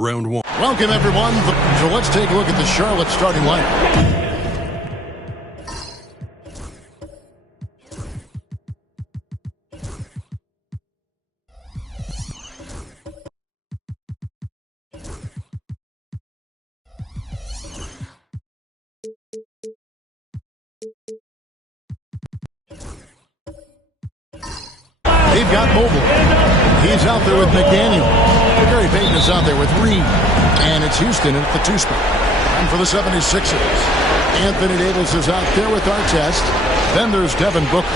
Round one. Welcome, everyone. So let's take a look at the Charlotte starting lineup. They've got Mobile. He's out there with McDaniel. Gary Payton is out there with Reed. And it's Houston at the 2 spot. And for the 76ers, Anthony Davis is out there with Artest. Then there's Devin Booker.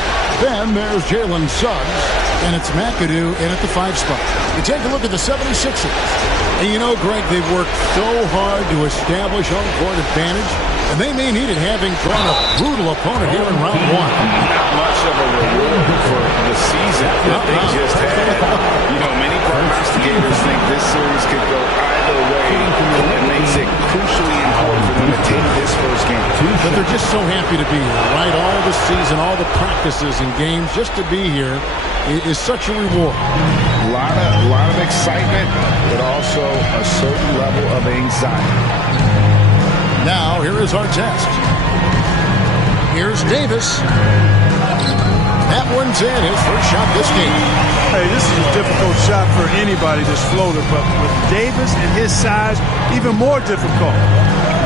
Then there's Jalen Suggs. And it's McAdoo in at the 5 spot. You take a look at the 76ers. And you know, Greg, they've worked so hard to establish home court advantage. And they may need it, having drawn a brutal opponent here in round 1. Not much of a reward for the season that they just had. You know, many prognosticators think this series could go either way. It makes it crucially important for them to take this first game. But they're just so happy to be here, right? All the season, all the practices and games, just to be here is such a reward. A lot of excitement, but also a certain level of anxiety. Now, here is our test. Here's Davis. That one's in, his first shot this game. Hey, this is a difficult shot for anybody that's floated, but with Davis and his size, even more difficult.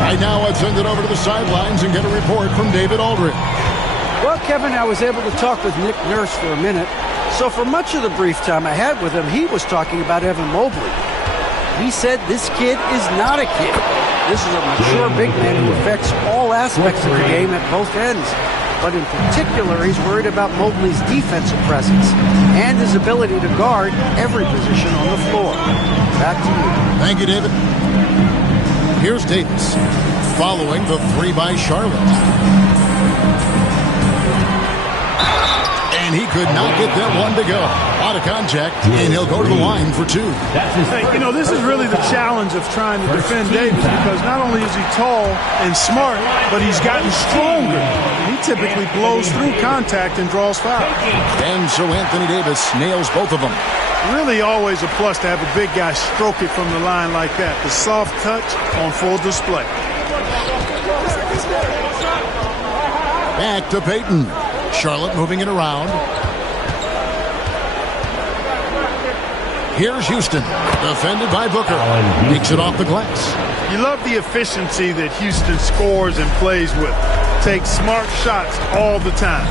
Right now, I'd send it over to the sidelines and get a report from David Aldridge. Well, Kevin, I was able to talk with Nick Nurse for a minute. So for much of the brief time I had with him, he was talking about Evan Mobley. He said this kid is not a kid. This is a mature big man who affects all aspects of the game at both ends. But in particular, he's worried about Mobley's defensive presence and his ability to guard every position on the floor. Back to you. Thank you, David. Here's Davis, following the 3 by Charlotte. And he could not get that one to go. Out of contact, and he'll go to the line for 2. Hey, you know, this is really the challenge of trying to defend Davis, because not only is he tall and smart, but he's gotten stronger. He typically blows through contact and draws fouls. And so Anthony Davis nails both of them. Really always a plus to have a big guy stroke it from the line like that. The soft touch on full display. Back to Payton. Charlotte moving it around. Here's Houston, defended by Booker. Takes it off the glass. You love the efficiency that Houston scores and plays with. Takes smart shots all the time.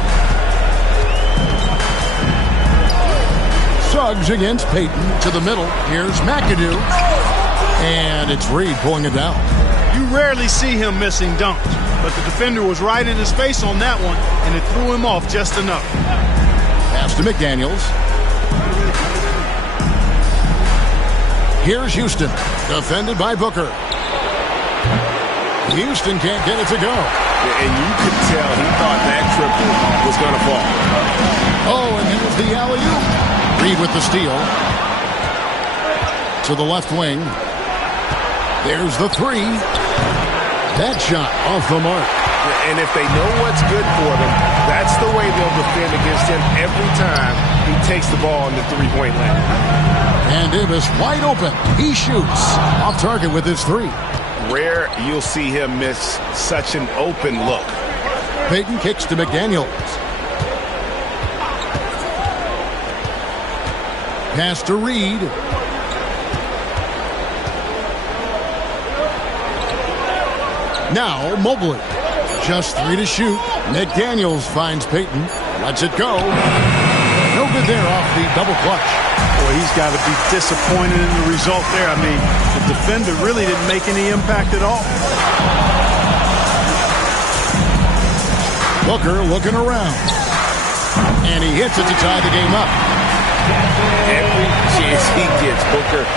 Suggs against Payton to the middle. Here's McAdoo. And it's Reed pulling it down. You rarely see him missing dunks, but the defender was right in his face on that one, and it threw him off just enough. Pass to McDaniels. Here's Houston, defended by Booker. Houston can't get it to go. And you could tell he thought that triple was going to fall. Oh, and here's the alley-oop. Reed with the steal. To the left wing. There's the 3. That shot off the mark. And if they know what's good for them, that's the way they'll defend against him every time he takes the ball in the 3-point line. And Davis wide open. He shoots off target with his 3. Rare you'll see him miss such an open look. Payton kicks to McDaniels. Pass to Reed. Now Mobley. Just 3 to shoot. McDaniels finds Payton. Lets it go. No good there off the double clutch. Boy, he's got to be disappointed in the result there. I mean, the defender really didn't make any impact at all. Booker looking around. And he hits it to tie the game up. Every chance he gets, Booker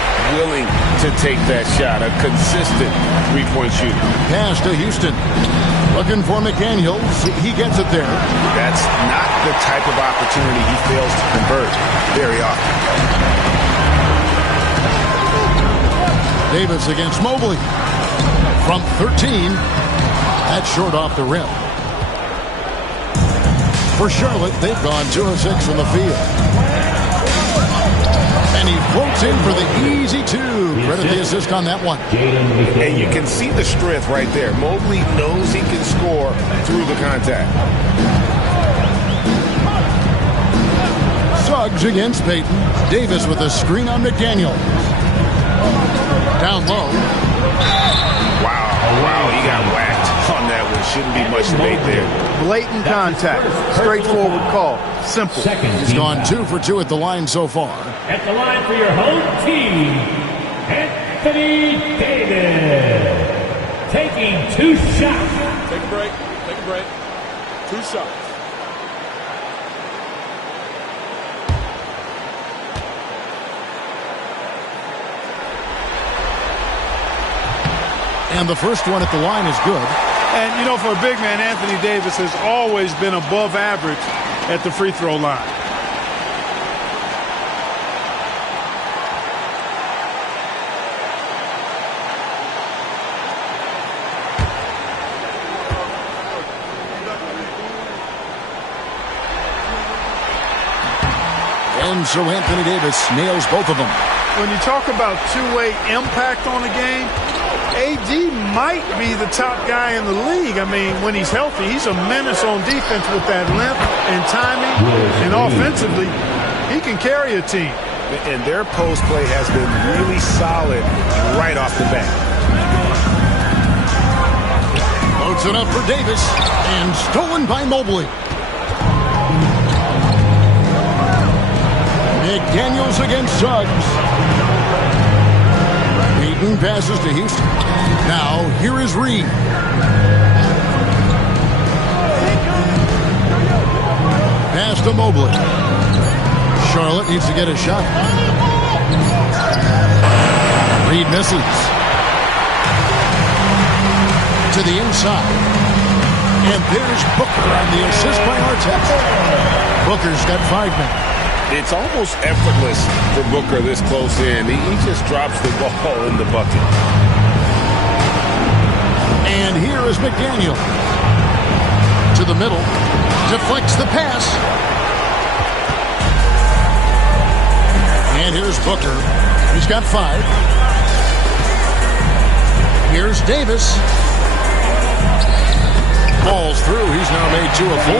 willing to take that shot. A consistent 3-point shooter. Pass to Houston. Looking for McDaniels. He gets it there. That's not the type of opportunity he fails to convert very often. Davis against Mobley. From 13. That's short off the rim. For Charlotte, they've gone 2 of 6 from the field. And he floats in for the easy two. Credit the assist on that one. And you can see the strength right there. Mobley knows he can score through the contact. Suggs against Payton. Davis with a screen on McDaniel. Down low. Wow, he got whacked on that one. Shouldn't be much debate there. Blatant contact. Straightforward call. Simple. He's gone 2 for 2 at the line so far. At the line for your home team, Anthony Davis. Taking 2 shots. Take a break. Take a break. 2 shots. And the first one at the line is good. And, you know, for a big man, Anthony Davis has always been above average at the free throw line. And so Anthony Davis nails both of them. When you talk about two-way impact on a game, AD might be the top guy in the league. I mean, when he's healthy, he's a menace on defense with that length and timing. And offensively, he can carry a team. And their post play has been really solid right off the bat. Loads it up for Davis. And stolen by Mobley. McDaniels against Suggs. Payton passes to Houston. Now, here is Reed. Pass to Mobley. Charlotte needs to get a shot. Reed misses. To the inside. And there's Booker on the assist by Artest. Booker's got 5 men. It's almost effortless for Booker this close in. He just drops the ball in the bucket. And here is McDaniel. To the middle. Deflects the pass. And here's Booker. He's got 5. Here's Davis. Falls through. He's now made 2 of 4.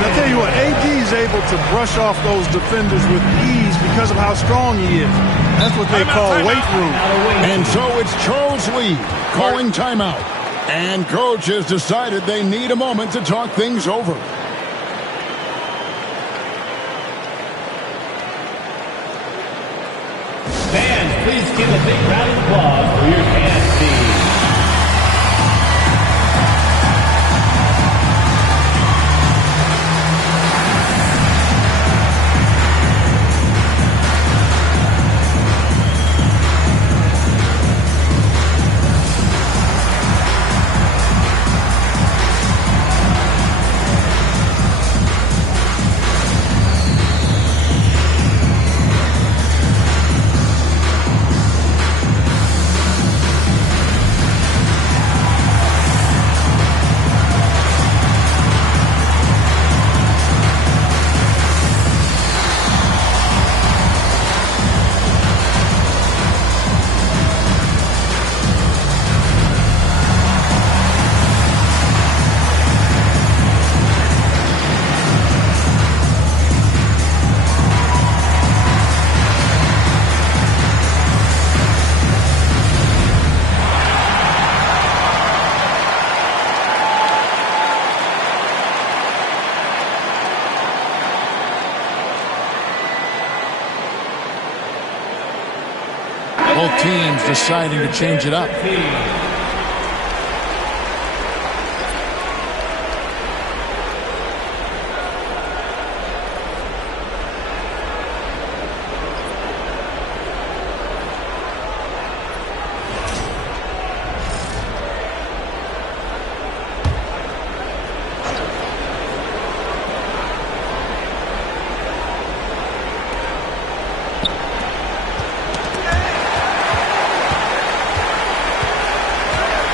And I'll tell you what, AD is able to brush off those defenders with ease because of how strong he is. That's what they call weight room. And so it's Charles Lee calling timeout. And coach has decided they need a moment to talk things over. Fans, please give a big round of applause for your dance team. Both teams deciding to change it up.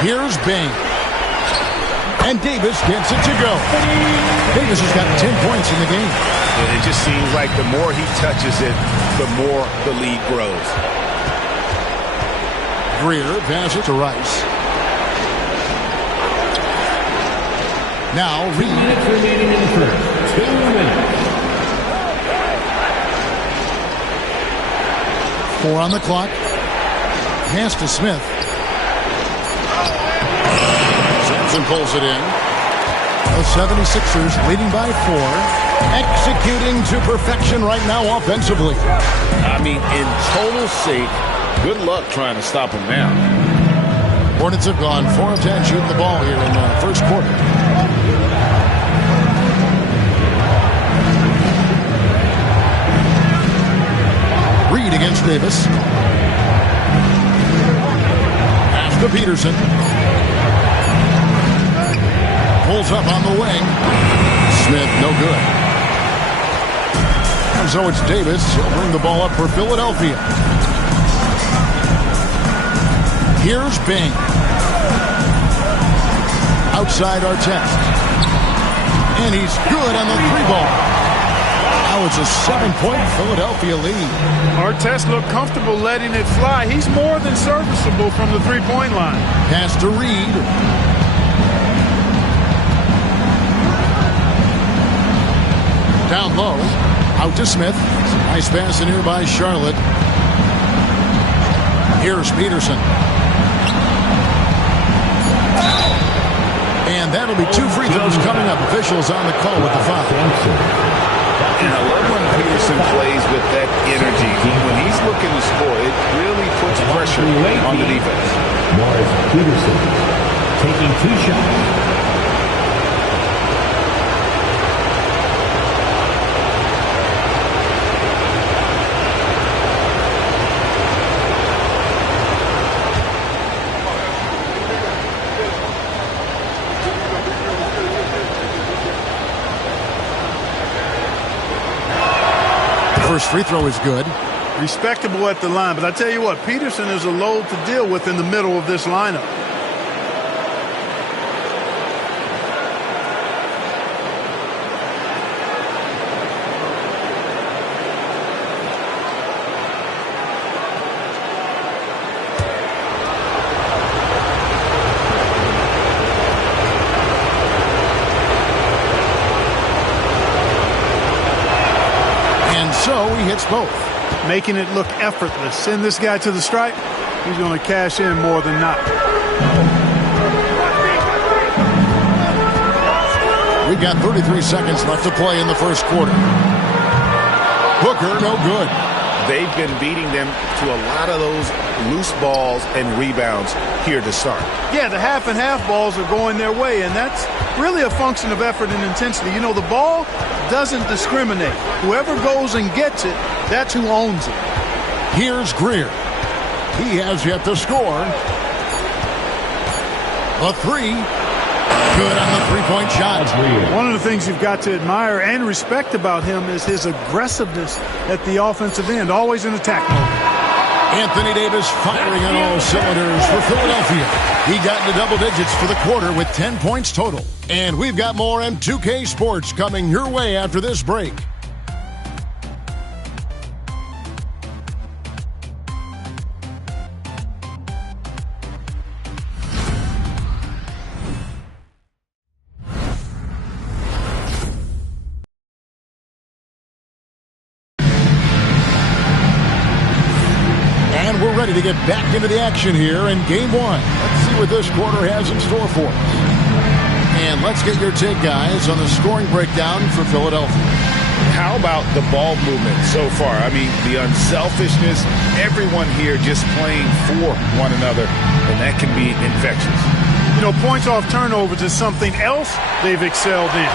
Here's Bing. And Davis gets it to go. Davis has got 10 points in the game. And it just seems like the more he touches it, the more the lead grows. Greer passes to Rice. Now, 2 minutes remaining in the first. 2 minutes. 4 on the clock. Pass to Smith. Sampson pulls it in. The 76ers leading by 4. Executing to perfection right now offensively. I mean, in total sake, good luck trying to stop him now. Hornets have gone 4 of 10 shooting the ball here in the first quarter. Reed against Davis. Pass to Peterson. Pulls up on the wing. Smith, no good. And so it's Davis. He'll bring the ball up for Philadelphia. Here's Bing. Outside Artest. And he's good on the 3-ball. Now it's a 7-point Philadelphia lead. Artest looked comfortable letting it fly. He's more than serviceable from the 3-point line. Pass to Reed. Down low. Out to Smith. Nice pass in here by Charlotte. Here's Peterson. And that'll be 2 free throws coming up. Officials on the call with the foul. And I love when Peterson plays with that energy. When he's looking to score, it really puts pressure on the defense. Morris Peterson taking 2 shots. First free throw is good. Respectable at the line, but I tell you what, Peterson is a load to deal with in the middle of this lineup. So he hits both. Making it look effortless. Send this guy to the stripe. He's going to cash in more than not. We've got 33 seconds left to play in the first quarter. Booker, no good. They've been beating them to a lot of those loose balls and rebounds here to start. Yeah, the half and half balls are going their way, and that's really a function of effort and intensity. You know, the ball doesn't discriminate. Whoever goes and gets it, that's who owns it. Here's Greer. He has yet to score. A 3. Good on the 3-point shot. One of the things you've got to admire and respect about him is his aggressiveness at the offensive end, always in attack mode. Anthony Davis firing on all cylinders for Philadelphia. He got into double digits for the quarter with 10 points total. And we've got more M2K Sports coming your way after this break. And we're ready to get back into the action here in Game 1. Let's see what this quarter has in store for us. And let's get your take, guys, on the scoring breakdown for Philadelphia. How about the ball movement so far? I mean, the unselfishness, everyone here just playing for one another, and that can be infectious. You know, points off turnovers is something else they've excelled in.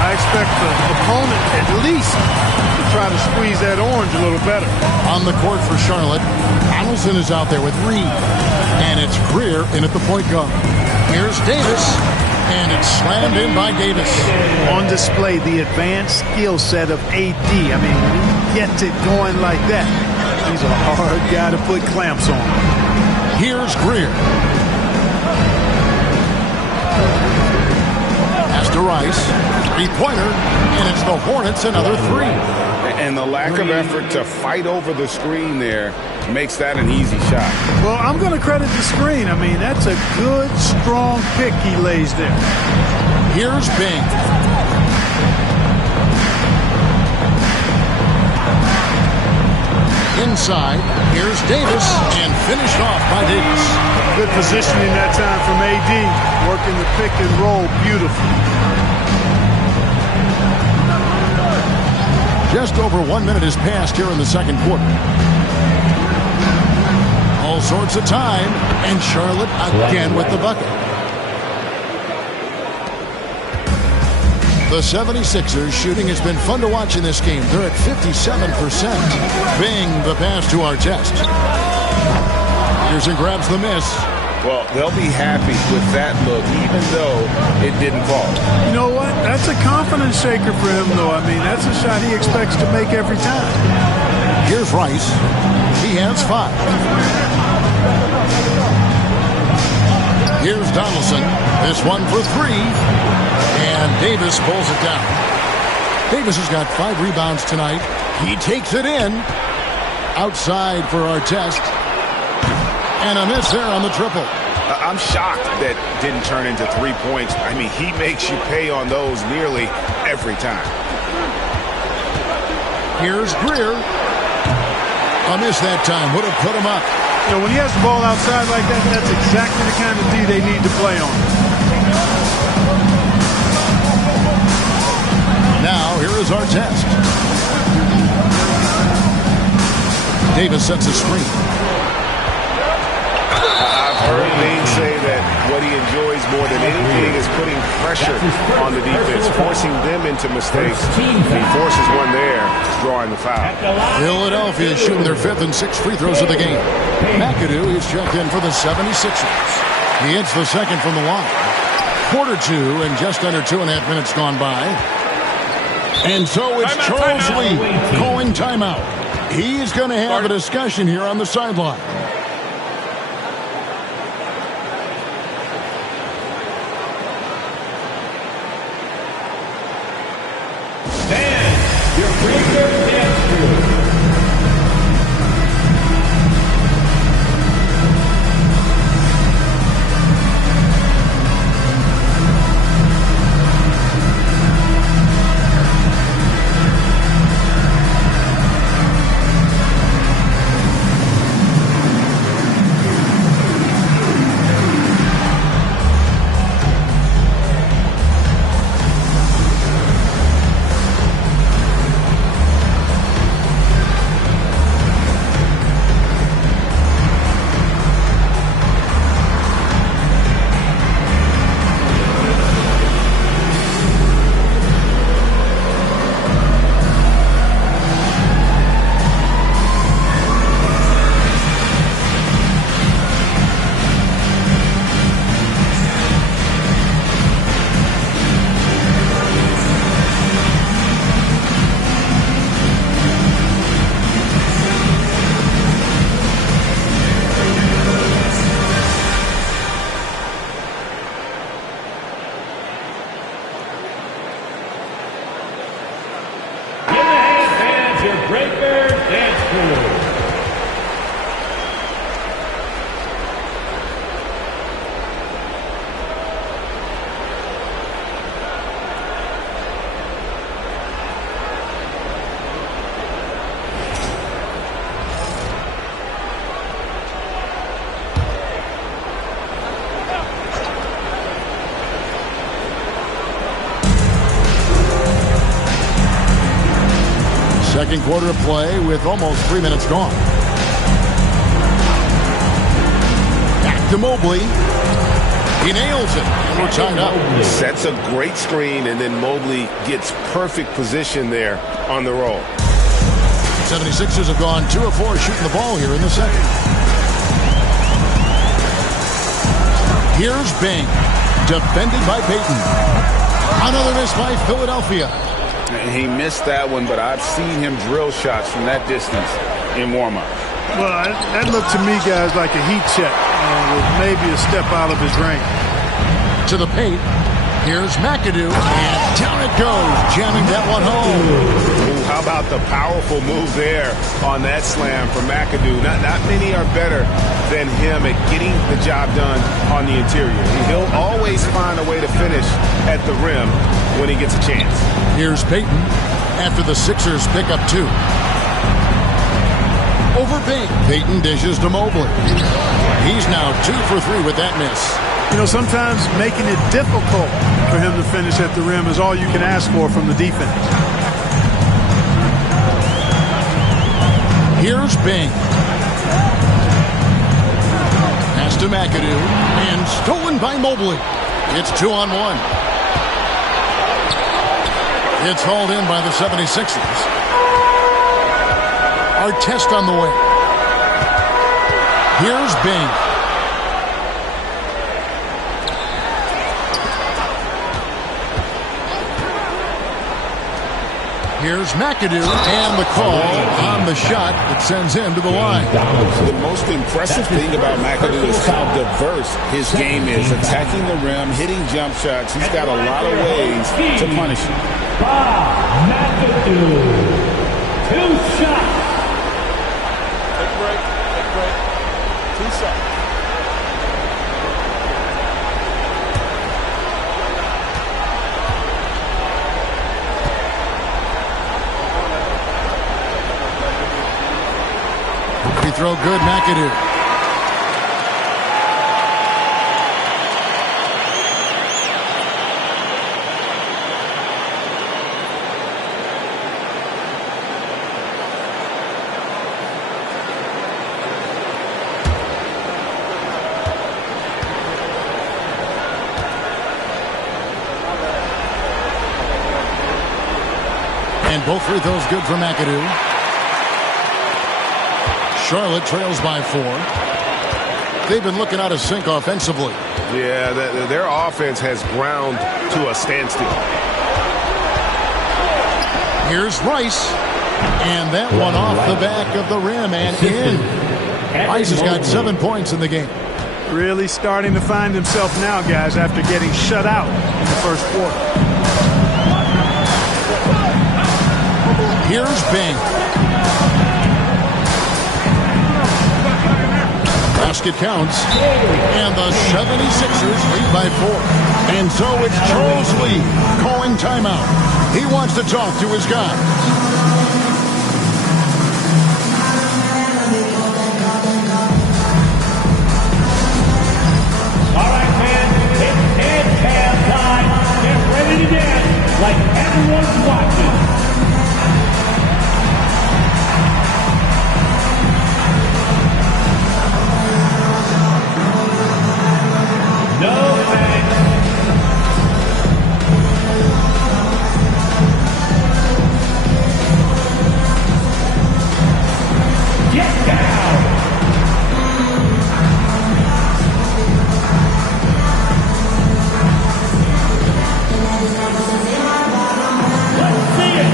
I expect the opponent at least to try to squeeze that orange a little better. On the court for Charlotte, Donaldson is out there with Reed. And it's Greer in at the point guard. Here's Davis. And it's slammed in by Davis. On display, the advanced skill set of AD. I mean, when he gets it going like that, he's a hard guy to put clamps on. Here's Greer. Rice. Three-pointer, and it's the Hornets another three. And the lack of effort to fight over the screen there makes that an easy shot. Well, I'm going to credit the screen. I mean, that's a good, strong pick he lays there. Here's Bing. Inside, here's Davis, and finished off by Davis. Good positioning that time from AD, working the pick and roll beautifully. Just over 1 minute has passed here in the second quarter. All sorts of time, and Charlotte again with the bucket. The 76ers shooting has been fun to watch in this game. They're at 57%. Bing, the pass to Artest. Peterson grabs the miss. Well, they'll be happy with that look, even though it didn't fall. You know what? That's a confidence shaker for him, though. I mean, that's a shot he expects to make every time. Here's Rice. He has 5. Here's Donaldson. This one for 3. And Davis pulls it down. Davis has got 5 rebounds tonight. He takes it in. Outside for Artest. And a miss there on the triple. I'm shocked that didn't turn into 3 points. I mean, he makes you pay on those nearly every time. Here's Greer. A miss that time. Would have put him up. You know, when he has the ball outside like that, that's exactly the kind of D they need to play on. Now, here is Artest. Davis sets a screen. I've heard Bing say that what he enjoys more than anything is putting pressure on the defense, forcing them into mistakes. He forces one there, drawing the foul. Philadelphia is shooting their 5th and 6th free throws of the game. McAdoo is checked in for the 76ers. He hits the second from the line. Quarter 2 and just under 2.5 minutes gone by. And so it's Charles Lee calling timeout. He's going to have a discussion here on the sideline. Second quarter of play with almost 3 minutes gone. Back to Mobley. He nails it, and we're tied up. Sets a great screen, and then Mobley gets perfect position there on the roll. 76ers have gone 2 of 4 shooting the ball here in the second. Here's Bing, defended by Payton. Another miss by Philadelphia. He missed that one, but I've seen him drill shots from that distance in warm-up. Well, that looked to me, guys, like a heat check with maybe a step out of his range. To the paint. Here's McAdoo, and down it goes, jamming that one home. Ooh, how about the powerful move there on that slam from McAdoo? Not many are better than him at getting the job done on the interior. He'll always find a way to finish at the rim when he gets a chance. Here's Payton after the Sixers pick up 2. Over Bing. Payton dishes to Mobley. He's now 2 for 3 with that miss. You know, sometimes making it difficult for him to finish at the rim is all you can ask for from the defense. Here's Bing. Pass to McAdoo, and stolen by Mobley. It's 2-on-1. It's hauled in by the 76ers. Our test on the way. Here's Bing. Here's McAdoo, and the call on the shot that sends him to the line. The most impressive thing about McAdoo is how diverse his game is. Attacking the rim, hitting jump shots. He's got a lot of ways to punish you. McAdoo. 2 shots. Take a break. Take a break. 2 shots. Free throw good, McAdoo. And both free throws good for McAdoo. Charlotte trails by 4. They've been looking out of sync offensively. Yeah, their offense has ground to a standstill. Here's Rice. And that one off the back of the rim and in. Rice has got 7 points in the game. Really starting to find himself now, guys, after getting shut out in the first quarter. Here's Bing. Basket counts, and the 76ers lead by 4. And so it's Charles Lee calling timeout. He wants to talk to his guys. All right, man, it's head time. Get ready to dance like everyone's watching. No thanks. Get down. Let's see it.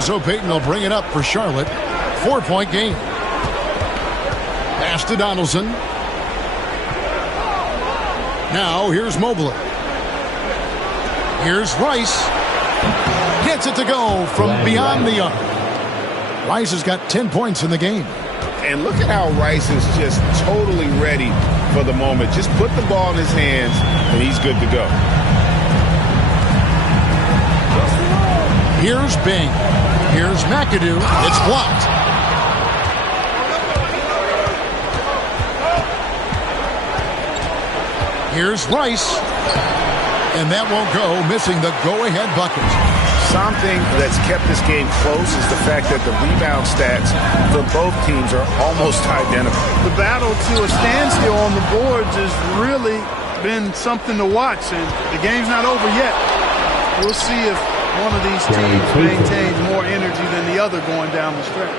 So Payton will bring it up for Charlotte. 4-point game. Pass to Donaldson. Now here's Mobley. Here's Rice. Gets it to go from beyond the arc. Rice has got 10 points in the game. And look at how Rice is just totally ready for the moment. Just put the ball in his hands, and he's good to go. Here's Bing. Here's McAdoo. It's blocked. Here's Rice. And that won't go, missing the go-ahead bucket. Something that's kept this game close is the fact that the rebound stats for both teams are almost identical. The battle to a standstill on the boards has really been something to watch, and the game's not over yet. We'll see if one of these teams maintains more energy than the other going down the stretch.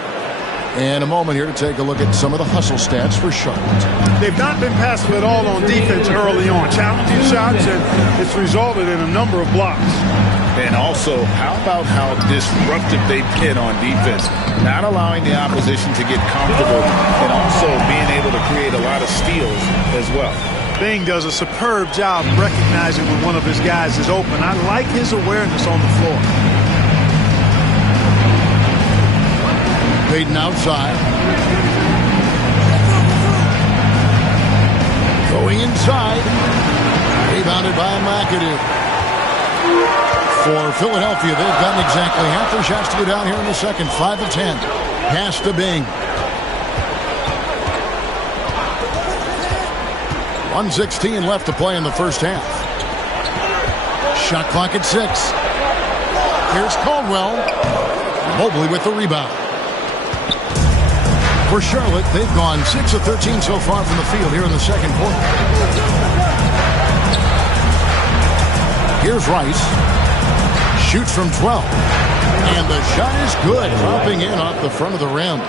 And a moment here to take a look at some of the hustle stats for Charlotte. They've not been passive at all on defense early on. Challenging shots, and it's resulted in a number of blocks. And also, how about how disruptive they've been on defense? Not allowing the opposition to get comfortable and also being able to create a lot of steals as well. Bing does a superb job recognizing when one of his guys is open. I like his awareness on the floor. Payton outside. Going inside. Rebounded by McAdoo. For Philadelphia, they've gotten exactly half their shots to go down here in the second. 5 of 10. Pass to Bing. 1:16 left to play in the first half. Shot clock at 6. Here's Caldwell. Mobley with the rebound. For Charlotte, they've gone 6 of 13 so far from the field here in the second quarter. Here's Rice. Shoots from 12. And the shot is good. Dropping in off the front of the rim.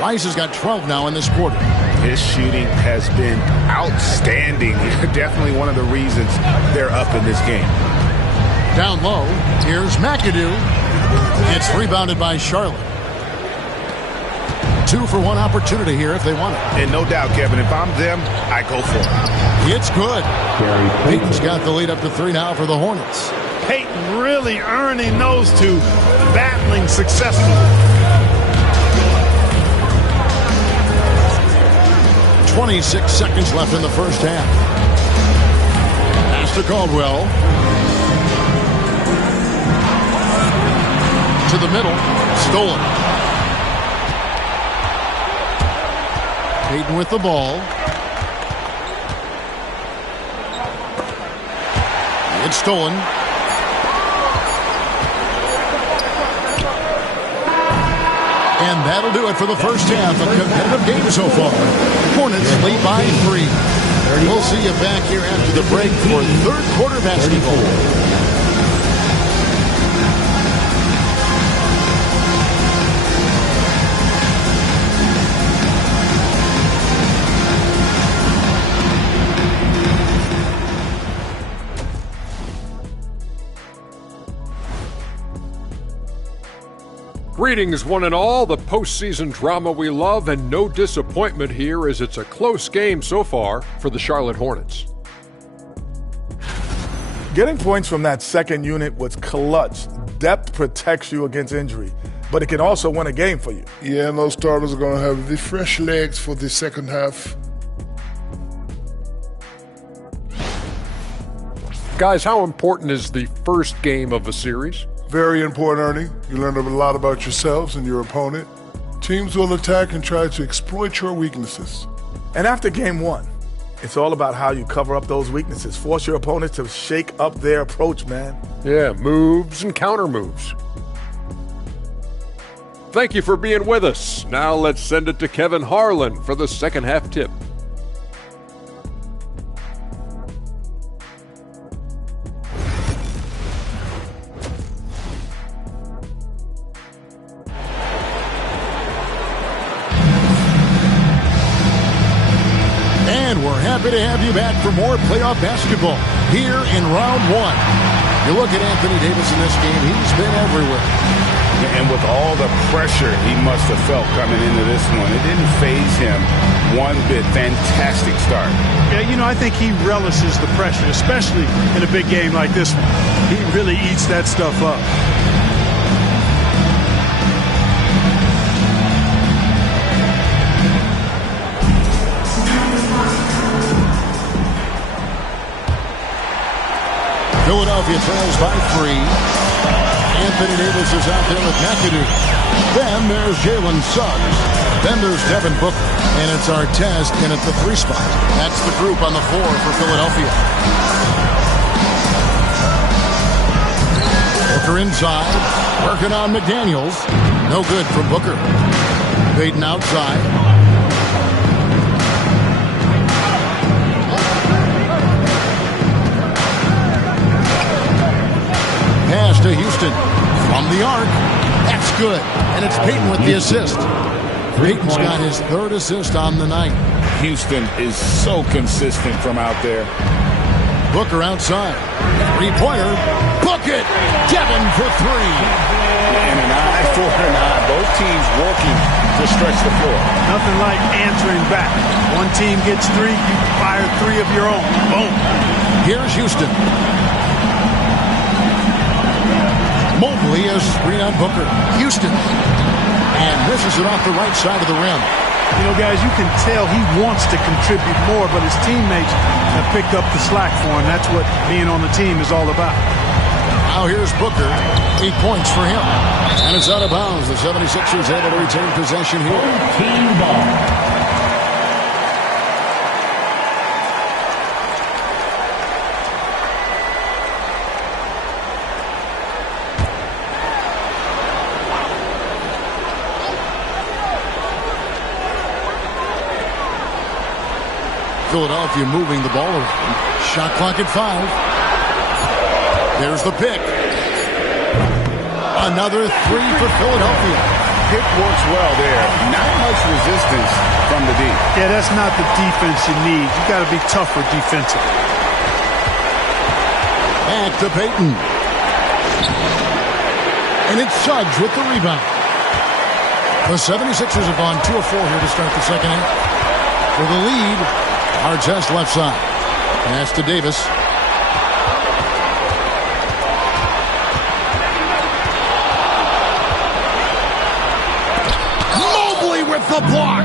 Rice has got 12 now in this quarter. His shooting has been outstanding. Definitely one of the reasons they're up in this game. Down low, here's McAdoo. It's rebounded by Charlotte. 2 for 1 opportunity here if they want it. And no doubt, Kevin, if I'm them, I go for it. It's good. Payton's got the lead up to 3 now for the Hornets. Payton really earning those two, battling successfully. 26 seconds left in the first half. Pass to Caldwell. To the middle. Stolen. Payton with the ball. It's stolen. And that'll do it for the first half. A competitive game so far. Hornets lead by 3. We'll see you back here after the break for third quarter basketball. Greetings, one and all. The postseason drama we love, and no disappointment here as it's a close game so far for the Charlotte Hornets. Getting points from that second unit was clutch. Depth protects you against injury, but it can also win a game for you. Yeah, and those starters are going to have the fresh legs for the second half. Guys, how important is the first game of a series? Very important, Ernie. You learn a lot about yourselves and your opponent. Teams will attack and try to exploit your weaknesses. And after game 1, it's all about how you cover up those weaknesses. Force your opponent to shake up their approach, man. Yeah, moves and counter moves. Thank you for being with us. Now let's send it to Kevin Harlan for the second half tip. Happy to have you back for more playoff basketball here in round 1. You look at Anthony Davis in this game, he's been everywhere. And with all the pressure he must have felt coming into this one, it didn't faze him one bit. Fantastic start. Yeah, you know, I think he relishes the pressure, especially in a big game like this one. He really eats that stuff up. Philadelphia trails by 3. And Anthony Davis is out there with McAdoo. Then there's Jalen Suggs. Then there's Devin Booker. And it's Artest in at the 3 spot. That's the group on the 4 for Philadelphia. Booker inside. Working on McDaniels. No good from Booker. Payton outside. Pass to Houston from the arc. That's good. And it's Payton with the assist. Payton's got his 3rd assist on the night. Houston is so consistent from out there. Booker outside. 3-pointer. Book it. Devin for 3. And an eye for an eye. Both teams working to stretch the floor. Nothing like answering back. One team gets 3, you fire 3 of your own. Boom. Here's Houston. Mobley is screen on Booker. Houston. And misses it off the right side of the rim. You know, guys, you can tell he wants to contribute more, but his teammates have picked up the slack for him. That's what being on the team is all about. Now here's Booker. 8 points for him. And it's out of bounds. The 76ers able to retain possession here. Team ball. Philadelphia moving the ball around. Shot clock at 5. There's the pick. Another 3 for Philadelphia. Pick works well there. Not much resistance from the D. Yeah, that's not the defense you need. You got to be tougher defensively. Back to Payton. And it's Suggs with the rebound. The 76ers have gone 2 of 4 here to start the second half. For the lead, Artest left side. Pass to Davis. Mobley with the block.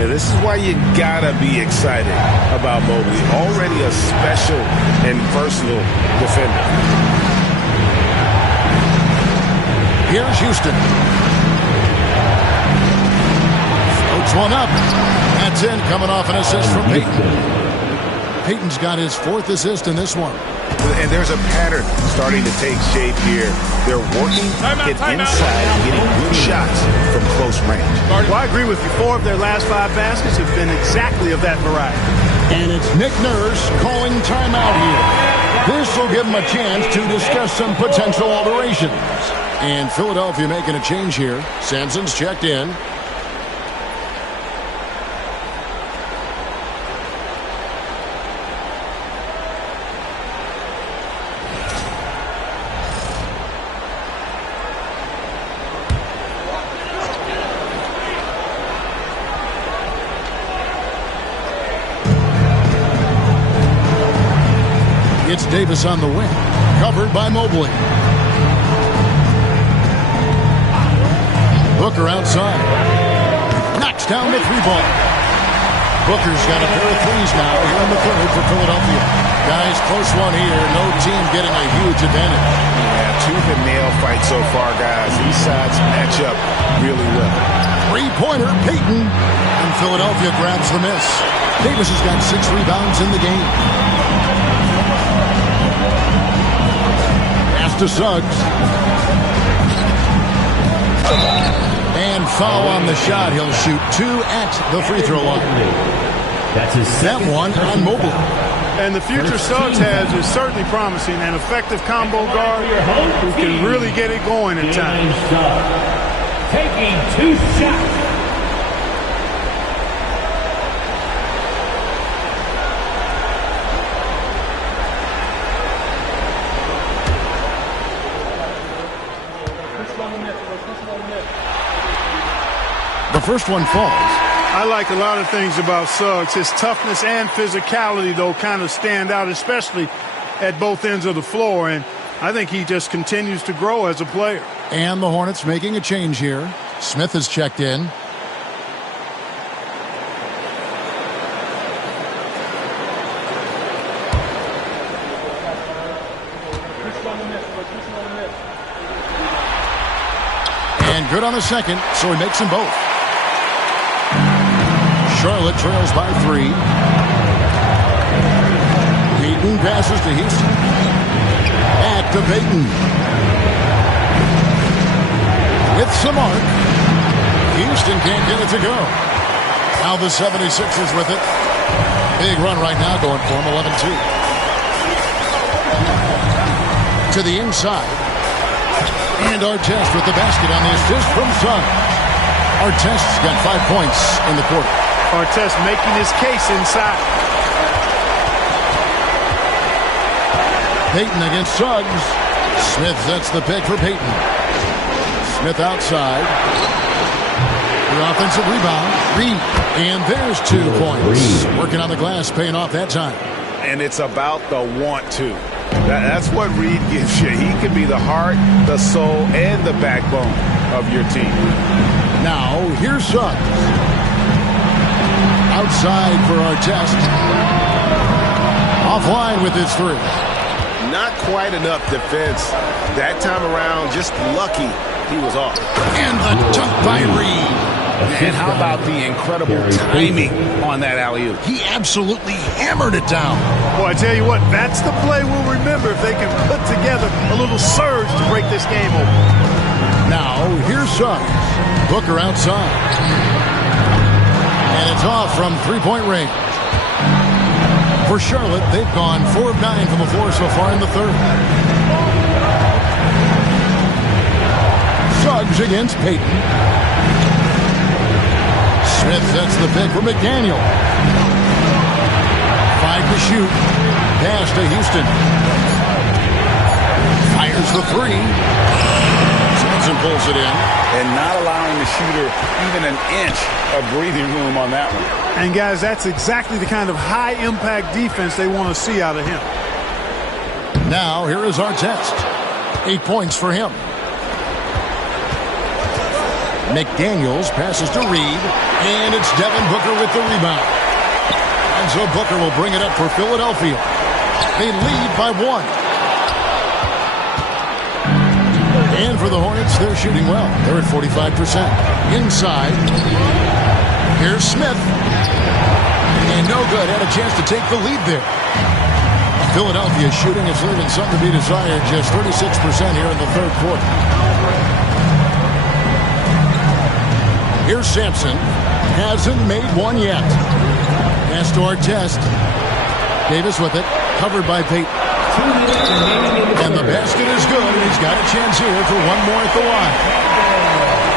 Yeah, this is why you gotta be excited about Mobley. Already a special and versatile defender. Here's Houston. Floats one up. That's in, coming off an assist from Payton. Payton's got his 4th assist in this one. And there's a pattern starting to take shape here. They're working it inside and getting good shots from close range. Well, I agree with you. 4 of their last 5 baskets have been exactly of that variety. And it's Nick Nurse calling timeout here. This will give him a chance to discuss some potential alterations. And Philadelphia making a change here. Sampson's checked in. It's Davis on the wing. Covered by Mobley. Booker outside. Knocks down the 3-ball. Booker's got a pair of 3s now here in the 3rd for Philadelphia. Guys, close one here. No team getting a huge advantage. Yeah, tooth and nail fight so far, guys. These sides match up really well. 3-pointer, Payton. And Philadelphia grabs the miss. Davis has got 6 rebounds in the game. To Suggs. And foul on the shot. He'll shoot 2 at the free throw line. That's his that one on Mobley. And the future Suggs has is certainly promising. An effective combo guard who can really get it going at times. Taking 2 shots. The first one falls. I like a lot of things about Suggs. His toughness and physicality, though, kind of stand out, especially at both ends of the floor. And I think he just continues to grow as a player. And the Hornets making a change here. Smith has checked in. And good on the second, so he makes them both. Charlotte trails by 3. Payton passes to Houston. Back to Payton. With some arc. Houston can't get it to go. Now the 76ers with it. Big run right now going for him, 11-2. To the inside. And Artest with the basket on the assist from Sun. Artest's got 5 points in the quarter. Artest making his case inside. Payton against Suggs. Smith sets the pick for Payton. Smith outside. The offensive rebound. Reed. And there's 2 points. Working on the glass, paying off that time. And it's about the want to. That's what Reed gives you. He can be the heart, the soul, and the backbone of your team. Now, here's Suggs. Outside for Artest. Offline with his 3. Not quite enough defense. That time around, just lucky he was off. And the dunk by Reed. And how about the incredible timing on that alley-oop? He absolutely hammered it down. Boy, I tell you what, that's the play we'll remember if they can put together a little surge to break this game open. Now, here's Suggs. Booker outside. And it's off from three-point range. For Charlotte, they've gone 4 of 9 from the floor so far in the third. Suggs against Payton. Smith sets the pick for McDaniel. 5 to shoot. Pass to Houston. Fires the 3. Johnson pulls it in. And not allowing the shooter even an inch of breathing room on that one. And, guys, that's exactly the kind of high-impact defense they want to see out of him. Now, here is Artest. 8 points for him. McDaniels passes to Reed, and it's Devin Booker with the rebound. And so Booker will bring it up for Philadelphia. They lead by 1. And for the Hornets, they're shooting well. They're at 45%. Inside, here's Smith. And no good. Had a chance to take the lead there. Philadelphia shooting is leaving something to be desired. Just 36% here in the third quarter. Here's Sampson. Hasn't made one yet. Pass to Artest. Davis with it. Covered by Payton. And the basket is good. And he's got a chance here for one more at the line.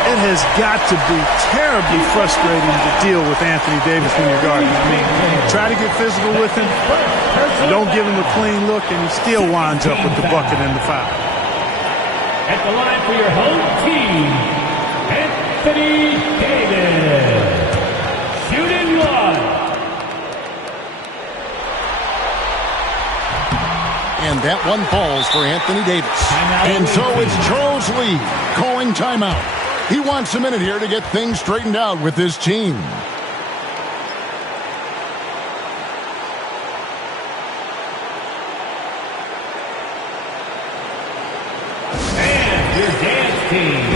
It has got to be terribly frustrating to deal with Anthony Davis when you're guarding. I mean, you try to get physical with him. You don't give him a clean look, and he still winds up with the bucket and the foul. At the line for your home team, Anthony Davis. Shooting 1. And that one falls for Anthony Davis. And so it's Charles Lee calling timeout. He wants a minute here to get things straightened out with his team. And your dance team.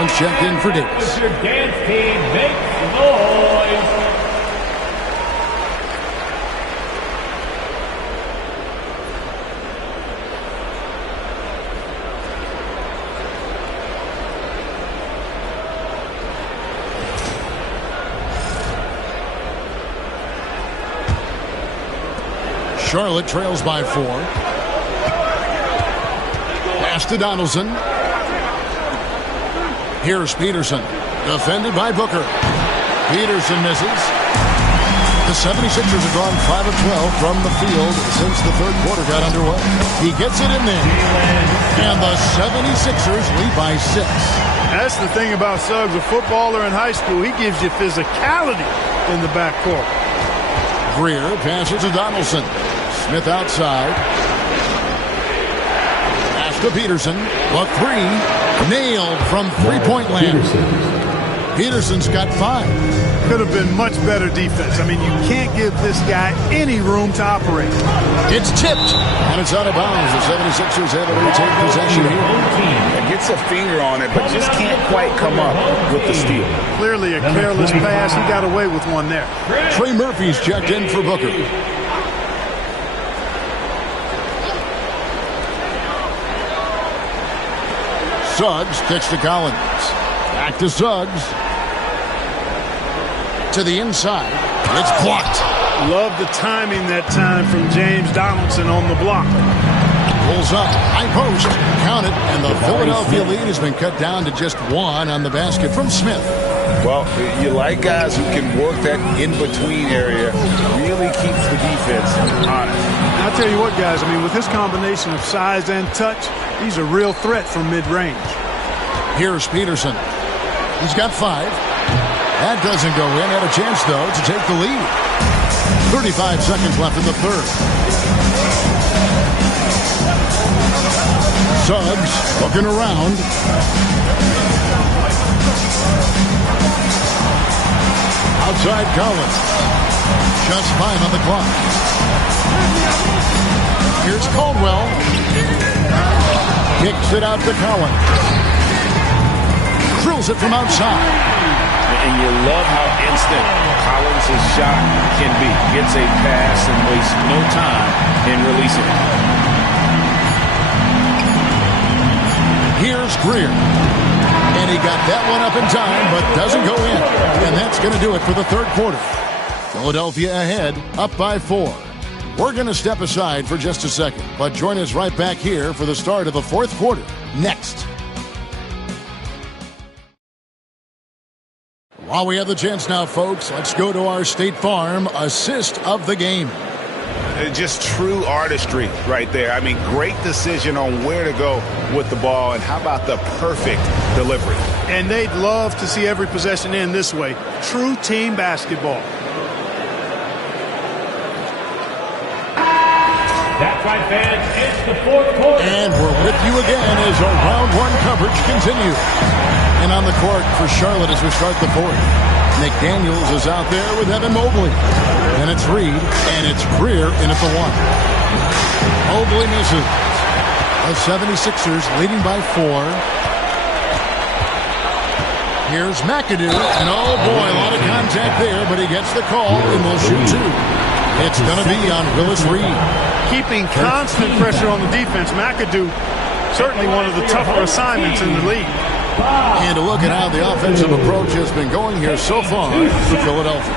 Collins checked in for Davis. Your dance team makes noise. Charlotte trails by 4. Pass to Donaldson. Here's Peterson. Defended by Booker. Peterson misses. The 76ers have gone 5 of 12 from the field since the third quarter got underway. He gets it in there. And the 76ers lead by 6. That's the thing about Suggs, a footballer in high school. He gives you physicality in the backcourt. Greer passes to Donaldson. Smith outside. Pass to Peterson. The 3 nailed from three-point land. Peterson's got 5. Could have been much better defense. I mean, you can't give this guy any room to operate. It's tipped, and it's out of bounds. The 76ers have to retake possession here. Gets a finger on it, but just can't quite come up with the steal. Clearly a careless pass. He got away with one there. Trey Murphy's checked in for Booker. Suggs kicks to Collins. Back to Suggs. To the inside. It's blocked. Love the timing that time from James Donaldson on the block. Pulls up. High post. Count it. And the Philadelphia lead has been cut down to just 1 on the basket from Smith. Well, you like guys who can work that in-between area. Really keeps the defense honest. I'll tell you what, guys. I mean, with his combination of size and touch, he's a real threat from mid-range. Here's Peterson. He's got 5. That doesn't go in. Had a chance, though, to take the lead. 35 seconds left in the third. Suggs looking around. Outside Collins. Just 5 on the clock. Here's Caldwell. Kicks it out to Collins. Drills it from outside. And you love how instant Collins' shot can be. Gets a pass and wastes no time in releasing it. Here's Greer. And he got that one up in time, but doesn't go in. And that's going to do it for the third quarter. Philadelphia ahead, up by 4. We're going to step aside for just a second, but join us right back here for the start of the fourth quarter. Next. While we have the chance now, folks, let's go to our State Farm assist of the game. Just true artistry right there. I mean, great decision on where to go with the ball, and how about the perfect delivery? And they'd love to see every possession end this way. True team basketball. That's right, fans. It's the fourth quarter. And we're with you again as our round 1 coverage continues. And on the court for Charlotte as we start the fourth. McDaniels is out there with Evan Mobley. And it's Reed, and it's Greer in at the 1. Mobley misses. The 76ers leading by 4. Here's McAdoo, and oh boy, a lot of contact there, but he gets the call, and will shoot 2. It's going to be on Willis Reed. Keeping constant pressure on the defense. McAdoo, certainly one of the tougher assignments in the league. And to look at how the offensive approach has been going here so far for Philadelphia.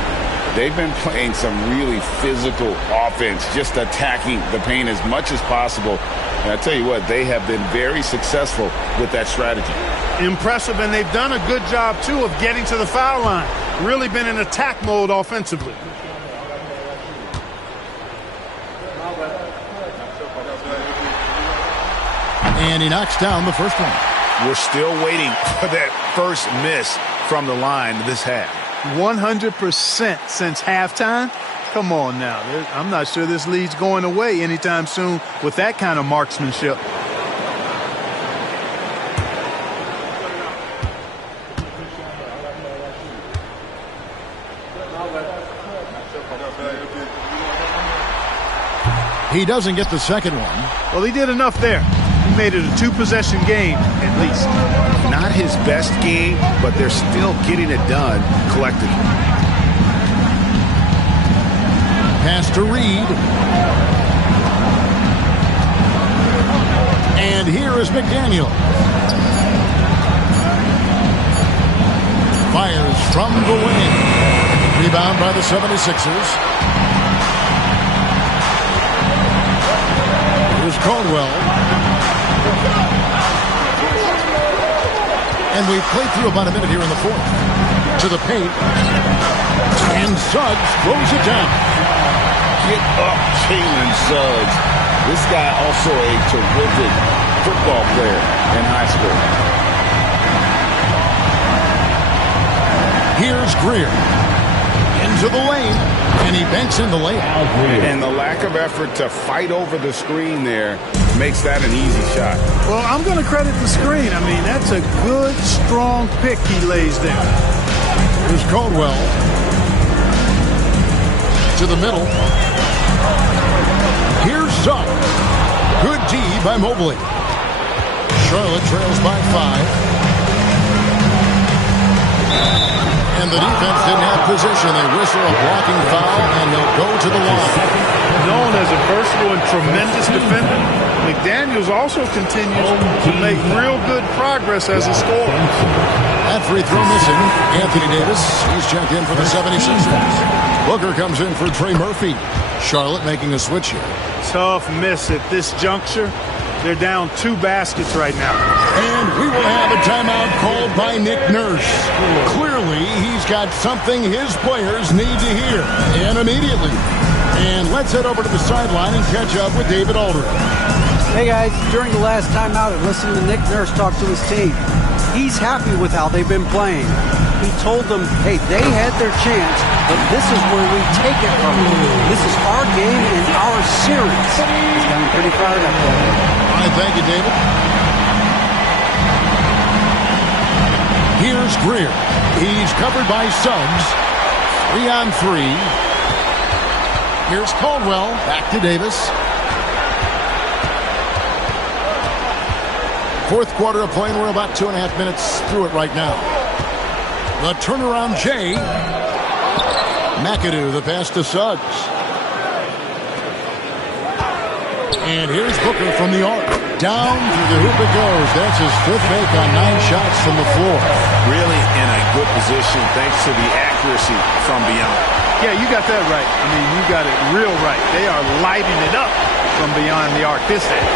They've been playing some really physical offense, just attacking the paint as much as possible. And I tell you what, they have been very successful with that strategy. Impressive, and they've done a good job, too, of getting to the foul line. Really been in attack mode offensively. And he knocks down the first one. We're still waiting for that first miss from the line this half. 100% since halftime? Come on now. I'm not sure this lead's going away anytime soon with that kind of marksmanship. He doesn't get the second one. Well, he did enough there. They've made it a two-possession game, at least. Not his best game, but they're still getting it done collectively. Pass to Reed. And here is McDaniel. Fires from the wing. Rebound by the 76ers. Here's Caldwell. And we've played through about a minute here in the fourth. To the paint. And Suggs throws it down. Get up, Jalen Suggs. This guy also a terrific football player in high school. Here's Greer. Into the lane. And he banks in the layup. And the lack of effort to fight over the screen there makes that an easy shot. Well, I'm going to credit the screen. I mean, that's a good, strong pick he lays there. Here's Caldwell. To the middle. Here's Suggs. Good D by Mobley. Charlotte trails by 5. And the defense didn't have position. They whistle a blocking foul, and they'll go to the line. Known as a versatile and tremendous defender, McDaniels also continues to make real good progress as a scorer. That free throw missing. Anthony Davis, he's checked in for the 76ers. Booker comes in for Trey Murphy. Charlotte making a switch here. Tough miss at this juncture. They're down 2 baskets right now. And we will have a timeout called by Nick Nurse. Clearly, he's got something his players need to hear, and immediately. And let's head over to the sideline and catch up with David Aldridge. Hey guys, during the last timeout, I listened to Nick Nurse talk to his team. He's happy with how they've been playing. He told them, hey, they had their chance, but this is where we take it from them. This is our game and our series. He's got me pretty fired up there. All right, thank you, David. Here's Greer. He's covered by Suggs. 3 on 3. Here's Caldwell. Back to Davis. Fourth quarter of play, and we're about 2.5 minutes through it right now. The turnaround Jay. McAdoo, the pass to Suggs. And here's Booker from the arc. Down through the hoop it goes. That's his 5th make on 9 shots from the floor. Really in a good position thanks to the accuracy from beyond. Yeah, you got that right. I mean, you got it real right. They are lighting it up from beyond the arc this end.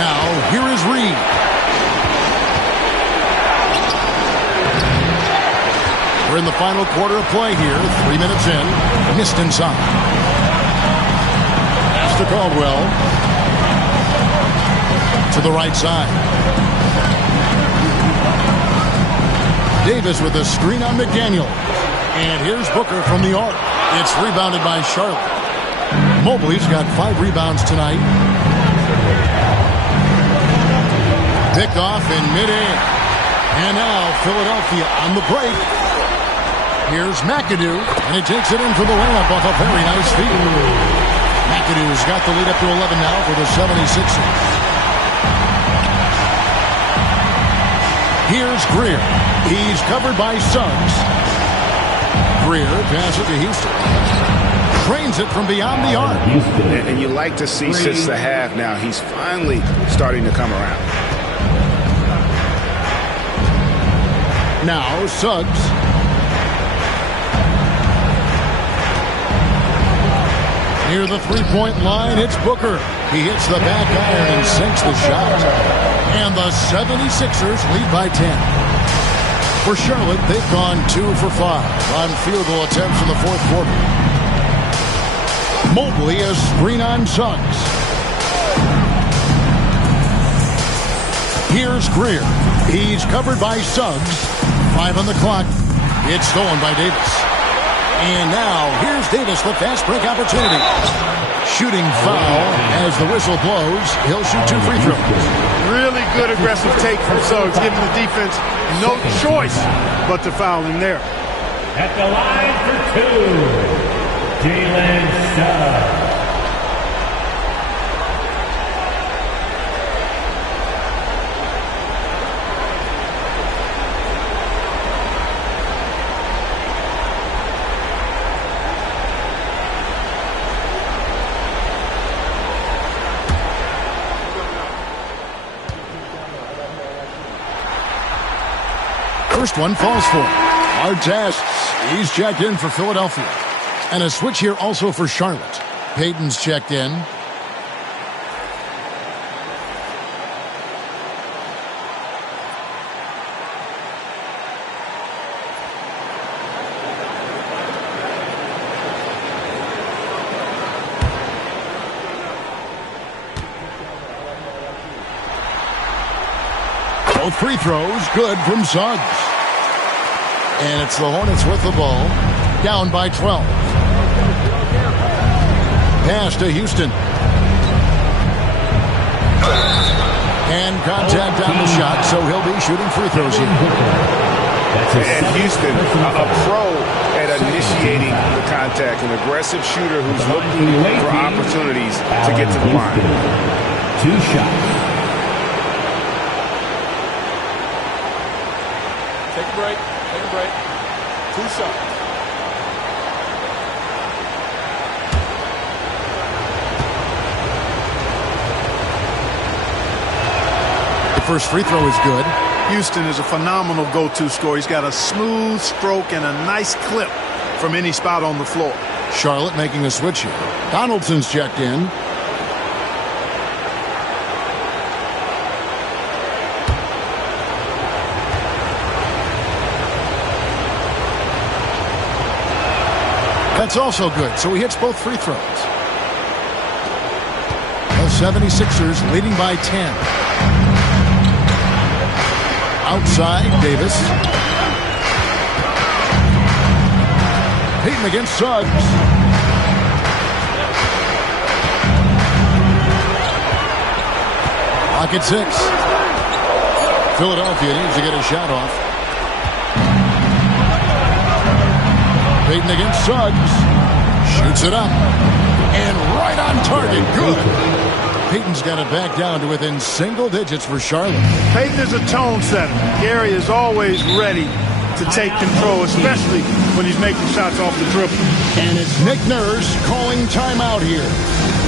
Now, here is Reed. We're in the final quarter of play here. 3 minutes in. Missed inside. Pass to Caldwell. To the right side. Davis with a screen on McDaniel. And here's Booker from the arc. It's rebounded by Charlotte. Mobley's got 5 rebounds tonight. Picked off in midair. And now Philadelphia on the break. Here's McAdoo, and he takes it in for the layup off a very nice feed. McAdoo's got the lead up to 11 now for the 76ers. Here's Greer. He's covered by Suggs. Greer passes to Houston. Trains it from beyond the arc. And you like to see since the half now, he's finally starting to come around. Now Suggs. Near the three-point line, it's Booker. He hits the back iron and sinks the shot. And the 76ers lead by 10. For Charlotte, they've gone 2 for 5 on field goal attempts in the fourth quarter. Mobley a screen on Suggs. Here's Greer. He's covered by Suggs. 5 on the clock. It's stolen by Davis. And now, here's Davis, the fast break opportunity. Shooting foul as the whistle blows. He'll shoot 2 free throws. Really good aggressive take from Suggs, giving the defense no choice but to foul him there. At the line for 2, Jalen Suggs. First one falls for him. Artest, he's checked in for Philadelphia. And a switch here also for Charlotte. Payton's checked in. Both free throws good from Suggs. And it's the Hornets with the ball, down by 12. Pass to Houston. And contact on the shot, so he'll be shooting free throws here. And Houston, a pro at initiating the contact, an aggressive shooter who's looking for opportunities to get to the line. 2 shots. Take a break. Take a break. 2 shots. The first free throw is good. Houston is a phenomenal go-to scorer. He's got a smooth stroke and a nice clip from any spot on the floor. Charlotte making a switch here. Donaldson's checked in. That's also good, so he hits both free throws. The 76ers leading by 10. Outside, Davis. Payton against Suggs. Clock at 6. Philadelphia needs to get a shot off. Payton against Suggs. Shoots it up. And right on target. Good. Payton's got it back down to within single digits for Charlotte. Payton is a tone setter. Gary is always ready to take control, especially when he's making shots off the dribble. And it's Nick Nurse calling timeout here.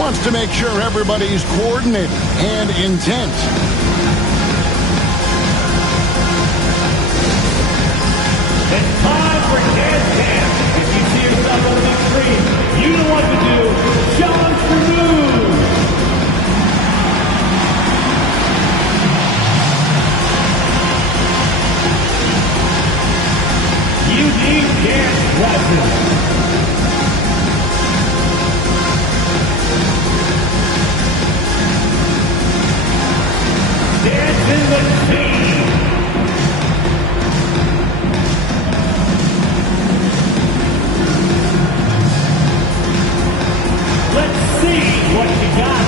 Wants to make sure everybody's coordinated and intent. It's time for dance. If you see yourself on the big screen, you know what to do. Challenge the move. You need dance lessons. Dancing with speed. Let's see what you got.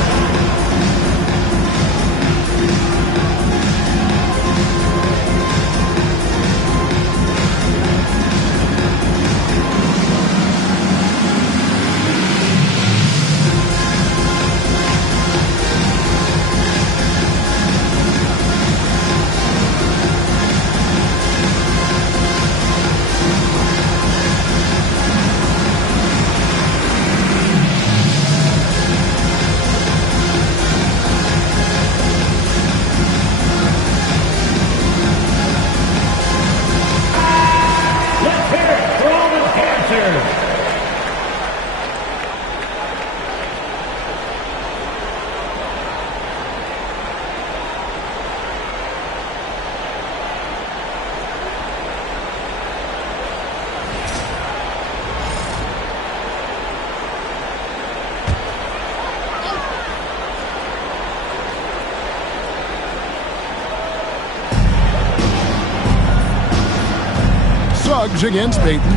Suggs against Payton.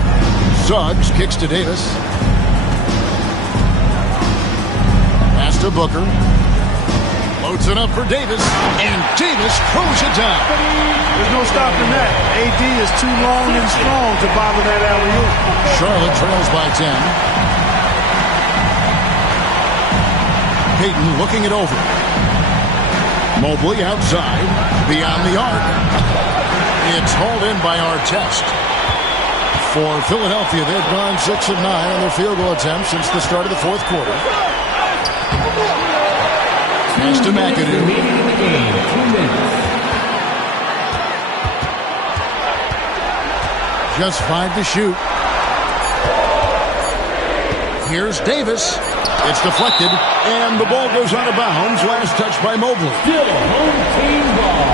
Suggs kicks to Davis. Pass to Booker. Loads it up for Davis. And Davis throws it down. There's no stopping that. AD is too long and strong to bother that alley-oop. Charlotte trails by 10. Payton looking it over. Mobley outside. Beyond the arc. It's hauled in by Artest. For Philadelphia, they've gone 6 of 9 on their field goal attempts since the start of the fourth quarter. Pass to McAdoo. Just 5 to shoot. Here's Davis. It's deflected, and the ball goes out of bounds. Last touch by Mobley. Still home team ball.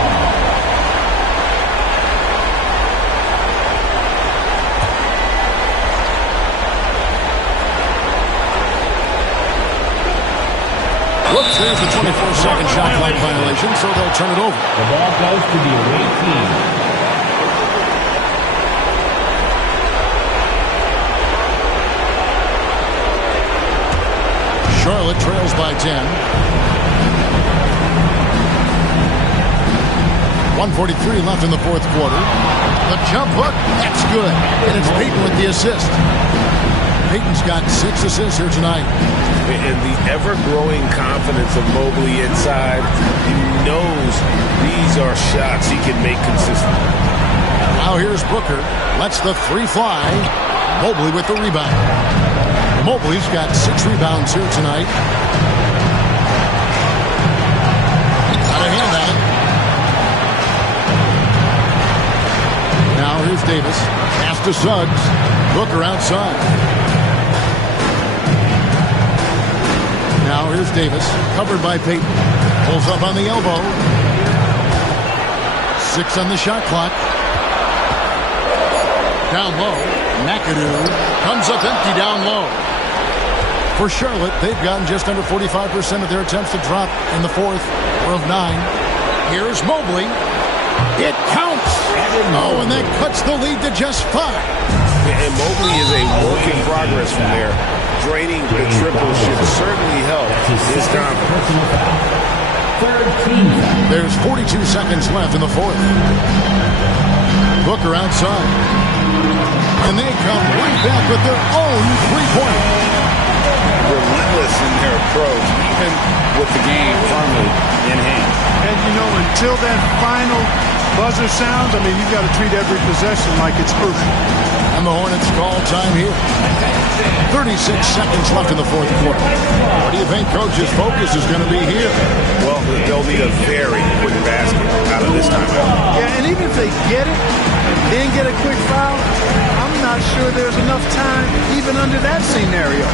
Whoops, there's the 24-second shot clock violation, so they'll turn it over. The ball goes to the away team. Charlotte trails by 10. 1:43 left in the fourth quarter. The jump hook, that's good. And it's Payton with the assist. Payton's got 6 assists here tonight. And the ever-growing confidence of Mobley inside, he knows these are shots he can make consistently. Now here's Booker. Lets the 3 fly. Mobley with the rebound. Mobley's got 6 rebounds here tonight. Got a hand on it. Now here's Davis. Pass to Suggs. Booker outside. Now here's Davis. Covered by Payton. Pulls up on the elbow. 6 on the shot clock. Down low. McAdoo comes up empty down low. For Charlotte, they've gotten just under 45% of their attempts to drop in the fourth of 9. Here's Mobley. It counts. Oh, and that cuts the lead to just 5. And Mobley is a work in progress from there. Draining the triple should certainly help his confidence. There's 42 seconds left in the fourth. Booker outside. And they come right back with their own 3-pointer. Relentless in their approach, even with the game firmly in hand. And, you know, until that final buzzer sounds, I mean, you've got to treat every possession like it's crucial. And the Hornets call time here. 36 seconds left in the fourth quarter. What do you think Coach's focus is going to be here? Well, they'll need a very quick basket out of this timeout. Yeah, and even if they get it and then get a quick foul, I'm not sure there's enough time even under that scenario.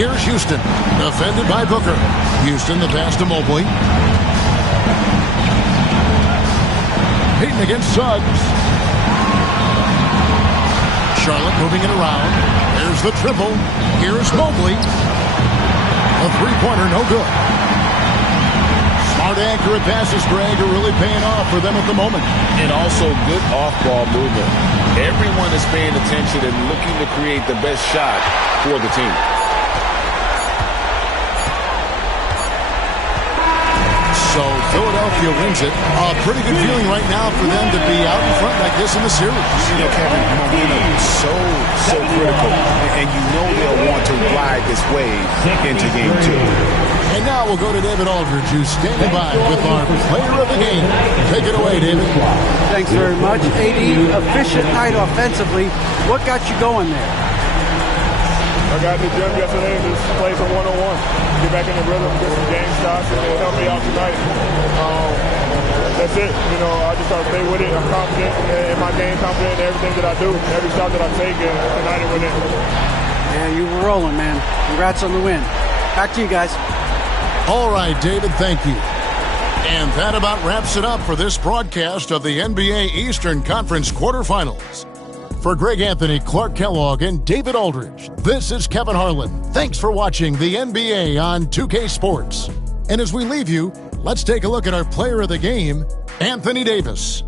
Here's Houston, defended by Booker. Houston, the pass to Mobley. Payton against Suggs. Charlotte moving it around. There's the triple. Here's Mobley. A 3-pointer, no good. Smart, accurate passes, Greg, are really paying off for them at the moment. And also good off-ball movement. Everyone is paying attention and looking to create the best shot for the team. So Philadelphia wins it. A pretty good feeling right now for them to be out in front like this in the series. You know, Kevin, momentum is so critical. And you know they'll want to ride this wave into game 2. And now we'll go to David Aldridge, who's standing by with our player of the game. Take it away, David. Thanks very much. AD, efficient night offensively. What got you going there? I got in the gym yesterday and just played some one-on-one. Get back in the rhythm, get some game shots, and it'll help me out tonight. That's it. You know, I just try to stay with it. I'm confident in my game, confident in everything that I do, every shot that I take, and tonight it went in. Yeah, you were rolling, man. Congrats on the win. Back to you guys. All right, David, thank you. And that about wraps it up for this broadcast of the NBA Eastern Conference quarterfinals. For Greg Anthony, Clark Kellogg, and David Aldridge, this is Kevin Harlan. Thanks for watching the NBA on 2K Sports. And as we leave you, let's take a look at our player of the game, Anthony Davis.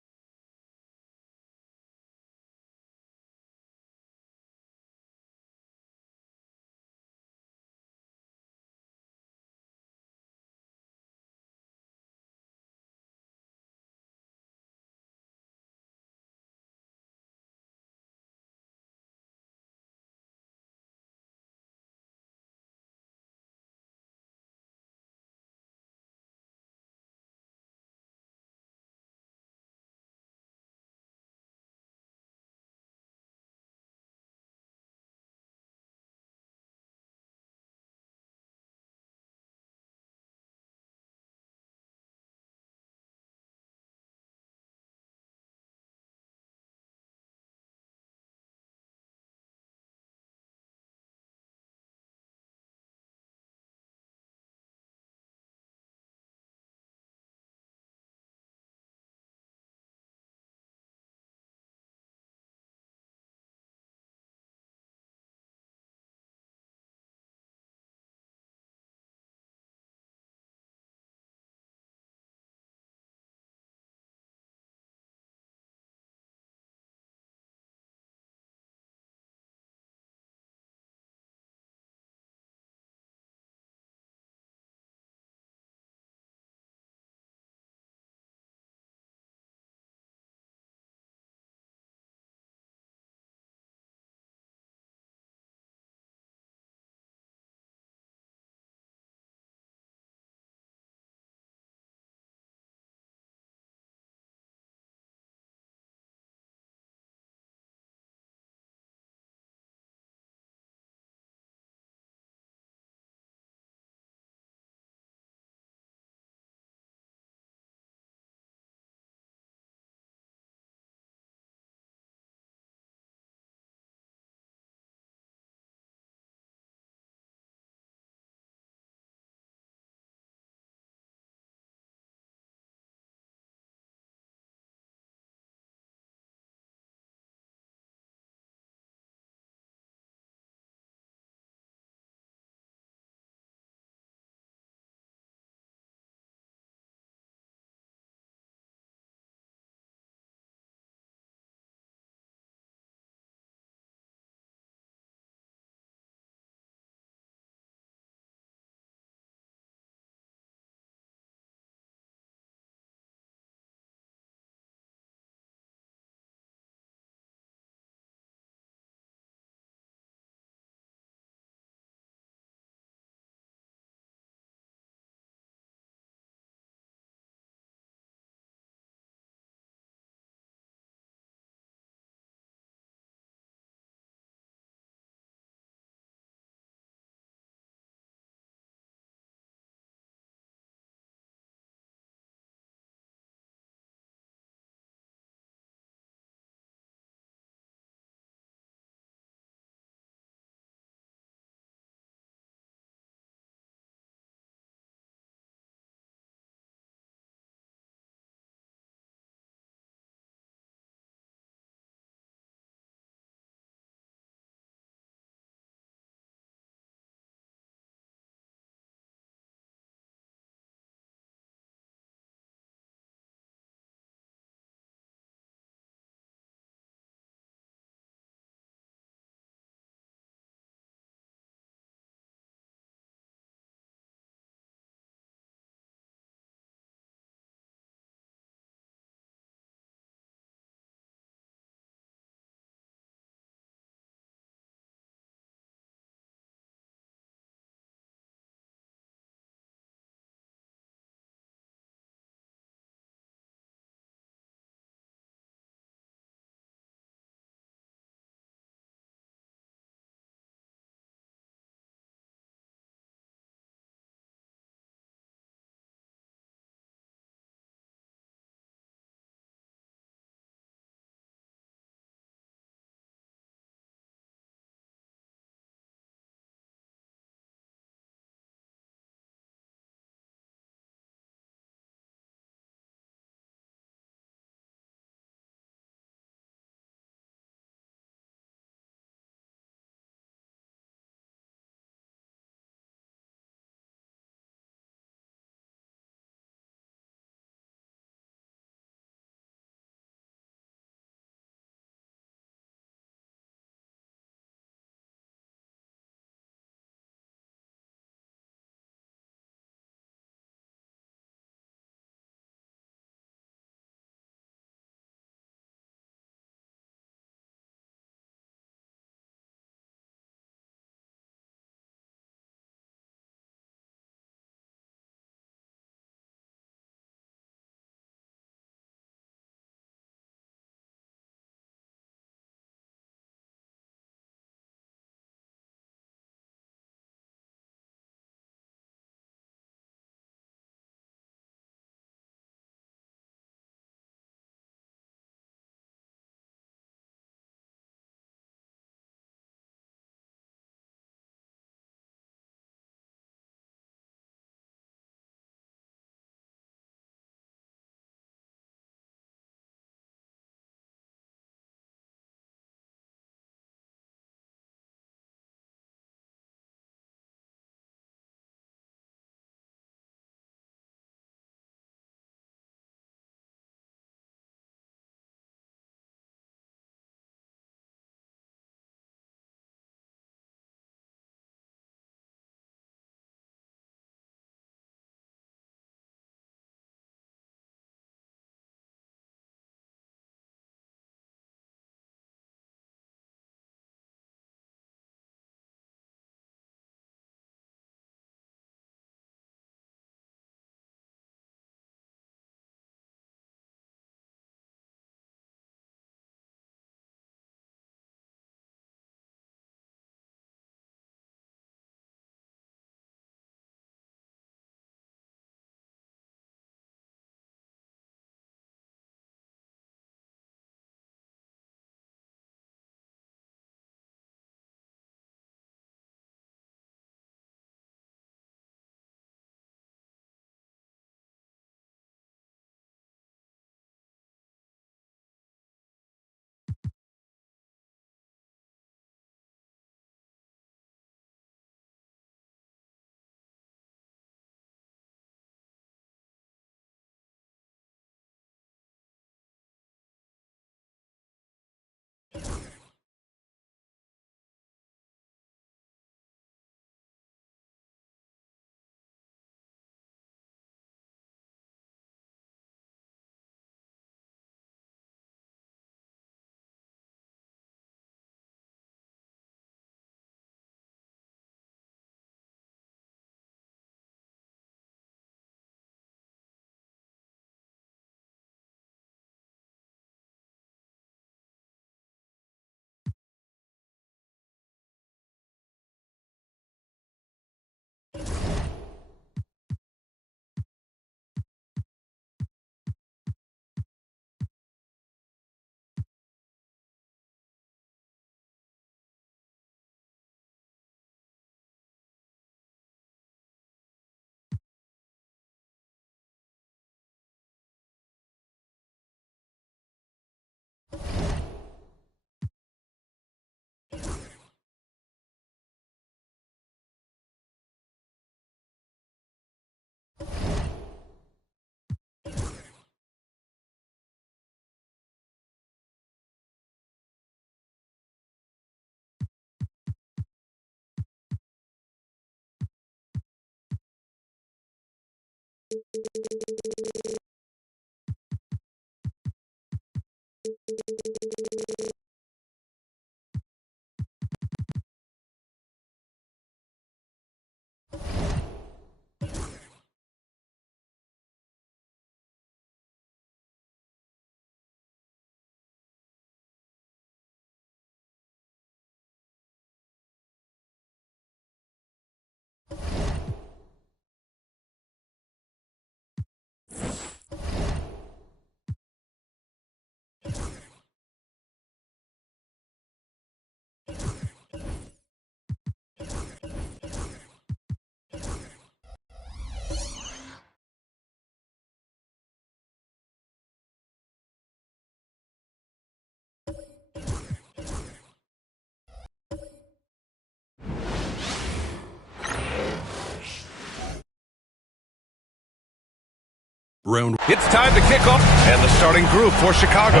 It's time to kick off, and the starting group for Chicago.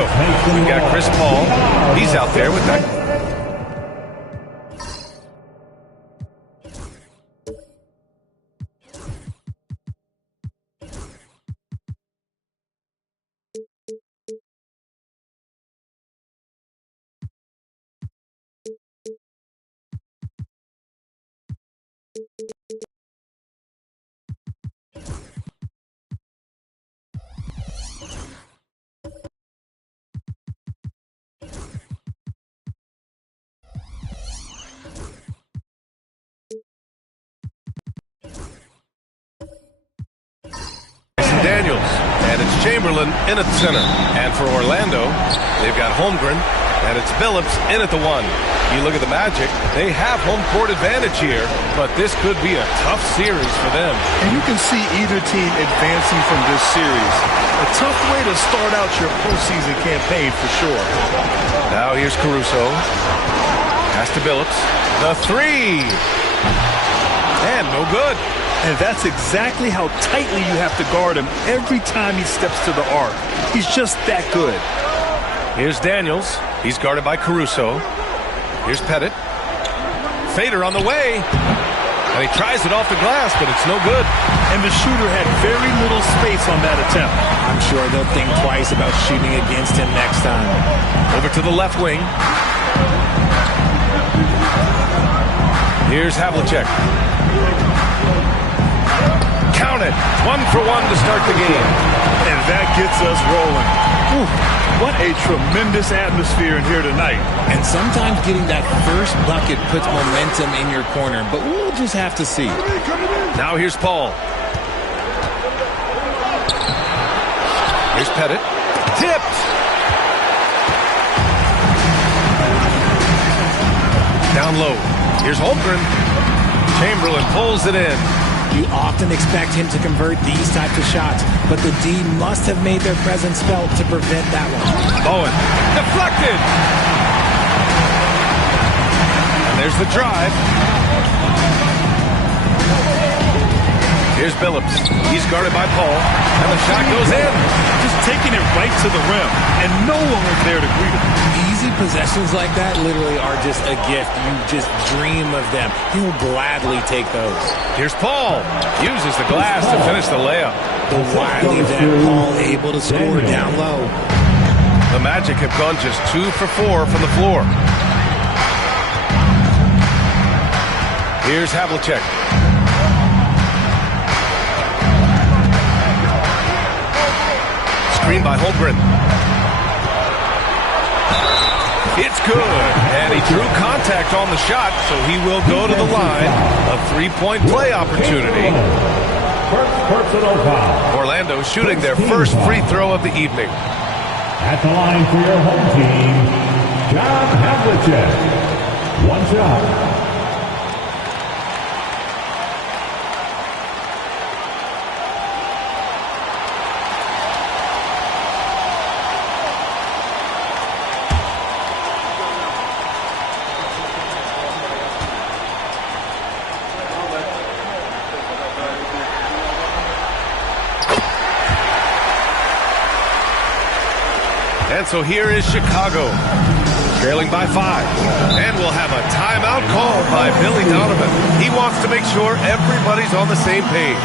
We've got Chris Paul. He's out there with that. Daniels, and it's Chamberlain in at the center. And for Orlando, they've got Holmgren, and it's Billups in at the 1. You look at the Magic, they have home court advantage here, but this could be a tough series for them. And you can see either team advancing from this series. A tough way to start out your postseason campaign for sure. Now here's Caruso. Pass to Billups. The 3. And no good. And that's exactly how tightly you have to guard him every time he steps to the arc. He's just that good. Here's Daniels. He's guarded by Caruso. Here's Pettit. Fader on the way. And he tries it off the glass, but it's no good. And the shooter had very little space on that attempt. I'm sure they'll think twice about shooting against him next time. Over to the left wing. Here's Havlicek. Count it. 1 for 1 to start the game. And that gets us rolling. Ooh, what a tremendous atmosphere in here tonight. And sometimes getting that first bucket puts momentum in your corner, but we'll just have to see. Now here's Paul. Here's Pettit. Tipped. Down low. Here's Holmgren. Chamberlain pulls it in. You often expect him to convert these types of shots, but the D must have made their presence felt to prevent that one. Bowen. Deflected. And there's the drive. Here's Billups. He's guarded by Paul, and the shot goes in. Just taking it right to the rim, and no one was there to greet him. Easy possessions like that literally are just a gift. You just dream of them. He'll gladly take those. Here's Paul. Uses the glass to finish the layup. The wily vet Paul able to score down low. The Magic have gone just 2 for 4 from the floor. Here's Havlicek. Screen by Holmgren. It's good. And he drew contact on the shot, so he will go to the line. A 3-point play opportunity. Personal foul. Orlando shooting their first free throw of the evening. At the line for your home team, John Havlicek. 1 shot. And so here is Chicago, trailing by 5. And we'll have a timeout called by Billy Donovan. He wants to make sure everybody's on the same page.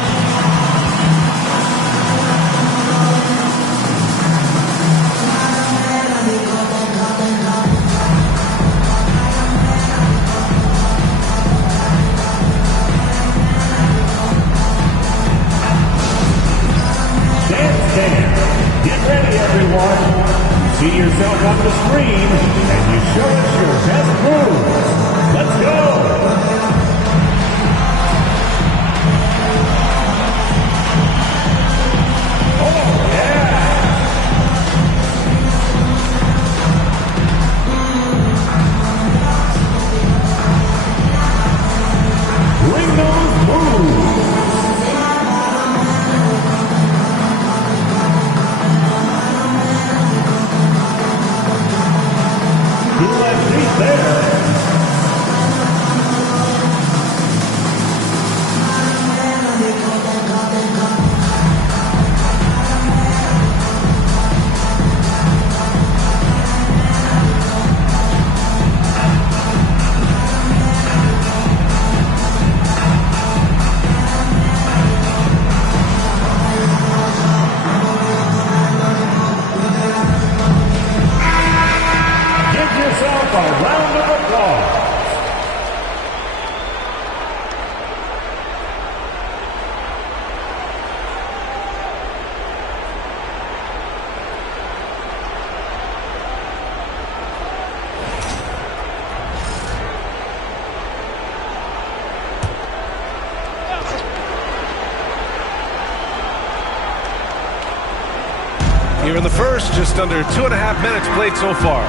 Here in the first, just under 2.5 minutes played so far.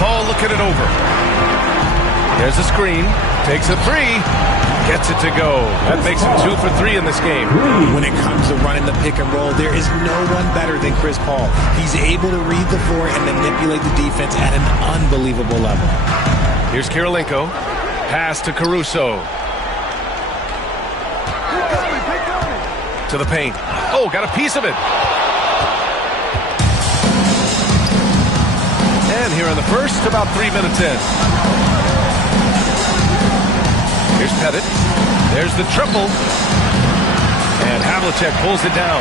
Paul looking it over. There's a screen. Takes a three. Gets it to go. That makes him 2 for 3 in this game. When it comes to running the pick and roll, there is no one better than Chris Paul. He's able to read the floor and manipulate the defense at an unbelievable level. Here's Kirilenko. Pass to Caruso. To the paint. Oh, got a piece of it. And here in the first, about 3 minutes in. Here's Pettit. There's the triple. And Havlicek pulls it down.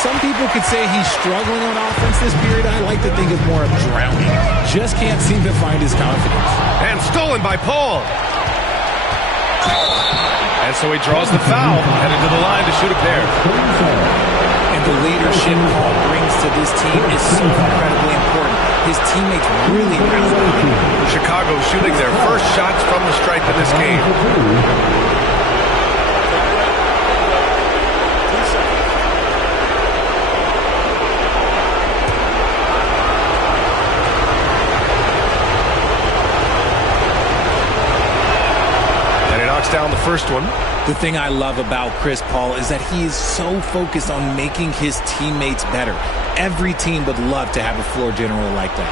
Some people could say he's struggling on offense this period. I like to think of more of drowning. Just can't seem to find his confidence. And stolen by Paul. And so he draws the foul, headed to the line to shoot a pair. And the leadership Paul brings to this team is so incredibly important. His teammates really rally him. Chicago shooting their first shots from the stripe in this game. Down the first one. The thing I love about Chris Paul is that he is so focused on making his teammates better. Every team would love to have a floor general like that.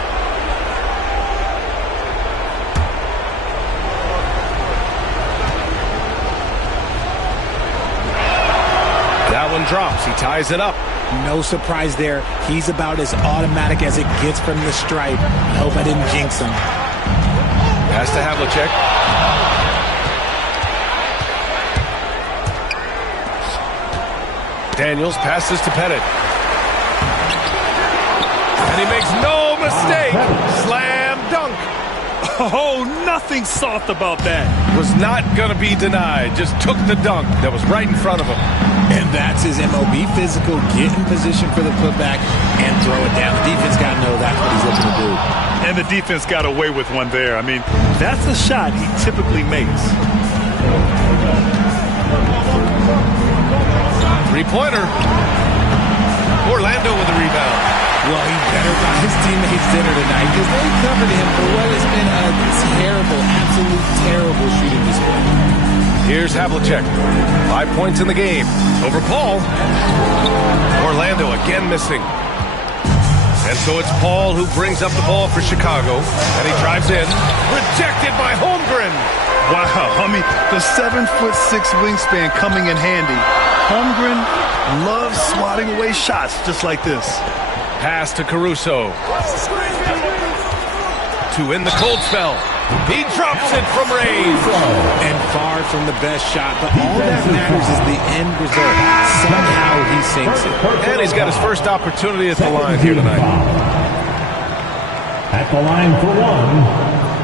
That one drops. He ties it up. No surprise there. He's about as automatic as it gets from the stripe. I hope I didn't jinx him. Pass to Havlicek. Daniels passes to Pettit. And he makes no mistake. Slam dunk. Oh, nothing soft about that. Was not going to be denied. Just took the dunk that was right in front of him. And that's his MOB physical. Get in position for the putback and throw it down. The defense got to know that's what he's looking to do. And the defense got away with one there. I mean, that's a shot he typically makes. Three-pointer. Orlando with the rebound. Well, he better buy his teammates dinner tonight because they covered him for what has been a terrible, absolute terrible shooting display. Here's Havlicek. 5 points in the game. Over Paul. Orlando again missing. And so it's Paul who brings up the ball for Chicago. And he drives in. Rejected by Holmgren. Wow, I mean, the 7'6" wingspan coming in handy. Holmgren loves swatting away shots just like this. Pass to Caruso. To in the cold spell. He drops it from range. And far from the best shot, but all that matters is the end result. Somehow he sinks it. And he's got his first opportunity at the line here tonight. At the line for one,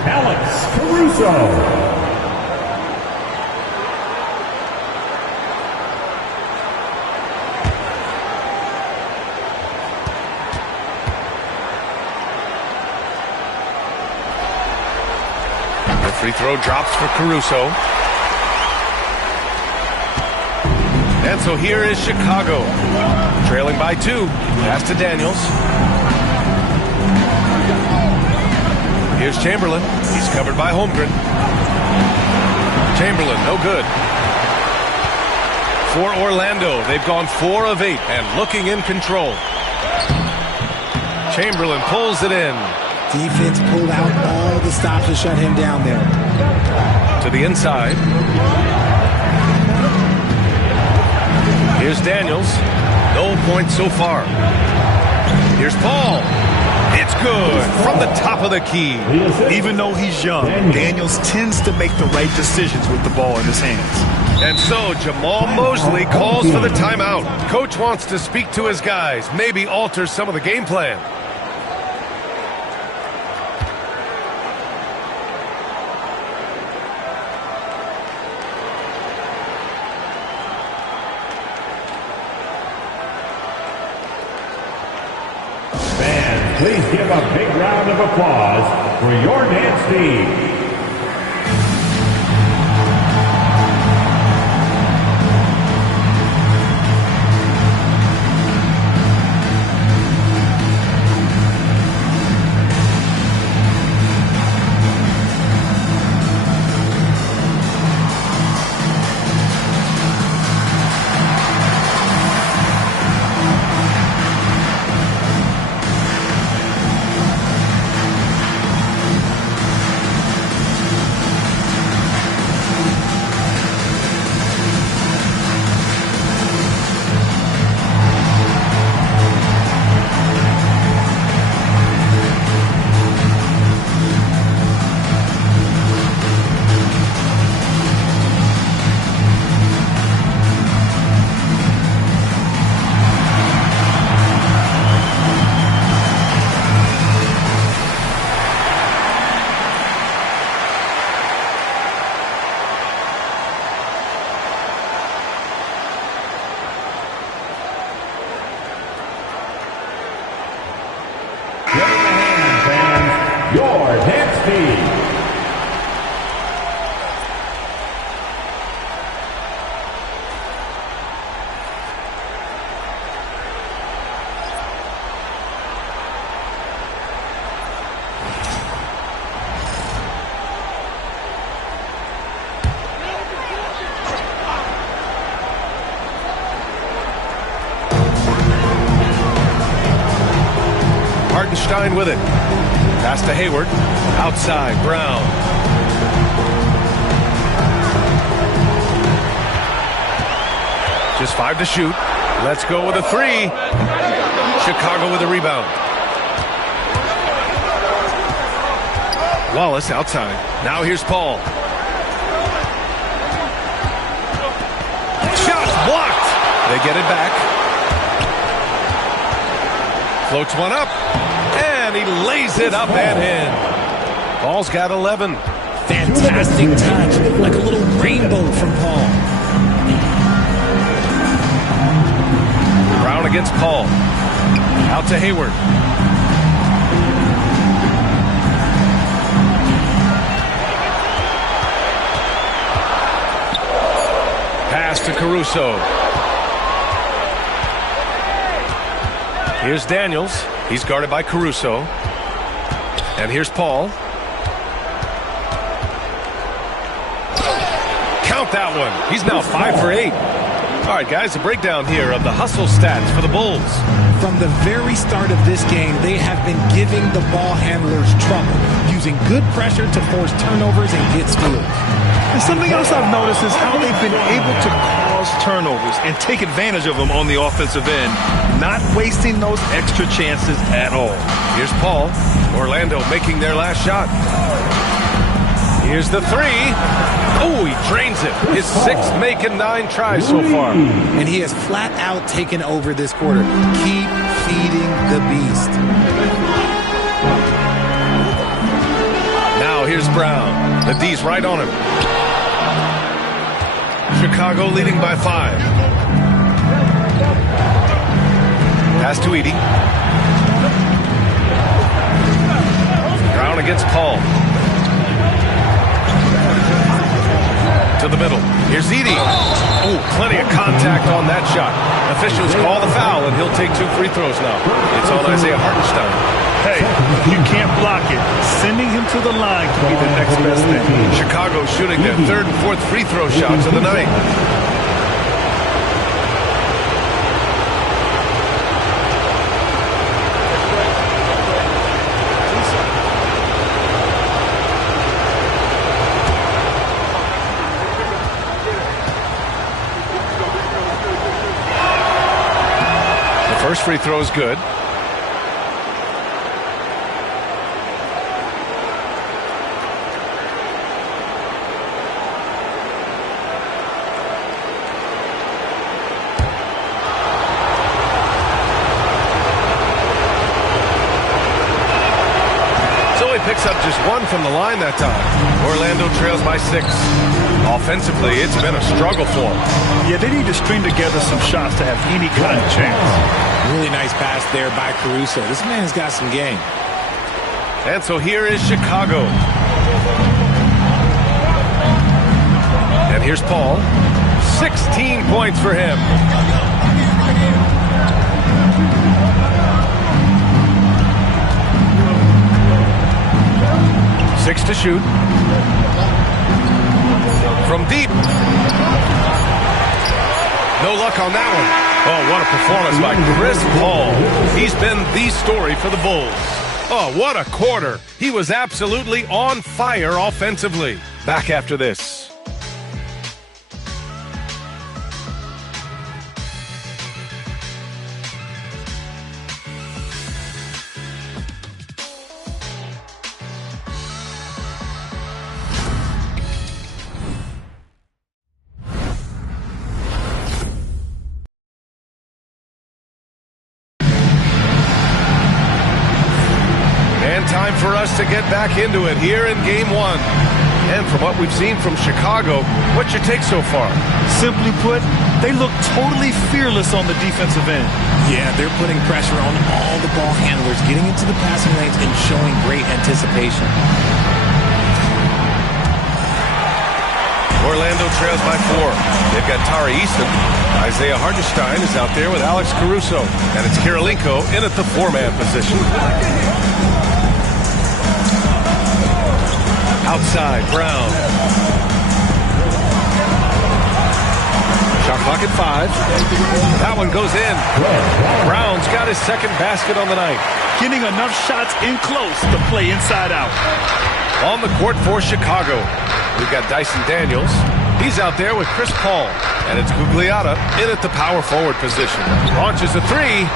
Alex Caruso. Free throw drops for Caruso. And so here is Chicago. Trailing by 2. Pass to Daniels. Here's Chamberlain. He's covered by Holmgren. Chamberlain, no good. For Orlando, they've gone 4 of 8 and looking in control. Chamberlain pulls it in. Defense pulled out all the stops to shut him down there. To the inside. Here's Daniels. No points so far. Here's Paul. It's good from the top of the key. Even though he's young, Daniels tends to make the right decisions with the ball in his hands. And so Jamal Mosley calls for the timeout. Coach wants to speak to his guys, maybe alter some of the game plan. Please give a big round of applause for your dance team. your next team. Hartenstein with it. Pass to Hayward. Outside, Brown. Just 5 to shoot. Let's go with a 3. Chicago with a rebound. Wallace outside. Now here's Paul. Shots blocked. They get it back. Floats one up. And he lays it up and in. Paul's got 11. Fantastic touch. Like a little rainbow from Paul. Brown against Paul. Out to Hayward. Pass to Caruso. Here's Daniels. He's guarded by Caruso. And here's Paul. Count that one. He's now 5 for 8. All right, guys, a breakdown here of the hustle stats for the Bulls. From the very start of this game, they have been giving the ball handlers trouble, using good pressure to force turnovers and get steals. And something else I've noticed is how they've been able to cause turnovers and take advantage of them on the offensive end, not wasting those extra chances at all. Here's Paul. Orlando making their last shot. Here's the 3. Oh, he drains it. His 6th make and 9 tries so far. And he has flat out taken over this quarter. Keep feeding the beast. Now here's Brown. The D's right on him. Chicago leading by 5. Pass to Edey. Brown against Paul. To the middle. Here's Edey. Oh, plenty of contact on that shot. Officials call the foul, and he'll take 2 free throws now. It's on Isaiah Hartenstein. Hey, you can't block it. Sending him to the line could be the next best thing. Chicago shooting their 3rd and 4th free throw shots of the night. First free throw is good. So he picks up just 1 from the line that time. Orlando trails by 6. Offensively, it's been a struggle for them. Yeah, they need to string together some shots to have any kind of chance. Really nice pass there by Caruso. This man's got some game. And so here is Chicago. And here's Paul. 16 points for him. Six to shoot. From deep. No luck on that one. Oh, what a performance by Chris Paul. He's been the story for the Bulls. Oh, what a quarter. He was absolutely on fire offensively. Back after this. Time for us to get back into it here in Game 1. And from what we've seen from Chicago, what's your take so far? Simply put, they look totally fearless on the defensive end. Yeah, they're putting pressure on all the ball handlers, getting into the passing lanes and showing great anticipation. Orlando trails by 4. They've got Tari Easton. Isaiah Hartenstein is out there with Alex Caruso. And it's Kirilenko in at the 4-man position. Outside, Brown. Shot clock at 5. That one goes in. Brown's got his second basket on the night. Getting enough shots in close to play inside out. On the court for Chicago, we've got Dyson Daniels. He's out there with Chris Paul. And it's Gugliotta in at the power forward position. Launches a 3.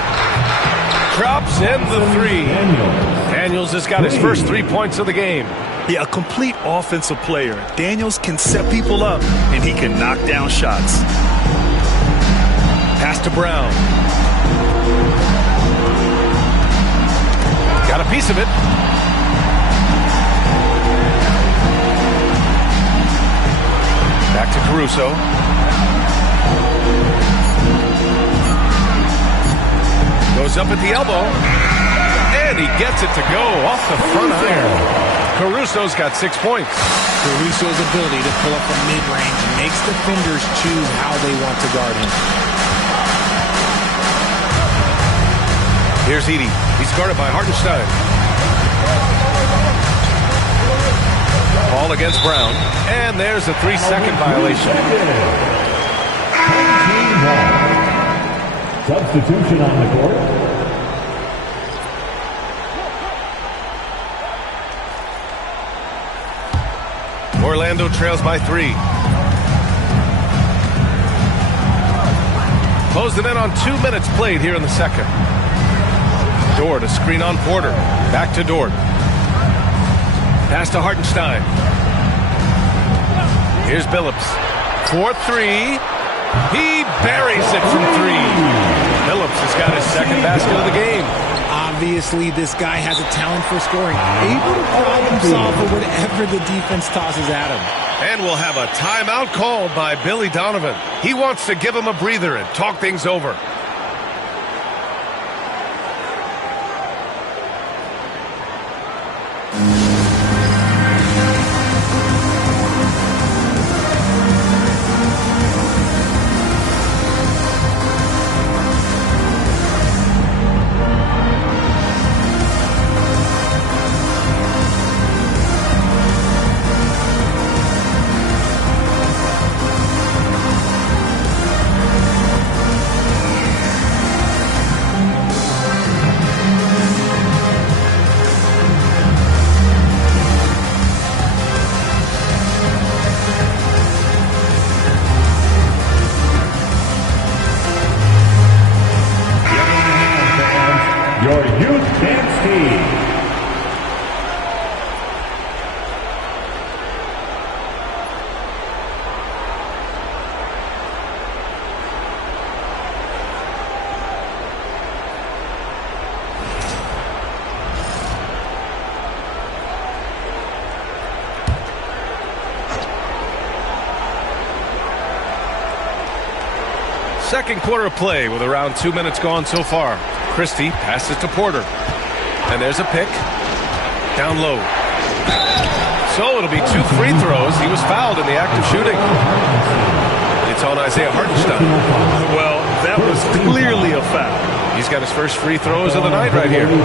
Drops in the 3. Daniels has got his first 3 points of the game. Yeah, a complete offensive player. Daniels can set people up, and he can knock down shots. Pass to Brown. Got a piece of it. Back to Caruso. Goes up at the elbow. And he gets it to go off the front iron. Caruso's got 6 points. Caruso's ability to pull up from mid-range makes defenders choose how they want to guard him. Here's Edey. He's guarded by Hartenstein. Ball against Brown. And there's a 3-second violation. Substitution on the court. Orlando trails by 3. Closing in on 2 minutes played here in the second. Dort, a screen on Porter. Back to Dort. Pass to Hartenstein. Here's Billups. 4-3. He buries it from 3. Billups has got his second basket of the game. Obviously, this guy has a talent for scoring, able to problem solve for whatever the defense tosses at him. And we'll have a timeout called by Billy Donovan. He wants to give him a breather and talk things over. Your youth dance team. Second quarter of play with around 2 minutes gone so far. Christie passes to Porter. And there's a pick. Down low. So it'll be 2 free throws. He was fouled in the act of shooting. It's on Isaiah Hartenstein. Well, that was clearly a foul. He's got his first free throws of the night right here. Will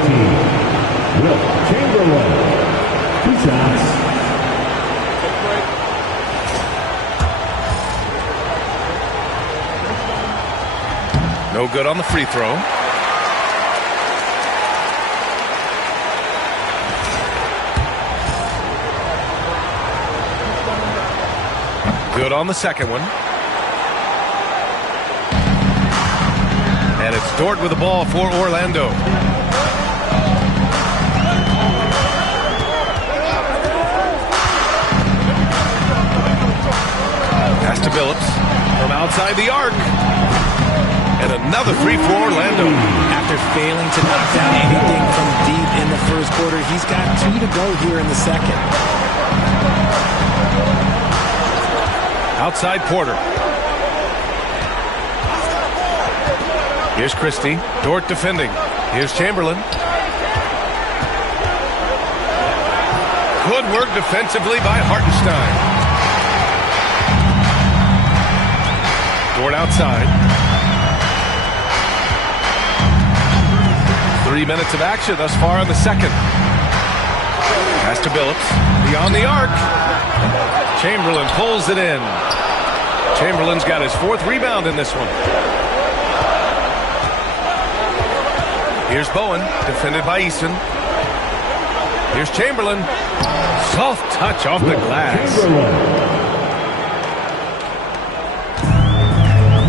Chamberlain. 2 shots. No good on the free throw. Good on the second one. And it's Dort with the ball for Orlando. Pass to Billups from outside the arc. And another three for Orlando. After failing to knock down anything from deep in the first quarter, he's got 2 to go here in the second. Outside Porter. Here's Christie. Dort defending. Here's Chamberlain. Good work defensively by Hartenstein. Dort outside. 3 minutes of action thus far in the second. Pass to Billups. Beyond the arc. Chamberlain pulls it in. Chamberlain's got his 4th rebound in this one. Here's Bowen, defended by Eason. Here's Chamberlain. Soft touch off the glass.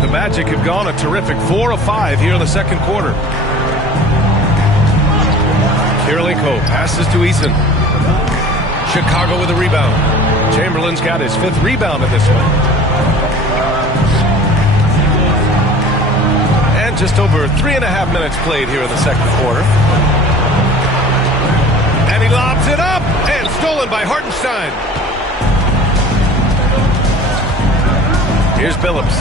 The Magic have gone a terrific 4 of 5 here in the second quarter. Kirilenko passes to Eason. Chicago with a rebound. Chamberlain's got his 5th rebound in this one. And just over 3.5 minutes played here in the second quarter. And he lobs it up, and stolen by Hartenstein. Here's Billups.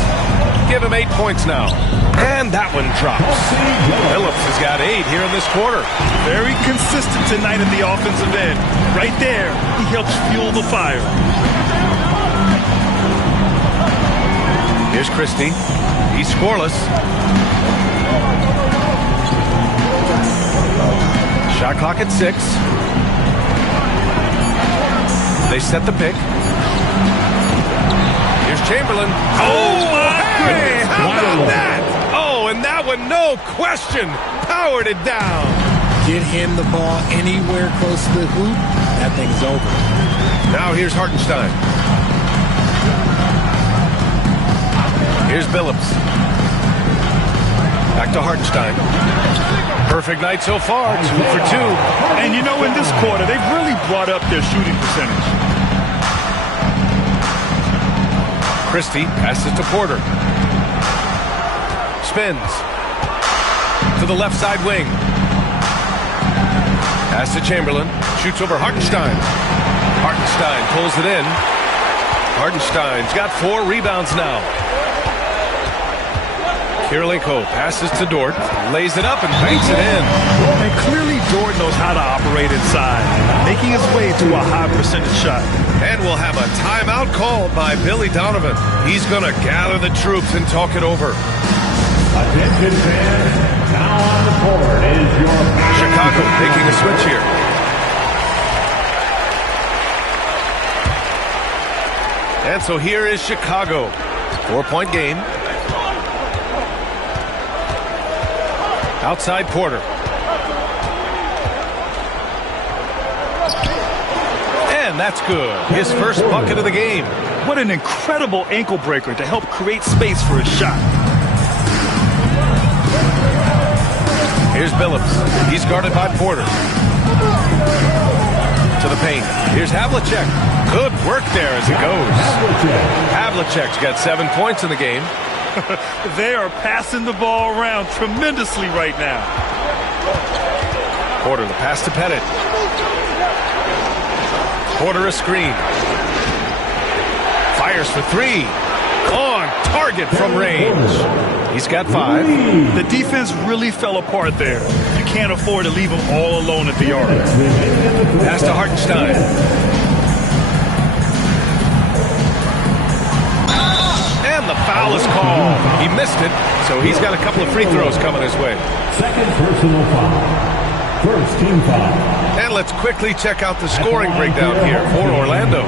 Give him 8 points now. And that one drops. Billups has got 8 here in this quarter. Very consistent tonight at the offensive end. Right there, he helps fuel the fire. Here's Christie. He's scoreless. Shot clock at 6. They set the pick. Here's Chamberlain. Oh, my goodness. How about that? Oh, and that one, no question, powered it down. Get him the ball anywhere close to the hoop, that thing's over. Now here's Hartenstein. Here's Billups. Back to Hartenstein. Perfect night so far, 2 for 2. And you know, in this quarter, they've really brought up their shooting percentage. Christie passes to Porter. Spins. To the left side wing. Pass to Chamberlain. Shoots over Hartenstein. Hartenstein pulls it in. Hartenstein's got 4 rebounds now. Kirilenko passes to Dort. Lays it up and banks it in. And clearly Dort knows how to operate inside, making his way to a high percentage shot. And we'll have a timeout called by Billy Donovan. He's going to gather the troops and talk it over. Attention fans, now on the court is your Chicago making a switch here. And so here is Chicago. 4-point game. Outside Porter. And that's good. His first bucket of the game. What an incredible ankle breaker to help create space for his shot. Here's Billups. He's guarded by Porter. To the paint. Here's Havlicek. Good work there as he goes. Havlicek's got 7 points in the game. They are passing the ball around tremendously right now. Porter, the pass to Pettit. Porter a screen. Fires for 3. On target from range. He's got 5. The defense really fell apart there. You can't afford to leave him all alone at the arc. Pass to Hartenstein. And the foul is called. He missed it, so he's got a couple of free throws coming his way. second personal foul. First team foul. And let's quickly check out the scoring breakdown here for Orlando.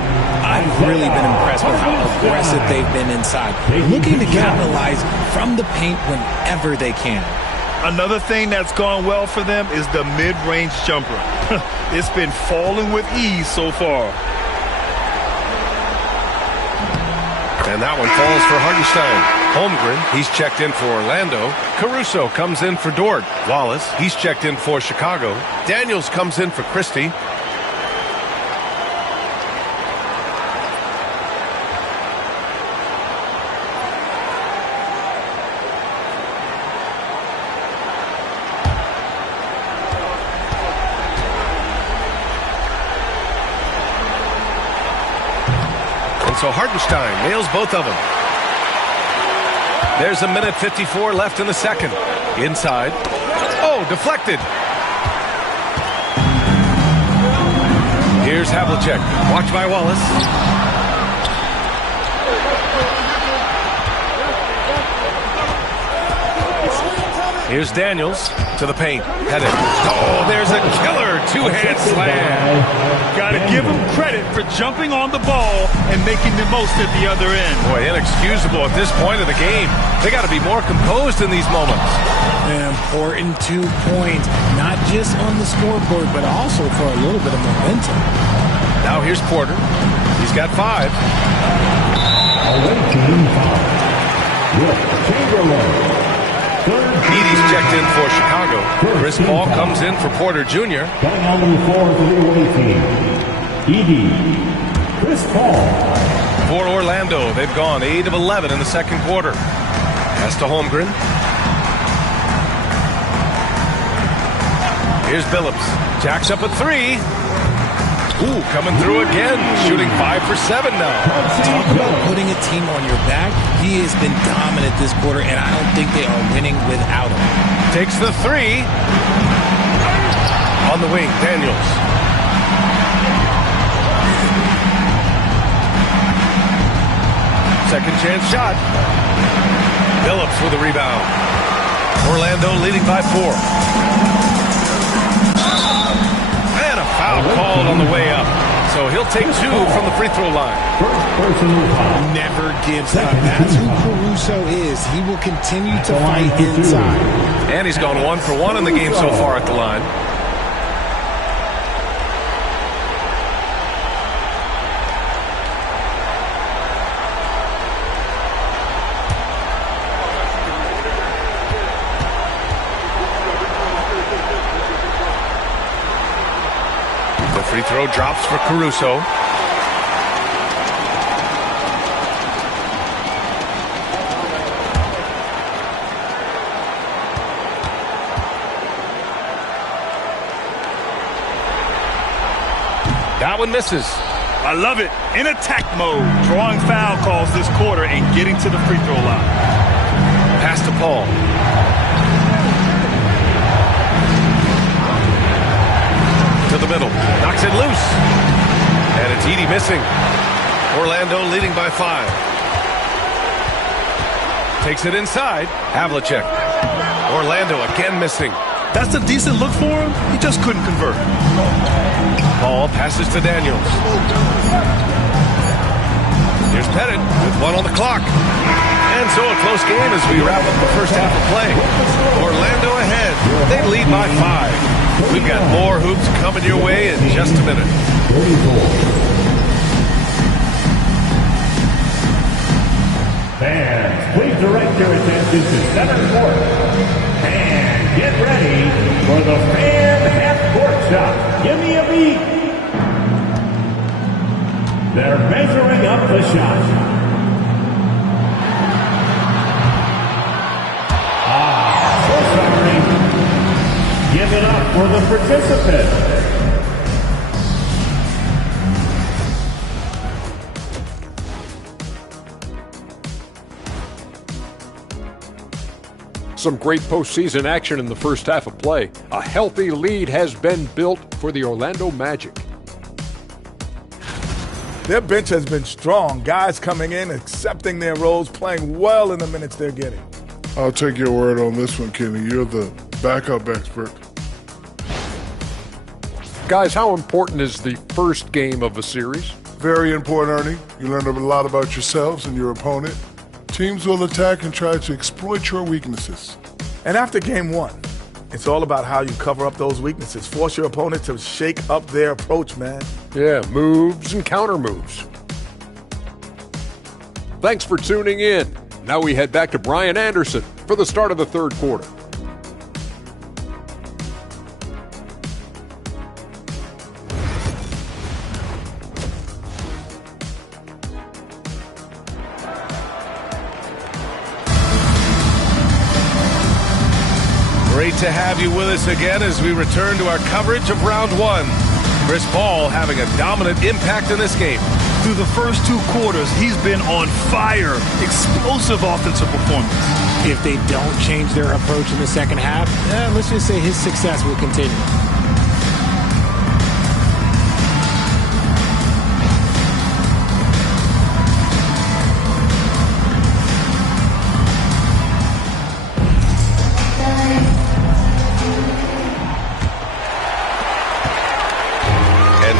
I've really been impressed with how aggressive they've been inside, looking to capitalize from the paint whenever they can. Another thing that's gone well for them is the mid-range jumper. It's been falling with ease so far. And that one falls for Hartenstein. Holmgren, he's checked in for Orlando. Caruso comes in for Dort. Wallace, he's checked in for Chicago. Daniels comes in for Christie. So Hartenstein nails both of them. There's a minute 54 left in the second. Inside. Oh, deflected. Here's Here's Havlicek. Watch by Wallace. Here's Daniels to the paint. Headed. Oh, there's a killer two-hand slam. Got to give him credit for jumping on the ball and making the most at the other end. Boy, inexcusable at this point of the game. They got to be more composed in these moments. An important 2 points, not just on the scoreboard, but also for a little bit of momentum. Now here's Porter. He's got 5. Away team foul. With Chamberlain. Edie's checked in for Chicago. Chris Paul comes in for Porter Jr. Coming on the floor for the away team. Edie. Chris Paul. For Orlando, they've gone 8 of 11 in the second quarter. Pass to Holmgren. Here's Billups. Jacks up a 3. Ooh, coming through again. Shooting 5 for 7 now. Talk about putting a team on your back. He has been dominant this quarter, and I don't think they are winning without him. Takes the 3. On the wing, Daniels. Second chance shot. Billups with a rebound. Orlando leading by 4. And a foul called on the way up. So he'll take 2 from the free throw line. Never gives up. That's who Caruso is. He will continue to fight inside. And he's gone 1 for 1 in the game so far at the line. The free throw drops for Caruso. That one misses. I love it. In attack mode, drawing foul calls this quarter and getting to the free throw line. Pass to Paul. To the middle. Knocks it loose. And it's Edie missing. Orlando leading by 5. Takes it inside. Havlicek. Orlando again missing. That's a decent look for him. He just couldn't convert. Paul passes to Daniels. Here's Pettit with 1 on the clock. And so a close game as we wrap up the first half of play. Orlando ahead. They lead by 5. We've got more hoops coming your way in just a minute. Fans, please direct your attention to center court. And get ready for the fan half-court shot. Give me a beat. They're measuring up the shot. So sorry. Give it up for the participant. Some great postseason action in the first half of play. A healthy lead has been built for the Orlando Magic. Their bench has been strong. Guys coming in, accepting their roles, playing well in the minutes they're getting. I'll take your word on this one, Kenny. You're the backup expert. Guys, how important is the first game of a series? Very important, Ernie. You learn a lot about yourselves and your opponent. Teams will attack and try to exploit your weaknesses. And after game 1, it's all about how you cover up those weaknesses. Force your opponent to shake up their approach, man. Yeah, moves and counter moves. Thanks for tuning in. Now we head back to Brian Anderson for the start of the third quarter. Great to have you with us again as we return to our coverage of round 1. Chris Paul having a dominant impact in this game. Through the first 2 quarters, he's been on fire. Explosive offensive performance. If they don't change their approach in the second half, let's just say his success will continue.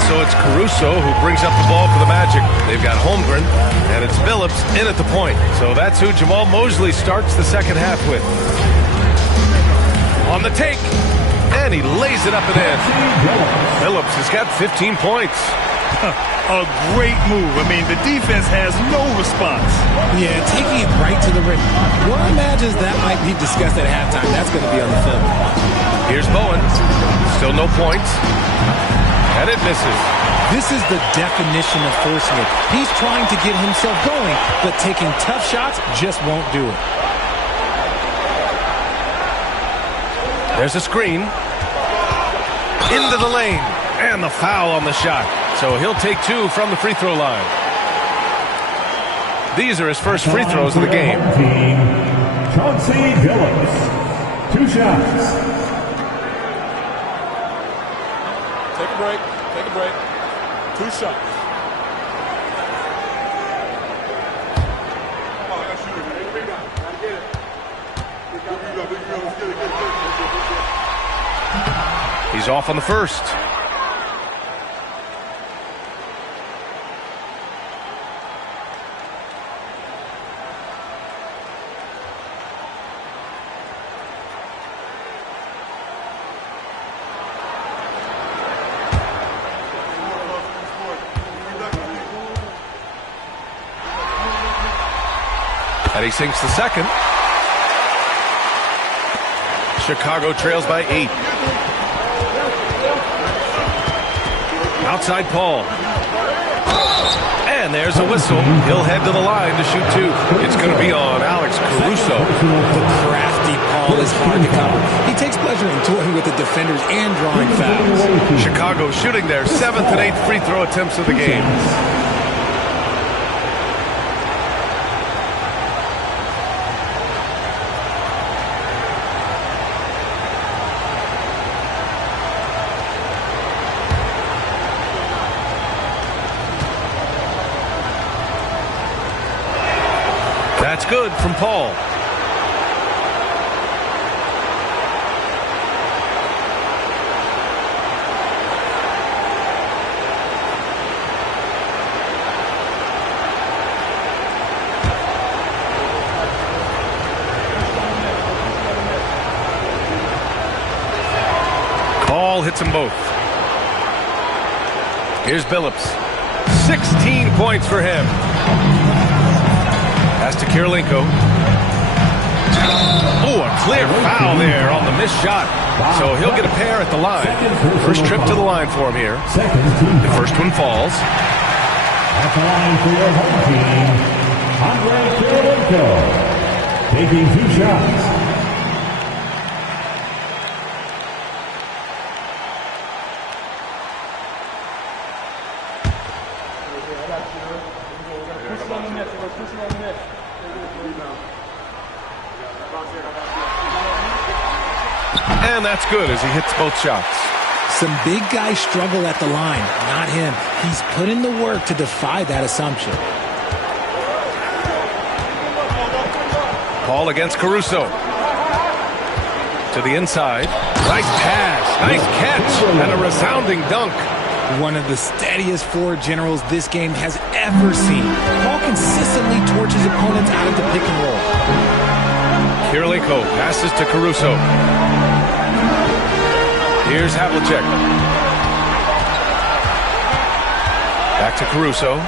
So it's Caruso who brings up the ball for the Magic. They've got Holmgren, and it's Billups in at the point. So that's who Jamal Mosley starts the second half with. On the take, and he lays it up and in. Billups has got 15 points. A great move. I mean, the defense has no response. Yeah, taking it right to the rim. One imagines that might be discussed at halftime. That's going to be on the film. Here's Bowen. Still no points. And it misses. This is the definition of forcing it. He's trying to get himself going, but taking tough shots just won't do it. There's a screen. Into the lane. And the foul on the shot. So he'll take 2 from the free throw line. These are his first free throws of the game. Chauncey Billups. 2 shots. Take a break. Take a break. 2 shots. He's off on the first. And he sinks the second. Chicago trails by 8. Outside Paul. And there's a whistle. He'll head to the line to shoot 2. It's going to be on Alex Caruso. The crafty Paul is hard to cover. He takes pleasure in toying with the defenders and drawing fouls. Chicago shooting their 7th and 8th free throw attempts of the game. That's good from Paul. Paul hits them both. Here's Billups. 16 points for him. Pass to Kirilenko. Oh, a clear foul there on the missed shot. So he'll get a pair at the line. First trip to the line for him here. The first one falls. At the line for your home team, Andre Kirilenko, taking 2 shots. And that's good as he hits both shots. Some big guys struggle at the line, not him. He's put in the work to defy that assumption. Paul against Caruso. To the inside. Nice pass, nice catch, and a resounding dunk. One of the steadiest floor generals this game has ever seen. Paul consistently torches opponents out of the pick and roll. Kirilenko passes to Caruso. Here's Havlicek. Back to Caruso.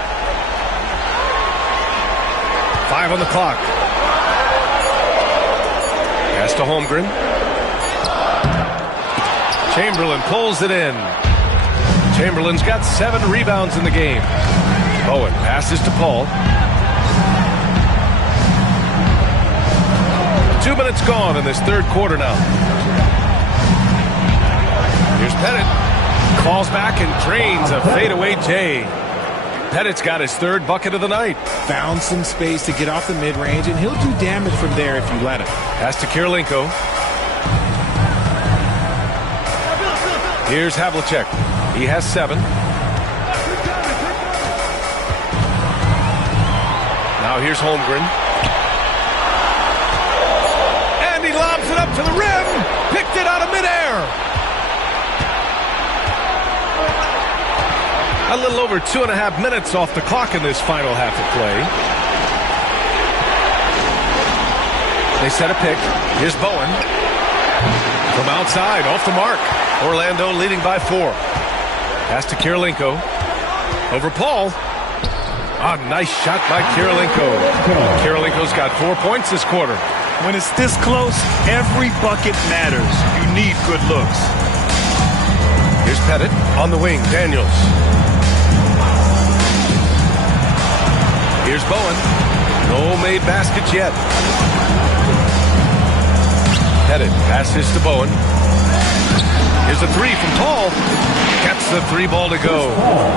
5 on the clock. Pass to Holmgren. Chamberlain pulls it in. Chamberlain's got 7 rebounds in the game. Bowen passes to Paul. 2 minutes gone in this third quarter now. Here's Pettit. Calls back and drains a fadeaway J. Pettit's got his 3rd bucket of the night. Found some space to get off the mid-range, and he'll do damage from there if you let him. Pass to Kirilenko. Here's Havlicek. He has 7. Now here's Holmgren. And he lobs it up to the rim. Picked it out of midair. A little over 2.5 minutes off the clock in this final half of play. They set a pick. Here's Bowen. From outside, off the mark. Orlando leading by 4. Pass to Kirilenko. Over Paul. A nice shot by Kirilenko. Kirilenko's got 4 points this quarter. When it's this close, every bucket matters. You need good looks. Here's Pettit on the wing. Daniels. Here's Bowen. No made baskets yet. Pettit passes to Bowen. Here's a 3 from Paul. Gets the 3 ball to go.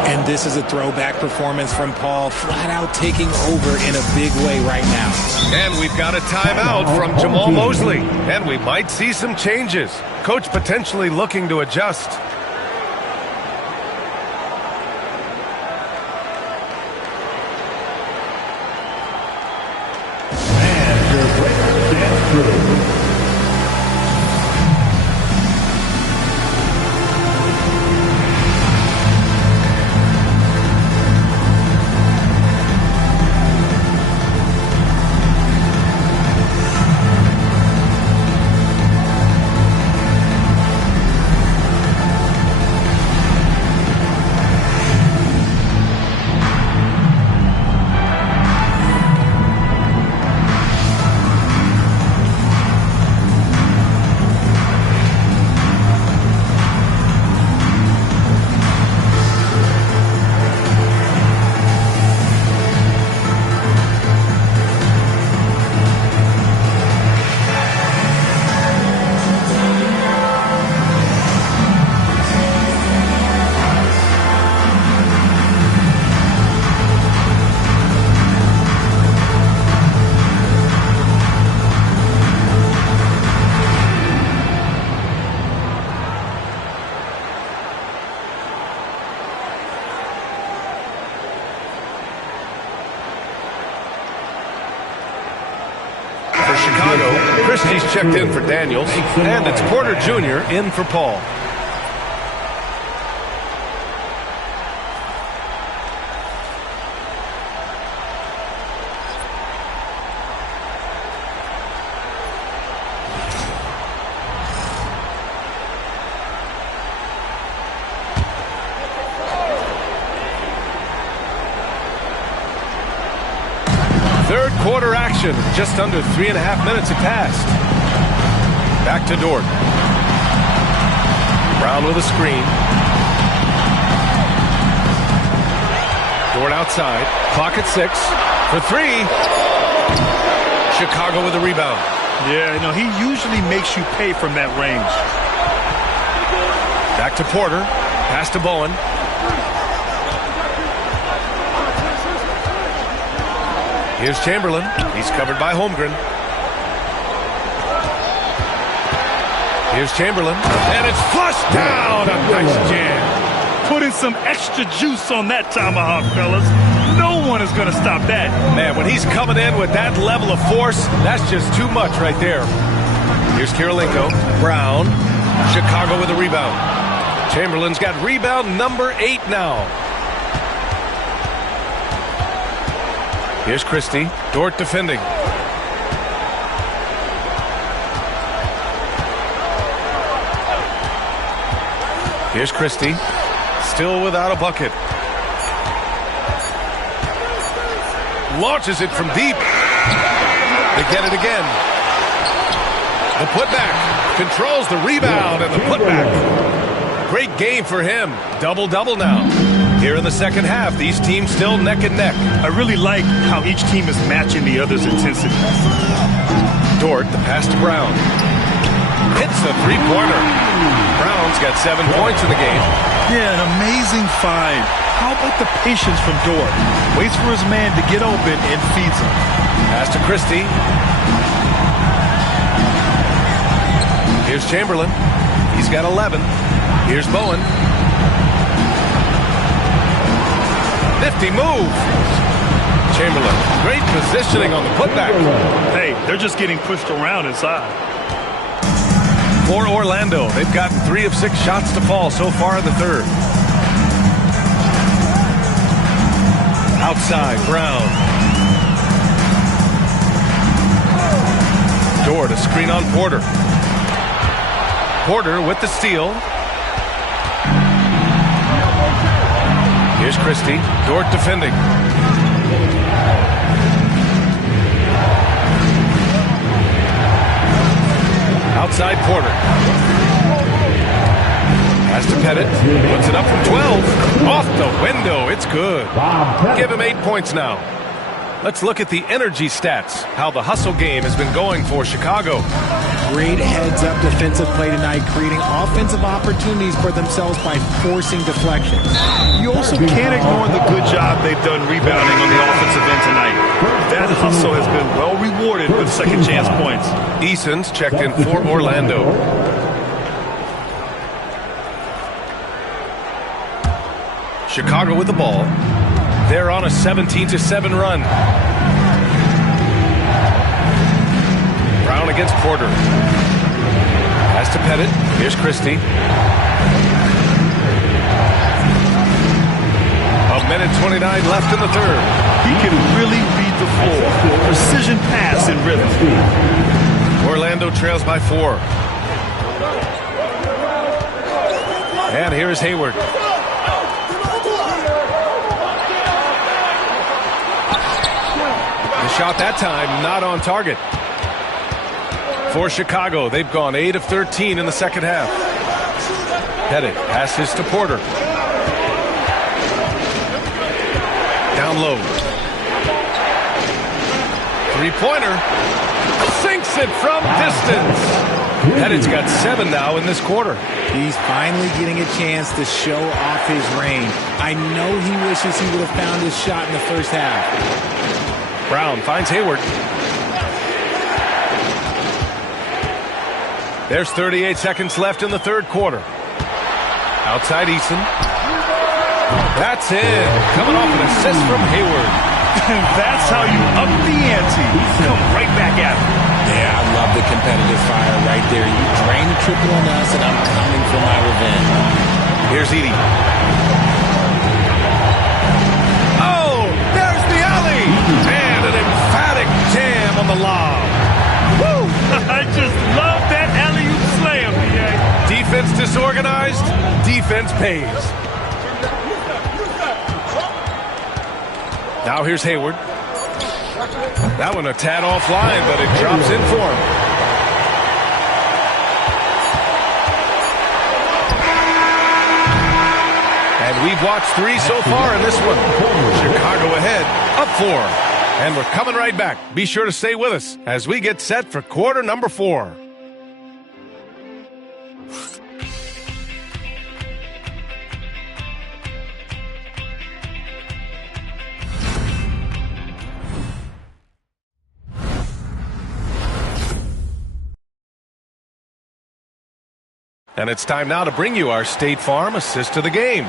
And this is a throwback performance from Paul, flat out taking over in a big way right now. And we've got a timeout from Jamal Mosley. And we might see some changes. Coach potentially looking to adjust. And your breaker stands through. Christie's checked in for Daniels, and it's Porter Jr. in for Paul. Third quarter action. Just under 3.5 minutes have passed. Back to Dort. Brown with a screen. Dort outside. Clock at 6. For 3. Chicago with a rebound. Yeah, no, he usually makes you pay from that range. Back to Porter. Pass to Bowen. Here's Chamberlain. He's covered by Holmgren. Here's Chamberlain. And it's flushed down. A nice jam. Putting some extra juice on that tomahawk, fellas. No one is going to stop that. Man, when he's coming in with that level of force, that's just too much right there. Here's Kirilenko. Brown. Chicago with a rebound. Chamberlain's got rebound number 8 now. Here's Christie. Dort defending. Here's Christie. Still without a bucket. Launches it from deep. They get it again. The putback. Controls the rebound and the putback. Great game for him. Double-double now. Here in the second half, these teams still neck and neck. I really like how each team is matching the other's intensity. Dort, the pass to Brown. Hits the three-pointer. Brown's got 7 points in the game. Yeah, an amazing find. How about the patience from Dort? Waits for his man to get open and feeds him. Pass to Christie. Here's Chamberlain. He's got 11. Here's Bowen. 50 move. Chamberlain. Great positioning on the putback. Hey, they're just getting pushed around inside. For Orlando, they've gotten 3 of 6 shots to fall so far in the third. Outside, Brown. Dort, a screen on Porter. Porter with the steal. Here's Christie. Dort defending. Outside Porter. Pass to Pettit. Puts it up from 12. Off the window. It's good. Give him 8 points now. Let's look at the energy stats. How the hustle game has been going for Chicago. Great heads-up defensive play tonight, creating offensive opportunities for themselves by forcing deflections. You also can't ignore the good job they've done rebounding on the offensive end tonight. That hustle has been well rewarded with second chance points. Eason's checked in for Orlando. Chicago with the ball. They're on a 17-7 run. Brown against Porter. Pass to Pettit. Here's Christie. A minute 29 left in the third. He can really read the floor. Precision pass and rhythm. Orlando trails by 4. And here's Hayward. The shot that time not on target. For Chicago, they've gone 8 of 13 in the second half. Pettit passes to Porter. Down low. Three-pointer. Sinks it from distance. Pettit's got 7 now in this quarter. He's finally getting a chance to show off his range. I know he wishes he would have found his shot in the first half. Brown finds Hayward. There's 38 seconds left in the third quarter. Outside Eason. That's it. Coming off an assist from Hayward. That's how you up the ante. Come right back at him. Yeah, I love the competitive fire right there. You drain the triple on us, and I'm coming for my revenge. Here's Edey. Oh, there's the alley. And an emphatic jam on the lob. Woo! I just love that alley-oop slam, BA. Defense disorganized. Defense pays. Now here's Hayward. That one a tad offline, but it drops in for him. And we've watched 3 so far in this one. Chicago ahead, up 4. And we're coming right back. Be sure to stay with us as we get set for quarter number 4. And it's time now to bring you our State Farm assist of the game.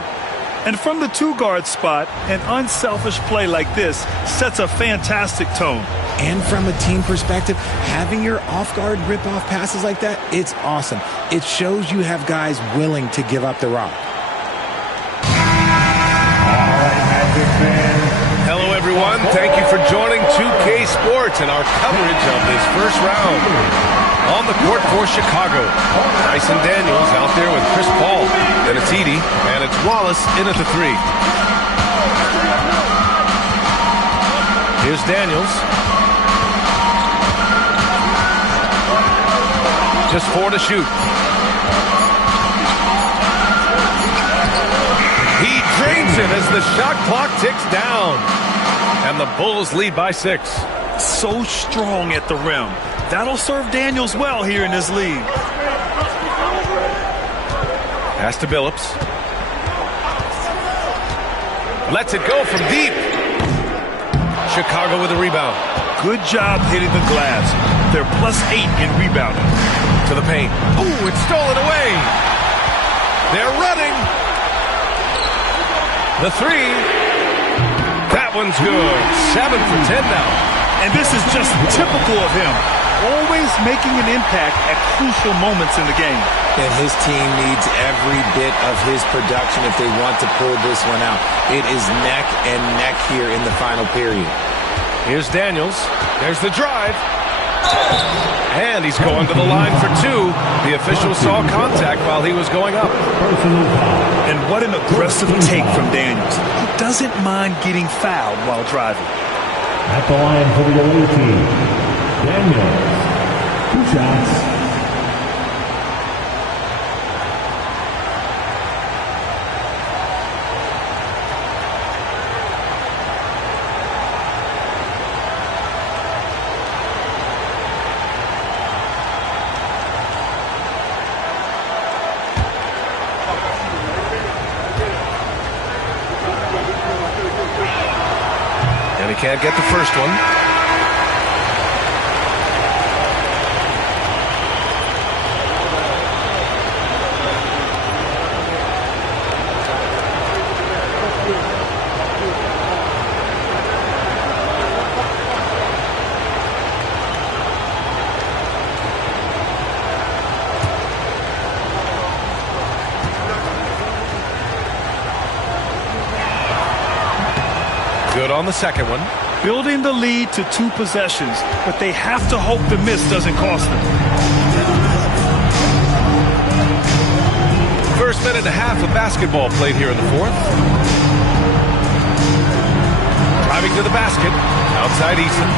And from the 2-guard spot, an unselfish play like this sets a fantastic tone. And from a team perspective, having your off-guard rip-off passes like that, it's awesome. It shows you have guys willing to give up the rock. Hello, everyone. Thank you for joining 2K Sports and our coverage of this first round. On the court for Chicago, Dyson Daniels out there with Chris Paul. Then it's Edey, and it's Wallace in at the 3. Here's Daniels. Just 4 to shoot. He drains it as the shot clock ticks down. And the Bulls lead by 6. So strong at the rim. That'll serve Daniels well here in this league. Pass to Billups. Lets it go from deep. Chicago with a rebound. Good job hitting the glass. They're +8 in rebounding. To the paint. Ooh, it's stolen away. They're running. The 3. That one's good. 7 for 10 now. And this is just typical of him. Always making an impact at crucial moments in the game. And his team needs every bit of his production if they want to pull this one out. It is neck and neck here in the final period. Here's Daniels. There's the drive. And he's going to the line for two. The official saw contact while he was going up. And what an aggressive take from Daniels. He doesn't mind getting fouled while driving. At the line for the away team, Daniels. 2 shots. Can't get the first one. Good on the second one. Building the lead to 2 possessions, but they have to hope the miss doesn't cost them. First minute and a half of basketball played here in the fourth. Driving to the basket. Outside Eason.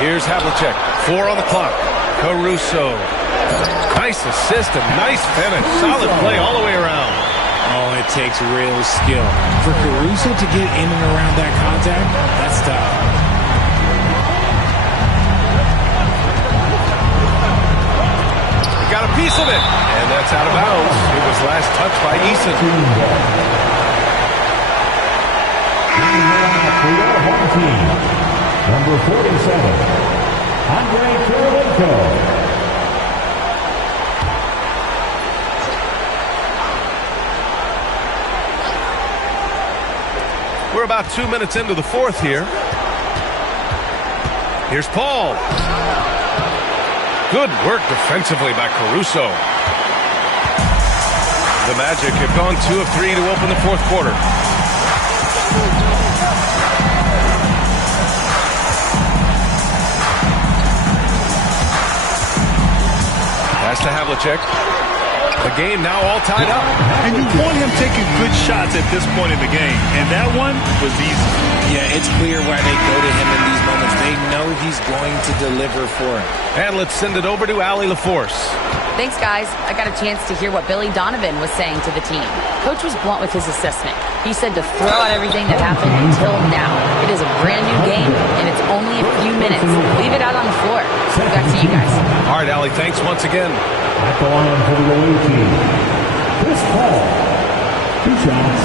Here's Havlicek. 4 on the clock. Caruso. Nice assist and nice finish. Solid play all the way around. Oh, it takes real skill. For Caruso to get in and around that contact, that's tough. Got a piece of it, and that's out of bounds. It was last touched by Eason. Number 47, Andre Kirilenko. We're about 2 minutes into the fourth here. Here's Paul. Good work defensively by Caruso. The Magic have gone 2 of 3 to open the fourth quarter. Pass to Havlicek. The game now all tied up. And you want him taking good shots at this point in the game. And that one was easy. Yeah, it's clear why they go to him in these moments. They know he's going to deliver for him. And let's send it over to Allie LaForce. Thanks, guys. I got a chance to hear what Billy Donovan was saying to the team. Coach was blunt with his assessment. He said to throw out everything that happened until now. It is a brand new game, and it's only a few minutes. Leave it out on the floor. Back to you guys. All right, Allie, thanks once again. At the line for the away team, Chris Paul. 2 shots.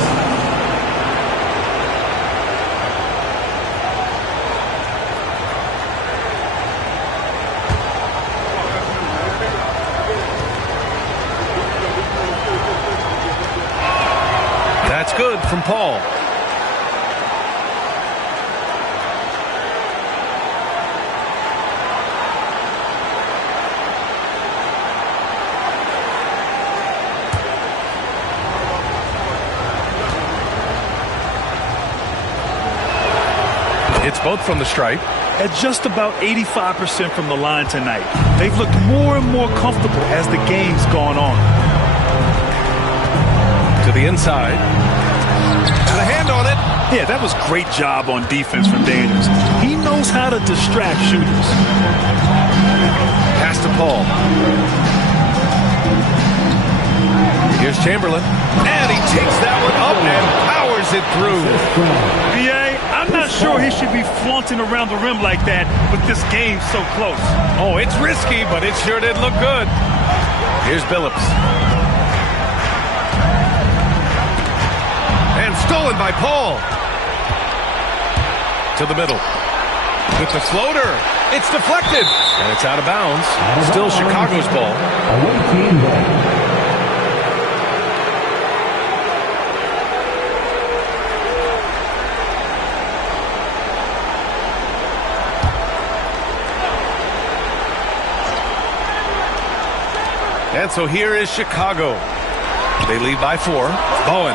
That's good from Paul. It's both from the stripe. At just about 85% from the line tonight. They've looked more and more comfortable as the game's gone on. To the inside. Got a hand on it. Yeah, that was great job on defense from Daniels. He knows how to distract shooters. Pass to Paul. Here's Chamberlain. And he takes that one up and powers it through. B.A., I'm not sure he should be flaunting around the rim like that with this game so close. Oh, it's risky, but it sure did look good. Here's Billups. And stolen by Paul. To the middle. With the floater. It's deflected. And it's out of bounds. Still Chicago's ball. Away team ball. And so here is Chicago. They lead by 4. Bowen.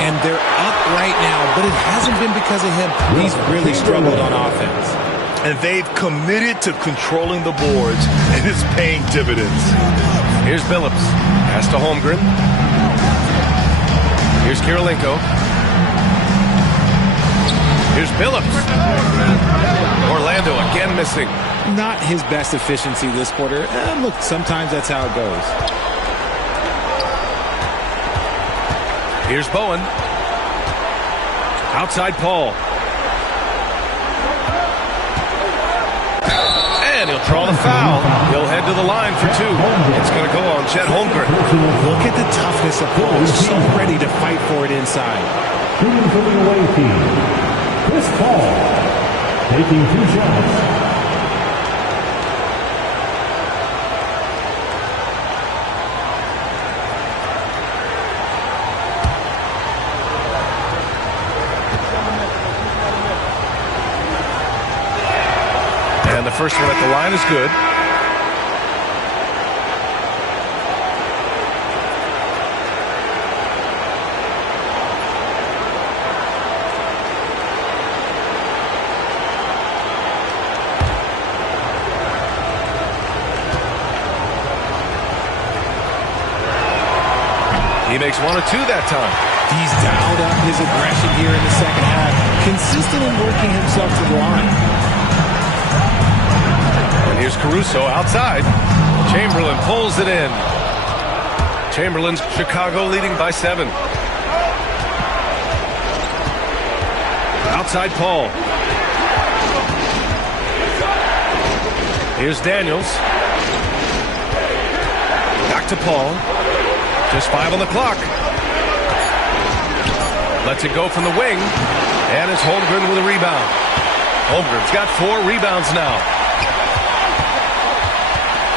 And they're up right now, but it hasn't been because of him. He's really struggled on offense. And they've committed to controlling the boards, and it's paying dividends. Here's Billups. Pass to Holmgren. Here's Kirilenko. Here's Billups. Orlando again missing. Not his best efficiency this quarter. Look, sometimes that's how it goes. Here's Bowen. Outside Paul. And he'll draw the foul. He'll head to the line for 2. It's going to go on Chet Holmgren. Look at the toughness of Paul. So ready to fight for it inside. Shooting for the away team, Chris Paul, taking 2 shots. And the first one at the line is good. He makes 1 or 2 that time. He's dialed up his aggression here in the second half, consistent in working himself to the line. And here's Caruso outside. Chamberlain pulls it in. Chamberlain's Chicago leading by 7. Outside Paul. Here's Daniels. Back to Paul. Just 5 on the clock. Lets it go from the wing. And it's Holmgren with a rebound. Holmgren's got 4 rebounds now.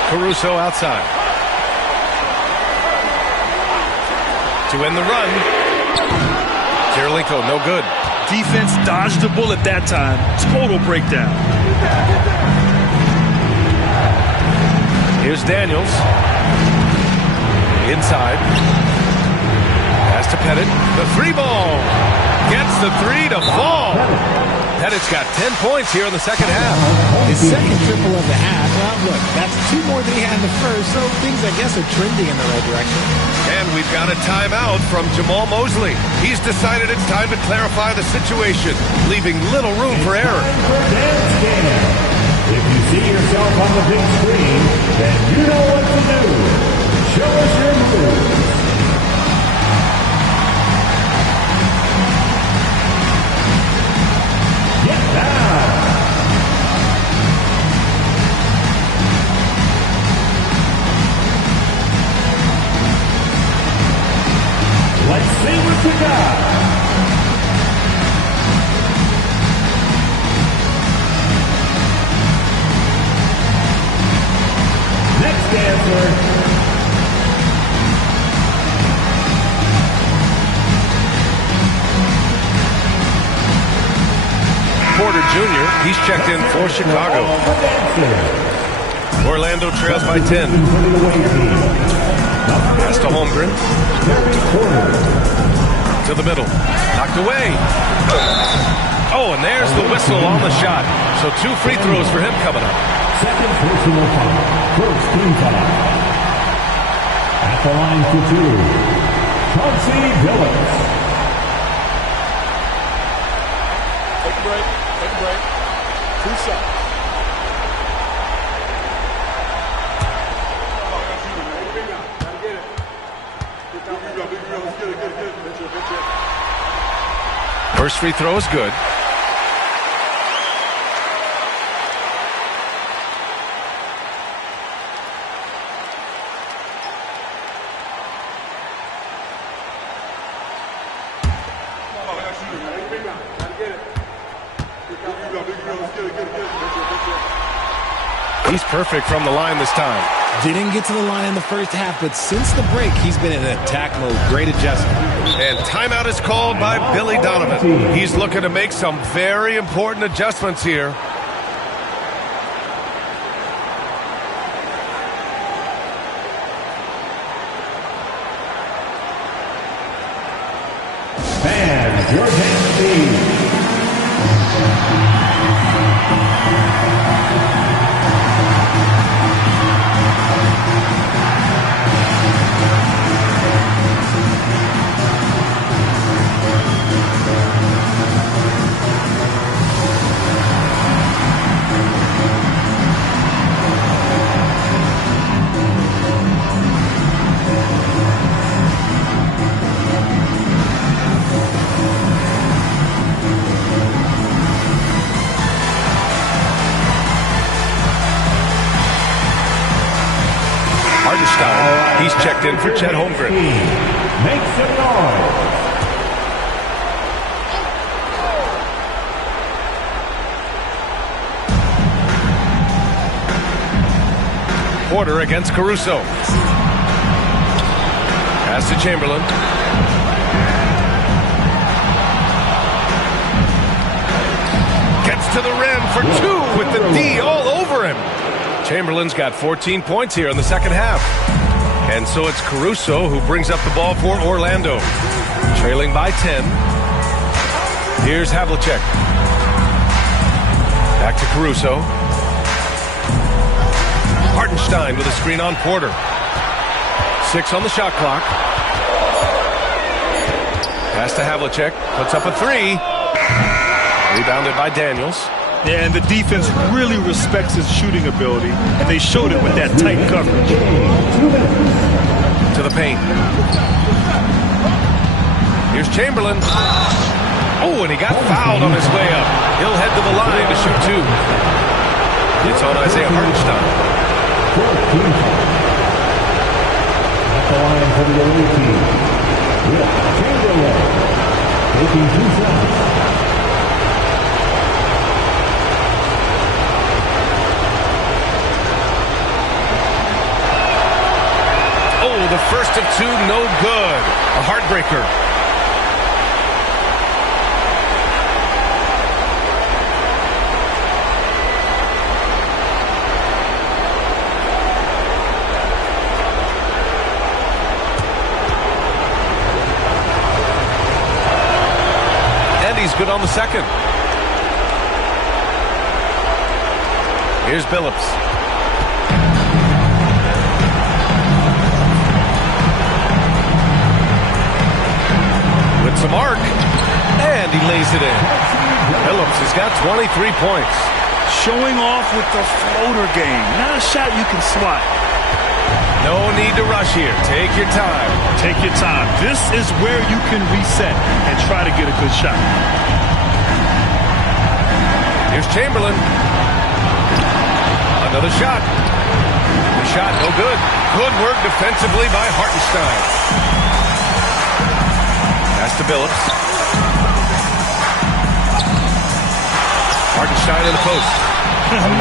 Caruso outside. To end the run. Kirilenko, no good. Defense dodged the bullet that time. Total breakdown. Here's Daniels. Inside. Pass to Pettit. The 3 ball. Gets the 3 to fall. Pettit's got 10 points here in the second half. His second triple of the half. Well, look, that's 2 more than he had in the first, so things, I guess, are trending in the right direction. And we've got a timeout from Jamal Mosley. He's decided it's time to clarify the situation, leaving little room for error. If you see yourself on the big screen, then you know what to do. Show us your moves. Get down. Let's see what you got. Next dancer. Porter Jr., he's checked in for Chicago. Orlando trails by 10. Pass to Holmgren. To the middle. Knocked away. Oh, and there's the whistle on the shot. So 2 free throws for him coming up. Second personal foul. First team foul. At the line for 2, Chauncey Billups. Take a break. Take a break. 2 shots. First free throw is good. He's perfect from the line this time. Didn't get to the line in the first half, but since the break, he's been in attack mode. Great adjustment. And timeout is called by Billy Donovan. He's looking to make some very important adjustments here. Fans, your dance please. He's checked in for Chet Holmgren. Make some noise. Porter against Caruso. Pass to Chamberlain. Gets to the rim for two with the D all over him. Chamberlain's got 14 points here in the second half. And so it's Caruso who brings up the ball for Orlando. Trailing by 10. Here's Havlicek. Back to Caruso. Hartenstein with a screen on Porter. 6 on the shot clock. Pass to Havlicek. Puts up a 3. Rebounded by Daniels. Yeah, and the defense really respects his shooting ability, and they showed it with that tight coverage. To the paint. Here's Chamberlain. Oh, and he got fouled on his way up. He'll head to the line to shoot 2. It's on Isaiah Hartenstein. At the line for the away team. With Chamberlain taking 2 shots. The first of 2, no good. A heartbreaker. And he's good on the second. Here's Billups. Some arc, and he lays it in. Billups has got 23 points. Showing off with the floater game. Not a shot you can swat. No need to rush here. Take your time. Take your time. This is where you can reset and try to get a good shot. Here's Chamberlain. Another shot. The shot, no good. Good work defensively by Hartenstein. Pass to Billups. Hartenstein in the post.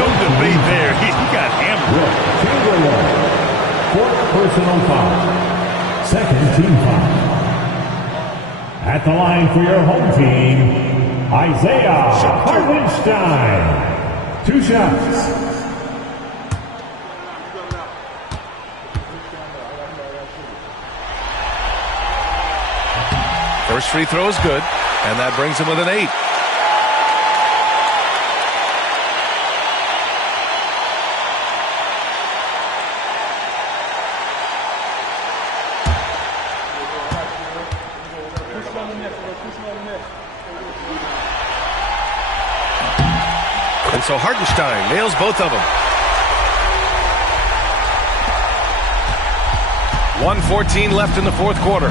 No debate there. He got hammered. Chamberlain. 4th personal foul. 2nd team foul. At the line for your home team, Isaiah Hartenstein. 2 shots. First free throw is good, and that brings him with an 8. And so Hartenstein nails both of them. 1:14 left in the 4th quarter.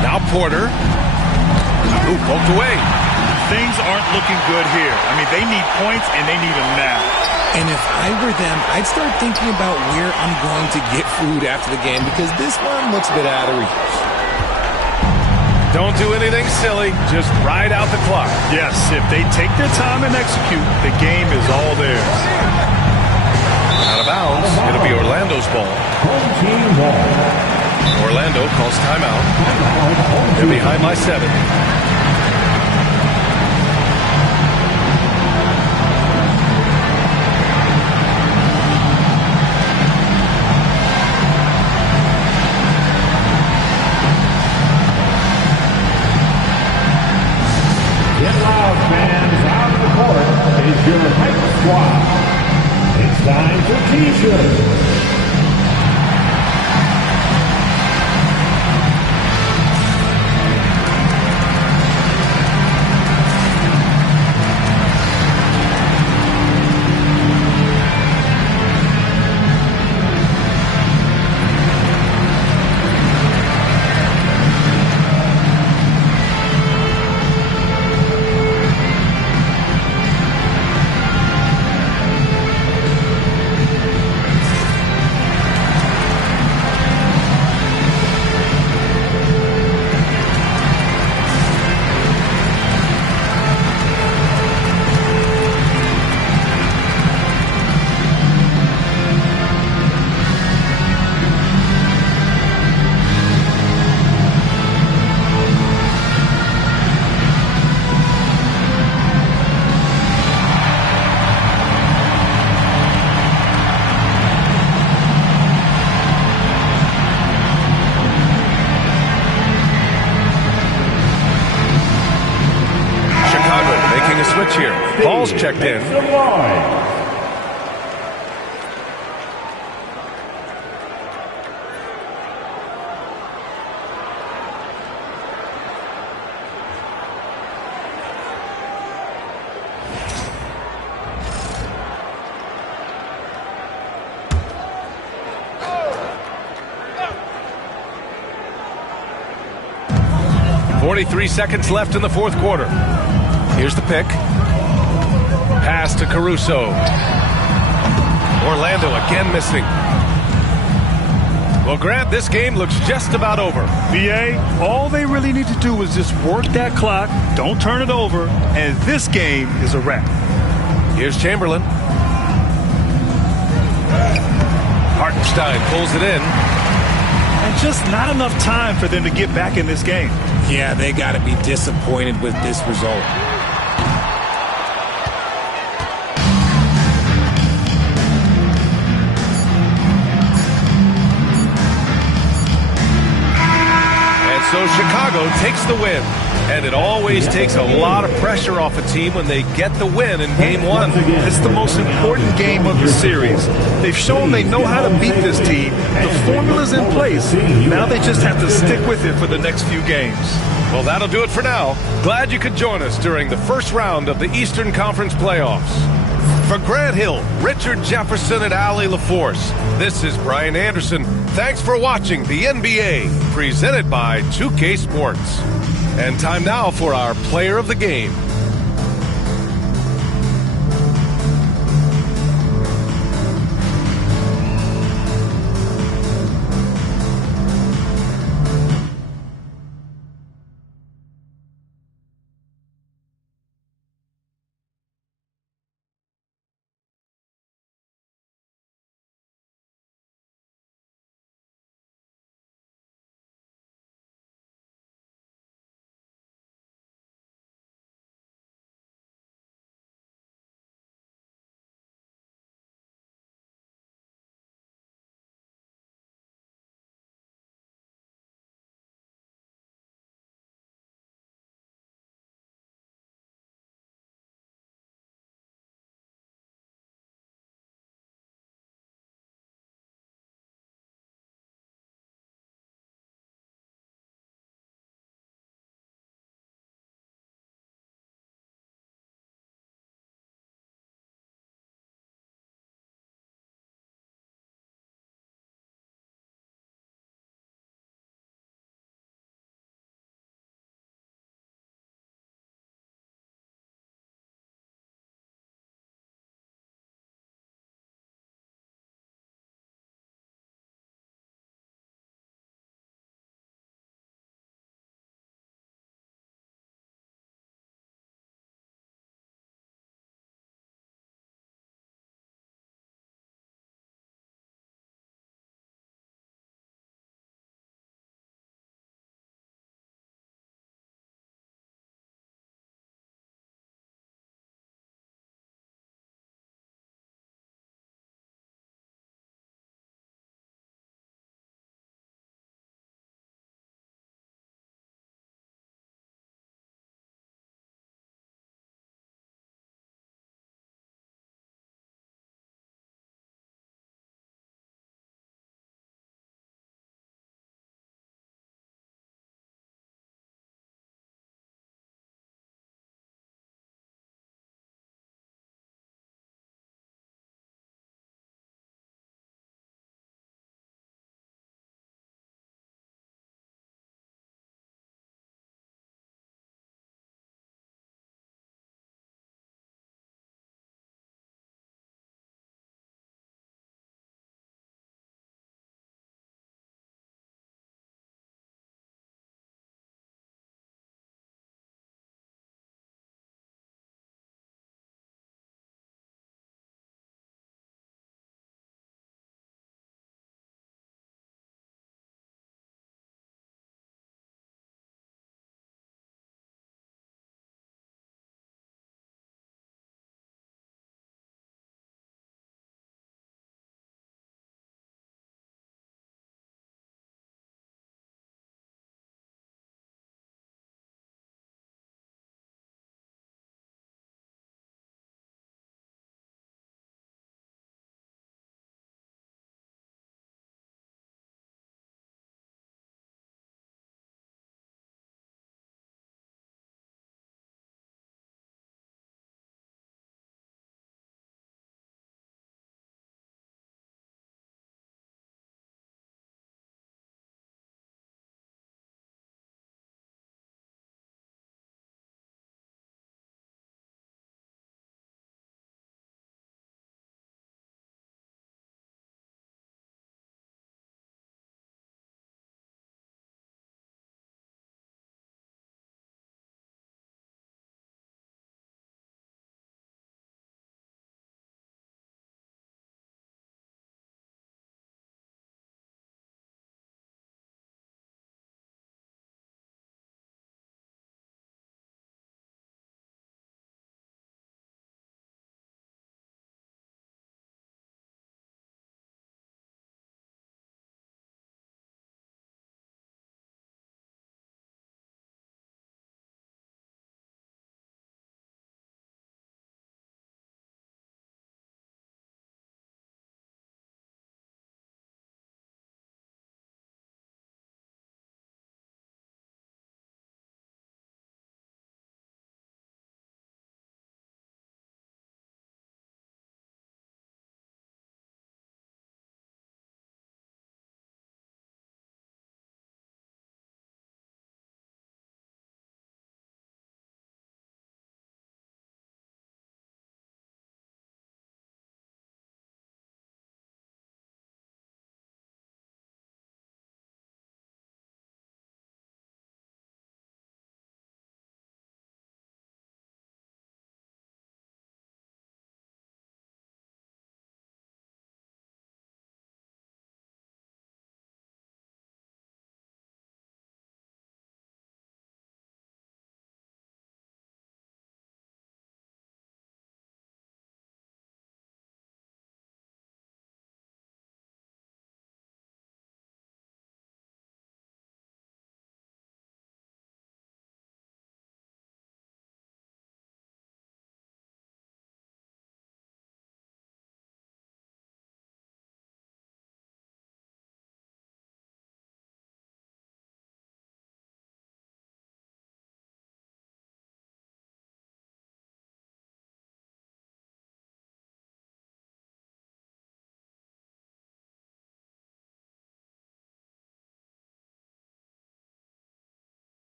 Now Porter. Ooh, poked away. Things aren't looking good here. I mean, they need points, and they need them now. And if I were them, I'd start thinking about where I'm going to get food after the game, because this one looks a bit out of reach. Don't do anything silly. Just ride out the clock. Yes, if they take their time and execute, the game is all theirs. Out of bounds. It'll be Orlando's ball. Home team ball. Orlando calls timeout. They're behind by 7. your hype squad. It's time for T-shirts. Switch here. Ball's checked in. 43 seconds left in the fourth quarter. Here's the pick. Pass to Caruso. Orlando again missing. Well, Grant, this game looks just about over. BA, all they really need to do is just work that clock, don't turn it over, and this game is a wrap. Here's Chamberlain. Hartenstein pulls it in. And just not enough time for them to get back in this game. Yeah, they got to be disappointed with this result. So Chicago takes the win. And it always takes a lot of pressure off a team when they get the win in game one. It's the most important game of the series. They've shown they know how to beat this team. The formula's in place. Now they just have to stick with it for the next few games. Well, that'll do it for now. Glad you could join us during the first round of the Eastern Conference playoffs. For Grant Hill, Richard Jefferson, and Allie LaForce, this is Brian Anderson. Thanks for watching the NBA, presented by 2K Sports. And time now for our player of the game.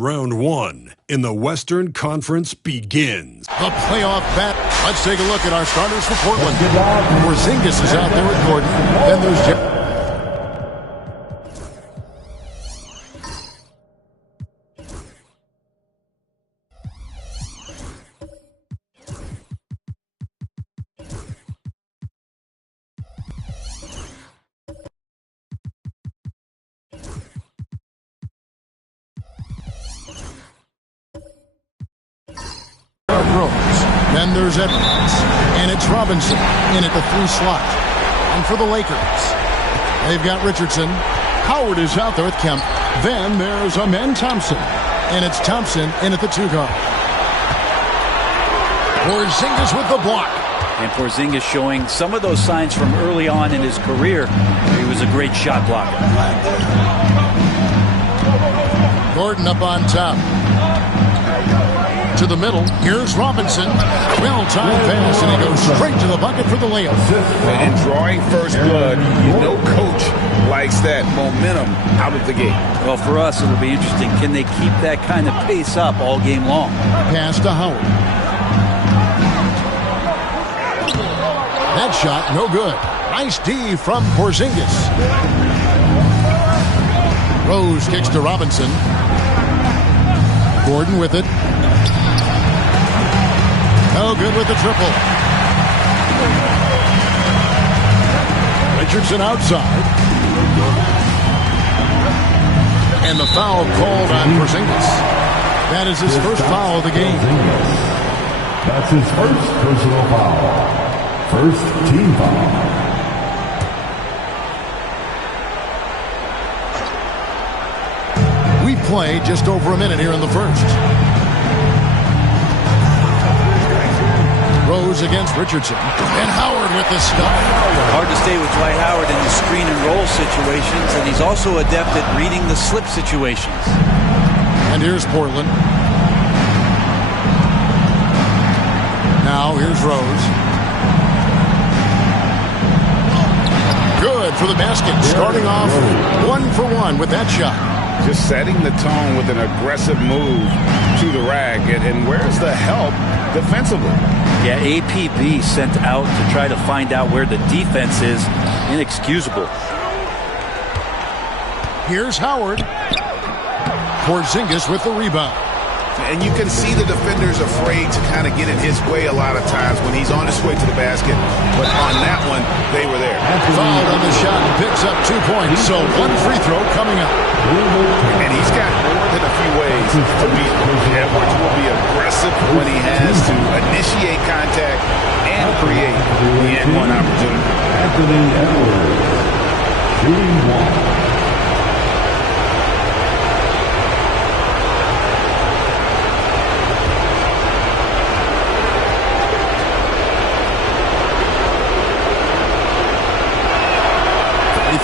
Round one in the Western Conference begins. The playoff bet. Let's take a look at our starters for Portland. Porzingis is out there with Gordon. Then there's Then there's Edwards, and it's Robinson in at the 3 slot. And for the Lakers, they've got Richardson. Howard is out there with Kemp. Then there's Amen Thompson, and it's Thompson in at the 2 guard. Porzingis with the block. And Porzingis showing some of those signs from early on in his career. He was a great shot blocker. Gordon up on top. To the middle. Here's Robinson. Well-timed pass, and he goes straight to the bucket for the layup. And drawing first blood, you know coach likes that momentum out of the gate. Well, for us, it'll be interesting. Can they keep that kind of pace up all game long? Pass to Howard. That shot, no good. Nice D from Porzingis. Rose kicks to Robinson. Gordon with it. No good with the triple. Richardson outside. And the foul called on Porzingis. That is his first foul of the game. That's his first personal foul. First team foul. We play just over a minute here in the first. Rose against Richardson. And Howard with the stop. Hard to stay with Dwight Howard in the screen and roll situations, and he's also adept at reading the slip situations. And here's Portland. Now here's Rose. Good for the basket. Starting off 1 for 1 with that shot. Just setting the tone with an aggressive move to the rack. And where's the help defensively? Yeah, APB sent out to try to find out where the defense is. Inexcusable. Here's Howard. Porzingis with the rebound. And you can see the defenders afraid to kind of get in his way a lot of times when he's on his way to the basket. But on that one, they were there. Fouled on the shot and picks up 2 points. So 1 free throw coming up. And he's got more than a few ways to beat him. Edwards will be aggressive when he has to initiate contact and create the N1 opportunity. Anthony Edwards, shooting 1.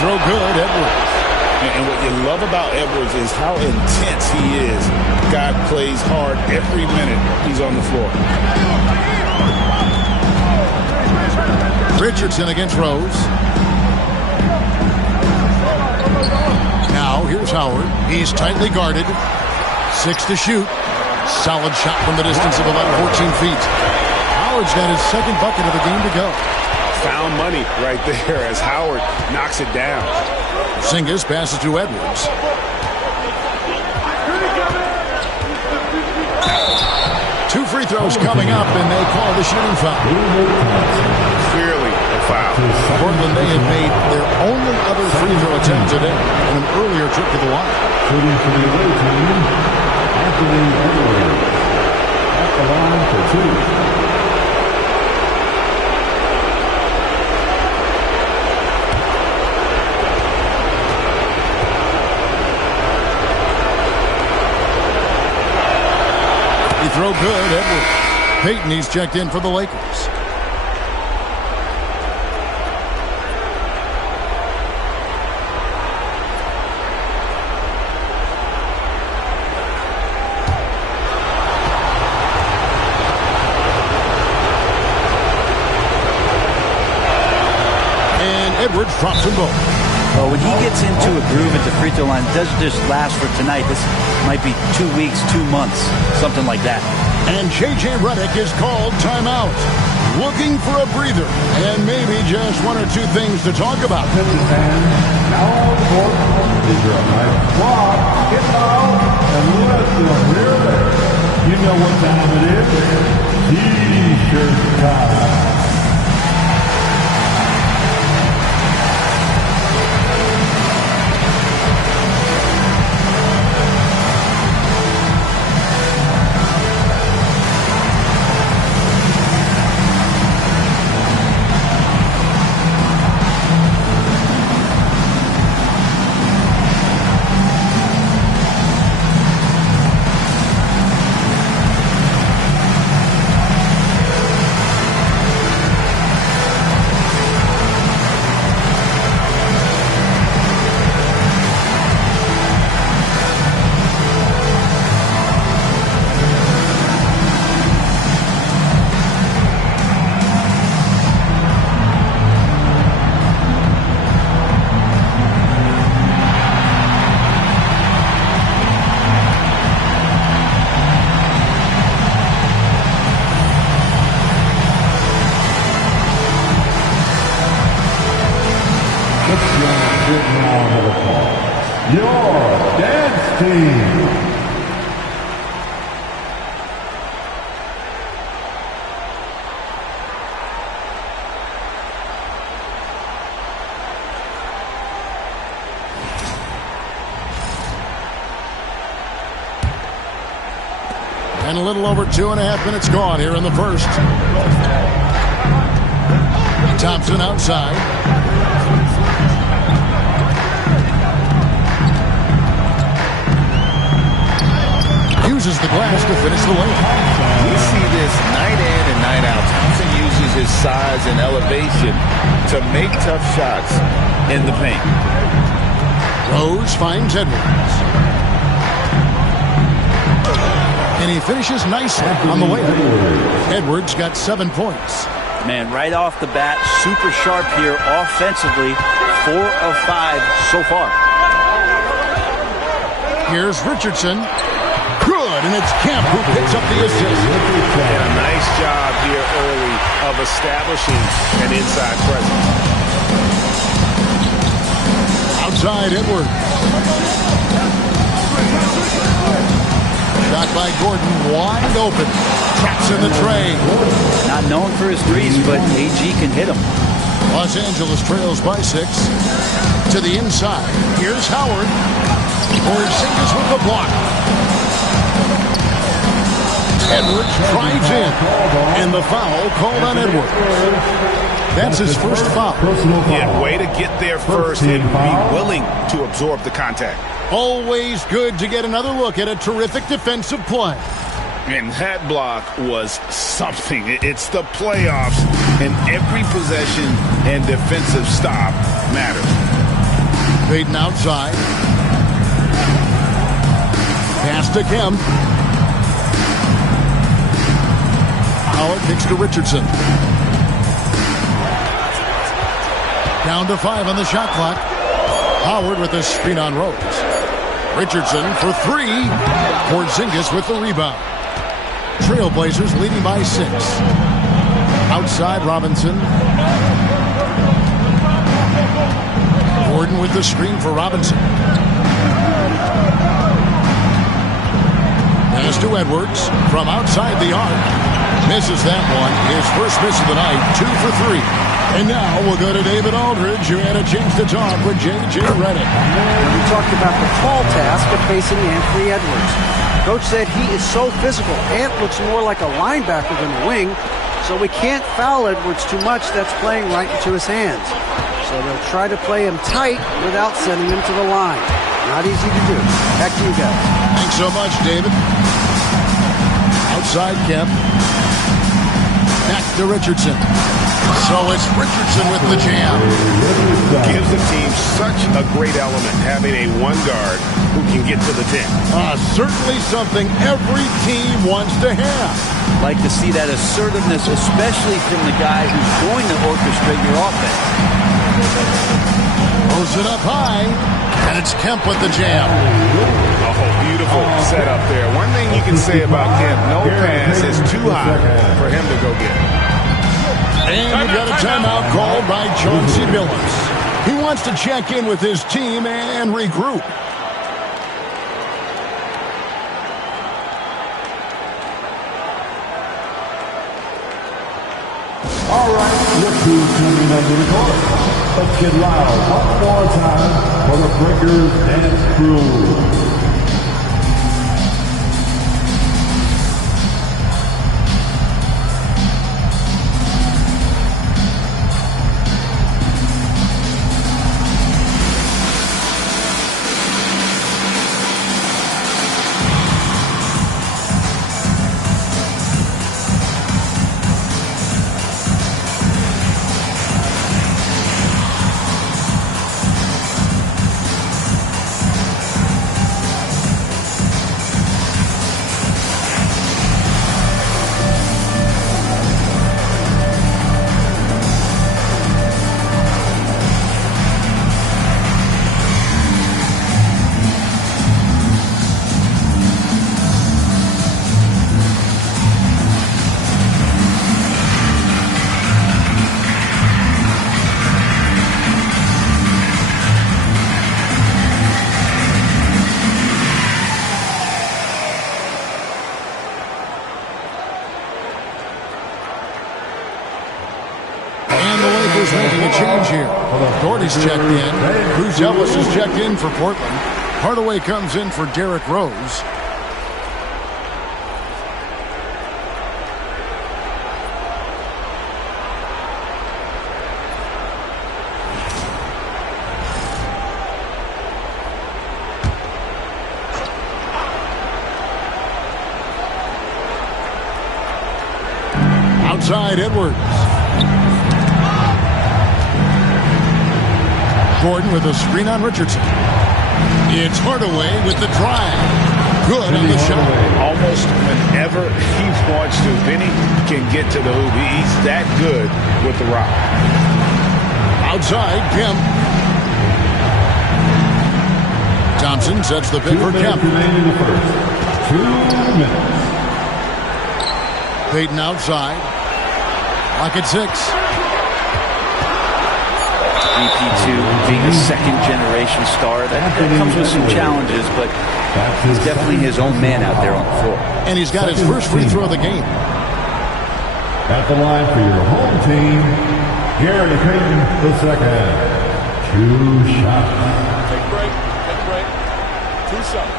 Throw good, Edwards. And what you love about Edwards is how intense he is. God plays hard every minute he's on the floor. Richardson against Rose. Now here's Howard. He's tightly guarded. 6 to shoot. Solid shot from the distance of about 14 feet. Howard's got his 2nd bucket of the game to go. Found money right there as Howard knocks it down. Porzingis passes to Edwards. Two free throws coming up, and they call the shooting foul. Clearly a foul. Portland, they had made their only other free throw attempt today in an earlier trip to the line. Shooting for the away team, Anthony Edwards. At the line for 2. Throw good, Edwards. Payton, he's checked in for the Lakers. And Edwards drops them both. Well, when he gets into a groove at the free throw line, it doesn't just last for tonight. This might be 2 weeks, 2 months, something like that. And J.J. Redick is called timeout. Looking for a breather and maybe just 1 or 2 things to talk about. Now on the court is your nice block, get out, and let them hear it. You know what time it is. T-shirt time. Your dance team. And a little over 2.5 minutes gone here in the first. Thompson outside. Uses the glass to finish the lane. We see this night in and night out. Thompson uses his size and elevation to make tough shots in the paint. Rose finds Edwards. And he finishes nicely on the way. Edwards got 7 points. Man, right off the bat, super sharp here offensively. 4 of 5 so far. Here's Richardson. Good, and it's Kemp who picks up the assist. And a nice job here early of establishing an inside presence. Outside Edwards. Shot by Gordon, wide open. Traps in the tray. Not known for his threes, but AG can hit him. Los Angeles trails by 6. To the inside. Here's Howard. Porzingis with the block. Edwards drives in. And the foul called on Edwards. That's his first foul. Yeah, way to get there first and be willing to absorb the contact. Always good to get another look at a terrific defensive play. And that block was something. It's the playoffs, and every possession and defensive stop matters. Baden outside. Pass to Kemp. Howard kicks to Richardson. Down to 5 on the shot clock. Howard with a screen on Rose. Richardson for 3. Porzingis with the rebound. Trailblazers leading by 6. Outside Robinson. Gordon with the screen for Robinson. Pass to Edwards from outside the arc. Misses that one. His first miss of the night. 2 for 3. And now we'll go to David Aldridge, who had a chance to talk with J.J. Redick. We talked about the tall task of facing Anthony Edwards. Coach said he is so physical. Ant looks more like a linebacker than a wing, so we can't foul Edwards too much. That's playing right into his hands. So they'll try to play him tight without sending him to the line. Not easy to do. Back to you guys. Thanks so much, David. Outside Kemp. Back to Richardson. So it's Richardson with the jam. Gives the team such a great element having a one guard who can get to the 10. Certainly something every team wants to have. Like to see that assertiveness, especially from the guy who's going to orchestrate your offense. Throws it up high, and it's Kemp with the jam. Oh, beautiful setup there. One thing you can say about Kemp, no pass is too high for him to go get. And we've got a timeout called by Chauncey Billups. He wants to check in with his team and regroup. All right, look who's coming under the court. Let's get loud one more time for the Breakers Dance Crew. Making a change here. Doherty's checked in. Cruz Ellis is checked in for Portland. Hardaway comes in for Derrick Rose. Outside Edwards. Gordon with a screen on Richardson. It's Hardaway with the drive. Good on the shot. Almost whenever he wants to. Benny can get to the hoop. He's that good with the rock. Outside, Kemp. Thompson sets the pick for Kemp. 2 minutes. Payton outside. Lock at 6. BP2 being a second-generation star, that comes with some challenges, but he's definitely his own man out there on the floor. And he's got his first free throw of the game. At the line for your home team, Gary Payton II. 2 shots. Take a break. 2 shots.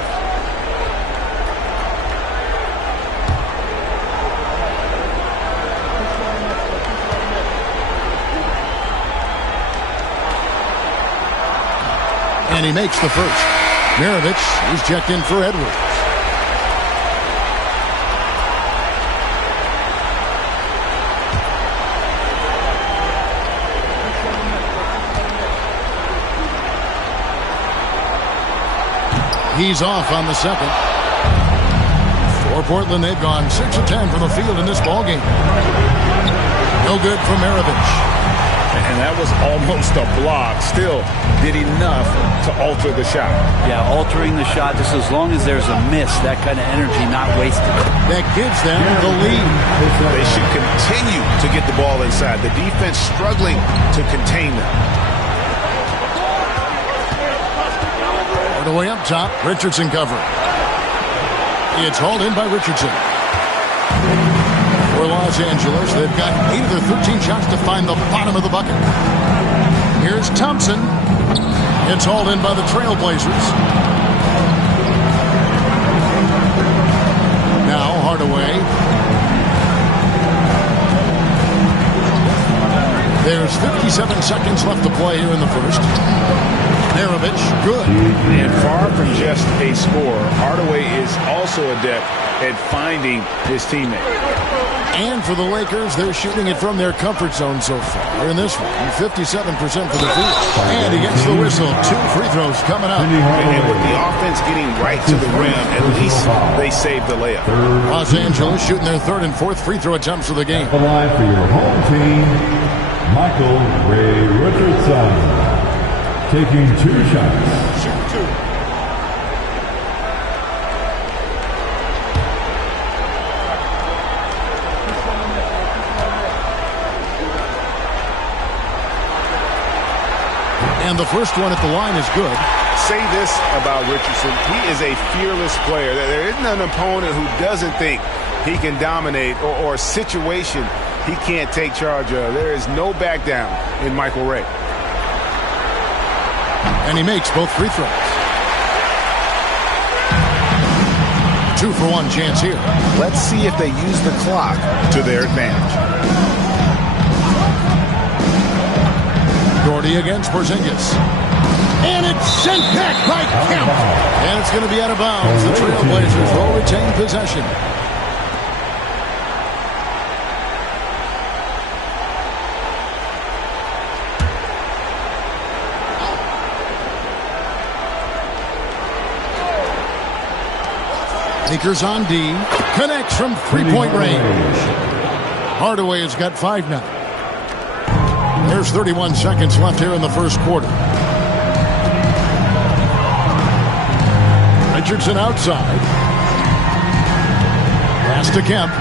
And he makes the first. Mirovic is checked in for Edwards. He's off on the second. For Portland, they've gone 6 of 10 from the field in this ballgame. No good for Mirovic. And that was almost a block. Still did enough to alter the shot. Yeah, altering the shot just as long as there's a miss, that kind of energy not wasted. That gives them the lead. They should continue to get the ball inside. The defense struggling to contain them. All the way up top, Richardson covering. It's hauled in by Richardson. For Los Angeles, they've got 8 of their 13 shots to find the bottom of the bucket. Here's Thompson. It's hauled in by the Trailblazers. Now Hardaway. There's 57 seconds left to play here in the first. Mirovic, good. And far from just a scorer, Hardaway is also adept at finding his teammate. And for the Lakers, they're shooting it from their comfort zone so far. In this one, 57% for the field. And he gets the whistle. 2 free throws coming up. And with the offense getting right to the rim, at least they saved the layup. Los Angeles shooting their 3rd and 4th free throw attempts of the game. The line for your home team, Michael Ray Richardson. taking 2 shots. Shoot 2. And the first one at the line is good. Say this about Richardson. He is a fearless player. There isn't an opponent who doesn't think he can dominate or a situation he can't take charge of. There is no back down in Michael Ray. And he makes both free throws. 2-for-1 chance here. Let's see if they use the clock to their advantage. Doherty against Porzingis. And it's sent back by Kemp. And it's going to be out of bounds. The Trailblazers will retain possession. Akers on D. Connects from three-point range. Hardaway has got 5 now. There's 31 seconds left here in the first quarter. Richardson outside. Pass to Kemp.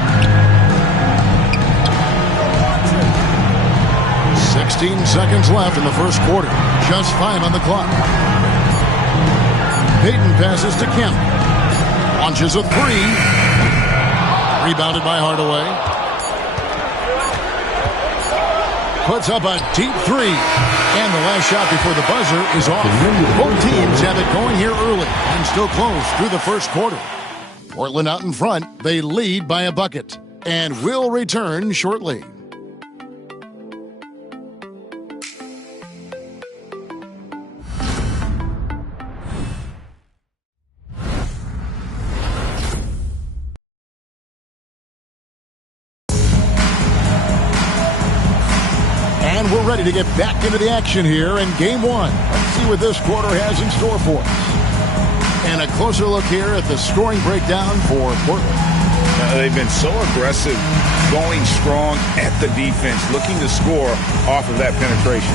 16 seconds left in the first quarter. Just 5 on the clock. Payton passes to Kemp. Launches a 3. Rebounded by Hardaway. Puts up a deep 3. And the last shot before the buzzer is off. Both teams have it going here early and still close through the first quarter. Portland out in front. They lead by a bucket and will return shortly. And we're ready to get back into the action here in Game 1. Let's see what this quarter has in store for us. And a closer look here at the scoring breakdown for Portland. They've been so aggressive, going strong at the defense, looking to score off of that penetration.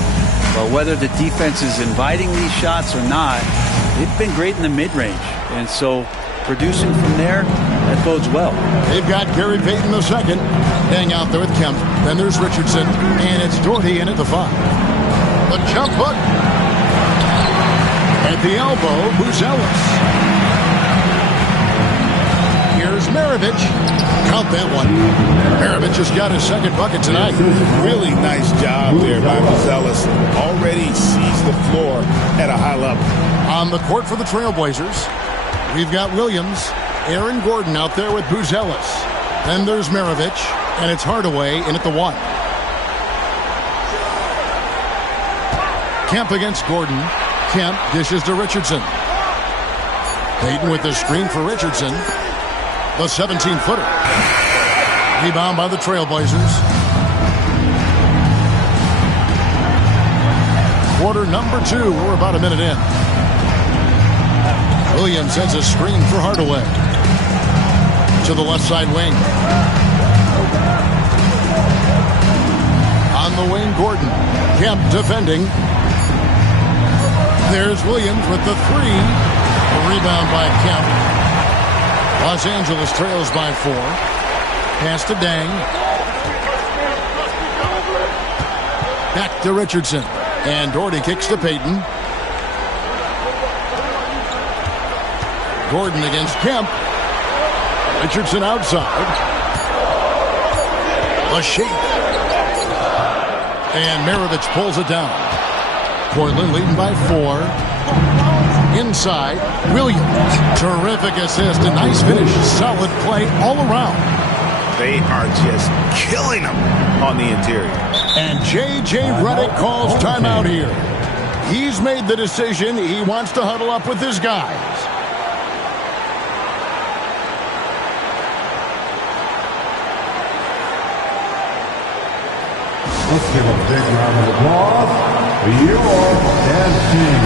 Well, whether the defense is inviting these shots or not, they've been great in the mid-range. And so producing from there, that bodes well. They've got Gary Payton the second. Hang out there with Kemp. Then there's Richardson. And it's Doherty in at the 5. The jump hook. At the elbow, Buzelis. Here's Maravich. Count that one. Maravich has got his second bucket tonight. Really nice job there by Buzelis. Already sees the floor at a high level. On the court for the Trailblazers, we've got Williams, Aaron Gordon out there with Buzelis. Then there's Maravich, and it's Hardaway in at the 1. Kemp against Gordon. Kemp dishes to Richardson. Payton with the screen for Richardson. The 17-footer. Rebound by the Trailblazers. Quarter number 2. We're about a minute in. Williams sends a screen for Hardaway. To the left side wing. On the wing, Gordon. Kemp defending. There's Williams with the 3. A rebound by Kemp. Los Angeles trails by 4. Pass to Dang. Back to Richardson. And Doherty kicks to Payton. Gordon against Kemp. Richardson outside. A shake. And Maravich pulls it down. Portland leading by 4. Inside, Williams. Terrific assist. A nice finish. Solid play all around. They are just killing them on the interior. And J.J. Redick calls timeout here. He's made the decision. He wants to huddle up with his guys. Let's give a big round of applause for your head team.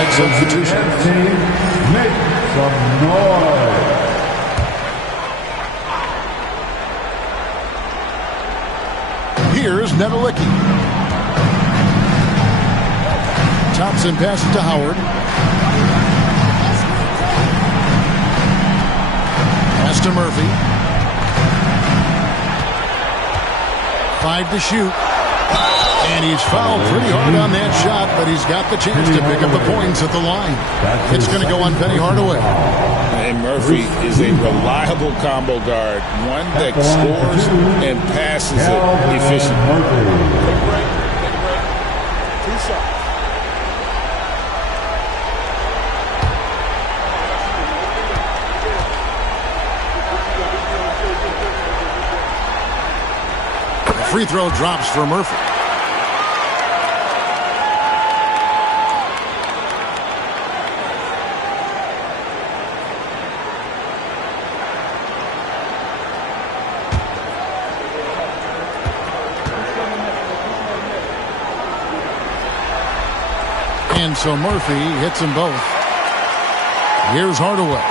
make substitutions. Make some noise. Here's Nedelicki. Thompson passes to Howard. Pass to Murphy. 5 to shoot. And he's fouled pretty hard on that shot, but he's got the chance to pick up the points at the line. It's going to go on Penny Hardaway. And Murphy is a reliable combo guard, one that scores and passes it efficiently. The free throw drops for Murphy. And so Murphy hits them both. Here's Hardaway.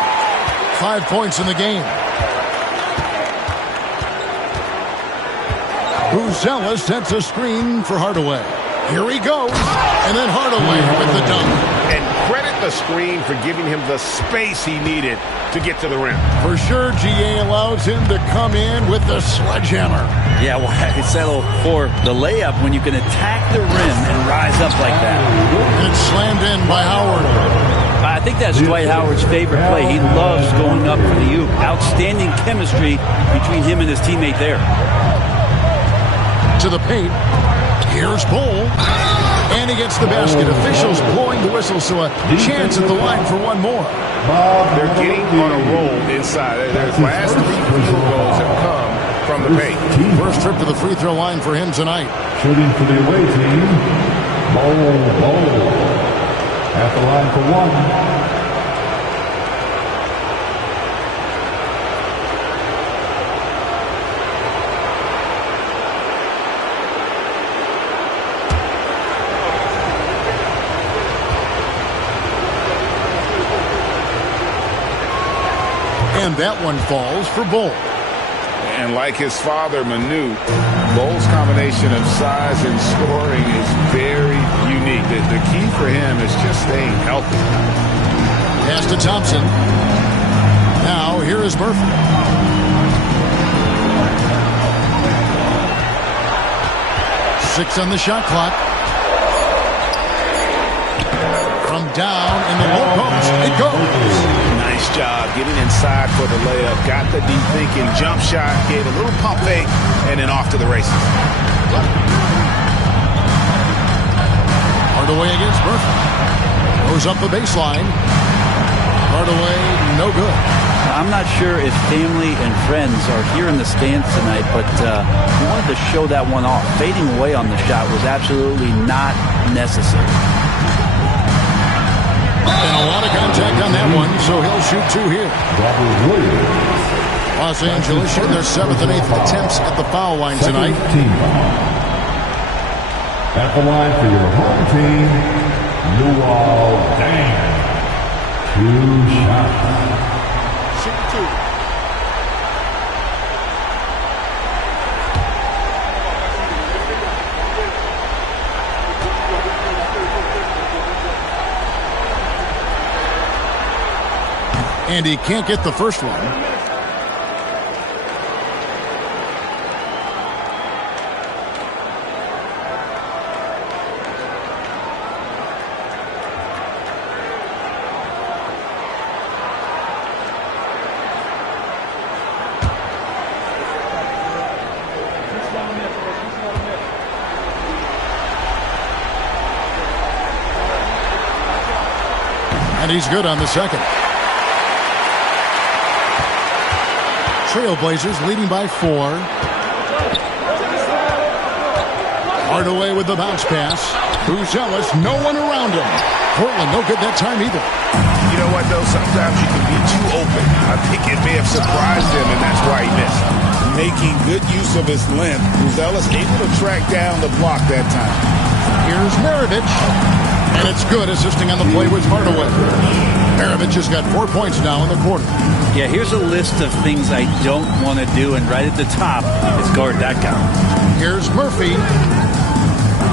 5 points in the game. Buzella sets a screen for Hardaway. Here he goes. And then Hardaway with the dunk. And credit the screen for giving him the space he needed to get to the rim. For sure, GA allows him to come in with the sledgehammer. Yeah, well, I settle for the layup when you can attack the rim and rise up like that. And it's slammed in by Howard. I think that's Dwight Howard's favorite play. He loves going up for the oop. Outstanding chemistry between him and his teammate there. To the paint. Here's Bull. And he gets the basket. Officials blowing the whistle, so a chance at the line for one more. They're getting on a roll inside. Their last 3 field goals have come from the paint. First trip to the free throw line for him tonight. Shooting for the away team. Bull. At the line for one. And that one falls for Bull. And like his father, Manu, Bull's combination of size and scoring is very unique. The key for him is just staying healthy. Pass to Thompson. Now here is Murphy. Six on the shot clock. From down in the low post, it goes. Nice job getting inside for the layup. Got the deep thinking jump shot, gave a little pump fake, and then off to the races. Hardaway against Murphy. Goes up the baseline. Hardaway, no good. I'm not sure if family and friends are here in the stands tonight, but he wanted to show that one off. Fading away on the shot was absolutely not necessary. And a lot of contact on that one, so he'll shoot 2 here. Los Angeles shooting their 7th and 8th attempts at the foul line tonight. At the line for your home team, Luol Deng. 2 shots. Shoot 2. And he can't get the first one. And he's good on the second. Trailblazers leading by 4. Hardaway with the bounce pass. Buzella, no one around him. Portland, no good that time either. You know what, though? Sometimes you can be too open. I think it may have surprised him, and that's why he missed. Making good use of his length, Buzella's able to track down the block that time. Here's Maravich. And it's good, assisting on the play with Hardaway. Maravich has got 4 points now in the quarter. Yeah, here's a list of things I don't want to do, and right at the top is guard that guy. Here's Murphy.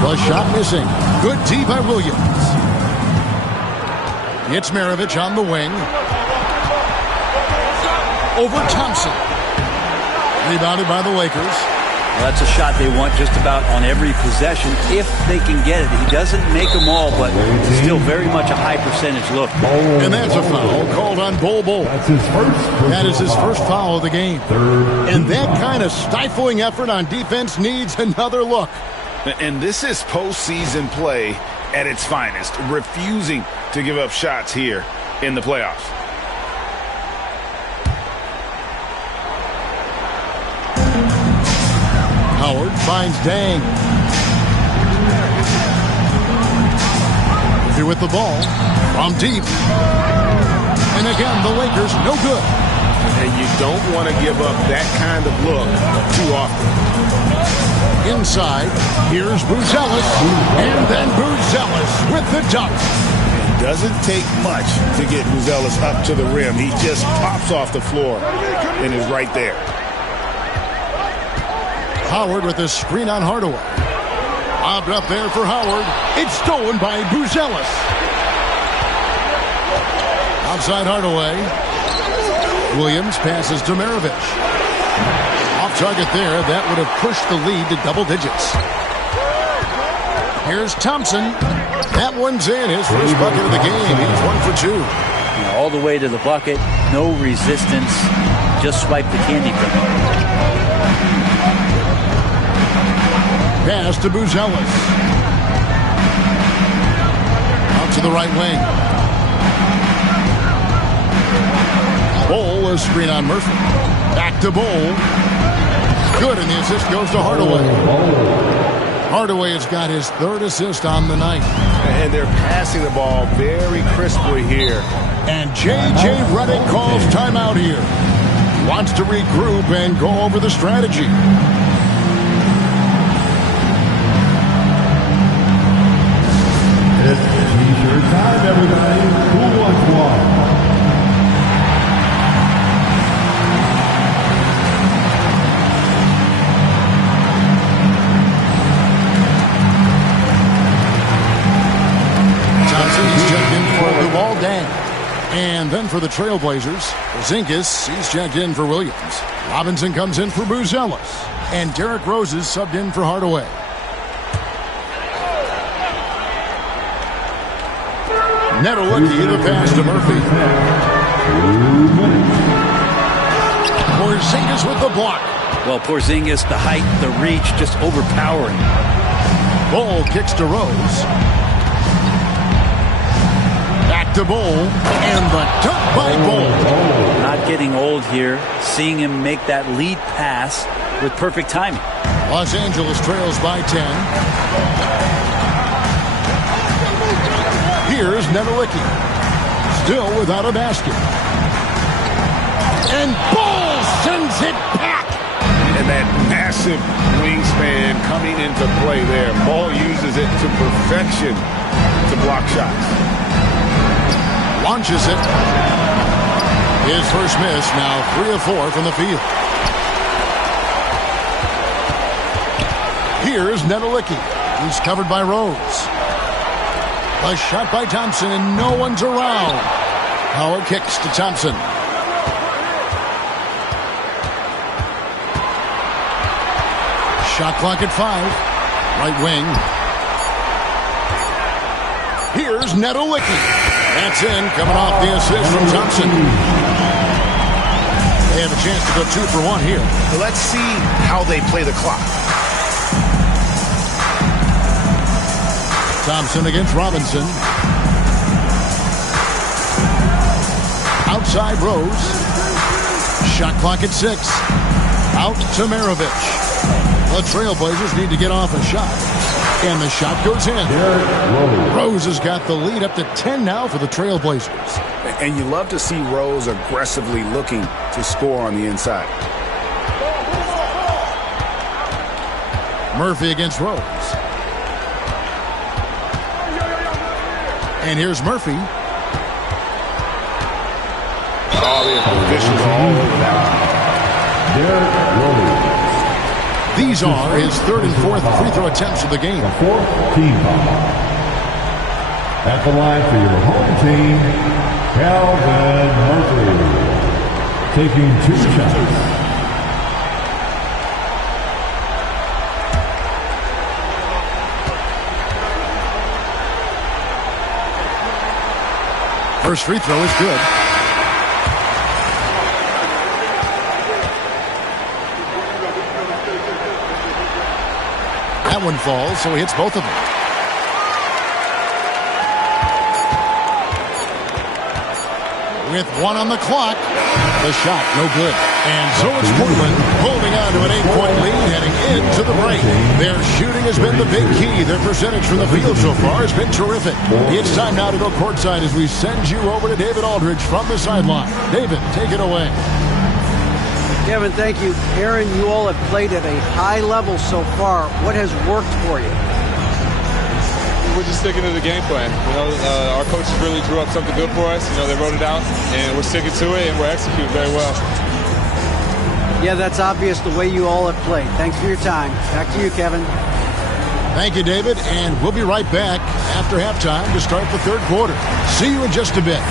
The shot missing. Good D by Williams. It's Maravich on the wing. Over Thompson. Rebounded by the Lakers. Well, that's a shot they want just about on every possession if they can get it. He doesn't make them all, but still very much a high percentage look. And that's a foul called on Bol. That is his first foul of the game. And that kind of stifling effort on defense needs another look. And this is postseason play at its finest, refusing to give up shots here in the playoffs. Howard finds Dang. Here with the ball from deep. And again, the Lakers no good. And you don't want to give up that kind of look too often. Inside, here's Buzelis. And then Buzelis with the dunk. It doesn't take much to get Buzelis up to the rim. He just pops off the floor and is right there. Howard with a screen on Hardaway. Lobbed up there for Howard. It's stolen by Buzelis. Outside Hardaway. Williams passes to Maravich. Off target there. That would have pushed the lead to double digits. Here's Thompson. That one's in. His first bucket of the game. He's 1 for 2. All the way to the bucket. No resistance. Just swipe the candy gun. Pass to Buzelis. Out to the right wing. Bol, a screen on Murphy. Back to Bol. Good, and the assist goes to Hardaway. Hardaway has got his third assist on the night. And they're passing the ball very crisply here. And J.J. Redick calls timeout here. Wants to regroup and go over the strategy. It's T-shirt time, everybody. Who wants one? Johnson's checked in for Luol Deng. And then for the Trailblazers, Porzingis, he's checked in for Williams. Robinson comes in for Buzelis. And Derrick Rose is subbed in for Hardaway. Nedelicki, the pass to Murphy. Porzingis with the block. Well, Porzingis, the height, the reach, just overpowering. Bol kicks to Rose. Back to Bol. And the dunk by Bol. Not getting old here. Seeing him make that lead pass with perfect timing. Los Angeles trails by 10. Here's Nedelicki. Still without a basket. And Bol sends it back. And that massive wingspan coming into play there. Bol uses it to perfection to block shots. Launches it. His first miss, now 3 of 4 from the field. Here's Nedelicki. He's covered by Rose. A shot by Thompson, and no one's around. Howard kicks to Thompson. Shot clock at 5. Right wing. Here's Nedelicki. That's in, coming off the assist from Thompson. They have a chance to go 2 for 1 here. Let's see how they play the clock. Thompson against Robinson. Outside Rose. Shot clock at 6. Out to Maravich. The Trailblazers need to get off a shot. And the shot goes in. Rose has got the lead up to 10 now for the Trailblazers. And you love to see Rose aggressively looking to score on the inside. Murphy against Rose. And here's Murphy. Oh, the officials are all over that. These are his third and fourth free throw attempts of the game. The fourth team foul. At the line for your home team, Calvin Murphy, taking 2 shots. First free throw is good. That one falls, so he hits both of them. With 1 on the clock, the shot no good. And so it's Portland holding on to an 8-point lead heading into the break. Their shooting has been the big key. Their percentage from the field so far has been terrific. It's time now to go courtside as we send you over to David Aldridge from the sideline. David, take it away. Kevin, thank you. Aaron, you all have played at a high level so far. What has worked for you? We're just sticking to the game plan. Our coaches really drew up something good for us. They wrote it out, and we're sticking to it, and we're executing very well. Yeah, that's obvious the way you all have played. Thanks for your time. Back to you, Kevin. Thank you, David, and we'll be right back after halftime to start the third quarter. See you in just a bit.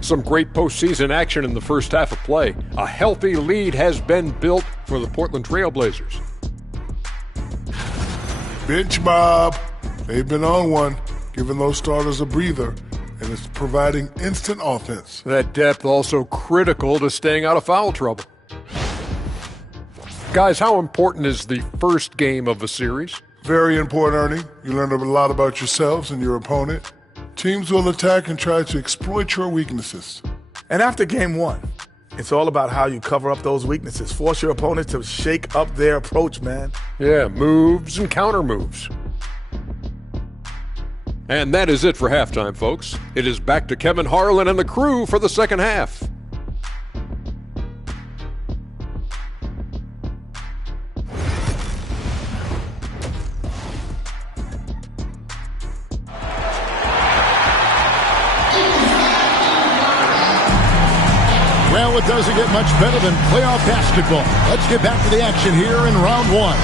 Some great postseason action in the first half of play. A healthy lead has been built for the Portland Trail Blazers. Bench Bob. They've been on one, giving those starters a breather, and it's providing instant offense. That depth also critical to staying out of foul trouble. Guys, how important is the first game of a series? Very important, Ernie. You learn a lot about yourselves and your opponent. Teams will attack and try to exploit your weaknesses. And after game 1, it's all about how you cover up those weaknesses. Force your opponent to shake up their approach, man. Yeah, moves and counter moves. And that is it for halftime, folks. It is back to Kevin Harlan and the crew for the second half. Well, it doesn't get much better than playoff basketball. Let's get back to the action here in round 1.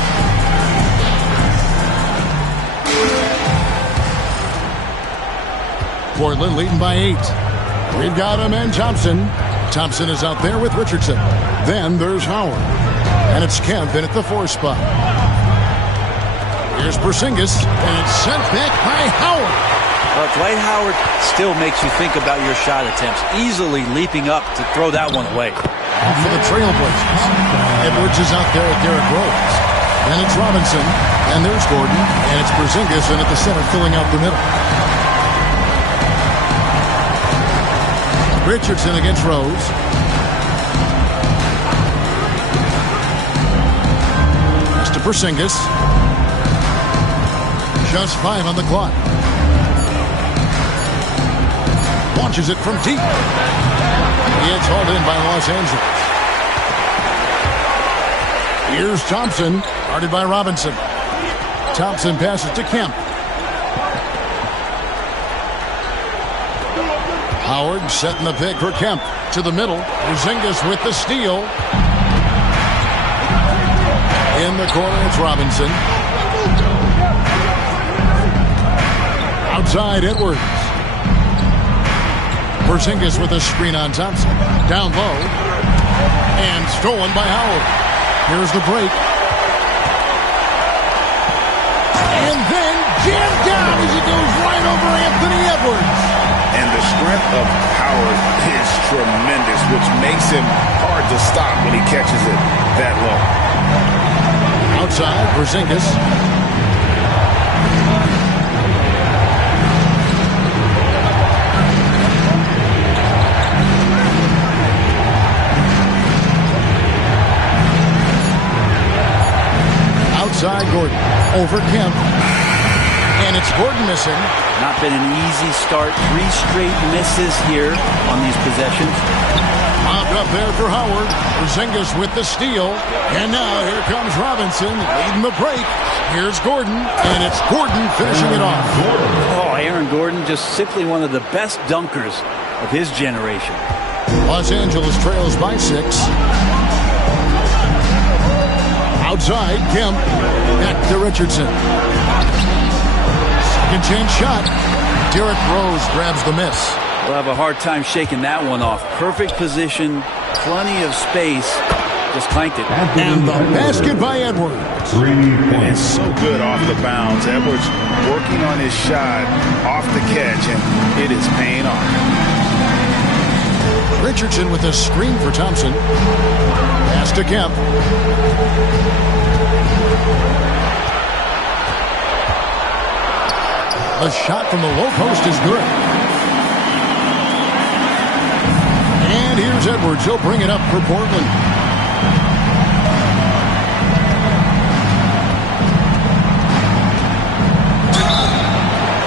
Portland leading by 8. We've got him and Thompson. Thompson is out there with Richardson. Then there's Howard. And it's Kemp in at the 4 spot. Here's Porzingis, and it's sent back by Howard. Dwight Howard still makes you think about your shot attempts, easily leaping up to throw that one away. And for the Trailblazers, Edwards is out there at Derrick Rose. Then it's Robinson, and there's Gordon, and it's Porzingis in at the center filling out the middle. Richardson against Rose. It's to Porzingis. Just 5 on the clock. Launches it from deep. It's hauled in by Los Angeles. Here's Thompson, guarded by Robinson. Thompson passes to Kemp. Howard setting the pick for Kemp. To the middle. Porzingis with the steal. In the corner, it's Robinson. Outside, Edwards. Porzingis with a screen on Thompson. Down low. And stolen by Howard. Here's the break. And then jammed down as it goes right over Anthony Edwards. And the strength of Howard is tremendous, which makes him hard to stop when he catches it that low. Outside, Porzingis. Outside, Gordon. Over Kemp. And it's Gordon missing. Not been an easy start. 3 straight misses here on these possessions. Mobbed up there for Howard. Porzingis with the steal. And now here comes Robinson leading the break. Here's Gordon, and it's Gordon finishing it off. Oh, Aaron Gordon, just simply one of the best dunkers of his generation. Los Angeles trails by 6. Outside, Kemp. Back to Richardson. Second chance shot. Derrick Rose grabs the miss. We'll have a hard time shaking that one off. Perfect position, plenty of space. Just clanked it. And the basket by Edwards. And it's so good off the bounds. Edwards working on his shot off the catch, and it is paying off. Richardson with a screen for Thompson. Pass to Kemp. A shot from the low post is good. And here's Edwards. He'll bring it up for Portland.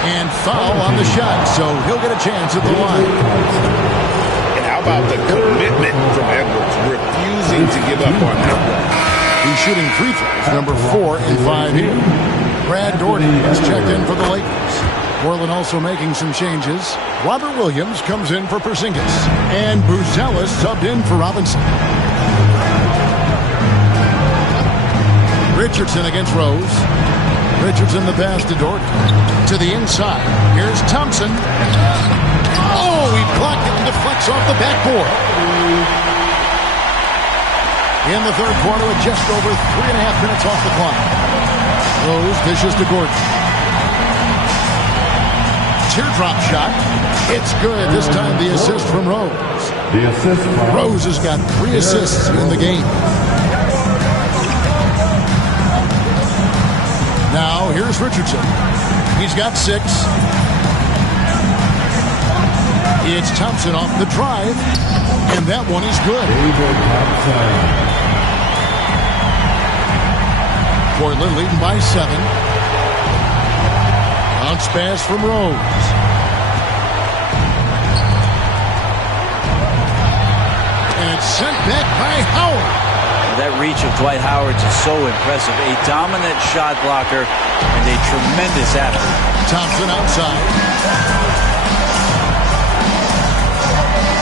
And foul on the shot, so he'll get a chance at the line. And how about the commitment from Edwards, refusing to give up on that one. He's shooting free throws, number 4 in 5 here. Brad Doherty has checked in for the Lakers. Portland also making some changes. Robert Williams comes in for Porzingis. And Buzelis subbed in for Robinson. Richardson against Rose. Richardson the pass to Doherty. To the inside. Here's Thompson. Oh, he blocked it and deflects off the backboard. In the third quarter with just over 3.5 minutes off the clock. Rose dishes to Gordon. Teardrop shot. It's good. This time the assist from Rose. The assist from Rose has got 3 assists in the game. Now here's Richardson. He's got 6. It's Thompson off the drive. And that one is good. Portland leading by 7. Bounce pass from Rose. And it's sent back by Howard. That reach of Dwight Howard is so impressive. A dominant shot blocker and a tremendous athlete. Thompson outside.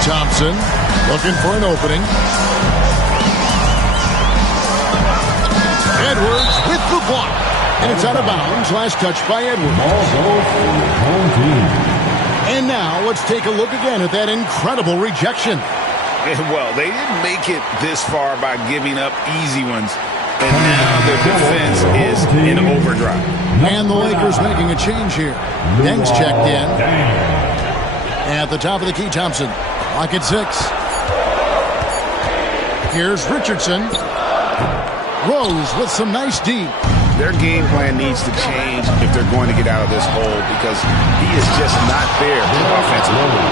Thompson looking for an opening. Edwards with the block. And it's out of bounds. Last touch by Edwards. And now let's take a look again at that incredible rejection. Well, they didn't make it this far by giving up easy ones. And now their defense is in overdrive. And the Lakers making a change here. Deng's checked in. At the top of the key, Thompson. Clock at 6. Here's Richardson. Rose with some nice D. Their game plan needs to change if they're going to get out of this hole because he is just not there offensively.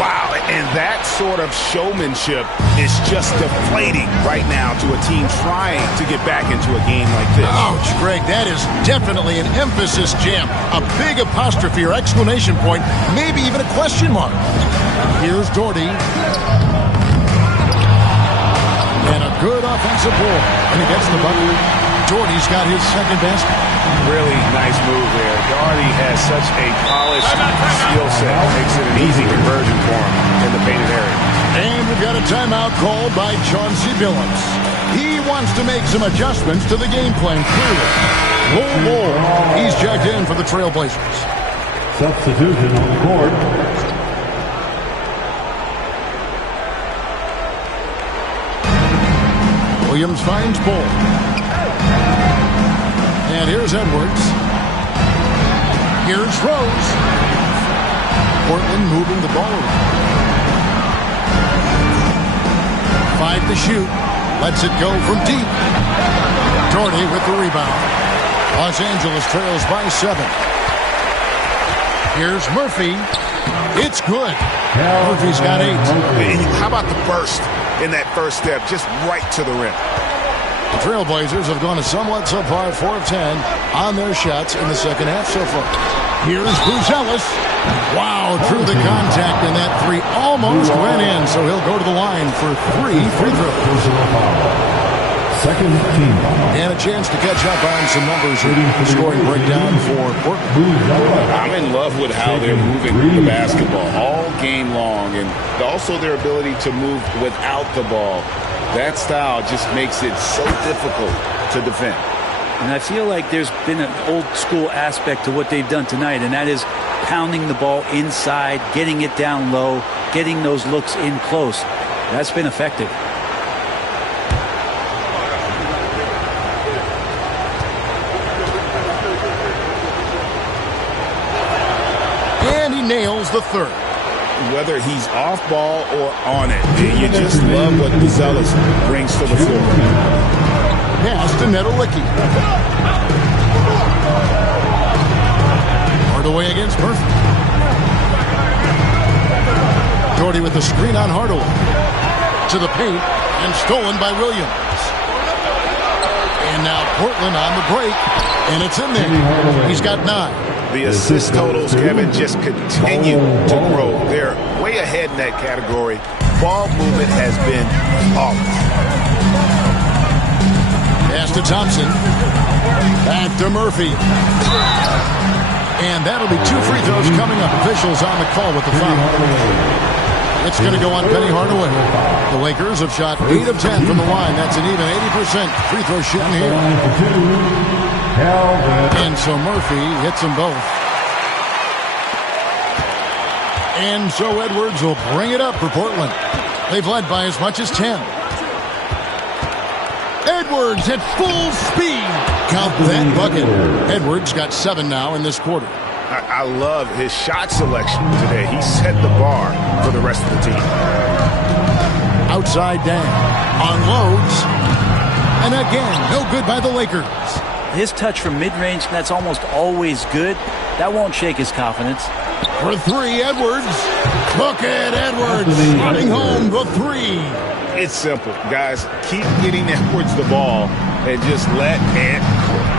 Wow, and that sort of showmanship is just deflating right now to a team trying to get back into a game like this. Ouch, Greg, that is definitely an emphasis jam. A big apostrophe or exclamation point, maybe even a question mark. Here's Doherty. And a good offensive ball. And he gets the bucket. Doherty's got his second basket. Really nice move there. Doherty has such a polished skill set. Makes it an easy conversion for him in the painted area. And we've got a timeout called by Chauncey Billups. He wants to make some adjustments to the game plan, clearly. Roll ball. He's checked in for the Trailblazers. Substitution on the court. Williams finds Bull. And here's Edwards. Here's Rose. Portland moving the ball around. 5 to shoot. Lets it go from deep. Doherty with the rebound. Los Angeles trails by 7. Here's Murphy. It's good. Murphy's got 8. How about the burst in that first step, just right to the rim? The Trailblazers have gone a somewhat subpar 4 of 10 on their shots in the second half so far. Here's Buzelis. Wow, through the contact, and that three almost went in, so he'll go to the line for 3 free throws. Second team. And a chance to catch up on some numbers and scoring breakdown for Portland. I'm in love with how they're moving the basketball all game long, and also their ability to move without the ball. That style just makes it so difficult to defend. And I feel like there's been an old school aspect to what they've done tonight, and that is pounding the ball inside, getting it down low, getting those looks in close. That's been effective. Nails the third. Whether he's off ball or on it, you just love what Buzelis brings to the floor. Pass to Nedolicki. Hardaway against Murphy. Jordy with the screen on Hardaway. To the paint and stolen by Williams. And now Portland on the break, and it's in there. He's got 9. The assist totals, Kevin, just continue to grow. They're way ahead in that category. Ball movement has been flawless. Pass to Thompson. Back to Murphy. And that'll be 2 free throws coming up. Officials on the call with the foul. It's going to go on Penny Hardaway. The Lakers have shot 8 of 10 from the line. That's an even 80% free throw shooting here. And so Murphy hits them both. And so Edwards will bring it up for Portland. They've led by as much as 10. Edwards at full speed. Count that bucket. Edwards got 7 now in this quarter. I love his shot selection today. He set the bar for the rest of the team. Outside down. Unloads. And again, no good by the Lakers. His touch from mid-range, that's almost always good. That won't shake his confidence. For 3, Edwards. Look at Edwards running home the 3. It's simple, guys. Keep getting Edwards the ball and just let it cook.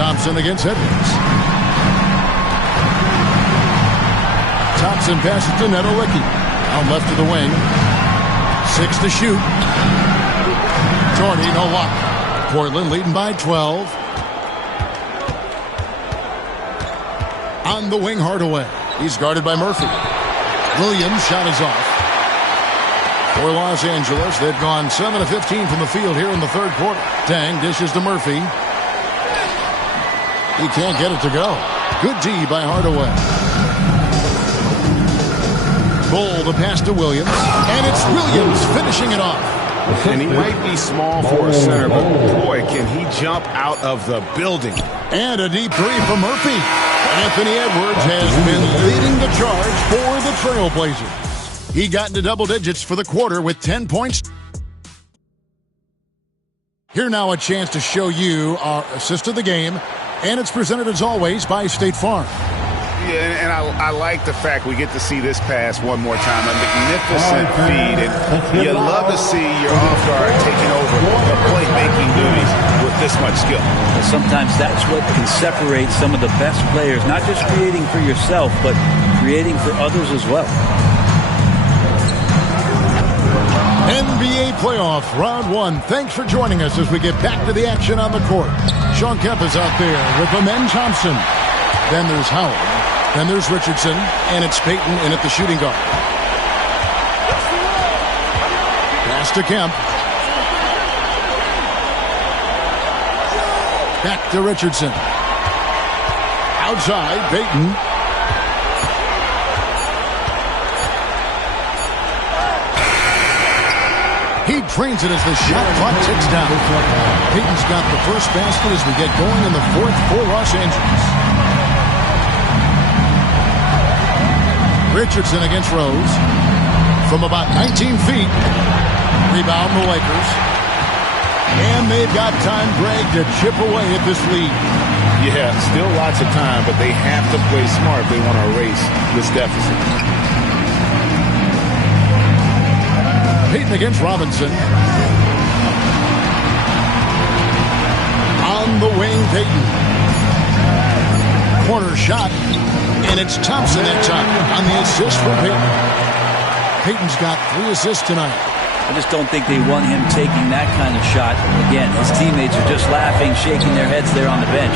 Thompson against Edwards. Thompson passes to Nedolicki. Out left to the wing. 6 to shoot. Jordy, no luck. Portland leading by 12. On the wing, Hardaway. He's guarded by Murphy. Williams' shot is off. For Los Angeles, they've gone 7 of 15 from the field here in the third quarter. Tang dishes to Murphy. He can't get it to go. Good D by Hardaway. Bull the pass to Williams. And it's Williams finishing it off. And he might be small for a center, but boy, can he jump out of the building. And a deep 3 from Murphy. Anthony Edwards has been leading the charge for the Trailblazers. He got into double digits for the quarter with 10 points. Here now a chance to show you our assist of the game. And it's presented as always by State Farm. Yeah, and I like the fact we get to see this pass one more time. A magnificent feed. And you love to see your off-guard taking over the playmaking duties with this much skill. Well, sometimes that's what can separate some of the best players, not just creating for yourself, but creating for others as well. NBA playoff round 1. Thanks for joining us as we get back to the action on the court. Sean Kemp is out there with Amen Thompson. Then there's Howard. Then there's Richardson, and it's Payton in at the shooting guard. Pass to Kemp. Back to Richardson. Outside, Payton. He trains it as the shot clock ticks down. Payton's got the first basket as we get going in the fourth for Los Angeles. Richardson against Rose. From about 19 feet. Rebound the Lakers. And they've got time, Greg, to chip away at this lead. Yeah, still lots of time, but they have to play smart if they want to erase this deficit. Payton against Robinson. On the wing, Payton. Corner shot. And it's Thompson that time on the assist from Payton. Payton's got 3 assists tonight. I just don't think they want him taking that kind of shot. Again, his teammates are just laughing, shaking their heads there on the bench.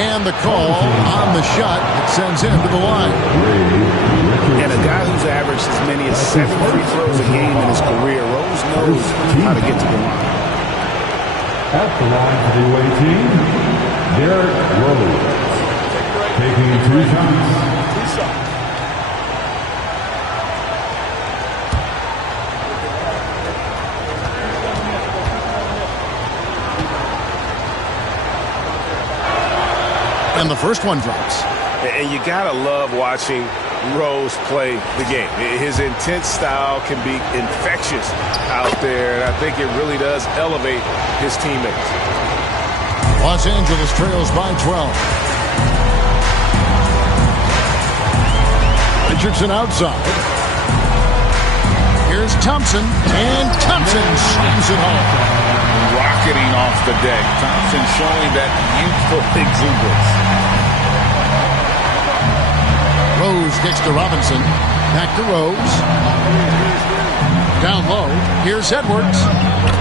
And the call on the shot that sends him to the line. And a guy who's averaged as many as 7 free throws a game in his career, Rose knows how to get to the line. At the line for the away team, Derrick Rose, taking 2 shots. And the first one drops. And you got to love watching Rose play the game. His intense style can be infectious out there, and I think it really does elevate his teammates. Los Angeles trails by 12. Richardson outside. Here's Thompson, and Thompson slams it home. Rocketing off the deck. Thompson showing that youthful exuberance. Rose kicks to Robinson. Back to Rose. Down low. Here's Edwards.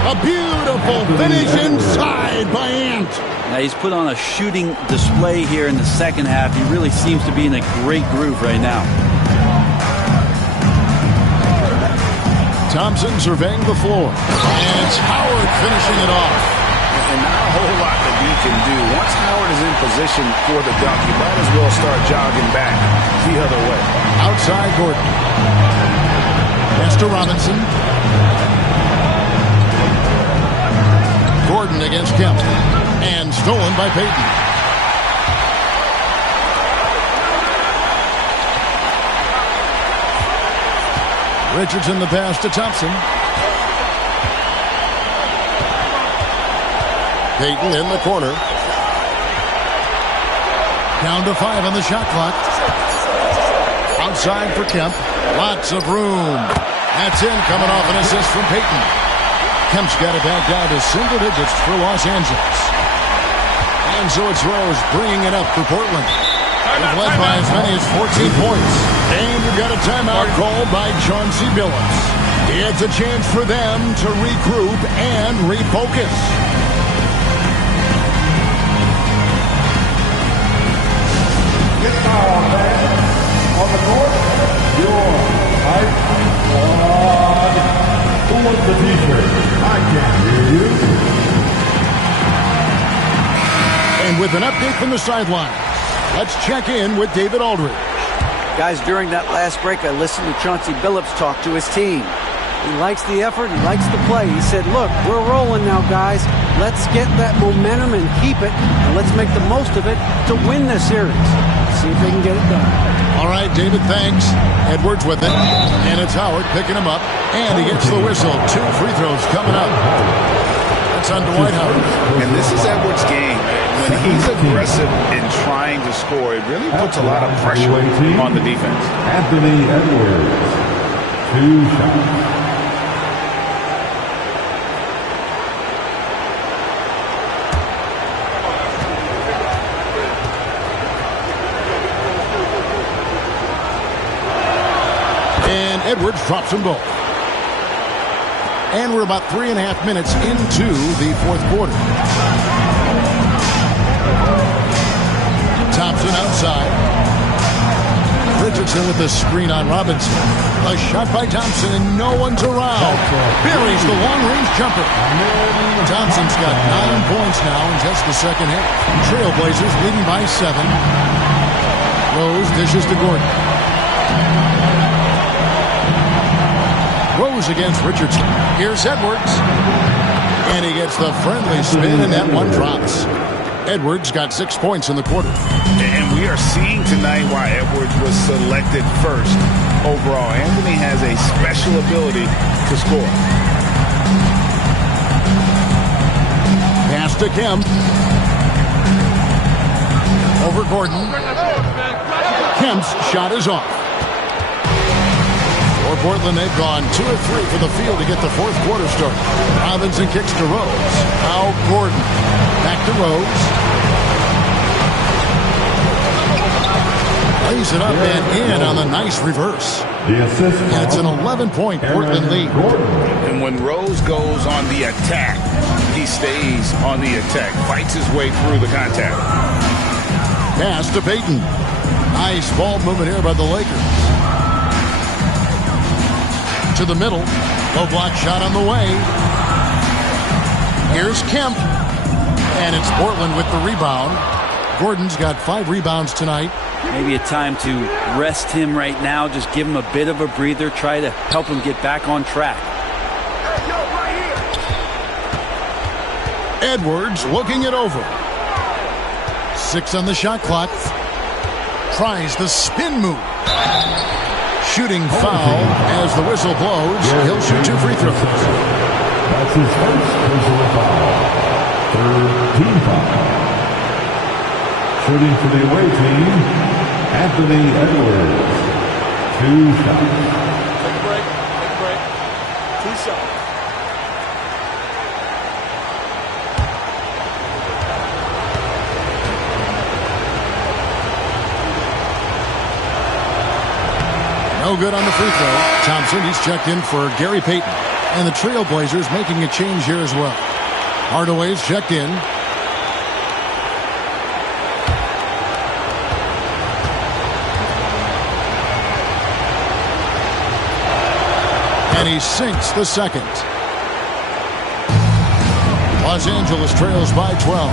A beautiful finish inside by Ant. Now he's put on a shooting display here in the second half. He really seems to be in a great groove right now. Thompson surveying the floor. And it's Howard finishing it off. And not a whole lot that he can do. Once Howard is in position for the dunk, you might as well start jogging back the other way. Outside Gordon. Pass to Robinson. Gordon against Kemp. And stolen by Payton. Richardson the pass to Thompson. Payton in the corner. Down to 5 on the shot clock. Outside for Kemp. Lots of room. That's in, coming off an assist from Payton. Kemp's got it back down to single digits for Los Angeles. And so it's Rose bringing it up for Portland. They've led by as many as 14 points. And we've got a timeout called by Chauncey Billups. It's a chance for them to regroup and refocus. On the court, your Hype Squad. Who wants the t-shirt? I can't hear you. And with an update from the sideline, let's check in with David Aldridge. Guys, during that last break, I listened to Chauncey Billups talk to his team. He likes the effort. He likes the play. He said, look, we're rolling now, guys. Let's get that momentum and keep it, and let's make the most of it to win this series. See if they can get it done. All right, David, thanks. Edwards with it. And it's Howard picking him up. And he gets the whistle. 2 free throws coming up. That's on Dwight Howard. And this is Edwards' game. When he's aggressive in trying to score, it really puts a lot of pressure on the defense. Anthony Edwards. 2 shots. Edwards drops them both. And we're about 3.5 minutes into the fourth quarter. Thompson outside. Richardson with the screen on Robinson. A shot by Thompson and no one's around. Buries the long-range jumper. Thompson's got 9 points now in just the second half. Trailblazers leading by 7. Rose dishes to Gordon. Rose against Richardson. Here's Edwards. And he gets the friendly spin, and that one drops. Edwards got 6 points in the quarter. And we are seeing tonight why Edwards was selected first overall. Anthony has a special ability to score. Pass to Kemp. Over Gordon. Kemp's shot is off. Portland, they've gone 2 of 3 for the field to get the fourth quarter started. Robinson kicks to Rose. Now Gordon. Back to Rose. Lays it up and in on the nice reverse. And it's an 11-point Portland lead. And when Rose goes on the attack, he stays on the attack, fights his way through the contact. Pass to Payton. Nice ball movement here by the Lakers. To the middle. Low block shot on the way. Here's Kemp. And it's Portland with the rebound. Gordon's got 5 rebounds tonight. Maybe a time to rest him right now. Just give him a bit of a breather. Try to help him get back on track. Edwards looking it over. 6 on the shot clock. Tries the spin move. Shooting foul as the whistle blows. He'll shoot 2 free throws. That's his first personal foul. Third team foul. Shooting for the away team, Anthony Edwards. 2 shots. Take a break. Take a break. 2 shots. No good on the free throw. Thompson, he's checked in for Gary Payton. And the Trailblazers making a change here as well. Hardaway's checked in. And he sinks the second. Los Angeles trails by 12.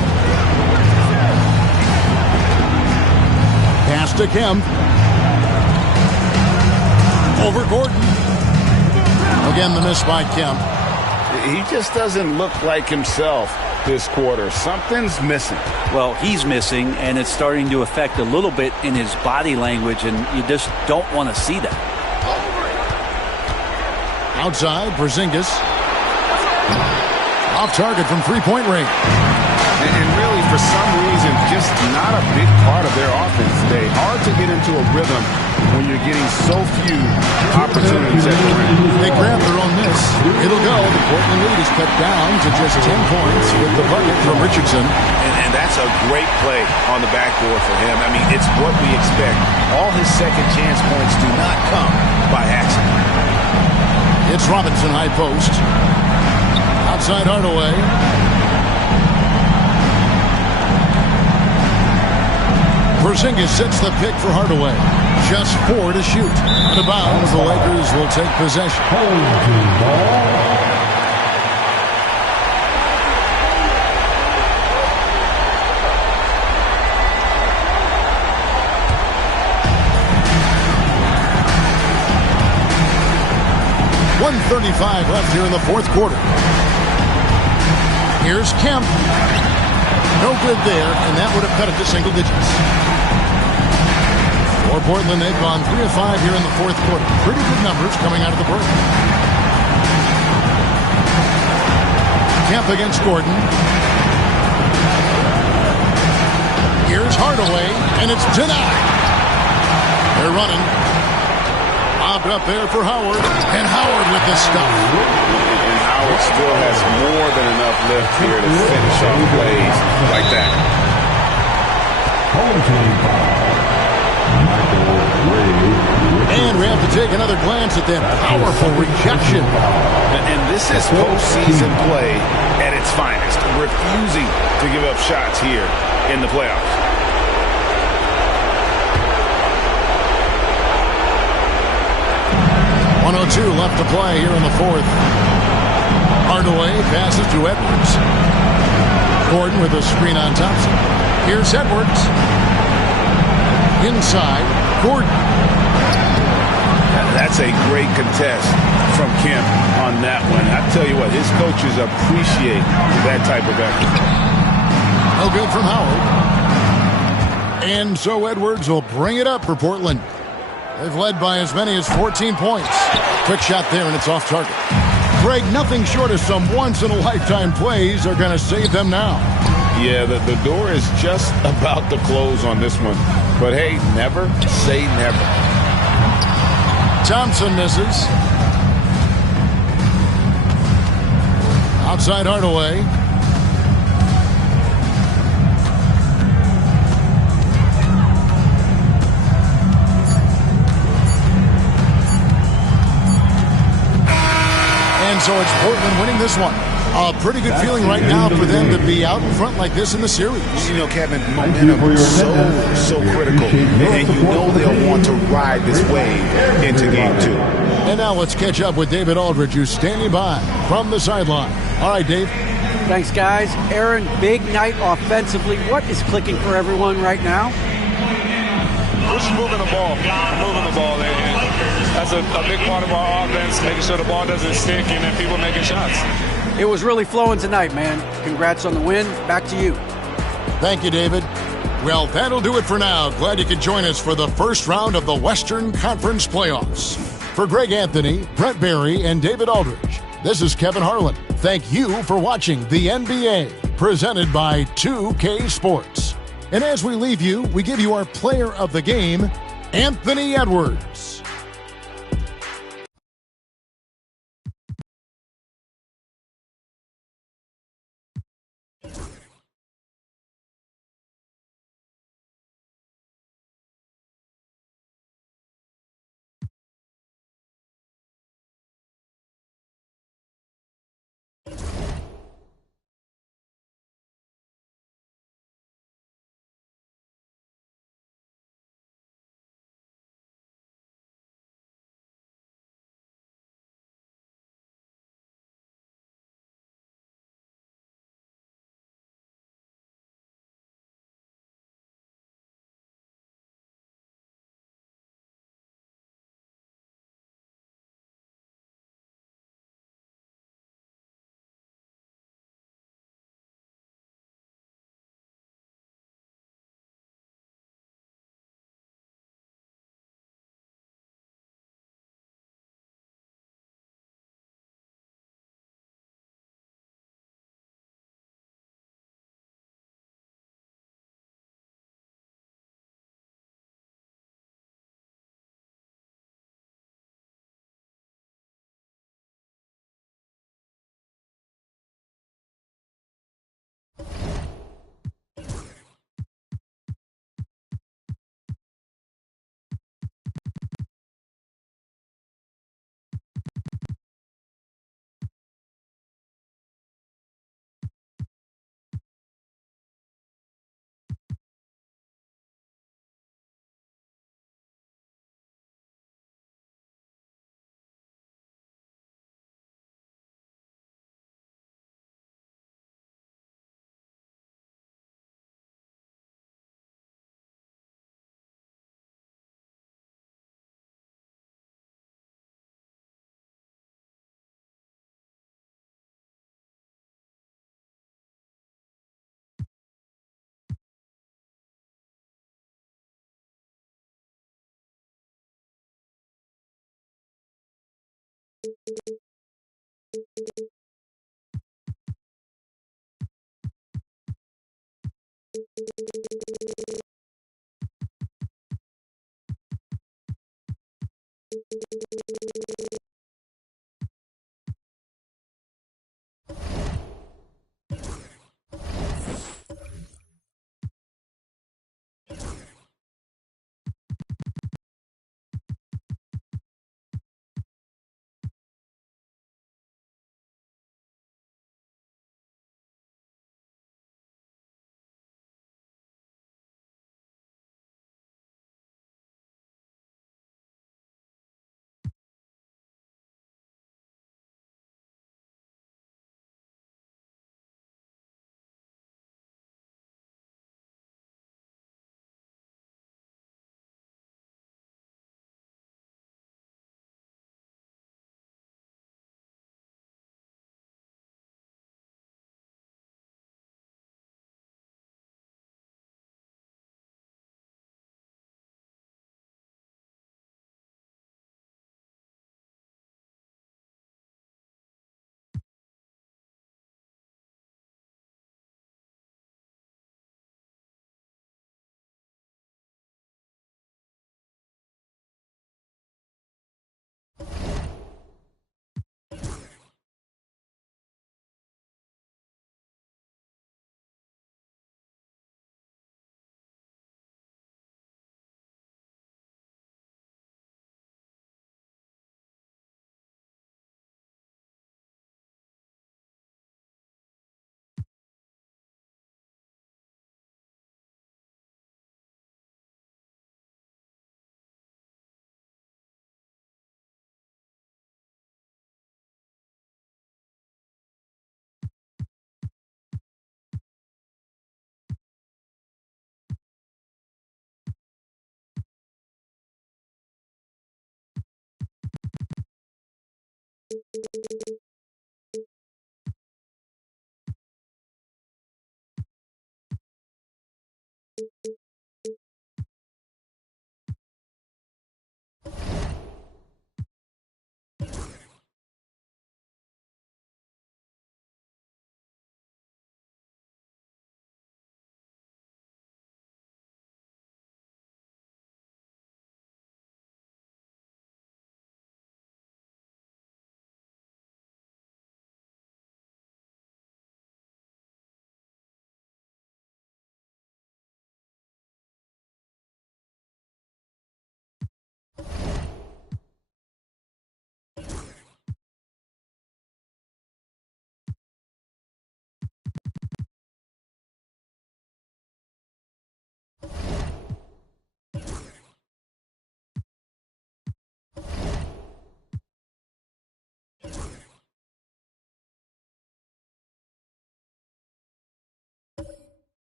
Pass to Kemp. Over Gordon. Again, the miss by Kemp. He just doesn't look like himself this quarter. Something's missing. Well, he's missing, and it's starting to affect a little bit in his body language, and you just don't want to see that. Outside, Porzingis. Off target from three-point range. And really, for some reason, just not a big part of their offense today. Hard to get into a rhythm when you're getting so few opportunities at the rim. They grab their own miss. It'll go. The Portland lead is cut down to just 10 points with the bucket from Richardson. And that's a great play on the backboard for him. I mean, it's what we expect. All his second chance points do not come by accident. It's Robinson high post. Outside Hardaway. Porzingis sets the pick for Hardaway. Just 4 to shoot. Out of bounds, the Lakers will take possession. .135 left here in the fourth quarter. Here's Kemp. No good there, and that would have cut it to single digits. For Portland, they've gone 3 of 5 here in the fourth quarter. Pretty good numbers coming out of the break. Kemp against Gordon. Here's Hardaway, and it's denied. They're running. Lobbed up there for Howard, and Howard with the stuff. And Howard still has more than enough left here to finish off plays like that. And we have to take another glance at that powerful rejection. And this is postseason play at its finest, refusing to give up shots here in the playoffs. .102 left to play here in the fourth. Hardaway passes to Edwards. Gordon with a screen on Thompson. Here's Edwards. Inside, Gordon. That's a great contest from Kemp on that one. I tell you what, his coaches appreciate that type of effort. No good from Howard. And so Edwards will bring it up for Portland. They've led by as many as 14 points. Quick shot there, and it's off target. Greg, nothing short of some once-in-a-lifetime plays are going to save them now. Yeah, the door is just about to close on this one. But, hey, never say never. Thompson misses. Outside Hardaway. And so it's Portland winning this one. A pretty good feeling right now for them to be out in front like this in the series. You know, Kevin, momentum is so critical. And you know they'll want to ride this wave into game 2. And now let's catch up with David Aldridge, who's standing by from the sideline. All right, Dave. Thanks, guys. Aaron, big night offensively. What is clicking for everyone right now? Just moving the ball. And that's a big part of our offense, making sure the ball doesn't stick and then people making shots. It was really flowing tonight, man. Congrats on the win. Back to you. Thank you, David. Well, that'll do it for now. Glad you could join us for the first round of the Western Conference Playoffs. For Greg Anthony, Brett Barry, and David Aldridge, this is Kevin Harlan. Thank you for watching the NBA, presented by 2K Sports. And as we leave you, we give you our player of the game, Anthony Edwards.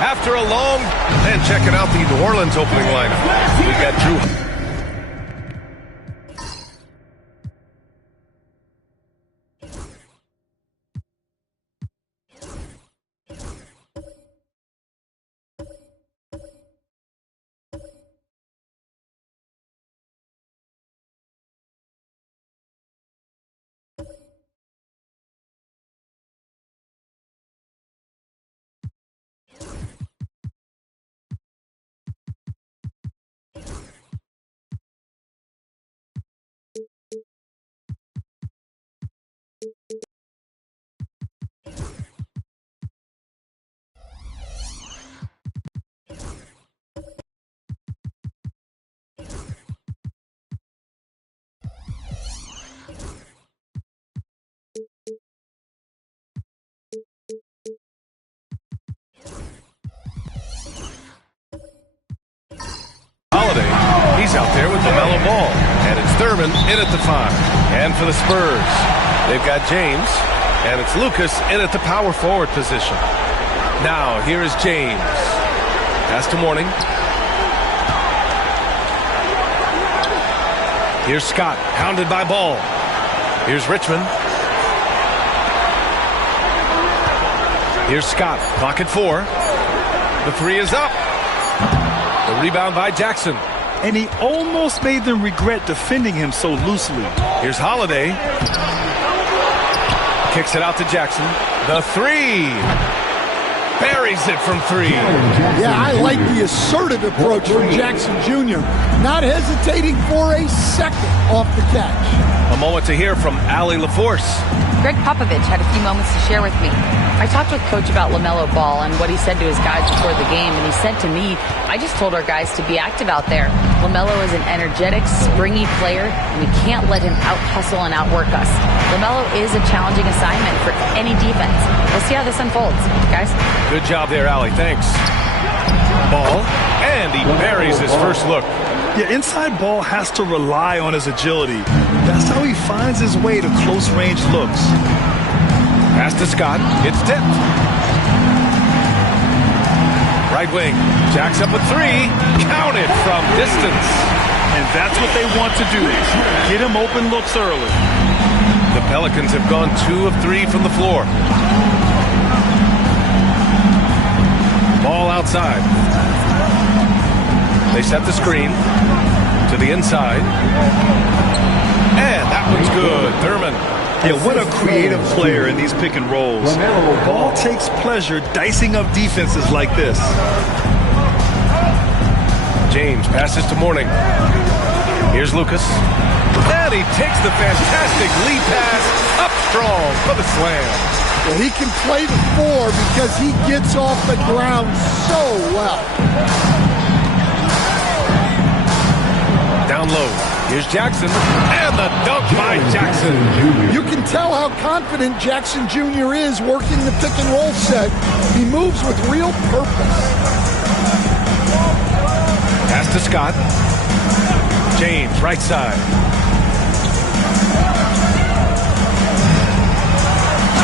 after a long... And checking out the New Orleans opening lineup. We got Drew... Holiday, he's out there with LaMelo Ball. And it's Thurman in at the 5. And for the Spurs, they've got James. And it's Lucas in at the power forward position. Now, here is James. Pass to Mourning. Here's Scott, hounded by Ball. Here's Richmond. Here's Scott, clock at 4. The 3 is up. The rebound by Jackson. And he almost made them regret defending him so loosely. Here's Holiday. Kicks it out to Jackson. The 3. Buries it from 3. Yeah, I like the assertive approach from Jackson Jr. Not hesitating for a second off the catch. A moment to hear from Allie LaForce. Greg Popovich had a few moments to share with me. I talked with Coach about LaMelo Ball and what he said to his guys before the game, and he said to me, I just told our guys to be active out there. LaMelo is an energetic, springy player, and we can't let him out-hustle and outwork us. LaMelo is a challenging assignment for any defense. We'll see how this unfolds, guys. Good job there, Allie. Thanks. Ball, and he buries his first look. Yeah, inside Ball has to rely on his agility. That's how he finds his way to close-range looks. Pass to Scott. It's tipped. Right wing. Jacks up with 3. Counted from distance. And that's what they want to do. Get him open looks early. The Pelicans have gone 2 of 3 from the floor. Ball outside. They set the screen to the inside. And that one's good. Thurman. Yeah, what a creative player in these pick and rolls. Ball takes pleasure dicing up defenses like this. James passes to Mourning. Here's Lucas. And he takes the fantastic lead pass up strong for the slam. Well, he can play the 4 because he gets off the ground so well. Down low. Here's Jackson. And the dunk by Jackson. You can tell how confident Jackson Jr. is working the pick and roll set. He moves with real purpose. Pass to Scott. James, right side.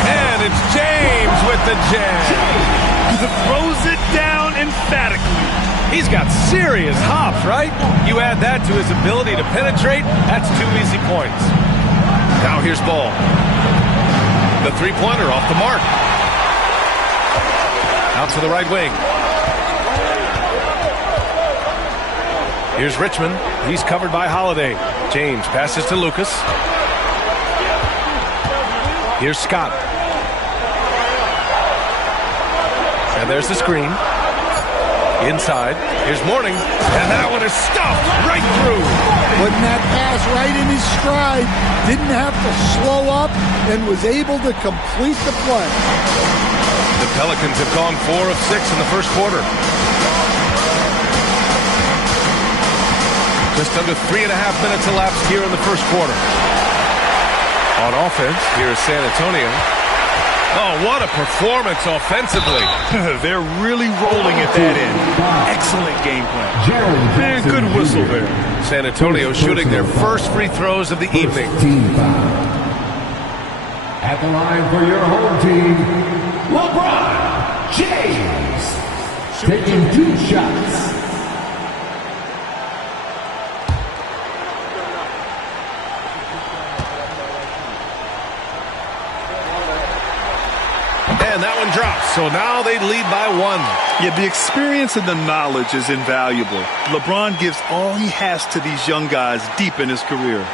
And it's James with the jam. He throws it down emphatically. He's got serious hops, right? You add that to his ability to penetrate, that's 2 easy points. Now here's Ball. The 3-pointer off the mark. Out to the right wing. Here's Richmond. He's covered by Holiday. James passes to Lucas. Here's Scott. And there's the screen. Inside. Here's Mourning. And that one is stuffed right through. Putting that pass right in his stride. Didn't have to slow up and was able to complete the play. The Pelicans have gone 4 of 6 in the first quarter. Just under 3.5 minutes elapsed here in the first quarter. On offense, here is San Antonio. Oh, what a performance offensively. They're really rolling at that end. Excellent game plan. Man, good whistle there. San Antonio shooting their first free throws of the evening. At the line for your home team, LeBron James. taking 2 shots. And that one drops, so now they lead by 1. Yeah, the experience and the knowledge is invaluable. LeBron gives all he has to these young guys deep in his career.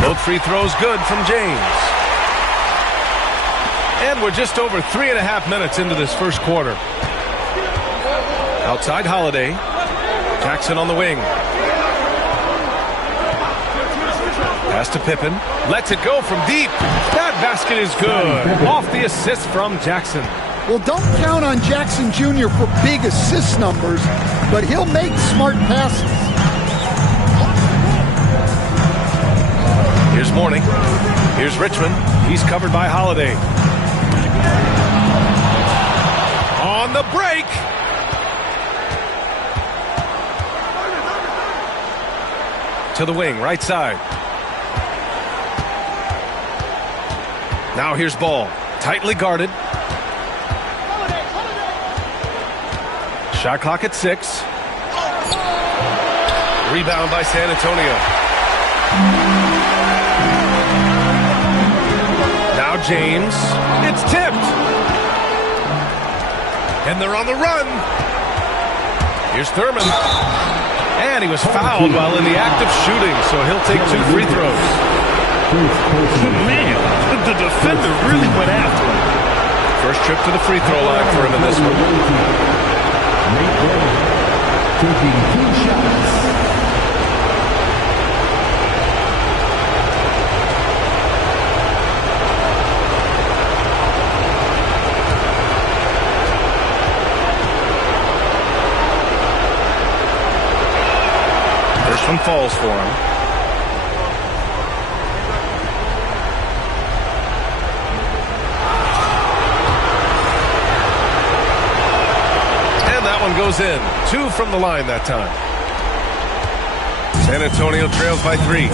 Both free throws good from James. And we're just over 3.5 minutes into this first quarter. Outside Holiday. Jackson on the wing. Pass to Pippen. Lets it go from deep. That basket is good. Off the assist from Jackson. Well, don't count on Jackson Jr. for big assist numbers, but he'll make smart passes. Here's Mourning. Here's Richmond. He's covered by Holiday. On the break. To the wing, right side. Now here's Ball. Tightly guarded. Shot clock at 6. Rebound by San Antonio. Now James. It's tipped. And they're on the run. Here's Thurman. And he was fouled while in the act of shooting, so he'll take 2 free throws. Man, the defender really went after him. First trip to the free throw line for him in this one. Taking 2 shots. First one falls for him. And that one goes in. 2 from the line that time. San Antonio trails by 3.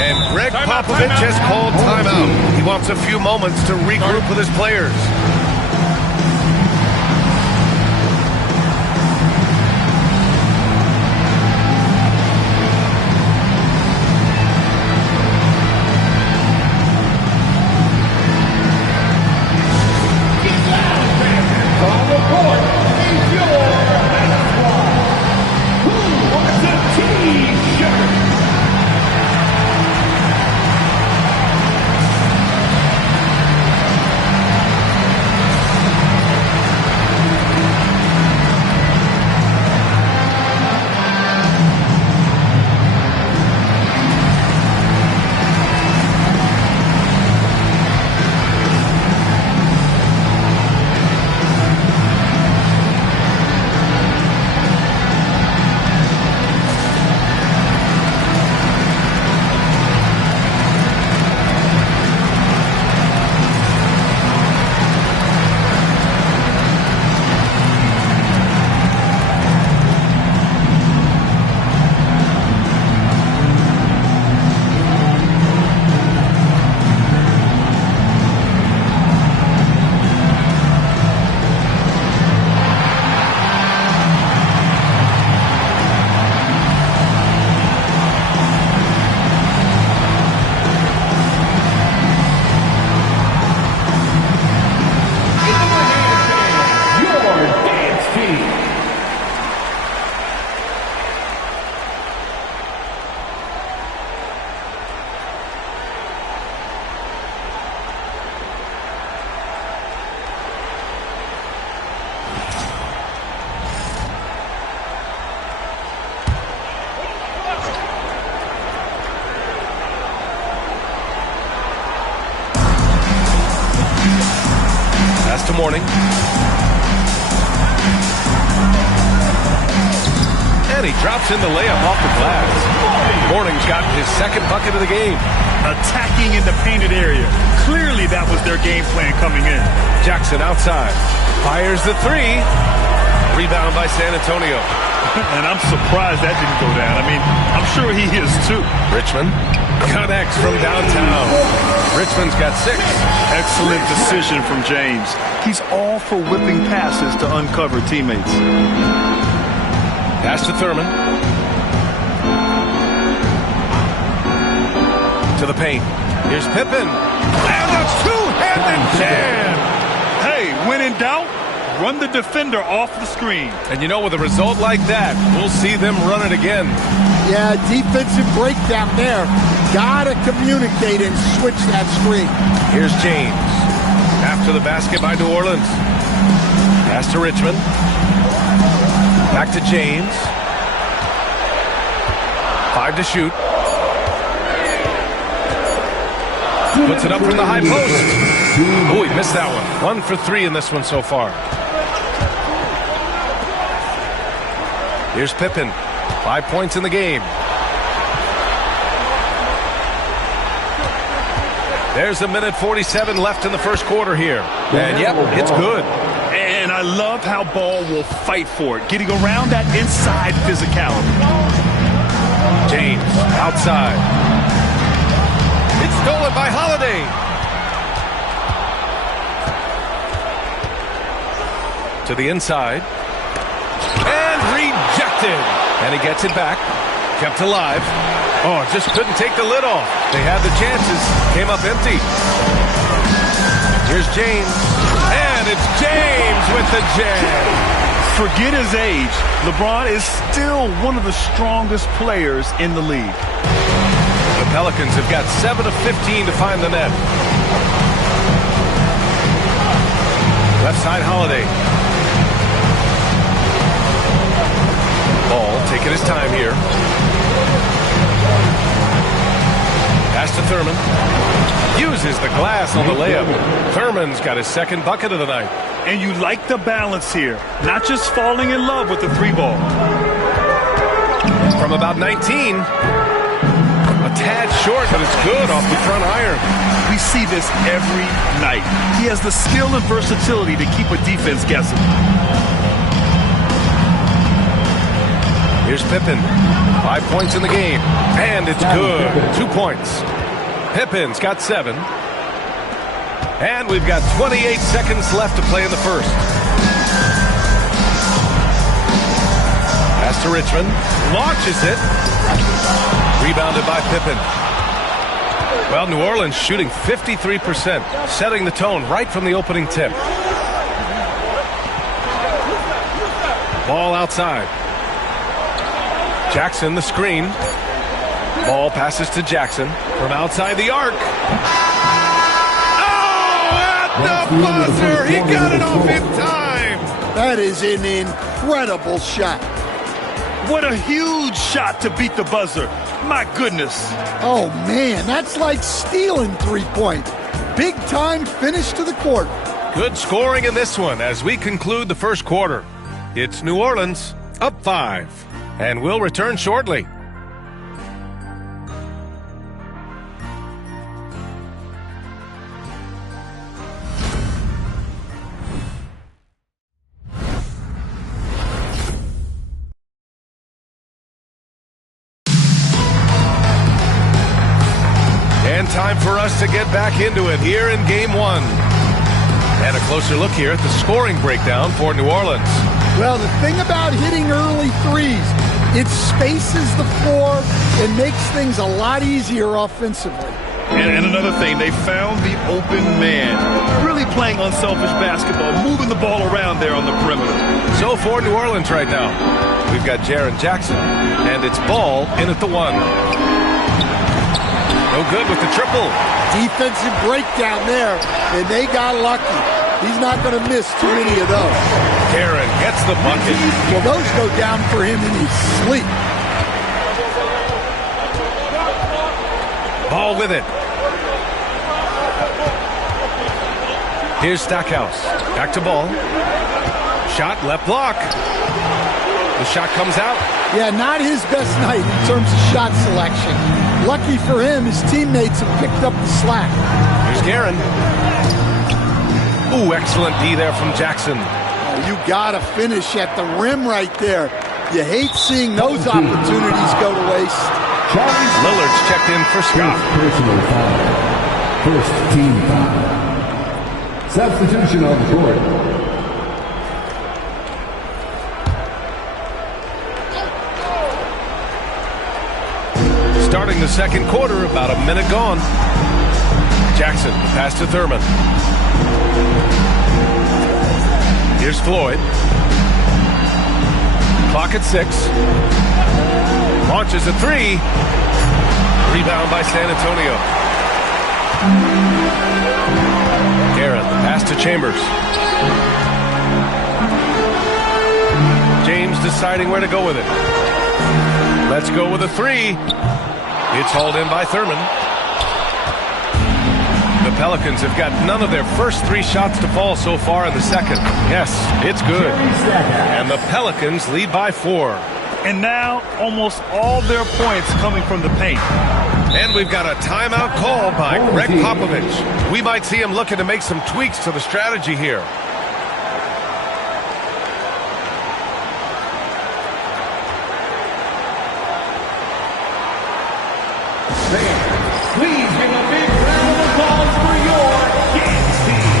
And Greg Popovich has called timeout. He wants a few moments to regroup with his players. To Mourning. And he drops in the layup off the glass. Mourning's got his second bucket of the game. Attacking in the painted area. Clearly that was their game plan coming in. Jackson outside. Fires the 3. Rebound by San Antonio. And I'm surprised that didn't go down. I mean, I'm sure he is too. Richmond connects from downtown. Richmond's got 6. Excellent decision from James. He's all for whipping passes to uncover teammates. Pass to Thurman. To the paint. Here's Pippen. And a two-handed jam. Hey, when in doubt, run the defender off the screen. And you know, with a result like that, we'll see them run it again. Yeah, defensive breakdown there. Gotta communicate and switch that screen. Here's James. After the basket by New Orleans. Pass to Richmond. Back to James. 5 to shoot. Puts it up from the high post. Oh, he missed that one. 1 for 3 in this one so far. Here's Pippen. 5 points in the game. There's a minute 47 left in the first quarter here. And yep, it's good. And I love how Ball will fight for it, getting around that inside physicality. James outside. It's stolen by Holiday. To the inside. And rejected. And he gets it back. Kept alive. Oh, just couldn't take the lid off. They had the chances. Came up empty. Here's James. And it's James with the jam. Forget his age. LeBron is still one of the strongest players in the league. The Pelicans have got 7 of 15 to find the net. Left side Holiday. Ball taking his time here. Pass to Thurman. Uses the glass on the layup. Thurman's got his second bucket of the night. And you like the balance here. Not just falling in love with the 3-ball. From about 19. A tad short, but it's good off the front iron. We see this every night. He has the skill and versatility to keep a defense guessing. Here's Pippen. 5 points in the game. And it's good. 2 points. Pippen's got 7. And we've got 28 seconds left to play in the first. Pass to Richmond. Launches it. Rebounded by Pippen. Well, New Orleans shooting 53%, setting the tone right from the opening tip. Ball outside. Jackson, the screen. Ball passes to Jackson from outside the arc. Oh, at the buzzer! He got it off in time! That is an incredible shot. What a huge shot to beat the buzzer. My goodness. Oh, man, that's like stealing 3-point. Big time finish to the quarter. Good scoring in this one as we conclude the first quarter. It's New Orleans up 5, and we'll return shortly. Time for us to get back into it here in Game 1. And a closer look here at the scoring breakdown for New Orleans. Well, the thing about hitting early threes, it spaces the floor and makes things a lot easier offensively. And another thing, they found the open man. Really playing unselfish basketball, moving the ball around there on the perimeter. So for New Orleans right now, we've got Jaren Jackson, and it's Ball in at the 1. No good with the triple. Defensive breakdown there, and they got lucky. He's not going to miss too many of those. Karen gets the bucket. Well, those go down for him in his sleep. Ball with it. Here's Stackhouse. Back to Ball. Shot, left block. The shot comes out. Yeah, not his best night in terms of shot selection. Lucky for him, his teammates have picked up the slack. Here's Guerin. Ooh, excellent D there from Jackson. Oh, you got to finish at the rim right there. You hate seeing those opportunities go to waste. Lillard's checked in for Scott. Personal foul. First team foul. Substitution on the court. Starting the second quarter, about a minute gone. Jackson, pass to Thurman. Here's Floyd. Clock at 6. Launches a 3. Rebound by San Antonio. Aaron, pass to Chambers. James deciding where to go with it. Let's go with a 3. It's hauled in by Thurman. The Pelicans have got none of their first 3 shots to fall so far in the second. Yes, it's good. And the Pelicans lead by 4. And now almost all their points coming from the paint. And we've got a timeout call by Greg Popovich. We might see him looking to make some tweaks to the strategy here. Please give a big round of applause for your Kings team.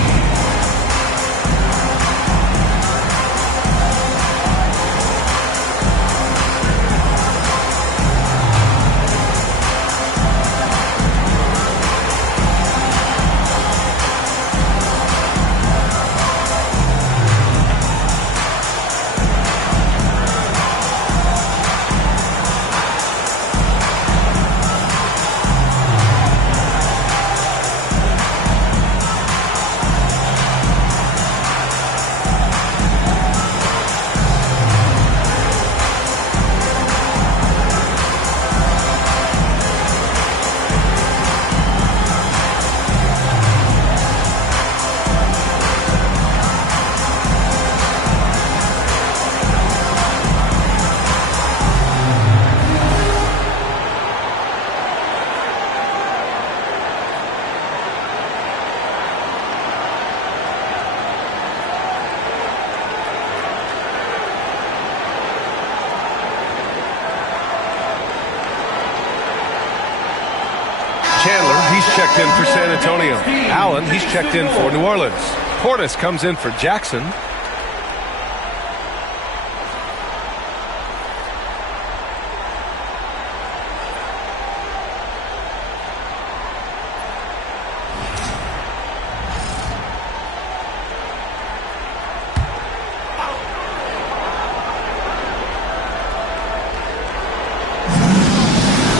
He's checked in for San Antonio. Allen, he's checked in for New Orleans. Portis comes in for Jackson.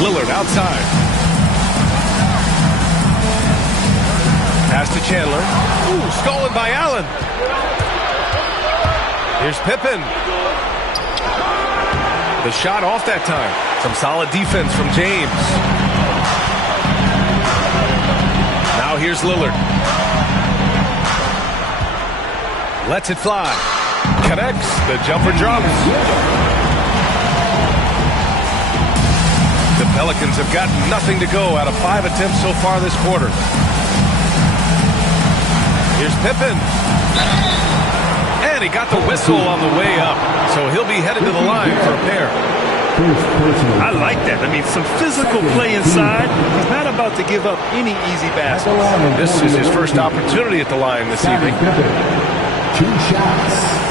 Lillard outside. Pass to Chandler. Ooh, stolen by Allen. Here's Pippen. The shot off that time. Some solid defense from James. Now here's Lillard. Lets it fly. Connects. The jumper drops. The Pelicans have got nothing to go out of 5 attempts so far this quarter. Here's Pippen. And he got the whistle on the way up. So he'll be headed to the line for a pair. I like that. I mean, some physical play inside. He's not about to give up any easy baskets. This is his first opportunity at the line this evening. 2 shots.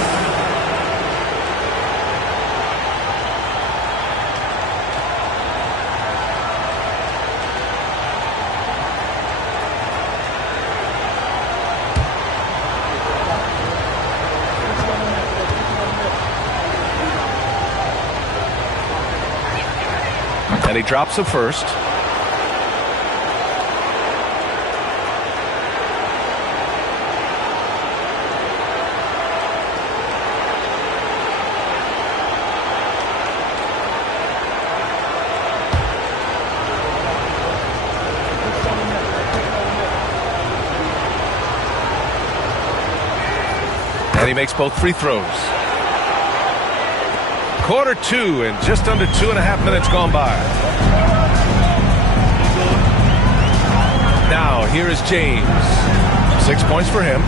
And he drops the first. And he makes both free throws. Quarter 2 and just under 2.5 minutes gone by. Now here is James. 6 points for him.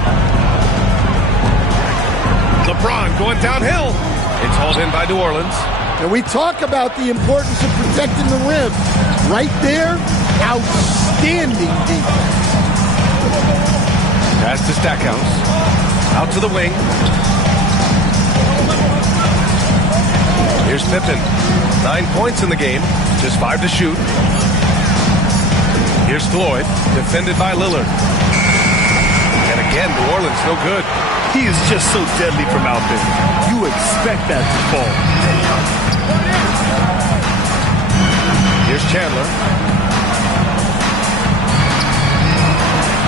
LeBron going downhill. It's hauled in by New Orleans. And we talk about the importance of protecting the rim. Right there, outstanding defense. Pass to Stackhouse. Out to the wing. Here's Pippen. 9 points in the game. Just 5 to shoot. Here's Floyd. Defended by Lillard. And again, New Orleans no good. He is just so deadly from out there. You expect that to fall. Here's Chandler.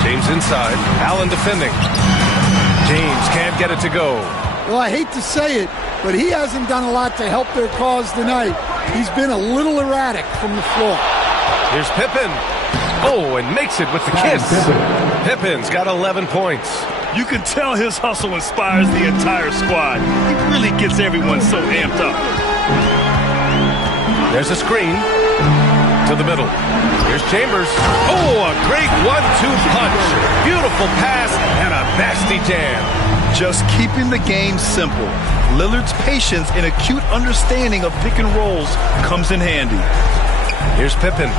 James inside. Allen defending. James can't get it to go. Well, I hate to say it, but he hasn't done a lot to help their cause tonight. He's been a little erratic from the floor. Here's Pippen. Oh, and makes it with the kiss. Pippen's got 11 points. You can tell his hustle inspires the entire squad. He really gets everyone so amped up. There's a screen to the middle. Here's Chambers. Oh, a great 1-2 punch. Beautiful pass and a nasty jam. Just keeping the game simple. Lillard's patience and acute understanding of pick and rolls comes in handy. Here's Pippen.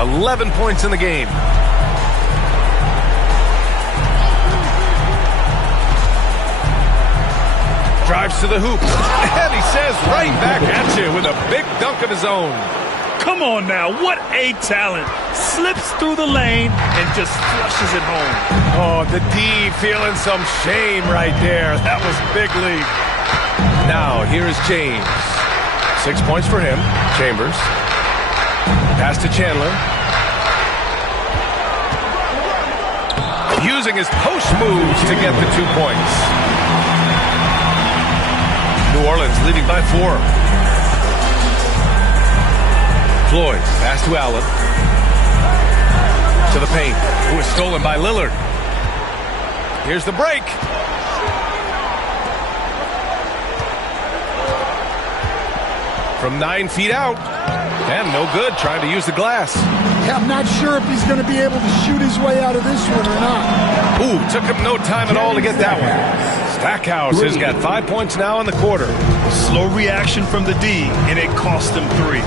11 points in the game. Drives to the hoop. And he says right back at you with a big dunk of his own. Come on now, what a talent. Slips through the lane and just flushes it home. Oh, the D feeling some shame right there. That was big lead. Now, here is James. 6 points for him. Chambers. Pass to Chandler. Using his post moves to get the 2 points. New Orleans leading by 4. Floyd, pass to Allen. To the paint, who is stolen by Lillard. Here's the break. From 9 feet out. And no good, trying to use the glass. Yeah, I'm not sure if he's going to be able to shoot his way out of this one or not. Ooh, took him no time at all to get that one. Stackhouse has got 5 points now in the quarter. Slow reaction from the D, and it cost him 3.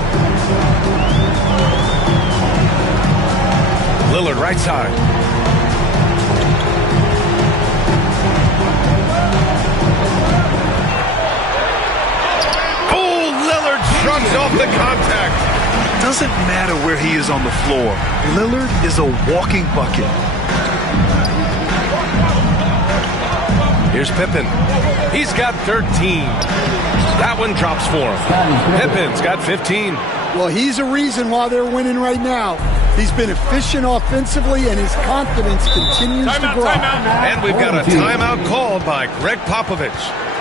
Lillard right side. Oh, Lillard shrugs off the contact. Doesn't matter where he is on the floor. Lillard is a walking bucket. Here's Pippen. He's got 13. That one drops for him. Pippen's got 15. Well, he's a reason why they're winning right now. He's been efficient offensively, and his confidence continues to grow. And we've got a timeout called by Greg Popovich.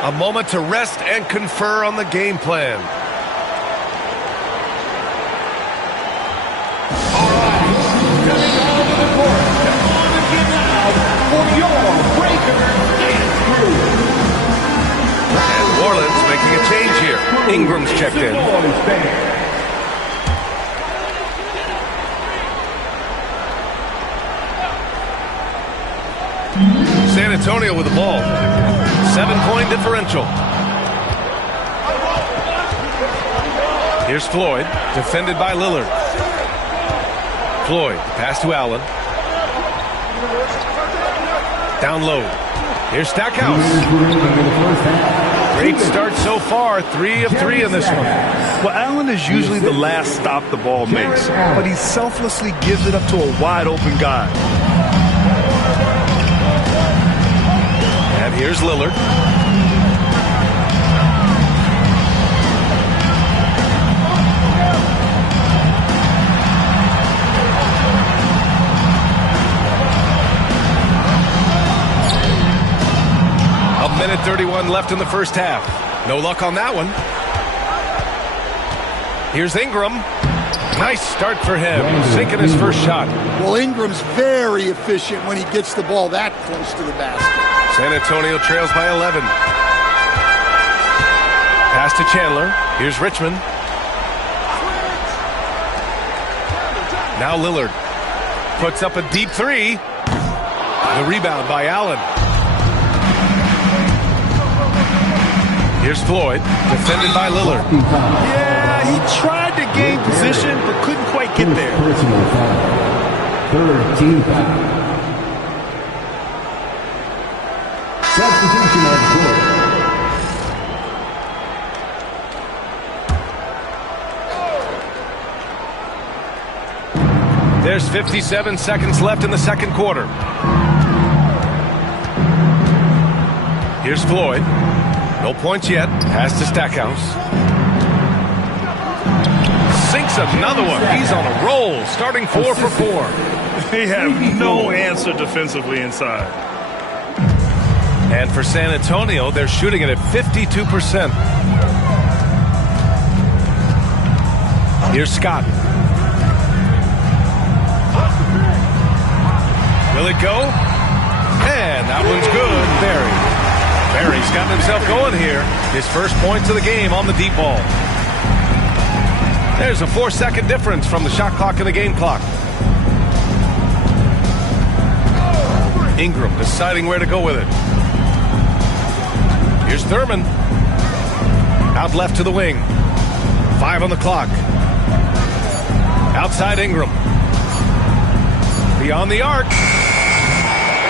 A moment to rest and confer on the game plan. All right, coming onto the court, come on and get out for your Breakers dance crew. And New Orleans making a change here. Ingram's checked in. San Antonio with the ball. 7-point differential. Here's Floyd, defended by Lillard. Floyd, pass to Allen. Down low. Here's Stackhouse. Great start so far. 3 of 3 in this one. Well, Allen is usually the last stop the ball makes, but he selflessly gives it up to a wide open guy. And here's Lillard. A minute 31 left in the first half. No luck on that one. Here's Ingram. Nice start for him, sinking his first shot. Well, Ingram's very efficient when he gets the ball that close to the basket. San Antonio trails by 11. Pass to Chandler. Here's Richmond. Now Lillard puts up a deep 3. The rebound by Allen. Here's Floyd, defended by Lillard. Yeah, he tried to gain position, but couldn't quite get there. Personal foul. Third team foul. Substitution on the court. There's 57 seconds left in the second quarter. Here's Floyd. No points yet. Pass to Stackhouse. Sinks another one. He's on a roll, starting 4 for 4. They have no answer defensively inside. And for San Antonio, they're shooting it at 52%. Here's Scott. Will it go? And that one's good. Barry's gotten himself going here. His first points of the game on the deep ball. There's a 4-second difference from the shot clock and the game clock. Ingram deciding where to go with it. Here's Thurman. Out left to the wing. 5 on the clock. Outside Ingram. Beyond the arc.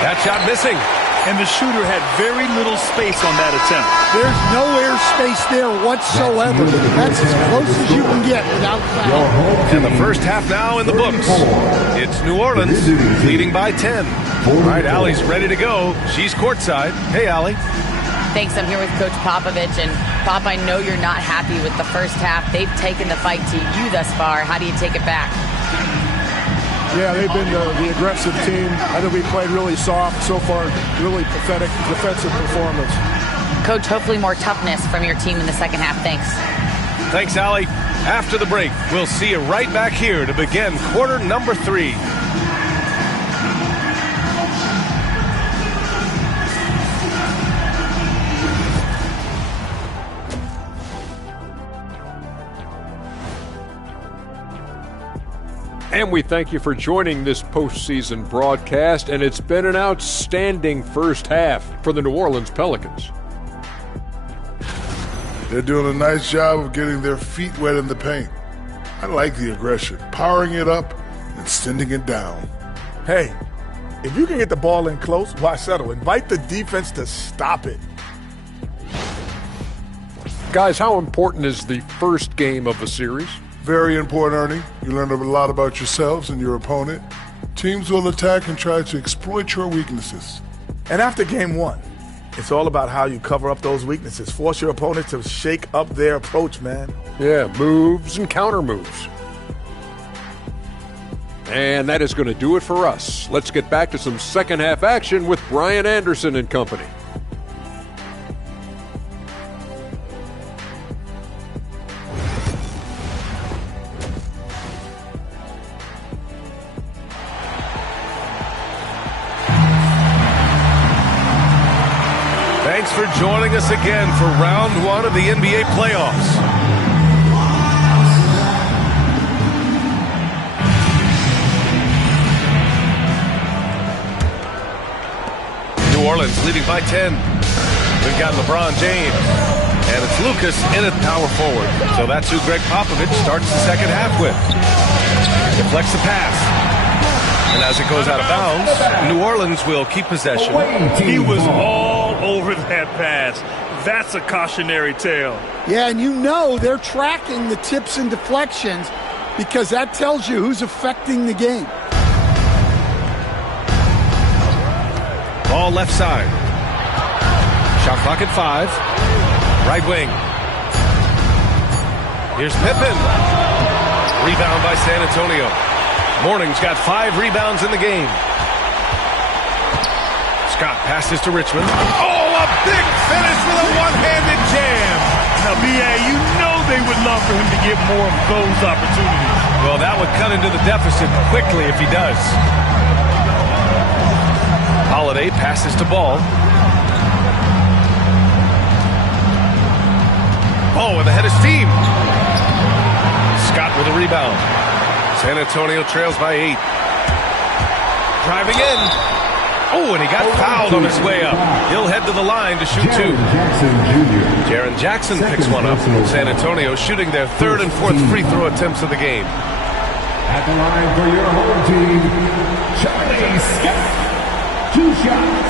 That shot missing. And the shooter had very little space on that attempt. There's no air space there whatsoever. That's as close as you can get without foul. And the first half now in the books. It's New Orleans leading by 10. All right, Allie's ready to go. She's courtside. Hey, Allie. Thanks. I'm here with Coach Popovich. And, Pop, I know you're not happy with the first half. They've taken the fight to you thus far. How do you take it back? Yeah, they've been the aggressive team. I think we played really soft so far. Really pathetic defensive performance. Coach, hopefully more toughness from your team in the second half. Thanks. Thanks, Allie. After the break, we'll see you right back here to begin quarter number 3. And we thank you for joining this postseason broadcast, and it's been an outstanding first half for the New Orleans Pelicans. They're doing a nice job of getting their feet wet in the paint. I like the aggression, powering it up and sending it down. Hey, if you can get the ball in close, why settle? Invite the defense to stop it. Guys, how important is the first game of a series? Very important, Ernie. You learn a lot about yourselves and your opponent. Teams will attack and try to exploit your weaknesses. And after game 1, it's all about how you cover up those weaknesses. Force your opponent to shake up their approach, man. Yeah, moves and counter moves. And that is going to do it for us. Let's get back to some second half action with Brian Anderson and company. Thanks for joining us again for round 1 of the NBA playoffs. New Orleans leading by 10. We've got LeBron James. And it's Lucas in at power forward. So that's who Greg Popovich starts the second half with. Deflects the pass. And as it goes out of bounds, New Orleans will keep possession. He was all over that pass. That's a cautionary tale. Yeah, and you know they're tracking the tips and deflections because that tells you who's affecting the game. Ball left side. Shot clock at 5. Right wing. Here's Pippen. Rebound by San Antonio. Morning's got 5 rebounds in the game. Scott passes to Richmond. Oh, a big finish with a one-handed jam. Now, B.A., you know they would love for him to get more of those opportunities. Well, that would cut into the deficit quickly if he does. Holiday passes to Ball. Oh, with a head of steam. Scott with a rebound. San Antonio trails by 8. Driving in. Oh, and he got fouled on his way up. He'll head to the line to shoot two. Jaren Jackson picks one up. San Antonio shooting their third and fourth free throw attempts of the game. At the line for your home team, Charlie Scott. 2 shots.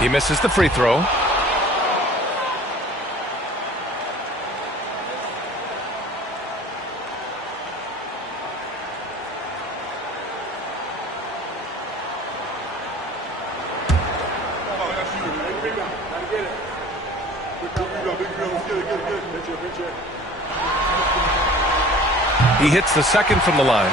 He misses the free throw. He hits the second from the line.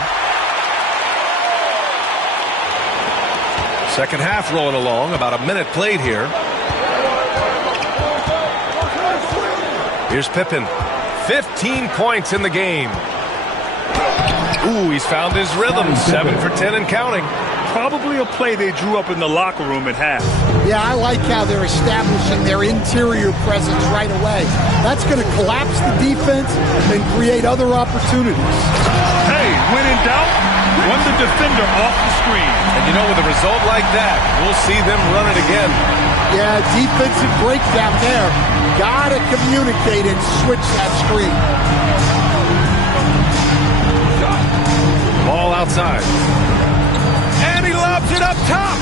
Second half rolling along, about a minute played here. Here's Pippen. 15 points in the game. Ooh, he's found his rhythm. 7 for 10 and counting. Probably a play they drew up in the locker room at half. Yeah, I like how they're establishing their interior presence right away. That's going to collapse the defense and create other opportunities. Hey, when in doubt, run the defender off the screen. And you know, with a result like that, we'll see them run it again. Yeah, defensive breakdown there. Gotta communicate and switch that screen. Ball outside. And he lobs it up top.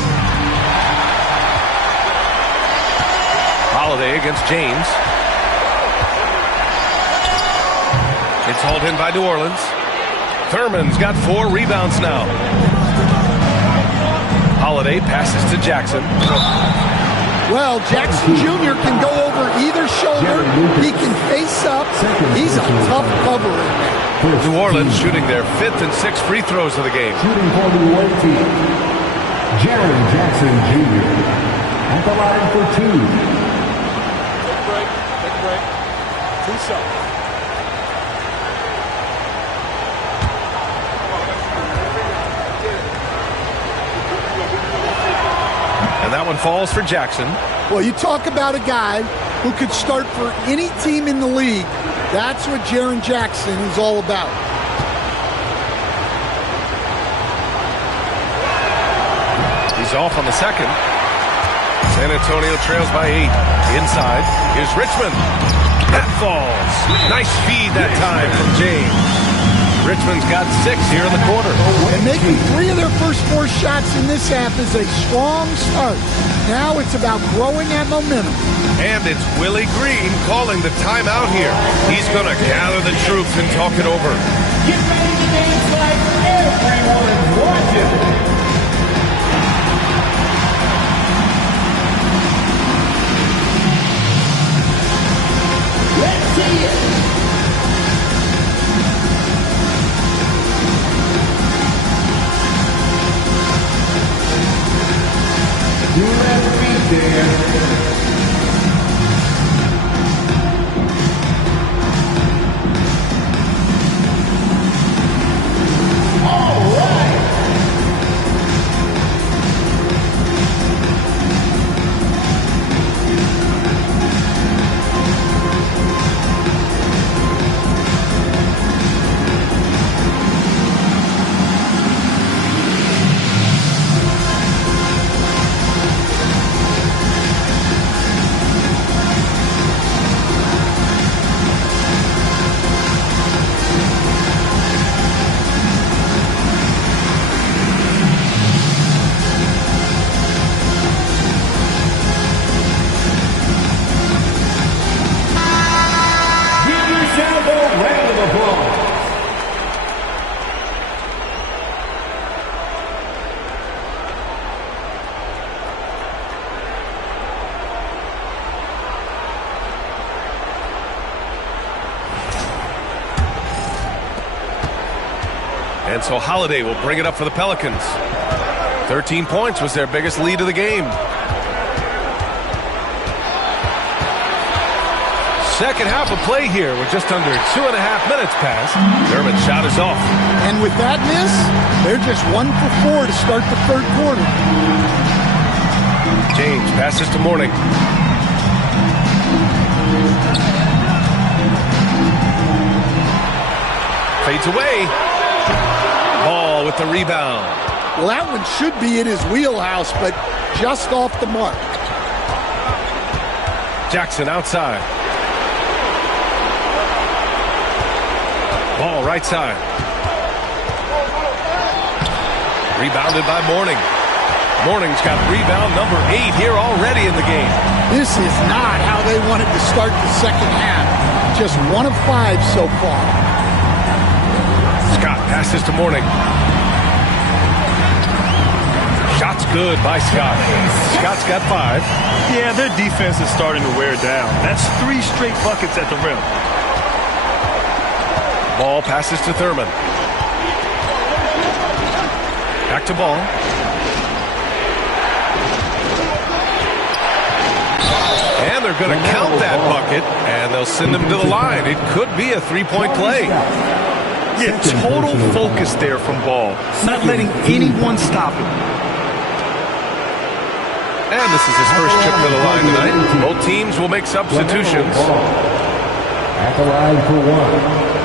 Holiday against James. It's hauled in by New Orleans. Thurman's got 4 rebounds now. Holiday passes to Jackson. Well, Jackson Jr. can go over either shoulder. He can face up. He's a tough cover in there. New Orleans shooting their 5th and 6th free throws of the game. Shooting for the away team, Jaren Jackson Jr. at the line for 2. Take a break. Take a break. 2 shots. And that one falls for Jackson. Well, you talk about a guy who could start for any team in the league. That's what Jaren Jackson is all about. He's off on the second. San Antonio trails by 8. Inside, here's Richmond. That falls. Nice feed that time from James. Richmond's got 6 here in the quarter. And making 3 of their first 4 shots in this half is a strong start. Now it's about growing that momentum. And it's Willie Green calling the timeout here. He's going to gather the troops and talk it over. Get ready to dance like everyone's watching. Let's see it. You left me there. And so Holiday will bring it up for the Pelicans. 13 points was their biggest lead of the game. second half of play here with just under 2.5 minutes passed. Thurman's shot is off. And with that miss, they're just 1 for 4 to start the third quarter. James passes to Mourning. Fades away. Ball with the rebound. Well, that one should be in his wheelhouse, but just off the mark. Jackson outside. Ball right side. Rebounded by Mourning. Mourning's got rebound number 8 here already in the game. This is not how they wanted to start the second half. Just 1 of 5 so far. Scott passes to Mourning. Shot's good by Scott. Scott's got 5. Yeah, their defense is starting to wear down. That's 3 straight buckets at the rim. Ball passes to Thurman. Back to Ball. And they're going to count that bucket, and they'll send him to the line. It could be a 3-point play. Yeah, total focus there from Ball. Not letting anyone stop him. And this is his first trip to the line tonight. Both teams will make substitutions. At the line for 1.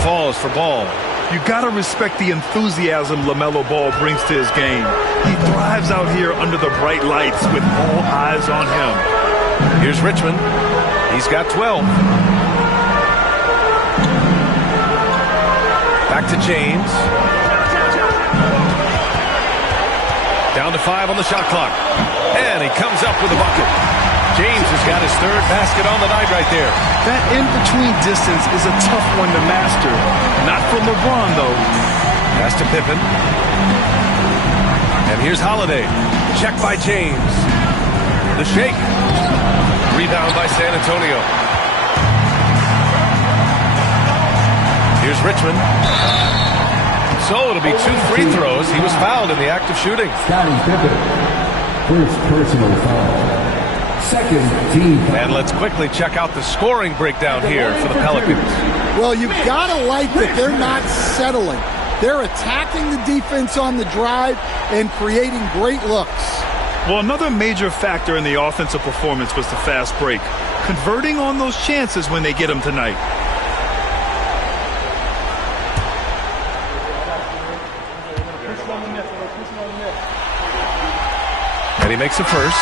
Falls for Ball. You got to respect the enthusiasm LaMelo Ball brings to his game. He thrives out here under the bright lights with all eyes on him. Here's Richmond. He's got 12. Back to James. Down to 5 on the shot clock. And he comes up with a bucket. James has got his 3rd basket on the night right there. That in-between distance is a tough one to master. Not for LeBron, though. Pass to Pippen. And here's Holiday. Check by James. The shake. Rebound by San Antonio. Here's Richmond. So it'll be 2 free throws. He was fouled in the act of shooting. Scottie Pippen. First personal foul. Second team. And let's quickly check out the scoring breakdown here for the Pelicans. Well, you've got to like that they're not settling. They're attacking the defense on the drive and creating great looks. Well, another major factor in the offensive performance was the fast break. Converting on those chances when they get them tonight. And he makes the first.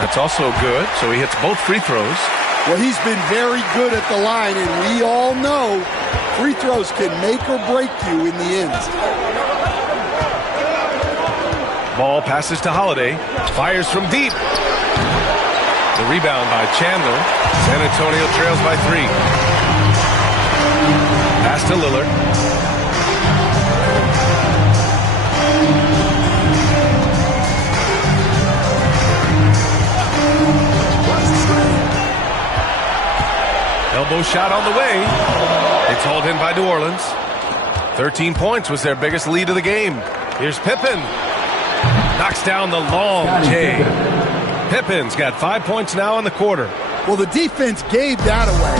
That's also good, so he hits both free throws. Well, he's been very good at the line, and we all know free throws can make or break you in the end. Ball passes to Holiday. Fires from deep. The rebound by Chandler. San Antonio trails by 3. Pass to Lillard. Elbow shot on the way. It's hauled in by New Orleans. 13 points was their biggest lead of the game. Here's Pippen. Knocks down the long J. Pippen's got 5 points now in the quarter. Well, the defense gave that away.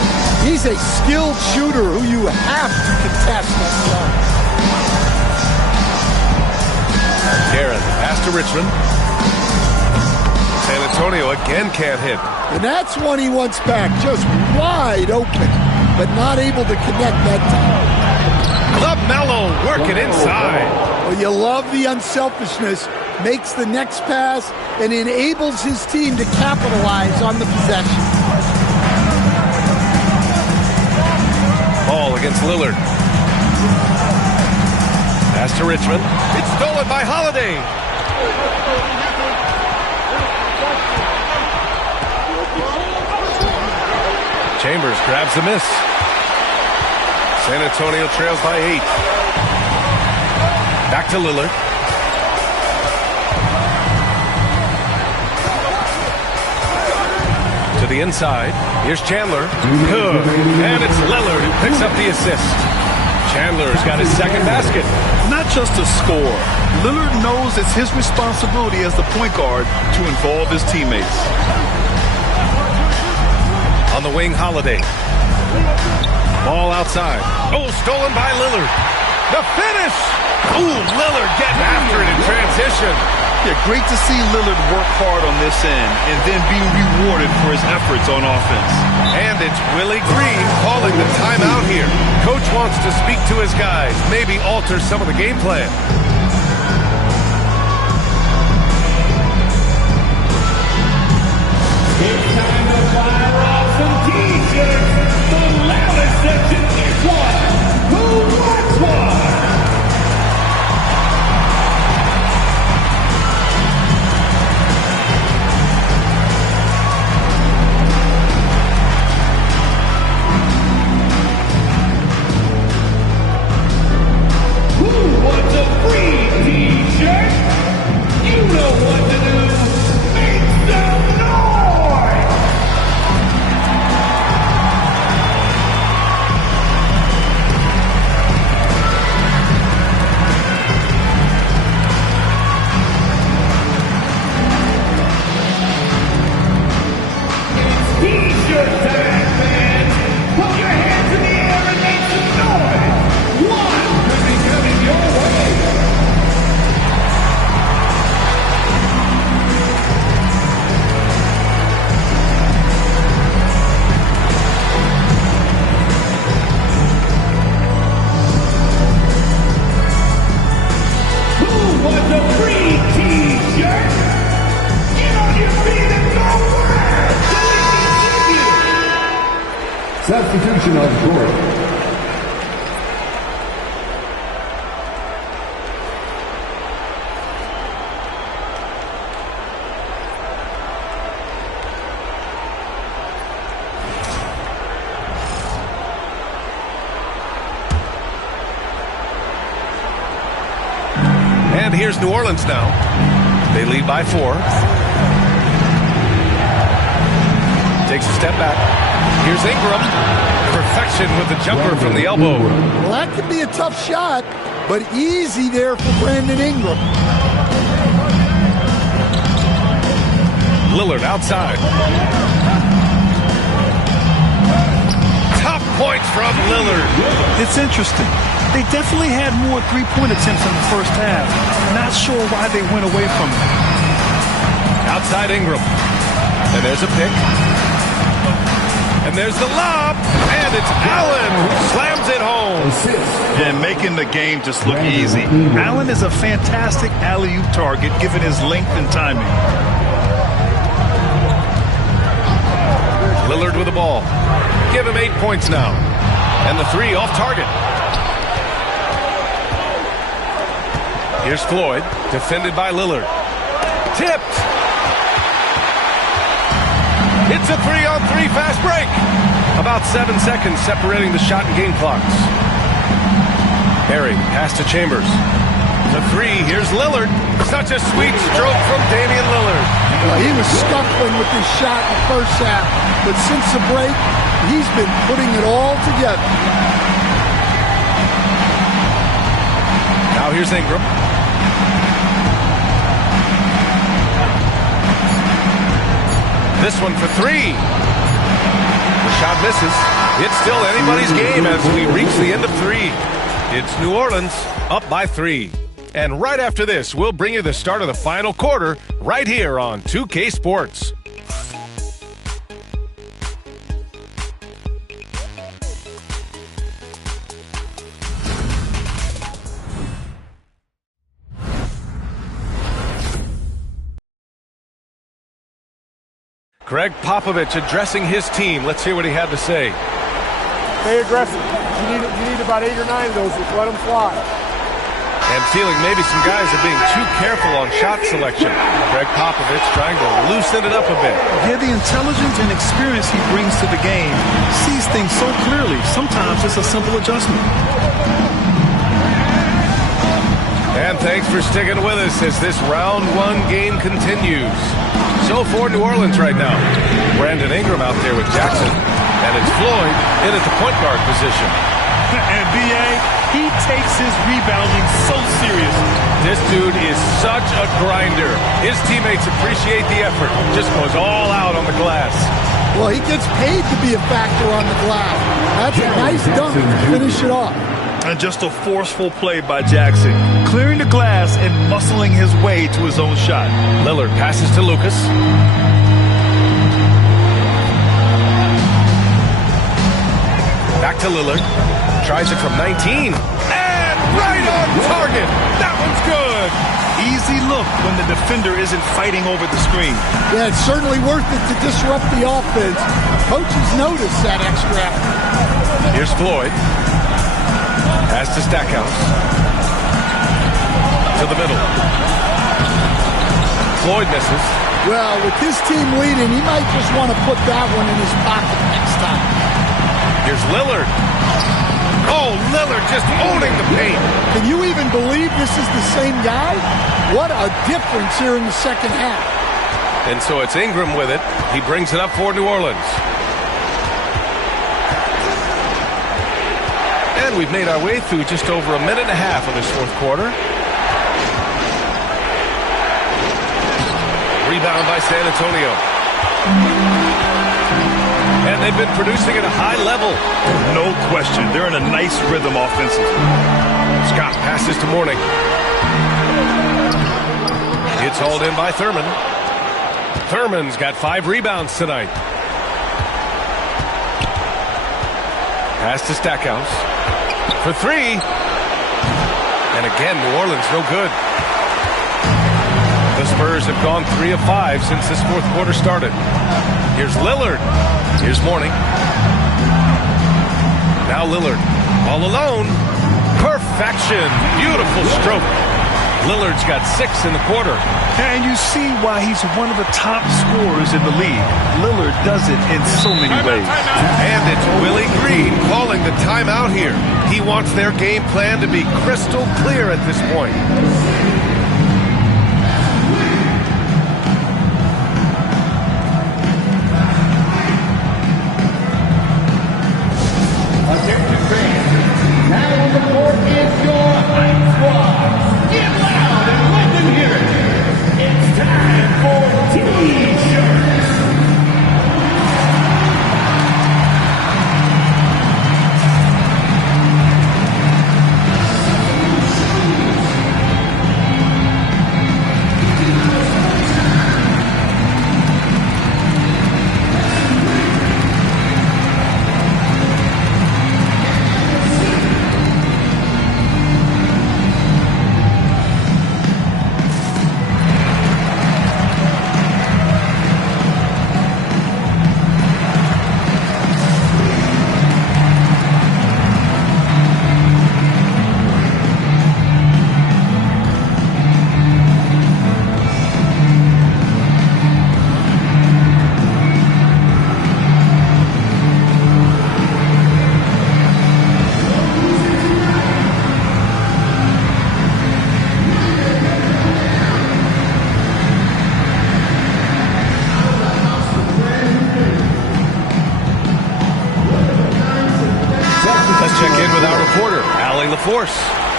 He's a skilled shooter who you have to contest that shot. Aaron, pass to Richmond. San Antonio again can't hit. And that's one he wants back, just wide open, but not able to connect that time. LaMelo working inside. Well, you love the unselfishness. makes the next pass, and enables his team to capitalize on the possession. Ball against Lillard. Pass to Richmond. It's stolen by Holiday. Chambers grabs the miss. San Antonio trails by 8. Back to Lillard. To the inside. Here's Chandler. Good. And it's Lillard who picks up the assist. Chandler's got his second basket. Not just a score. Lillard knows it's his responsibility as the point guard to involve his teammates. On the wing, Holiday. Ball outside. Oh, stolen by Lillard. The finish! Ooh, Lillard getting after it in transition. Yeah, great to see Lillard work hard on this end and then be rewarded for his efforts on offense. And it's Willie Green calling the timeout here. Coach wants to speak to his guys, maybe alter some of the game plan. It's time to fire off some t-shirts. The loudest section is one. Who wants one? Who wants a free t-shirt? You know what to do. Make some noise! T-shirt time, fans! Put your hands in the air and make some noise! One could be coming your way! Who wants a free t-shirt? Get on your feet and go wild! Substitution on the court. And here's New Orleans now. They lead by 4. Takes a step back. Here's Ingram. Perfection with the jumper from the elbow. Well, that could be a tough shot, but easy there for Brandon Ingram. Lillard outside. Top points from Lillard. It's interesting. They definitely had more three-point attempts in the first half. Not sure why they went away from it. Outside Ingram. And there's a pick. And there's the lob. And it's Allen who slams it home. And making the game just look easy. Allen is a fantastic alley-oop target given his length and timing. Lillard with the ball. Give him 8 points now. And the 3 off target. Here's Floyd, defended by Lillard. Tipped. It's a 3-on-3 fast break. About 7 seconds separating the shot and game clocks. Harry, pass to Chambers. The 3, here's Lillard. Such a sweet stroke from Damian Lillard. Well, he was scuffling with his shot in the first half, but since the break, he's been putting it all together. Now here's Ingram. This one for 3. The shot misses. It's still anybody's game as we reach the end of 3. It's New Orleans up by 3. And right after this, we'll bring you the start of the final quarter right here on 2K Sports. Greg Popovich addressing his team. Let's hear what he had to say. Stay aggressive. You need about 8 or 9 of those. Just let them fly. And feeling maybe some guys are being too careful on shot selection. Greg Popovich trying to loosen it up a bit. Yeah, the intelligence and experience he brings to the game sees things so clearly. Sometimes it's a simple adjustment. And thanks for sticking with us as this round 1 game continues. So for New Orleans right now, Brandon Ingram out there with Jackson. And it's Floyd in at the point guard position. And B.A., he takes his rebounding so seriously. This dude is such a grinder. His teammates appreciate the effort. Just goes all out on the glass. Well, he gets paid to be a factor on the glass. That's a nice dunk to finish it off. And just a forceful play by Jackson, clearing the glass and muscling his way to his own shot. Lillard passes to Lucas. Back to Lillard. Tries it from 19. And right on target. That one's good. Easy look when the defender isn't fighting over the screen. Yeah, it's certainly worth it to disrupt the offense. Coaches notice that extra effort. Here's Floyd. Pass to Stackhouse. To the middle. Floyd misses. Well, with his team leading, he might just want to put that one in his pocket next time. Here's Lillard. Oh, Lillard just owning the paint. Can you even believe this is the same guy? What a difference here in the second half. And so it's Ingram with it. He brings it up for New Orleans. And we've made our way through just over a minute and a half of this fourth quarter. Rebound by San Antonio. And they've been producing at a high level. No question. They're in a nice rhythm offensively. Scott passes to Mourning. It's hauled in by Thurman. Thurman's got 5 rebounds tonight. Pass to Stackhouse. For 3. And again, New Orleans no good. The Spurs have gone 3 of 5 since this fourth quarter started. Here's Lillard. Here's Mourning. Now Lillard. All alone. Perfection. Beautiful stroke. Lillard's got 6 in the quarter. And you see why he's one of the top scorers in the league. Lillard does it in so many ways. And it's Willie Green calling the timeout here. He wants their game plan to be crystal clear at this point. Attention fans, now on the court is your hype squad. Get loud and let them hear it. It's time for T-shirts.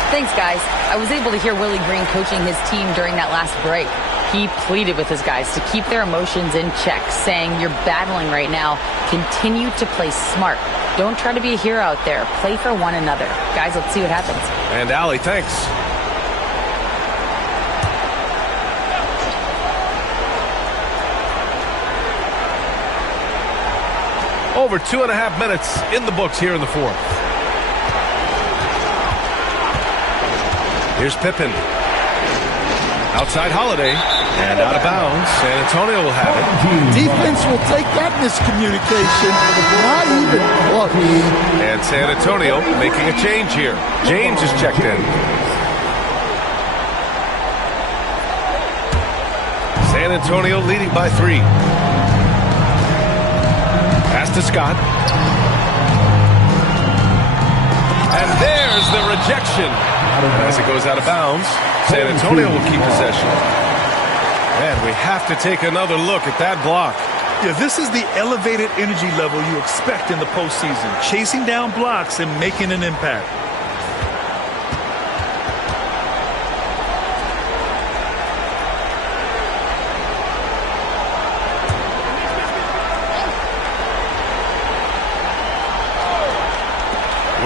Thanks, guys. I was able to hear Willie Green coaching his team during that last break. He pleaded with his guys to keep their emotions in check, saying, "You're battling right now. Continue to play smart. Don't try to be a hero out there. Play for one another." Guys, let's see what happens. And Allie, thanks. Over 2.5 minutes in the books here in the fourth. Here's Pippen. Outside Holiday. And out of bounds. San Antonio will have it. Defense will take that miscommunication. Not even close. And San Antonio making a change here. James is checked in. San Antonio leading by 3. Pass to Scott. And there's the rejection. And as it goes out of bounds, San Antonio will keep possession. And we have to take another look at that block. Yeah, this is the elevated energy level you expect in the postseason. Chasing down blocks and making an impact.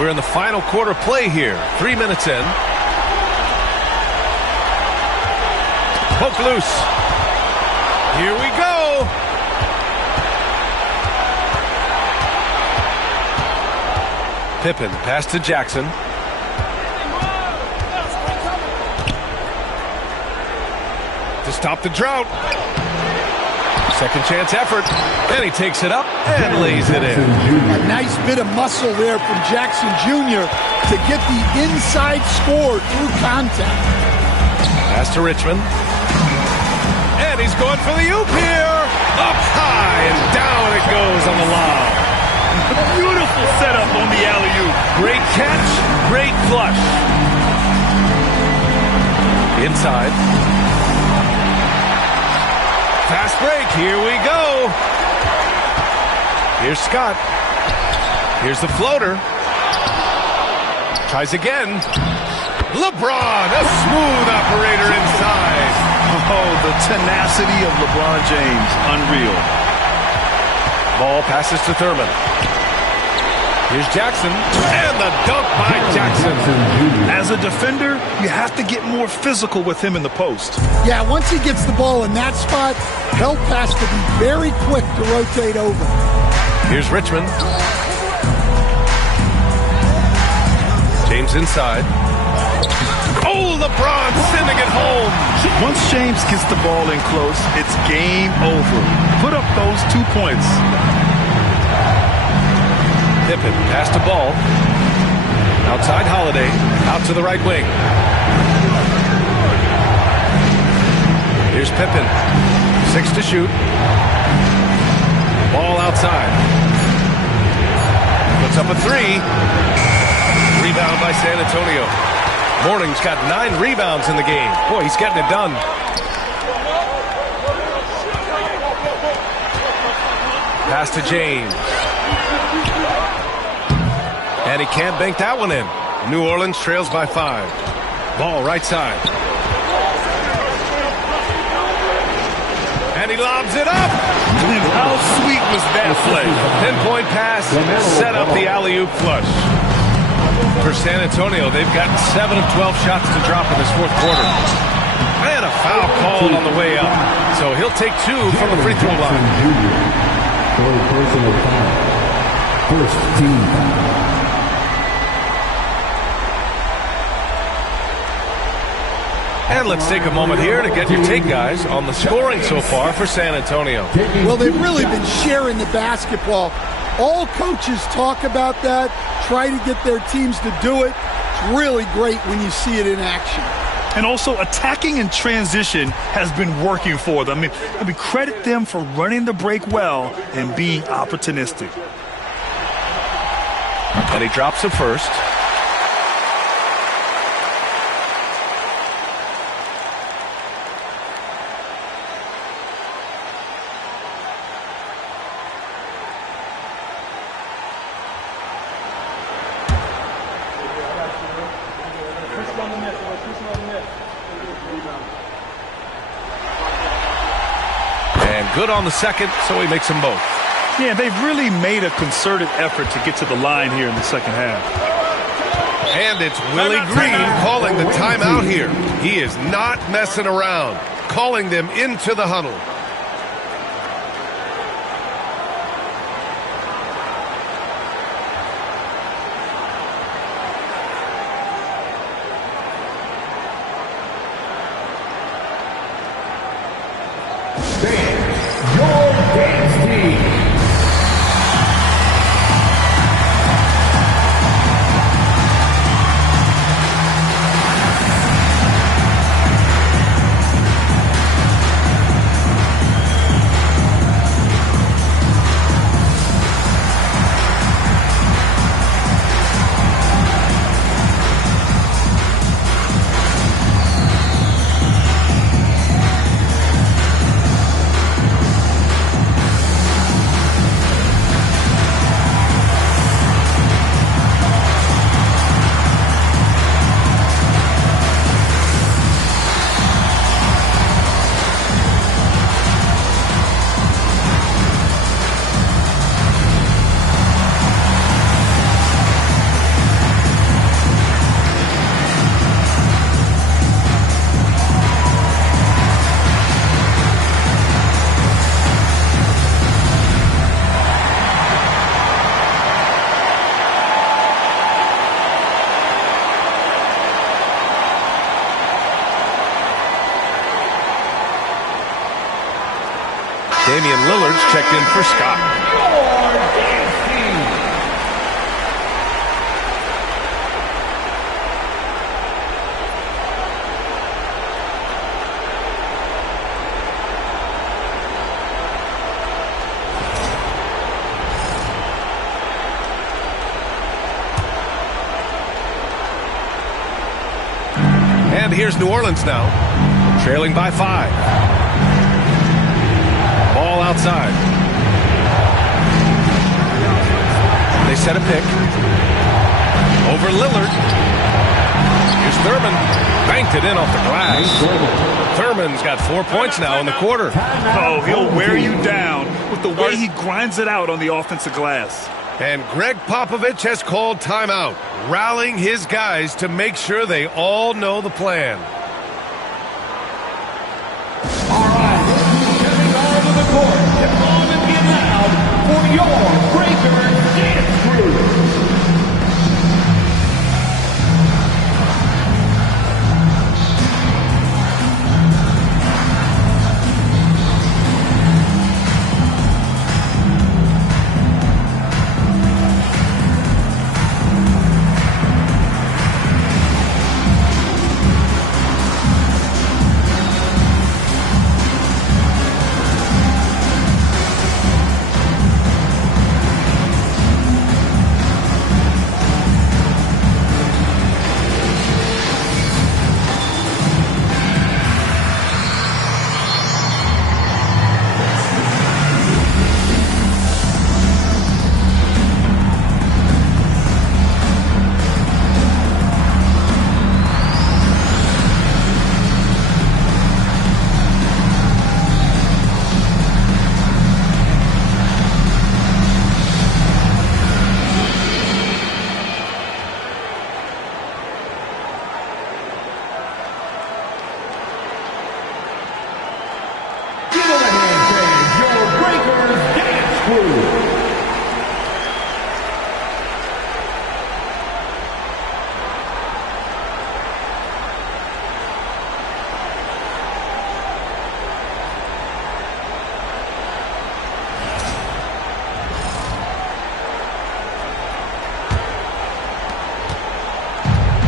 We're in the final quarter play here. 3 minutes in. Poke loose. Here we go. Pippen, pass to Jackson. To stop the drought. Second chance effort. And he takes it up and lays it in. A nice bit of muscle there from Jackson Jr. to get the inside score through contact. Pass to Richmond. And he's going for the oop here. Up high and down it goes on the lob. Beautiful setup on the alley-oop. Great catch, great flush. Inside. Fast break, here we go. Here's Scott. Here's the floater. Tries again. LeBron, a smooth operator inside. Oh, the tenacity of LeBron James, unreal. Ball passes to Thurman. Here's Jackson, and the dunk by Jackson. As a defender, you have to get more physical with him in the post. Yeah, once he gets the ball in that spot, help has to be very quick to rotate over. Here's Richmond. James inside. Oh, LeBron sending it home. Once James gets the ball in close, it's game over. Put up those 2 points. Pippen, pass to Ball. Outside Holiday, out to the right wing. Here's Pippen, 6 to shoot. Ball outside. Puts up a 3. Rebound by San Antonio. Morning's got 9 rebounds in the game. Boy, he's getting it done. Pass to James. And he can't bank that one in. New Orleans trails by 5. Ball right side. And he lobs it up. How sweet was that play? Pinpoint pass, set up the alley-oop flush. For San Antonio, they've got 7 of 12 shots to drop in this fourth quarter. And a foul called on the way up. So he'll take 2 from the free throw line. Personal foul. First team foul. And let's take a moment here to get your take, guys, on the scoring so far for San Antonio. Well, they've really been sharing the basketball. All coaches talk about that, try to get their teams to do it. It's really great when you see it in action. And also, attacking in transition has been working for them. I mean, credit them for running the break well and being opportunistic. And he drops it first. Good on the second, so he makes them both. Yeah, they've really made a concerted effort to get to the line here in the second half. And it's Willie Green calling the timeout here. He is not messing around, calling them into the huddle. Damian Lillard's checked in for Scott. And here's New Orleans now, trailing by 5. Ball outside. They set a pick. Over Lillard. Here's Thurman. Banked it in off the glass. Thurman's got 4 points now in the quarter. Oh, he'll wear you down with the way he grinds it out on the offensive glass. And Greg Popovich has called timeout, rallying his guys to make sure they all know the plan. All right, coming onto the court to come and get loud for your Breakers Dance Crew.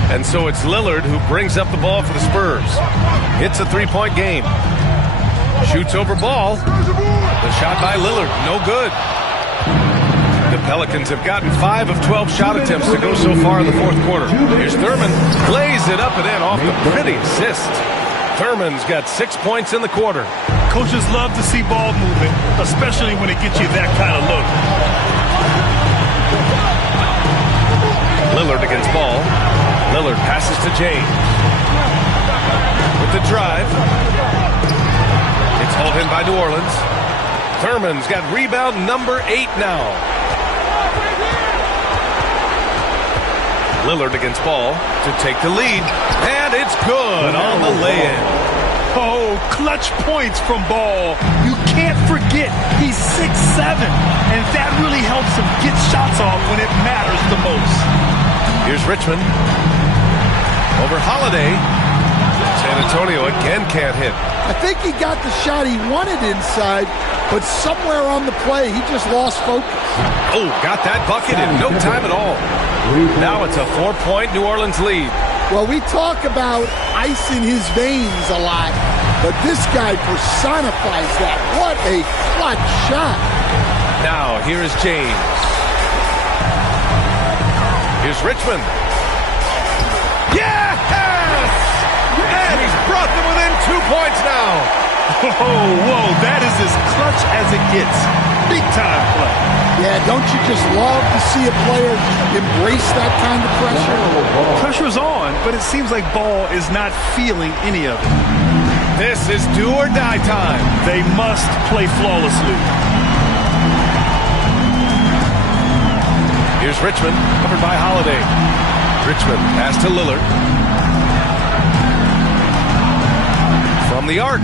And so it's Lillard who brings up the ball for the Spurs. It's a three-point game. Shoots over ball. The shot by Lillard, no good. The Pelicans have gotten 5 of 12 shot attempts to go so far in the fourth quarter. Here's Thurman. Lays it up and in off the pretty assist. Thurman's got 6 points in the quarter. Coaches love to see ball movement, especially when it gets you that kind of look. Lillard against ball. Lillard passes to James. With the drive. It's hauled in by New Orleans. Thurman's got rebound number 8 now. Lillard against ball to take the lead. And it's good on the lay-in. Oh, clutch points from Ball. You can't forget he's 6'7", and that really helps him get shots off when it matters the most. Here's Richmond. Over Holiday. San Antonio again can't hit. I think he got the shot he wanted inside, but somewhere on the play, he just lost focus. Oh, got that bucket in no time at all. Now it's a 4-point New Orleans lead. Well, we talk about ice in his veins a lot, but this guy personifies that. What a clutch shot. Now, here is James. Here's Richmond. Yes! And he's brought them within 2 points now. Oh, whoa, that is as clutch as it gets. Big time play. Yeah, don't you just love to see a player embrace that kind of pressure? Pressure's on, but it seems like Ball is not feeling any of it. This is do or die time. They must play flawlessly. Here's Richmond, covered by Holiday. Richmond pass to Lillard. From the arc.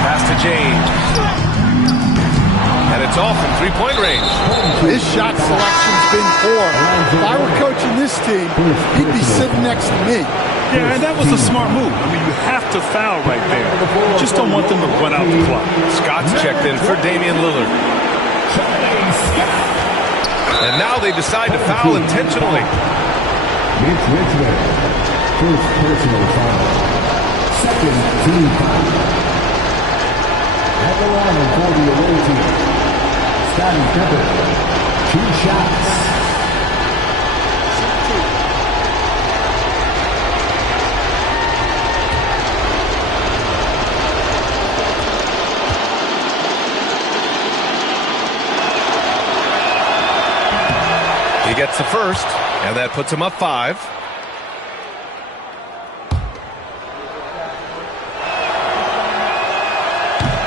Pass to James. And it's off from three-point range. His shot selection's been poor. If I were coaching this team, he'd be sitting next to me. Yeah, and that was a smart move. I mean, you have to foul right there. You just don't want them to run out the clock. Scott's checked in for Damian Lillard. And now they decide to foul intentionally. Mitch Richmond, first personal foul. Second team foul. At the line for the away team, Scottie Pippen, 2 shots. He gets the first, and that puts him up 5.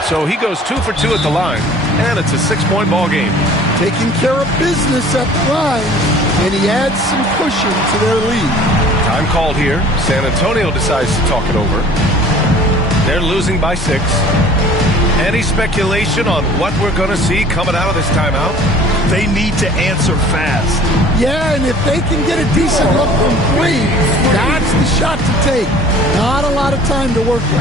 So he goes 2 for 2 at the line, and it's a 6-point ball game. Taking care of business at the line, and he adds some cushion to their lead. Time called here. San Antonio decides to talk it over. They're losing by 6. Any speculation on what we're going to see coming out of this timeout? They need to answer fast. Yeah, and if they can get a decent look from 3, that's the shot to take. Not a lot of time to work with.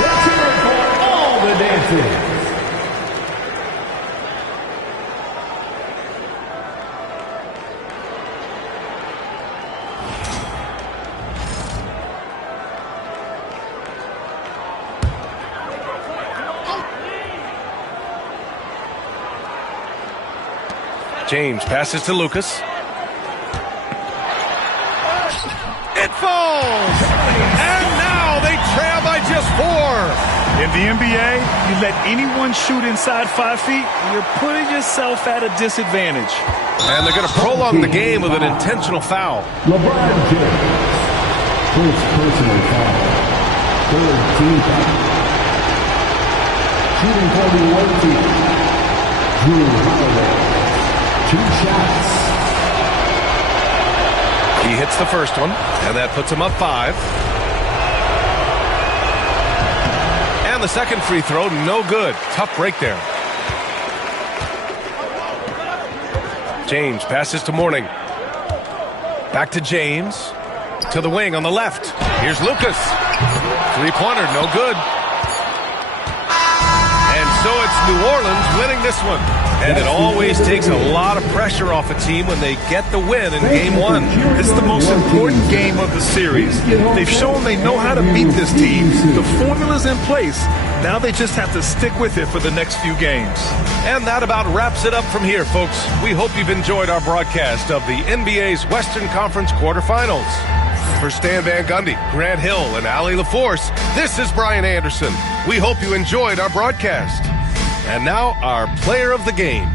Let's hear it for all the dancers. James passes to Lucas. It falls! And now they trail by just 4. In the NBA, you let anyone shoot inside 5 feet, you're putting yourself at a disadvantage. And they're going to prolong the game with an intentional foul. LeBron James, first personal foul. Third team foul. Shooting for the away team, Drew Holiday. 2 shots. He hits the first one, and that puts him up 5. And the second free throw, no good. Tough break there. James passes to Mourning. Back to James. To the wing on the left. Here's Lucas. 3-pointer, no good. And so it's New Orleans winning this one. And it always takes a lot of pressure off a team when they get the win in Game 1. It's the most important game of the series. They've shown they know how to beat this team. The formula's in place. Now they just have to stick with it for the next few games. And that about wraps it up from here, folks. We hope you've enjoyed our broadcast of the NBA's Western Conference quarterfinals. For Stan Van Gundy, Grant Hill, and Allie LaForce, this is Brian Anderson. We hope you enjoyed our broadcast. And now, our player of the game.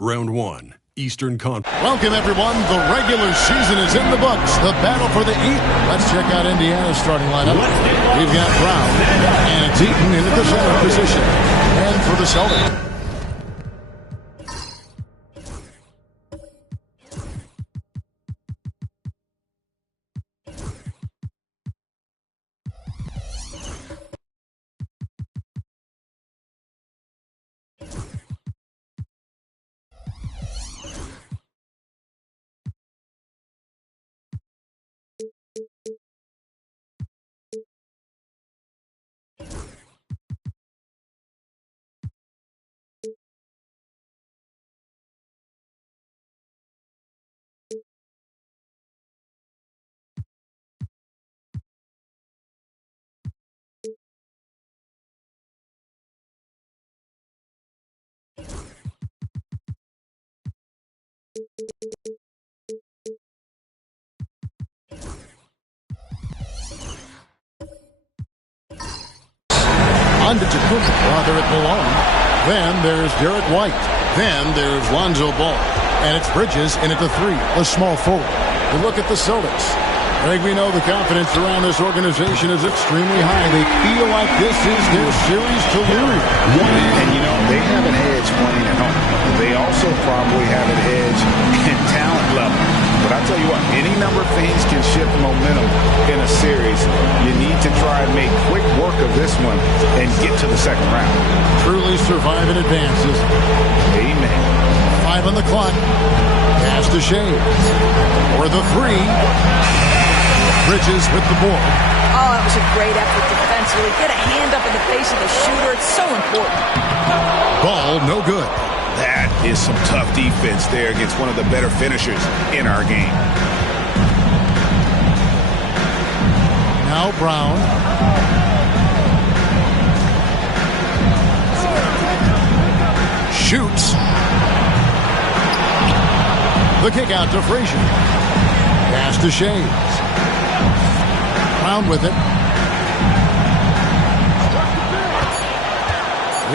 Round 1, Eastern Conference. Welcome, everyone. The regular season is in the books. The battle for the East. Let's check out Indiana's starting lineup. We've got Brown and Eaton into the center position. And for the Celtics, Antetokounmpo while they're at Malone. Then there's Derek White. Then there's Lonzo Ball. And it's Bridges in at the 3, a small forward. We look at the Celtics. I think we know the confidence around this organization is extremely high. They feel like this is their series to lose. And, you know, they have an edge playing at home. They also probably have an edge in talent level. But I'll tell you what, any number of things can shift momentum in a series. You need to try and make quick work of this one and get to the second round. Truly survive in advances. Amen. 5 on the clock. Pass to Shea. For the 3. Bridges with the ball. Oh, that was a great effort defensively. Get a hand up in the face of the shooter. It's so important. Ball, no good. That is some tough defense there against one of the better finishers in our game. Now Brown. Shoots. The kick out to Frazier. Pass to Shays. Brown with it.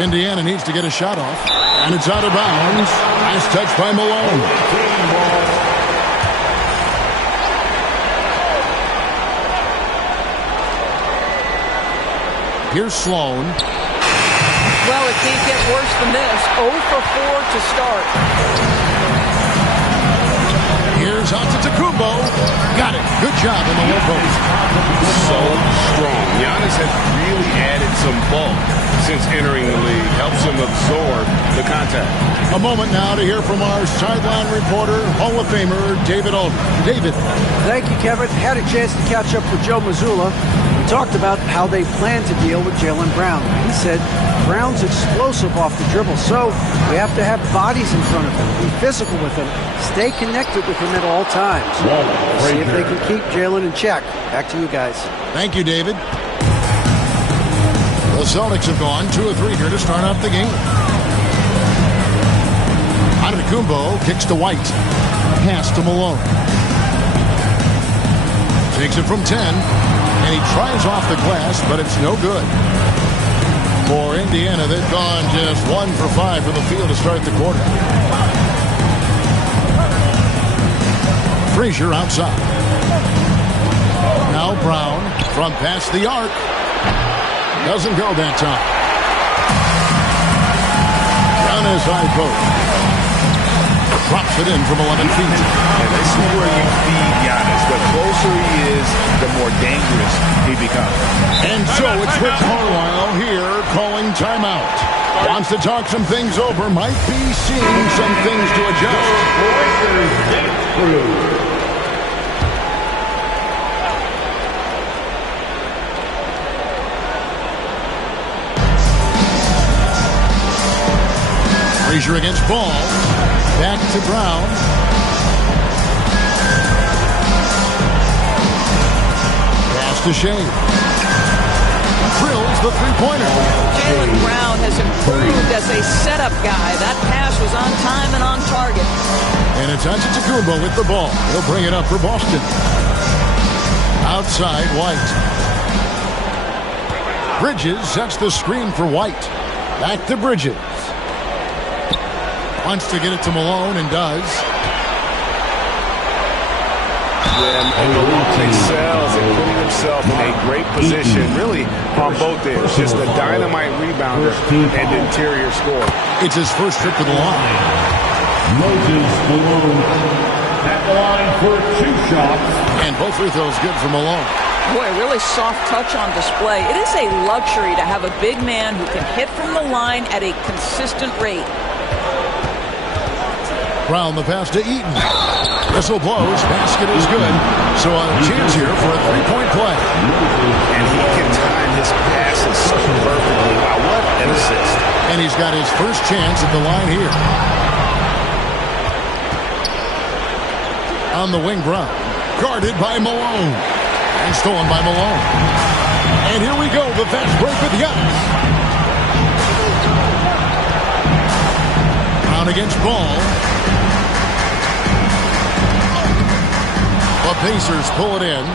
Indiana needs to get a shot off. And it's out of bounds. Nice touch by Malone. Here's Sloan. Well, it can't get worse than this. 0 for 4 to start. Here's Antetokounmpo. Got it. Good job in the low post. So strong. Giannis has really added some bulk since entering the league. Helps him absorb the contact. A moment now to hear from our sideline reporter, Hall of Famer David Aldridge. David. Thank you, Kevin. Had a chance to catch up with Joe Mazzulla. We talked about how they plan to deal with Jaylen Brown. He said Brown's explosive off the dribble, so we have to have bodies in front of him, be physical with him, stay connected with him at all times. See if they can keep Jaylen in check. Back to you guys. Thank you, David. The Celtics have gone 2 of 3 here to start off the game. Antetokounmpo kicks to White. Pass to Malone. Takes it from 10. And he tries off the glass, but it's no good. For Indiana, they've gone just 1 for 5 from the field to start the quarter. Frazier outside. Now Brown from past the arc. Doesn't go that time. Down his high post. Drops it in from 11 feet. And this is where you feed Giannis. The closer he is, the more dangerous he becomes. And so it's Rick Carlisle here calling timeout. Wants to talk some things over. Might be seeing some things to adjust. Frazier against Ball. Back to Brown. Pass to Shea. Drills the three-pointer. Jaylen Brown has improved as a setup guy. That pass was on time and on target. And it's Antetokounmpo with the ball. He'll bring it up for Boston. Outside, White. Bridges sets the screen for White. Back to Bridges. Wants to get it to Malone and does. And Malone excels in putting himself in a great position, really on both ends. Just a dynamite rebounder and interior scorer. It's his first trip to the line. Moses Malone at the line for 2 shots. And both free throws good for Malone. Boy, really soft touch on display. It is a luxury to have a big man who can hit from the line at a consistent rate. Brown the pass to Eaton. Whistle blows. Basket is good. So a chance here for a three-point play. And he can time his passes so perfectly. Wow, what an assist. And he's got his first chance at the line here. On the wing, Brown. Guarded by Malone. And stolen by Malone. And here we go. The fast break with Giannis. Brown against Ball. The Pacers pull it in.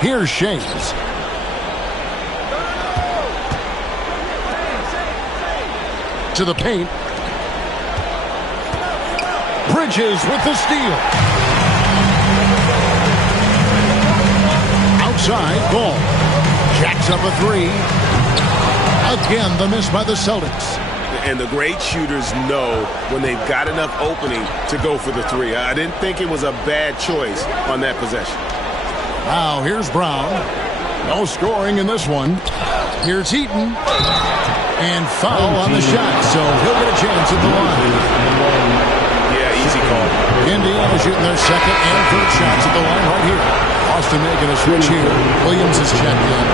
Here's Shays. to the paint. Bridges with the steal. Outside, Ball. Jacks up a three. Again, the miss by the Celtics. And the great shooters know when they've got enough opening to go for the three. I didn't think it was a bad choice on that possession. Now, here's Brown. No scoring in this one. Here's Heaton. And foul on the shot, so he'll get a chance at the line. Yeah, easy call. Indiana shooting their second and third shots at the line right here. Boston making a switch here. Williams is checked in.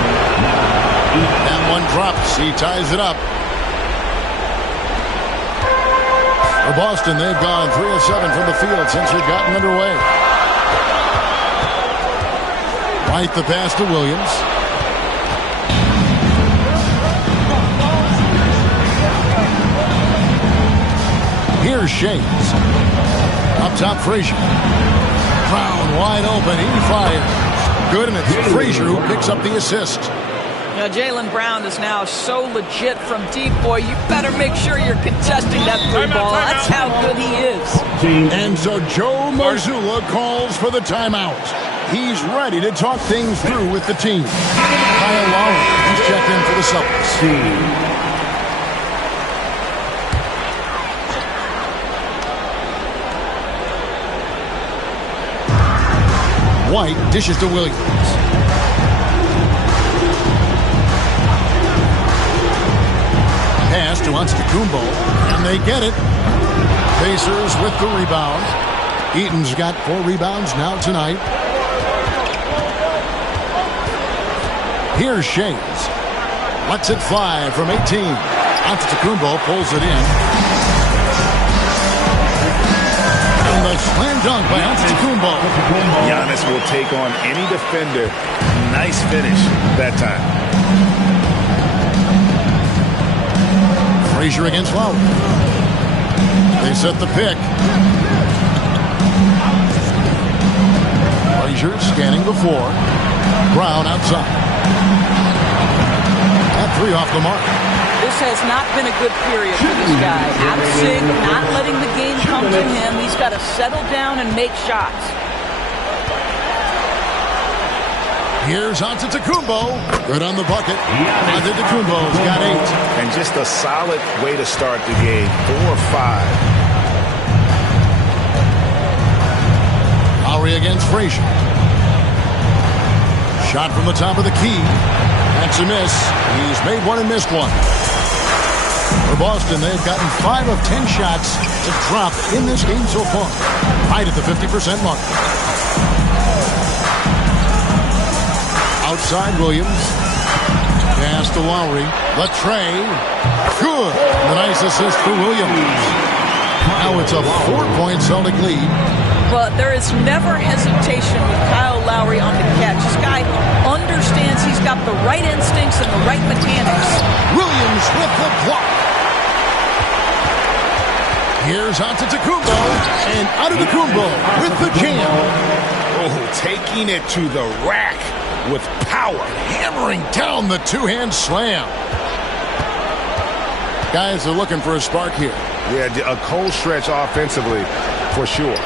That one drops. He ties it up. For Boston, they've gone 3 of 7 from the field since we've gotten underway. White the pass to Williams. Here's Shades. Up top, Frazier. Brown wide open. He fires. Good, and it's Frazier who picks up the assist. Now, Jaylen Brown is now so legit from deep, boy. You better make sure you're contesting that three ball. That's how good he is. And so Joe Mazzulla calls for the timeout. He's ready to talk things through with the team. Kyle Lowry, he's checked in for the Celtics. White dishes to Williams. Pass to Antetokounmpo, and they get it. Pacers with the rebound. Eaton's got 4 rebounds now tonight. Here's Shades. Lets it fly from 18. Antetokounmpo pulls it in. And the slam dunk by Antetokounmpo. Giannis will take on any defender. Nice finish that time. Frazier against Lowry. They set the pick. Frazier scanning before. Brown outside. That 3 off the mark. This has not been a good period for this guy. Out of sync, not letting the game come to him. He's got to settle down and make shots. Here's Antetokounmpo. Good on the bucket. Antetokounmpo's got 8. And just a solid way to start the game. 4 or 5. Lowry against Frazier. Shot from the top of the key. That's a miss. He's made one and missed one. For Boston, they've gotten 5 of 10 shots to drop in this game so far. Right at the 50% mark. Outside Williams. Pass to Lowry. Latrey. Good. The nice assist for Williams. Now it's a 4-point Celtic lead. But there is never hesitation with Kyle Lowry on the catch. This guy understands he's got the right instincts and the right mechanics. Williams with the block. Here's Antetokounmpo. And Antetokounmpo with the jam. Oh, taking it to the rack with power. Hammering down the 2-hand slam. Guys are looking for a spark here. Yeah, a cold stretch offensively, for sure.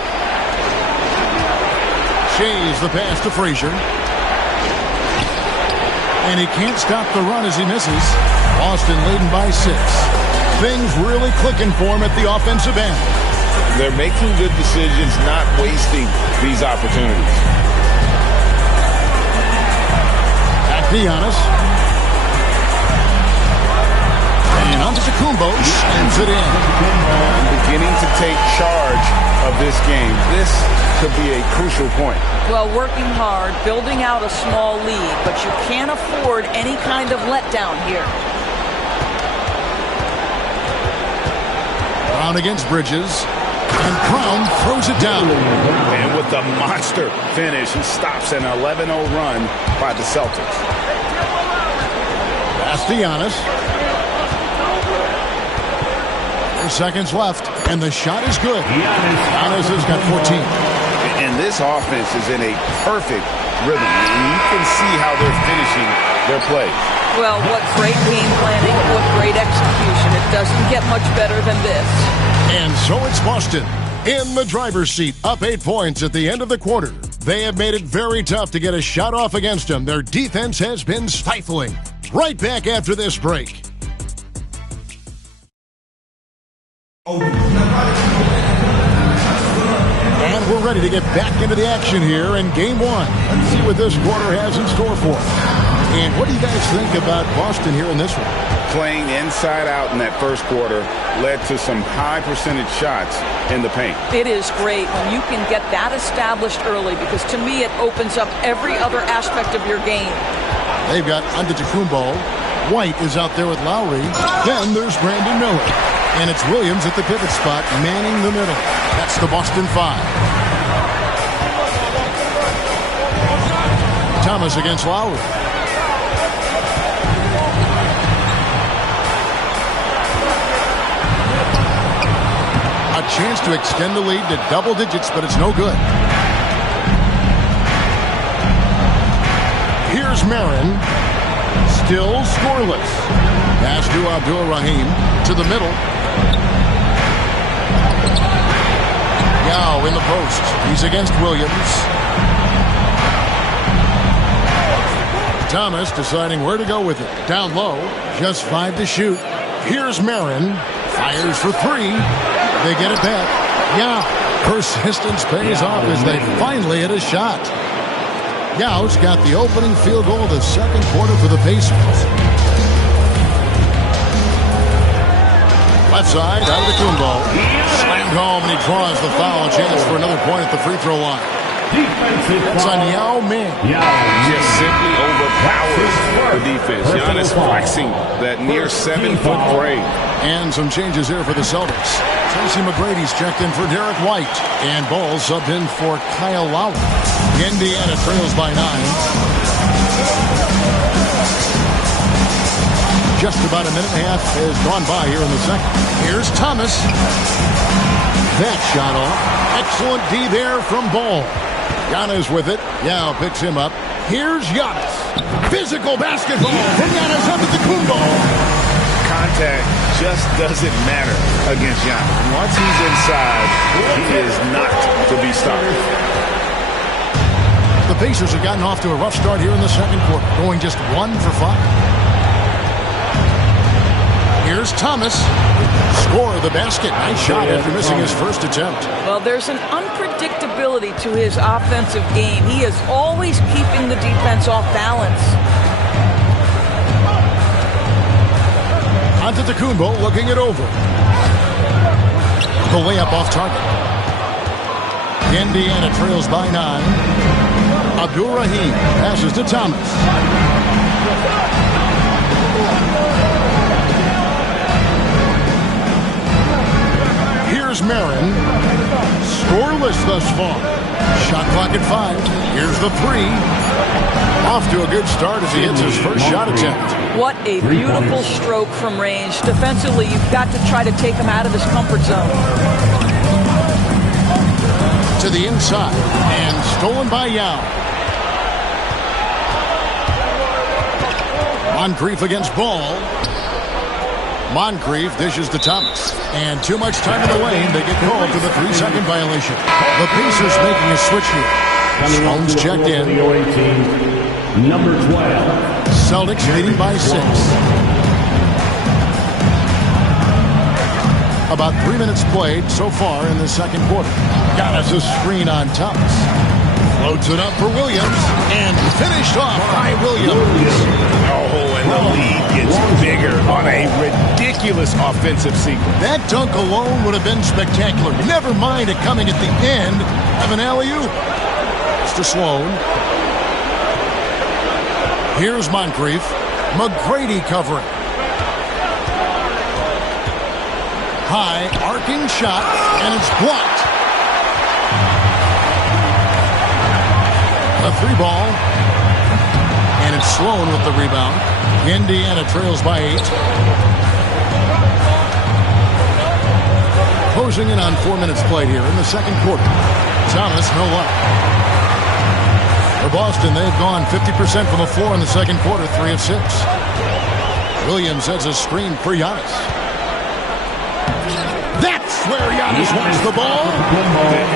Shays the pass to Frazier. And he can't stop the run as he misses. Boston leading by 6. Things really clicking for him at the offensive end. They're making good decisions, not wasting these opportunities. Giannis. And Antetokounmpo slams it in. Beginning to take charge of this game. This could be a crucial point. Well, working hard, building out a small lead, but you can't afford any kind of letdown here. Brown against Bridges. And Brown throws it down. And with the monster finish, he stops an 11-0 run by the Celtics. Pass to Giannis. 4 seconds left, and the shot is good. Giannis has got 14. And this offense is in a perfect rhythm. And you can see how they're finishing their plays. Well, what great game planning, what great execution. It doesn't get much better than this. And so it's Boston in the driver's seat, up 8 points at the end of the quarter. They have made it very tough to get a shot off against them. Their defense has been stifling. Right back after this break. And we're ready to get back into the action here in Game 1. Let's see what this quarter has in store for us. And what do you guys think about Boston here in this one? Playing inside out in that first quarter led to some high percentage shots in the paint. It is great when you can get that established early because to me it opens up every other aspect of your game. They've got Antetokounmpo. White is out there with Lowry. Then there's Brandon Miller. And it's Williams at the pivot spot, manning the middle. That's the Boston 5. Thomas against Lowry. A chance to extend the lead to double digits, but it's no good. Here's Marin. Still scoreless. Pass to Abdul-Rahim to the middle. Yao in the post. He's against Williams. Thomas deciding where to go with it. Down low. Just 5 to shoot. Here's Marin. Fires for 3. They get it back. Yao. Persistence pays off as they finally hit a shot. Yao's got the opening field goal of the second quarter for the Pacers. Left side, Antetokounmpo. Slammed home, and he draws the foul. Chance for another point at the free throw line. That's on Yao Ming. Just simply overpowers the defense. Giannis flexing that near 7-foot grade. And some changes here for the Celtics. Tracy McGrady's checked in for Derek White. And Ball subbed in for Kyle Lowry. Indiana trails by 9. Just about a minute and a half has gone by here in the second. Here's Thomas. That shot off. Excellent D there from Ball. Giannis with it. Yao picks him up. Here's Giannis. Physical basketball from Giannis Antetokounmpo. Contact just doesn't matter against Giannis. Once he's inside, he is not to be stopped. The Pacers have gotten off to a rough start here in the second quarter, going just 1 for 5. Here's Thomas. Score the basket. Nice shot after missing his first attempt. Well, there's an unpredictability to his offensive game. He is always keeping the defense off balance. Antetokounmpo looking it over. The layup off target. Indiana trails by 9. Abdul-Rahim passes to Thomas. Here's Marin. Scoreless thus far. Shot clock at 5. Here's the 3. Off to a good start as he hits his first shot attempt. What a beautiful stroke from range. Defensively, you've got to try to take him out of his comfort zone. To the inside. And stolen by Yao. Moncrief against Ball. Moncrief dishes to Thomas. And too much time in the lane. They get called for the 3-second violation. The Pacers making a switch here. Sloan's checked in. Number 12. Celtics leading by 6. About 3 minutes played so far in the second quarter. Got us a screen on Thomas. Floats it up for Williams. And finished off by Williams. Oh, and the lead gets bigger on a ridiculous offensive sequence. That dunk alone would have been spectacular. Never mind it coming at the end of an alley-oop. It's to Sloan. Here's Moncrief. McGrady covering. High, arcing shot, and it's blocked. A 3-ball. And it's Sloan with the rebound. Indiana trails by 8. Closing in on 4 minutes played here in the second quarter. Thomas, no luck. For Boston, they've gone 50% from the floor in the second quarter, 3 of 6. Williams has a screen for Giannis. That's where Giannis wants the ball.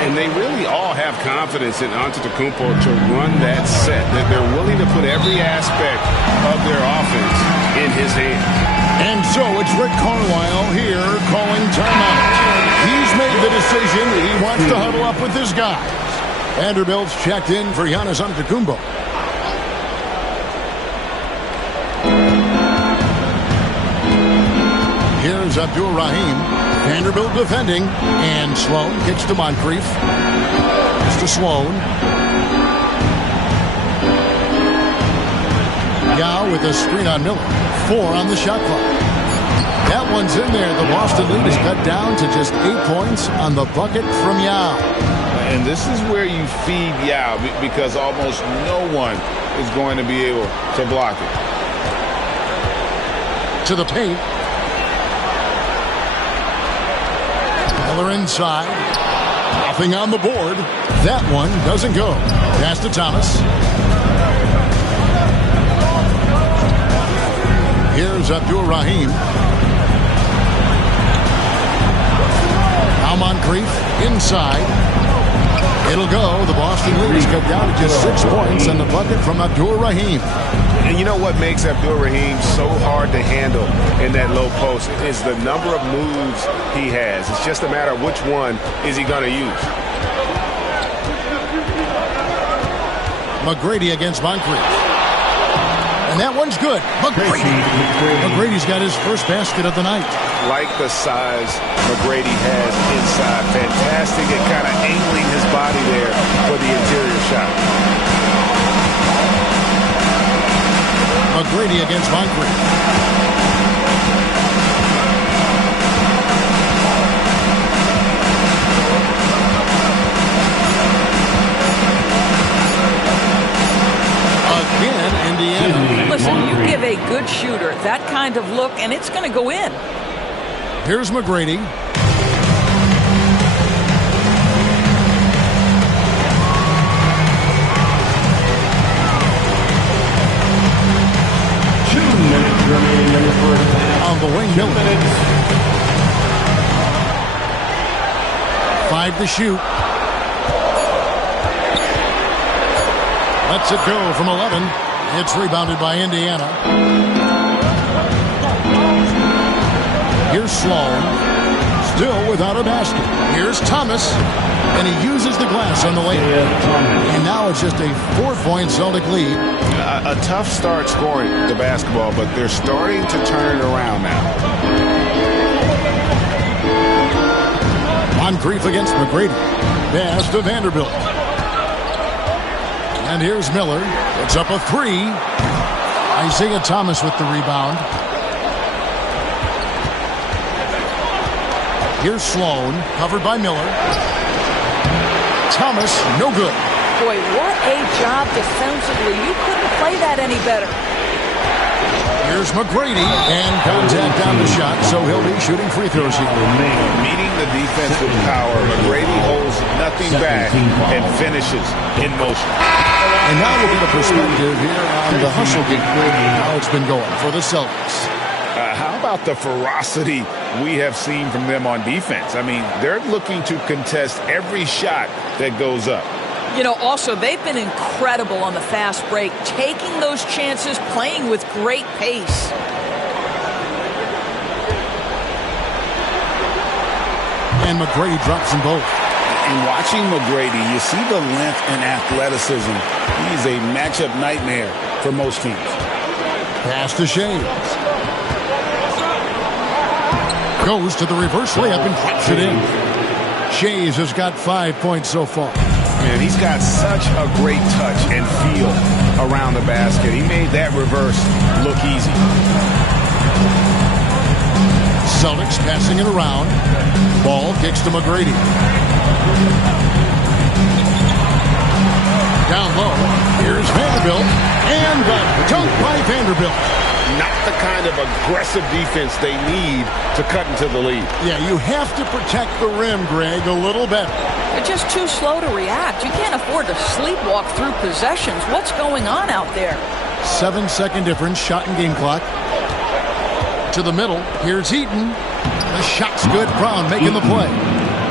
And they really all have confidence in Antetokounmpo to run that set. That they're willing to put every aspect of their offense in his hands. And so it's Rick Carlisle here calling timeout. He's made the decision that he wants to huddle up with his guys. Vanderbilt's checked in for Giannis Antetokounmpo. Here's Abdul-Rahim. Vanderbilt defending. And Sloan kicks to Moncrief. It's to Sloan. Yao with a screen on Miller. 4 on the shot clock. That one's in there. The Boston lead is cut down to just 8 points on the bucket from Yao. And this is where you feed Yao because almost no one is going to be able to block it. To the paint. Miller inside. Nothing on the board. That one doesn't go. Pass to Thomas. Here's Abdul-Rahim. Now Moncrief inside. It'll go. The Boston lead is cut down to just 6 points on the bucket from Abdul-Rahim. And you know what makes Abdul-Rahim so hard to handle in that low post is the number of moves he has. It's just a matter of which one is he going to use. McGrady against Moncrief. And that one's good. McGrady's got his first basket of the night. Like the size McGrady has inside. Fantastic at kind of angling his body there for the interior shot. McGrady against Moncrief. Again, Indiana. Listen, you give a good shooter that kind of look, and it's going to go in. Here's McGrady. On the wing, Miller. 5 to shoot. Lets it go from 11. It's rebounded by Indiana. Here's Sloan. Still without a basket. Here's Thomas. And he uses the glass on the layup. And now it's just a 4-point Celtic lead. A tough start scoring the basketball, but they're starting to turn it around now. Moncrief against McGrady. Pass to Vanderbilt. And here's Miller. It's up a 3. Isaiah Thomas with the rebound. Here's Sloan, covered by Miller. Thomas, no good. Boy, what a job defensively. You couldn't play that any better. Here's McGrady, and contact on the shot, so he'll be shooting free throws here. Meeting the defense with power, McGrady holds nothing back and finishes in motion. And now we'll get a perspective here on the hustle game, how it's been going for the Celtics. How about the ferocity we have seen from them on defense? I mean, they're looking to contest every shot that goes up. You know, also, they've been incredible on the fast break, taking those chances, playing with great pace. And McGrady drops them both. And watching McGrady, you see the length and athleticism. He's a matchup nightmare for most teams. Pass to Shea. Goes to the reverse layup and puts it in. Shays has got 5 points so far. Man, he's got such a great touch and feel around the basket. He made that reverse look easy. Celtics passing it around. Ball kicks to McGrady. Down low. Here's Vanderbilt. And the dunk by Vanderbilt. Not the kind of aggressive defense they need to cut into the lead. Yeah, you have to protect the rim, Greg, a little better. They're just too slow to react. You can't afford to sleepwalk through possessions. What's going on out there? 7-second difference, shot and game clock. To the middle, here's Eaton. The shot's good. Brown making the play.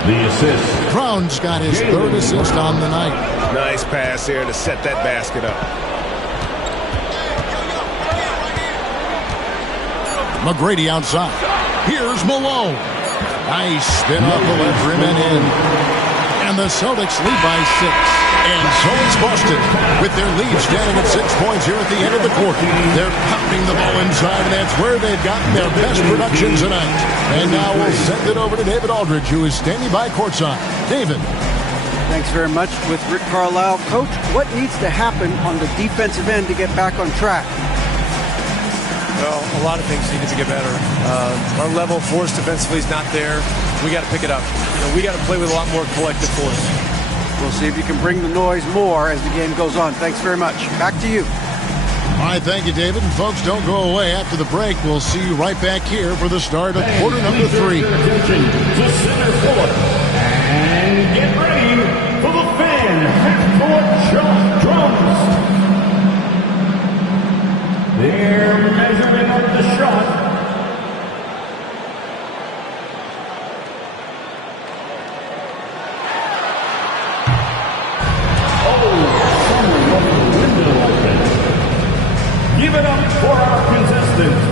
The assist. Brown's got his third assist on the night. Nice pass there to set that basket up. McGrady outside. Here's Malone. Nice spin off the left rim and in. And the Celtics lead by 6. And so it's Boston with their lead standing at 6 points here at the end of the quarter. They're pounding the ball inside, and that's where they've gotten their best production tonight. And now we'll send it over to David Aldridge, who is standing by courtside. David. Thanks very much with Rick Carlisle. Coach, what needs to happen on the defensive end to get back on track? Well, a lot of things needed to get better. Our level of force defensively is not there. We got to pick it up. We got to play with a lot more collective force. We'll see if you can bring the noise more as the game goes on. Thanks very much. Back to you. All right, thank you, David. And folks, don't go away. After the break, we'll see you right back here for the start of quarter number 3. Attention to center court. And get ready for the fan half-court shot drums. They're measuring up the shot. Give it up for our contestants.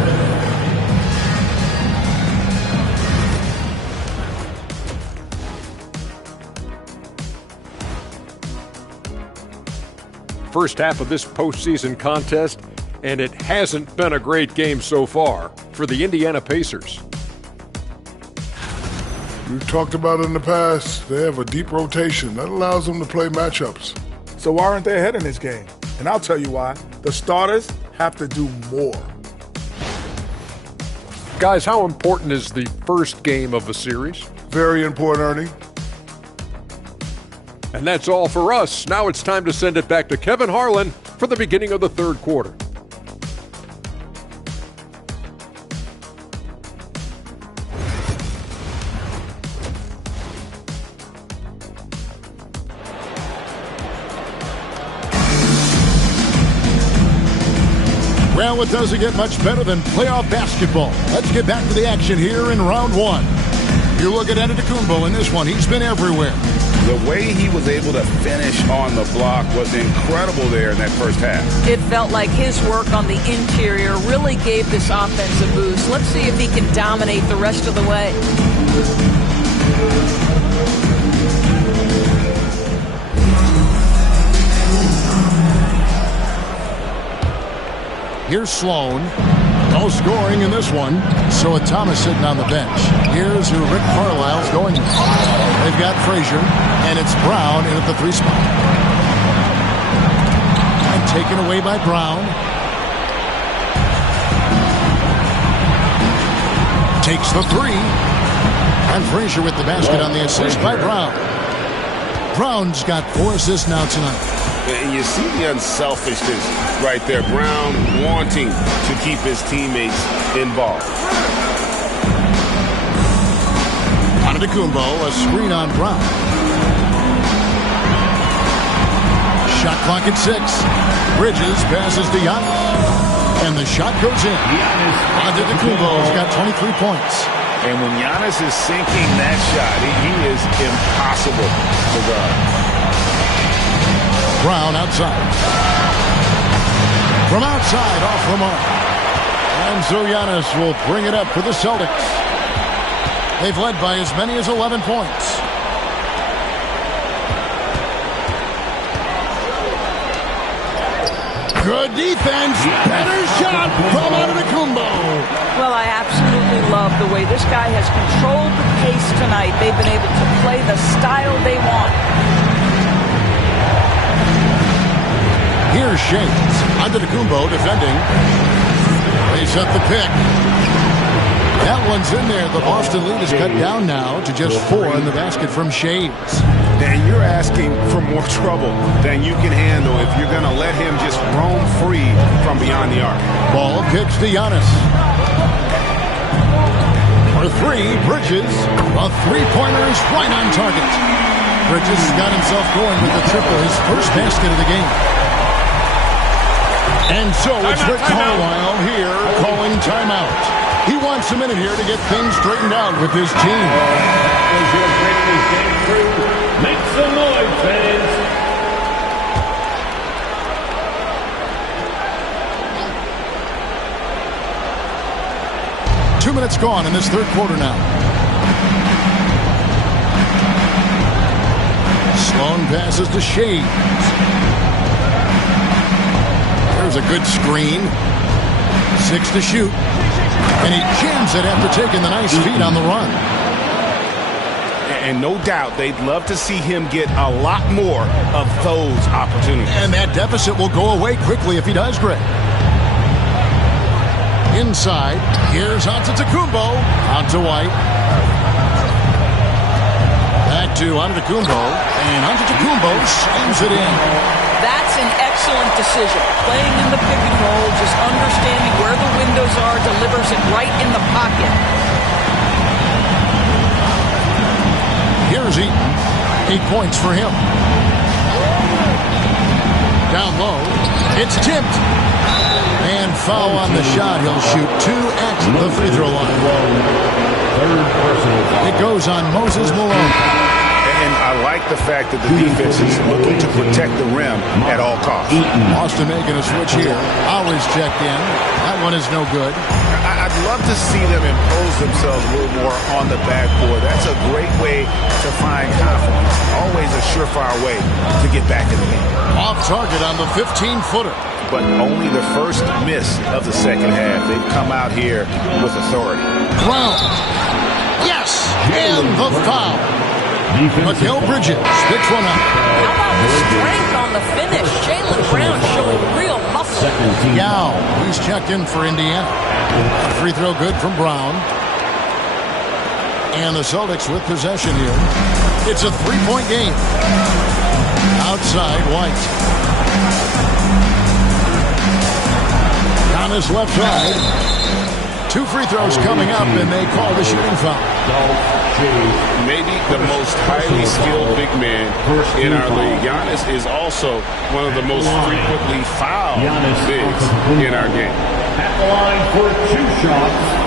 First half of this postseason contest, and it hasn't been a great game so far for the Indiana Pacers. We've talked about it in the past. They have a deep rotation. That allows them to play matchups. So why aren't they ahead in this game? And I'll tell you why. The starters have to do more. Guys, how important is the first game of a series? Very important, Ernie. And that's all for us. Now it's time to send it back to Kevin Harlan for the beginning of the third quarter. Well, it doesn't get much better than playoff basketball. Let's get back to the action here in round 1. You look at Antetokounmpo in this one. He's been everywhere. The way he was able to finish on the block was incredible there in that first half. It felt like his work on the interior really gave this offense a boost. Let's see if he can dominate the rest of the way. Here's Sloan. No scoring in this one. So a Thomas sitting on the bench. Here's who Rick Carlisle's going with. They've got Frazier, and it's Brown in at the 3 spot. And taken away by Brown. Takes the 3. And Frazier with the basket on the assist by Brown. Brown's got 4 assists now tonight. And you see the unselfishness right there. Brown wanting to keep his teammates involved. Antetokounmpo, a screen on Brown. Shot clock at 6. Bridges passes to Giannis. And the shot goes in. Antetokounmpo's got 23 points. And when Giannis is sinking that shot, he is impossible to guard. Brown outside. From outside, off the mark. And so Giannis will bring it up for the Celtics. They've led by as many as 11 points. Good defense. Better shot from Antetokounmpo. Well, I absolutely love the way this guy has controlled the pace tonight. They've been able to play the style they want. Here's Shades. Antetokounmpo defending. They set the pick. That one's in there. The Boston lead is cut down now to just 4 in the basket from Shaves. And you're asking for more trouble than you can handle if you're going to let him just roam free from beyond the arc. Ball kicks to Giannis. For 3, Bridges. A three-pointer is right on target. Bridges has got himself going with the triple, his first basket of the game. And so it's Rick Carlisle here calling timeout. He wants a minute here to get things straightened out with his team. As your greatest game crew, make some noise, fans. Two minutes gone in this third quarter now. Sloan passes to Shaves. There's a good screen. 6 to shoot. And he jams it after taking the nice feed on the run. And no doubt they'd love to see him get a lot more of those opportunities. And that deficit will go away quickly if he does, Greg. Inside, here's Antetokounmpo, out to White. Back to Antetokounmpo, and Antetokounmpo slams it in. That's an excellent decision. Playing in the pick and roll, just understanding where the windows are, delivers it right in the pocket. Here's Eaton. 8 points for him. Down low, it's tipped. And foul on the shot. He'll shoot 2 at the free throw line. It goes on Moses Malone. And I like the fact that the defense is looking to protect the rim at all costs. Austin making a switch here. Always checked in. That one is no good. I'd love to see them impose themselves a little more on the backboard. That's a great way to find confidence. Always a surefire way to get back in the game. Off target on the 15-footer. But only the first miss of the second half. They've come out here with authority. Brown. Yes! And the foul. Mikal Bridges picks one up. How about the strength on the finish? Jaylen Brown showing real muscle. Yao, he's checked in for Indiana. A free throw good from Brown. And the Celtics with possession here. It's a 3-point game. Outside, White. On his left side. 2 free throws coming up, and they call the shooting foul. Maybe the most highly skilled big man in our league. Giannis is also one of the most frequently fouled bigs in our game. At the line for 2 shots.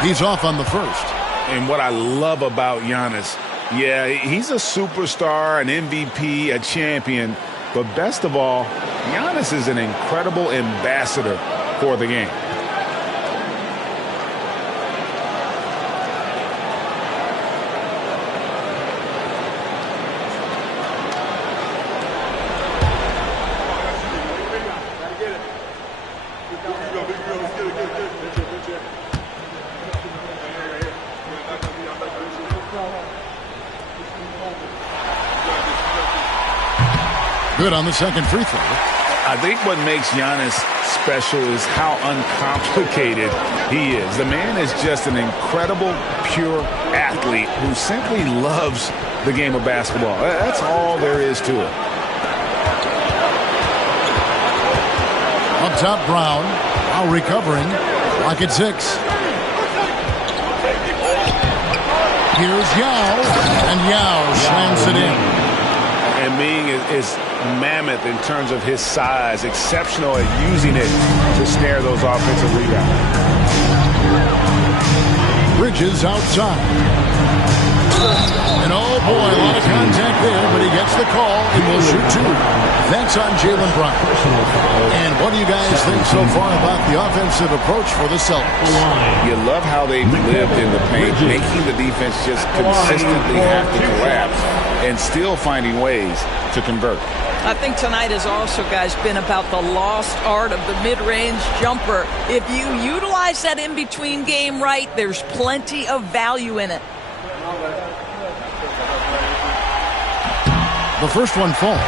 He's off on the first. And what I love about Giannis, yeah, he's a superstar, an MVP, a champion. But best of all, Giannis is an incredible ambassador for the game. Good on the second free throw. I think what makes Giannis special is how uncomplicated he is. The man is just an incredible, pure athlete who simply loves the game of basketball. That's all there is to it. Up top, Brown. Now recovering. Lock at 6. Here's Yao. And Yao slams it in. And Ming is mammoth in terms of his size, exceptional at using it to snare those offensive rebounds. Bridges outside. And oh boy, a lot of contact there, but he gets the call and will shoot 2. That's on Jaylen Brown. And what do you guys think so far about the offensive approach for the Celtics? You love how they've lived in the paint, making the defense just consistently have to collapse. and still finding ways to convert. I think tonight has also, guys, been about the lost art of the mid-range jumper. If you utilize that in-between game right, there's plenty of value in it. The first one falls.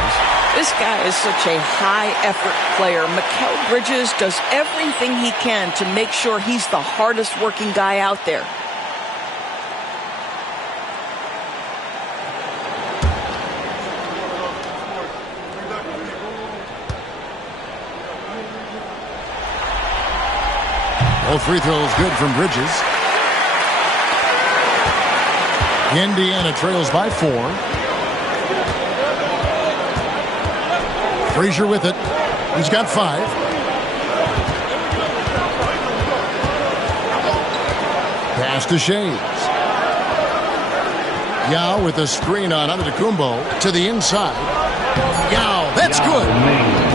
This guy is such a high-effort player. Mikal Bridges does everything he can to make sure he's the hardest-working guy out there. Both free throws good from Bridges. Indiana trails by 4. Frazier with it. He's got 5. Pass to Shades. Yao with a screen on Antetokounmpo to the inside. Yao, that's good.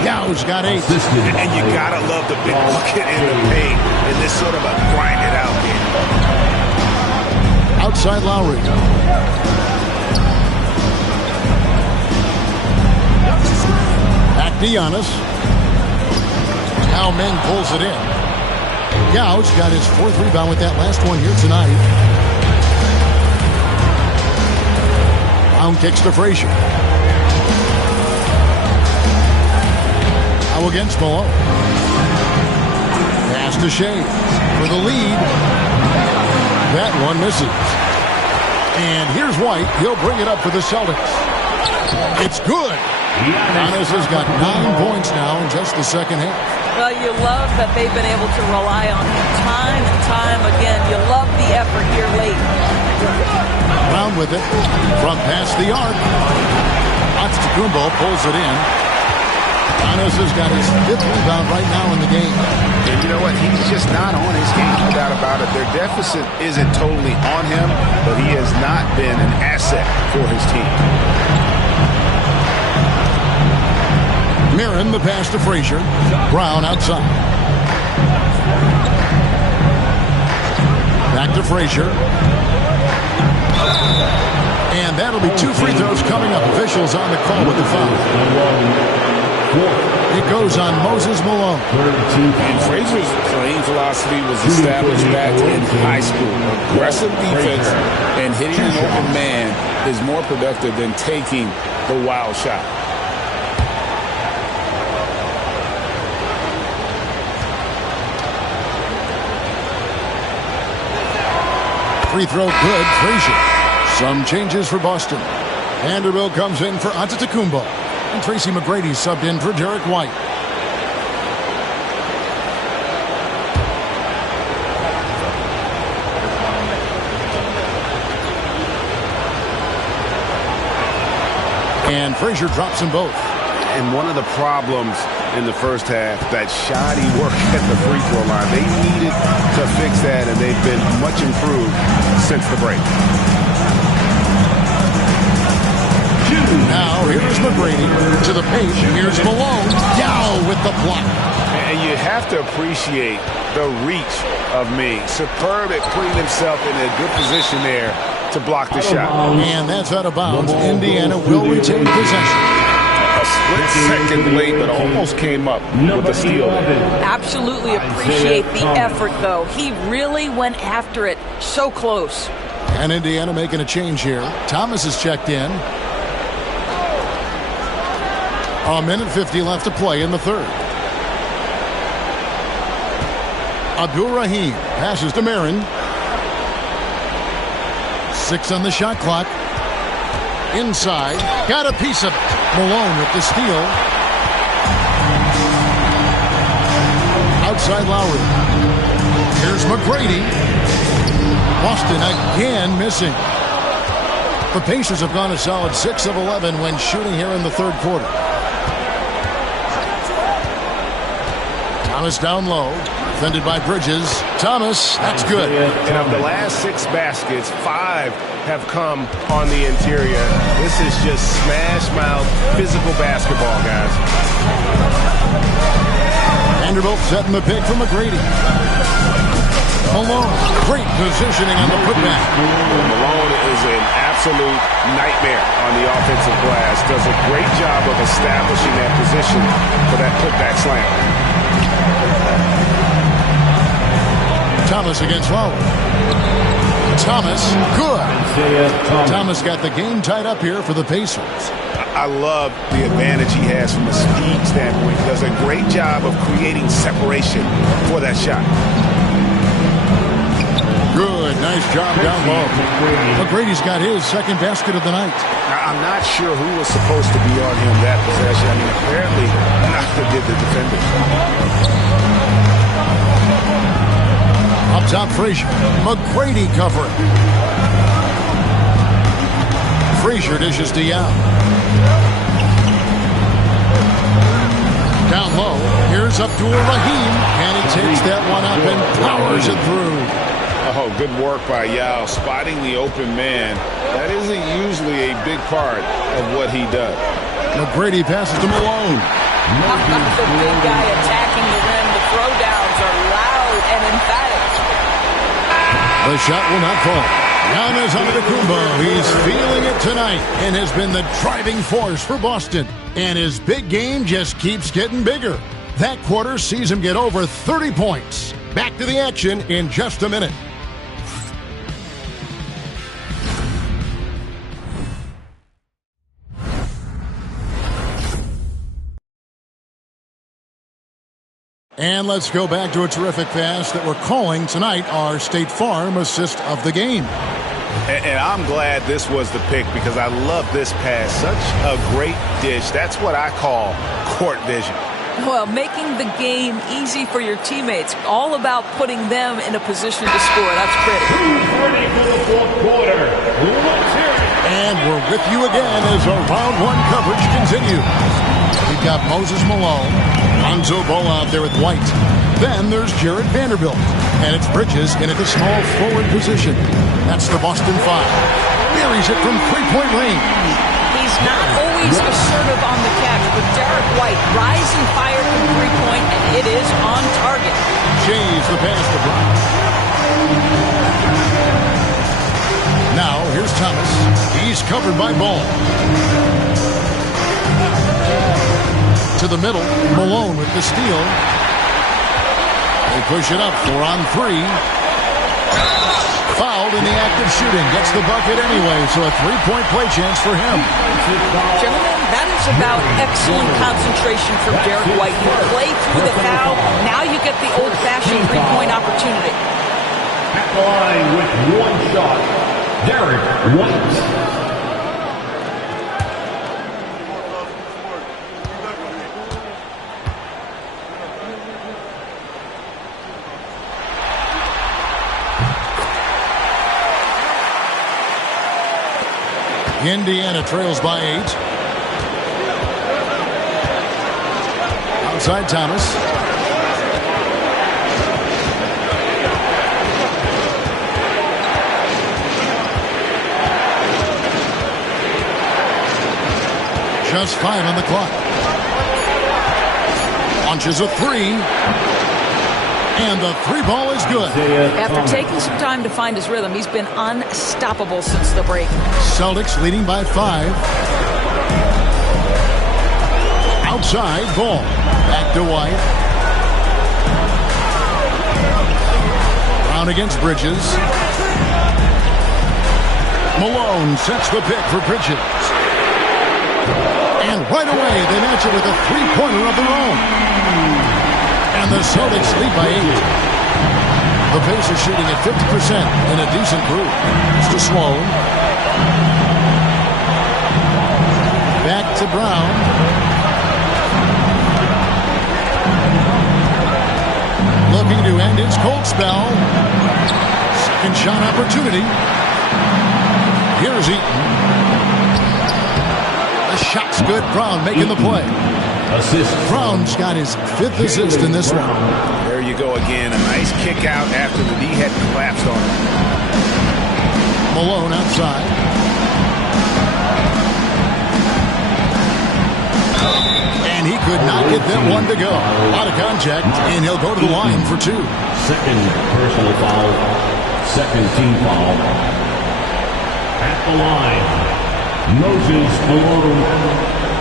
Yao's got 8. And you gotta love the big bucket in the paint in this sort of a grind it out game. Outside Lowry. Back to Giannis. Now Meng pulls it in. Yao's got his 4th rebound with that last one here tonight. Brown kicks to Frazier. Now against Malone. Pass to Shades for the lead. That one misses. And here's White. He'll bring it up for the Celtics. It's good. Giannis has got 9 points now in just the second half. Well, you love that they've been able to rely on him time and time again. You love the effort here late. Brown with it. From past the arc. Antetokounmpo pulls it in. Giannis has got his 5th rebound right now in the game. And you know what? He's just not on his game, no doubt about it. Their deficit isn't totally on him, but he has not been an asset for his team. Mirren, the pass to Frazier. Brown outside. Back to Frazier. And that'll be 2 free throws coming up. Officials on the call with the foul. It goes on Moses Malone. And Frazier's playing philosophy was established back in high school. Aggressive defense and hitting an open man is more productive than taking the wild shot. Free throw good, Frazier. Some changes for Boston. Vanderbilt comes in for Antetokounmpo. And Tracy McGrady subbed in for Derek White. And Frazier drops them both. And one of the problems in the first half, that shoddy work at the free throw line. They needed to fix that, and they've been much improved since the break. Now, here's McGrady to the paint. Here's Malone. Yao with the block. And you have to appreciate the reach of me. Superb at putting himself in a good position there to block the shot. And that's out of bounds. Indiana will retain possession. A split second late, but almost came up with the steal. Absolutely appreciate the effort, though. He really went after it. So close. And Indiana making a change here. Thomas is checked in. A minute 50 left to play in the third. Abdul Rahim passes to Marin. 6 on the shot clock. Inside. Got a piece of it. Malone with the steal. Outside Lowry. Here's McGrady. Boston again missing. The Pacers have gone a solid 6 of 11 when shooting here in the third quarter. Thomas down low. Defended by Bridges. Thomas, that's good. And of the last 6 baskets, 5 have come on the interior. This is just smash mouth physical basketball, guys. Vanderbilt setting the pick for McGrady. Malone, great positioning on the putback. Malone is an absolute nightmare on the offensive glass. Does a great job of establishing that position for that putback slam. Thomas against Lowry. Thomas, good. Thomas got the game tied up here for the Pacers. I love the advantage he has from a speed standpoint. Does a great job of creating separation for that shot. Good, nice job down low. McGrady's got his second basket of the night. I'm not sure who was supposed to be on him that possession. I mean, apparently neither did the defender. Up top, Frazier. McGrady covering. Frazier dishes to Young. Down low. Here's Abdul Rahim. And he takes that one up and powers it through. Oh, good work by Yao, spotting the open man. That isn't usually a big part of what he does. McGrady passes to Malone. How about the big guy attacking the rim? The throwdowns are loud and emphatic. The shot will not fall. Giannis Antetokounmpo, he's feeling it tonight and has been the driving force for Boston. And his big game just keeps getting bigger. That quarter sees him get over 30 points. Back to the action in just a minute. And let's go back to a terrific pass that we're calling tonight our State Farm assist of the game. And I'm glad this was the pick because I love this pass. Such a great dish. That's what I call court vision. Well, making the game easy for your teammates. All about putting them in a position to score. That's critical. Ready for the fourth quarter. Let's hear it. And we're with you again as our round one coverage continues. We've got Moses Malone, Lonzo Ball out there with White. Then there's Jared Vanderbilt. And it's Bridges in at the small forward position. That's the Boston Five. Buries it from three-point range. He's not always assertive on the catch, but Derek White, rising fire from three-point, and it is on target. Shays the pass to Brown. Now, here's Thomas. He's covered by Ball. To the middle, Malone with the steal. They push it up, 4 on 3. Fouled in the act of shooting. Gets the bucket anyway, so a three-point play chance for him. Gentlemen, that is about excellent concentration from Derek White. You play through the foul, now you get the old-fashioned three-point opportunity. At the line with one shot, Derek White. Indiana trails by 8. Outside Thomas. Just 5 on the clock. Launches a 3. And the three ball is good. After taking some time to find his rhythm, he's been unstoppable since the break. Celtics leading by 5. Outside, Ball. Back to White. Brown against Bridges. Malone sets the pick for Bridges. And right away, they match it with a three-pointer of their own. And the Celtics lead by 8. The Pacers shooting at 50% in a decent group. It's to Sloan. Back to Brown. Looking to end his cold spell. Second shot opportunity. Here's Eaton. The shot's good. Brown making the play. Assist. Brown's got his 5th assist in this one. There you go again. A nice kick out after the D had collapsed on him. Malone outside. And he could not get that one to go. Out of contact, and he'll go to the line for 2. Second personal foul. Second team foul. At the line, Moses Malone.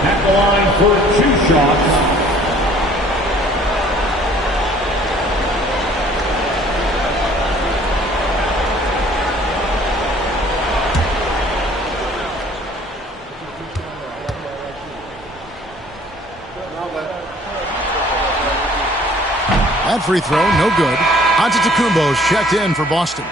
At the line for 2 shots. That free throw, no good. Antetokounmpo's checked in for Boston.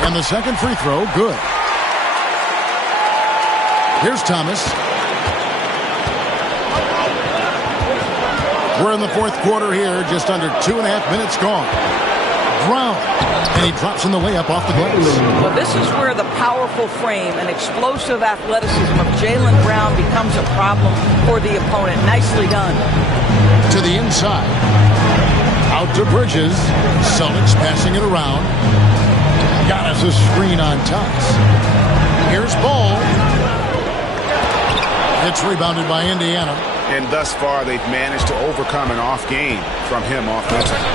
And the second free throw, good. Here's Thomas. We're in the fourth quarter here, just under 2.5 minutes gone. Brown, and he drops in the layup off the glass. Well, this is where the powerful frame and explosive athleticism of Jaylen Brown becomes a problem for the opponent. Nicely done. To the inside. Out to Bridges. Celtics passing it around. Got us a screen on Thomas. Here's Ball. It's rebounded by Indiana. And thus far, they've managed to overcome an off game from him offensively.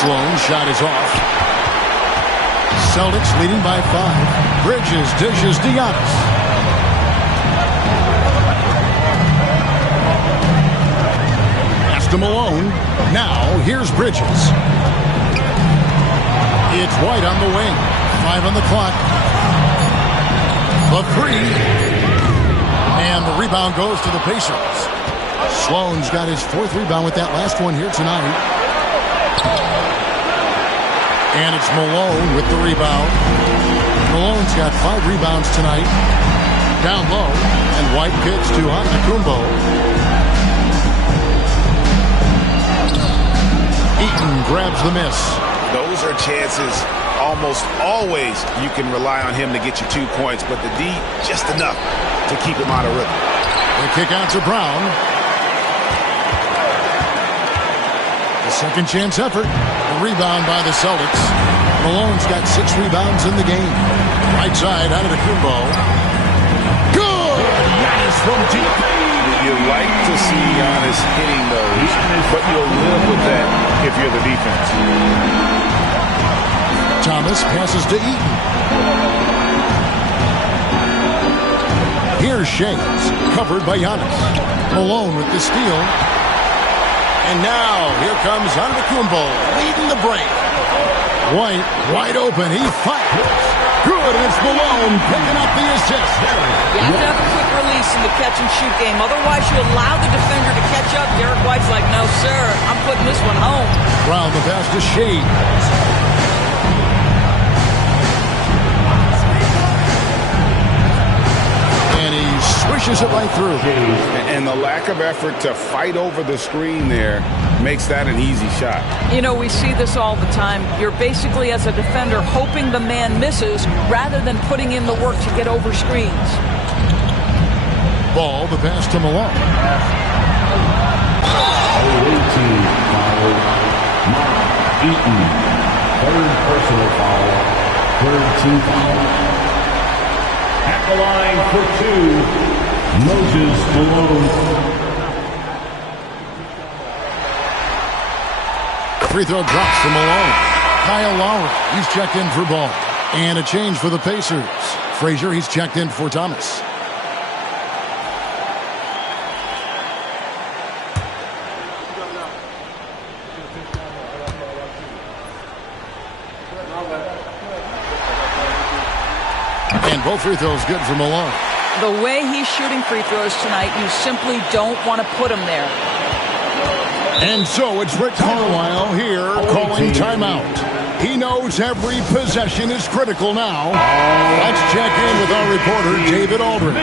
Sloan shot is off. Celtics leading by 5. Bridges dishes to Giannis. Pass to Malone. Now, here's Bridges. It's White on the wing. 5 on the clock. The 3. And the rebound goes to the Pacers. Sloan's got his 4th rebound with that last one here tonight. And it's Malone with the rebound. Malone's got 5 rebounds tonight. Down low. And White kicks to Antetokounmpo. Eaton grabs the miss. Those are chances almost always you can rely on him to get you 2 points, but the D just enough to keep him out of rhythm. The kick out to Brown. The second chance effort. The rebound by the Celtics. Malone's got 6 rebounds in the game. Right side out of the Kumbo. Good! Giannis from deep. You like to see Giannis hitting those, but you'll live with that if you're the defense. Thomas passes to Eaton. Here's Shades, covered by Giannis. Malone with the steal. And now, here comes Antetokounmpo, leading the break. White, wide open, he fires. Good, and it's Malone picking up the assist. You have to have a quick release in the catch-and-shoot game. Otherwise, you allow the defender to catch up. Derek White's like, no, sir, I'm putting this one home. Brown, the pass to Shades. Swishes it right through. And the lack of effort to fight over the screen there makes that an easy shot. You know, we see this all the time. You're basically, as a defender, hoping the man misses rather than putting in the work to get over screens. Ball, the pass to Malone. Eaton, 3rd personal foul, 3rd team foul. At the line for 2, Moses Malone. Free throw drops from Malone. Kyle Lowry, he's checked in for Ball. And a change for the Pacers. Frazier, he's checked in for Thomas. And both free throws good for Malone. The way he's shooting free throws tonight, you simply don't want to put him there. And so it's Rick Carlisle here calling timeout. He knows every possession is critical now. Let's check in with our reporter, David Aldridge.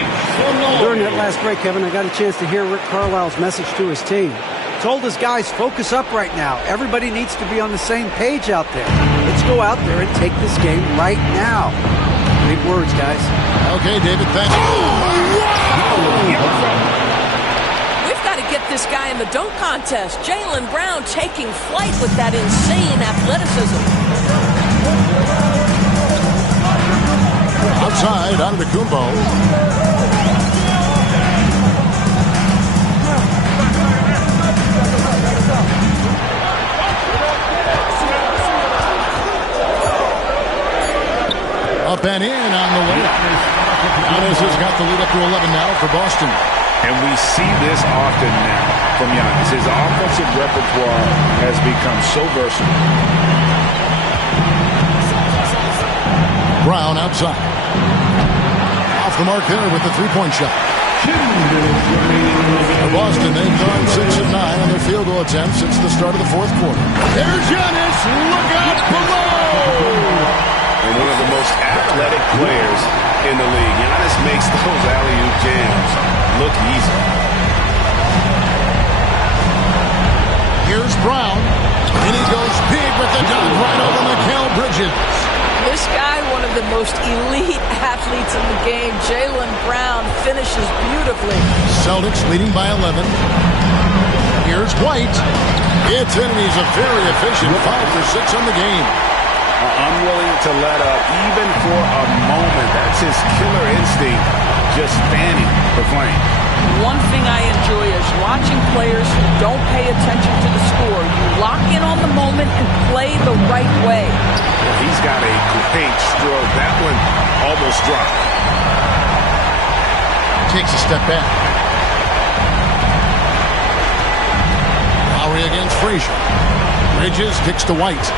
During that last break, Kevin, I got a chance to hear Rick Carlisle's message to his team. Told his guys, focus up right now. Everybody needs to be on the same page out there. Let's go out there and take this game right now. Big words, guys. Okay, David, thank you. We've got to get this guy in the dunk contest. Jaylen Brown taking flight with that insane athleticism. Outside, Antetokounmpo. Up and in on the way. Giannis has got the lead up to 11 now for Boston. And we see this often now from Giannis. His offensive repertoire has become so versatile. Brown outside. Off the mark there with the three-point shot. For Boston, they've gone 6 of 9 on their field goal attempts since the start of the fourth quarter. There's Giannis. Look out below. And one of the most athletic players in the league. Giannis makes those alley-oop jams look easy. Here's Brown. And he goes big with the dunk right over Mikal Bridges. This guy, one of the most elite athletes in the game. Jaylen Brown finishes beautifully. Celtics leading by 11. Here's White. It's in, and he's a very efficient 5 for 6 on the game. Unwilling to let up even for a moment. That's his killer instinct, just fanning the flame. One thing I enjoy is watching players who don't pay attention to the score. You lock in on the moment and play the right way. Well, he's got a great stroke. That one almost dropped. Takes a step back. Lowry against Frazier. Bridges kicks to White.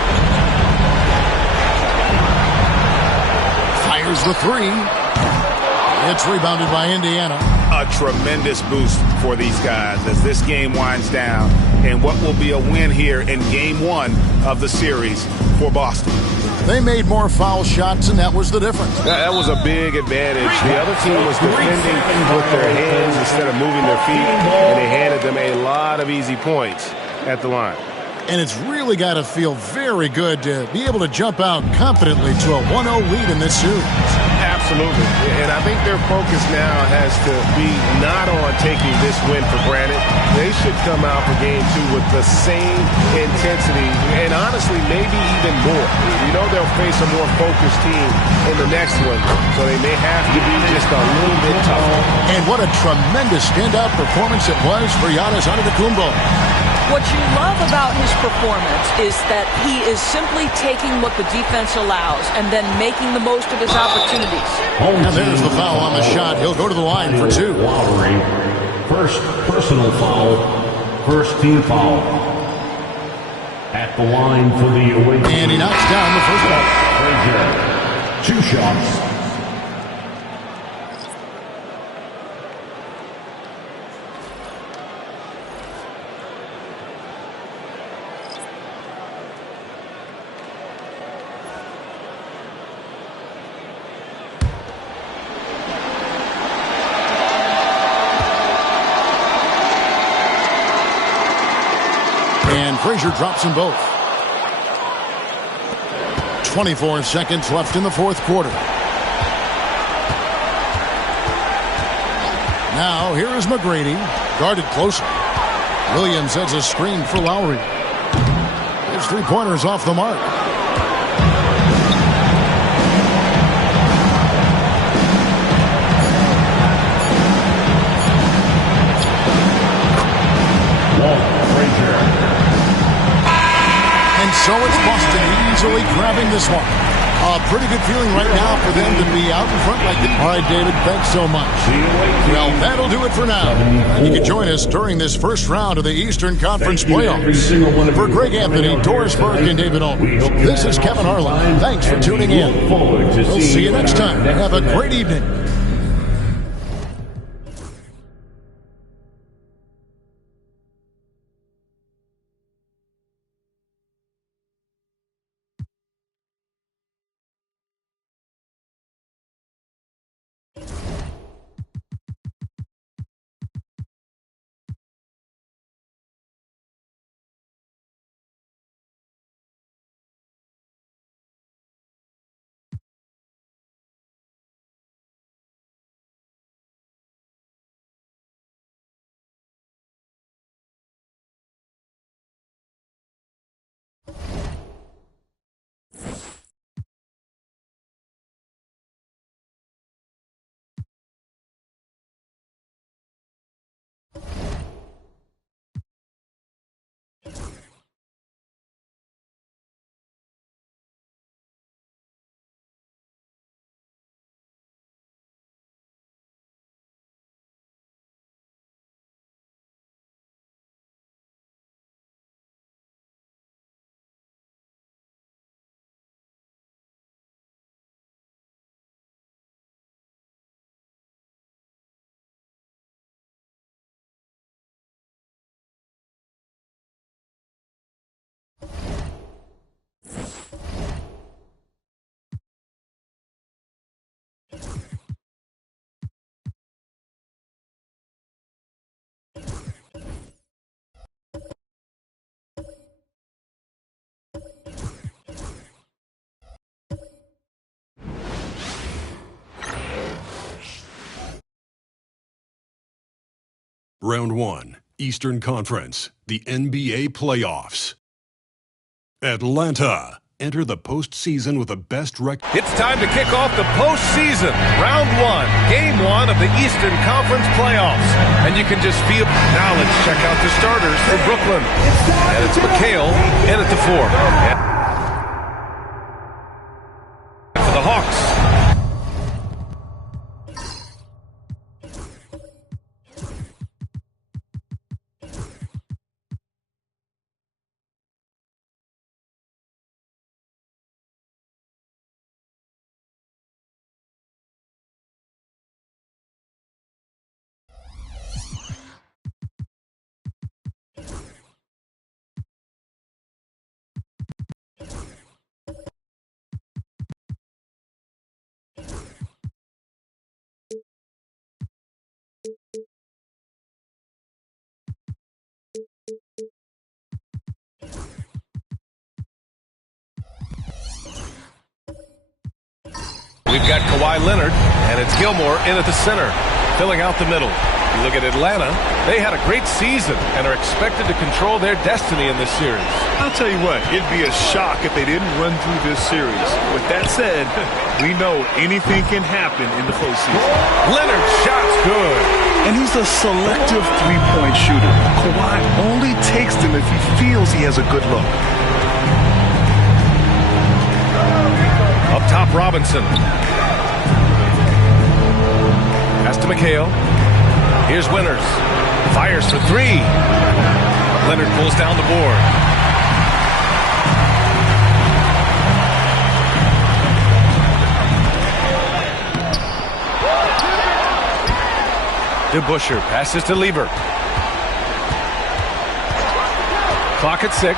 Fires the three. It's rebounded by Indiana. A tremendous boost for these guys as this game winds down and what will be a win here in game 1 of the series for Boston. They made more foul shots, and that was the difference. That was a big advantage. The other team was defending with their hands instead of moving their feet, and they handed them a lot of easy points at the line. And it's really got to feel very good to be able to jump out confidently to a 1-0 lead in this series. Absolutely. And I think their focus now has to be not on taking this win for granted. They should come out for game 2 with the same intensity and honestly maybe even more. You know they'll face a more focused team in the next one, so they may have to be just a little bit tougher. And what a tremendous standout performance it was for Giannis Antetokounmpo. What you love about his performance is that he is simply taking what the defense allows and then making the most of his opportunities. And there's the foul on the shot. He'll go to the line for 2. Lowry, first personal foul, first team foul. At the line for the away team. And he knocks down the first one. Frazier, 2 shots. And Frazier drops them both. 24 seconds left in the fourth quarter. Now, here is McGrady, guarded closer. Williams sets a screen for Lowry. His three-pointers off the mark. So it's Boston easily grabbing this one. A pretty good feeling right now for them to be out in front like this. All right, David, thanks so much. Well, that'll do it for now. You can join us during this first round of the Eastern Conference playoffs. For Greg Anthony, Doris Burke, and David Aldridge, this is Kevin Harlan. Thanks for tuning in. We'll see you next time. Have a great evening. Round 1, Eastern Conference, the NBA playoffs. Atlanta, enter the postseason with the best record. It's time to kick off the postseason. Round 1, Game 1 of the Eastern Conference playoffs. And you can just feel. Now let's check out the starters for Brooklyn. And it's McHale in at the 4. And for the Hawks. We've got Kawhi Leonard, and it's Gilmore in at the center, filling out the middle. You look at Atlanta, they had a great season and are expected to control their destiny in this series. I'll tell you what, it'd be a shock if they didn't run through this series. With that said, we know anything can happen in the postseason. Leonard's shot's good. And he's a selective three-point shooter. Kawhi only takes them if he feels he has a good look. Up top, Robinson. Pass to McHale. Here's Winters. Fires for 3. Leonard pulls down the board. DeBusschere passes to Lieber. Clock at 6.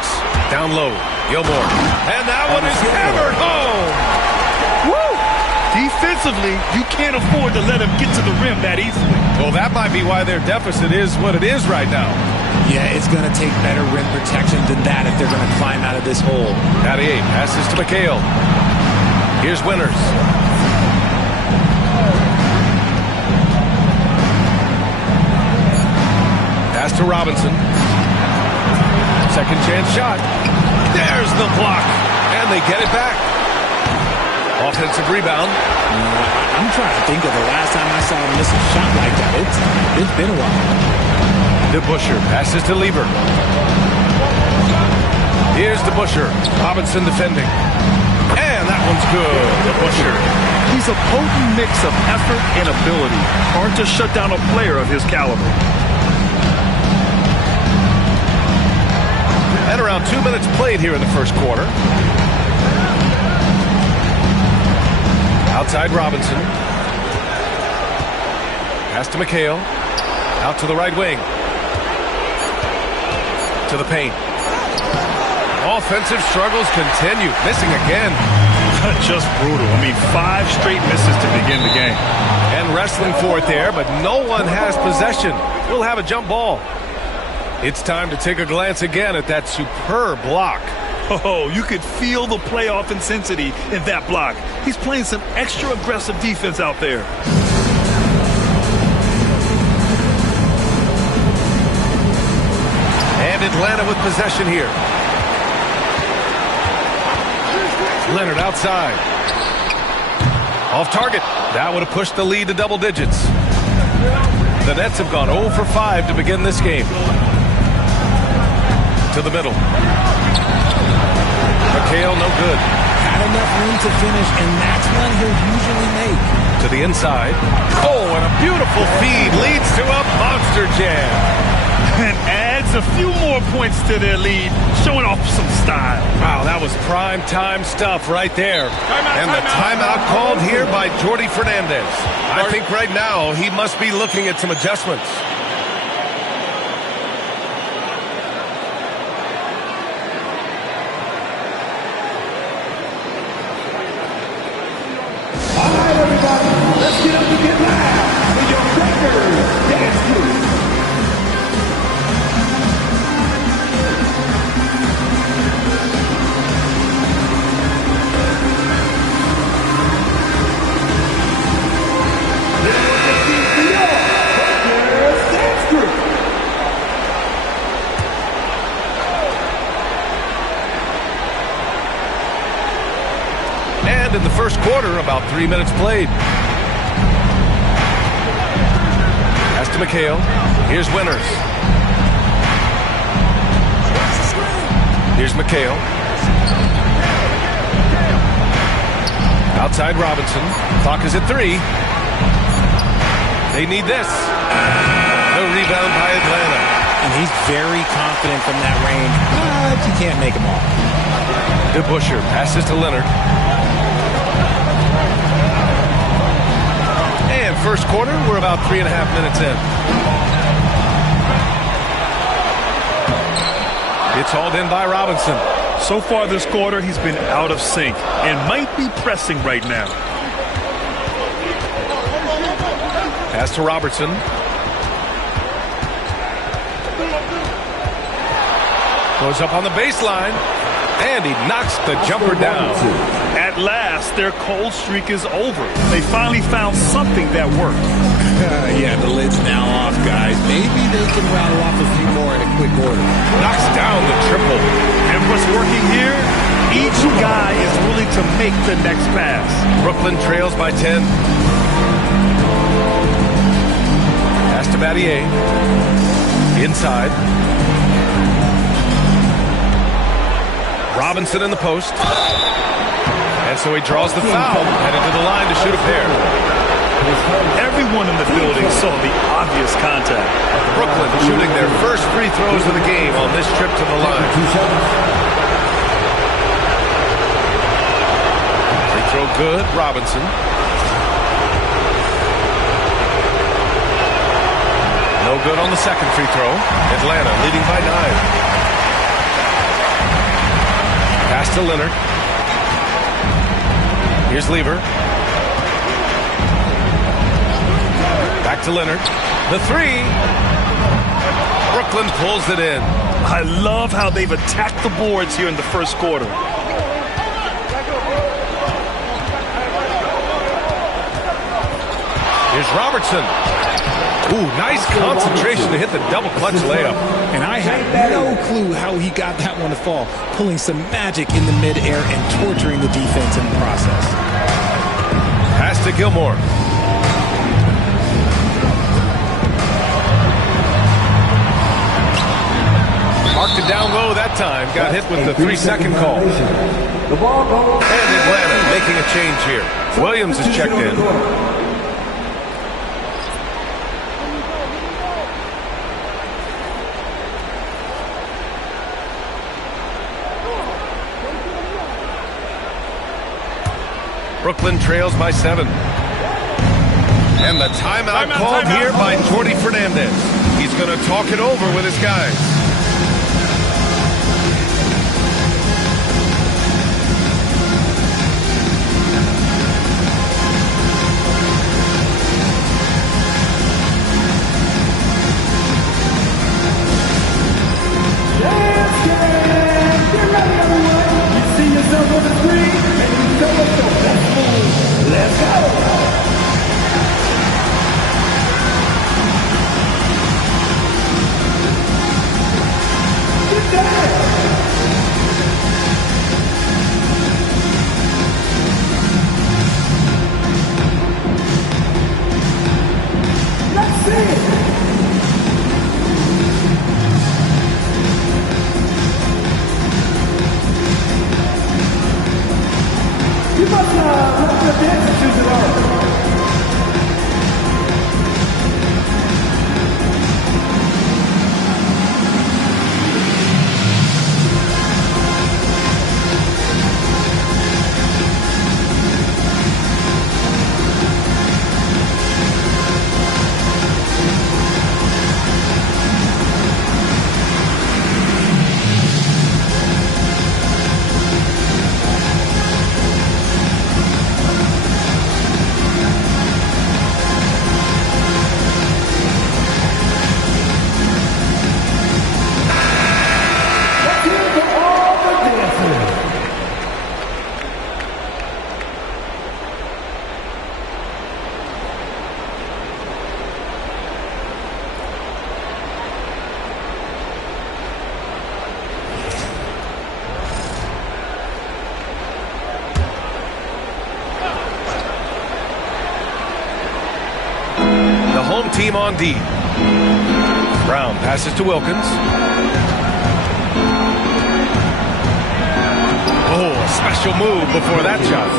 Down low. Gilmore. And that one is hammered home. Defensively, you can't afford to let him get to the rim that easily. Well, that might be why their deficit is what it is right now. Yeah, it's going to take better rim protection than that if they're going to climb out of this hole. Nattier passes to McHale. Here's Winters. Pass to Robinson. Second chance shot. There's the block. And they get it back. Offensive rebound. I'm trying to think of the last time I saw him miss a shot like that. It's been a while. DeBusschere passes to Lieber. Here's DeBusschere. Robinson defending. And that one's good. DeBusschere. He's a potent mix of effort and ability. Hard to shut down a player of his caliber. And around 2 minutes played here in the first quarter. Outside Robinson. Pass to McHale. Out to the right wing. To the paint. Offensive struggles continue. Missing again. Just brutal. I mean, 5 straight misses to begin the game. And wrestling for it there, but no one has possession. We'll have a jump ball. It's time to take a glance again at that superb block. Oh, you could feel the playoff intensity in that block. He's playing some extra aggressive defense out there. And Atlanta with possession here. Leonard outside. Off target. That would have pushed the lead to double digits. The Nets have gone 0 for 5 to begin this game. To the middle. McHale, no good. Had enough room to finish, and that's one he'll usually make. To the inside. Oh, and a beautiful feed leads to a monster jam. And adds a few more points to their lead, showing off some style. Wow, that was prime time stuff right there. And the timeout called here by Jordi Fernandez. I think right now he must be looking at some adjustments. All right, everybody. Let's get up and get loud in your record dance group. In the first quarter, about 3 minutes played. Pass to McHale. Here's Winters. Here's McHale. Outside Robinson. Clock is at 3. They need this. The rebound by Atlanta. And he's very confident from that range, but you can't make him all. DeBusschere passes to Leonard. And first quarter, we're about 3.5 minutes in. It's hauled in by Robinson. So far this quarter, he's been out of sync and might be pressing right now. Pass to Robertson. Goes up on the baseline. And he knocks the jumper down. At last, their cold streak is over. They finally found something that worked. Yeah, the lid's now off, guys. Maybe they can rattle off a few more in a quick order. Knocks down the triple. And what's working here? Each guy is willing to make the next pass. Brooklyn trails by 10. Pass to Battier. Inside. Robinson in the post. And so he draws the foul. Headed to the line to shoot a pair. Everyone in the building saw the obvious contact. Brooklyn shooting their first free throws of the game on this trip to the line. Free throw good, Robinson. No good on the second free throw. Atlanta leading by 9. Pass to Leonard. Here's Lever. Back to Leonard. The 3. Brooklyn pulls it in. I love how they've attacked the boards here in the first quarter. Here's Robertson. Ooh, nice concentration to hit the double clutch layup. And I have no clue how he got that one to fall. Pulling some magic in the midair and torturing the defense in the process. Pass to Gilmore. Marked it down low that time. Got hit with the 3-second call. And Atlanta making a change here. Williams is checked in. Brooklyn trails by 7. And the timeout called here by Jordi Fernandez. He's going to talk it over with his guys. Get ready, everyone. You see yourself on the screen, and you know what's your best move. Let's go. team on D. Brown passes to Wilkins. Oh, a special move before that shot.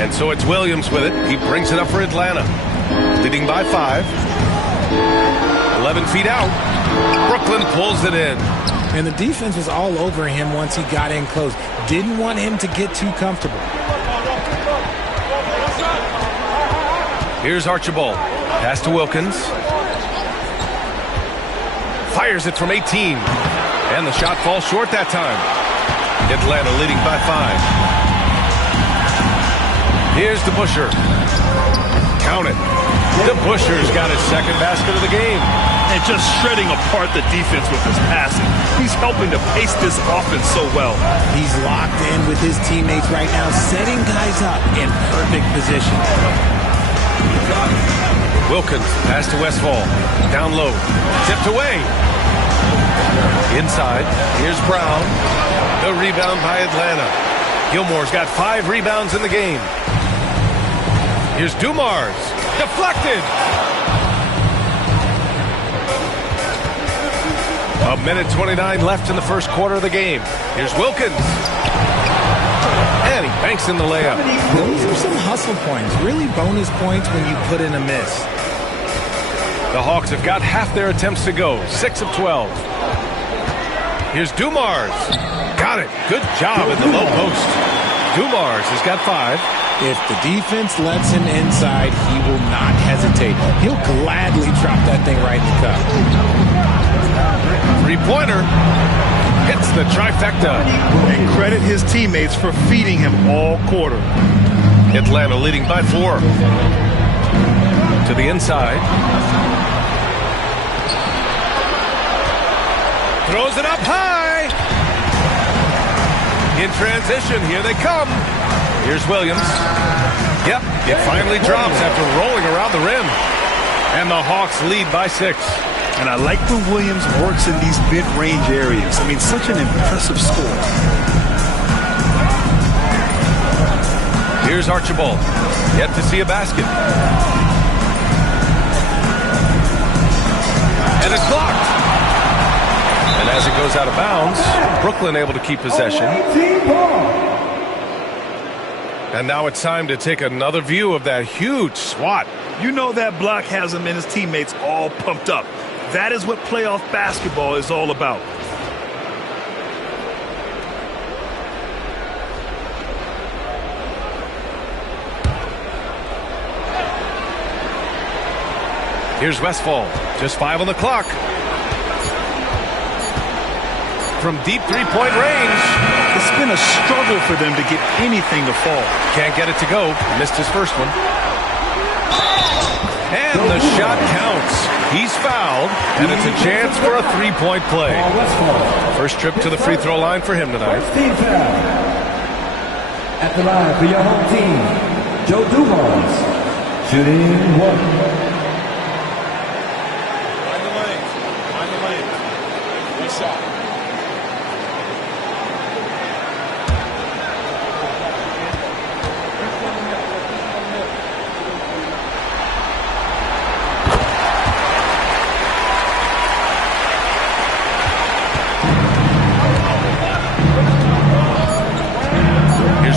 And so it's Williams with it. He brings it up for Atlanta. Leading by 5. 11 feet out. Brooklyn pulls it in. And the defense was all over him once he got in close. Didn't want him to get too comfortable. Here's Archibald. Pass to Wilkins. Fires it from 18. And the shot falls short that time. Atlanta leading by 5. Here's DeBusschere. Count it. DeBusschere's got his second basket of the game. And just shredding apart the defense with his passing. He's helping to pace this offense so well. He's locked in with his teammates right now, setting guys up in perfect position. Wilkins, pass to Westfall. Down low. Tipped away. Inside. Here's Brown. The rebound by Atlanta. Gilmore's got 5 rebounds in the game. Here's Dumars. Deflected. A minute 29 left in the first quarter of the game. Here's Wilkins. And he banks in the layup. Those are some hustle points. Really bonus points when you put in a miss. The Hawks have got half their attempts to go. 6 of 12. Here's Dumars. Got it. Good job at the low post. Dumars has got 5. If the defense lets him inside, he will not hesitate. He'll gladly drop that thing right in the cup. Three-pointer. Hits the trifecta. And credit his teammates for feeding him all quarter. Atlanta leading by 4. To the inside. Throws it up high. In transition, here they come. Here's Williams. Yep, it finally drops after rolling around the rim. And the Hawks lead by 6. And I like when Williams works in these mid-range areas. I mean, such an impressive score. Here's Archibald. Yet to see a basket. And it's blocked. And as it goes out of bounds, Brooklyn able to keep possession. And now it's time to take another view of that huge swat. You know that block has him and his teammates all pumped up. That is what playoff basketball is all about. Here's Westfall. Just 5 on the clock. From deep three-point range. It's been a struggle for them to get anything to fall. Can't get it to go. Missed his first one. And the shot counts. He's fouled, and it's a chance for a three-point play. First trip to the free throw line for him tonight. Team foul. At the line for your home team, Joe Dumars, shooting 1. Mind the lane. Mind the lane. Reset.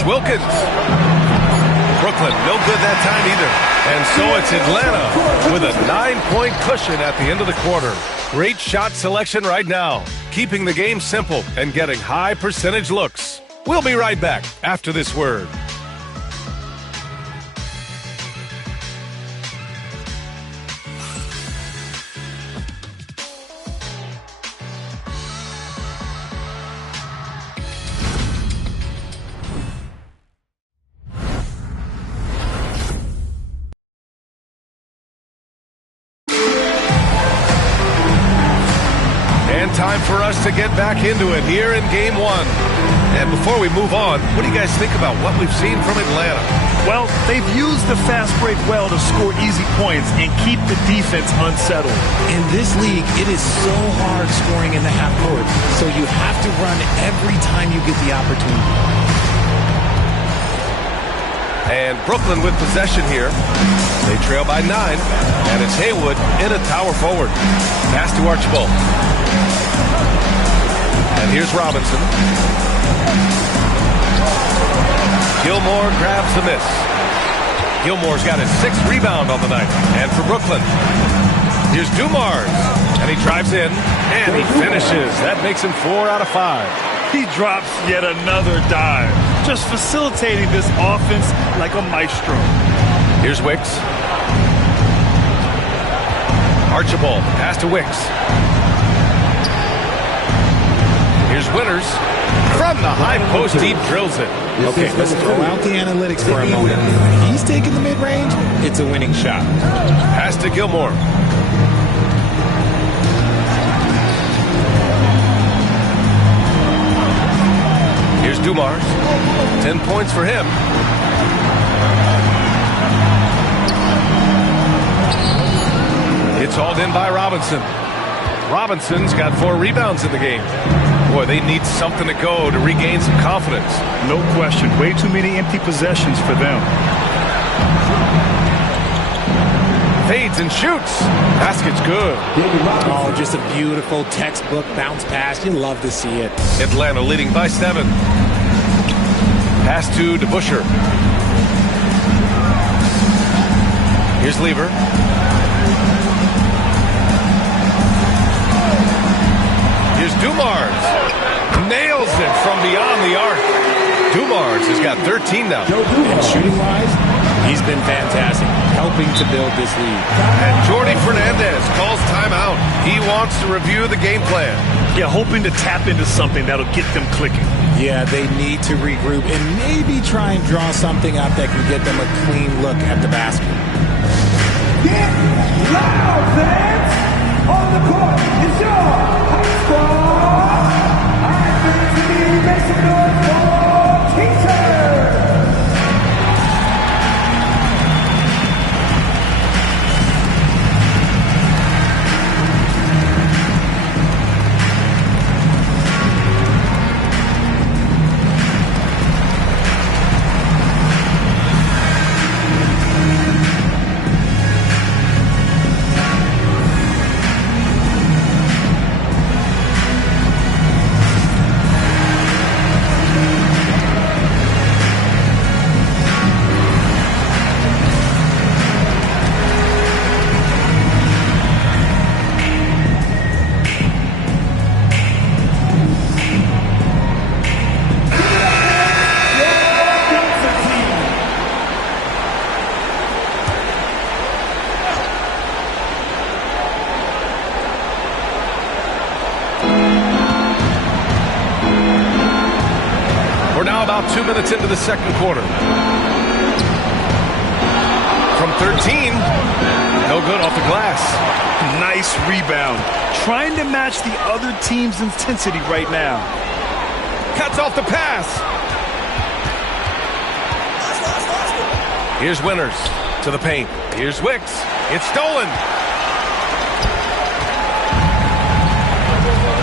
Wilkins. Brooklyn, no good that time either. And so it's Atlanta with a 9-point cushion at the end of the quarter. Great shot selection right now, keeping the game simple and getting high percentage looks. We'll be right back after this word. Time for us to get back into it here in Game 1. And before we move on, what do you guys think about what we've seen from Atlanta? Well, they've used the fast break well to score easy points and keep the defense unsettled. In this league, it is so hard scoring in the half court, so you have to run every time you get the opportunity. And Brooklyn with possession here. They trail by 9, and it's Haywood in a tower forward. Pass to Archibald. And here's Robinson. Gilmore grabs the miss. Gilmore's got his 6th rebound on the night. And for Brooklyn, here's Dumars. And he drives in, and he finishes. That makes him 4 out of 5. He drops yet another dive, just facilitating this offense like a maestro. Here's Wicks. Archibald, pass to Wicks. Here's Winters. From the high post, he drills it. Okay, let's throw out the analytics for a moment. When he's taking the mid-range, it's a winning shot. Pass to Gilmore. Here's Dumars. 10 points for him. It's hauled in by Robinson. Robinson's got 4 rebounds in the game. Boy, they need something to go to regain some confidence. No question. Way too many empty possessions for them. Fades and shoots. Basket's good. Oh, just a beautiful textbook bounce pass. You love to see it. Atlanta leading by 7. Pass to DeBusschere. Here's Lever. Here's Dumars. Nails it from beyond the arc. Dumars has got 13 now. And shooting-wise, he's been fantastic, helping to build this lead. And Jordi Fernandez calls timeout. He wants to review the game plan. Yeah, hoping to tap into something that'll get them clicking. Yeah, they need to regroup and maybe try and draw something up that can get them a clean look at the basket. Get loud, fans! On the court is your high squad! I'm going to be making noise for teachers! About 2 minutes into the second quarter. From 13, no good off the glass. Nice rebound. Trying to match the other team's intensity right now. Cuts off the pass. Here's Winters to the paint. Here's Wicks. It's stolen.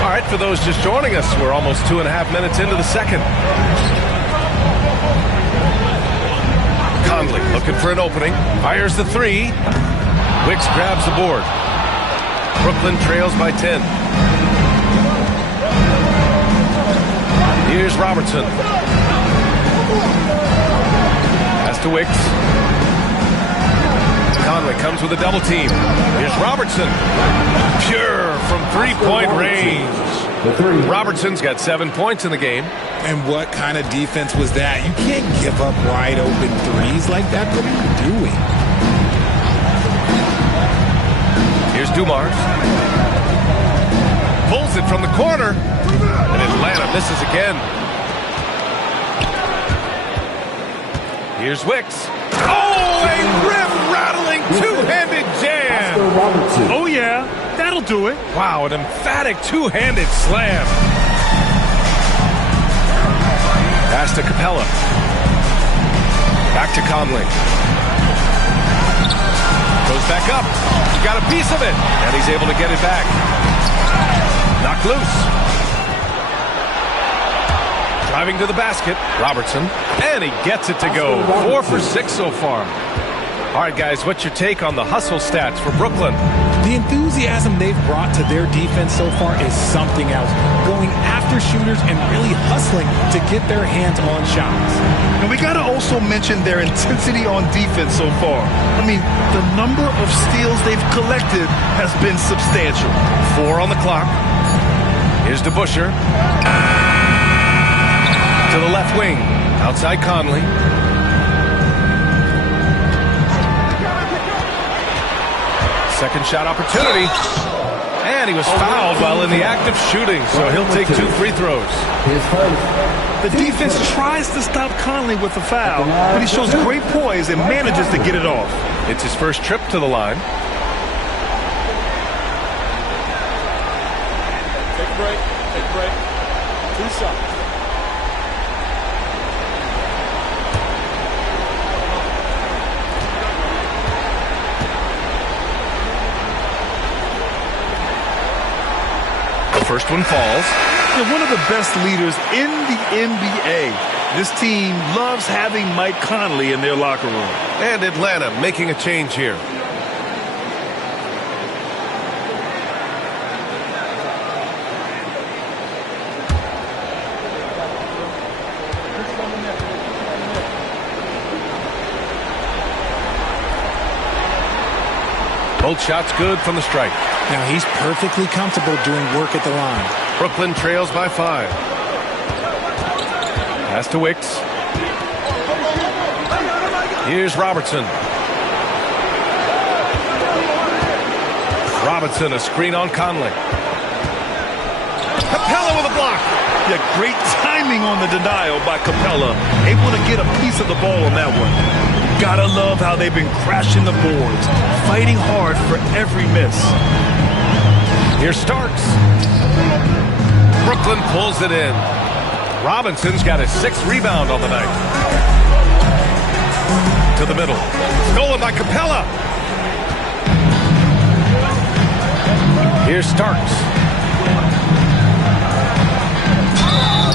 All right, for those just joining us, we're almost 2.5 minutes into the second. Conley looking for an opening. Fires the 3. Wicks grabs the board. Brooklyn trails by 10. Here's Robertson. Pass to Wicks. Conley comes with a double team. Here's Robertson. Pure from 3-point range. Robertson's got 7 points in the game. And what kind of defense was that? You can't give up wide open threes like that. What are you doing? Here's Dumars. Pulls it from the corner. And Atlanta misses again. Here's Wicks. Oh, a rim-rattling two-handed jam. Oh, yeah. That'll do it. Wow, an emphatic two-handed slam. Pass to Capella. Back to Conley. Goes back up. He got a piece of it. And he's able to get it back. Knocked loose. Driving to the basket, Robertson, and he gets it to go. 4 for 6 so far. All right, guys, what's your take on the hustle stats for Brooklyn? The enthusiasm they've brought to their defense so far is something else. Going after shooters and really hustling to get their hands on shots. And we got to also mention their intensity on defense so far. I mean, the number of steals they've collected has been substantial. 4 on the clock. Here's DeBusschere. To the left wing. Outside Conley. Second shot opportunity. And he was fouled while in the act of shooting, so he'll take 2 free throws. The defense tries to stop Conley with the foul, but he shows great poise and manages to get it off. It's his first trip to the line. Take a break. Take a break. 2 shots. First one falls. They're one of the best leaders in the NBA. This team loves having Mike Conley in their locker room. And Atlanta making a change here. Both shots good from the stripe. Now he's perfectly comfortable doing work at the line. Brooklyn trails by 5. Pass to Wicks. Here's Robertson. Robinson, a screen on Conley. Capella with a block. Yeah, great timing on the denial by Capella. Able to get a piece of the ball on that one. Gotta love how they've been crashing the boards, fighting hard for every miss. Here's Starks. Brooklyn pulls it in. Robinson's got his 6th rebound on the night. To the middle. Stolen by Capella. Here's Starks.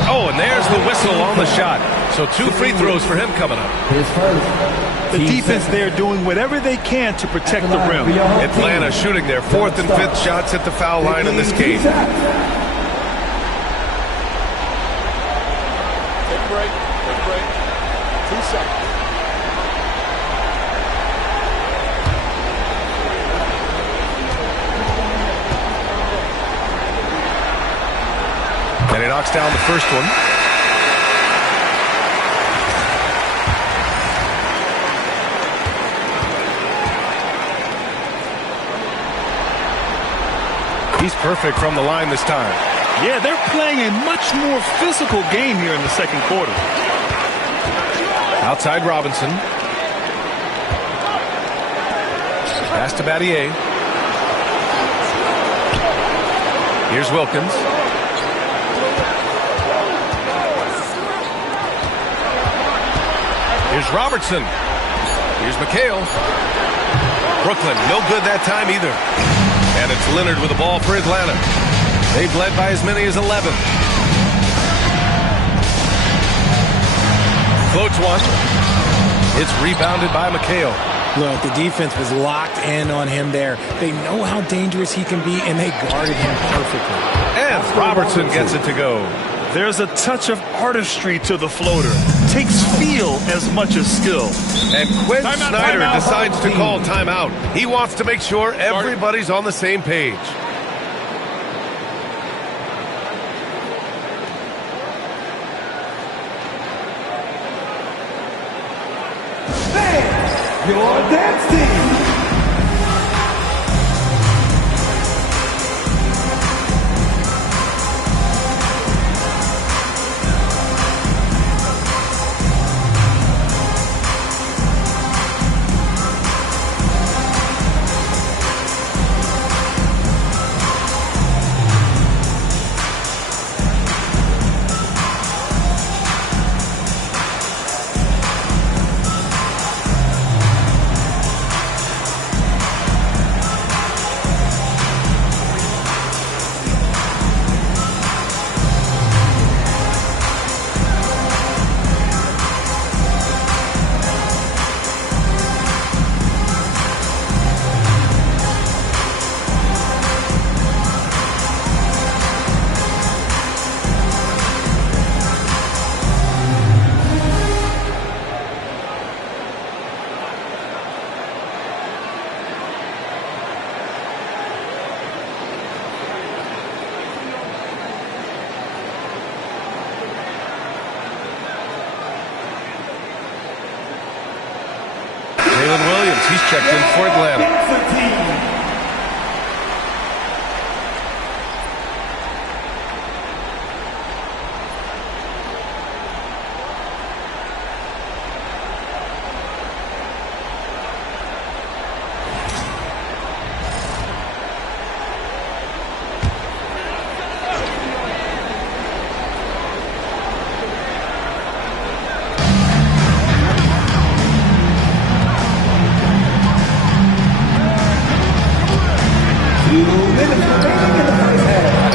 Oh, and there's the whistle on the shot. So 2 free throws for him coming up. The defense there doing whatever they can to protect the rim. Atlanta shooting their 4th and 5th shots at the foul line in this game. Take a break. Take a break. 2 seconds. And he knocks down the first one. He's perfect from the line this time. Yeah, they're playing a much more physical game here in the second quarter. Outside Robinson. Pass to Battier. Here's Wilkins. Here's Robertson. Here's McHale. Brooklyn, no good that time either. And it's Leonard with the ball for Atlanta. They've led by as many as 11. Floats one. It's rebounded by McHale. Look, the defense was locked in on him there. They know how dangerous he can be, and they guarded him perfectly. And Robertson gets it to go. There's a touch of artistry to the floater. Takes feel as much as skill. And Quinn Snyder decides to call timeout. He wants to make sure everybody's on the same page. Your dance team. He's checked in for Atlanta.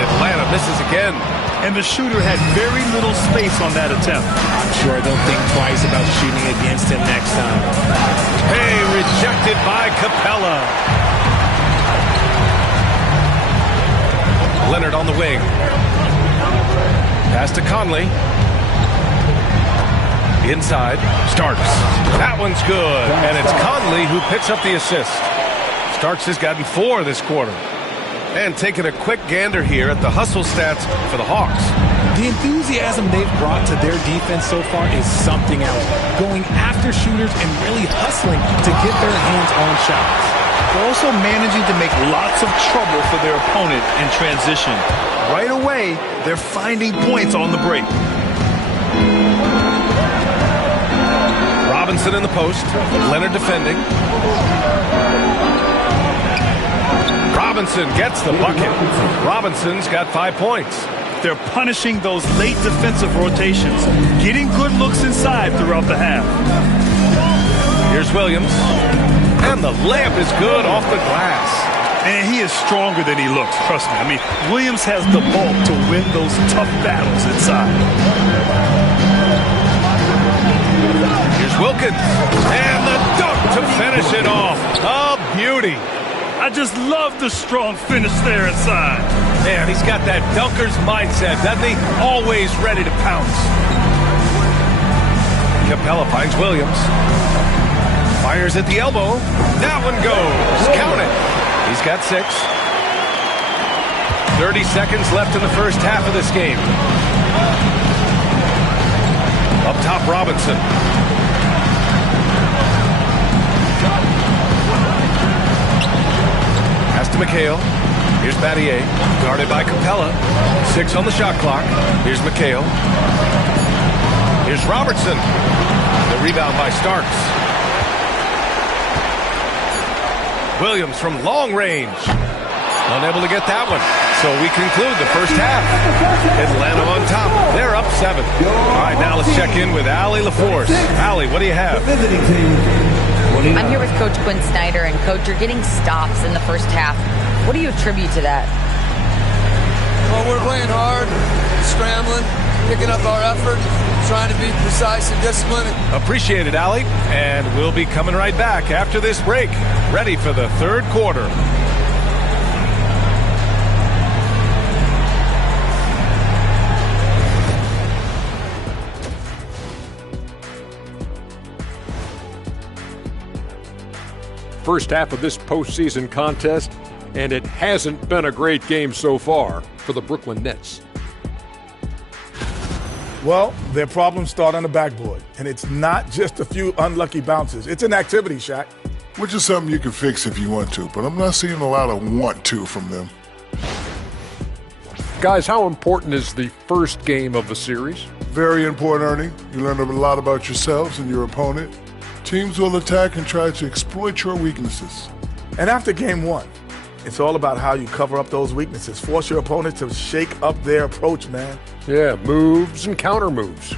Atlanta misses again. And the shooter had very little space on that attempt. I'm sure they'll think twice about shooting against him next time. Hey, rejected by Capella. Leonard on the wing. Pass to Conley. Inside. Starks. That one's good. And it's Conley who picks up the assist. Starks has gotten 4 this quarter. And taking a quick gander here at the hustle stats for the Hawks. The enthusiasm they've brought to their defense so far is something else. Going after shooters and really hustling to get their hands on shots. They're also managing to make lots of trouble for their opponent in transition. Right away, they're finding points on the break. Robinson in the post. Leonard defending. Robinson gets the bucket. Robinson's got 5 points. They're punishing those late defensive rotations, getting good looks inside throughout the half. Here's Williams. And the layup is good off the glass. And he is stronger than he looks, trust me. I mean, Williams has the bulk to win those tough battles inside. Here's Wilkins. And the dunk to finish it off. A beauty. I just love the strong finish there inside. Man, he's got that dunker's mindset, doesn't he? Always ready to pounce. Capella finds Williams. Fires at the elbow. That one goes. Count it. He's got 6. 30 seconds left in the first half of this game. Up top, Robinson. Pass to McHale. Here's Battier. Guarded by Capella. 6 on the shot clock. Here's McHale. Here's Robertson. The rebound by Starks. Williams from long range. Unable to get that one. So we conclude the first half. Atlanta on top. They're up 7. All right, now let's check in with Allie LaForce. Allie, what do you have? I'm here with Coach Quinn Snyder, and Coach, you're getting stops in the first half. What do you attribute to that? Well, we're playing hard, scrambling, picking up our effort, trying to be precise and disciplined. Appreciate it, Allie. And we'll be coming right back after this break. Ready for the third quarter. First half of this postseason contest, and it hasn't been a great game so far for the Brooklyn Nets. Well, their problems start on the backboard, and it's not just a few unlucky bounces. It's an activity, Shaq. Which is something you can fix if you want to, but I'm not seeing a lot of want to from them. Guys, how important is the first game of the series? Very important, Ernie. You learn a lot about yourselves and your opponent. Teams will attack and try to exploit your weaknesses. And after game 1, it's all about how you cover up those weaknesses. Force your opponent to shake up their approach, man. Yeah, moves and counter moves.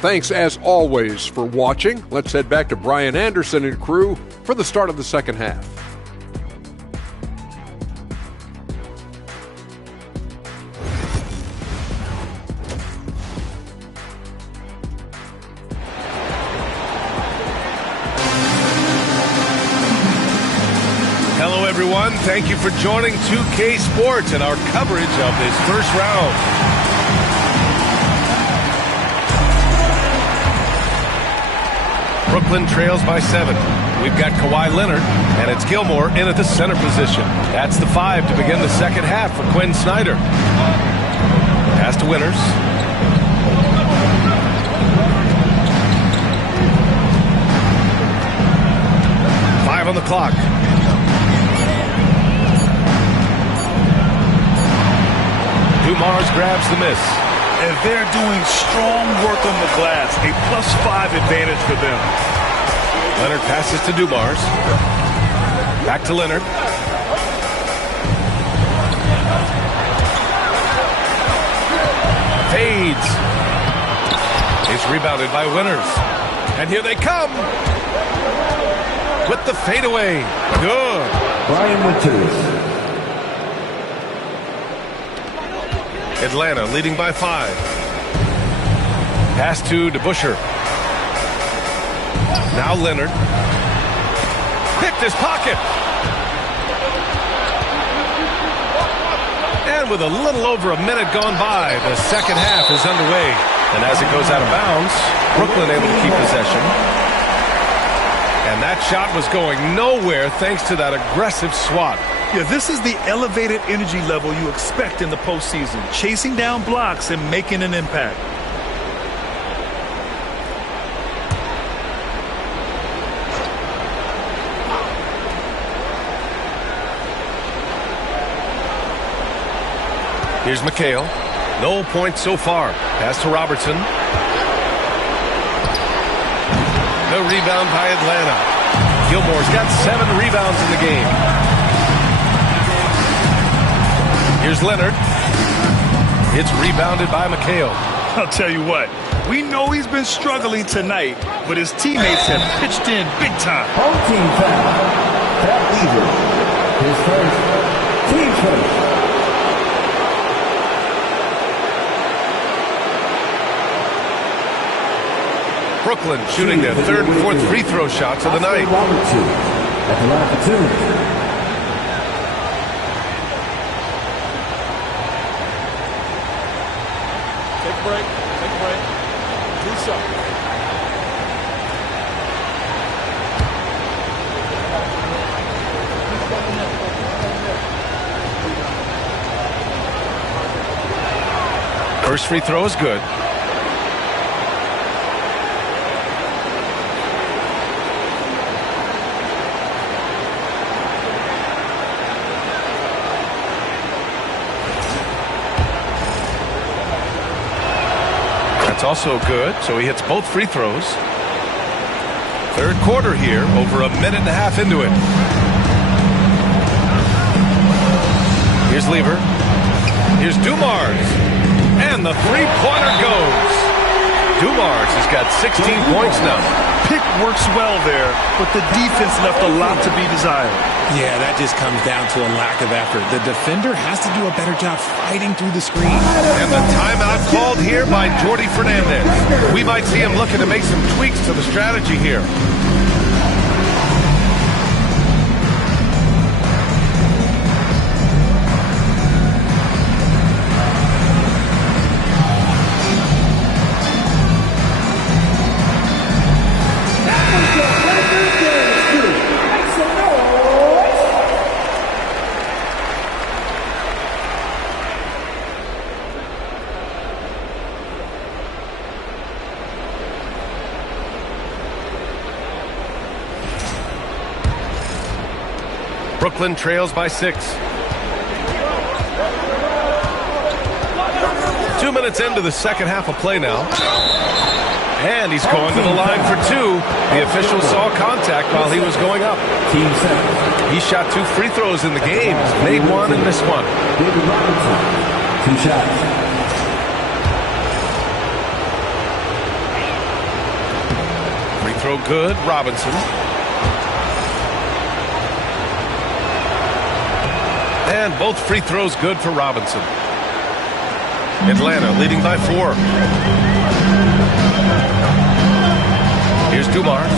Thanks, as always, for watching. Let's head back to Brian Anderson and crew for the start of the second half. Hello, everyone. Thank you for joining 2K Sports and our coverage of this first round. Brooklyn trails by 7. We've got Kawhi Leonard, and it's Gilmore in at the center position. That's the 5 to begin the second half for Quinn Snyder. Pass to Winters. 5 on the clock. Dumars grabs the miss. And they're doing strong work on the glass. A +5 advantage for them. Leonard passes to Dumars. Back to Leonard. Fades. It's rebounded by Winters. And here they come. With the fadeaway. Good. Brian Winters. Atlanta leading by 5. Pass to DeBuscher. Now Leonard. Picked his pocket. And with a little over a minute gone by, the second half is underway. And as it goes out of bounds, Brooklyn able to keep possession. And that shot was going nowhere thanks to that aggressive swat. Yeah, this is the elevated energy level you expect in the postseason. Chasing down blocks and making an impact. Here's McHale. No points so far. Pass to Robertson. The rebound by Atlanta. Gilmore's got 7 rebounds in the game. Here's Leonard. It's rebounded by McHale. I'll tell you what, we know he's been struggling tonight, but his teammates have pitched in big time. Home team foul. Pat Weaver. His first. Team first. Brooklyn shooting their 3rd and 4th free throw shots of the night. At the line for 2. Take a break. Take a break. Do something. First free throw is good. That's also good, so he hits both free throws. 3rd quarter here, over a minute and a half into it. Here's Lever. Here's Dumars. And the three-pointer goes. Dumars has got 16 points now. Pick works well there, but the defense left a lot to be desired. Yeah, that just comes down to a lack of effort. The defender has to do a better job fighting through the screen. And the timeout called here by Jordi Fernandez. We might see him looking to make some tweaks to the strategy here. Brooklyn trails by 6. 2 minutes into the second half of play now. And he's going to the line for 2. The official saw contact while he was going up. Team 7. He shot 2 free throws in the game. Made 1 and missed 1. David Robinson. 2 shots. Free throw good. Robinson. And both free throws good for Robinson. Atlanta leading by 4. Here's Dumars.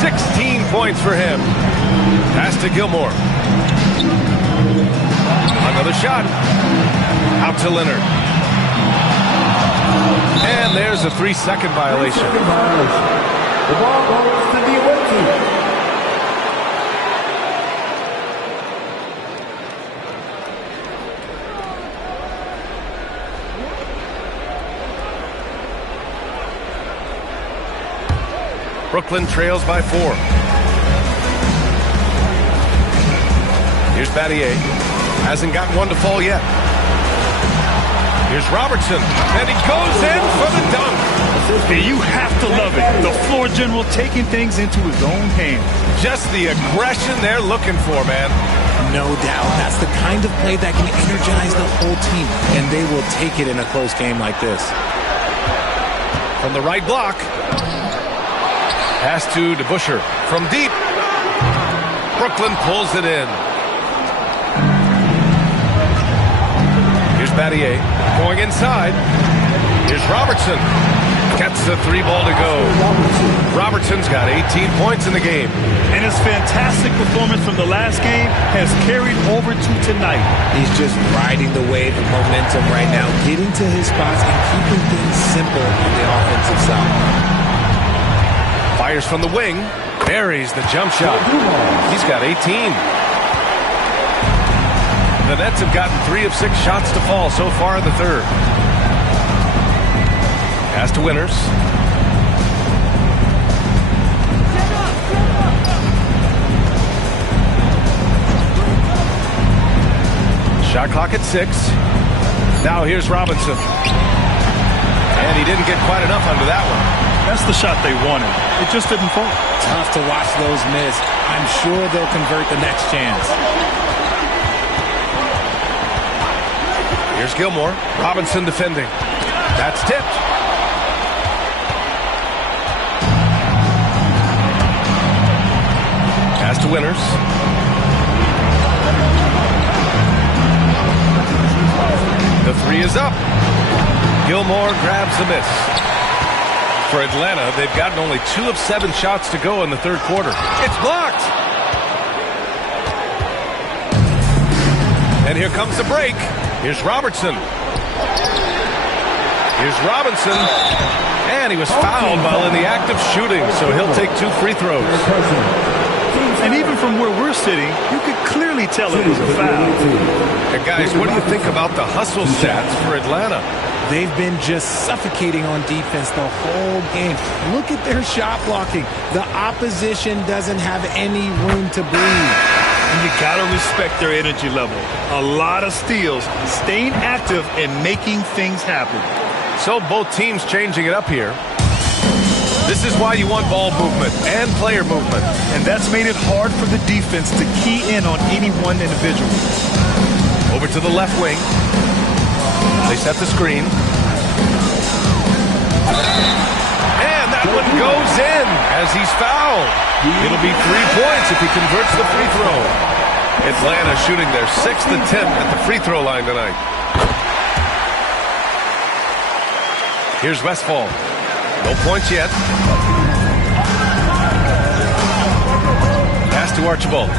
16 points for him. Pass to Gilmore. Another shot. Out to Leonard. And there's a 3-second violation. The ball goes to the away team. Brooklyn trails by 4. Battier. Hasn't gotten one to fall yet. Here's Robertson, and he goes in for the dunk. And you have to love it. The floor general taking things into his own hands. Just the aggression they're looking for, man. No doubt. That's the kind of play that can energize the whole team, and they will take it in a close game like this. From the right block. Pass to DeBusschere from deep. Brooklyn pulls it in. Here's Battier going inside. Here's Robertson. Gets the 3-ball to go. Robertson's got 18 points in the game. And his fantastic performance from the last game has carried over to tonight. He's just riding the wave of momentum right now, getting to his spots and keeping things simple on the offensive side. Fires from the wing. Buries the jump shot. He's got 18. The Nets have gotten 3 of 6 shots to fall so far in the third. Pass to Winters. Shot clock at 6. Now here's Robinson. And he didn't get quite enough under that one. That's the shot they wanted. It just didn't fall. Tough to watch those miss. I'm sure they'll convert the next chance. Here's Gilmore. Robinson defending. That's tipped. Pass to Winters. The 3 is up. Gilmore grabs the miss. For Atlanta, they've gotten only 2 of 7 shots to go in the third quarter. It's blocked! And here comes the break. Here's Robertson. Here's Robinson. And he was fouled while in the act of shooting, so he'll take 2 free throws. And even from where we're sitting, you could clearly tell it was a foul. And guys, what do you think about the hustle stats for Atlanta? They've been just suffocating on defense the whole game. Look at their shot blocking. The opposition doesn't have any room to breathe. And you got to respect their energy level. A lot of steals, staying active and making things happen. So both teams changing it up here. This is why you want ball movement and player movement. And that's made it hard for the defense to key in on any one individual. Over to the left wing. They set the screen. And that one goes in as he's fouled. It'll be 3 points if he converts the free throw. Atlanta shooting their 6th attempt at the free throw line tonight. Here's Westphal. No points yet. Pass to Archibald.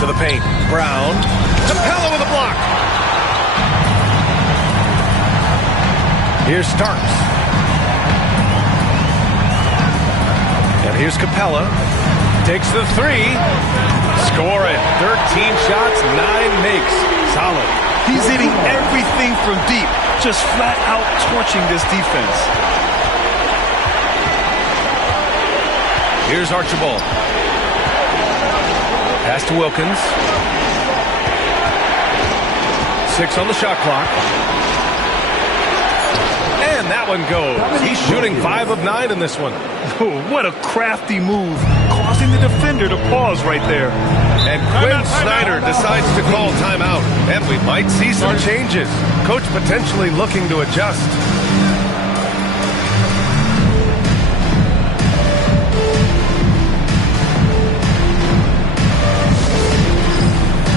To the paint. Brown. Capella with a block. Here's Starks. And here's Capella. Takes the 3. Score it. 13 shots, 9 makes. Solid. He's hitting everything from deep. Just flat out torching this defense. Here's Archibald. Pass to Wilkins. 6 on the shot clock. And that one goes. He's shooting 5 of 9 in this one. Oh, what a crafty move, causing the defender to pause right there. And Quinn Snyder decides to call timeout. And we might see some changes. Coach potentially looking to adjust.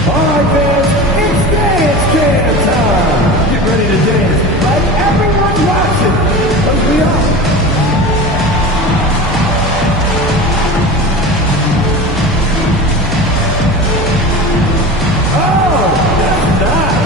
All right, fans, it's Dance Jam time. Get ready to dance like everyone watching, because we are. Oh, that's nice.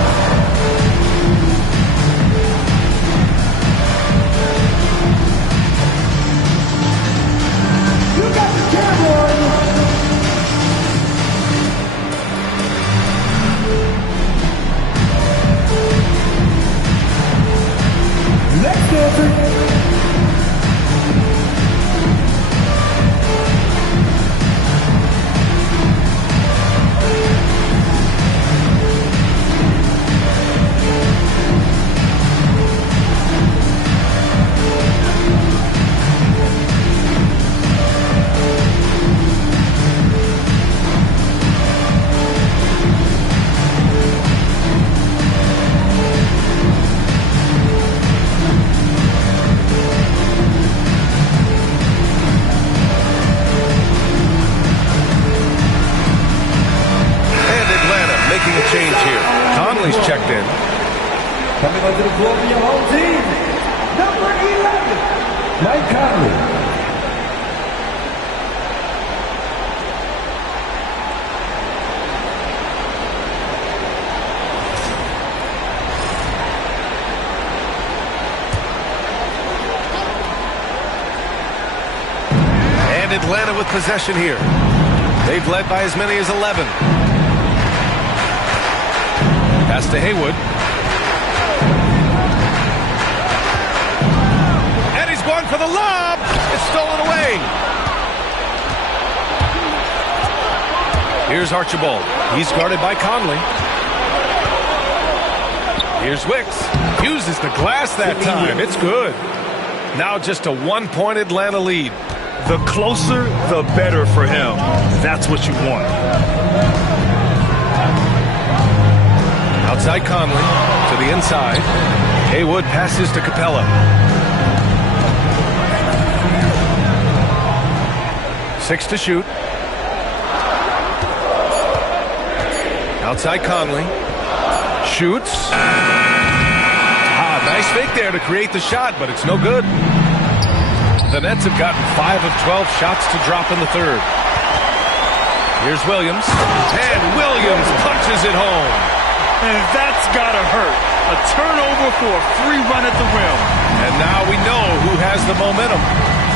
Coming onto the floor for your home team, number 11, Mike Conley. Atlanta with possession here. They've led by as many as 11. Pass to Haywood. And he's going for the lob. It's stolen away. Here's Archibald. He's guarded by Conley. Here's Wicks. Uses the glass that time. It's good. Now just a one-point Atlanta lead. The closer, the better for him. That's what you want. Outside Conley to the inside. Haywood passes to Capella. 6 to shoot. Outside Conley. Shoots. Nice fake there to create the shot, but it's no good. The Nets have gotten 5 of 12 shots to drop in the third. Here's Williams. And Williams punches it home. And that's got to hurt. A turnover for a free run at the rim. And now we know who has the momentum.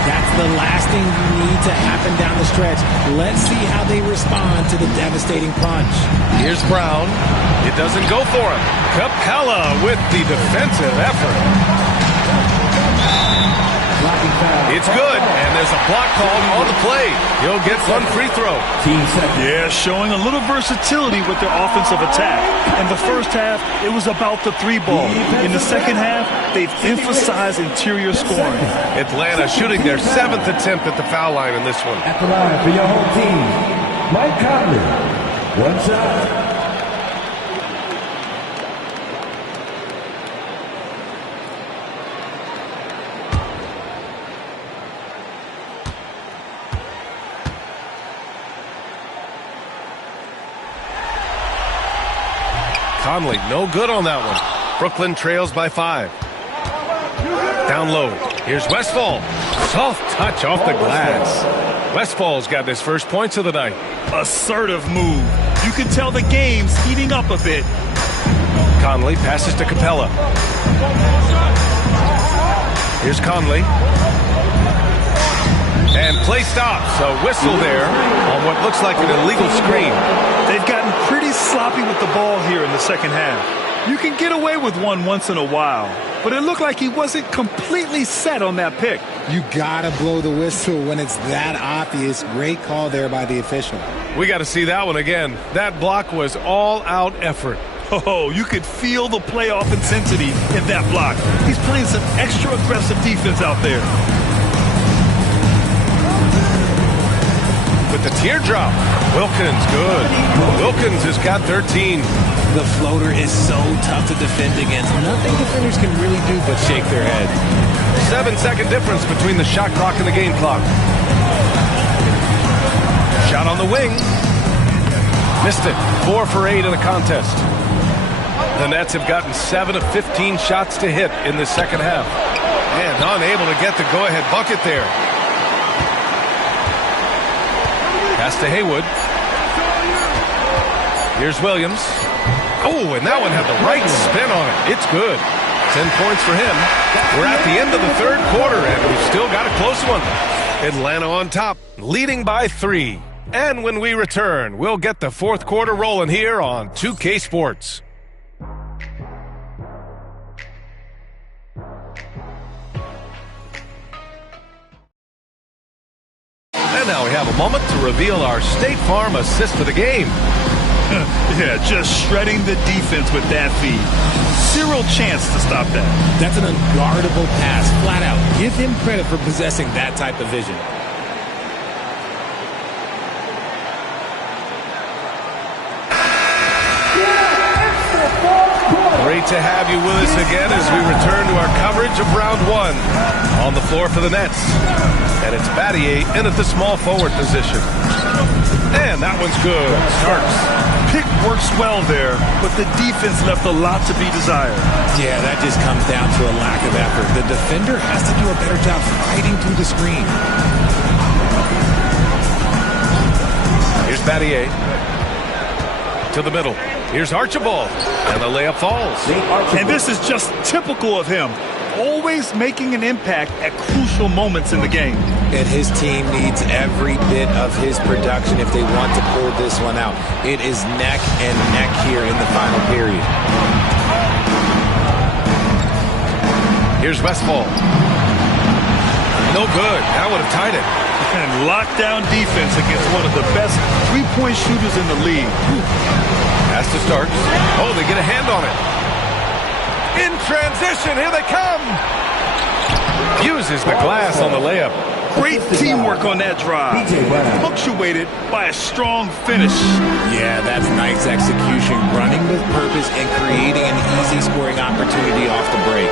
That's the last thing you need to happen down the stretch. Let's see how they respond to the devastating punch. Here's Brown. It doesn't go for him. Capella with the defensive effort. It's good, and there's a block called on the play. He'll get one free throw. Yeah, showing a little versatility with their offensive attack. In the first half, it was about the three ball. In the second half, they've emphasized interior scoring. Atlanta shooting their 7th attempt at the foul line in this one. At the line for your home team, Mike Conley. One shot. Conley, no good on that one. Brooklyn trails by 5. Down low. Here's Westphal. Soft touch off the glass. Westphal's got his first points of the night. Assertive move. You can tell the game's heating up a bit. Conley passes to Capella. Here's Conley. And play stops. A whistle there on what looks like an illegal screen. They've gotten pretty sloppy with the ball here in the second half. You can get away with one once in a while, but it looked like he wasn't completely set on that pick. You gotta blow the whistle when it's that obvious. Great call there by the official. We got to see that one again. That block was all-out effort. Oh, you could feel the playoff intensity in that block. He's playing some extra aggressive defense out there. With the teardrop. Wilkins, good. Wilkins has got 13. The floater is so tough to defend against. Nothing defenders can really do but shake their head. 7-second difference between the shot clock and the game clock. Shot on the wing. Missed it. 4 for 8 in the contest. The Nets have gotten 7 of 15 shots to hit in the second half. And unable to get the go-ahead bucket there. Pass to Haywood. Here's Williams. Oh, and that one had the right spin on it. It's good. 10 points for him. We're at the end of the third quarter, and we've still got a close one. Atlanta on top, leading by 3. And when we return, we'll get the fourth quarter rolling here on 2K Sports. And now we have a moment to reveal our State Farm assist for the game. Yeah, just shredding the defense with that feed. Zero chance to stop that. That's an unguardable pass, flat out. Give him credit for possessing that type of vision. Great to have you with us again as we return to our coverage of round 1. On the floor for the Nets. And it's Battier in at the small forward position. And that one's good. Starks pick works well there, but the defense left a lot to be desired. Yeah, that just comes down to a lack of effort. The defender has to do a better job fighting through the screen. Here's Battier. To the middle. Here's Archibald. And the layup falls. And this is just typical of him. Always making an impact at crucial moments in the game. And his team needs every bit of his production if they want to pull this one out. It is neck and neck here in the final period. Here's Westfall. No good. That would have tied it. And lockdown defense against one of the best three-point shooters in the league. Has to start. Oh, they get a hand on it. In transition, here they come. Uses the glass on the layup. Great teamwork on that drive. Punctuated by a strong finish. Yeah, that's nice execution. Running with purpose and creating an easy scoring opportunity off the break.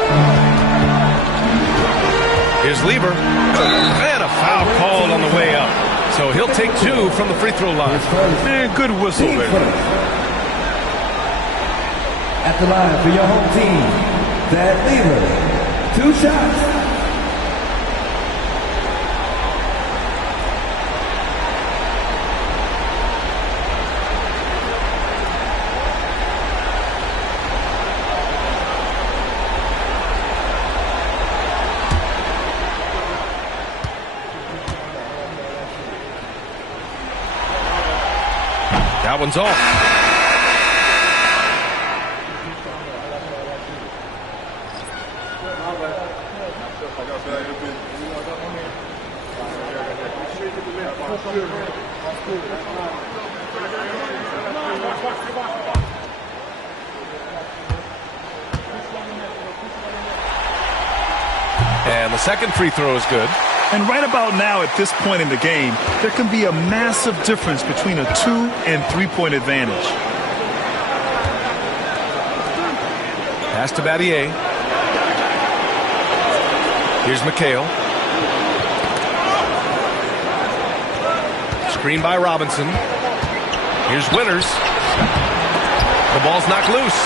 Here's Lieber. And a foul called on the way up. So he'll take 2 from the free throw line. And good whistle there. At the line for your home team, Thad Lieber. 2 shots. That one's off. And the second free throw is good. And right about now, at this point in the game, there can be a massive difference between a 2- and 3-point advantage. Pass to Battier. Here's McHale. Screen by Robinson. Here's Winters. The ball's knocked loose.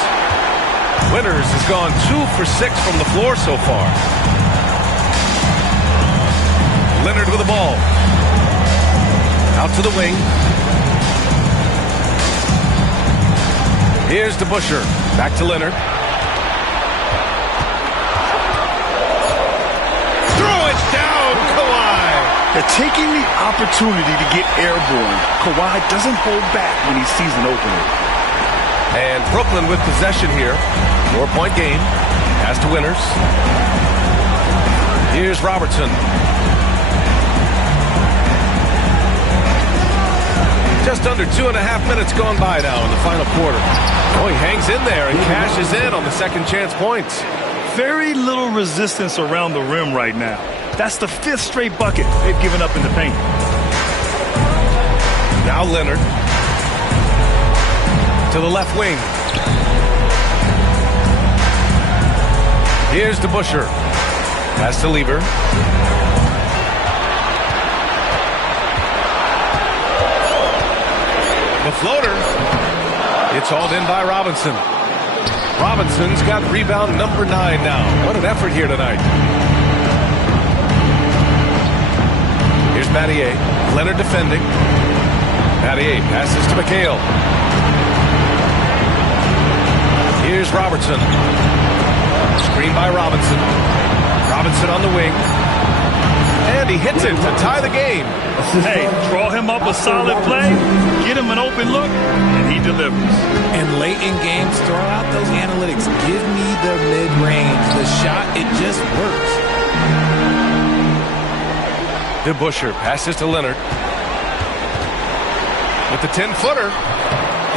Winters has gone 2 for 6 from the floor so far. Leonard with the ball. Out to the wing. Here's DeBusschere. Back to Leonard. Throw it down, Kawhi. They're taking the opportunity to get airborne. Kawhi doesn't hold back when he sees an opening. And Brooklyn with possession here. 4-point game. Pass to Winters. Here's Robertson. Just under 2.5 minutes gone by now in the final quarter. Oh, he hangs in there and cashes in on the second chance points. Very little resistance around the rim right now. That's the 5th straight bucket they've given up in the paint. Now Leonard. To the left wing. Here's DeBusschere. Pass to Lieber. The floater. It's hauled in by Robinson. Robinson's got rebound number 9 now. What an effort here tonight. Here's Battier. Leonard defending. Battier passes to McHale. Here's Robertson. Screen by Robinson. Robinson on the wing. And he hits it to tie the game. Hey, draw him up a solid play, get him an open look, and he delivers. And late in games, throw out those analytics. Give me the mid-range. The shot, it just works. DeBusschere passes to Leonard. With the 10-footer,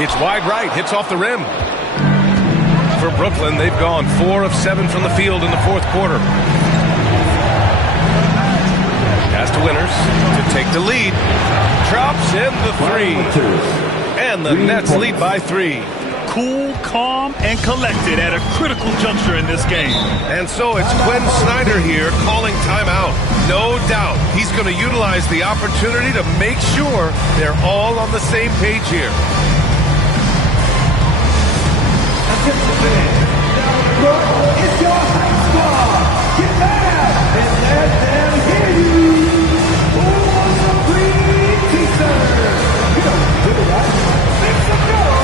it's wide right, hits off the rim. For Brooklyn, they've gone 4 of 7 from the field in the fourth quarter. Pass to Winters to take the lead. Drops in the 3. And the Nets lead by 3. Cool, calm, and collected at a critical juncture in this game. And so it's Quinn Snyder here calling timeout. No doubt he's going to utilize the opportunity to make sure they're all on the same page here. participant. Now, look, it's your hype squad. Get loud and let them hear you. Who wants some free t-shirts? You know what to do, right? Make some noise.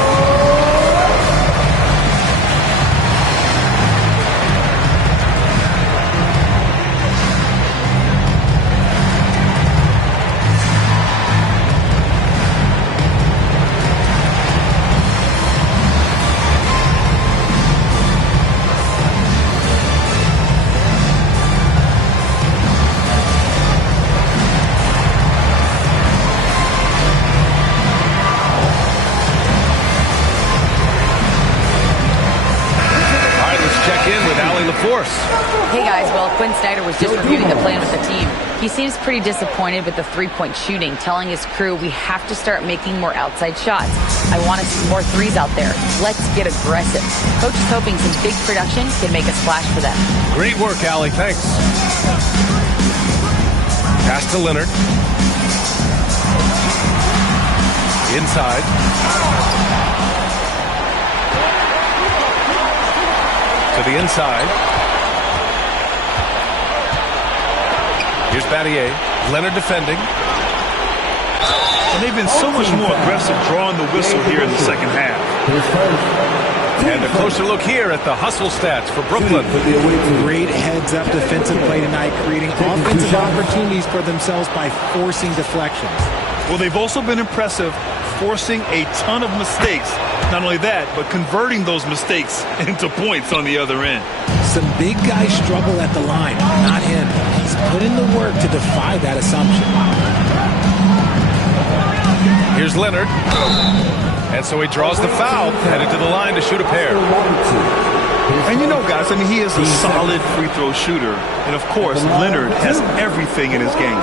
Hey guys, well, Quinn Snyder was just reviewing the plan with the team. He seems pretty disappointed with the three-point shooting, telling his crew we have to start making more outside shots. I want to see more threes out there. Let's get aggressive. Coach is hoping some big production can make a splash for them. Great work, Allie. Thanks. Pass to Leonard. Inside. To the inside. Here's Battier. Leonard defending. And they've been so much more aggressive drawing the whistle here in the second half. And a closer look here at the hustle stats for Brooklyn. Great heads-up defensive play tonight, creating offensive opportunities for themselves by forcing deflections. Well, they've also been impressive, forcing a ton of mistakes. Not only that, but converting those mistakes into points on the other end. Some big guys struggle at the line, not him. He's put in the work to defy that assumption. Here's Leonard. And so he draws the foul, headed to the line to shoot a pair. And you know, guys, I mean, he is a solid free throw shooter. And, of course, Leonard has everything in his game.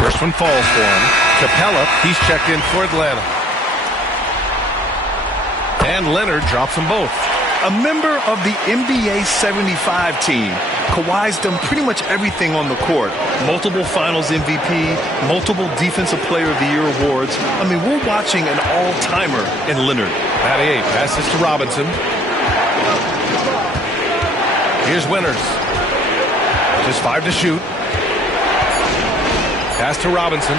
First one falls for him. Capella, he's checked in for Atlanta. And Leonard drops them both. A member of the NBA 75 team, Kawhi's done pretty much everything on the court. Multiple Finals MVP, multiple Defensive Player of the Year awards. I mean, we're watching an all-timer in Leonard. Battier passes to Robinson. Here's Winters. Just 5 to shoot. Pass to Robinson.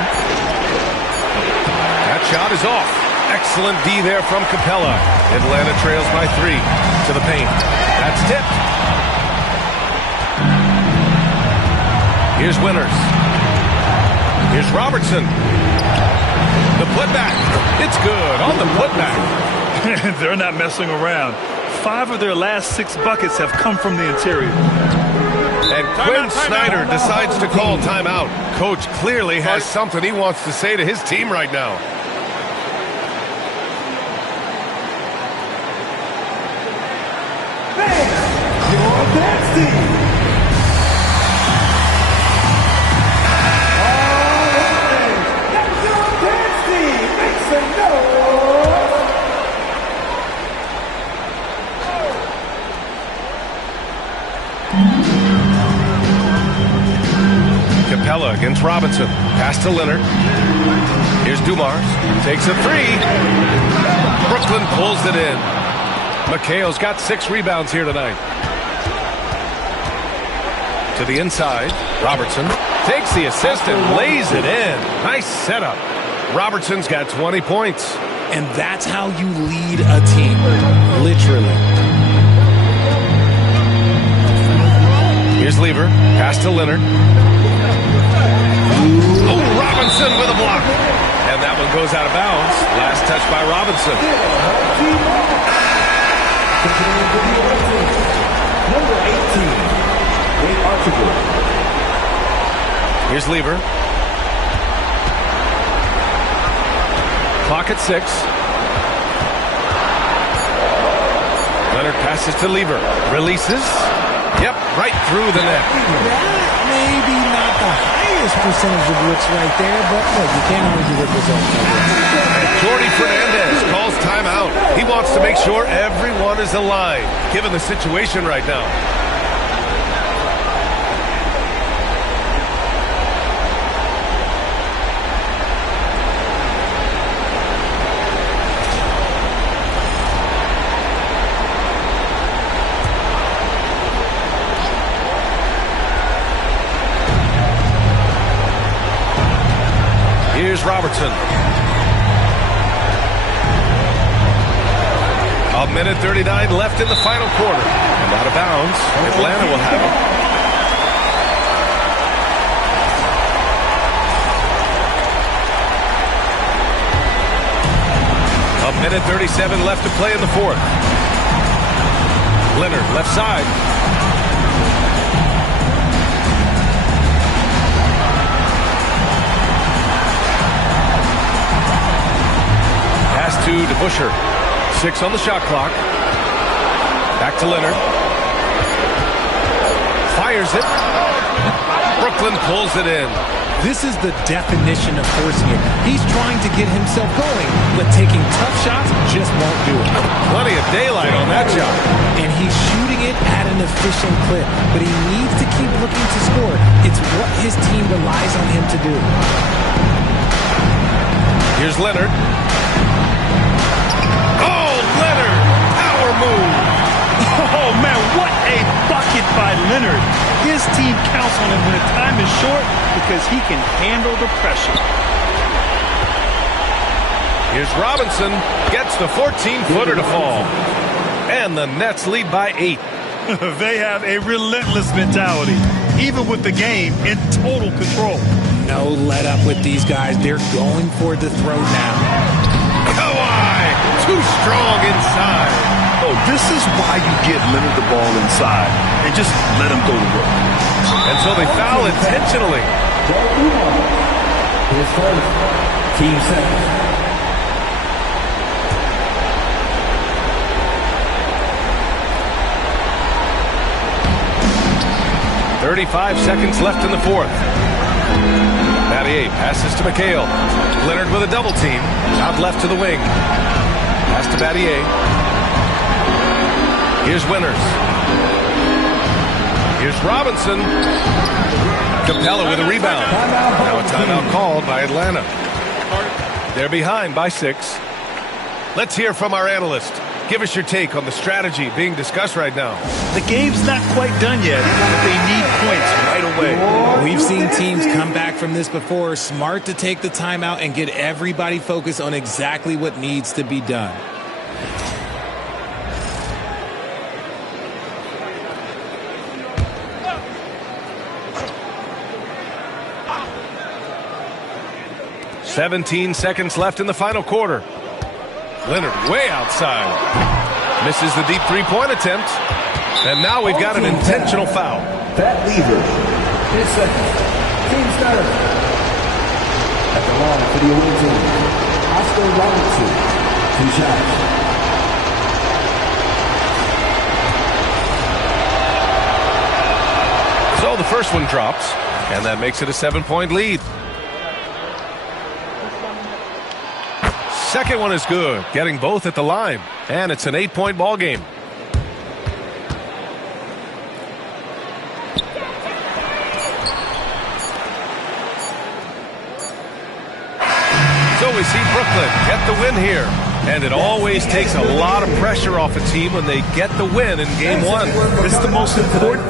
That shot is off. Excellent D there from Capella. Atlanta trails by 3 to the paint. That's tipped. Here's Winters. Here's Robertson. The putback. It's good on the putback. They're not messing around. 5 of their last 6 buckets have come from the interior. And Quinn Snyder decides to call timeout. Coach clearly has something he wants to say to his team right now. Your dance team. All right, that's your dance team. Make some noise. Capella against Robinson. Pass to Leonard. Here's Dumars. Takes a 3. Brooklyn pulls it in. McHale's got 6 rebounds here tonight. To the inside. Robertson takes the assist and lays it in. Nice setup. Robertson's got 20 points. And that's how you lead a team. Literally. Here's Lever. Pass to Leonard. Oh, Robinson with a block. And that one goes out of bounds. Last touch by Robinson. Number 18, Wade Archibald. Here's Lever. Clock at 6. Leonard passes to Lever. Releases. Yep, right through the net. That maybe not the highest percentage of looks right there, but look, you can't argue with results. And Jordy Fernandez calls timeout. He wants to make sure everyone is aligned, given the situation right now. Here's Robertson. A minute 39 left in the final quarter. And out of bounds. Atlanta will have it. A minute 37 left to play in the fourth. Leonard, left side. Pass to DeBusschere. 6 on the shot clock. Back to Leonard. Fires it. Brooklyn pulls it in. This is the definition of forcing it. He's trying to get himself going, but taking tough shots just won't do it. Plenty of daylight on that shot. And he's shooting it at an efficient clip, but he needs to keep looking to score. It's what his team relies on him to do. Here's Leonard. Oh, Leonard! Power move! Oh, man, what a bucket by Leonard. His team counts on him when the time is short because he can handle the pressure. Here's Robinson. Gets the 14-footer to fall. And the Nets lead by 8. They have a relentless mentality, even with the game in total control. No let up with these guys. They're going for the throw now. Kawhi! Too strong inside. Oh, this is why you get Leonard the ball inside and just let him go to work. And so they foul intentionally. His first, team second. 35 seconds left in the fourth. Battier passes to McHale. Leonard with a double team. Out left to the wing. Pass to Battier. Here's Winters. Here's Robinson. Capella with a rebound. Now a timeout called by Atlanta. They're behind by 6. Let's hear from our analyst. Give us your take on the strategy being discussed right now. The game's not quite done yet, but they need points right away. We've seen teams come back from this before. Smart to take the timeout and get everybody focused on exactly what needs to be done. "17 seconds left in the final quarter. Leonard way outside. Misses the deep three-point attempt. And now we've got an intentional foul. Pat Lever, his second. Team starter. At the line for the away team, Oscar Robinson. 2 shots. So the first one drops, and that makes it a 7-point lead. Second one is good, getting both at the line, and it's an 8-point ball game. So we see Brooklyn get the win here, and it always takes a lot of pressure off a team when they get the win in Game 1. It's the most important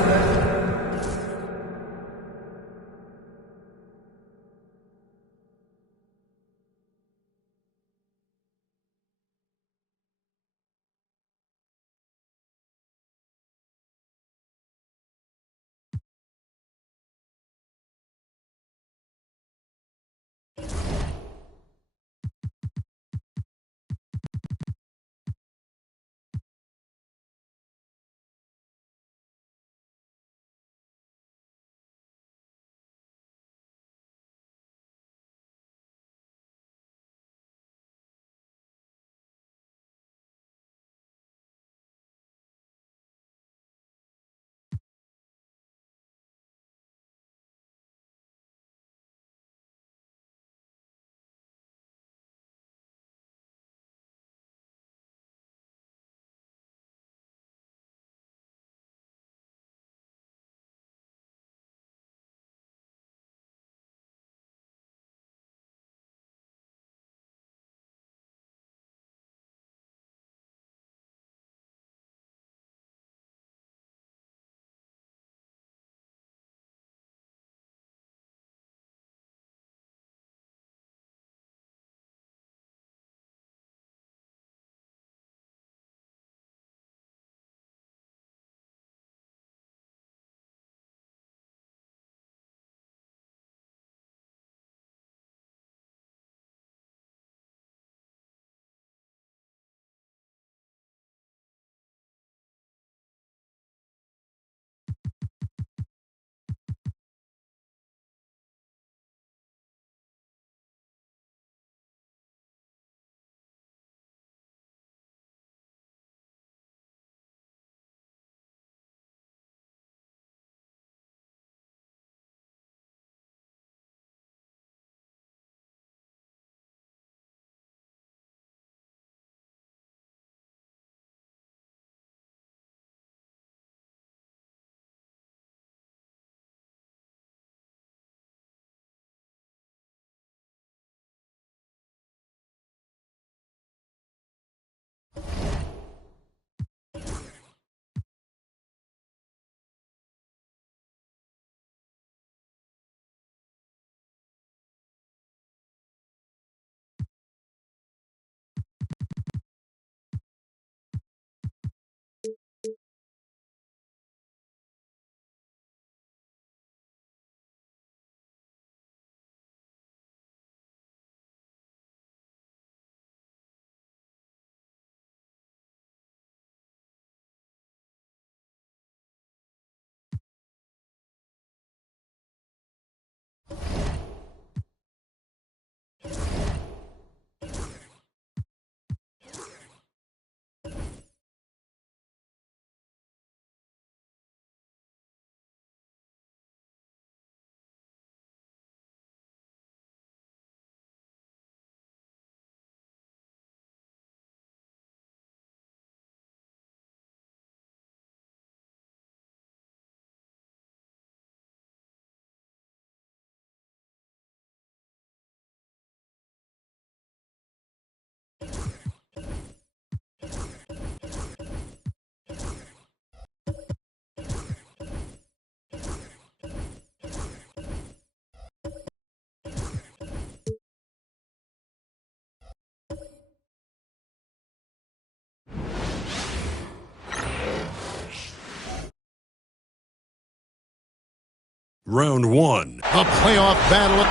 Round one. The playoff battle.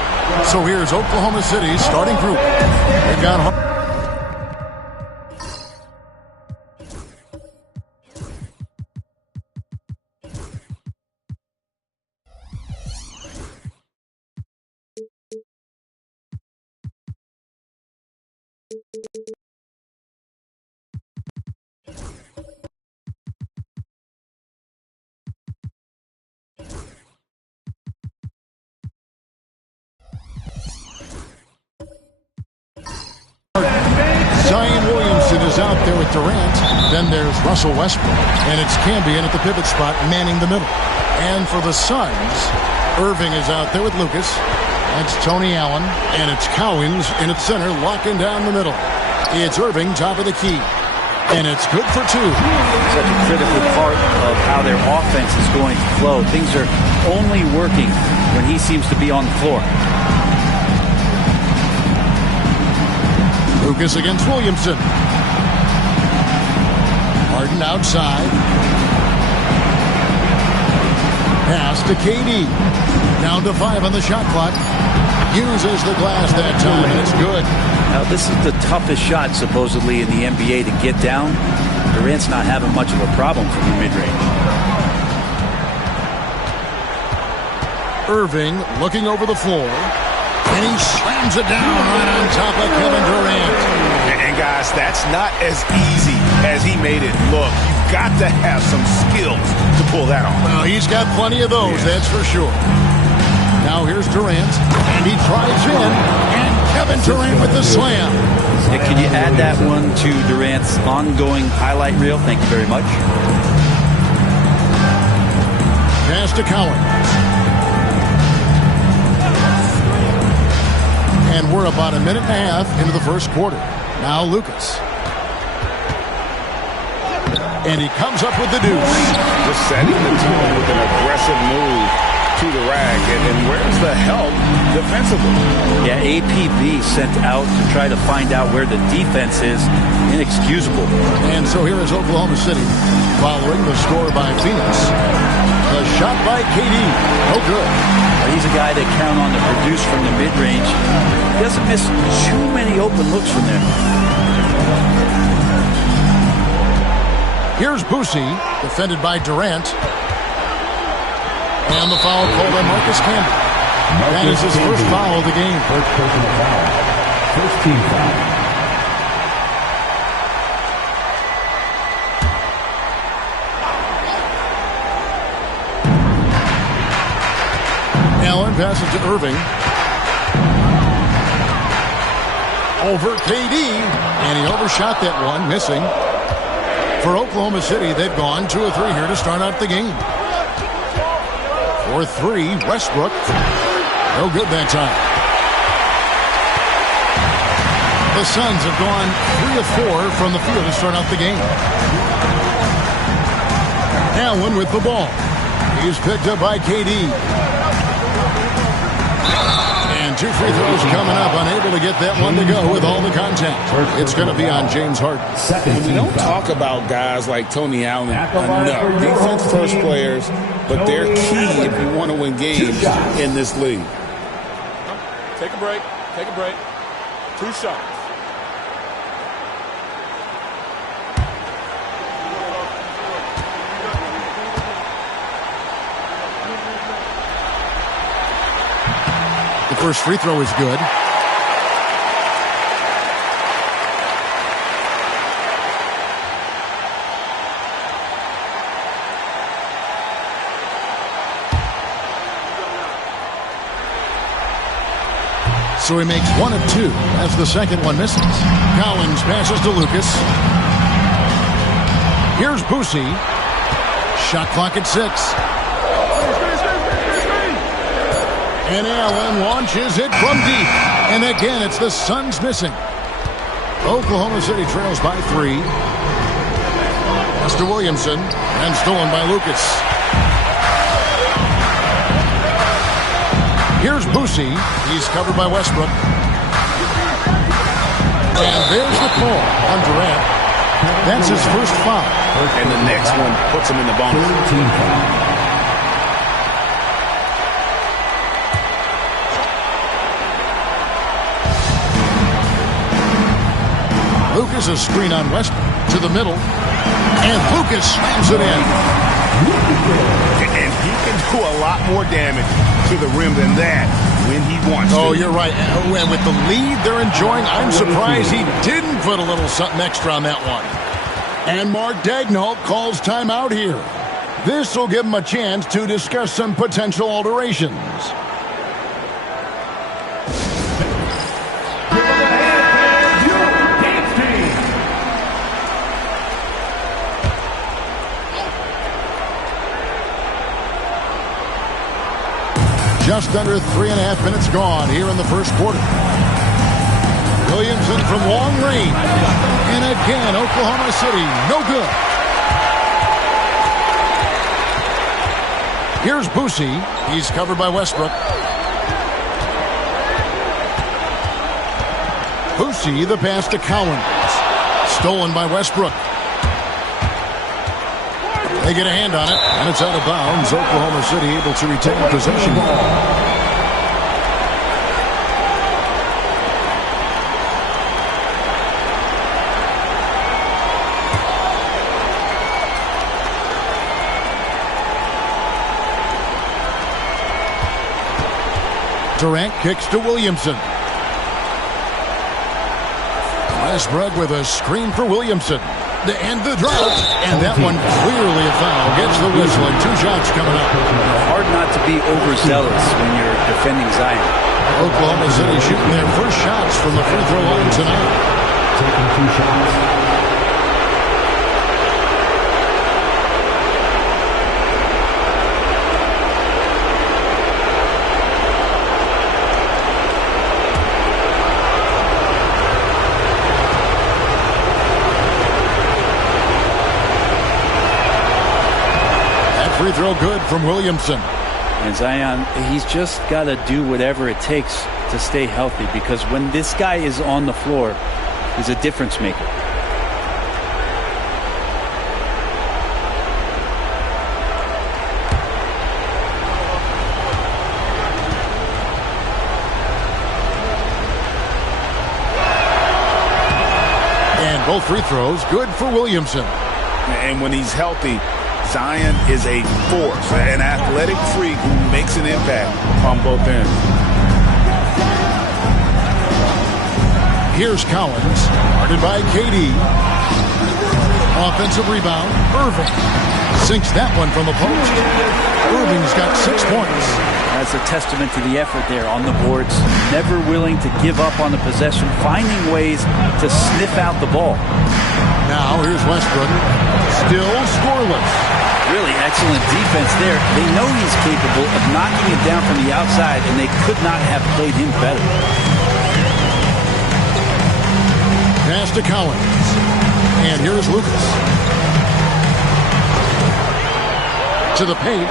So here's Oklahoma City's starting group. They've got Zion Williamson is out there with Durant. Then there's Russell Westbrook. And it's Cambion at the pivot spot, manning the middle. And for the Suns, Irving is out there with Lucas. That's Tony Allen. And it's Cowens in its center, locking down the middle. It's Irving, top of the key. And it's good for two. Such a critical part of how their offense is going to flow. Things are only working when he seems to be on the floor. Lucas against Williamson. Harden outside. Pass to KD. Down to 5 on the shot clock. Uses the glass that time, and it's good. Now, this is the toughest shot, supposedly, in the NBA to get down. Durant's not having much of a problem from the mid-range. Irving looking over the floor. And he slams it down right on top of Kevin Durant. And guys, that's not as easy as he made it look. You've got to have some skills to pull that off. Well, he's got plenty of those, that's for sure. Now here's Durant, and he drives in, and Kevin Durant with the slam. Yeah, can you add that one to Durant's ongoing highlight reel? Thank you very much. Pass to Cowens. And we're about a minute and a half into the first quarter. Now Lucas. And he comes up with the deuce. Just setting the tone with an aggressive move to the rack. And where's the help defensively? Yeah, APB sent out to try to find out where the defense is. Inexcusable. And so here is Oklahoma City following the score by Phoenix. The shot by KD. No good. He's a guy they count on to produce from the mid-range. He doesn't miss too many open looks from there. Here's Boosie, defended by Durant. And the foul called on Marcus Camby. That is his first foul of the game. First personal foul. First team foul. Allen passes to Irving. Over KD. And he overshot that one, missing. For Oklahoma City, they've gone 2 of 3 here to start out the game. For 3, Westbrook. No good that time. The Suns have gone 3 of 4 from the field to start out the game. Allen with the ball. He's picked up by KD. And 2 free throws coming up. Unable to get that one to go with all the contact. It's going to be on James Harden. We don't talk about guys like Tony Allen enough. Defense first players, but they're key if you want to win games in this league. Take a break. Take a break. 2 shots. The first free throw is good. So he makes 1 of 2 as the second one misses. Cowens passes to Lucas. Here's Boosie. Shot clock at 6. And Allen launches it from deep. And again, it's the Suns missing. Oklahoma City trails by 3. Pass to Williamson. And stolen by Lucas. Here's Boosie. He's covered by Westbrook. And there's the call on Durant. That's his first foul. And the next one puts him in the bonus. Lucas, a screen on Westbrook to the middle. And Lucas slams it in. And he can do a lot more damage to the rim than that when he wants to. Oh, you're right. And with the lead they're enjoying, I'm surprised he didn't put a little something extra on that one. And Mark Daigneault calls timeout here. This will give him a chance to discuss some potential alterations. Just under 3.5 minutes gone here in the first quarter. Williamson from long range. And again, Oklahoma City, no good. Here's Boosie. He's covered by Westbrook. Boosie, the pass to Cowens. Stolen by Westbrook. They get a hand on it, and it's out of bounds. Oklahoma City able to retain possession. Durant kicks to Williamson. Westbrook with a screen for Williamson. To end the drought, and that one clearly a foul. Gets the whistle, and 2 shots coming up. Hard not to be overzealous when you're defending Zion. Oklahoma City shooting their first shots from the free throw line tonight. Taking 2 shots. Free throw good from Williamson. And Zion, he's just got to do whatever it takes to stay healthy, because when this guy is on the floor, he's a difference maker. And both free throws good for Williamson. And when he's healthy, Zion is a force, an athletic freak who makes an impact on both ends. Here's Cowens, guarded by KD. Offensive rebound, Irving. Sinks that one from the post. Irving's got 6 points. That's a testament to the effort there on the boards. Never willing to give up on the possession, finding ways to sniff out the ball. Now here's Westbrook, still scoreless. Really excellent defense there. They know he's capable of knocking it down from the outside, and they could not have played him better. Pass to Cowens. And here's Lucas. To the paint.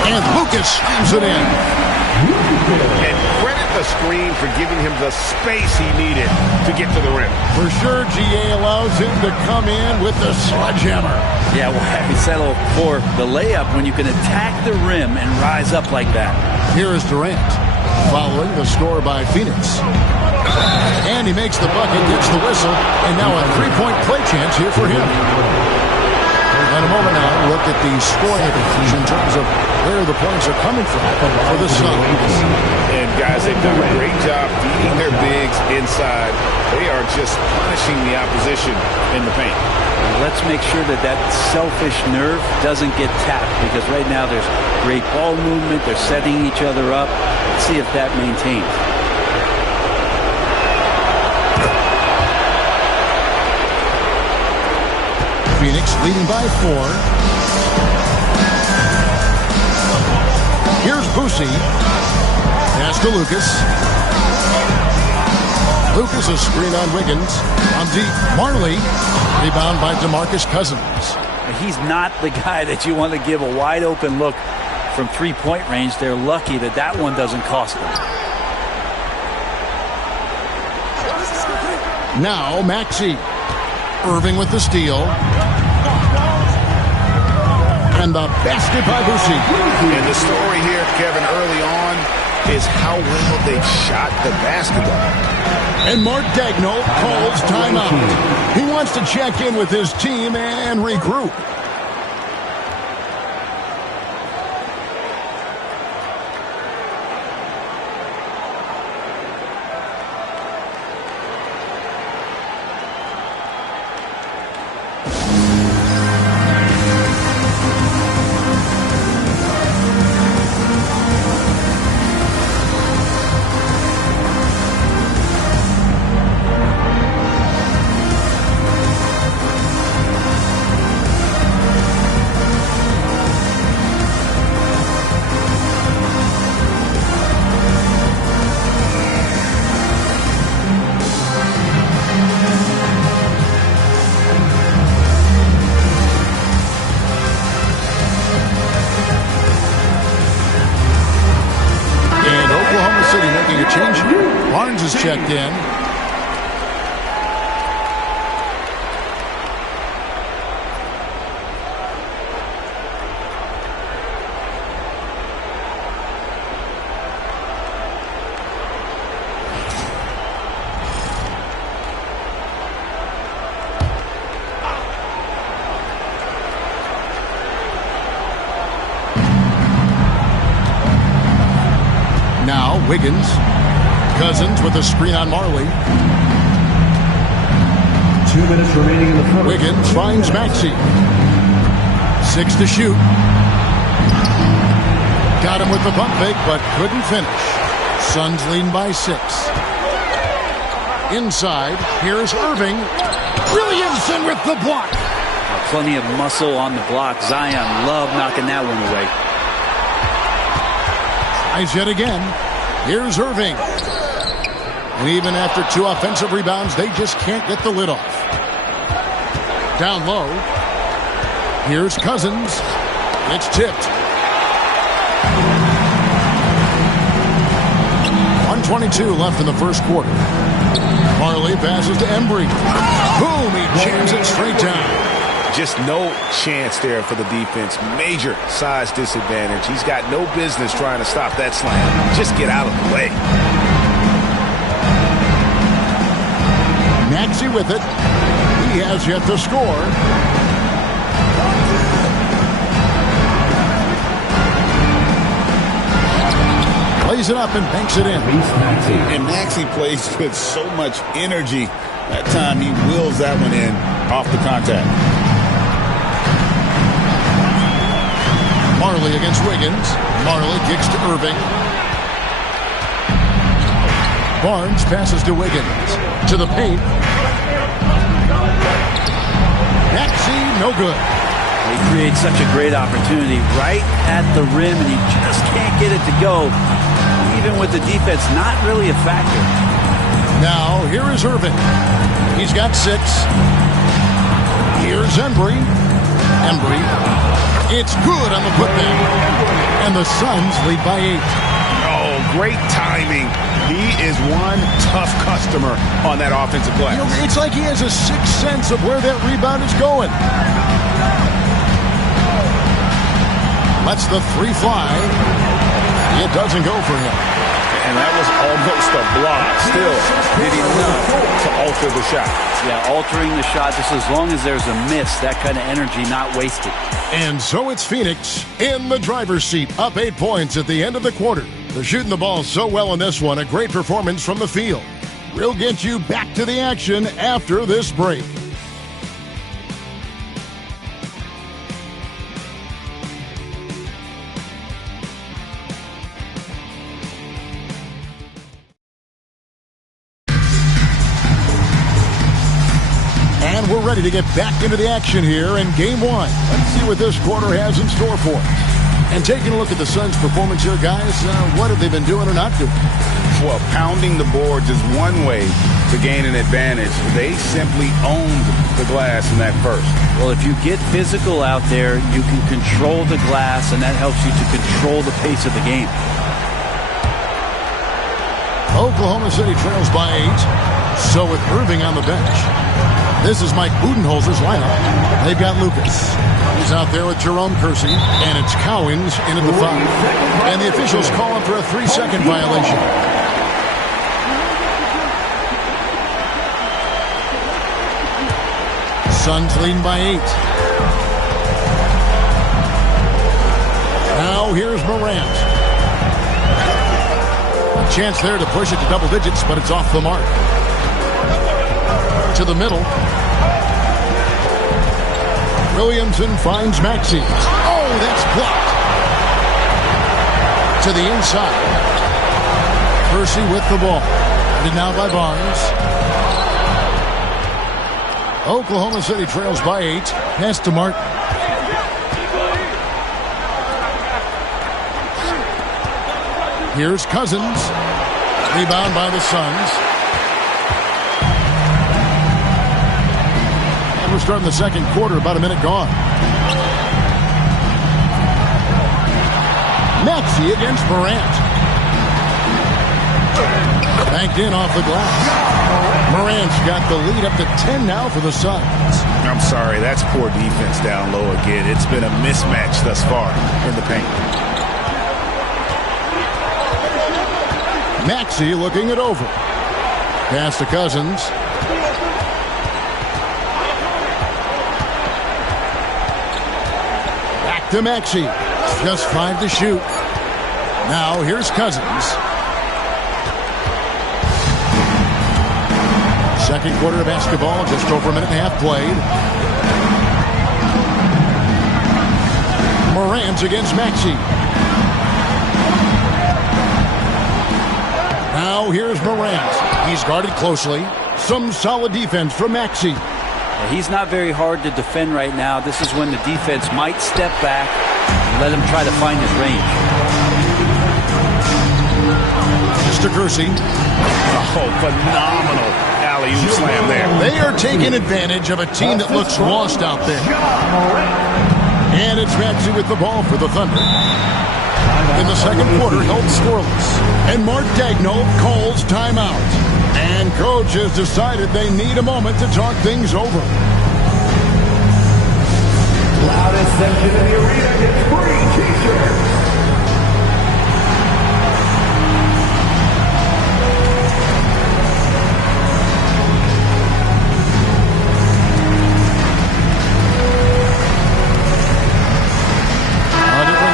And Lucas slams it in. And credit the screen for giving him the space he needed to get to the rim. For sure, GA allows him to come in with the sledgehammer. Yeah, well, we settle for the layup when you can attack the rim and rise up like that. Here is Durant, following the score by Phoenix. And he makes the bucket, gets the whistle, and now a 3-point play chance here for him. In a moment now, look at the scoring advantage in terms of where the points are coming from for the Suns. And guys, they've done a great job feeding their bigs inside. They are just punishing the opposition in the paint. Let's make sure that that selfish nerve doesn't get tapped, because right now there's great ball movement. They're setting each other up. Let's see if that maintains. Phoenix leading by 4. Here's Boosie. Pass to Lucas. Lucas a screen on Wiggins. On deep, Marley. Rebound by DeMarcus Cousins. He's not the guy that you want to give a wide open look from 3-point range. They're lucky that that one doesn't cost them. Now Maxey. Irving with the steal. And the basket by Boosie. And the story here, Kevin, early on, is how well they shot the basketball. And Mark Daigneault calls timeout. He wants to check in with his team and regroup. Barnes is checked in. Now Wiggins. Cousins with a screen on Marley. 2 minutes remaining in the front. Wiggins finds Maxey. 6 to shoot. Got him with the pump fake, but couldn't finish. Suns leading by 6. Inside, here's Irving. Williamson with the block. Plenty of muscle on the block. Zion love knocking that one away. Tries yet again. Here's Irving. And even after 2 offensive rebounds, they just can't get the lid off. Down low. Here's Cousins. It's tipped. 1:22 left in the first quarter. Marley passes to Embry. Boom! He jams it straight down. Just no chance there for the defense. Major size disadvantage. He's got no business trying to stop that slam. Just get out of the way. Maxey with it. He has yet to score. Plays it up and banks it in. And Maxey plays with so much energy. That time he wheels that one in off the contact. Marley against Wiggins. Marley kicks to Irving. Barnes passes to Wiggins. To the paint. Maxey, no good. He creates such a great opportunity right at the rim, and he just can't get it to go. Even with the defense not really a factor. Now, here is Irving. He's got 6. Here's Embry. Embry. It's good on the putback. And the Suns lead by 8. Oh, great timing. He is one tough customer on that offensive glass. You know, it's like he has a sixth sense of where that rebound is going. Lets the 3 fly. It doesn't go for him. And that was almost a block. Still did enough to alter the shot. Yeah, altering the shot just as long as there's a miss. That kind of energy not wasted. And so it's Phoenix in the driver's seat, up 8 points at the end of the quarter. They're shooting the ball so well in this one. A great performance from the field. We'll get you back to the action after this break. And we're ready to get back into the action here in Game 1. Let's see what this quarter has in store for us. And taking a look at the Suns' performance here, guys, what have they been doing or not doing? Well, pounding the boards is one way to gain an advantage. They simply owned the glass in that first. Well, if you get physical out there, you can control the glass, and that helps you to control the pace of the game. Oklahoma City trails by 8. So with Irving on the bench, this is Mike Budenholzer's lineup. They've got Lucas. He's out there with Jerome Kersey, and it's Cowens in at the 5. And the officials call him for a 3-second violation. Suns leading by 8. Now here's Morant. A chance there to push it to double digits, but it's off the mark. To the middle. Williamson finds Maxey. Oh, that's blocked. To the inside. Kersey with the ball. And now by Barnes. Oklahoma City trails by 8. Pass to Martin. Here's Cousins. Rebound by the Suns. And we're starting the second quarter, about a minute gone. Maxey against Morant. Banked in off the glass. Morant's got the lead up to 10 now for the Suns. I'm sorry, that's poor defense down low again. It's been a mismatch thus far in the paint. Maxey looking it over. Pass to Cousins. Back to Maxey. Just 5 to shoot. Now here's Cousins. Second quarter of basketball, just over a minute and a half played. Morant against Maxey. Now here's Morant. He's guarded closely. Some solid defense from Maxey. He's not very hard to defend right now. This is when the defense might step back and let him try to find his range. Mr. Kersey. Oh, phenomenal alley-oop slam there. They are taking advantage of a team that looks lost out there. And it's Maxey with the ball for the Thunder. In the second quarter, held scoreless. And Mark Daigneault calls timeout. And coach has decided they need a moment to talk things over. Loudest section in the arena gets free t-shirts.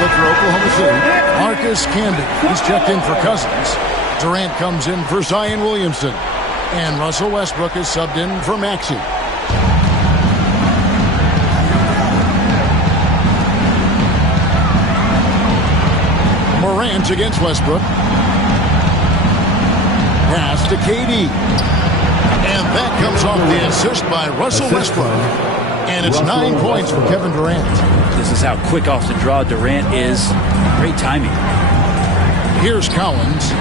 For Oklahoma City, Marcus Camby. He's checked in for Cousins. Durant comes in for Zion Williamson. And Russell Westbrook is subbed in for Maxey. Morant against Westbrook. Pass to KD. And that comes off the assist by Russell Westbrook. And it's 9 points for Kevin Durant. This is how quick off the draw Durant is. Great timing. Here's Cowens.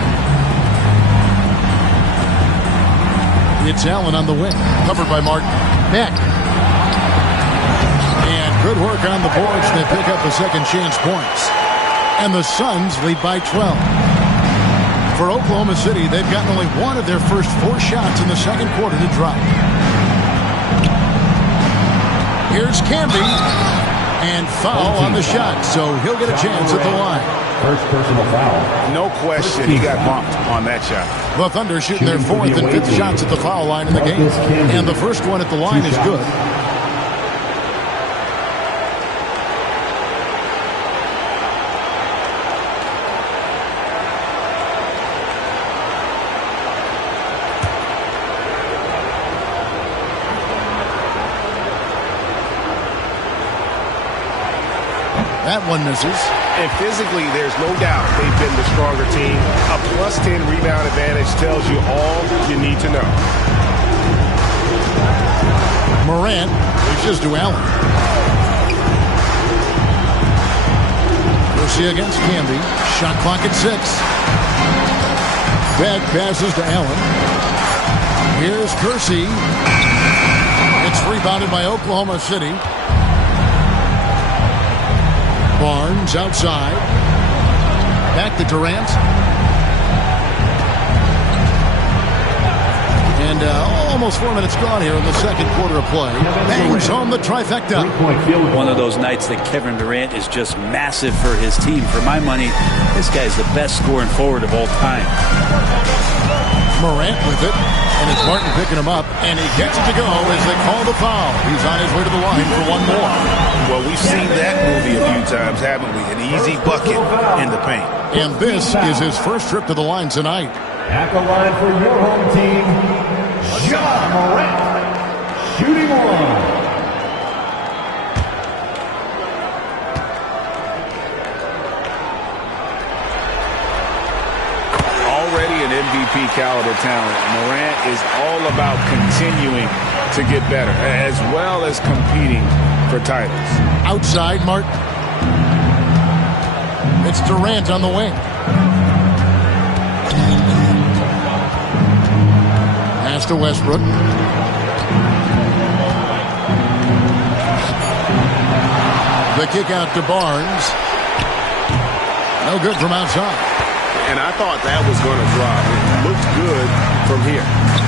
It's Allen on the wing. Covered by Martin. Beck. And good work on the boards. They pick up the second chance points. And the Suns lead by 12. For Oklahoma City, they've gotten only one of their first 4 shots in the second quarter to drop. Here's Camby. And foul on the shot, so he'll get a chance at the line. First personal foul. No question, he got bumped on that shot. The Thunder shooting their 4th and 5th shots at the foul line in the game. And the first one at the line is good. That one misses. And physically, there's no doubt they've been the stronger team. A +10 rebound advantage tells you all you need to know. Morant reaches to Allen. Kersey against Camby. Shot clock at 6. Beck passes to Allen. Here's Kersey. It's rebounded by Oklahoma City. Barnes outside. Back to Durant. And almost 4 minutes gone here in the second quarter of play. Bangs home the trifecta. One of those nights that Kevin Durant is just massive for his team. For my money, this guy's the best scoring forward of all time. Morant with it, and it's Martin picking him up, and he gets it to go as they call the foul. He's on his way to the line for one more. Well, we've seen that movie a few times, haven't we? An easy bucket in the paint. And this is his first trip to the line tonight. At the line for your home team, John Morant, shooting one. Already an MVP caliber talent, Morant is all about continuing to get better, as well as competing for titles. Outside, Martin. It's Durant on the wing. Pass to Westbrook. The kick out to Barnes. No good from outside. And I thought that was going to drop. It looked good from here.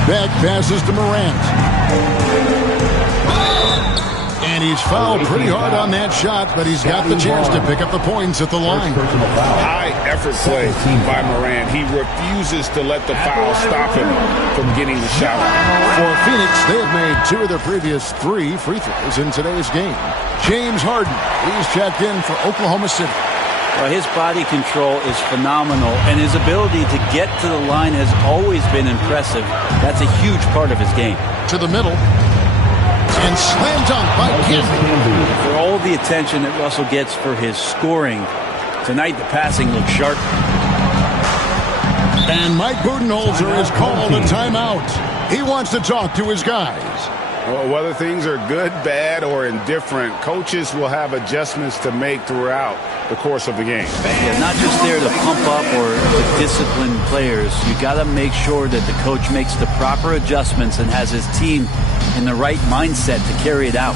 Beck passes to Morant. And he's fouled pretty hard on that shot, but he's got the chance to pick up the points at the line. High effort play by Morant. He refuses to let the foul stop him from getting the shot. For Phoenix, they have made 2 of their previous 3 free throws in today's game. James Harden, he's checked in for Oklahoma City. Well, his body control is phenomenal, and his ability to get to the line has always been impressive. That's a huge part of his game. To the middle. And slam dunk by Camby. For all the attention that Russell gets for his scoring, tonight the passing looks sharp. And Mike Budenholzer has called a timeout. He wants to talk to his guys. Well, whether things are good, bad, or indifferent, coaches will have adjustments to make throughout the course of the game. Yeah, not just there to pump up or to discipline players. You got to make sure that the coach makes the proper adjustments and has his team in the right mindset to carry it out.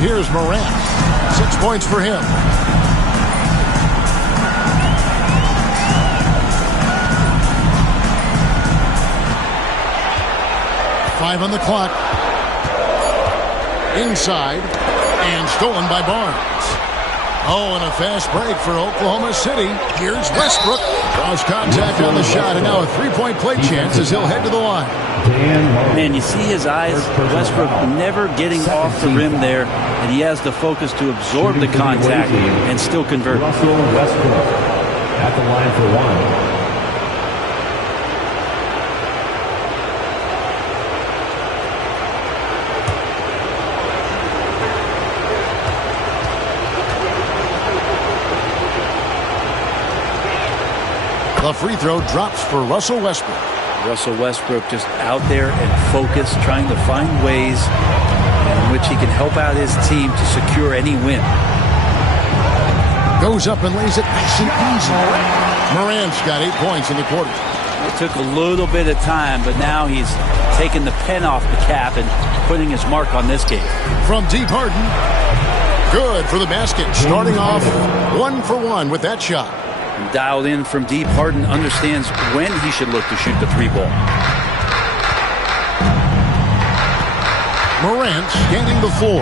Here's Morant. 6 points for him. Five on the clock. Inside. And stolen by Barnes. Oh, and a fast break for Oklahoma City. Here's Westbrook. Draws contact on the shot, and now a three-point play chance as he'll head to the line. Man, you see his eyes. Westbrook never getting off the rim there, and he has the focus to absorb the contact and still convert. Russell Westbrook at the line for one. The free throw drops for Russell Westbrook. Russell Westbrook just out there and focused, trying to find ways in which he can help out his team to secure any win. Goes up and lays it nice and easy. Morant's got 8 points in the quarter. It took a little bit of time, but now he's taking the pen off the cap and putting his mark on this game. From deep, Harden. Good for the basket. Starting off 1 for 1 with that shot. Dialed in from deep, Harden understands when he should look to shoot the three ball. Morant scanning the floor.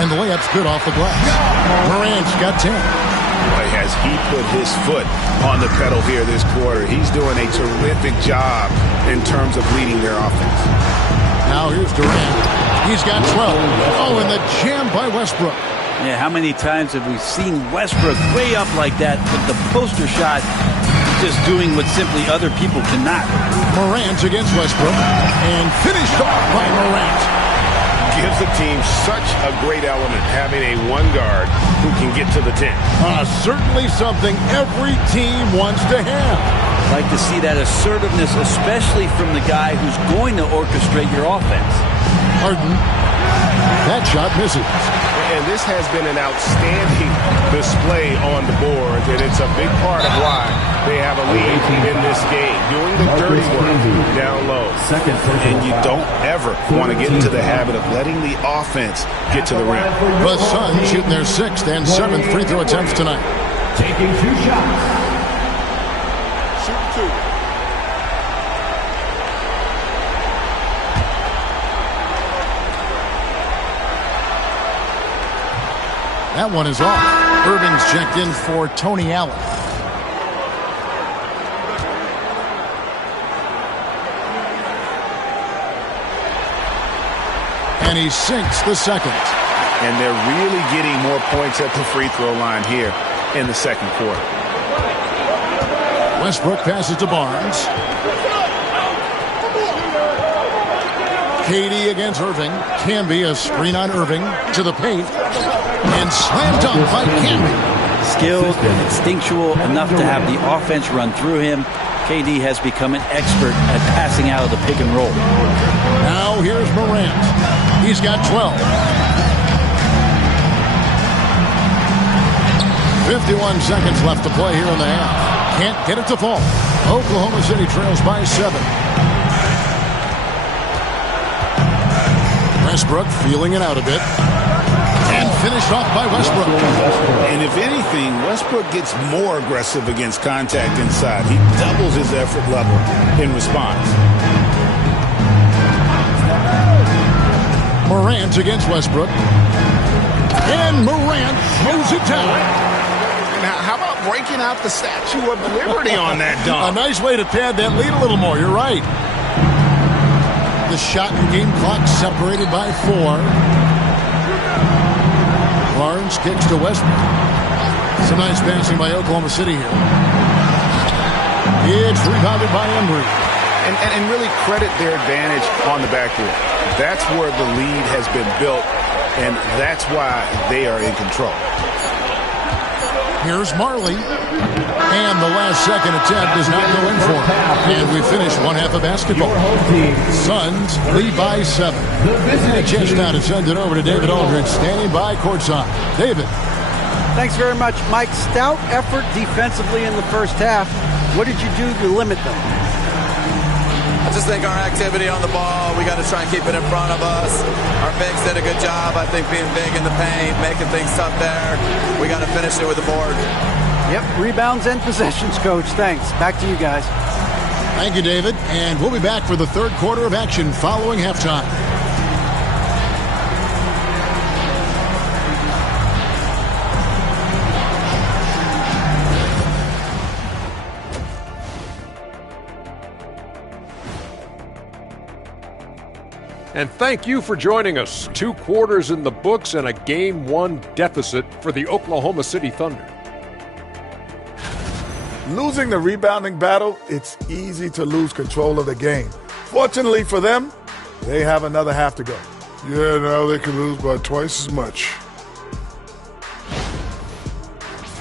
And the layup's good off the glass. Morant's got 10. Boy, has he put his foot on the pedal here this quarter. He's doing a terrific job in terms of leading their offense. Now here's Durant. He's got 12. Oh, and the jam by Westbrook. Yeah, how many times have we seen Westbrook way up like that with the poster shot, just doing what simply other people cannot? Morant against Westbrook, and finished off by Morant. Gives the team such a great element, having a one guard who can get to the 10. Certainly something every team wants to have. Like to see that assertiveness, especially from the guy who's going to orchestrate your offense. Harden. That shot misses. And this has been an outstanding display on the board, and it's a big part of why they have a lead in this game, doing the dirty work down low. And you don't ever want to get into the habit of letting the offense get to the rim. The Suns shooting their 6th and 7th free throw attempts tonight. Taking 2 shots. Shoot 2. That one is off. Irving's checked in for Tony Allen. And he sinks the second. And they're really getting more points at the free throw line here in the second quarter. Westbrook passes to Barnes. KD against Irving. Camby, a screen on Irving to the paint. And slam dunk by Camby. Skilled and instinctual enough to have the offense run through him. KD has become an expert at passing out of the pick and roll. Now here's Morant. He's got 12. 51 seconds left to play here in the half. Can't get it to fall. Oklahoma City trails by 7. Westbrook feeling it out a bit. And finished off by Westbrook. And if anything, Westbrook gets more aggressive against contact inside. He doubles his effort level in response. Morant against Westbrook. And Morant throws it down. Now, how about breaking out the Statue of Liberty on that dunk? A nice way to pad that lead a little more. You're right. The shot and game clock separated by 4. Barnes kicks to Westbrook. Some nice passing by Oklahoma City here. It's rebounded by Embry. And really credit their advantage on the backboard. That's where the lead has been built, and that's why they are in control. Here's Marley. And the last second attempt does not go in for him. And we finish one half of basketball. Suns lead by 7. And a chance now to send it over to David Aldridge, standing by courtside. David. Thanks very much, Mike. Stout effort defensively in the first half. What did you do to limit them? I just think our activity on the ball, we got to try and keep it in front of us. Our bigs did a good job, I think, being big in the paint, making things tough there. We got to finish it with the board. Yep, rebounds and possessions, Coach. Thanks. Back to you guys. Thank you, David. And we'll be back for the third quarter of action following halftime. And thank you for joining us. 2 quarters in the books and a Game 1 deficit for the Oklahoma City Thunder. Losing the rebounding battle, it's easy to lose control of the game. Fortunately for them, they have another half to go. Yeah, now they can lose by twice as much.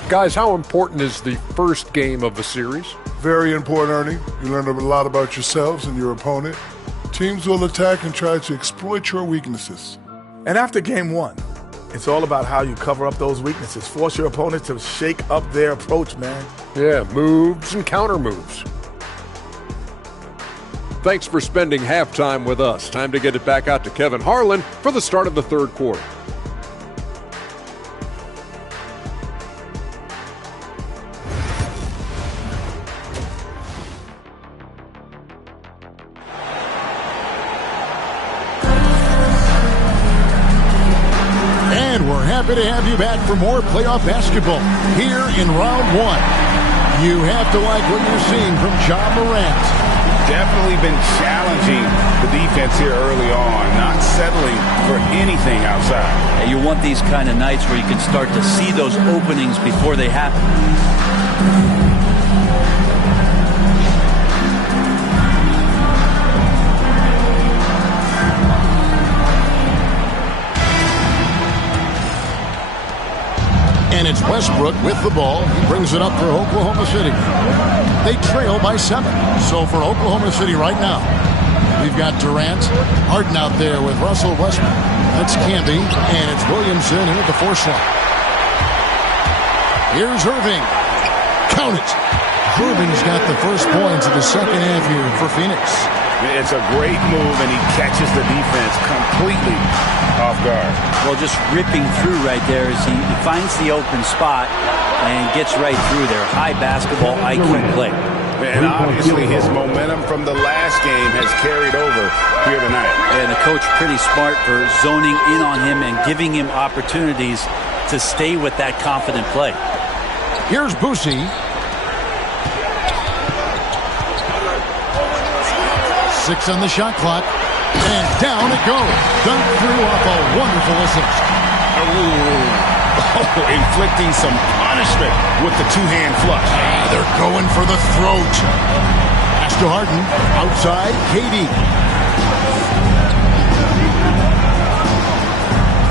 Guys, how important is the first game of the series? Very important, Ernie. You learn a lot about yourselves and your opponent. Teams will attack and try to exploit your weaknesses. And after game 1, it's all about how you cover up those weaknesses. Force your opponent to shake up their approach, man. Yeah, moves and counter moves. Thanks for spending halftime with us. Time to get it back out to Kevin Harlan for the start of the third quarter. Happy to have you back for more playoff basketball here in round 1. You have to like what you're seeing from Ja Morant. Definitely been challenging the defense here early on, not settling for anything outside. And you want these kind of nights where you can start to see those openings before they happen. And it's Westbrook with the ball. He brings it up for Oklahoma City. They trail by 7. So for Oklahoma City right now, we've got Durant, Harden out there with Russell Westbrook. That's Canby, and it's Williamson in at the 4 slot. Here's Irving. Count it. Irving's got the first points of the second half here for Phoenix. It's a great move, and he catches the defense completely off guard. Well, just ripping through right there as he finds the open spot and gets right through there. High basketball IQ play. And obviously his momentum from the last game has carried over here tonight. And the coach pretty smart for zoning in on him and giving him opportunities to stay with that confident play. Here's Boosie. 6 on the shot clock. And down it goes. Dunked through off a wonderful assist. Inflicting some punishment with the two-hand flush. They're going for the throat. Pass to Harden. Outside, KD.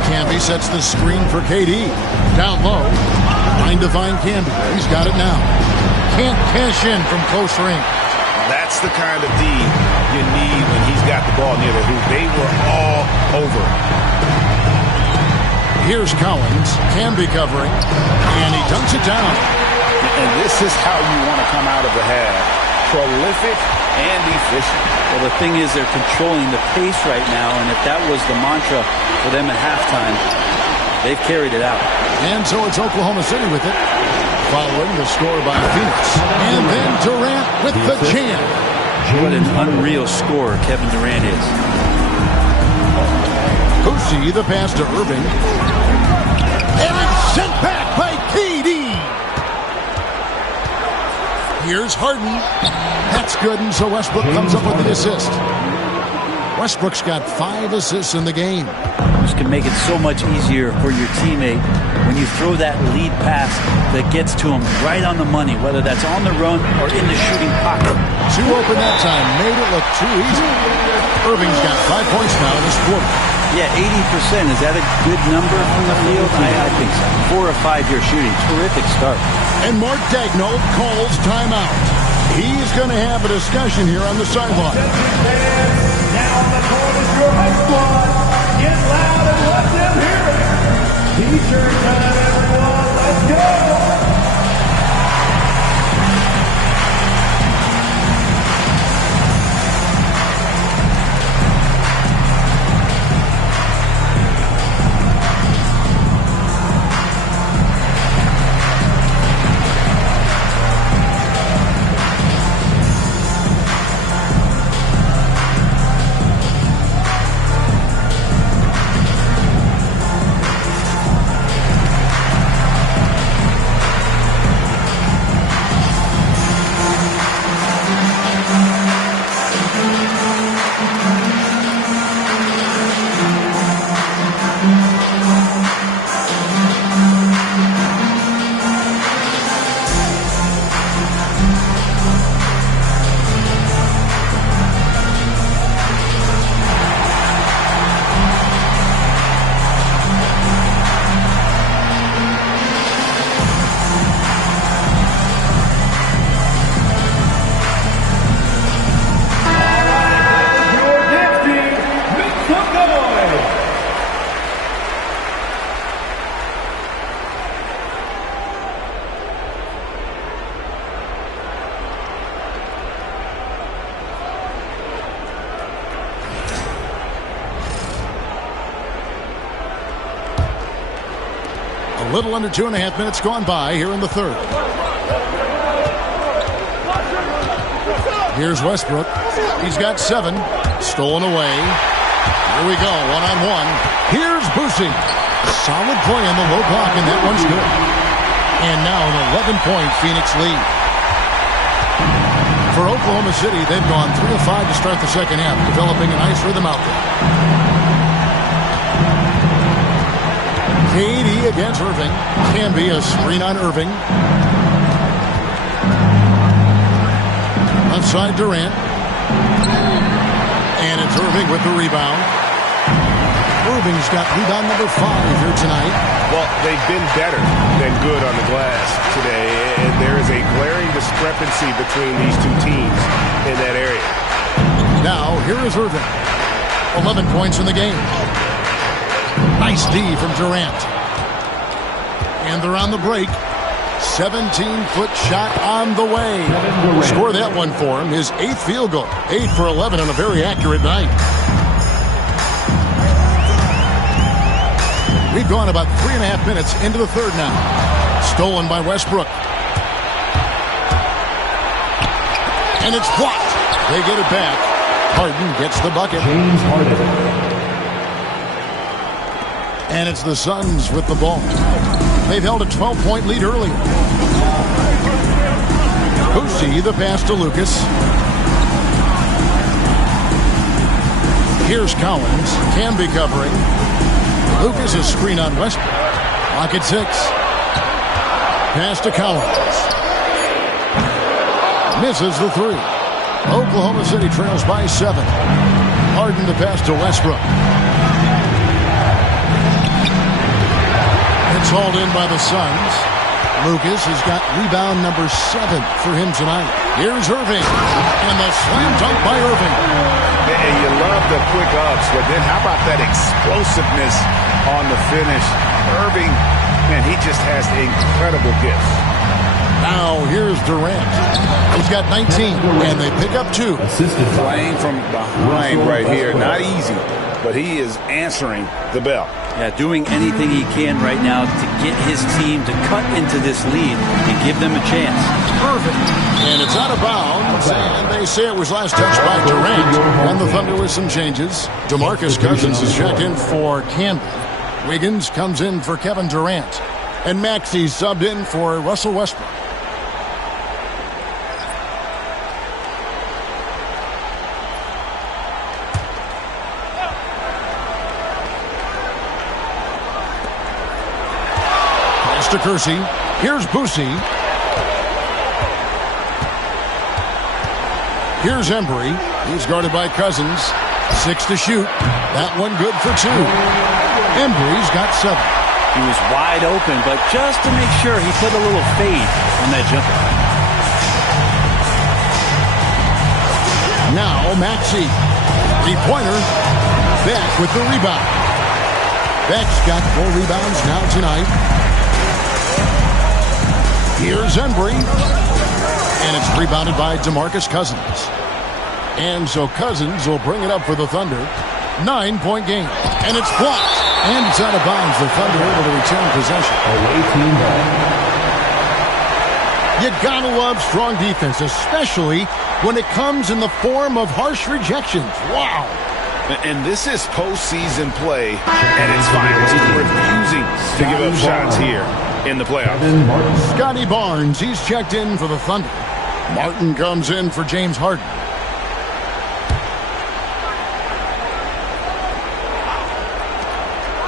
Canby sets the screen for KD. Down low. Trying to find Canby. He's got it now. Can't cash in from close range. That's the kind of D you need when he's got the ball near the hoop. They were all over. Here's Collins. Canby covering. And he dunks it down. And this is how you want to come out of the half. Prolific and efficient. Well, the thing is they're controlling the pace right now, and if that was the mantra for them at halftime, they've carried it out. And so it's Oklahoma City with it, following the score by Phoenix. And then Durant with the jam. What an unreal scorer Kevin Durant is. Boosie, the pass to Irving. And it's sent back by KD. Here's Harden. That's good, and so Westbrook comes up with the assist. Westbrook's got 5 assists in the game. This can make it so much easier for your teammate when you throw that lead pass that gets to him right on the money, whether that's on the run or in the shooting pocket. Too open that time, made it look too easy. Irving's got 5 points now in this quarter. Yeah, 80%. Is that a good number from the field? I think so. 4 or 5 year shooting. Terrific start. And Mark Daigneault calls timeout. He's going to have a discussion here on the sideline. Now on the court is your high squad. Get loud and let them hear it. T-shirt time, everyone. Let's go. A little under 2.5 minutes gone by here in the third. Here's Westbrook. He's got 7. Stolen away. Here we go, one-on-one. Here's Boosie. Solid play on the low block, and that one's good. And now an 11-point Phoenix lead. For Oklahoma City, they've gone 3 of 5 to start the second half, developing a nice rhythm out there. KD against Irving. Canby a screen on Irving. Outside Durant. And it's Irving with the rebound. Irving's got rebound number 5 here tonight. Well, they've been better than good on the glass today, and there is a glaring discrepancy between these two teams in that area. Now, here is Irving. 11 points in the game. Nice D from Durant. And they're on the break. 17-foot shot on the way. Score that one for him. His 8th field goal. 8 for 11 on a very accurate night. We've gone about 3.5 minutes into the third now. Stolen by Westbrook. And it's blocked. They get it back. Harden gets the bucket. James Harden. And it's the Suns with the ball. They've held a 12-point lead earlier. Pussy, the pass to Lucas. Here's Collins. Can be covering. Lucas is screen on Westbrook. Lock at 6. Pass to Collins. Misses the 3. Oklahoma City trails by 7. Harden the pass to Westbrook. It's hauled in by the Suns. Lucas has got rebound number 7 for him tonight. Here's Irving. And the slam dunk by Irving. And you love the quick ups, but then how about that explosiveness on the finish? Irving, man, he just has incredible gifts. Now here's Durant. He's got 19, and they pick up 2. Playing from behind right here. Not easy, but he is answering the bell. Yeah, doing anything he can right now to get his team to cut into this lead and give them a chance. Perfect. And it's out of bounds, and they say it was last touched by Durant. And the Thunder with some changes. DeMarcus Cousins is checked in for Camden. Wiggins comes in for Kevin Durant. And Maxey subbed in for Russell Westbrook. To Kersey. Here's Boosie. Here's Embry. He's guarded by Cousins. 6 to shoot. That one good for 2. Embry's got 7. He was wide open, but just to make sure, he put a little fade on that jumper. Now Maxey. 3-pointer. Beck with the rebound. Beck's got 4 rebounds now tonight. Here's Embry. And it's rebounded by DeMarcus Cousins. And so Cousins will bring it up for the Thunder. 9-point game. And it's blocked. And it's out of bounds. The Thunder able to return possession. Away team ball. You gotta love strong defense, especially when it comes in the form of harsh rejections. Wow. And this is postseason play at its finest. Refusing to give up shots here in the playoffs. Scotty Barnes, he's checked in for the Thunder. Martin comes in for James Harden.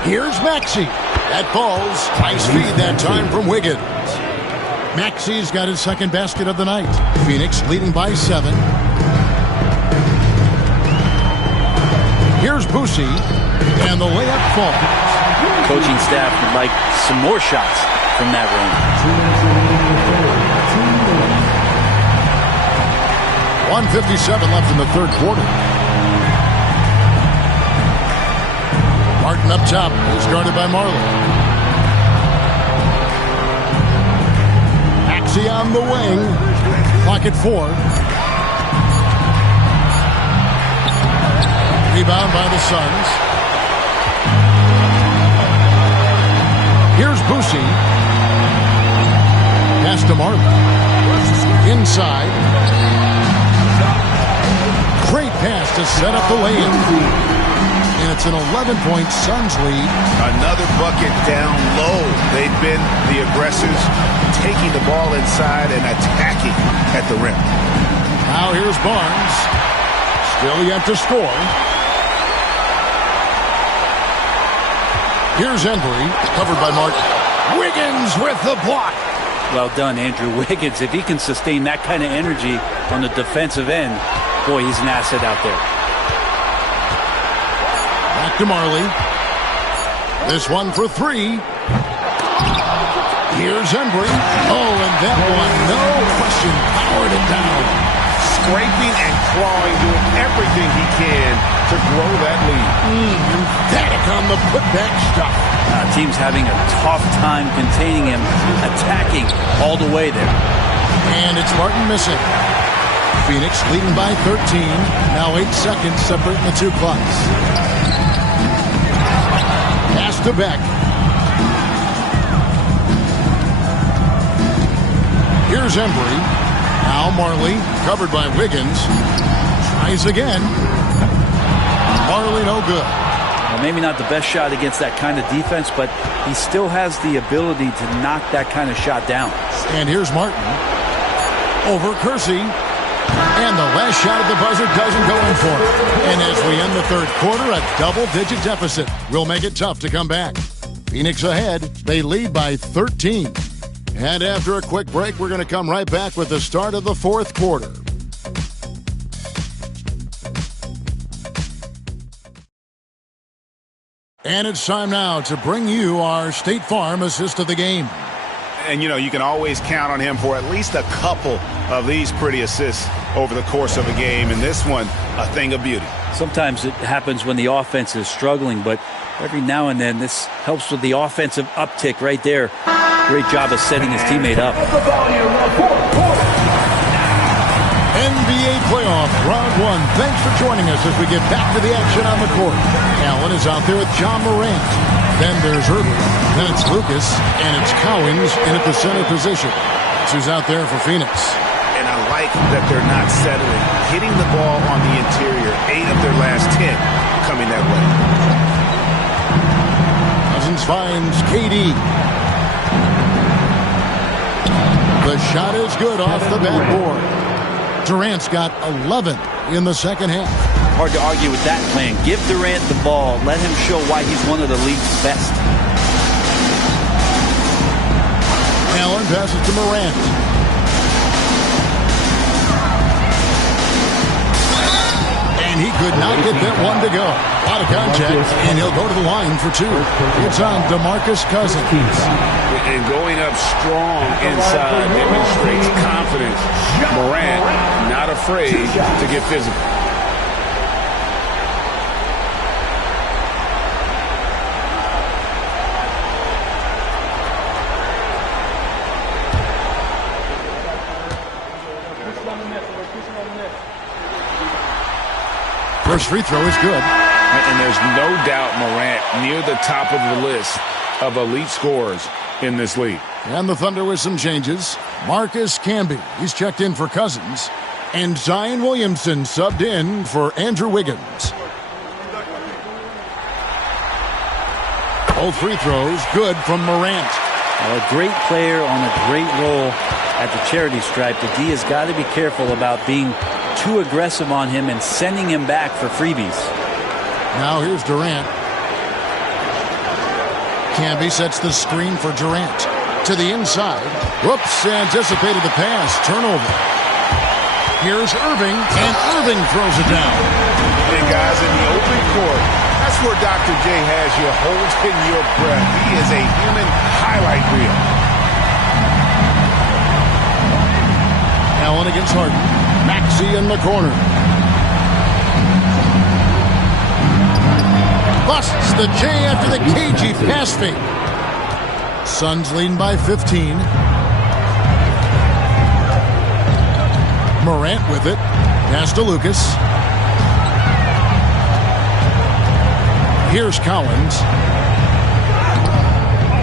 Here's Maxey. That falls. Nice feed that time from Wiggins. Maxey's got his second basket of the night. Phoenix leading by 7. Here's Boosie. And the layup falls. Coaching staff would like some more shots from that range. 1:57 left in the third quarter. Martin up top. He's guarded by Marley. Maxey on the wing. Clock at 4. Rebound by the Suns. Here's Boosie. Pass to Marley. Inside. Great pass to set up the lay-in. And it's an 11-point Suns lead. Another bucket down low. They've been the aggressors, taking the ball inside and attacking at the rim. Now here's Barnes. Still yet to score. Here's Embry, covered by Martin. Wiggins with the block. Well done, Andrew Wiggins. If he can sustain that kind of energy on the defensive end, boy, he's an asset out there. Back to Marley. This one for 3. Here's Embry. Oh, and that one, no question, powered it down. scraping and clawing, doing everything he can to grow that lead. Emphatic on the putback stuff. Team's having a tough time containing him, attacking all the way there. And it's Martin missing. Phoenix leading by 13. Now 8 seconds separating the two clocks. Pass to Beck. Here's Embry. Now Marley, covered by Wiggins. Tries again. Marley no good. Well, maybe not the best shot against that kind of defense, but he still has the ability to knock that kind of shot down. And here's Martin. Over Kersey. And the last shot at the buzzer doesn't go in for it. And as we end the third quarter, a double-digit deficit will make it tough to come back. Phoenix ahead. They lead by 13. And after a quick break, we're going to come right back with the start of the fourth quarter. And it's time now to bring you our State Farm assist of the game. And, you know, you can always count on him for at least a couple of these pretty assists over the course of a game. And this one, a thing of beauty. Sometimes it happens when the offense is struggling, but every now and then this helps with the offensive uptick right there. Great job of setting his teammate up. NBA playoff round one. Thanks for joining us as we get back to the action on the court. Allen is out there with John Morant. Then there's Irving. Then it's Lucas. And it's Cowens in at the center position. That's who's out there for Phoenix. And I like that they're not settling. Hitting the ball on the interior. 8 of their last 10 coming that way. Cousins finds KD. The shot is good off the backboard. Durant's got 11 in the second half. Hard to argue with that plan. Give Durant the ball. Let him show why he's one of the league's best. Allen passes to Morant. And he could not get that one to go. A lot of contact, and he'll go to the line for 2. It's on DeMarcus Cousins. And going up strong inside demonstrates confidence. Morant not afraid to get physical. First free throw is good. And there's no doubt Morant near the top of the list of elite scorers in this league. And the Thunder with some changes. Marcus Camby, he's checked in for Cousins. And Zion Williamson subbed in for Andrew Wiggins. Both free throws good from Morant. Well, a great player on a great role at the charity stripe. The D has got to be careful about being too aggressive on him and sending him back for freebies. Now here's Durant. Camby sets the screen for Durant. To the inside. Whoops, anticipated the pass. Turnover. Here's Irving, and Irving throws it down. And guys, in the open court, that's where Dr. J has you holding your breath. He is a human highlight reel. Allen against Harden. Maxey in the corner. Busts the J after the cagey pass fake. Suns leading by 15. Morant with it. Pass to Lucas. Here's Cowens.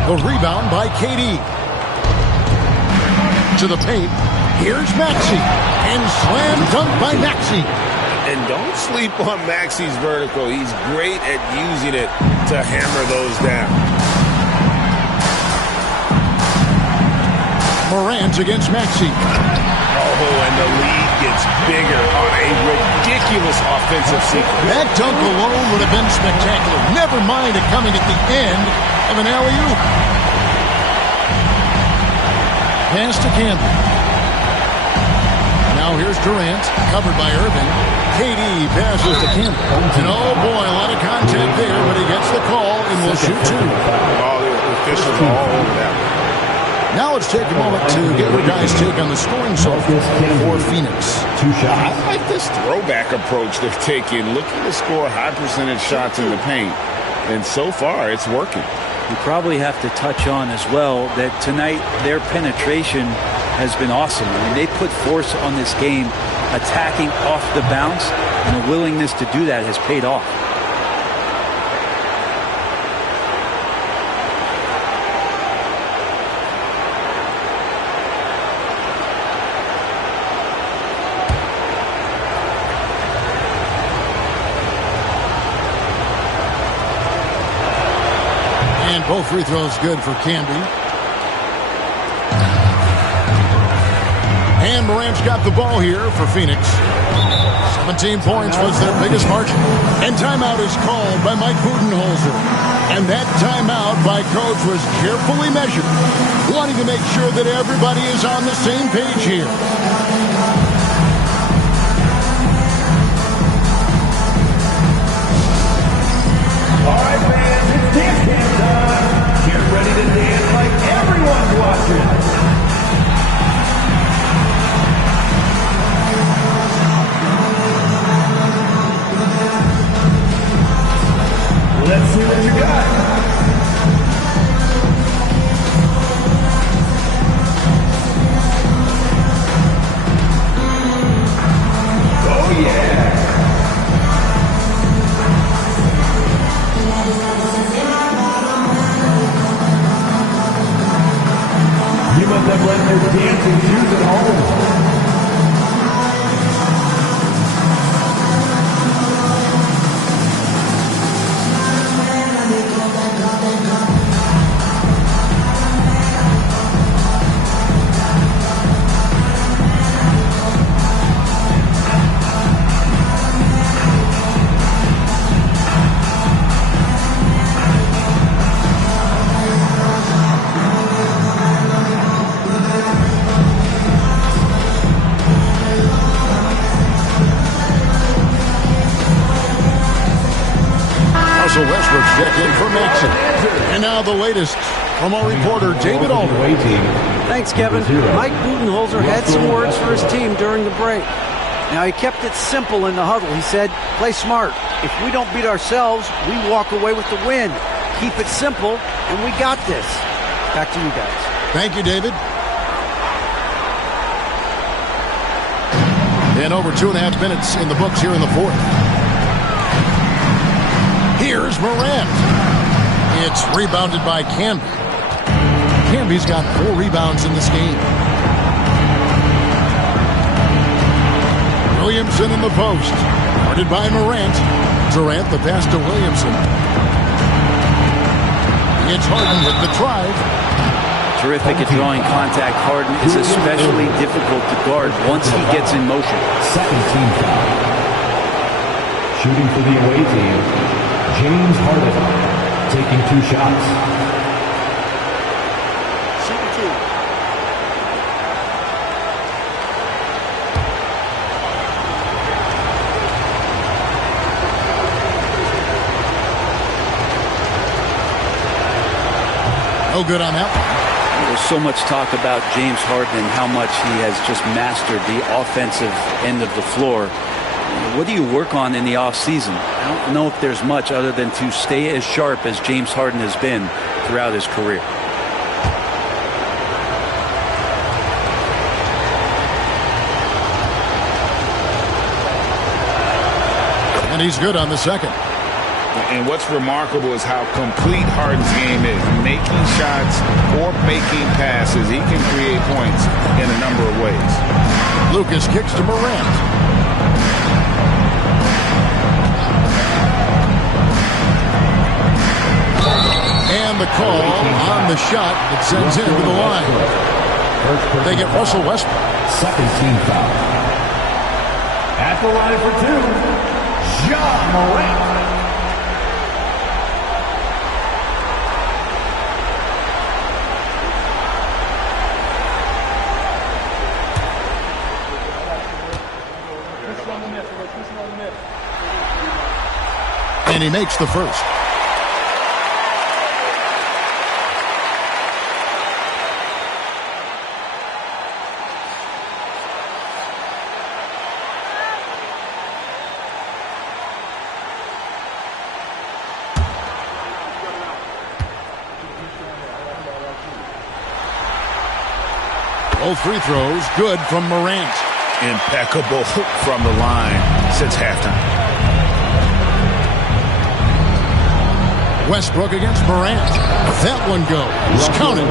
The rebound by KD. To the paint. Here's Maxey. And slam dunk by Maxey. And don't sleep on Maxey's vertical. He's great at using it to hammer those down. Morant against Maxey. Oh, and the lead gets bigger on a ridiculous offensive sequence. That dunk alone would have been spectacular. Never mind it coming at the end of an alley-oop. Pass to Campbell. Now here's Durant, covered by Irving. KD passes to Campbell. And oh boy, a lot of contact there, but he gets the call and will shoot 2. All the officials are all over that. Now let's take a moment to get your guys' take on the scoring so for Phoenix. I like this throwback approach they're taking, looking to score high percentage shots in the paint. And so far, it's working. You probably have to touch on as well that tonight their penetration has been awesome. I mean, they put force on this game, attacking off the bounce, and the willingness to do that has paid off. Both free throws good for Canby. And Morant's got the ball here for Phoenix. 17 points was their biggest margin. And timeout is called by Mike Budenholzer. And that timeout by Coach was carefully measured, wanting to make sure that everybody is on the same page here. All right, fans, it's dance cam time. Get ready to dance like everyone's watching. Let's see what you got. Oh, yeah. You must have left your dancing shoes at home. Westbrook's checked in for Maxson. And now the latest from our reporter, David Aldridge. Thanks, Kevin. Mike Budenholzer had some words for his team during the break. Now, he kept it simple in the huddle. He said, play smart. If we don't beat ourselves, we walk away with the win. Keep it simple, and we got this. Back to you guys. Thank you, David. And over 2.5 minutes in the books here in the fourth. Here's Morant. It's rebounded by Canby. Canby's got 4 rebounds in this game. Williamson in the post. Guarded by Morant. Durant the pass to Williamson. It's Harden with the drive. Terrific at drawing contact. Harden is especially difficult to guard once he gets in motion. Second team foul. Shooting for the away team, James Harden, taking 2 shots. Shooting 2. No good on that one. There's so much talk about James Harden and how much he has just mastered the offensive end of the floor. What do you work on in the offseason? I don't know if there's much other than to stay as sharp as James Harden has been throughout his career. And he's good on the second. And what's remarkable is how complete Harden's game is. Making shots or making passes. He can create points in a number of ways. Lucas kicks to Morant. And the call on the shot that sends him to the line. They get Russell Westbrook. Second team foul. At the line for 2, Ja Morant. And he makes the first. Both free throws good from Morant. Impeccable from the line since halftime. Westbrook against Morant. That one goes. Counted.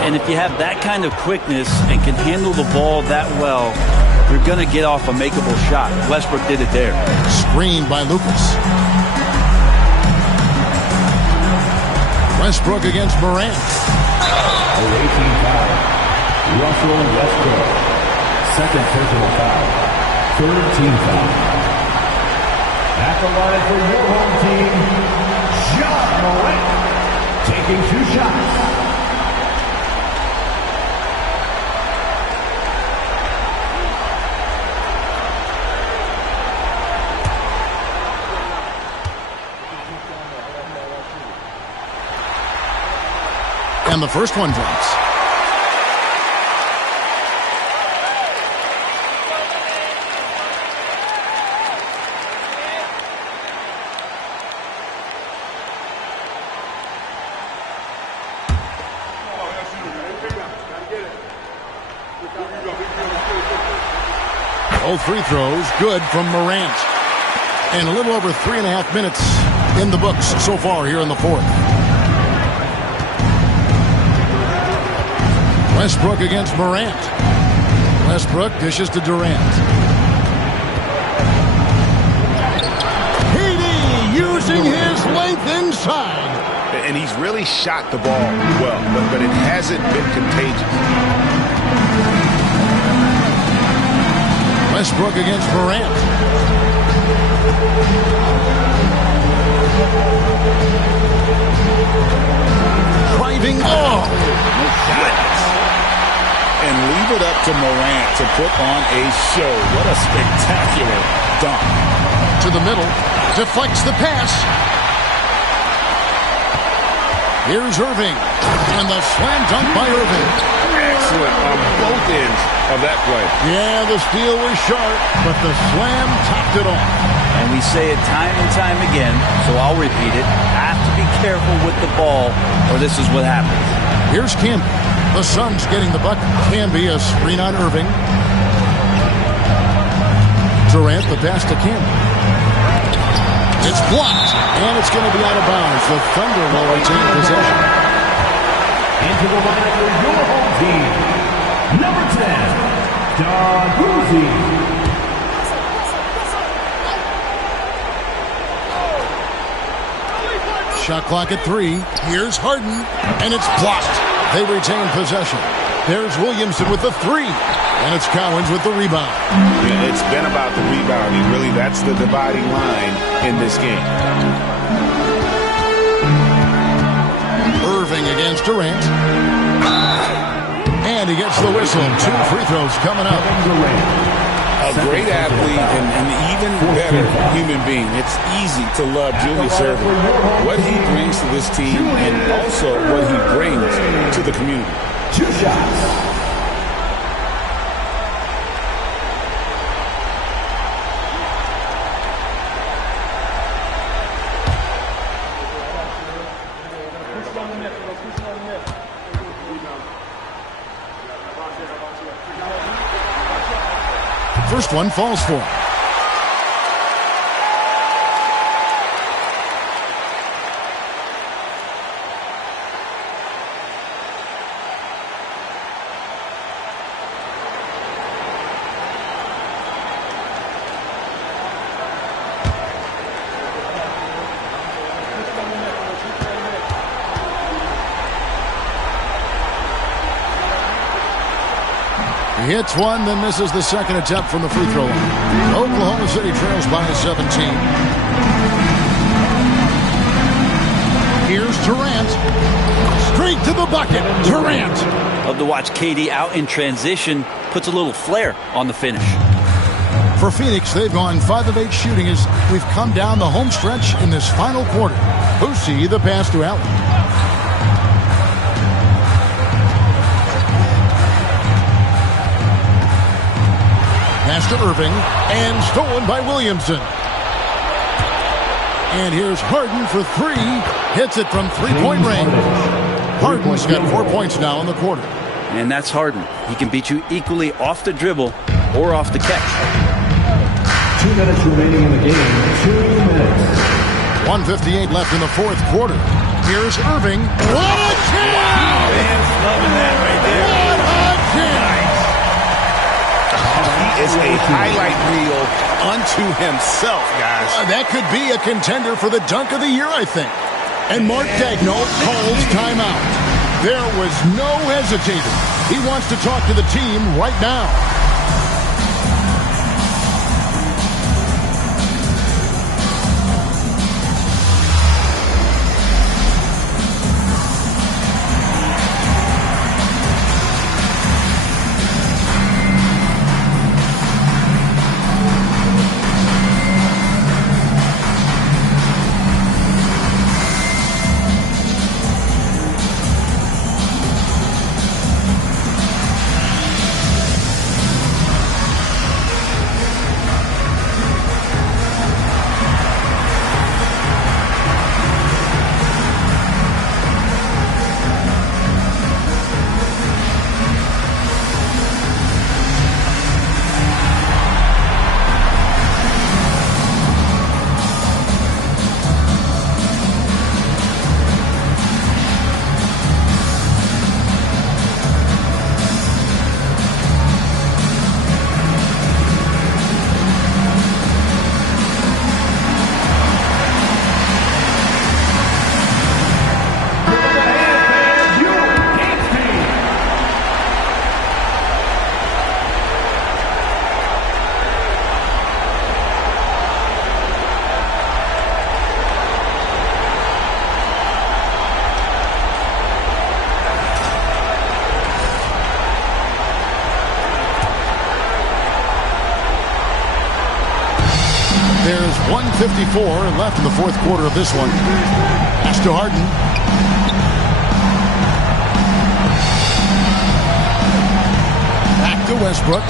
And if you have that kind of quickness and can handle the ball that well, you're going to get off a makeable shot. Westbrook did it there. Screened by Lucas. Westbrook against Morant. A 18 foul. Russell Westbrook. Second personal foul. Third team foul. At the line for your home team, John Morant. Taking 2 shots. And the first one drops. Both free throws good from Morant. And a little over 3.5 minutes in the books so far here in the fourth. Westbrook against Morant. Westbrook dishes to Durant. Haiti using his length inside. And he's really shot the ball well, but it hasn't been contagious. Westbrook against Morant. Driving. Oh, goodness. And leave it up to Morant to put on a show. What a spectacular dunk. To the middle. Deflects the pass. Here's Irving. And the slam dunk by Irving. Excellent on both ends of that play. Yeah, the steal was sharp, but the slam topped it off. And we say it time and time again, so I'll repeat it. Have to be careful with the ball, or this is what happens. Here's Camby. The Suns getting the bucket. Camby a screen on Irving. Durant the pass to Camby. It's blocked, and it's going to be out of bounds. The Thunder will retain possession. Into the line for your home team, number 10, Don Boozy. Shot clock at 3. Here's Harden, and it's blocked. They retain possession. There's Williamson with the 3, and it's Cowens with the rebound. Yeah, it's been about the rebounding. Really, that's the dividing line in this game. Irving against Durant. And he gets the whistle. 2 free throws coming up. A great athlete and an even better human being. It's easy to love Julius Irving. What he brings to this team and also what he brings to the community. 2 shots. First one falls for him. He hits one, then misses the second attempt from the free throw line. Oklahoma City trails by 17. Here's Durant. Straight to the bucket. Durant. Love to watch KD out in transition. Puts a little flair on the finish. For Phoenix, they've gone 5 of 8 shooting as we've come down the home stretch in this final quarter. Boosie, the pass to Allen. Pass to Irving, and stolen by Williamson. And here's Harden for 3. Hits it from 3-point range. Harden's got 4 points now in the quarter. And that's Harden. He can beat you equally off the dribble or off the catch. 2 minutes remaining in the game. 2 minutes. 1:58 left in the fourth quarter. Here's Irving. What a jam! Wow, man's loving that right there. What a jam! He is a highlight reel unto himself, guys. That could be a contender for the dunk of the year, I think. And Mark Daigneault calls timeout. There was no hesitating. He wants to talk to the team right now. There's 1:54 left in the fourth quarter of this one. Pass to Harden. Back to Westbrook.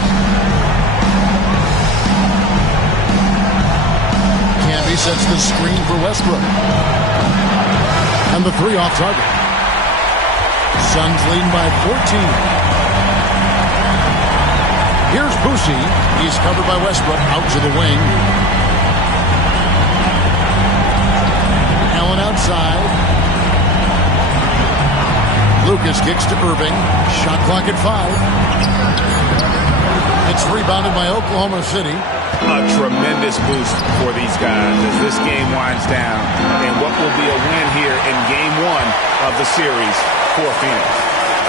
Canby sets the screen for Westbrook. And the three off target. Suns leading by 14. Here's Boucher. He's covered by Westbrook. Out to the wing. Allen outside. Lucas kicks to Irving. Shot clock at 5. It's rebounded by Oklahoma City. A tremendous boost for these guys as this game winds down. And what will be a win here in game 1 of the series for Phoenix.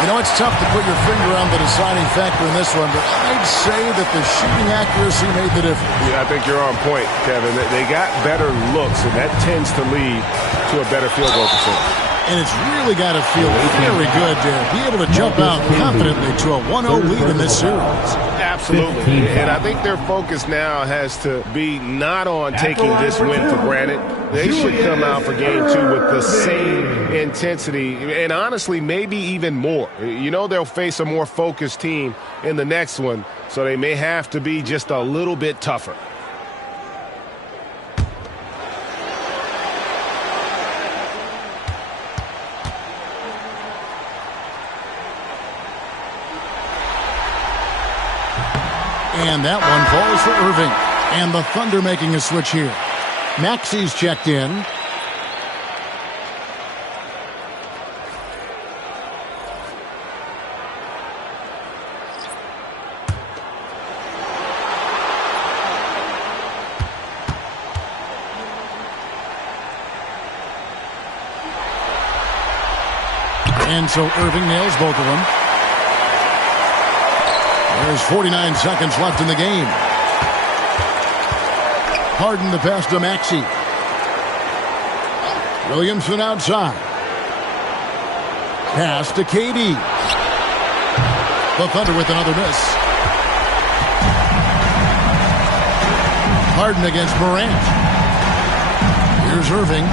You know, it's tough to put your finger on the deciding factor in this one, but I'd say that the shooting accuracy made the difference. Yeah, I think you're on point, Kevin. They got better looks, and that tends to lead to a better field goal percentage. And it's really got to feel very good to be able to jump out confidently to a 1-0 lead in this series. Absolutely. And I think their focus now has to be not on taking this win for granted. They should come out for game 2 with the same intensity and honestly maybe even more. You know they'll face a more focused team in the next one, so they may have to be just a little bit tougher. And that one falls for Irving. And the Thunder making a switch here. Maxey's checked in. And so Irving nails both of them. There's 49 seconds left in the game. Harden the pass to Maxey. Williamson outside. Pass to KD. The Thunder with another miss. Harden against Morant. Here's Irving.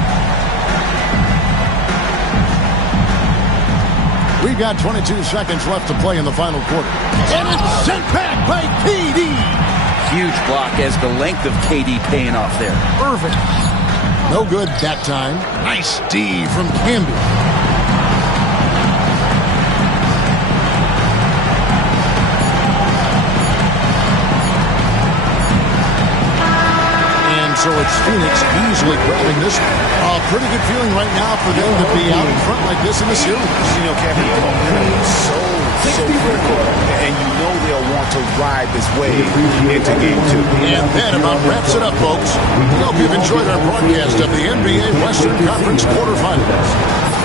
We've got 22 seconds left to play in the final quarter. And it's sent back by KD. Huge block as the length of KD paying off there. Irving. No good that time. Nice D from Canby. It's Phoenix easily grabbing this one. A pretty good feeling right now for them to be out in front like this in the series. You know, Kevin, momentum is so critical, and you know they'll want to ride this wave into game 2. And that about wraps it up, folks. We hope you've enjoyed our broadcast of the NBA Western Conference quarterfinals.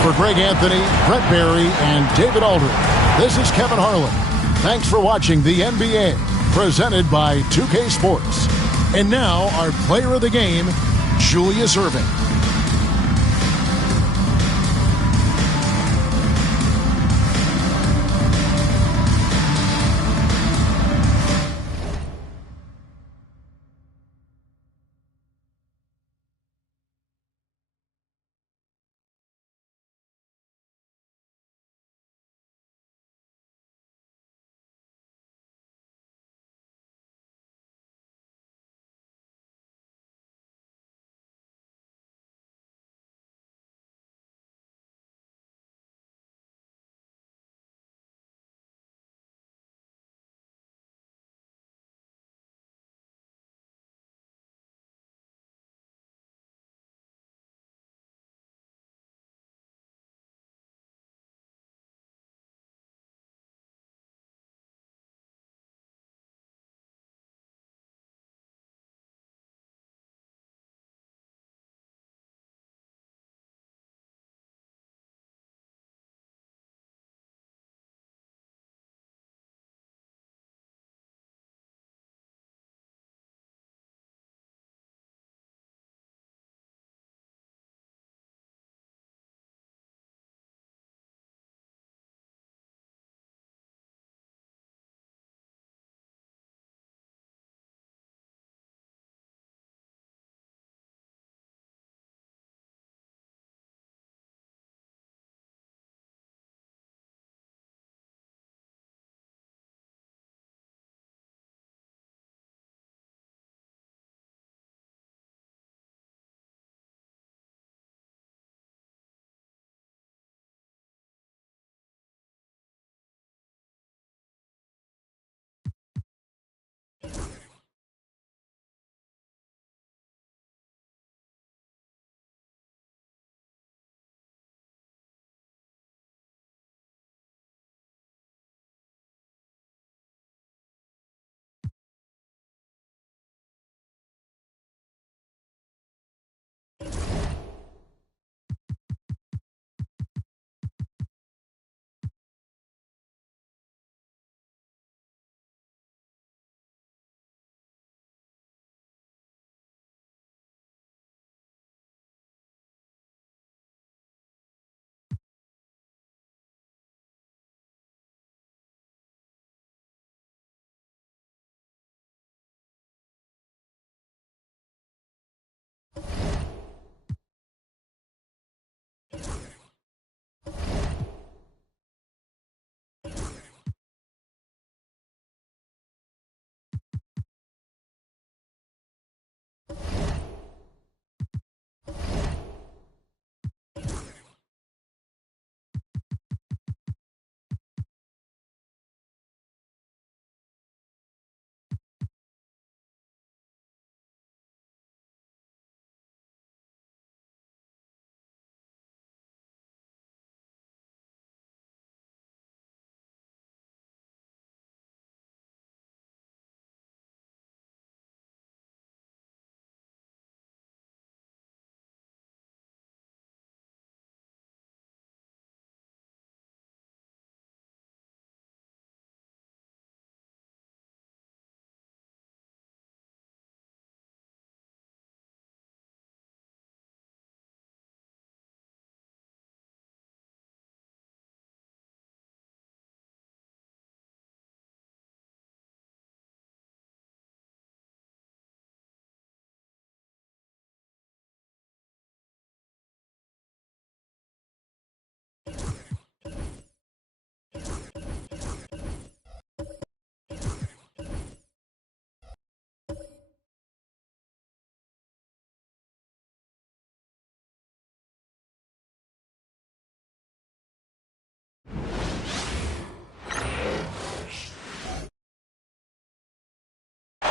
For Greg Anthony, Brett Barry, and David Aldridge, this is Kevin Harlan. Thanks for watching the NBA, presented by 2K Sports. And now, our player of the game, Julius Erving.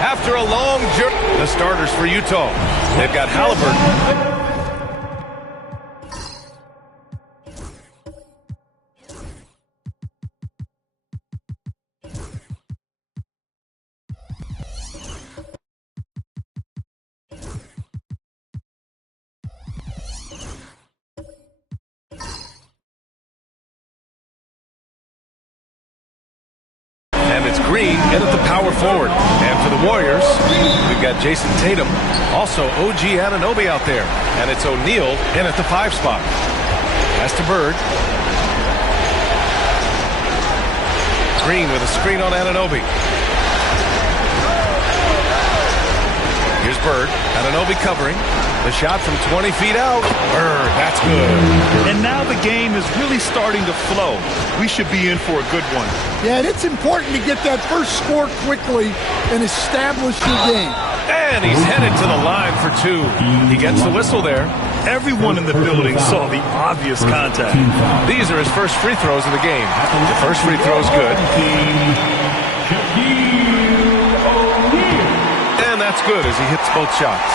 After a long journey, the starters for Utah. They've got Halliburton. And it's Green in at the power forward. And for the Warriors, we've got Jason Tatum. Also OG Anunoby out there. And it's O'Neal in at the 5 spot. Pass to Bird. Green with a screen on Anunoby. Here's Bird. Anunoby covering. The shot from 20 feet out. Bird, that's good. And now the game is really starting to flow. We should be in for a good one. Yeah, and it's important to get that first score quickly and establish your game. And he's headed to the line for 2. He gets the whistle there. Everyone in the building saw the obvious contact. These are his first free throws of the game. The first free throw is good. And that's good as he hits both shots.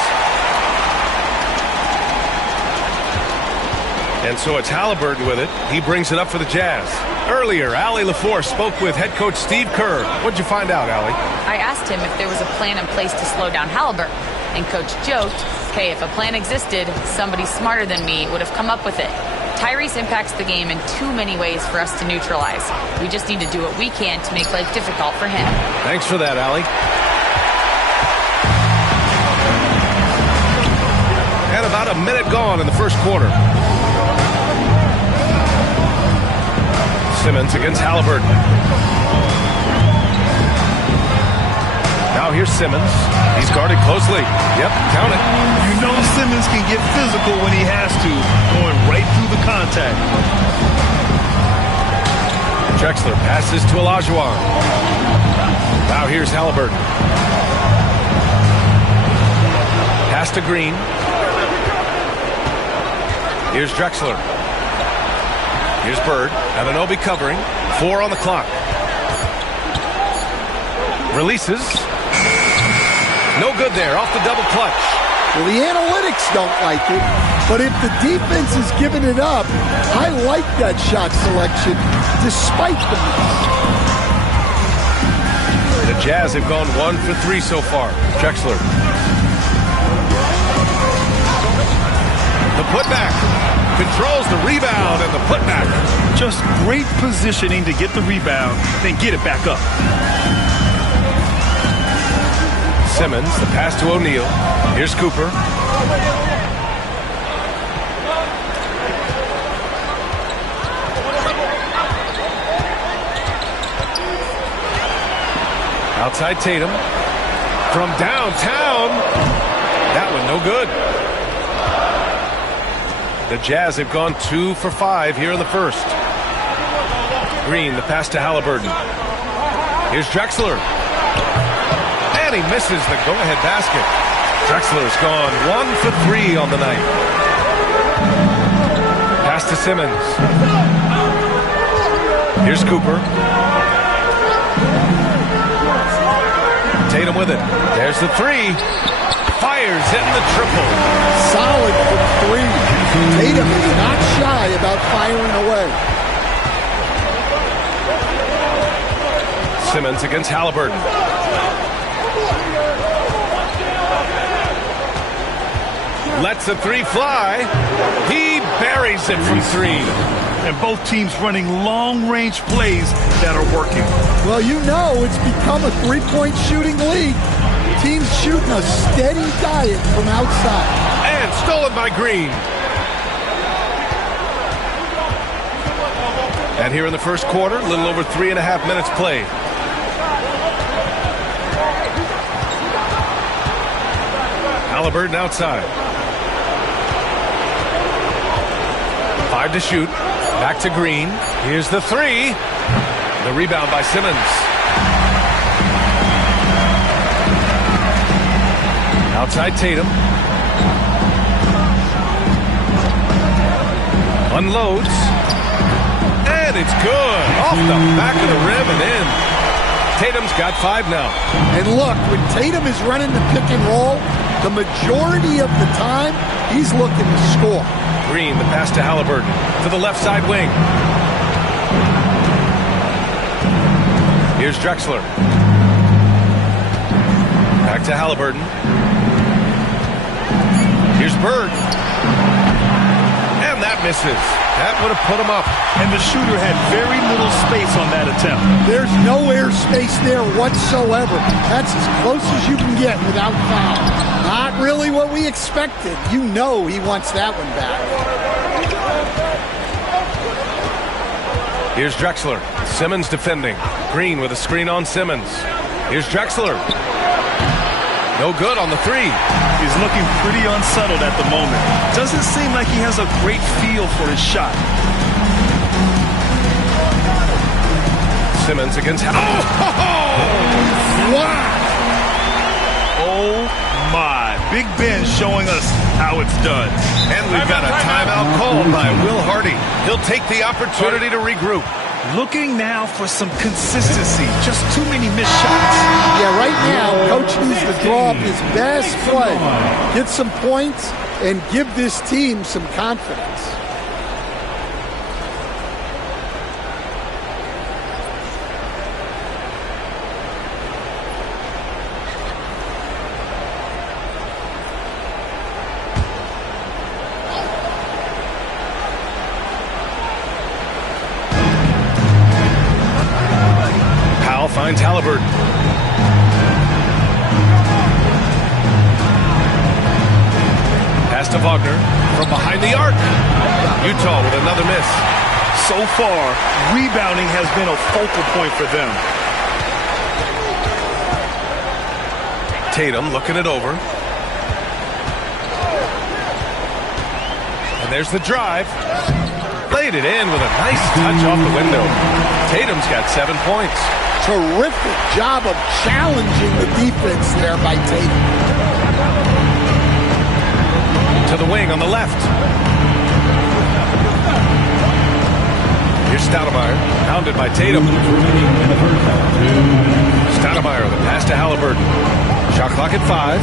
And so it's Halliburton with it. He brings it up for the Jazz. Earlier, Allie LaForce spoke with head coach Steve Kerr. What'd you find out, Allie? I asked him if there was a plan in place to slow down Halliburton. And Coach joked, hey, if a plan existed, somebody smarter than me would have come up with it. Tyrese impacts the game in too many ways for us to neutralize. We just need to do what we can to make life difficult for him. Thanks for that, Allie. And about a minute gone in the first quarter. Simmons against Halliburton. Now here's Simmons. He's guarded closely. Yep, count it. You know Simmons can get physical when he has to, going right through the contact. Drexler passes to Olajuwon. Now here's Halliburton. Pass to Green. Here's Drexler. Here's Bird. Anunoby covering. 4 on the clock. Releases. No good there. Off the double clutch. Well, the analytics don't like it, but if the defense is giving it up, I like that shot selection despite the miss. The Jazz have gone 1 for 3 so far. Drexler. The putback. Controls the rebound and the putback. Just great positioning to get the rebound, then get it back up. Simmons, the pass to O'Neal. Here's Cooper. Outside Tatum. From downtown. That one no good. The Jazz have gone 2 for 5 here in the first. Green, the pass to Halliburton. Here's Drexler. And he misses the go-ahead basket. Drexler's gone 1 for 3 on the night. Pass to Simmons. Here's Cooper. Tatum with it. There's the 3. Fires in the triple. Solid from 3. Tatum is not shy about firing away. Simmons against Halliburton. Lets the 3 fly. He buries it from 3. And both teams running long-range plays that are working. Well, you know it's become a three-point shooting league. Teams shooting a steady diet from outside. And stolen by Green. And here in the first quarter, a little over 3.5 minutes played. Halliburton outside. 5 to shoot. Back to Green. Here's the 3. The rebound by Simmons. Outside Tatum. Unloads. And it's good. Off the back of the rim and in. Tatum's got 5 now. And look, when Tatum is running the pick and roll, the majority of the time, he's looking to score. Green, the pass to Halliburton. To the left side wing. Here's Drexler. Back to Halliburton. Here's Bird. And that misses. That would have put him up. And the shooter had very little space on that attempt. There's no air space there whatsoever. That's as close as you can get without foul. Not really what we expected. You know he wants that one back. Here's Drexler. Simmons defending. Green with a screen on Simmons. Here's Drexler. No good on the 3. He's looking pretty unsettled at the moment. Doesn't seem like he has a great feel for his shot. Simmons against Wow! Oh my. Big Ben showing us how it's done. And we've got a timeout called by Will Hardy. He'll take the opportunity to regroup. Looking now for some consistency. Just too many missed shots. Yeah, right now, Coach needs to draw up his best play, get some points, and give this team some confidence. Finds Halliburton. Pass to Wagner from behind the arc. Utah with another miss. So far, rebounding has been a focal point for them. Tatum looking it over. And there's the drive. Laid it in with a nice touch off the window. Tatum's got 7 points. Terrific job of challenging the defense there by Tatum. To the wing on the left. Here's Stoudemire, pounded by Tatum. Stoudemire, the pass to Halliburton. Shot clock at 5.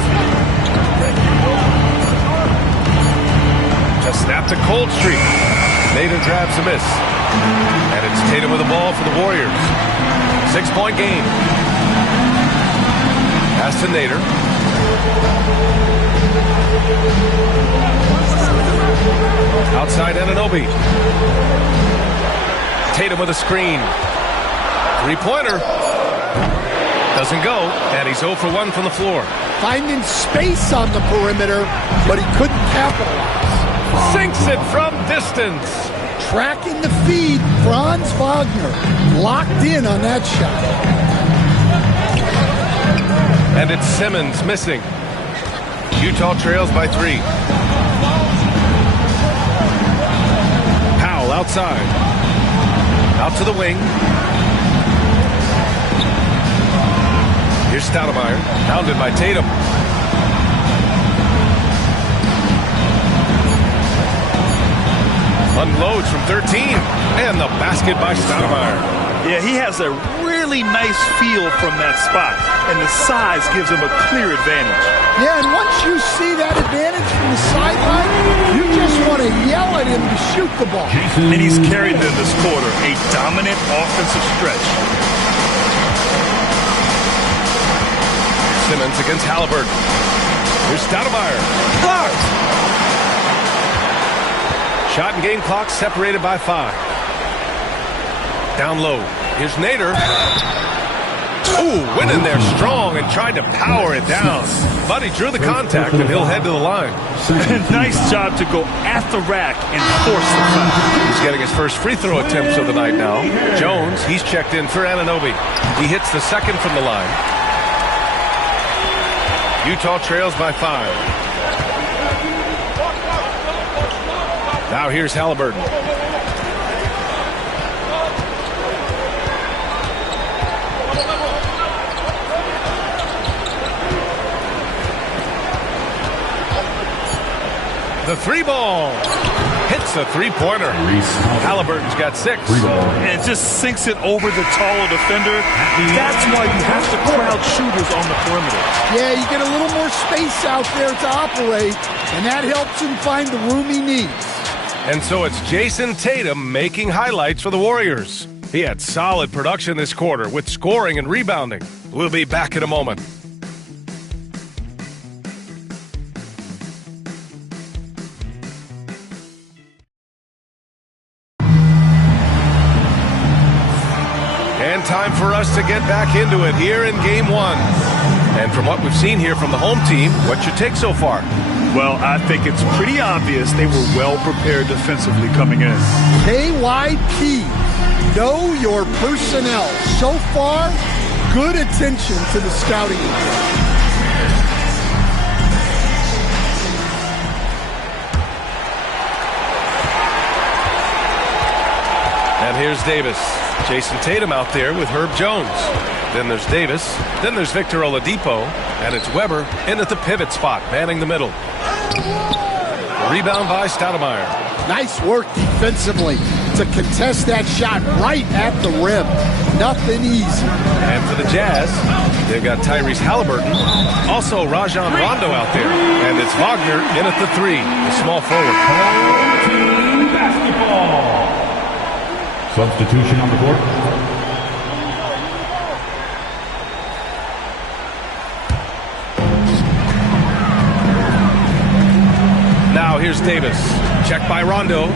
To snap the cold streak. Nader grabs a miss. And it's Tatum with the ball for the Warriors. 6-point game. Pass to Nader. Outside Anunoby. Tatum with a screen. 3-pointer. Doesn't go. And he's 0 for 1 from the floor. Finding space on the perimeter, but he couldn't capitalize. Sinks it from distance. Tracking the feed, Franz Wagner locked in on that shot. And it's Simmons missing. Utah trails by 3. Powell outside. Out to the wing. Here's Stoudemire, pounded by Tatum. Unloads from 13. And the basket by Stoudemire. Yeah, he has a really nice feel from that spot. And the size gives him a clear advantage. Yeah, and once you see that advantage from the sideline, you just want to yell at him to shoot the ball. And he's carried them this quarter. A dominant offensive stretch. Simmons against Halliburton. Here's Stoudemire. Blocked! Shot and game clock separated by 5. Down low. Here's Nader. Ooh, went in there strong and tried to power it down. But he drew the contact and he'll head to the line. Nice job to go at the rack and force the foul. He's getting his first free throw attempts of the night now. Jones, he's checked in for Anunoby. He hits the second from the line. Utah trails by 5. Now here's Halliburton. The 3 ball. hits a three-pointer. Halliburton's got 6. And just sinks it over the taller defender. That's why you have to crowd shooters on the perimeter. Yeah, you get a little more space out there to operate, and that helps him find the room he needs. And so it's Jason Tatum making highlights for the Warriors. He had solid production this quarter with scoring and rebounding. We'll be back in a moment. And time for us to get back into it here in Game 1. And from what we've seen here from the home team, what's your take so far? Well, I think it's pretty obvious they were well prepared defensively coming in. KYP, know your personnel. So far, good attention to the scouting report. And here's Davis. Jason Tatum out there with Herb Jones. Then there's Davis. Then there's Victor Oladipo. And it's Weber in at the pivot spot, manning the middle. Rebound by Stoudemire. Nice work defensively to contest that shot right at the rim. Nothing easy. And for the Jazz, they've got Tyrese Halliburton. Also Rajon Rondo out there. And it's Wagner in at the 3, the small forward. Team basketball. Substitution on the court. Now here's Davis. Checked by Rondo.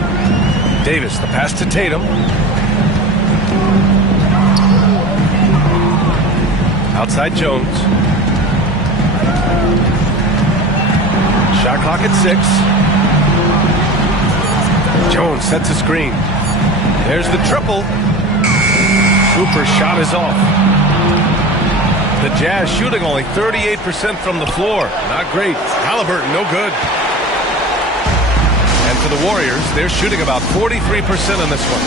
Davis, the pass to Tatum. Outside Jones. Shot clock at 6. Jones sets a screen. There's the triple. Cooper's shot is off. The Jazz shooting only 38% from the floor. Not great. Halliburton, no good. And for the Warriors, they're shooting about 43% in this one.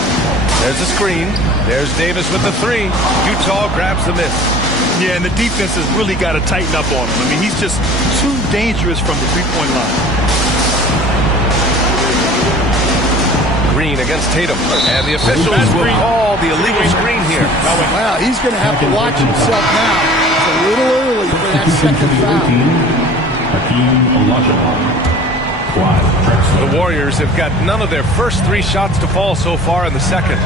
There's a screen. There's Davis with the 3. Utah grabs the miss. Yeah, and the defense has really got to tighten up on him. I mean, he's just too dangerous from the three-point line. Green against Tatum. And the officials will call the illegal screen here. Wow, he's going to have to watch himself now. It's a little early for that second foul. The Warriors have got none of their first 3 shots to fall so far in the second.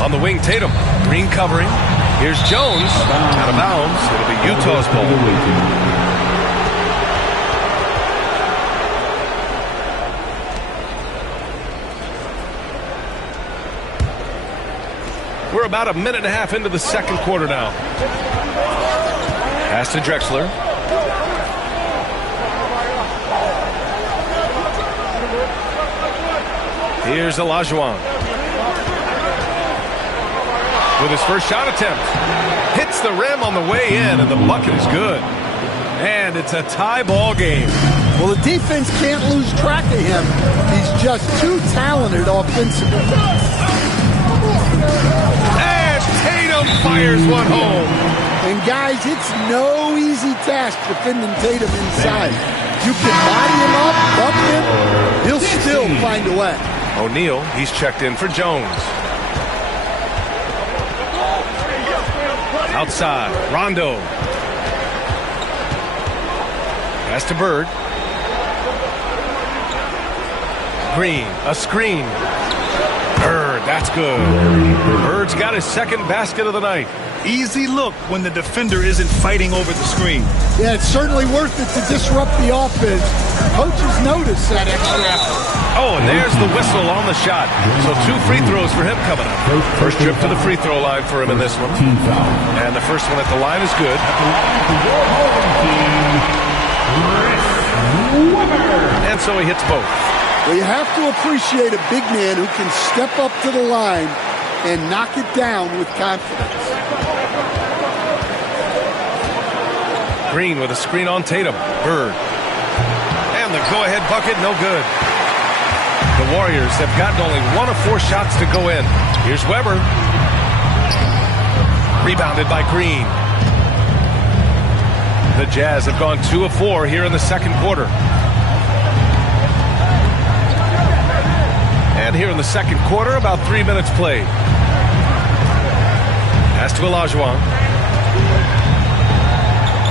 On the wing, Tatum. Green covering. Here's Jones. Out of bounds. It'll be Utah's ball. We're about a minute and a half into the second quarter now. Pass to Drexler. Here's Olajuwon. With his first shot attempt. Hits the rim on the way in, and the bucket is good. And it's a tie ball game. Well, the defense can't lose track of him. He's just too talented offensively. And Tatum fires one home. And guys, it's no easy task defending Tatum inside. You can body him up, bump him, he'll still find a way. O'Neal, he's checked in for Jones. Outside, Rondo. Pass to Bird. Green, a screen. Bird, that's good. Bird's got his second basket of the night. Easy look when the defender isn't fighting over the screen. Yeah, it's certainly worth it to disrupt the offense. Coaches notice that extra effort. Oh, and there's the whistle on the shot. So 2 free throws for him coming up. First trip to the free throw line for him in this one. And the first one at the line is good. And so he hits both. Well, you have to appreciate a big man who can step up to the line and knock it down with confidence. Green with a screen on Tatum. Bird. And the go-ahead bucket, no good. The Warriors have gotten only 1 of 4 shots to go in. Here's Weber. Rebounded by Green. The Jazz have gone 2 of 4 here in the second quarter. And here in the second quarter, about 3 minutes played. Pass to Olajuwon.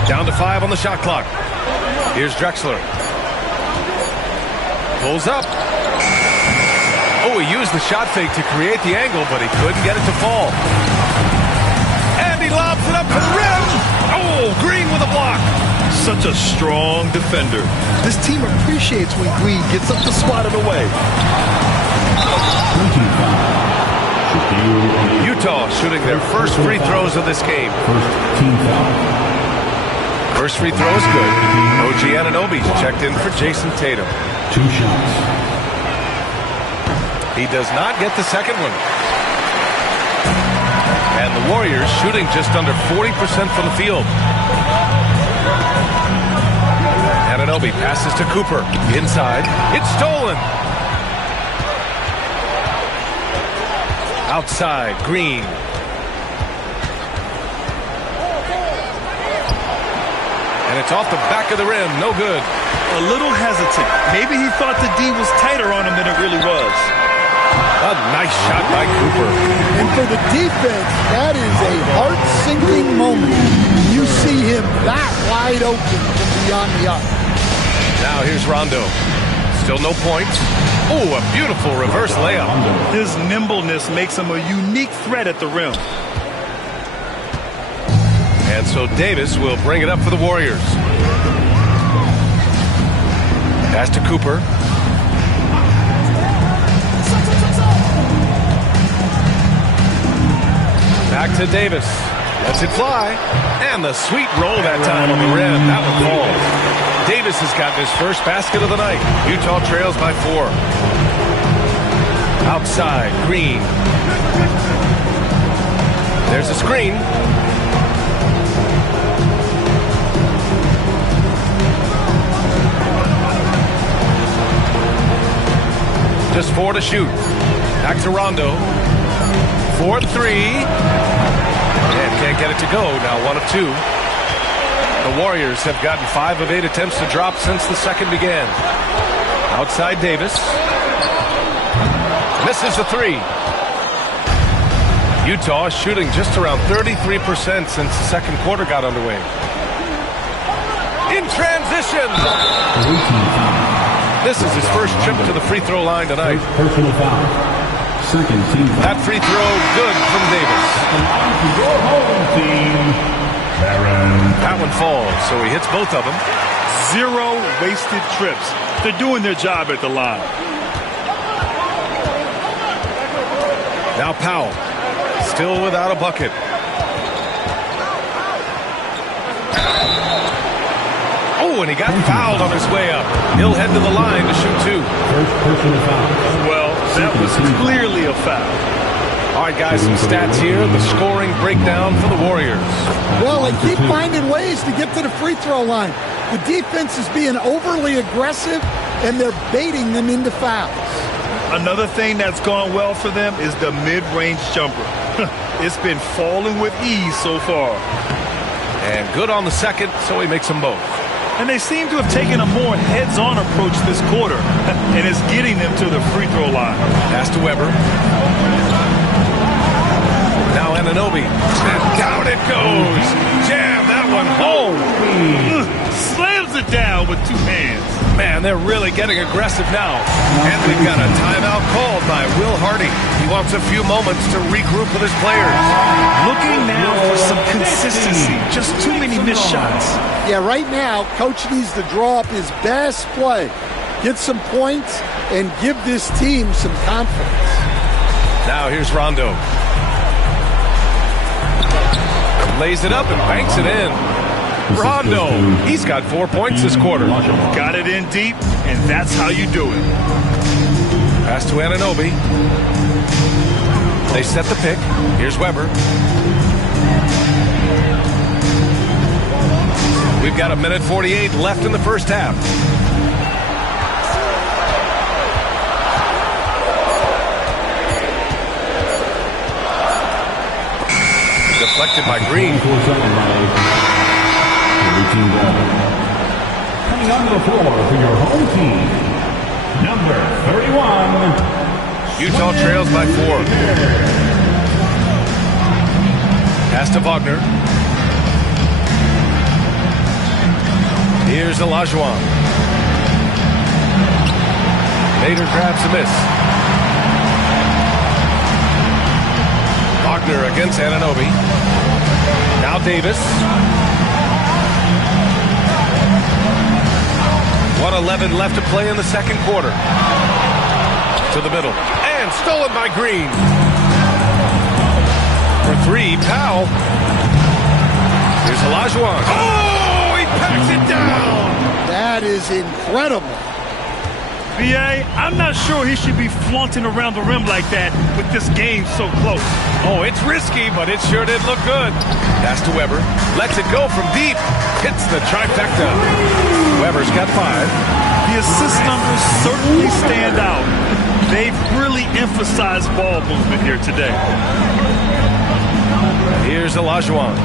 Down to 5 on the shot clock. Here's Drexler. Pulls up. Oh, he used the shot fake to create the angle, but he couldn't get it to fall. And he lobs it up to the rim. Oh, Green with a block. Such a strong defender. This team appreciates when Green gets up to swat it away. Utah shooting their first free throws of this game. First free throw is good. OG Anunoby checked in for Jason Tatum. 2 shots. He does not get the second one. And the Warriors shooting just under 40% from the field. Anunoby passes to Cooper. Inside. It's stolen. Outside, Green. And it's off the back of the rim. No good. A little hesitant. Maybe he thought the D was tighter on him than it really was. A nice shot by Cooper. And for the defense, that is a heart-sinking moment. You see him that wide open from beyond the arc. Now here's Rondo. Still no points. Oh, a beautiful reverse layup. His nimbleness makes him a unique threat at the rim. And so Davis will bring it up for the Warriors. Pass to Cooper. Back to Davis. Lets it fly. And the sweet roll that time on the rim. That one falls. Davis has gotten his first basket of the night. Utah trails by 4. Outside, Green. There's a screen. Just 4 to shoot. Back to Rondo. 4-3. And can't get it to go. Now 1 of 2. The Warriors have gotten 5 of 8 attempts to drop since the second began. Outside Davis. Misses the 3. Utah is shooting just around 33% since the second quarter got underway. In transition. This is his first trip to the free throw line tonight. Personal foul. Second team foul. That free throw good from Davis. Your home team. That one falls, so he hits both of them. 0 wasted trips. They're doing their job at the line. Now Powell, still without a bucket. Oh, and he got fouled on his way up. He'll head to the line to shoot 2. First personal foul. Well, that was clearly a foul. All right, guys, some stats here. The scoring breakdown for the Warriors. Well, they keep finding ways to get to the free throw line. The defense is being overly aggressive, and they're baiting them into fouls. Another thing that's gone well for them is the mid-range jumper. It's been falling with ease so far. And good on the second, so he makes them both. And they seem to have taken a more heads-on approach this quarter, and it's getting them to the free throw line. Pass to Weber. Now Anunoby. And down it goes. Jam that one home. Slams it down with 2 hands. Man, they're really getting aggressive now. And we've got a timeout called by Will Hardy. He wants a few moments to regroup with his players. Looking now for some consistency. Just too many missed shots. Yeah, right now, Coach needs to draw up his best play, get some points, and give this team some confidence. Now here's Rondo. Lays it up and banks it in. Rondo, he's got 4 points this quarter. Got it in deep, and that's how you do it. Pass to Anunoby. They set the pick. Here's Weber. We've got 1:48 left in the first half. Deflected by Green. Coming onto the floor for your home team, number 31, Utah trails by 4. Pass to Wagner. Here's Olajuwon. Nader grabs a miss. Wagner against Anunoby. Now Davis. 1:11 left to play in the second quarter. To the middle. And stolen by Green. For 3, Powell. Here's Olajuwon. Oh, he packs it down. That is incredible. BA, I'm not sure he should be flaunting around the rim like that with this game so close. Oh, it's risky, but it sure did look good. Pass to Weber. Lets it go from deep. Hits the trifecta. Weber's got 5. The assist numbers certainly stand out. They've really emphasized ball movement here today. Here's Olajuwon.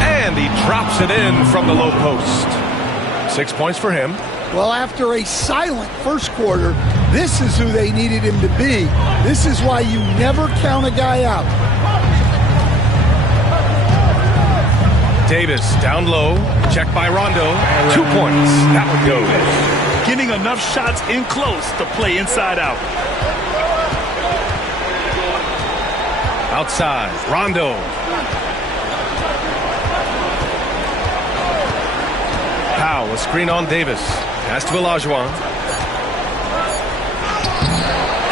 And he drops it in from the low post. 6 points for him. Well, after a silent first quarter, this is who they needed him to be. This is why you never count a guy out. Davis down low. Checked by Rondo. 2 points. That one goes. Getting enough shots in close to play inside out. Outside. Rondo. Powell, a screen on Davis. Pass to Olajuwon.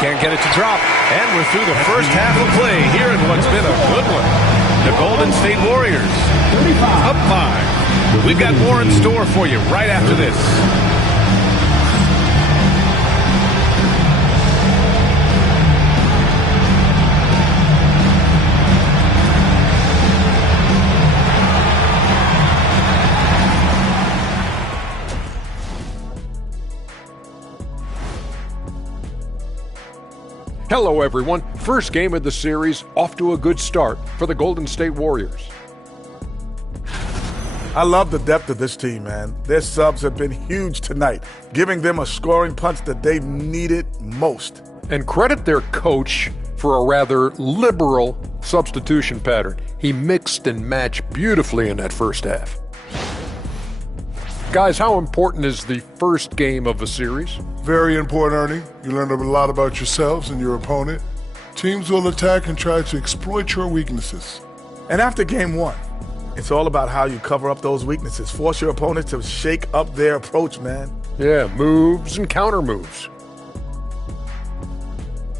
Can't get it to drop. And we're through the first half of play here in what's been a good one. The Golden State Warriors up 5. We've got more in store for you right after this. Hello, everyone. First game of the series, off to a good start for the Golden State Warriors. I love the depth of this team, man. Their subs have been huge tonight, giving them a scoring punch that they've needed most. And credit their coach for a rather liberal substitution pattern. He mixed and matched beautifully in that first half. Guys, how important is the first game of a series? Very important, Ernie. You learn a lot about yourselves and your opponent. Teams will attack and try to exploit your weaknesses. And after game 1, it's all about how you cover up those weaknesses. Force your opponent to shake up their approach, man. Yeah, moves and counter moves.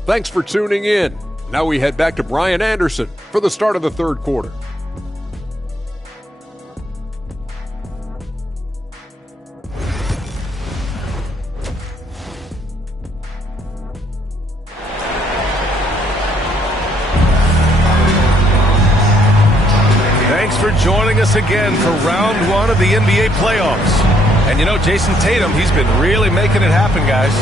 Thanks for tuning in. Now we head back to Brian Anderson for the start of the third quarter. Thanks for joining us again for round 1 of the NBA playoffs. And you know, Jason Tatum, he's been really making it happen, guys.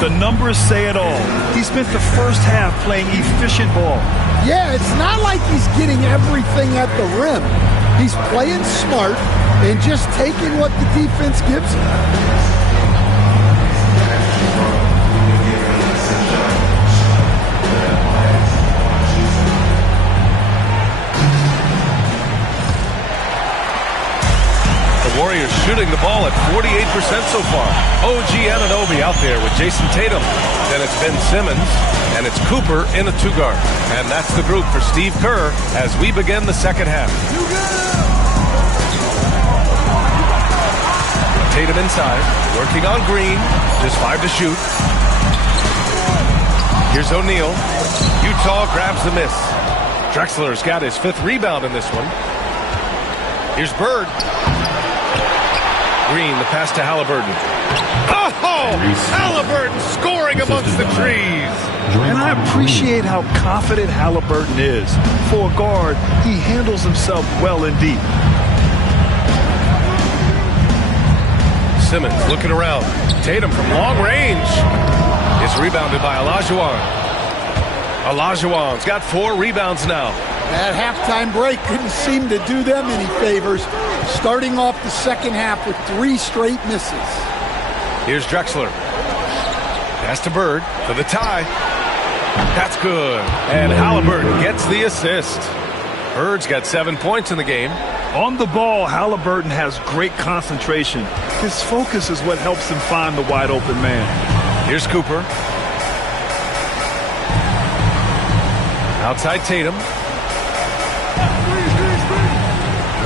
The numbers say it all. He spent the first half playing efficient ball. Yeah, it's not like he's getting everything at the rim. He's playing smart and just taking what the defense gives him. Warriors shooting the ball at 48% so far. OG Anunoby out there with Jason Tatum. Then it's Ben Simmons, and it's Cooper in the 2-guard. And that's the group for Steve Kerr as we begin the second half. Tatum inside, working on Green. Just 5 to shoot. Here's O'Neal. Utah grabs the miss. Drexler's got his 5th rebound in this one. Here's Bird. Green, the pass to Halliburton. Oh! Halliburton scoring amongst the trees. And I appreciate how confident Halliburton is. For a guard, he handles himself well and deep. Simmons looking around. Tatum from long range is rebounded by Olajuwon. Olajuwon's got 4 rebounds now. That halftime break couldn't seem to do them any favors, starting off the second half with 3 straight misses. Here's Drexler. Pass to Bird for the tie. That's good. And Halliburton gets the assist. Bird's got 7 points in the game. On the ball, Halliburton has great concentration. His focus is what helps him find the wide open man. Here's Cooper. Outside Tatum.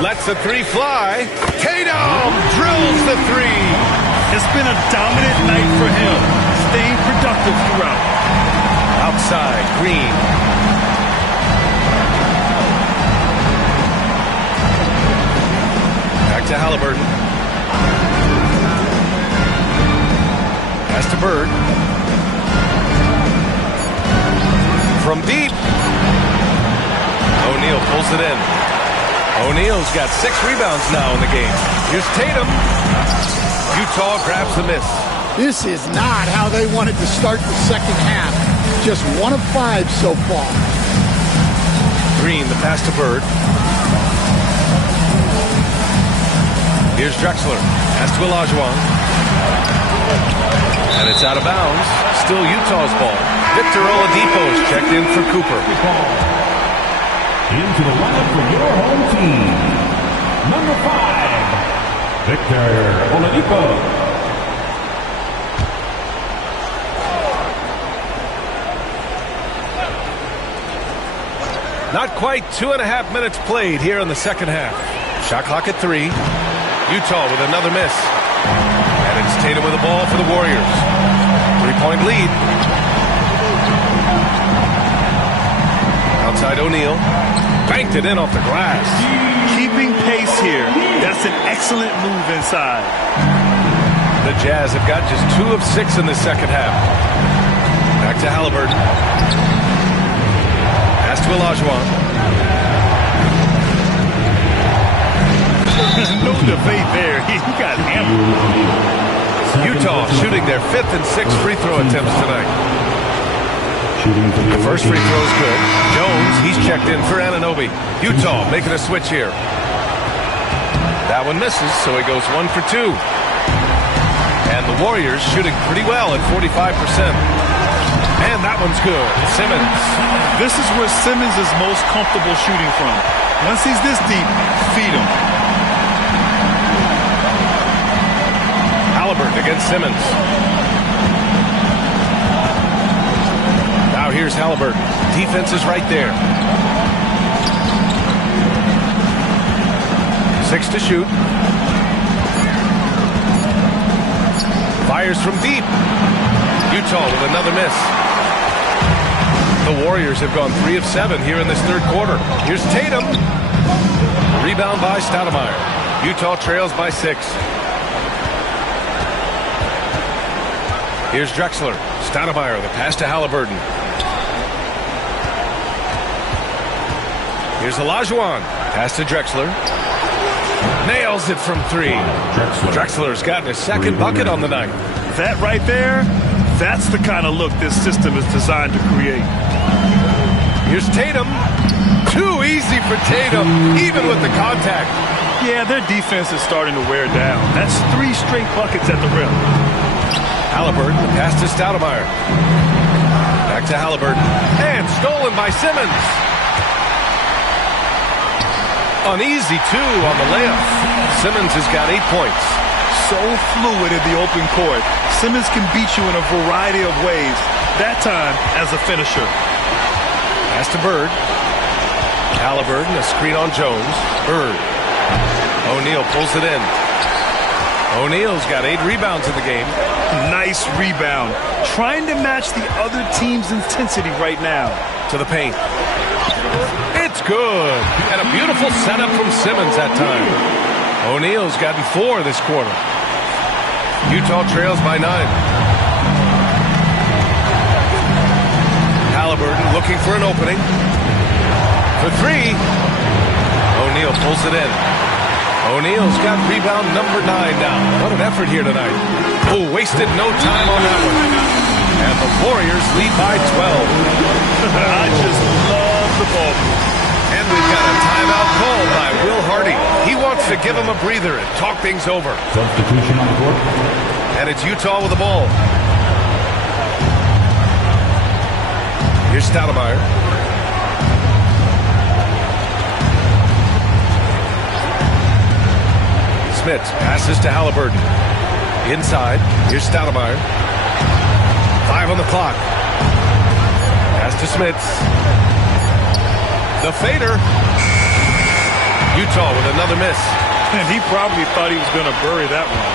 Lets the 3 fly. Tatum drills the 3. It's been a dominant night for him, staying productive throughout. Outside, Green. Back to Halliburton. Pass to Bird. From deep. O'Neal pulls it in. O'Neal's got 6 rebounds now in the game. Here's Tatum. Utah grabs the miss. This is not how they wanted to start the second half. Just 1 of 5 so far. Green, the pass to Bird. Here's Drexler. Pass to Olajuwon. And it's out of bounds. Still Utah's ball. Victor Oladipo is checked in for Cooper. Into the lineup for your home team. Number 5, Victor Oladipo. Not quite 2.5 minutes played here in the second half. Shot clock at 3. Utah with another miss. And it's Tatum with the ball for the Warriors. 3-point lead. Outside O'Neal. Banked it in off the glass. Keeping pace here. That's an excellent move inside. The Jazz have got just 2 of 6 in the second half. Back to Halliburton. Pass to Olajuwon. No debate there. He got hammered. Utah shooting their 5th and 6th free throw attempts tonight. The first free throw is good. Jones, he's checked in for Anunoby. Utah making a switch here. That one misses, so he goes 1 for 2. And the Warriors shooting pretty well at 45%. And that one's good. Simmons. This is where Simmons is most comfortable shooting from. Once he's this deep, feed him. Halliburton against Simmons. Now here's Halliburton. Defense is right there. 6 to shoot. Fires from deep. Utah with another miss. The Warriors have gone 3 of 7 here in this third quarter. Here's Tatum. Rebound by Stoudemire. Utah trails by 6. Here's Drexler. Stoudemire, the pass to Halliburton. Here's Olajuwon. Pass to Drexler. Nails it from 3. Drexler's gotten his 2nd bucket on the night. That right there, that's the kind of look this system is designed to create. Here's Tatum. Too easy for Tatum, even with the contact. Yeah, their defense is starting to wear down. That's 3 straight buckets at the rim. Halliburton, the pass to Stoudemire. Back to Halliburton. And stolen by Simmons. Uneasy, too, on the layup. Simmons has got 8 points. So fluid in the open court. Simmons can beat you in a variety of ways. That time as a finisher. Pass to Bird. Halliburton, a screen on Jones. Bird. O'Neal pulls it in. O'Neal's got 8 rebounds in the game. Nice rebound. Trying to match the other team's intensity right now. To the paint. It's good. And a beautiful setup from Simmons that time. O'Neal's gotten 4 this quarter. Utah trails by 9. Halliburton looking for an opening. For 3. O'Neal pulls it in. O'Neal's got rebound number 9 now. What an effort here tonight. Oh, wasted no time on that one. And the Warriors lead by 12. I just love the ball. And we've got a timeout called by Will Hardy. He wants to give him a breather and talk things over. Substitution on the court. And it's Utah with the ball. Here's Stoudemire. Smith passes to Halliburton. Inside. Here's Stoudemire. 5 on the clock. Pass to Smith. The fader. Utah with another miss. And he probably thought he was going to bury that one.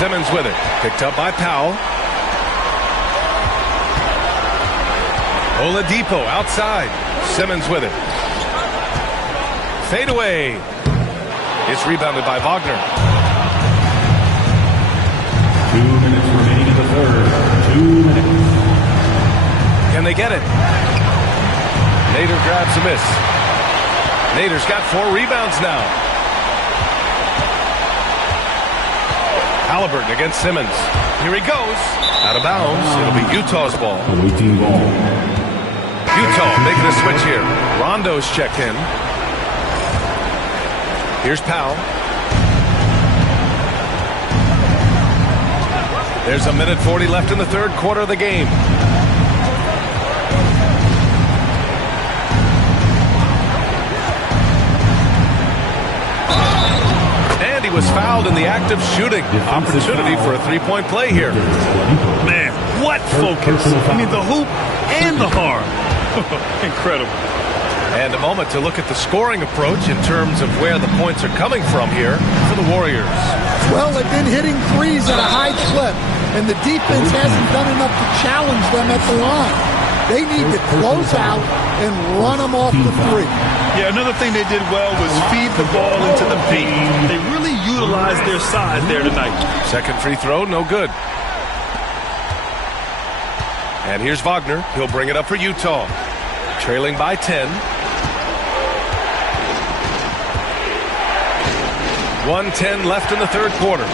Simmons with it. Picked up by Powell. Oladipo outside. Simmons with it. Fade away. It's rebounded by Wagner. 2 minutes remaining in the third. 2 minutes. Can they get it? Nader grabs a miss. Nader's got 4 rebounds now. Halliburton against Simmons. Here he goes. Out of bounds. It'll be Utah's ball. Waiting ball. Utah making a switch here. Rondo's checked in. Here's Powell. There's a minute 40 left in the third quarter of the game. And he was fouled in the act of shooting. Opportunity for a three-point play here. Man, what focus. I mean, the hoop and the harm. Incredible. And a moment to look at the scoring approach in terms of where the points are coming from here for the Warriors. Well, they've been hitting threes at a high clip, and the defense hasn't done enough to challenge them at the line. They need to close out and run them off the three. Yeah, another thing they did well was feed the ball into the paint. They really utilized their size there tonight. Second free throw, no good. And here's Wagner. He'll bring it up for Utah. Trailing by 10. 1:10 left in the third quarter.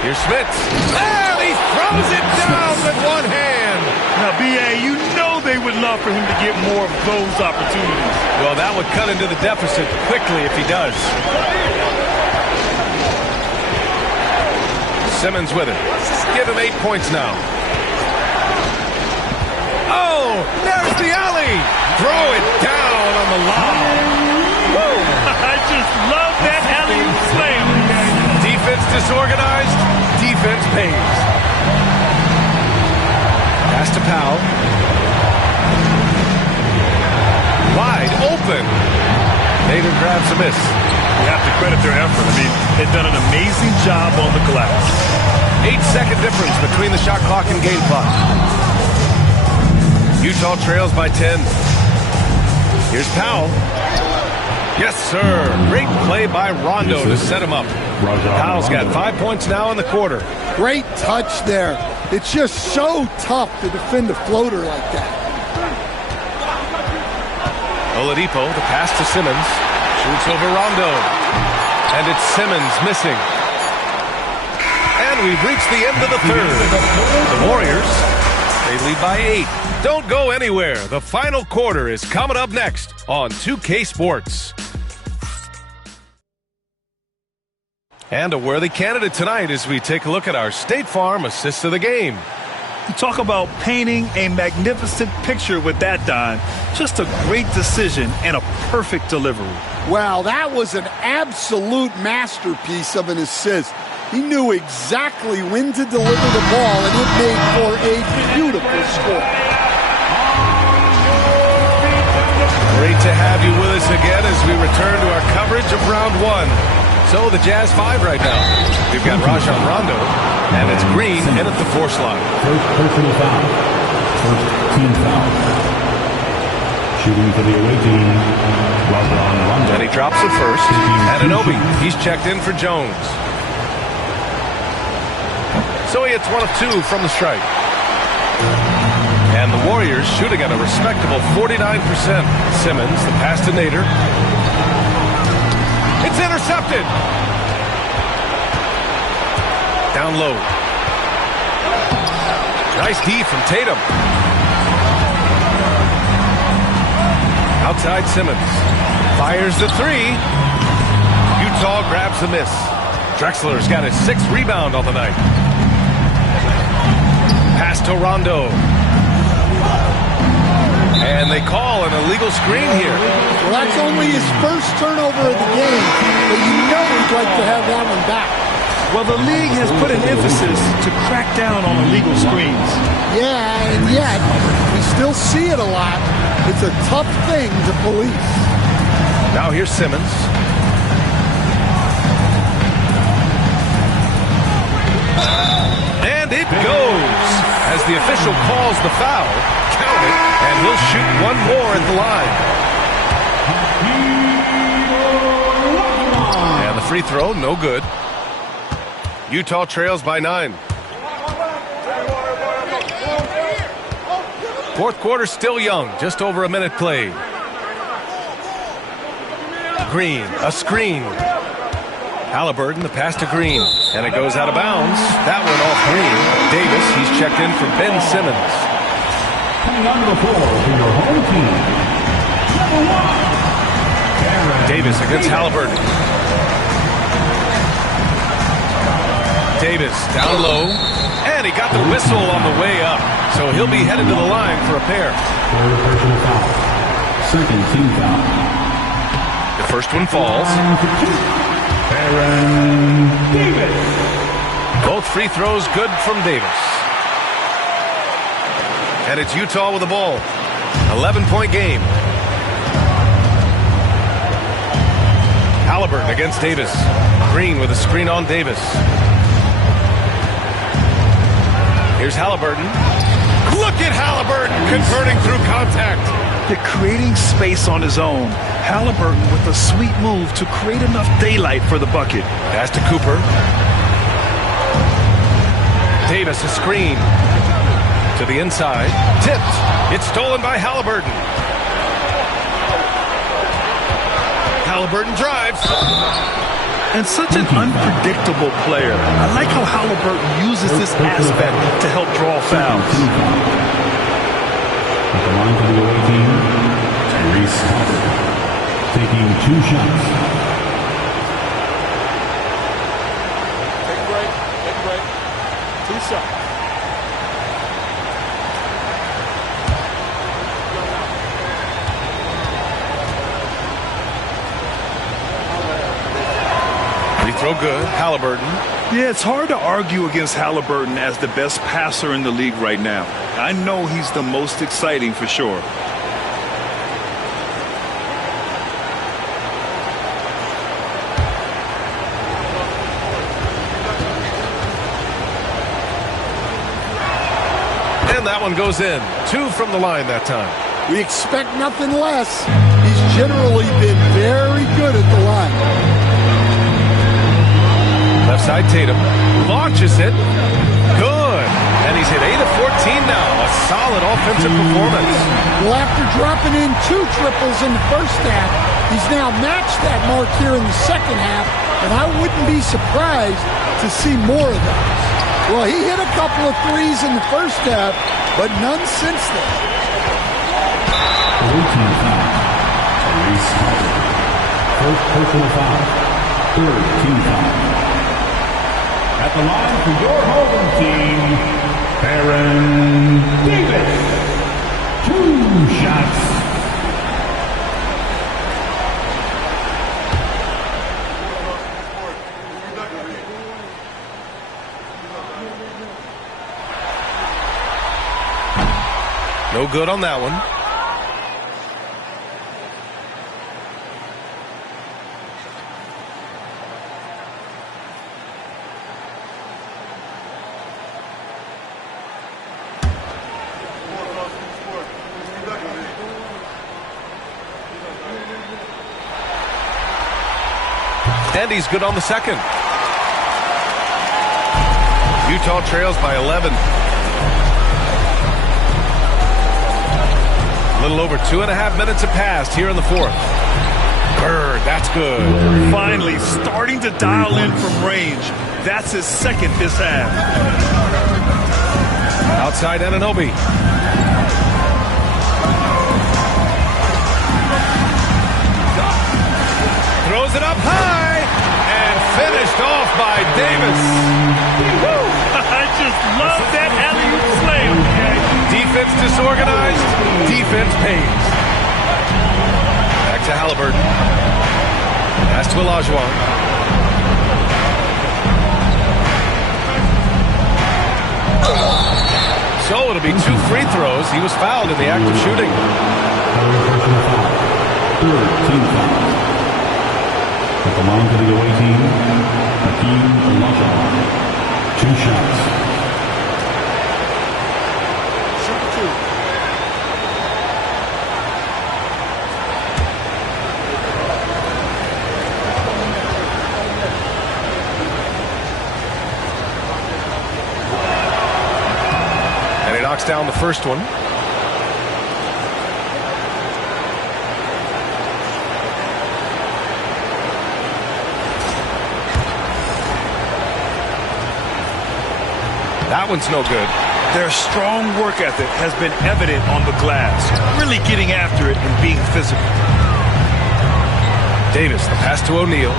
Here's Smith. And he throws it down with one hand. Now, B.A., you know they would love for him to get more of those opportunities. Well, that would cut into the deficit quickly if he does. Simmons with it. Give him 8 points now. Oh, there's the alley. Throw it down on the lob. Woo. I just love that alley-oop slam. Defense disorganized. Defense pays. Pass to Powell. Wide open. Nader grabs a miss. You have to credit their effort. I mean, they've done an amazing job on the glass. 8-second difference between the shot clock and game clock. Utah trails by 10. Here's Powell. Yes, sir. Great play by Rondo to set him up. Powell's got 5 points now in the quarter. Great touch there. It's just so tough to defend a floater like that. Oladipo, the pass to Simmons. Shoots over Rondo. And it's Simmons missing. And we've reached the end of the third. The Warriors, they lead by 8. Don't go anywhere. The final quarter is coming up next on 2K Sports. And a worthy candidate tonight as we take a look at our State Farm assist of the game. You talk about painting a magnificent picture with that, Don. Just a great decision and a perfect delivery. Wow, that was an absolute masterpiece of an assist. He knew exactly when to deliver the ball, and it made for a beautiful score. Great to have you with us again as we return to our coverage of round 1. So the Jazz 5 right now. We've got Rajon Rondo, and it's Green in at the 4 slot. First personal foul. First team foul. Shooting for the away team, Rajon Rondo. And he drops it first. Anunoby, he's checked in for Jones. So he hits 1 of 2 from the strike. And the Warriors shooting at a respectable 49%. Simmons, the pass to Nader. It's intercepted. Down low. Nice D from Tatum. Outside Simmons. Fires the three. Utah grabs the miss. Drexler's got his 6th rebound on the night. Pass to Rondo. And they call an illegal screen here. Well, that's only his first turnover of the game, but you know he'd like to have that one back. Well, the league has put an emphasis to crack down on illegal screens. Yeah, and yet we still see it a lot. It's a tough thing to police. Now here's Simmons. And it goes as the official calls the foul. Count it, and he'll shoot one more at the line. And the free throw, no good. Utah trails by 9. Fourth quarter still young, just over a minute played. Green, a screen. Halliburton, the pass to Green, and it goes out of bounds. That one off Green. Davis, he's checked in for Ben Simmons. Coming on the floor for your home team, number 1, Davis against Halliburton. Davis down low, and he got the whistle on the way up, so he'll be headed to the line for a pair. Third personal foul. Second team foul. The first one falls. Aaron Davis. Both free throws good from Davis. And it's Utah with the ball. 11-point game. Halliburton against Davis. Green with a screen on Davis. Here's Halliburton. Look at Halliburton converting through contact. They're creating space on his own. Halliburton with a sweet move to create enough daylight for the bucket. Pass to Cooper. Davis a screen. To the inside. Tipped. It's stolen by Halliburton. Halliburton drives. And such an unpredictable player. I like how Halliburton uses this aspect to help draw fouls. At the line for the away team, Tyrese Halliburton, taking 2 shots. Take a break. Take a break. 2 shots. Free throw good. Halliburton. Yeah, it's hard to argue against Halliburton as the best passer in the league right now. I know he's the most exciting for sure. And that one goes in. 2 from the line that time. We expect nothing less. He's generally been very good at the line. Left side Tatum. Launches it. Good. And he's hit 8 of 14 now. A solid offensive performance. Well, after dropping in 2 triples in the first half, he's now matched that mark here in the second half, and I wouldn't be surprised to see more of those. Well, he hit a couple of threes in the first half, but none since then. 14 foul. Tyrese Halliburton. First personal foul. Third team foul. At the line for your home team, Aaron Davis. 2 shots. No good on that one. And he's good on the second. Utah trails by 11. A little over 2.5 minutes have passed here in the fourth. Bird, that's good. Finally starting to dial in from range. That's his second this half. Outside Anunoby. throws it up high and finished off by Davis. I just love that alley-oop slam. Defense disorganized, defense pays. Back to Halliburton. Pass to Olajuwon. So it'll be 2 free throws. He was fouled in the act of shooting. 13 fouls. At the line for the away team, Hakeem Olajuwon. 2 shots. And he knocks down the first one. That one's no good. Their strong work ethic has been evident on the glass, really getting after it and being physical. Davis, the pass to O'Neal.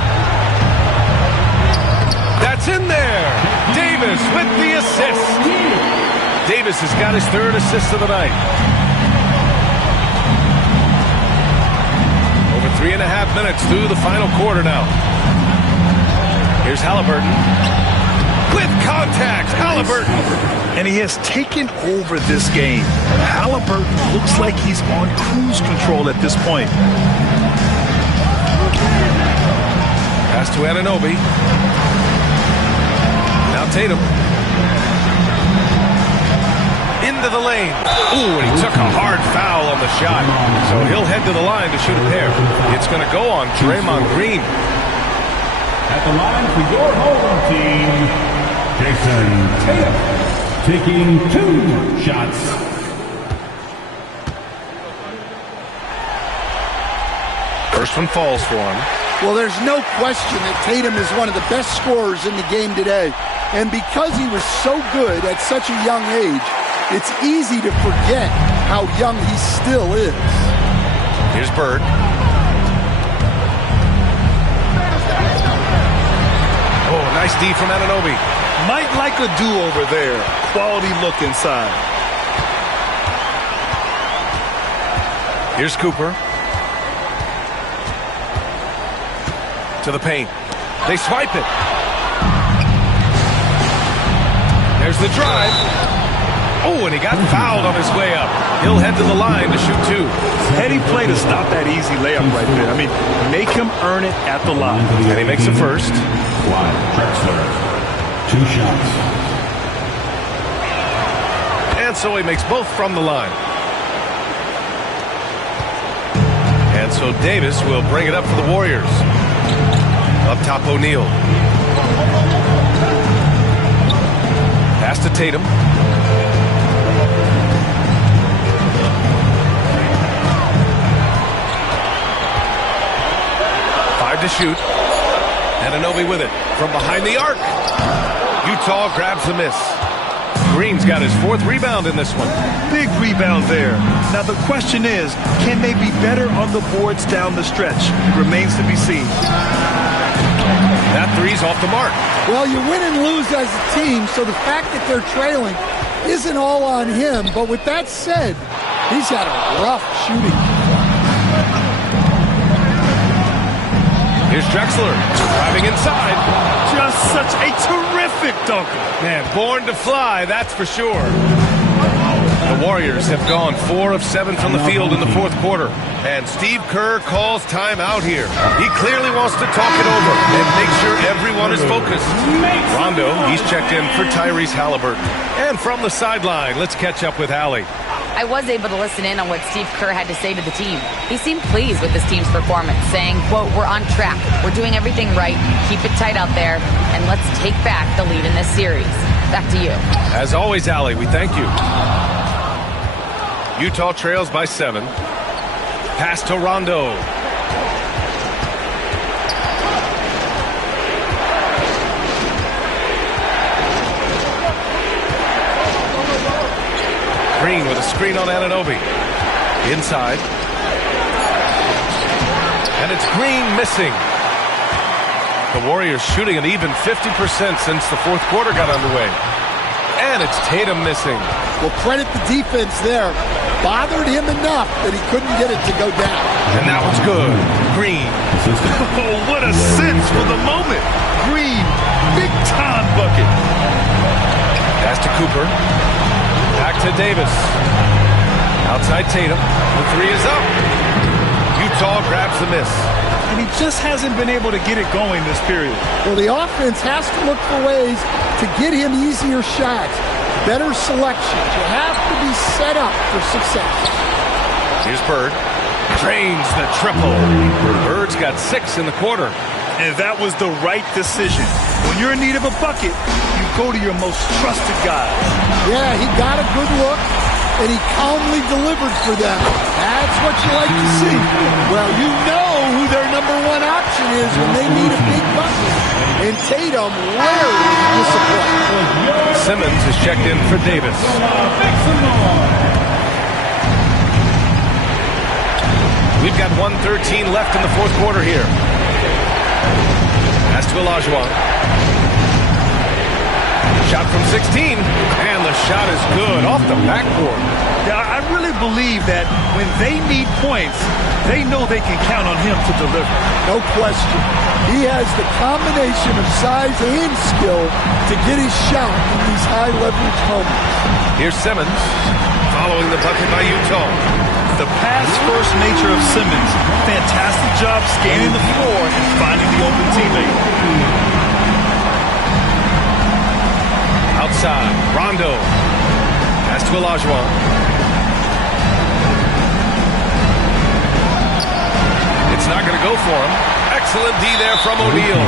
That's in there. Davis with the assist. Davis has got his 3rd assist of the night. Over 3.5 minutes through the final quarter now. Here's Halliburton. With contact, Halliburton. And he has taken over this game. Halliburton looks like he's on cruise control at this point. Pass to Anunoby. Now Tatum. Into the lane. Ooh, and he took a hard foul on the shot. So he'll head to the line to shoot a pair. It's going to go on Draymond Green. At the line for your home team, Jason Tatum, taking 2 shots. First one falls for him. Well, there's no question that Tatum is one of the best scorers in the game today. And because he was so good at such a young age, it's easy to forget how young he still is. Here's Bird. Oh, nice D from Anunoby. Might like a do-over there. Quality look inside. Here's Cooper. To the paint. They swipe it. There's the drive. Oh, and he got fouled on his way up. He'll head to the line to shoot 2. Heady play to stop that easy layup right there. I mean, make him earn it at the line. And he makes the first. Drexler, 2 shots. And so he makes both from the line. And so Davis will bring it up for the Warriors. Up top, O'Neal. Pass to Tatum. To shoot. Anunoby with it from behind the arc. Utah grabs the miss. Green's got his 4th rebound in this one. Big rebound there. Now the question is, can they be better on the boards down the stretch? It remains to be seen. That 3's off the mark. Well, you win and lose as a team, so the fact that they're trailing isn't all on him. But with that said, he's had a rough shooting. Here's Drexler driving inside. Just such a terrific dunker. Man, born to fly, that's for sure. The Warriors have gone 4 of 7 from the field in the 4th quarter. And Steve Kerr calls timeout here. He clearly wants to talk it over and make sure everyone is focused. Rondo, he's checked in for Tyrese Halliburton. And from the sideline, let's catch up with Allie. I was able to listen in on what Steve Kerr had to say to the team. He seemed pleased with his team's performance, saying, quote, "We're on track. We're doing everything right. Keep it tight out there, and let's take back the lead in this series." Back to you. As always, Allie, we thank you. Utah trails by 7. Pass to Rondo. Green with a screen on Anunoby. Inside. And it's Green missing. The Warriors shooting an even 50% since the fourth quarter got underway. And it's Tatum missing. Well, credit the defense there. Bothered him enough that he couldn't get it to go down. And that one's good. Green. Oh, what a sense for the moment. Green, big time bucket. Pass to Cooper. Back to Davis. Outside Tatum. The three is up. Utah grabs the miss. And he just hasn't been able to get it going this period. Well, the offense has to look for ways to get him easier shots, better selections. You have to be set up for success. Here's Bird. Drains the triple. Bird's got 6 in the quarter. And that was the right decision. When you're in need of a bucket, you go to your most trusted guy. Yeah, he got a good look, and he calmly delivered for them. That's what you like to see. Well, you know who their number one option is when they need a big bucket. And Tatum rarely disappoints. Simmons is checked in for Davis. We've got 1:13 left in the fourth quarter here. Pass to Olajuwon. Shot from 16, and the shot is good off the backboard. Yeah, I really believe that when they need points, they know they can count on him to deliver. No question. He has the combination of size and skill to get his shot in these high-leverage moments. Here's Simmons, following the bucket by Utah. The pass-first nature of Simmons, fantastic job scanning the floor and finding the open teammate. Outside, Rondo. Pass to Olajuwon. It's not going to go for him. Excellent D there from O'Neal.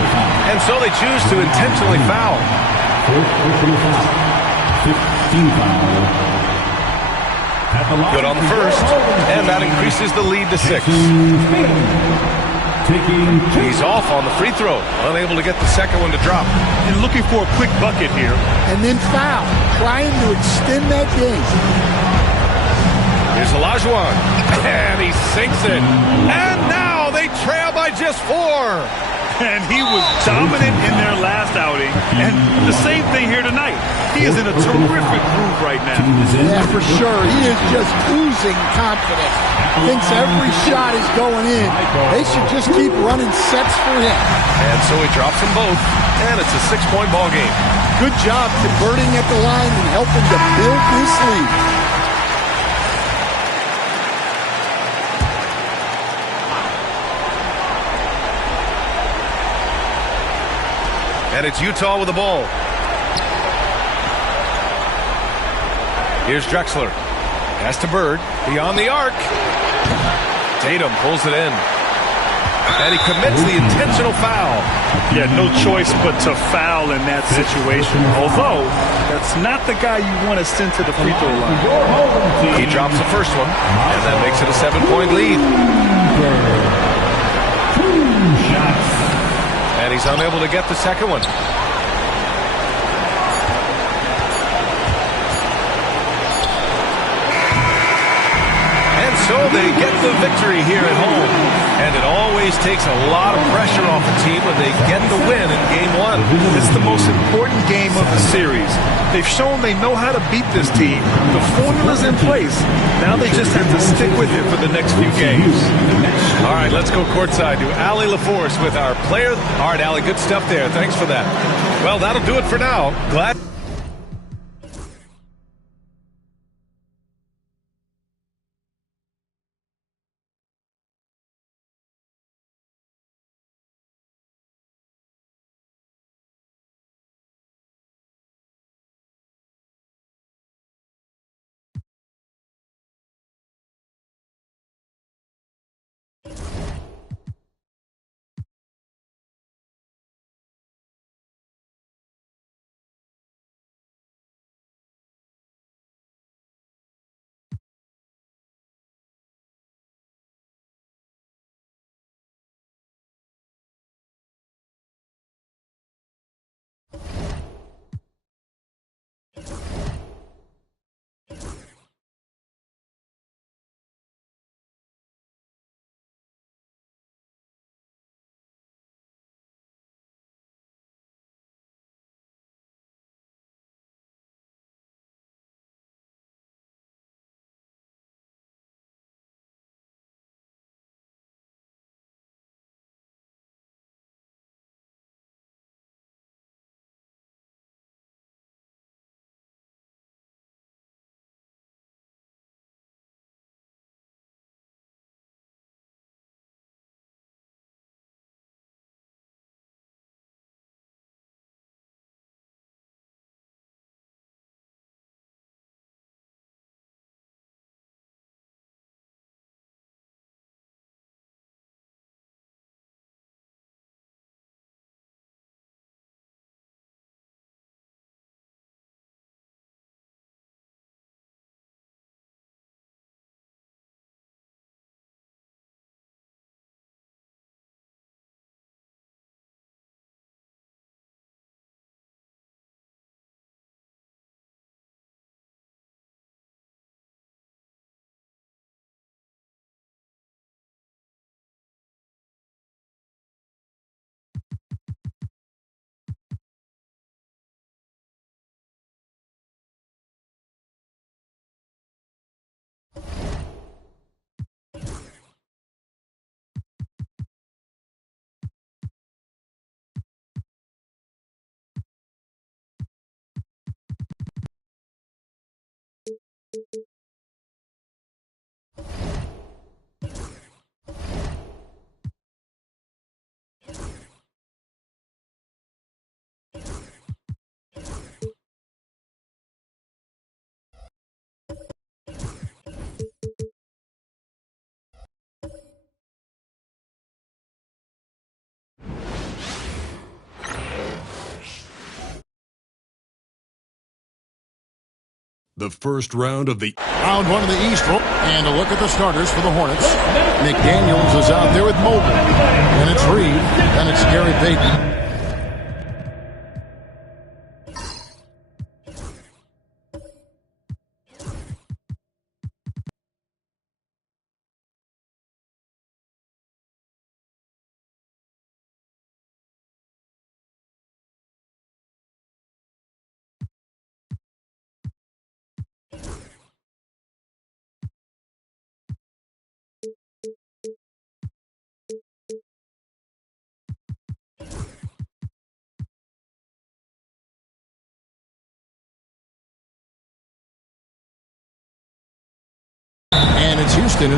And so they choose to intentionally foul. 15 foul. Good on the first, and that increases the lead to 6. He's off on the free throw, unable to get the second one to drop. And looking for a quick bucket here. And then foul, trying to extend that game. Here's Olajuwon, and he sinks it. And now they trail by just 4. And he was dominant in their last outing. And the same thing here tonight. He is in a terrific groove right now. Yeah, for sure. He is just oozing confidence. Thinks every shot is going in. They should just keep running sets for him. And so he drops them both. And it's a 6-point ball game. Good job converting at the line and helping to build this lead. And it's Utah with the ball. Here's Drexler. Pass to Bird. Beyond the arc. Tatum pulls it in. And he commits the intentional foul. Yeah, no choice but to foul in that situation. Although, that's not the guy you want to send to the free throw line. He drops the first one. And that makes it a 7-point lead. And he's unable to get the second one. And so they get the victory here at home. And it always takes a lot of pressure off a team when they get the win in Game 1. It's the most important game of the series. They've shown they know how to beat this team. The formula's in place. Now they just have to stick with it for the next few games. All right, let's go courtside to Allie LaForce with our player. All right, Allie, good stuff there. Thanks for that. Well, that'll do it for now. Glad. The first round of the Round one of the East. And a look at the starters for the Hornets. McDaniels is out there with Mobley. And it's Reed. And it's Gary Payton. And it's Houston.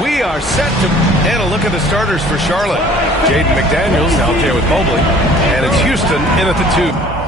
We are set to and a look at the starters for Charlotte. Jaden McDaniels out there with Mobley. And it's Houston in at the 2.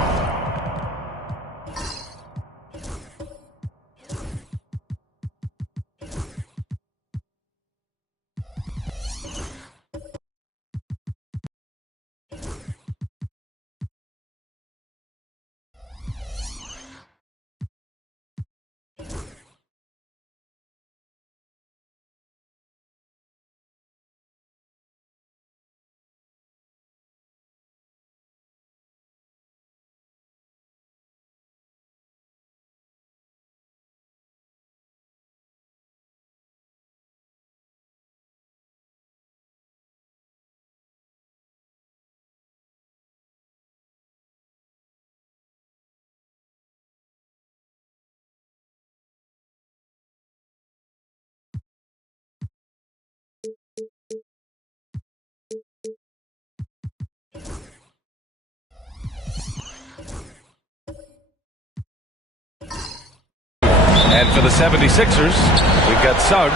And for the 76ers, we've got Suggs,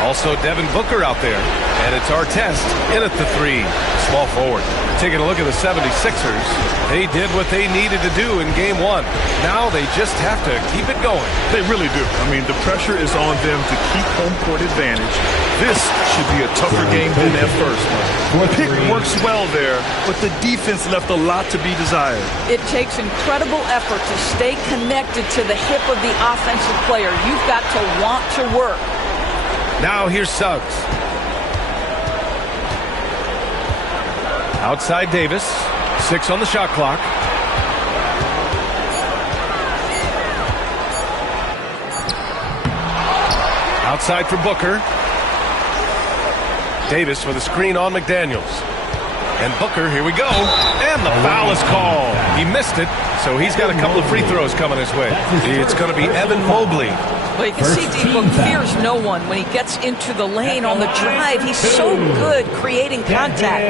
also Devin Booker out there. And it's Artest in at the 3, small forward. Taking a look at the 76ers, they did what they needed to do in game 1. Now they just have to keep it going. They really do. I mean, the pressure is on them to keep home court advantage. This should be a tougher game than their first one. Pick works well there, but the defense left a lot to be desired. It takes incredible effort to stay connected to the hip of the offensive player. You've got to want to work. Now here's Suggs. Outside Davis, 6 on the shot clock. Outside for Booker. Davis with a screen on McDaniels. And Booker, here we go. And the foul is called. He missed it, so he's got a couple of free throws coming his way. It's going to be Evan Mobley. Well, you can see D-Book fears no one when he gets into the lane on the drive. He's so good creating contact.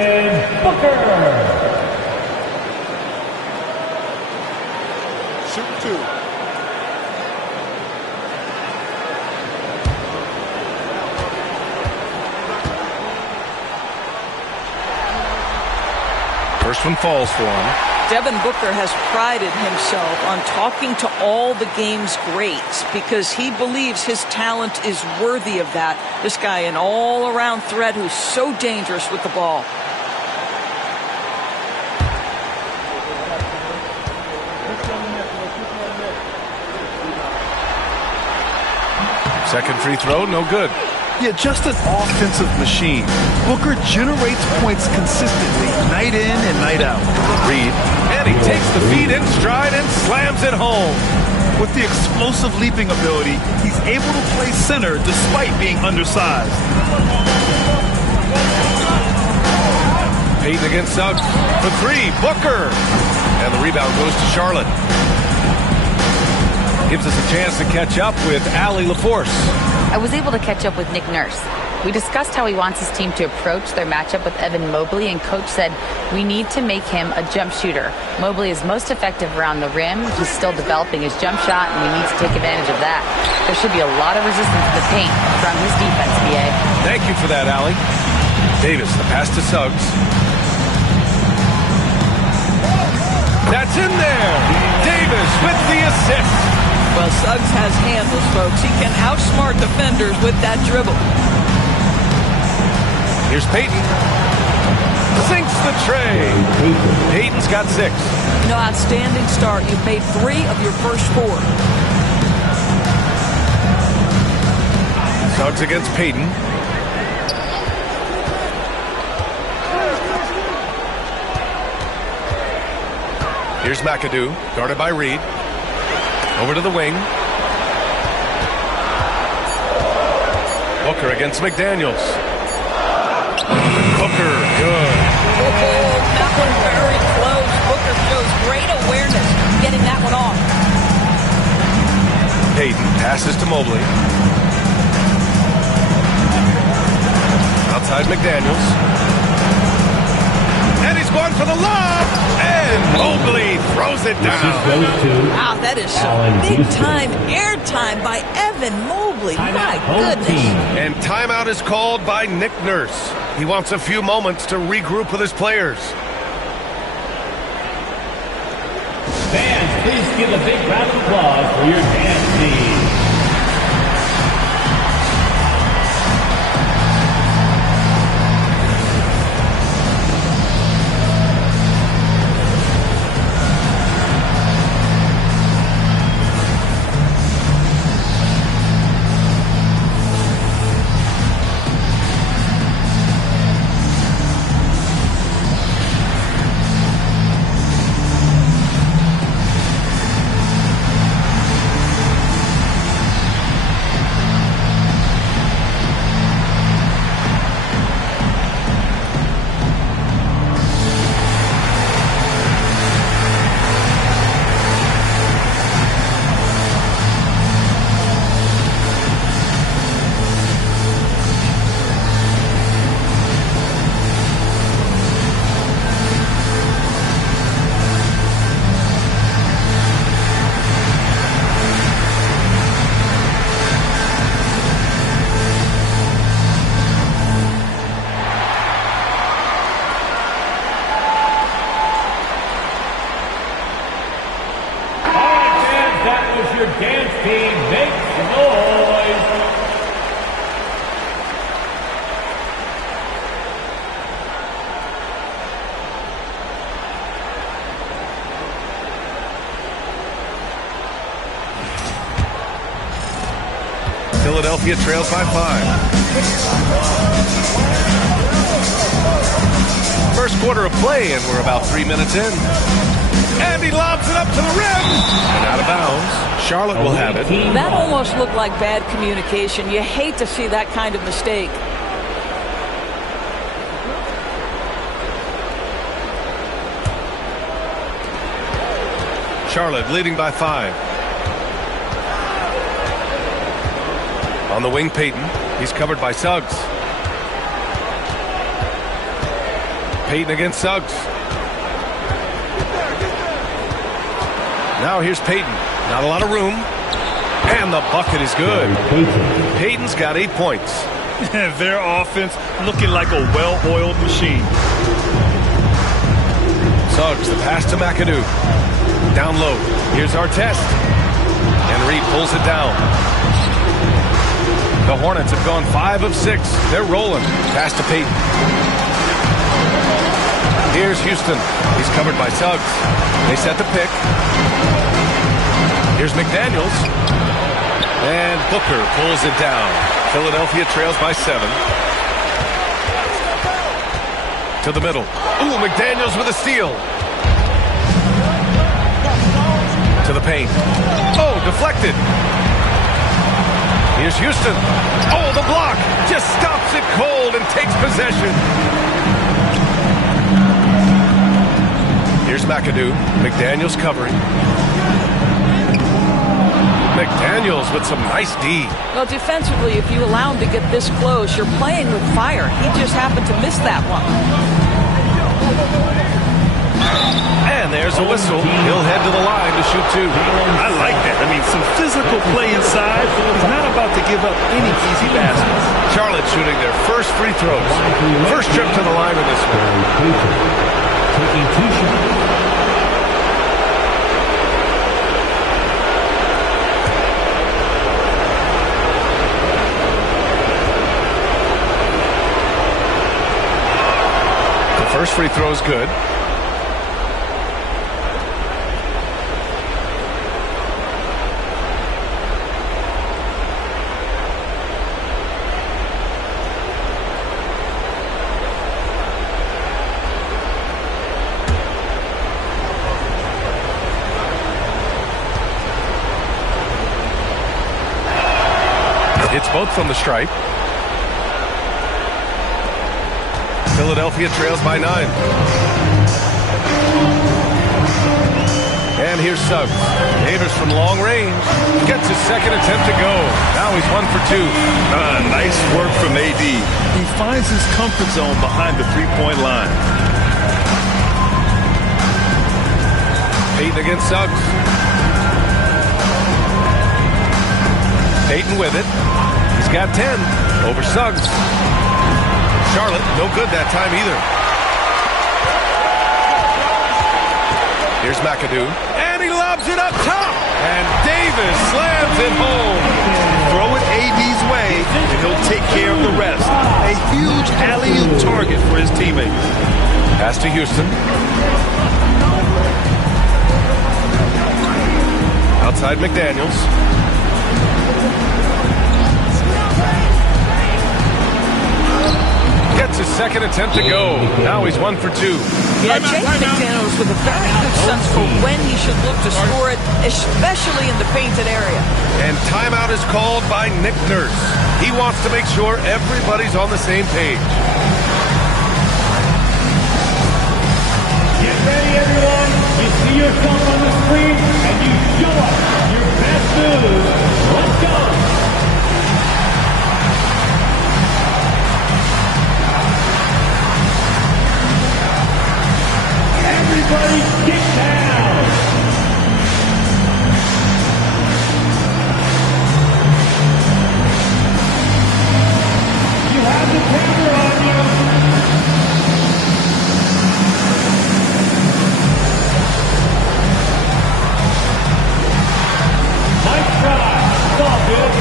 Shoot 2. First one falls for him. Devin Booker has prided himself on talking to all the game's greats because he believes his talent is worthy of that. This guy, an all-around threat who's so dangerous with the ball. Second free throw, no good. Yeah, just an offensive machine. Booker generates points consistently, night in and night out. Reed, and he takes the feed in stride and slams it home. With the explosive leaping ability, he's able to play center despite being undersized. Payton against Suggs. For three, Booker. And the rebound goes to Charlotte. Gives us a chance to catch up with Allie LaForce. I was able to catch up with Nick Nurse. We discussed how he wants his team to approach their matchup with Evan Mobley, and Coach said we need to make him a jump shooter. Mobley is most effective around the rim. He's still developing his jump shot, and we need to take advantage of that. There should be a lot of resistance in the paint from his defense, BA. Thank you for that, Allie. Davis, the pass to Suggs. That's in there. Davis with the assist. Well, Suggs has handles, folks. He can outsmart defenders with that dribble. Here's Payton. Sinks the tray. Payton's got 6. Outstanding start. You've made 3 of your first 4. Suggs against Payton. Here's McAdoo, guarded by Reed. Over to the wing. Booker against McDaniels. Booker, good. That one very close. Booker shows great awareness getting that one off. Payton passes to Mobley. Outside McDaniels. And he's going for the lob. And Mobley throws it down. Wow, that is some big-time airtime by Evan Mobley. My goodness. And timeout is called by Nick Nurse. He wants a few moments to regroup with his players. Fans, please give a big round of applause for your dance team. Philadelphia trails by 5. First quarter of play, and we're about 3 minutes in. And he lobs it up to the rim. And out of bounds. Charlotte will have it. That almost looked like bad communication. You hate to see that kind of mistake. Charlotte leading by 5. On the wing, Payton. He's covered by Suggs. Payton against Suggs. Now here's Payton. Not a lot of room. And the bucket is good. Payton's got 8 points. Their offense looking like a well-oiled machine. Suggs, the pass to McAdoo. Down low. Here's Artest. And Reed pulls it down. The Hornets have gone 5 of 6. They're rolling. Pass to Payton. Here's Houston. He's covered by Suggs. They set the pick. Here's McDaniels. And Booker pulls it down. Philadelphia trails by 7. To the middle. Ooh, McDaniels with a steal. To the paint. Oh, deflected. Here's Houston. Oh, the block just stops it cold and takes possession. Here's McAdoo. McDaniels covering. McDaniels with some nice D. Well, defensively, if you allow him to get this close, you're playing with fire. He just happened to miss that one. And there's a whistle. He'll head to the line to shoot two. I like that. I mean, some physical play inside. He's not about to give up any easy baskets. Charlotte shooting their first free throws. First trip to the line in this one. Taking 2 shots. First free throw is good. It's both from the stripe. Philadelphia trails by 9. And here's Suggs. Davis from long range. Gets his second attempt to go. Now he's 1 for 2. Nice work from AD. He finds his comfort zone behind the three-point line. Payton against Suggs. Payton with it. He's got 10 over Suggs. Charlotte, no good that time either. Here's McAdoo. And he lobs it up top. And Davis slams it home. Throw it AD's way, and he'll take care of the rest. A huge alley-oop target for his teammates. Pass to Houston. Outside McDaniels. Gets his second attempt to go. Now he's 1 for 2. Yeah, James McDaniels with a very good sense for when he should look to score it, especially in the painted area. And timeout is called by Nick Nurse. He wants to make sure everybody's on the same page. Get ready, everyone. You see yourself on the screen, and you show us your best moves. Let's go. Everybody get down! You have the camera on you! Nice try! It's all good.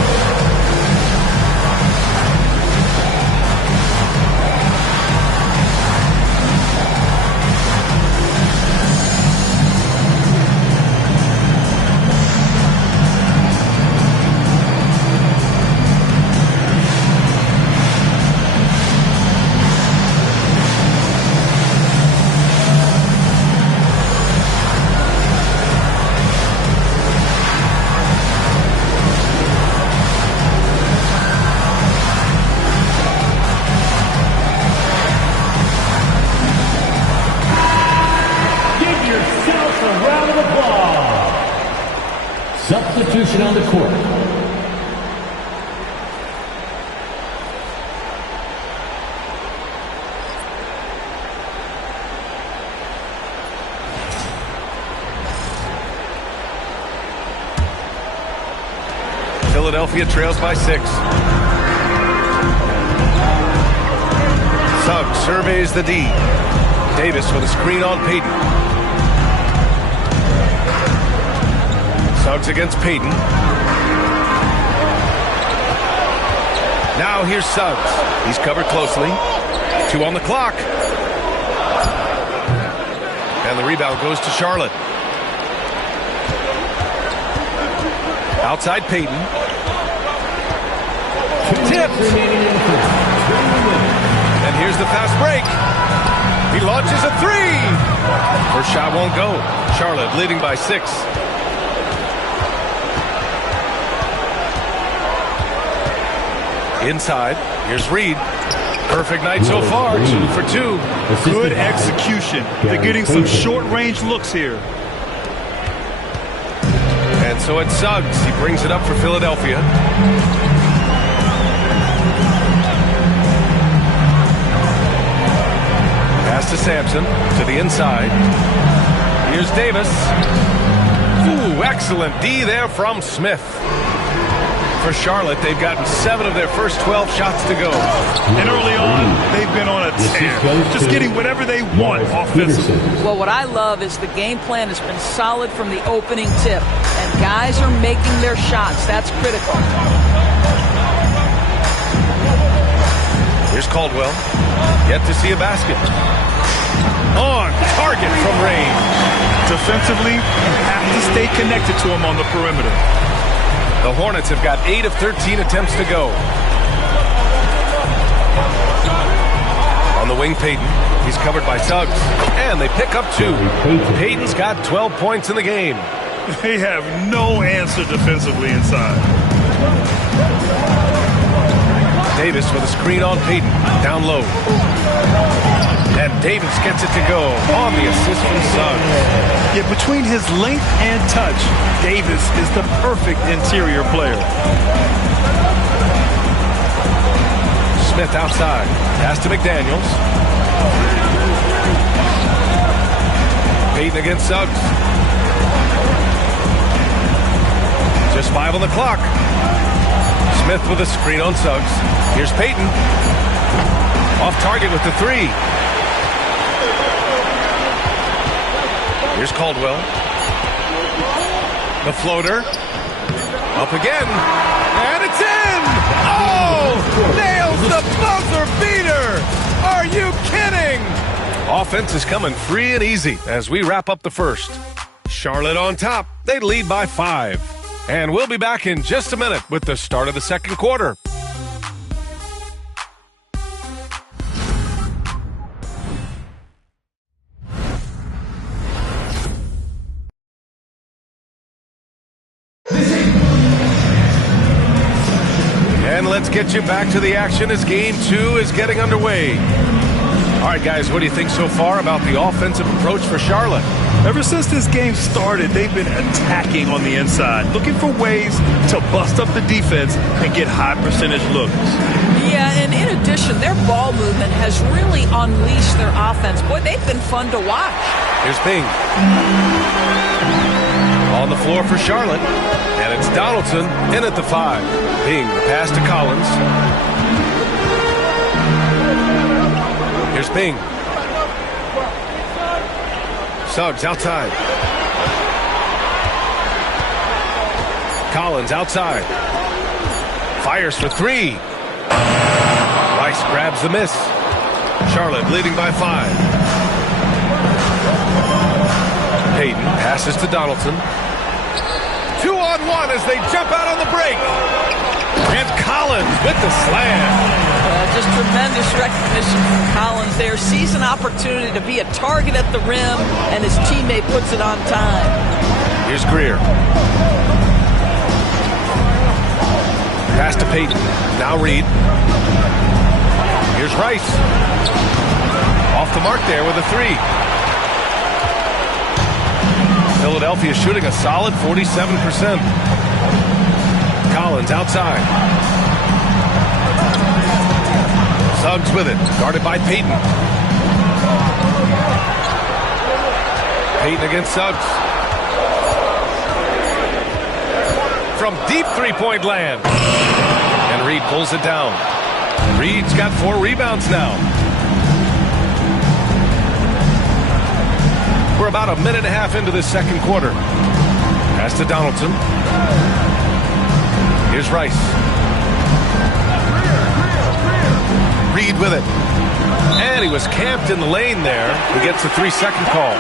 Substitution on the court. Philadelphia trails by 6. Suggs surveys the D. Davis with a screen on Payton. Suggs against Payton. Now here's Suggs. He's covered closely. 2 on the clock. And the rebound goes to Charlotte. Outside Payton. Tipped. And here's the fast break. He launches a 3. First shot won't go. Charlotte leading by 6. Inside, here's Reed. Perfect night so far, 2 for 2. Good execution. They're getting some short-range looks here. And so it's Suggs. He brings it up for Philadelphia. Pass to Sampson, to the inside. Here's Davis. Ooh, excellent D there from Smith. For Charlotte, they've gotten 7 of their first 12 shots to go. And early on, they've been on a tear. Just getting whatever they want offensively. Well, what I love is the game plan has been solid from the opening tip. And guys are making their shots. That's critical. Here's Caldwell. Yet to see a basket. On target from range. Defensively, you have to stay connected to him on the perimeter. The Hornets have got 8 of 13 attempts to go. On the wing, Payton. He's covered by Suggs. And they pick up 2. Payton's got 12 points in the game. They have no answer defensively inside. Davis with a screen on Payton. Down low. And Davis gets it to go on the assist from Suggs. Yeah, between his length and touch, Davis is the perfect interior player. Smith outside. Pass to McDaniels. Payton against Suggs. Just 5 on the clock. Smith with a screen on Suggs. Here's Payton. Off target with the 3. Here's Caldwell. The floater. Up again. And it's in! Oh! Nails the buzzer beater! Are you kidding? Offense is coming free and easy as we wrap up the first. Charlotte on top. They lead by 5. And we'll be back in just a minute with the start of the second quarter. And let's get you back to the action as Game 2 is getting underway. All right, guys, what do you think so far about the offensive approach for Charlotte? Ever since this game started, they've been attacking on the inside, looking for ways to bust up the defense and get high percentage looks. Yeah, and in addition, their ball movement has really unleashed their offense. Boy, they've been fun to watch. Here's Bing. On the floor for Charlotte. And it's Donaldson in at the 5. Bing, the pass to Collins. Here's Bing. Suggs outside. Collins outside. Fires for 3. Rice grabs the miss. Charlotte leading by 5. Payton passes to Donaldson. 2-on-1 as they jump out on the break. And Collins with the slam. Just tremendous recognition from Collins there. Sees an opportunity to be a target at the rim, and his teammate puts it on time. Here's Greer. Pass to Payton. Now Reed. Here's Rice. Off the mark there with a 3. Philadelphia shooting a solid 47%. Collins outside. Suggs with it, guarded by Payton. Payton against Suggs. From deep three-point land. And Reed pulls it down. Reed's got 4 rebounds now. We're about a minute and a half into this second quarter. Pass to Donaldson. Here's Rice. Reed with it. And he was camped in the lane there. He gets a 3-second call.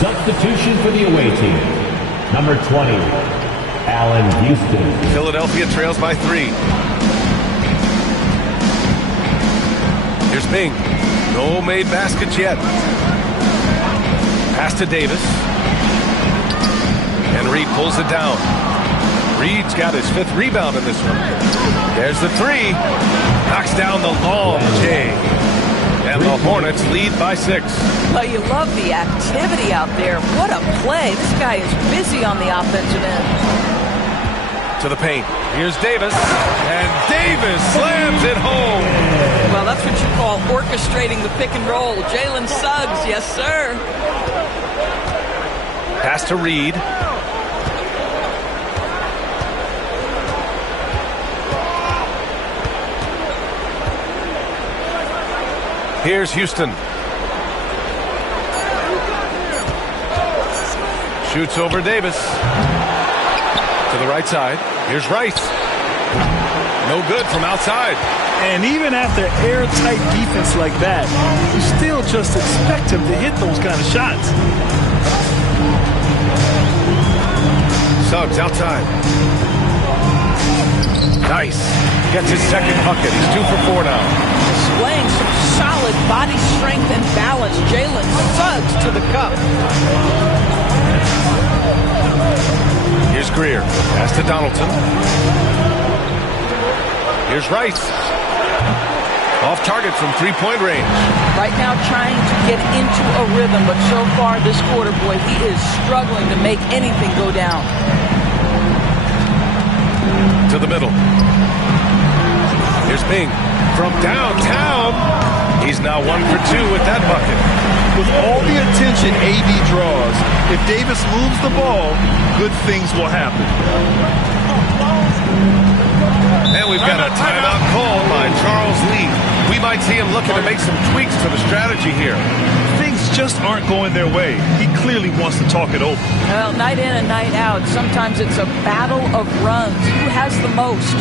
Substitution for the away team. Number 20, Allen Houston. Philadelphia trails by 3. Here's Bing. No made baskets yet. Pass to Davis. And Reed pulls it down. Reed's got his 5th rebound in this one. There's the 3. Knocks down the long J. And the Hornets lead by 6. Well, you love the activity out there. What a play. This guy is busy on the offensive end. To the paint. Here's Davis. And Davis slams it home. Well, that's what you call orchestrating the pick and roll. Jalen Suggs, yes, sir. Pass to Reed. Here's Houston. Shoots over Davis. To the right side. Here's Rice. No good from outside. And even after airtight defense like that, you still just expect him to hit those kind of shots. Suggs outside. Nice. Gets his 2nd bucket. He's 2 for 4 now. Displaying some solid body strength and balance. Jalen Suggs to the cup. Here's Greer. Pass to Donaldson. Here's Rice. Off target from 3-point range. Right now trying to get into a rhythm, but so far this quarter, boy, he is struggling to make anything go down. To the middle. Here's Ping. From downtown. He's now 1 for 2 with that bucket. With all the attention AD draws, if Davis moves the ball, good things will happen. And we've got a timeout called by Charles Lee. We might see him looking to make some tweaks to the strategy here. Things just aren't going their way. He clearly wants to talk it over. Well, night in and night out, sometimes it's a battle of runs. Who has the most?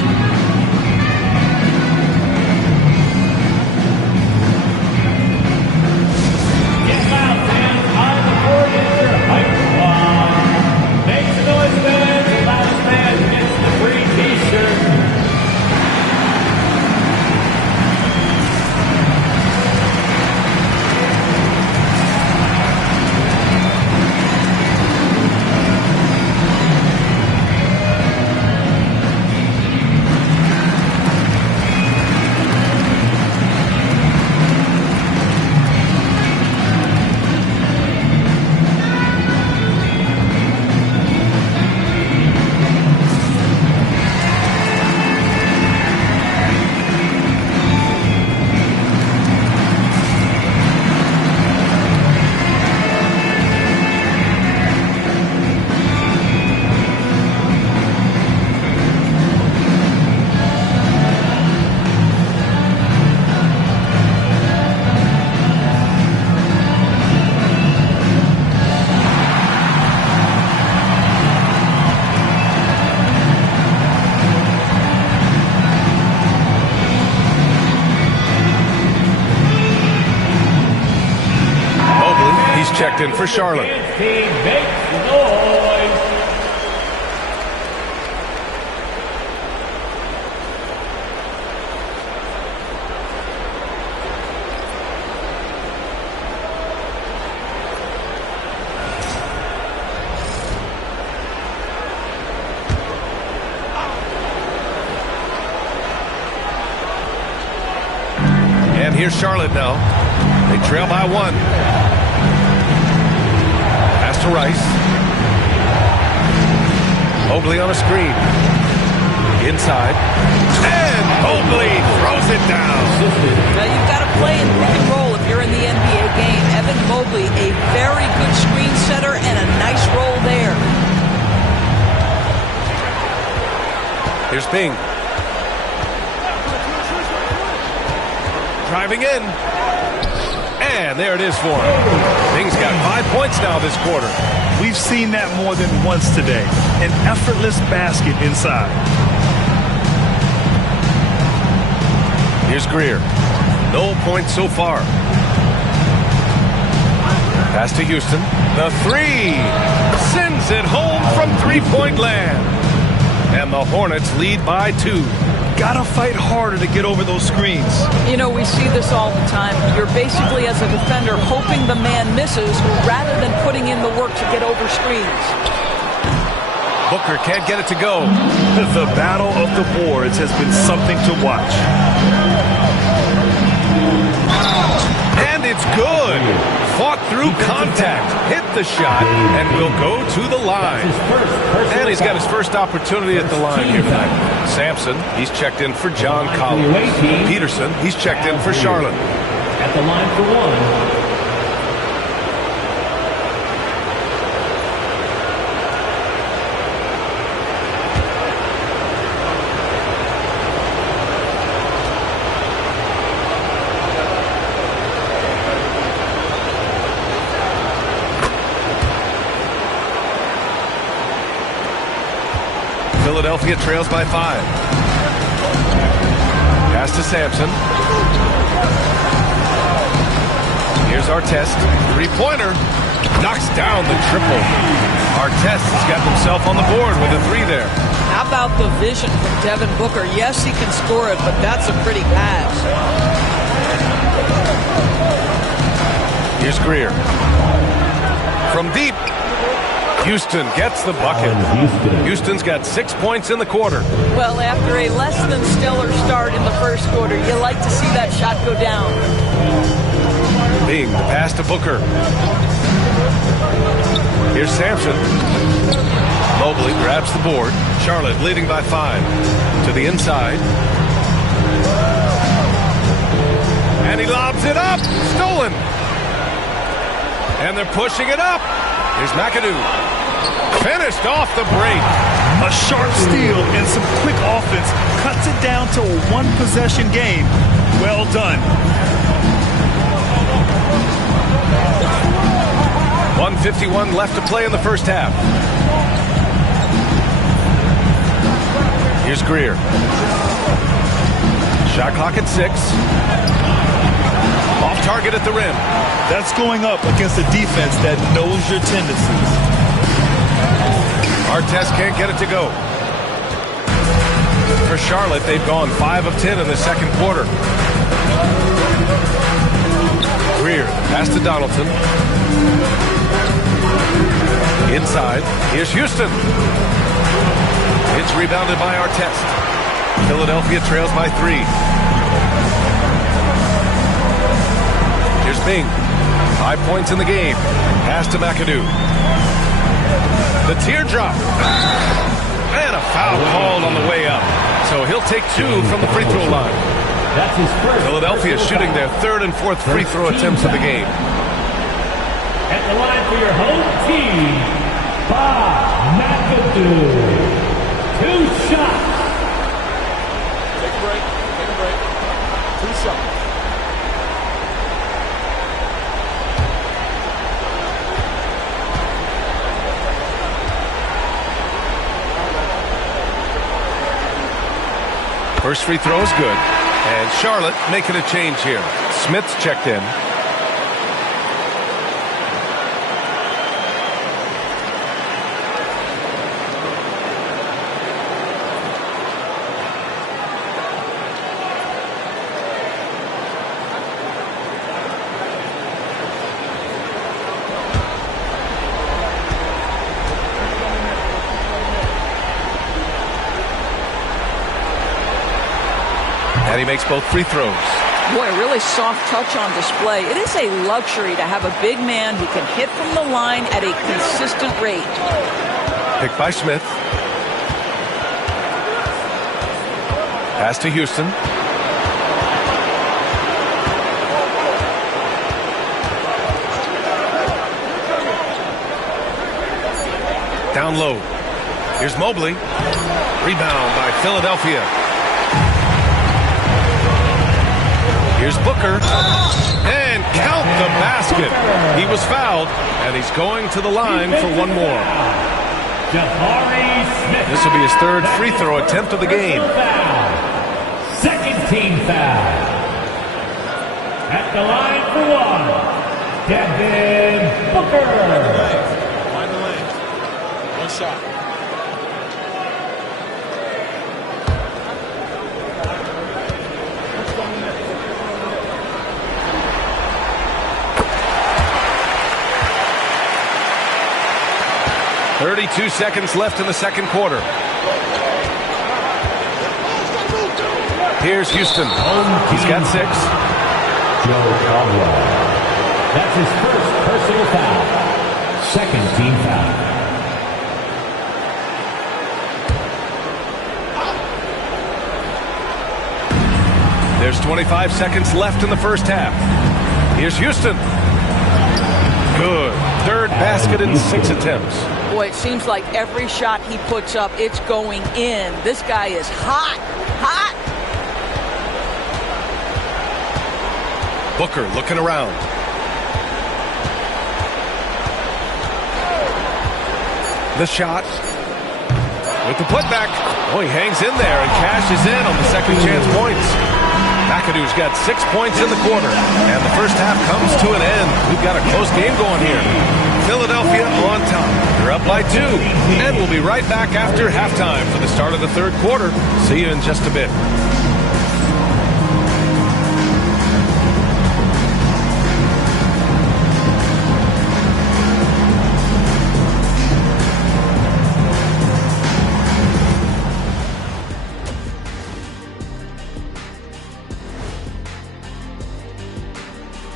Checked in for Charlotte. He makes noise. And here's Charlotte now. They trail by 1. To Rice. Mobley on a screen. Inside. And Mobley throws it down. Now you've got to play in pick and roll if you're in the NBA game. Evan Mobley, a very good screen setter and a nice roll there. Here's Ping. Driving in. And there it is for him. Ping's got 5 points now this quarter. We've seen that more than once today. An effortless basket inside. Here's Greer. No points so far. Pass to Houston. The 3. Sends it home from 3-point land. And the Hornets lead by 2. Gotta fight harder to get over those screens. You know, we see this all the time. You're basically, as a defender, hoping the man misses rather than putting in the work to get over screens. Booker can't get it to go. The battle of the boards has been something to watch. And it's good. Fought through contact, hit the shot, and will go to the line. And he's got his first opportunity at the line here tonight. Sampson, he's checked in for John Collins. Peterson, he's checked in for Charlotte. At the line for one. Philadelphia trails by 5. Pass to Sampson. Here's Artest. Three-pointer. Knocks down the triple. Artest has got himself on the board with a 3 there. How about the vision from Devin Booker? Yes, he can score it, but that's a pretty pass. Here's Greer. From deep. Houston gets the bucket. Houston's got 6 points in the quarter. Well, after a less than stellar start in the first quarter, you like to see that shot go down. Bing, the pass to Booker. Here's Sampson. Mobley grabs the board. Charlotte leading by 5. To the inside. And he lobs it up. Stolen. And they're pushing it up. Here's McAdoo. Finished off the break. A sharp steal and some quick offense cuts it down to a one-possession game. Well done. 1:51 left to play in the first half. Here's Greer. Shot clock at 6. Off target at the rim. That's going up against a defense that knows your tendencies. Artest can't get it to go. For Charlotte, they've gone 5 of 10 in the second quarter. Greer, pass to Donaldson. Inside, here's Houston. It's rebounded by Artest. Philadelphia trails by 3. Here's Bing. 5 points in the game. Pass to McAdoo. The teardrop. And a foul called on the way up. So he'll take 2 from the free throw line. That's his first. Philadelphia shooting their 3rd and 4th free throw attempts of the game. At the line for your home team, Bob McAdoo. 2 shots. Take a break. Take a break. 2 shots. First free throw is good. And Charlotte making a change here. Smith's checked in. And he makes both free throws. Boy, a really soft touch on display. It is a luxury to have a big man who can hit from the line at a consistent rate. Picked by Smith. Pass to Houston. Down low. Here's Mobley. Rebound by Philadelphia. Here's Booker. And count the basket. He was fouled, and he's going to the line for one more. This will be his 3rd free throw attempt of the game. Second team foul. At the line for 1, Devin Booker. Find the lane. 1 shot. 32 seconds left in the second quarter. Here's Houston. He's got 6. Joe Caldwell. That's his first personal foul. Second team foul. There's 25 seconds left in the first half. Here's Houston. Good. Third basket in 6 attempts. Boy, it seems like every shot he puts up, it's going in. This guy is hot. Hot. Booker looking around. The shot. With the putback. Oh, he hangs in there and cashes in on the second chance points. McAdoo's got 6 points in the quarter. And the first half comes to an end. We've got a close game going here. Philadelphia on top. They're up by 2. And we'll be right back after halftime for the start of the third quarter. See you in just a bit.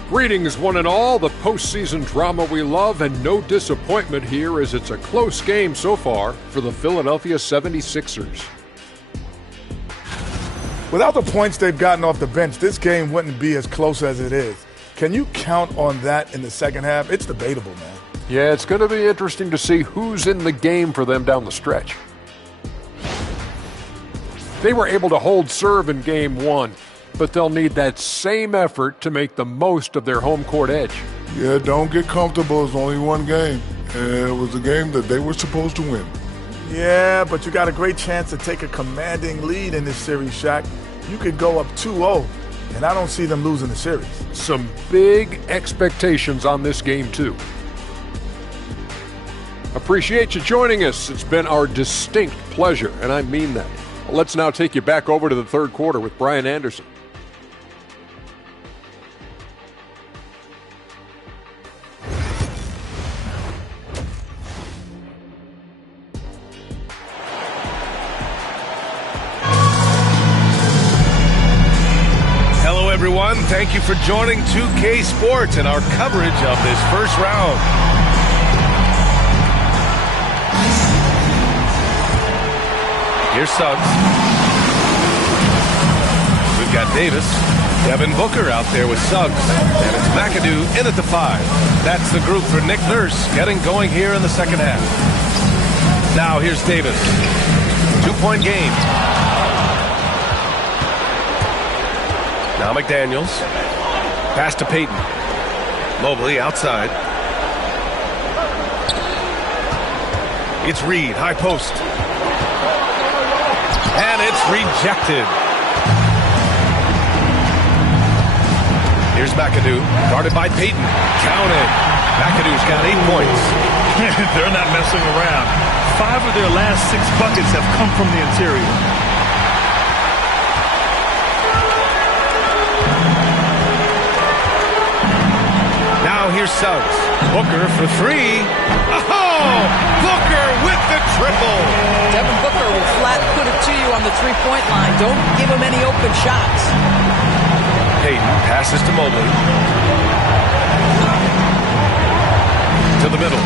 Greetings, one and all. The postseason drama we love, and no disappointment here as it's a close game so far for the Philadelphia 76ers. Without the points they've gotten off the bench, this game wouldn't be as close as it is. Can you count on that in the second half? It's debatable, man. Yeah, it's going to be interesting to see who's in the game for them down the stretch. They were able to hold serve in game 1. But they'll need that same effort to make the most of their home court edge. Yeah, don't get comfortable. It's only one game. And it was a game that they were supposed to win. Yeah, but you got a great chance to take a commanding lead in this series, Shaq. You could go up 2-0, and I don't see them losing the series. Some big expectations on this game, too. Appreciate you joining us. It's been our distinct pleasure, and I mean that. Let's now take you back over to the third quarter with Brian Anderson. Everyone, thank you for joining 2K Sports and our coverage of this first round. Here's Suggs. We've got Davis. Devin Booker out there with Suggs. And it's McAdoo in at the 5. That's the group for Nick Nurse getting going here in the second half. Now here's Davis. 2-point game. Now McDaniels. Pass to Payton. Mobley outside. It's Reed, high post. And it's rejected. Here's McAdoo, guarded by Payton. Counted. McAdoo's got 8 points. They're not messing around. 5 of their last 6 buckets have come from the interior. Here's Suggs. Booker for 3. Oh! Booker with the triple. Devin Booker will flat put it to you on the three-point line. Don't give him any open shots. Payton passes to Mobley. To the middle.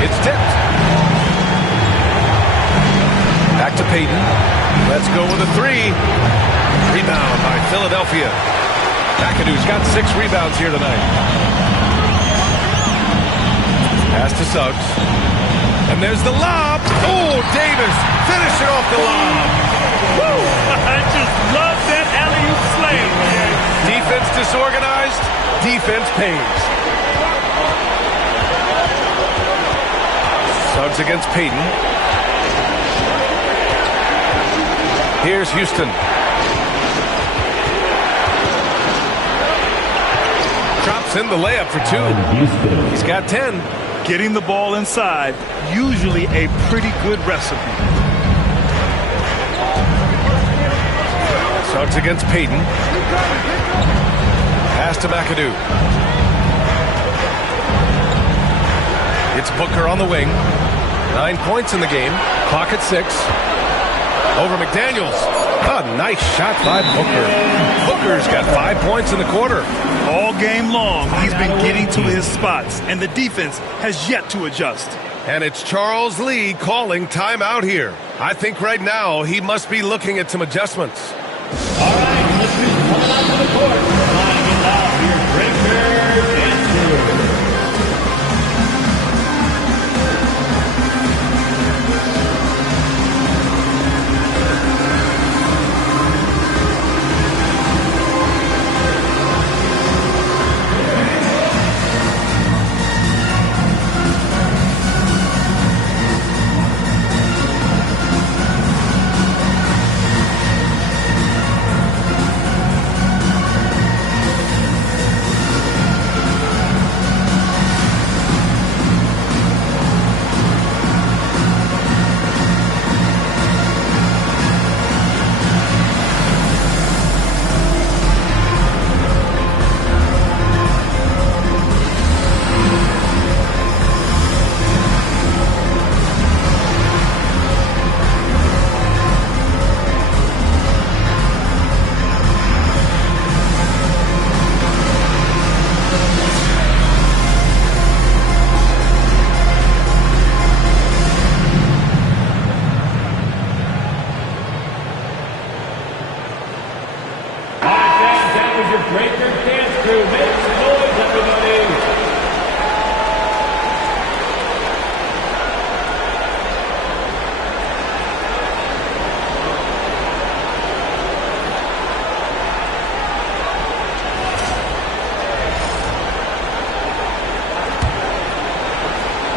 It's tipped. Back to Payton. Let's go with a 3. Rebound by Philadelphia. McAdoo's got 6 rebounds here tonight. Pass to Suggs. And there's the lob. Oh, Davis. Finish it off the lob. Woo! I just love that alley-oop slam, man. Defense disorganized. Defense pays. Suggs against Payton. Here's Houston. Drops in the layup for 2. He's got 10. Getting the ball inside, usually a pretty good recipe. Suggs against Payton. Pass to McAdoo. It's Booker on the wing. 9 points in the game. Clock at 6. Over McDaniels. A nice shot by Booker. Booker's got 5 points in the quarter. All game long, he's been getting to his spots, and the defense has yet to adjust. And it's Charles Lee calling timeout here. I think right now he must be looking at some adjustments. All right, listeners, coming out to the court. Line it out, your breaker dancer.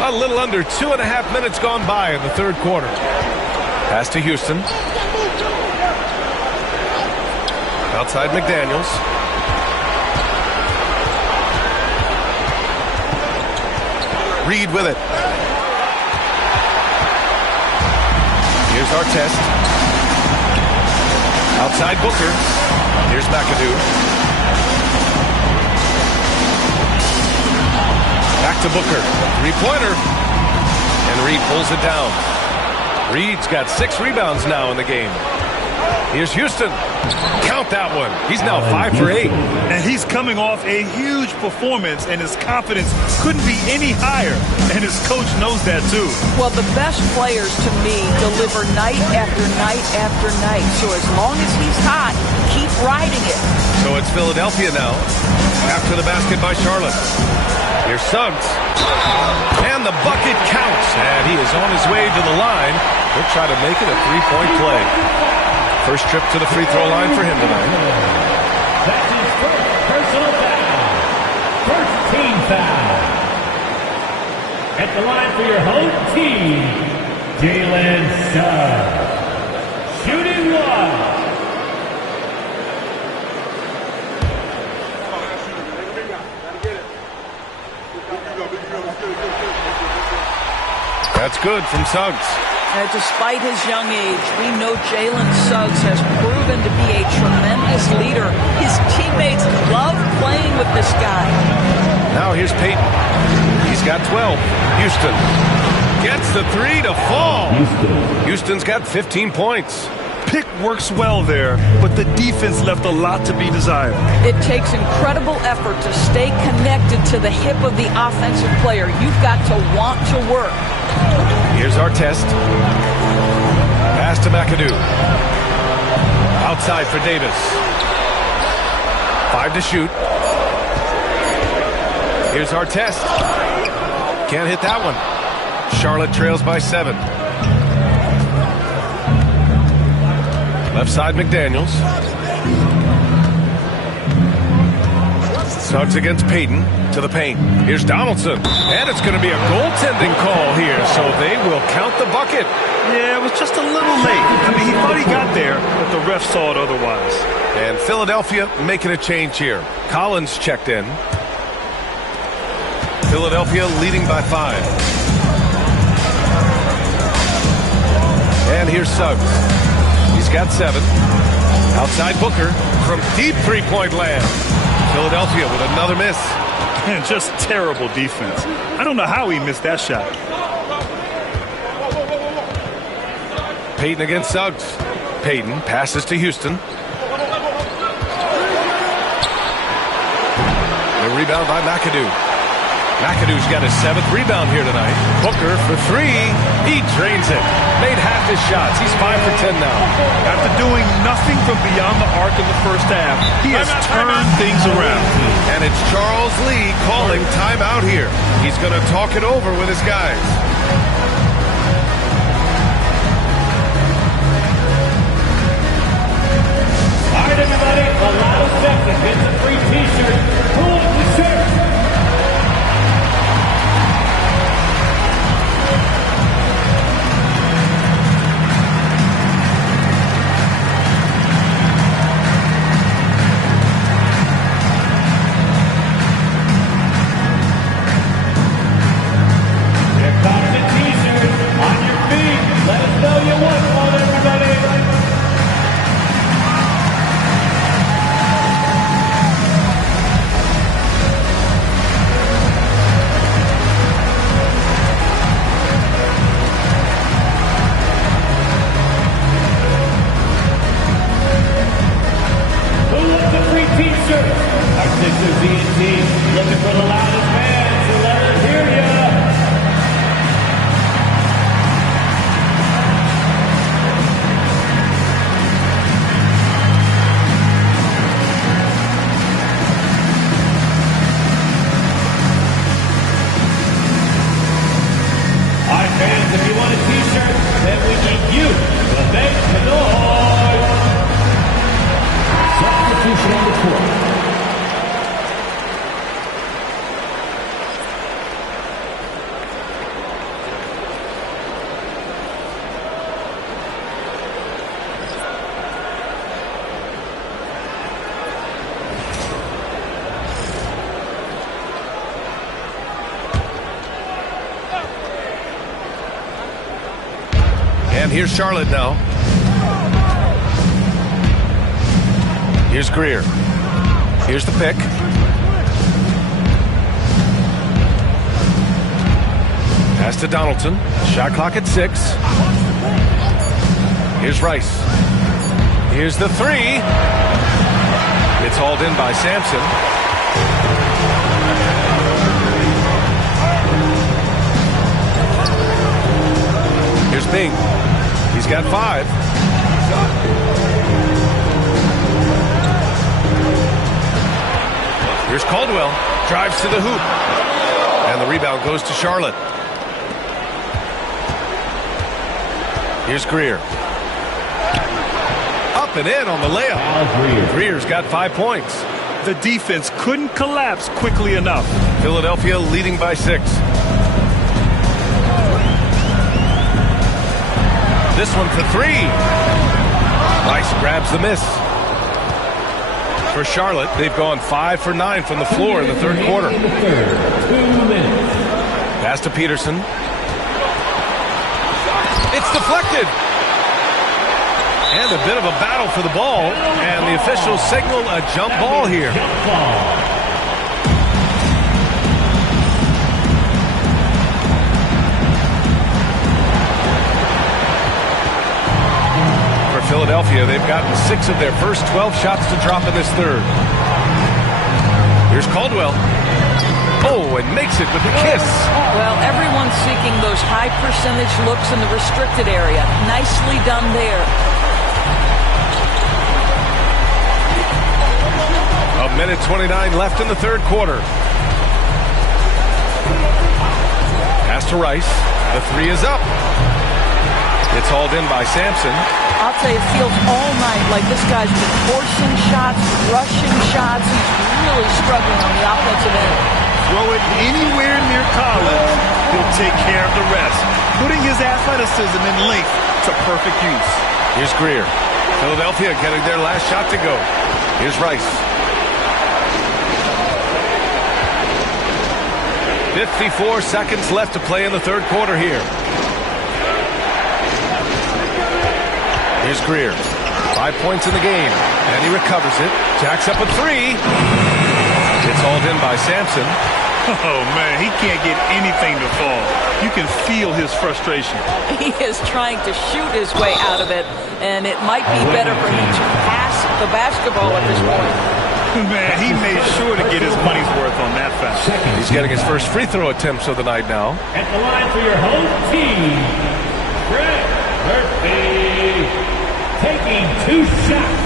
A little under 2.5 minutes gone by in the third quarter. Pass to Houston. Outside McDaniels. Reed with it. Here's Artest. Outside Booker. Here's McAdoo. Back to Booker. Three-pointer. And Reed pulls it down. Reed's got 6 rebounds now in the game. Here's Houston. Count that one. He's now 5 for 8. And he's coming off a huge performance, and his confidence couldn't be any higher. And his coach knows that, too. Well, the best players, to me, deliver night after night after night. So as long as he's hot, keep riding it. So it's Philadelphia now. After the basket by Charlotte. Here's Suggs. And the bucket counts. And he is on his way to the line. He'll try to make it a 3-point play. First trip to the free throw line for him tonight. That's his first personal foul. First team foul. At the line for your home team, Jalen Suggs. Shooting one. That's good from Suggs. And despite his young age, we know Jalen Suggs has proven to be a tremendous leader. His teammates love playing with this guy. Now here's Payton. He's got 12. Houston gets the 3 to fall. Houston's got 15 points. Pick works well there, but the defense left a lot to be desired. It takes incredible effort to stay connected to the hip of the offensive player. You've got to want to work. Here's Artest. Pass to McAdoo. Outside for Davis. 5 to shoot. Here's Artest. Can't hit that one. Charlotte trails by 7. Left side McDaniels. Suggs against Payton to the paint. Here's Donaldson. And it's going to be a goaltending call here, so they will count the bucket. Yeah, it was just a little late. I mean, he thought he got there, but the ref saw it otherwise. And Philadelphia making a change here. Collins checked in. Philadelphia leading by 5. And here's Suggs. He's got 7. Outside Booker from deep three-point land. Philadelphia with another miss. And just terrible defense. I don't know how he missed that shot. Payton against Suggs. Payton passes to Houston. The rebound by McAdoo. McAdoo's got his 7th rebound here tonight. Booker for 3. He drains it. Made half his shots. He's 5 for 10 now. After doing nothing from beyond the arc in the first half, he has turned things around. And it's Charles Lee calling timeout here. He's going to talk it over with his guys. All right, everybody, allow a second. Get the free T-shirt. Pull up the shirt. Here comes the T-shirt. On your feet. Let us know you want one, everybody. Who wants a free T-shirt? Our Sixers ENT looking for the loudest fans, so let us hear ya. All right, fans, if you want a T-shirt, then we need you to make the noise. Substitution on the court. And here's Charlotte now. Here's Greer. Here's the pick. Pass to Donaldson. Shot clock at 6. Here's Rice. Here's the 3. It's hauled in by Sampson. Here's Bing. He's got 5. Here's Caldwell. Drives to the hoop. And the rebound goes to Charlotte. Here's Greer. Up and in on the layup. Greer's got 5 points. The defense couldn't collapse quickly enough. Philadelphia leading by 6. This one for 3. Rice grabs the miss. For Charlotte, they've gone 5 for 9 from the floor in the third quarter. 2 minutes. Pass to Peterson. It's deflected. And a bit of a battle for the ball. And the officials signal a jump ball here. Philadelphia, they've gotten 6 of their first 12 shots to drop in this third. Here's Caldwell. Oh, and makes it with the kiss. Well, everyone's seeking those high percentage looks in the restricted area. Nicely done there. A minute 29 left in the third quarter. Pass to Rice. The 3 is up. It's hauled in by Sampson. I'll tell you, it feels all night like this guy's been forcing shots, rushing shots. He's really struggling on the offensive end. Throw it anywhere near Collins, he'll take care of the rest, putting his athleticism and length to perfect use. Here's Greer. Philadelphia getting their last shot to go. Here's Rice. 54 seconds left to play in the third quarter here. Here's Greer. 5 points in the game. And he recovers it. Jacks up a 3. It's hauled in by Sampson. Oh, man, he can't get anything to fall. You can feel his frustration. He is trying to shoot his way out of it, and it might be better for him to pass the basketball at this point. Man, he made sure to get his money's worth on that foul. He's getting his first free throw attempts of the night now. At the line for your home team, Greg Murphy, taking 2 shots.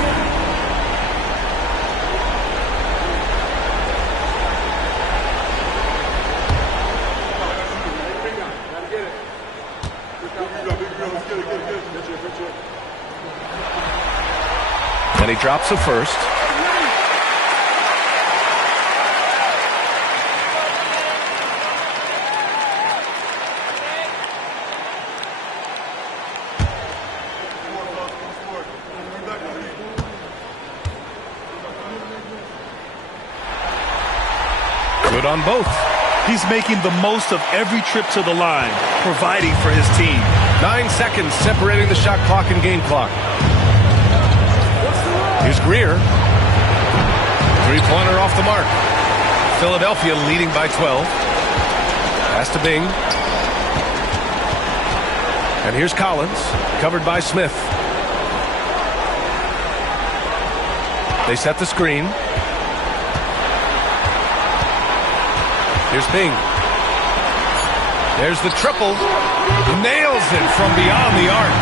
And he drops the first. Good on both. He's making the most of every trip to the line, providing for his team. 9 seconds separating the shot clock and game clock. Here's Greer. Three-pointer off the mark. Philadelphia leading by 12. Pass to Bing. And here's Collins, covered by Smith. They set the screen. Here's Bing. There's the triple. Nails it from beyond the arc.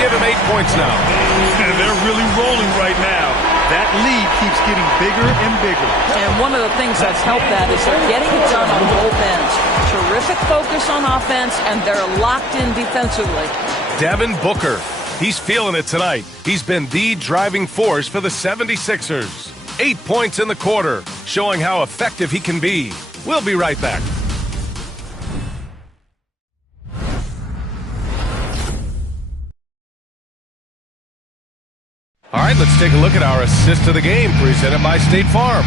Give him 8 points now. And they're really rolling right now. That lead keeps getting bigger and bigger. And one of the things that's helped that is they're getting it done on both ends. Terrific focus on offense, and they're locked in defensively. Devin Booker. He's feeling it tonight. He's been the driving force for the 76ers. 8 points in the quarter, showing how effective he can be. We'll be right back. All right, let's take a look at our assist of the game presented by State Farm.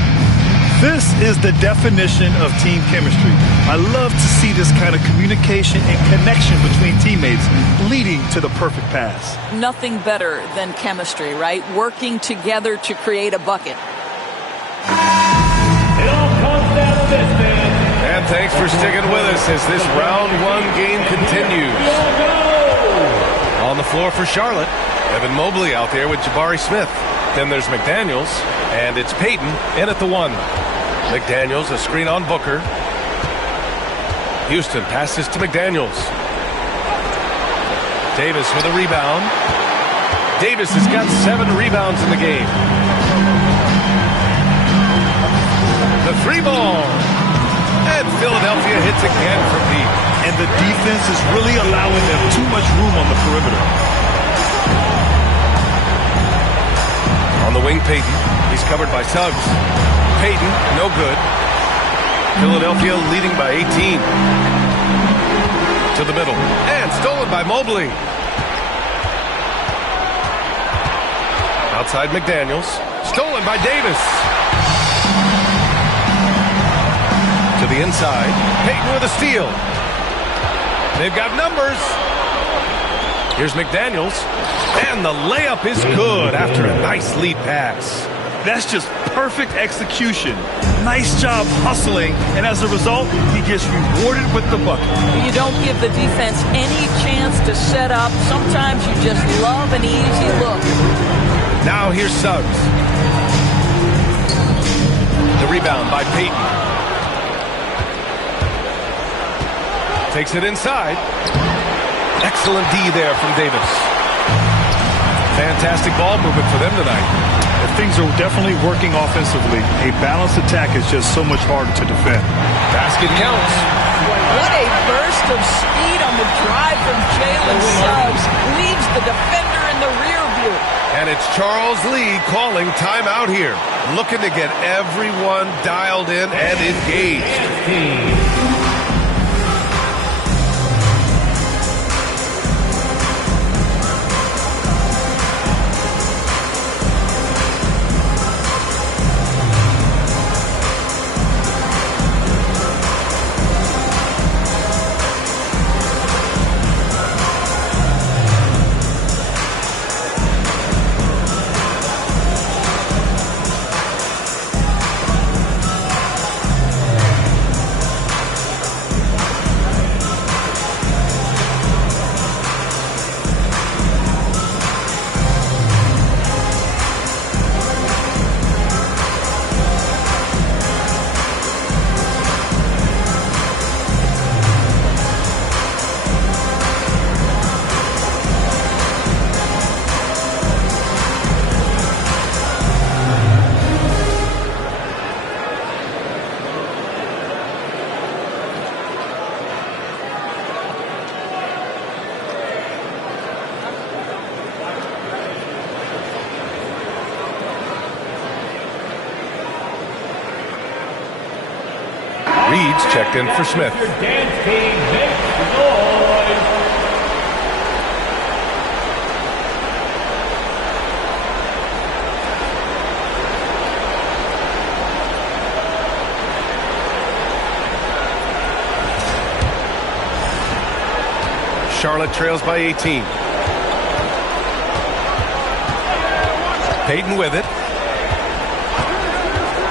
This is the definition of team chemistry. I love to see this kind of communication and connection between teammates leading to the perfect pass. Nothing better than chemistry, right? Working together to create a bucket. It all comes down to this, man. And thanks for sticking with us as this round 1 game continues. On the floor for Charlotte, Evan Mobley out there with Jabari Smith. Then there's McDaniels, and it's Payton in at the 1. McDaniels, a screen on Booker. Houston passes to McDaniels. Davis with a rebound. Davis has got 7 rebounds in the game. The 3-ball. And Philadelphia hits again from deep. And the defense is really allowing them too much room on the perimeter. On the wing, Payton. He's covered by Suggs. Payton, no good. Philadelphia leading by 18. To the middle. And stolen by Mobley. Outside McDaniels. Stolen by Davis. To the inside. Payton with a steal. They've got numbers. Here's McDaniels. And the layup is good after a nice lead pass. That's just perfect execution. Nice job hustling, and as a result, he gets rewarded with the bucket. You don't give the defense any chance to set up. Sometimes you just love an easy look. Now here's Suggs. The rebound by Payton. Takes it inside. Excellent D there from Davis. Fantastic ball movement for them tonight. Things are definitely working offensively. A balanced attack is just so much harder to defend. Basket counts. What a burst of speed on the drive from Jalen Suggs. Leaves the defender in the rear view. And it's Charles Lee calling timeout here. Looking to get everyone dialed in and engaged. Reed's checked in for Smith. Your dance team makes noise. Charlotte trails by 18. Peyton with it.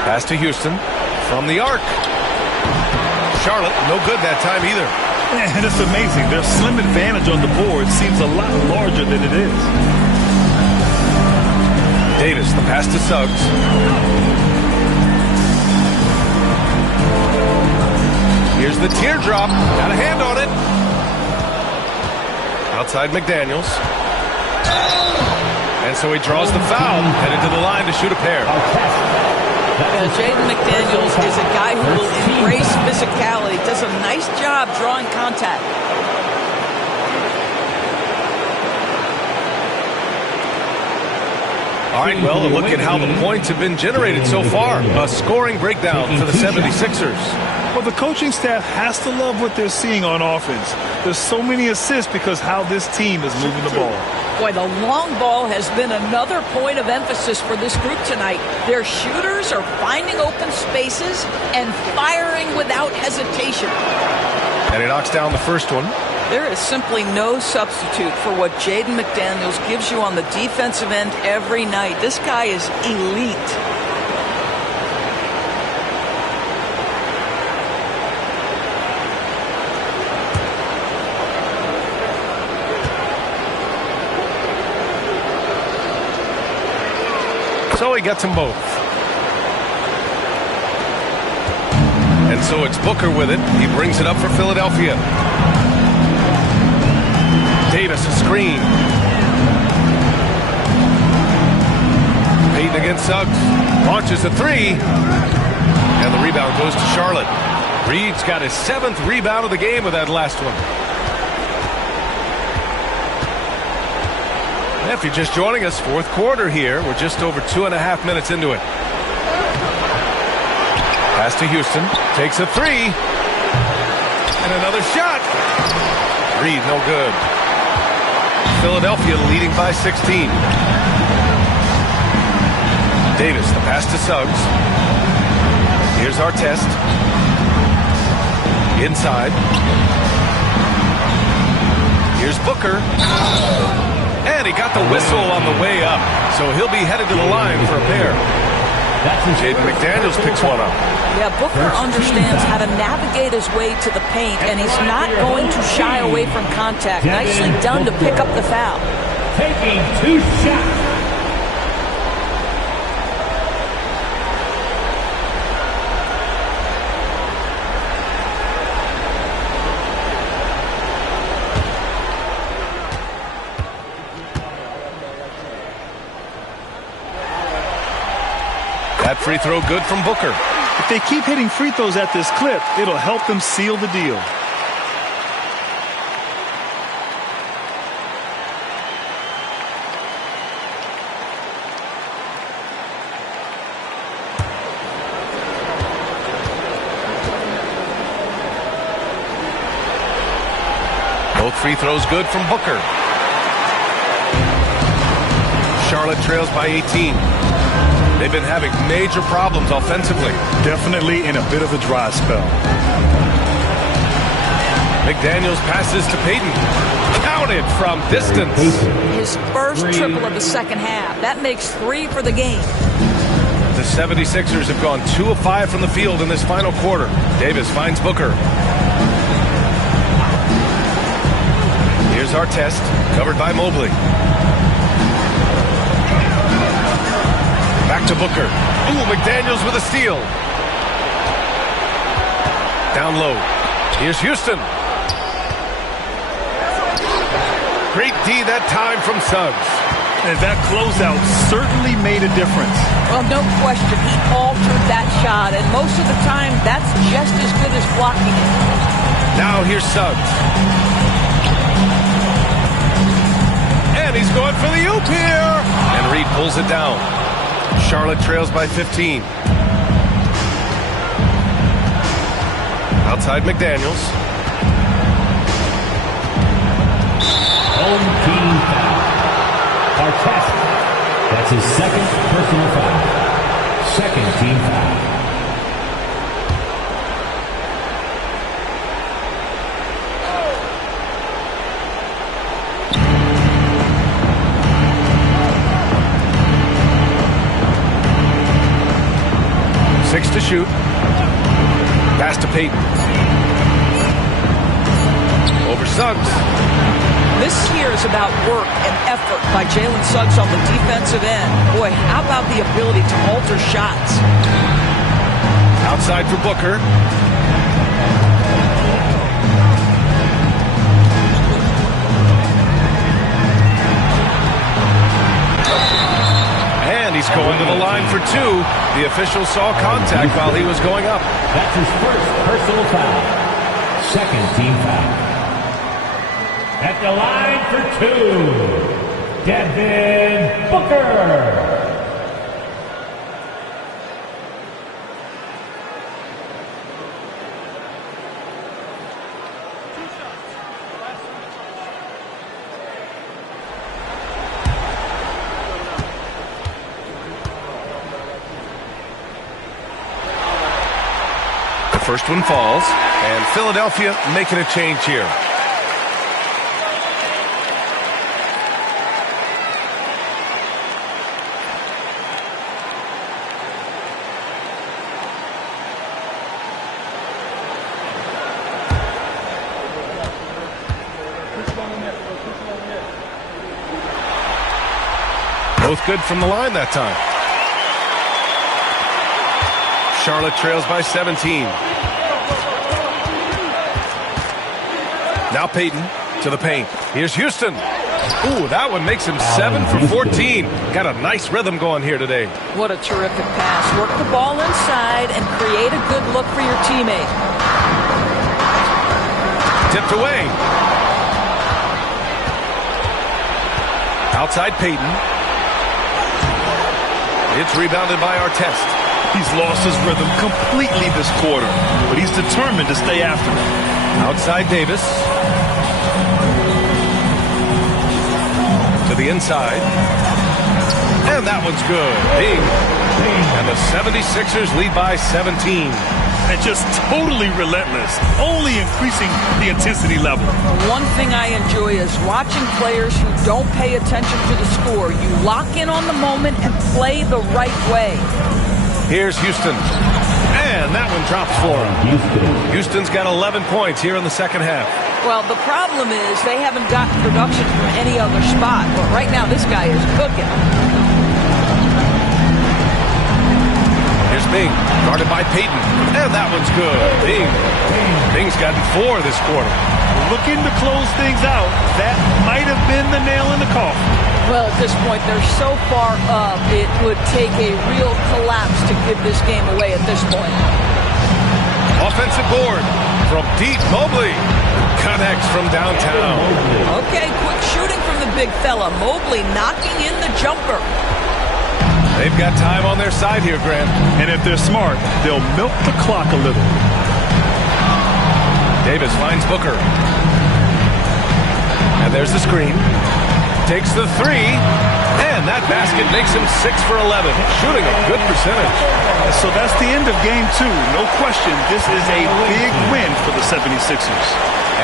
Pass to Houston from the arc. Charlotte, no good that time either. And it's amazing. Their slim advantage on the board seems a lot larger than it is. Davis, the pass to Suggs. Here's the teardrop. Got a hand on it. Outside McDaniels. And so he draws the foul, headed to the line to shoot a pair. Jaden McDaniels is a guy who will embrace physicality, does a nice job drawing contact. All right, well, a look at how the points have been generated so far. A scoring breakdown for the 76ers. Well, the coaching staff has to love what they're seeing on offense. There's so many assists because how this team is moving the ball. Boy, the long ball has been another point of emphasis for this group tonight. Their shooters are finding open spaces and firing without hesitation. And he knocks down the first one. There is simply no substitute for what Jaden McDaniels gives you on the defensive end every night. This guy is elite. So he gets them both. And so it's Booker with it. He brings it up for Philadelphia. Davis, a screen. Peyton against Suggs. Launches a three. And the rebound goes to Charlotte. Reed's got his 7th rebound of the game with that last one. If you're just joining us, 4th quarter here. We're just over 2.5 minutes into it. Pass to Houston. Takes a three. And another shot. Reed, no good. Philadelphia leading by 16. Davis, the pass to Suggs. Here's our test. Inside. Here's Booker. And he got the whistle on the way up. So he'll be headed to the line for a pair. Jaden McDaniels picks one up. Yeah, Booker understands how to navigate his way to the paint, and he's not going to shy away from contact. Nicely done to pick up the foul. Taking 2 shots. That free throw good from Booker. If they keep hitting free throws at this clip, it'll help them seal the deal. Both free throws good from Booker. Charlotte trails by 18. They've been having major problems offensively. Definitely in a bit of a dry spell. McDaniels passes to Peyton. Counted from distance. His first triple of the second half. That makes 3 for the game. The 76ers have gone 2 of 5 from the field in this final quarter. Davis finds Booker. Here's our test, covered by Mobley. Back to Booker. Ooh, McDaniels with a steal. Down low. Here's Houston. Great D that time from Suggs. And that closeout certainly made a difference. Well, no question. He altered that shot, and most of the time, that's just as good as blocking it. Now here's Suggs. And he's going for the oop here. And Reed pulls it down. Charlotte trails by 15. Outside McDaniels. Home team foul. Artest. That's his second personal foul. Second team foul. Six to shoot. Pass to Peyton. Over Suggs. This here is about work and effort by Jalen Suggs on the defensive end. Boy, how about the ability to alter shots? Outside for Booker. And he's going to the line for two. The official saw contact while he was going up. That's his first personal foul. Second team foul. At the line for two, Devin Booker. The first one falls, and Philadelphia making a change here. Both good from the line that time. Charlotte trails by 17. Now Peyton to the paint. Here's Houston. Ooh, that one makes him 7 for 14. Got a nice rhythm going here today. What a terrific pass. Work the ball inside and create a good look for your teammate. Tipped away. Outside Peyton. It's rebounded by Artest. He's lost his rhythm completely this quarter, but he's determined to stay after it. Outside Davis. To the inside. And that one's good. Bing. And the 76ers lead by 17. And just totally relentless, only increasing the intensity level. One thing I enjoy is watching players who don't pay attention to the score. You lock in on the moment and play the right way. Here's Houston. And that one drops for him. Houston's got 11 points here in the second half. Well, the problem is they haven't gotten production from any other spot. But right now, this guy is cooking. Here's Bing, guarded by Peyton. And that one's good. Bing. Bing's gotten 4 this quarter. Looking to close things out. That might have been the nail in the coffin. Well, at this point, they're so far up, it would take a real collapse to give this game away at this point. Offensive board from deep. Mobley connects from downtown. Okay, quick shooting from the big fella. Mobley knocking in the jumper. They've got time on their side here, Grant. And if they're smart, they'll milk the clock a little. Davis finds Booker. And there's the screen. Takes the 3. And that basket makes him 6 for 11. Shooting a good percentage. So that's the end of game 2. No question, this is a big win for the 76ers.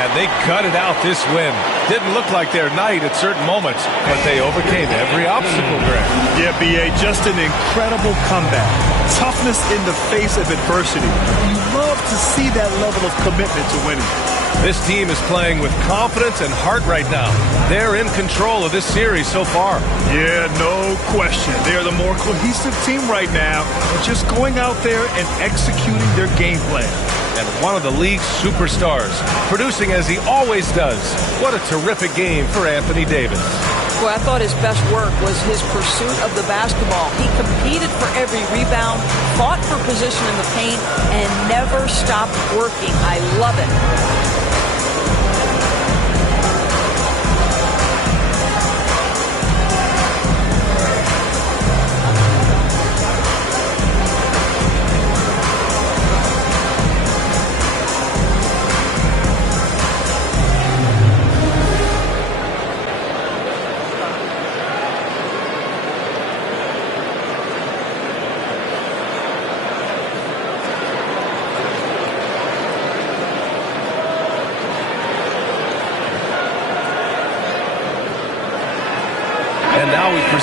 And they gutted out this win. Didn't look like their night at certain moments, but they overcame every obstacle, Grant. Yeah, B.A., just an incredible comeback. Toughness in the face of adversity. You love to see that level of commitment to winning. This team is playing with confidence and heart right now. They're in control of this series so far. Yeah, no question. They're the more cohesive team right now, just going out there and executing their game plan. And one of the league's superstars, producing as he always does. What a terrific game for Anthony Davis. Well, I thought his best work was his pursuit of the basketball. He competed for every rebound, fought for position in the paint, and never stopped working. I love it.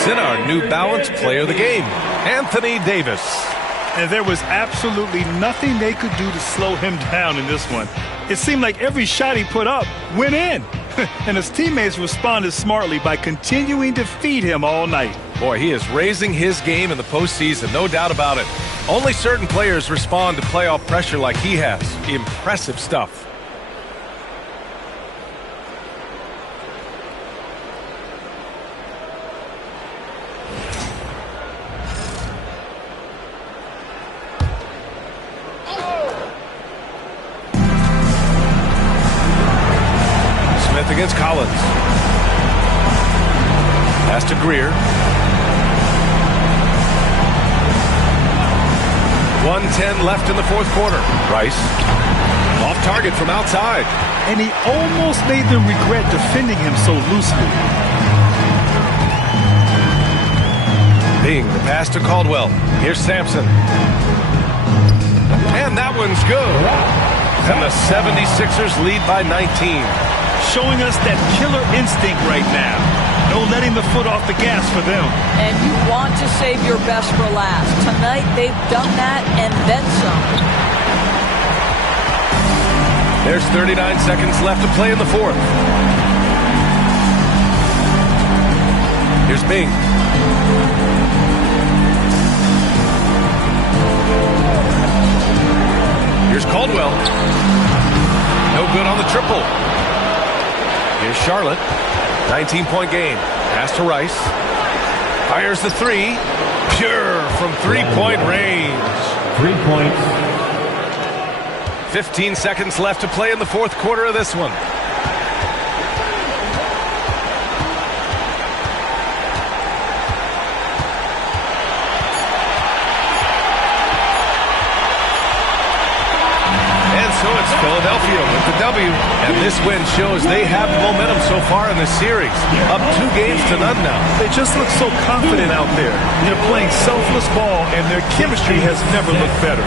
in our New Balance Player of the Game, Anthony Davis. And there was absolutely nothing they could do to slow him down in this one. It seemed like every shot he put up went in. And his teammates responded smartly by continuing to feed him all night. Boy, he is raising his game in the postseason, no doubt about it. Only certain players respond to playoff pressure like he has. Impressive stuff. Smith against Collins. Pass to Greer. 1:10 left in the fourth quarter. Rice off target from outside. And he almost made them regret defending him so loosely. Being the pass to Caldwell. Here's Sampson. And that one's good. And the 76ers lead by 19. Showing us that killer instinct right now. No letting the foot off the gas for them. And you want to save your best for last. Tonight, they've done that and then some. There's 39 seconds left to play in the fourth. Here's Bing. Here's Caldwell. No good on the triple. Here's Charlotte. 19-point game. Pass to Rice. Fires the three. Pure from three-point range. 3 points. 15 seconds left to play in the fourth quarter of this one. So it's Philadelphia with the W, and this win shows they have momentum so far in this series. Up 2 games to none now. They just look so confident out there. They're playing selfless ball, and their chemistry has never looked better.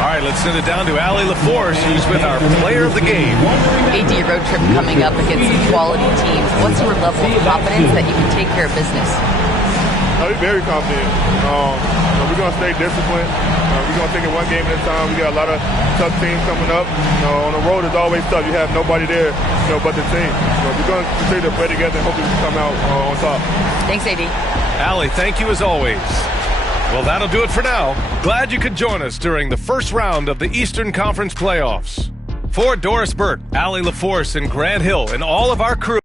All right, let's send it down to Allie LaForce, who's with our player of the game. AD road trip coming up against some quality teams. What's your level of confidence that you can take care of business? I'm very confident. We're going to stay disciplined. We're going to take it one game at a time. We got a lot of tough teams coming up. On the road, it's always tough. You have nobody there, but the team. So we're going to continue to play together and hopefully we can come out on top. Thanks, AD. Allie, thank you as always. Well, that'll do it for now. Glad you could join us during the first round of the Eastern Conference playoffs. For Doris Burt, Allie LaForce, and Grant Hill, and all of our crew.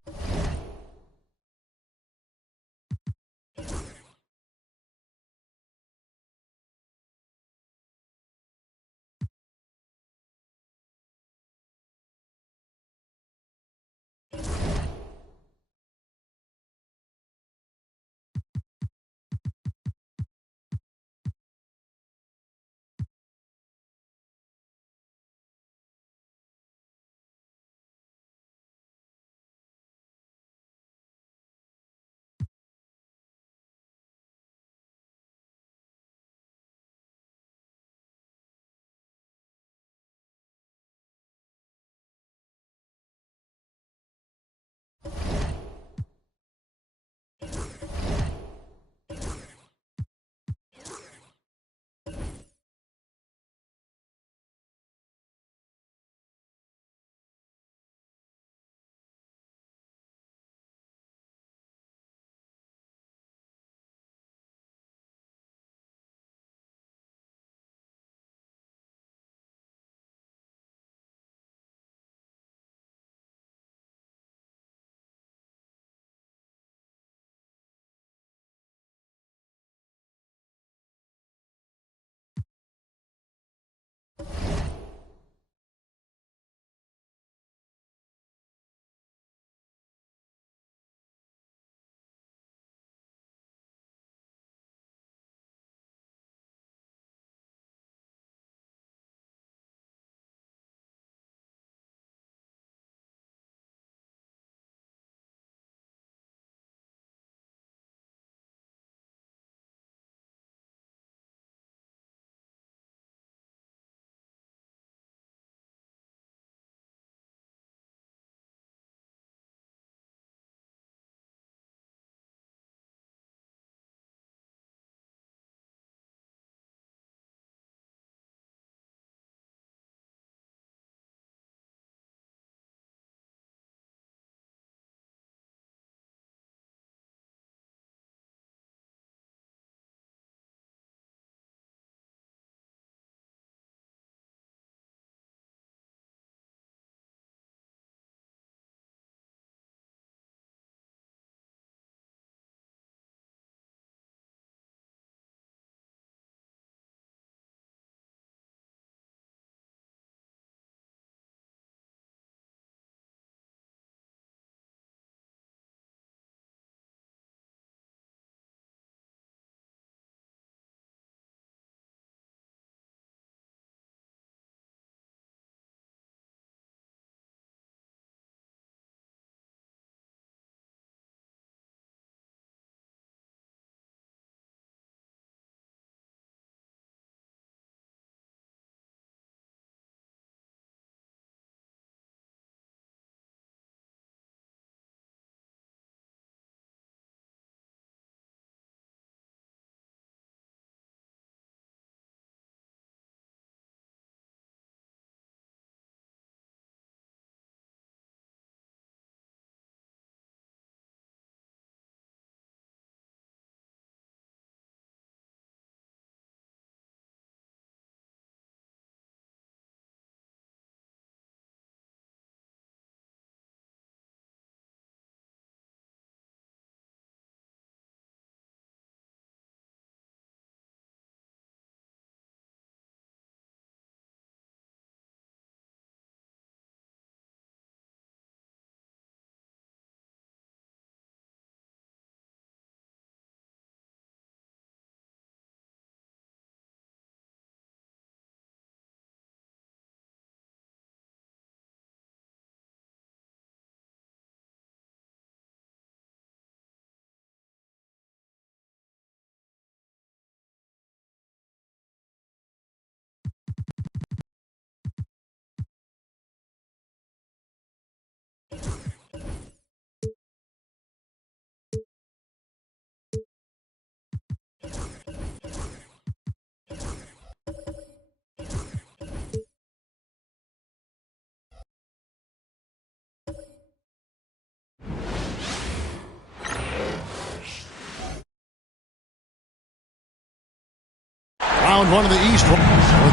Round one of the East with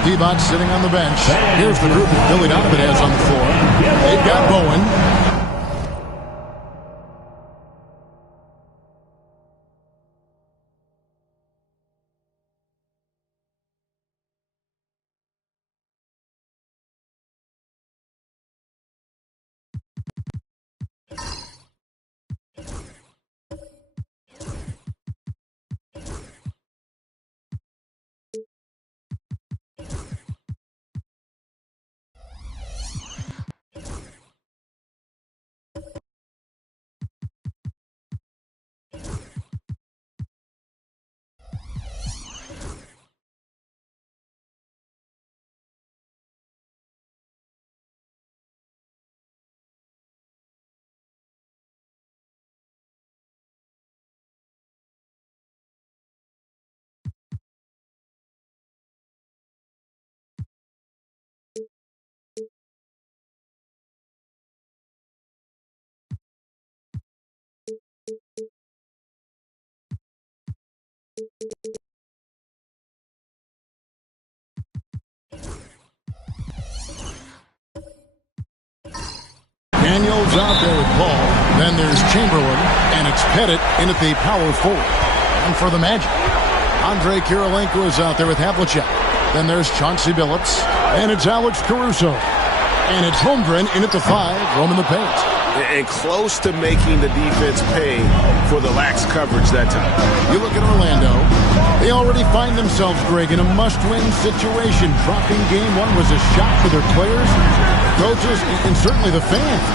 Divac sitting on the bench. Here's the group that Billy Donovan has on the floor. They've got Bowen. Daniels out there with Paul. Then there's Chamberlain, and it's Pettit in at the power forward. And for the Magic, Andre Kirilenko is out there with Havlicek. Then there's Chauncey Billups, and it's Alex Caruso. And it's Holmgren in at the 5, roaming the paint. And close to making the defense pay for the lax coverage that time. You look at Orlando. They already find themselves, Greg, in a must-win situation. Dropping game one was a shock for their players, coaches, and certainly the fans.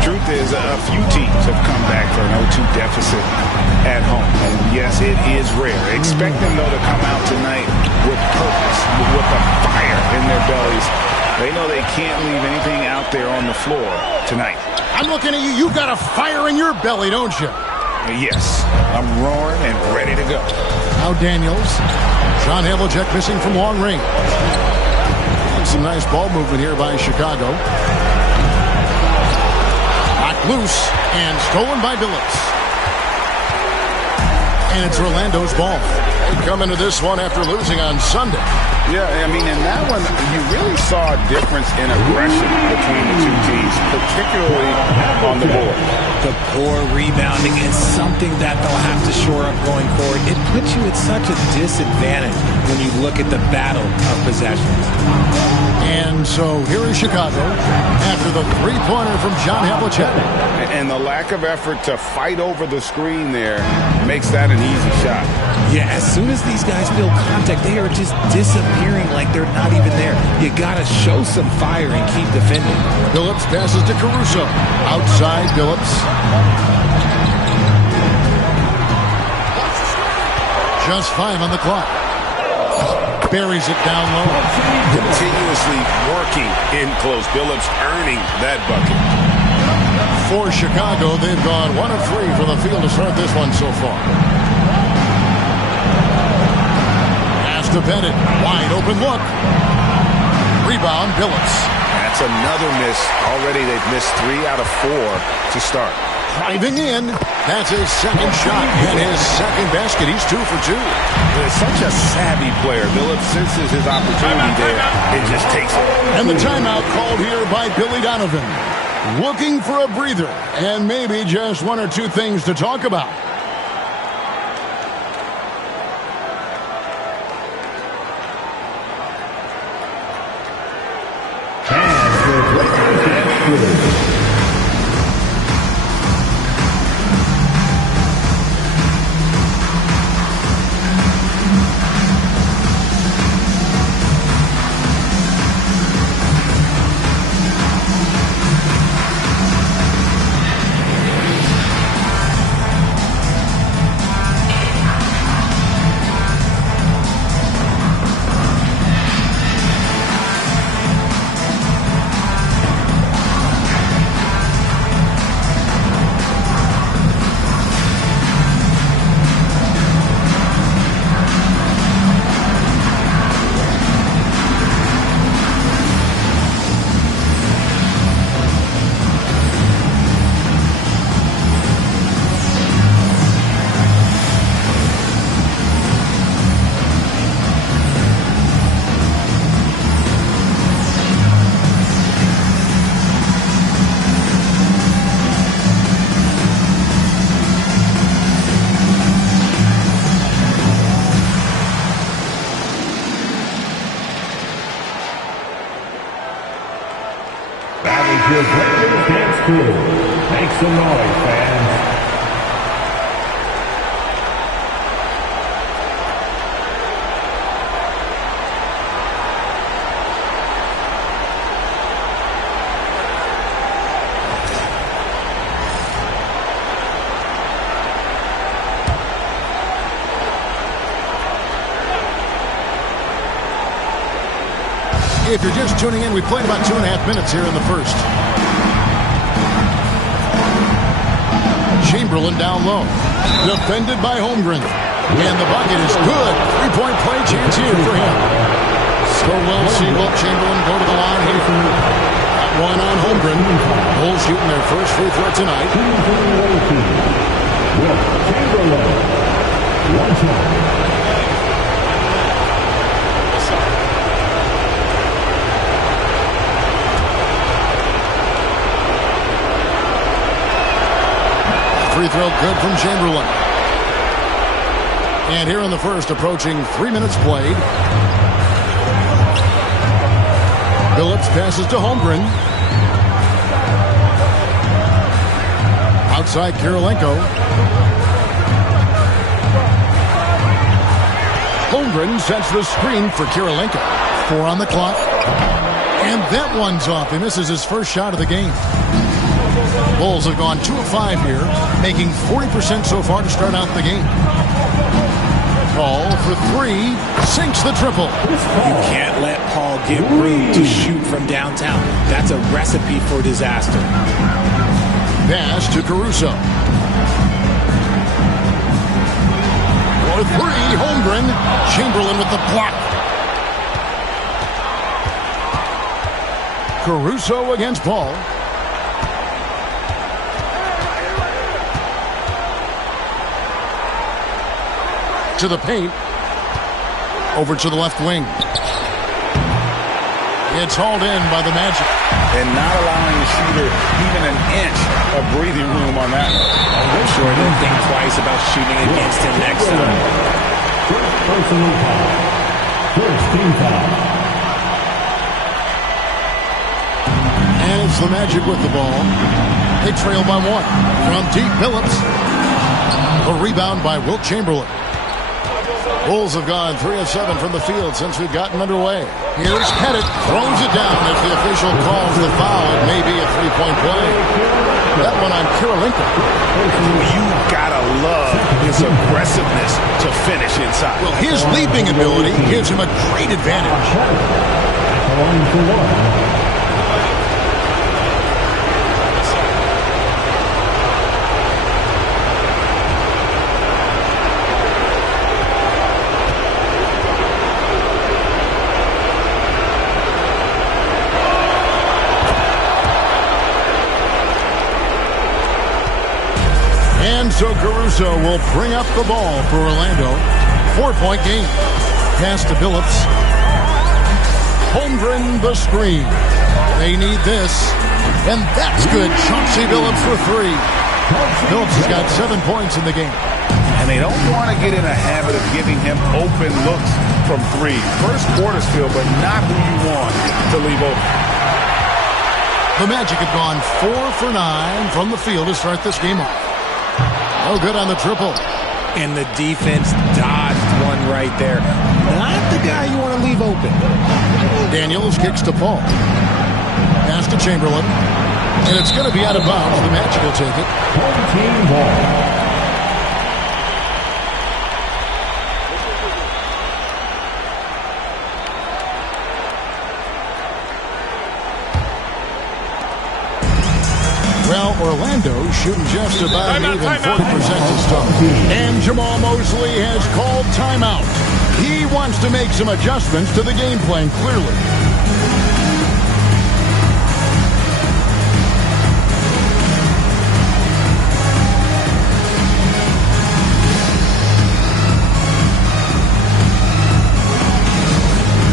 Truth is, a few teams have come back for an 0-2 deficit at home. And yes, it is rare. Expect them, though, to come out tonight with purpose, with a fire in their bellies. They know they can't leave anything out there on the floor tonight. I'm looking at you. You've got a fire in your belly, don't you? Yes. I'm roaring and ready to go. Now Daniels. John Havlicek missing from long range. And some nice ball movement here by Chicago. Knocked loose and stolen by Billups. And it's Orlando's ball. They come into this one after losing on Sunday. Yeah, I mean, in that one, you really saw a difference in aggression between the two teams, particularly on the board. The poor rebounding is something that they'll have to shore up going forward. It puts you at such a disadvantage when you look at the battle of possessions. And so here is Chicago after the three-pointer from John Havlicek. And the lack of effort to fight over the screen there makes that an easy shot. Yeah, as soon as these guys feel contact, they are just disappearing like they're not even there. You got to show some fire and keep defending. Billups passes to Caruso. Outside Billups. Just 5 on the clock. Buries it down low. Continuously working in close. Billups earning that bucket. For Chicago, they've gone 1 of 3 from the field to start this one so far. Pass to Pettit. Wide open look. Rebound, Billups. That's another miss. Already they've missed 3 out of 4 to start. Driving in. That's his second shot and his second basket. He's 2 for 2. He's such a savvy player. Billups senses his opportunity there and just takes it. And the timeout called here by Billy Donovan. Looking for a breather and maybe just 1 or 2 things to talk about. your Breakers Dance Crew. Make some noise, fans. If you're just tuning in, we played about 2.5 minutes here in the first. Chamberlain down low. Defended by Holmgren. And the bucket is good. Three-point play chance here for him. So well, Sebio, Chamberlain go to the line here. That one on Holmgren. Bulls shooting their first free throw tonight. Chamberlain. One shot. Free throw good from Chamberlain. And here in the first, approaching 3 minutes played. Phillips passes to Holmgren. Outside Kirilenko. Holmgren sets the screen for Kirilenko. 4 on the clock. And that one's off. He misses his first shot of the game. Bulls have gone 2 of 5 here, making 40% so far to start out the game. Paul for 3, sinks the triple. You can't let Paul get room to shoot from downtown. That's a recipe for disaster. Pass to Caruso. For 3, Holmgren. Chamberlain with the block. Caruso against Paul. To the paint. Over to the left wing. It's hauled in by the Magic. And not allowing the shooter even an inch of breathing room on that. I'm sure they'll think twice about shooting against him next time. First personal foul. First team foul. And it's the Magic with the ball. They trail by 1. From deep, Phillips. A rebound by Wilt Chamberlain. Bulls have gone 3 of 7 from the field since we've gotten underway. Here's Pettit, throws it down. If the official calls the foul, it may be a 3-point play. That one on Kirilenko. You gotta love his aggressiveness to finish inside. Well, his leaping ability gives him a great advantage. So Caruso will bring up the ball for Orlando. 4-point game. Pass to Phillips. Holmgren the screen. They need this. And that's good. Chauncey Phillips for 3. Phillips has got 7 points in the game. And they don't want to get in a habit of giving him open looks from 3. First quarter still, but not who you want to leave open. The Magic have gone 4 for 9 from the field to start this game off. No good on the triple. And the defense dodged one right there. Not the guy you want to leave open. Daniels kicks to Paul. Pass to Chamberlain. And it's going to be out of bounds. The Magic will take it. Home team ball. Well, Orlando shooting just about even 40% to start. And Jamal Mosley has called timeout. He wants to make some adjustments to the game plan, clearly.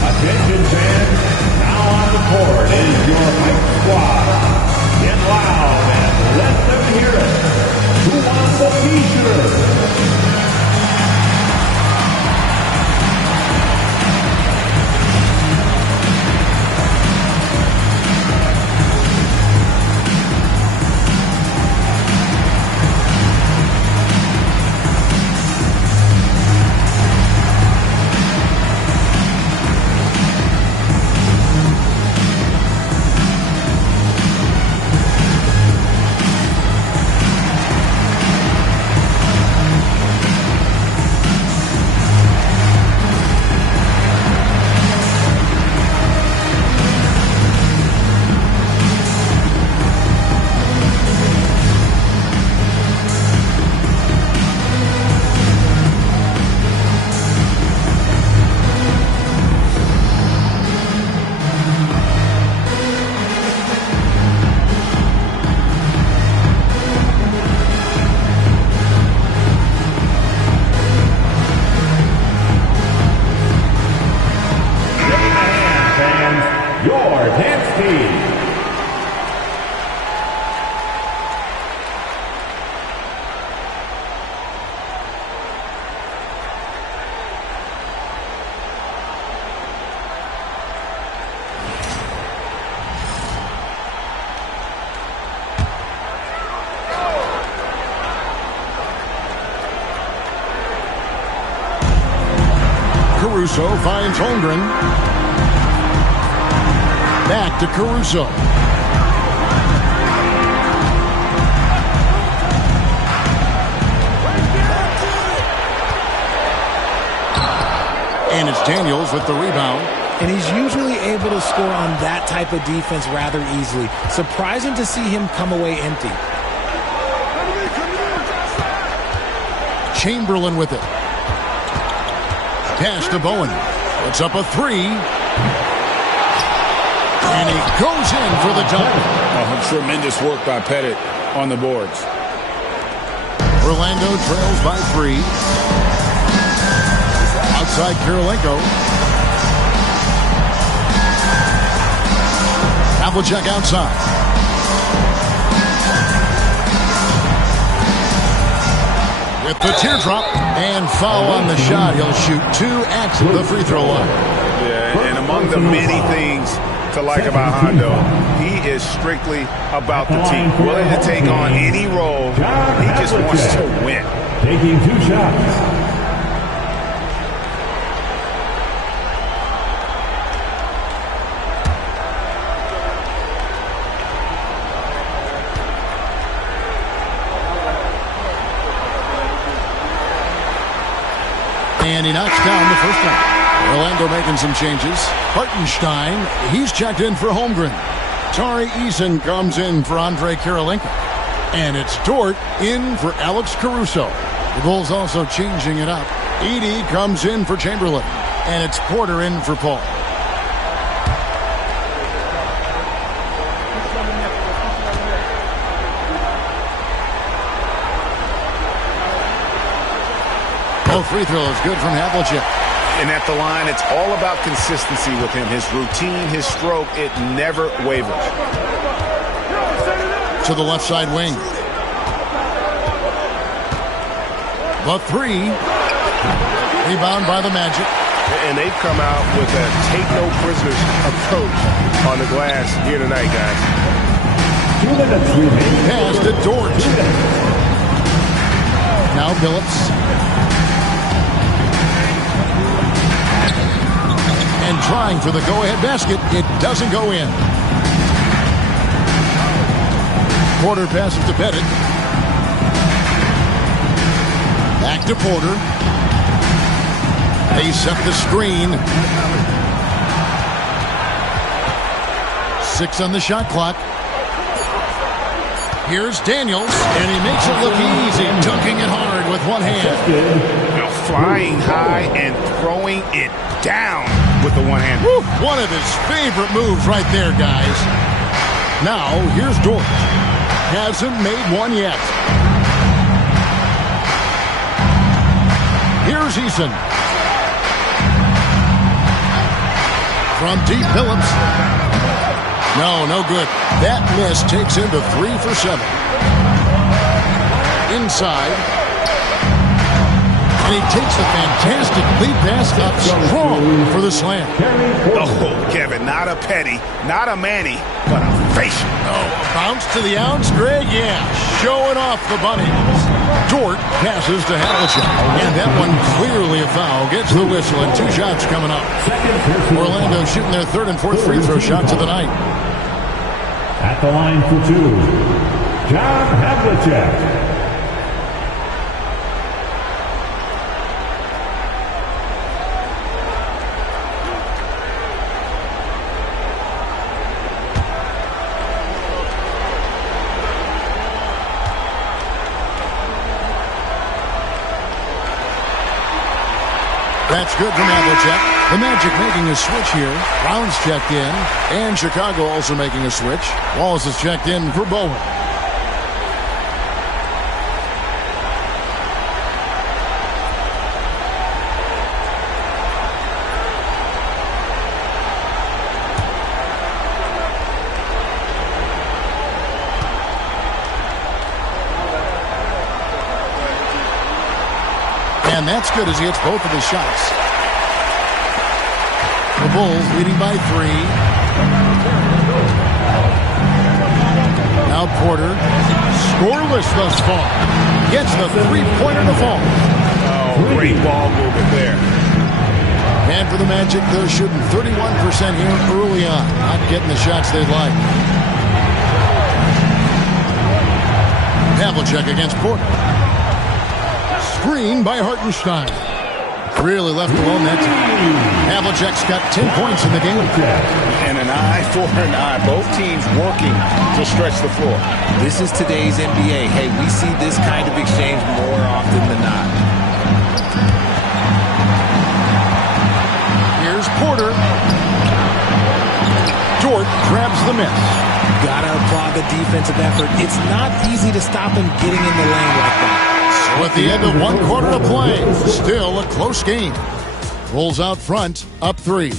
Attention fans, now on the court is your hype squad. Get loud and let them hear it. Who wants a t-shirt? Hayes. Caruso finds Holmgren. Back to Caruso. And it's Daniels with the rebound. And he's usually able to score on that type of defense rather easily. Surprising to see him come away empty. Chamberlain with it. Pass to Bowen. Puts up a three. And he goes in for the dunk. Oh, tremendous work by Pettit on the boards. Orlando trails by 3. Outside Kirilenko. Havlicek outside. With the teardrop and foul on the shot. He'll shoot 2 at the free throw line. Yeah, and among the many things to like about Hondo, he is strictly about the team. Willing to take on any role. He just wants to win. Taking 2 shots. And he knocks down the first one. Orlando making some changes. Hartenstein, he's checked in for Holmgren. Tari Eason comes in for Andre Kirilenko. And it's Dort in for Alex Caruso. The Bulls also changing it up. Edey comes in for Chamberlain. And it's Porter in for Paul. Both free throws good from Havlicek. And at the line, it's all about consistency with him. His routine, his stroke, it never wavers. To the left side wing. The three. Rebound by the Magic. And they've come out with a take-no-prisoners approach on the glass here tonight, guys. 2 minutes remaining. Pass to Dort. Now Billups. And trying for the go-ahead basket. It doesn't go in. Porter passes to Pettit. Back to Porter. They set the screen. 6 on the shot clock. Here's Daniels, and he makes it look easy, dunking it hard with one hand. You know, flying high and throwing it down with the one hand. Woo, one of his favorite moves right there, guys. Now, here's Dort. Hasn't made one yet. Here's Eason. From deep, Billups. No good. That miss takes him to 3 for 7. Inside. And he takes a fantastic lead pass up strong for the slam. Oh, Kevin, not a Petty, not a Manny, but a facial. Oh, bounce to the ounce, Greg. Yeah, showing off the bunnies. Dort passes to Havlicek. And that one clearly a foul. Gets the whistle and 2 shots coming up. Orlando shooting their 3rd and 4th free throw shots of the night. At the line for 2, John Havlicek. That's good from Havlicek. The Magic making a switch here. Brown's checked in. And Chicago also making a switch. Wallace is checked in for Bowen. And that's good as he hits both of his shots. The Bulls leading by 3. Now Porter, scoreless thus far. Gets the three-pointer to fall. Oh, great ball movement there. And for the Magic, they're shooting 31% here early on. Not getting the shots they'd like. Havlicek against Porter. Screen by Hartenstein. Really left alone that time. Havlicek's got 10 points in the game. And an eye for an eye. Both teams working to stretch the floor. This is today's NBA. Hey, we see this kind of exchange more often than not. Here's Porter. Dort grabs the miss. Gotta applaud the defensive effort. It's not easy to stop him getting in the lane like that. So at the end of 1 quarter to play, still a close game. Bulls out front, up 3.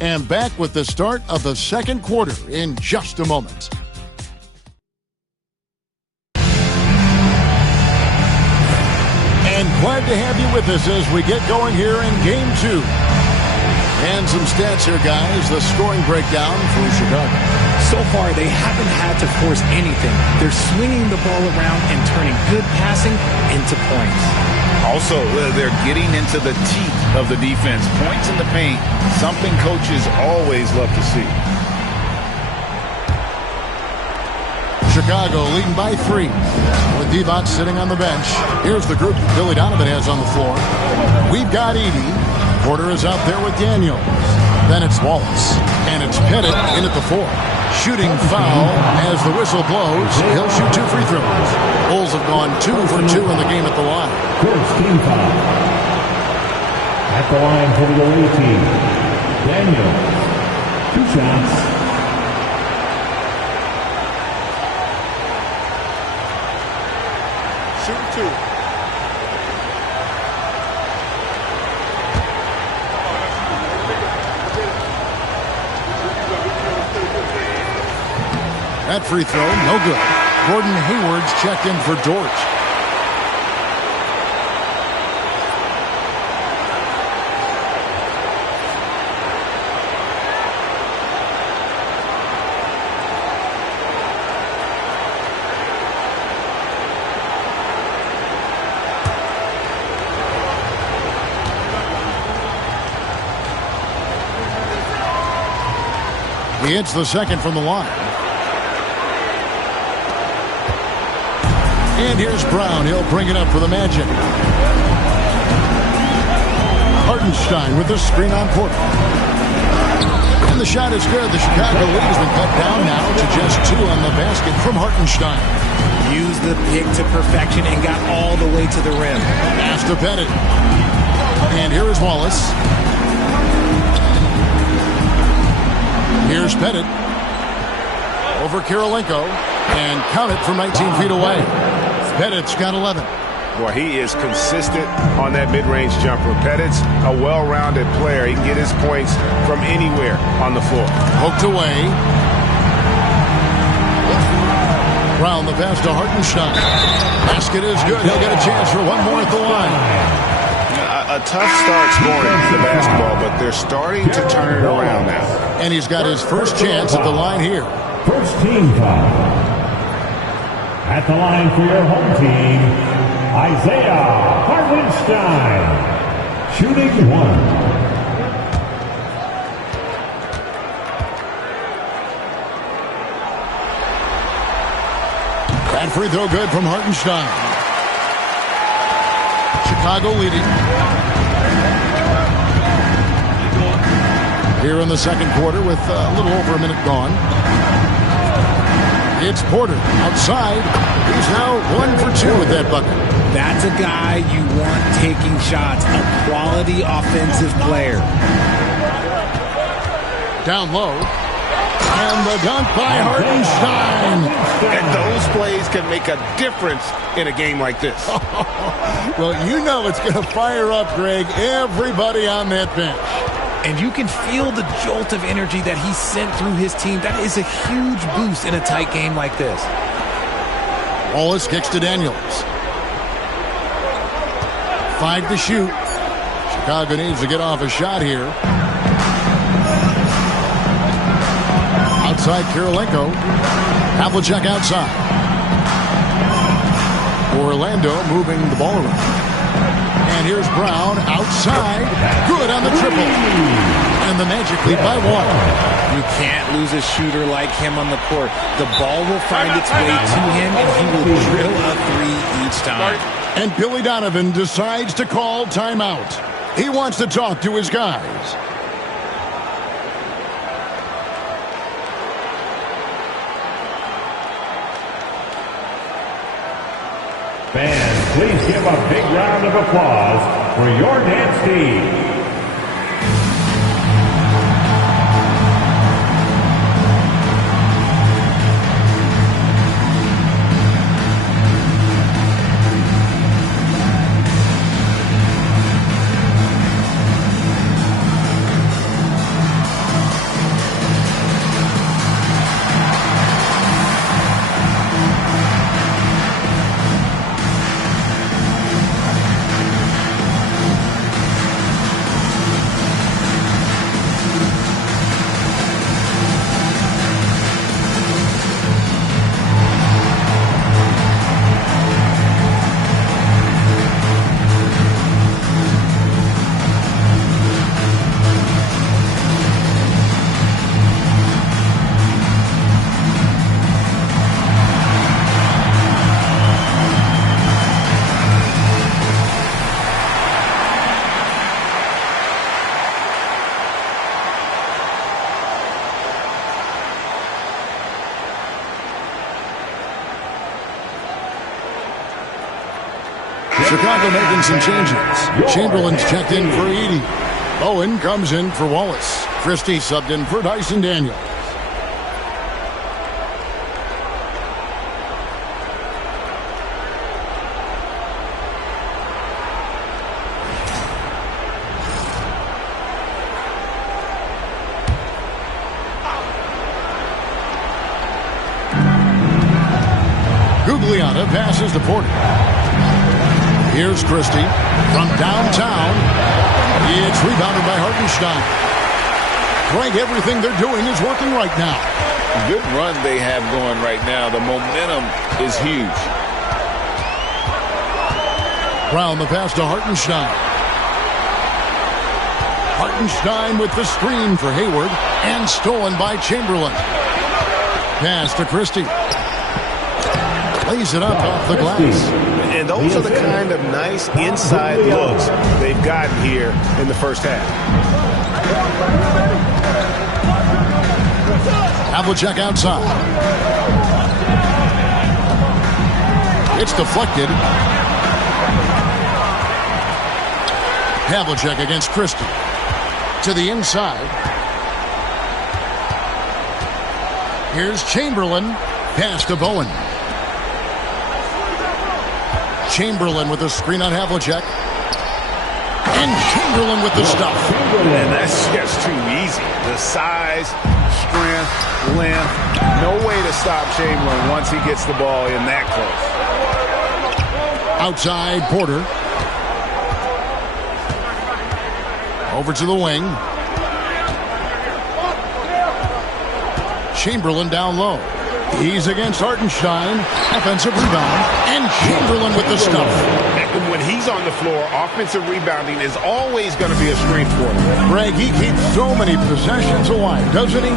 And back with the start of the second quarter in just a moment. And glad to have you with us as we get going here in Game 2. And some stats here, guys. The scoring breakdown for Chicago. So far, they haven't had to force anything. They're swinging the ball around and turning good passing into points. Also, they're getting into the teeth of the defense. Points in the paint, something coaches always love to see. Chicago leading by 3. With Divac sitting on the bench. Here's the group Billy Donovan has on the floor. We've got Edey. Porter is out there with Daniels. Then it's Wallace. And it's Pettit in at the 4. Shooting foul as the whistle blows. He'll shoot 2 free throws. Bulls have gone 2 for 2 in the game at the line. First team foul. At the line for the away team, Daniels. 2 shots. Shoot 2. That free throw, no good. Gordon Hayward's checked in for Dort. He hits the second from the line. And here's Brown. He'll bring it up for the Magic. Hartenstein with the screen on Porter. And the shot is good. The Chicago lead has been cut down now to just 2 on the basket from Hartenstein. Used the pick to perfection and got all the way to the rim. Pass to Pettit. And here is Wallace. Here's Pettit. Over Kirilenko. And count it from 19 feet away. Pettit's got 11. Boy, he is consistent on that mid-range jumper. Pettit's a well-rounded player. He can get his points from anywhere on the floor. Poked away. Brown the pass to Hartenstein. Basket is good. He'll get a chance for one more at the line. A tough start scoring the basketball, but they're starting to turn it around now. And he's got his first chance at the line here. First team foul. At the line for your home team, Isaiah Hartenstein, shooting 1. That free throw good from Hartenstein. Chicago leading. Here in the second quarter with a little over a minute gone. It's Porter outside. He's now 1 for 2 with that bucket. That's a guy you want taking shots, a quality offensive player. Down low. And the dunk by Hartenstein. And those plays can make a difference in a game like this. Well, you know it's going to fire up, Greg, everybody on that bench. And you can feel the jolt of energy that he sent through his team. That is a huge boost in a tight game like this. Wallace kicks to Daniels. 5 to shoot. Chicago needs to get off a shot here. Outside Kirilenko. Havlicek outside. Orlando moving the ball around. And here's Brown outside. Good on the triple. And the Magic lead by 1. You can't lose a shooter like him on the court. The ball will find its way to him, and he will drill a 3 each time. And Billy Donovan decides to call timeout. He wants to talk to his guys. Fans, please give a big round of applause for your dance team. Chicago making some changes. Chamberlain's checked in for Edey. Bowen comes in for Wallace. Christie subbed in for Dyson Daniels. Gugliotta passes to Porter. Here's Christie from downtown. It's rebounded by Hartenstein. Greg, everything they're doing is working right now. Good run they have going right now. The momentum is huge. Brown the pass to Hartenstein. Hartenstein with the screen for Hayward and stolen by Chamberlain. Pass to Christie. Lays it up off the glass. And those are the kind of nice inside looks they've gotten here in the first half. Havlicek outside. It's deflected. Havlicek against Christie. To the inside. Here's Chamberlain. Pass to Bowen. Chamberlain with the screen on Havlicek. And Chamberlain with the stuff. And that's just too easy. The size, strength, length. No way to stop Chamberlain once he gets the ball in that close. Outside Porter. Over to the wing. Chamberlain down low. He's against Hartenstein. Offensive rebound. And Chamberlain with the stuff. And when he's on the floor, offensive rebounding is always going to be a strength for him. Greg, he keeps so many possessions alive, doesn't he?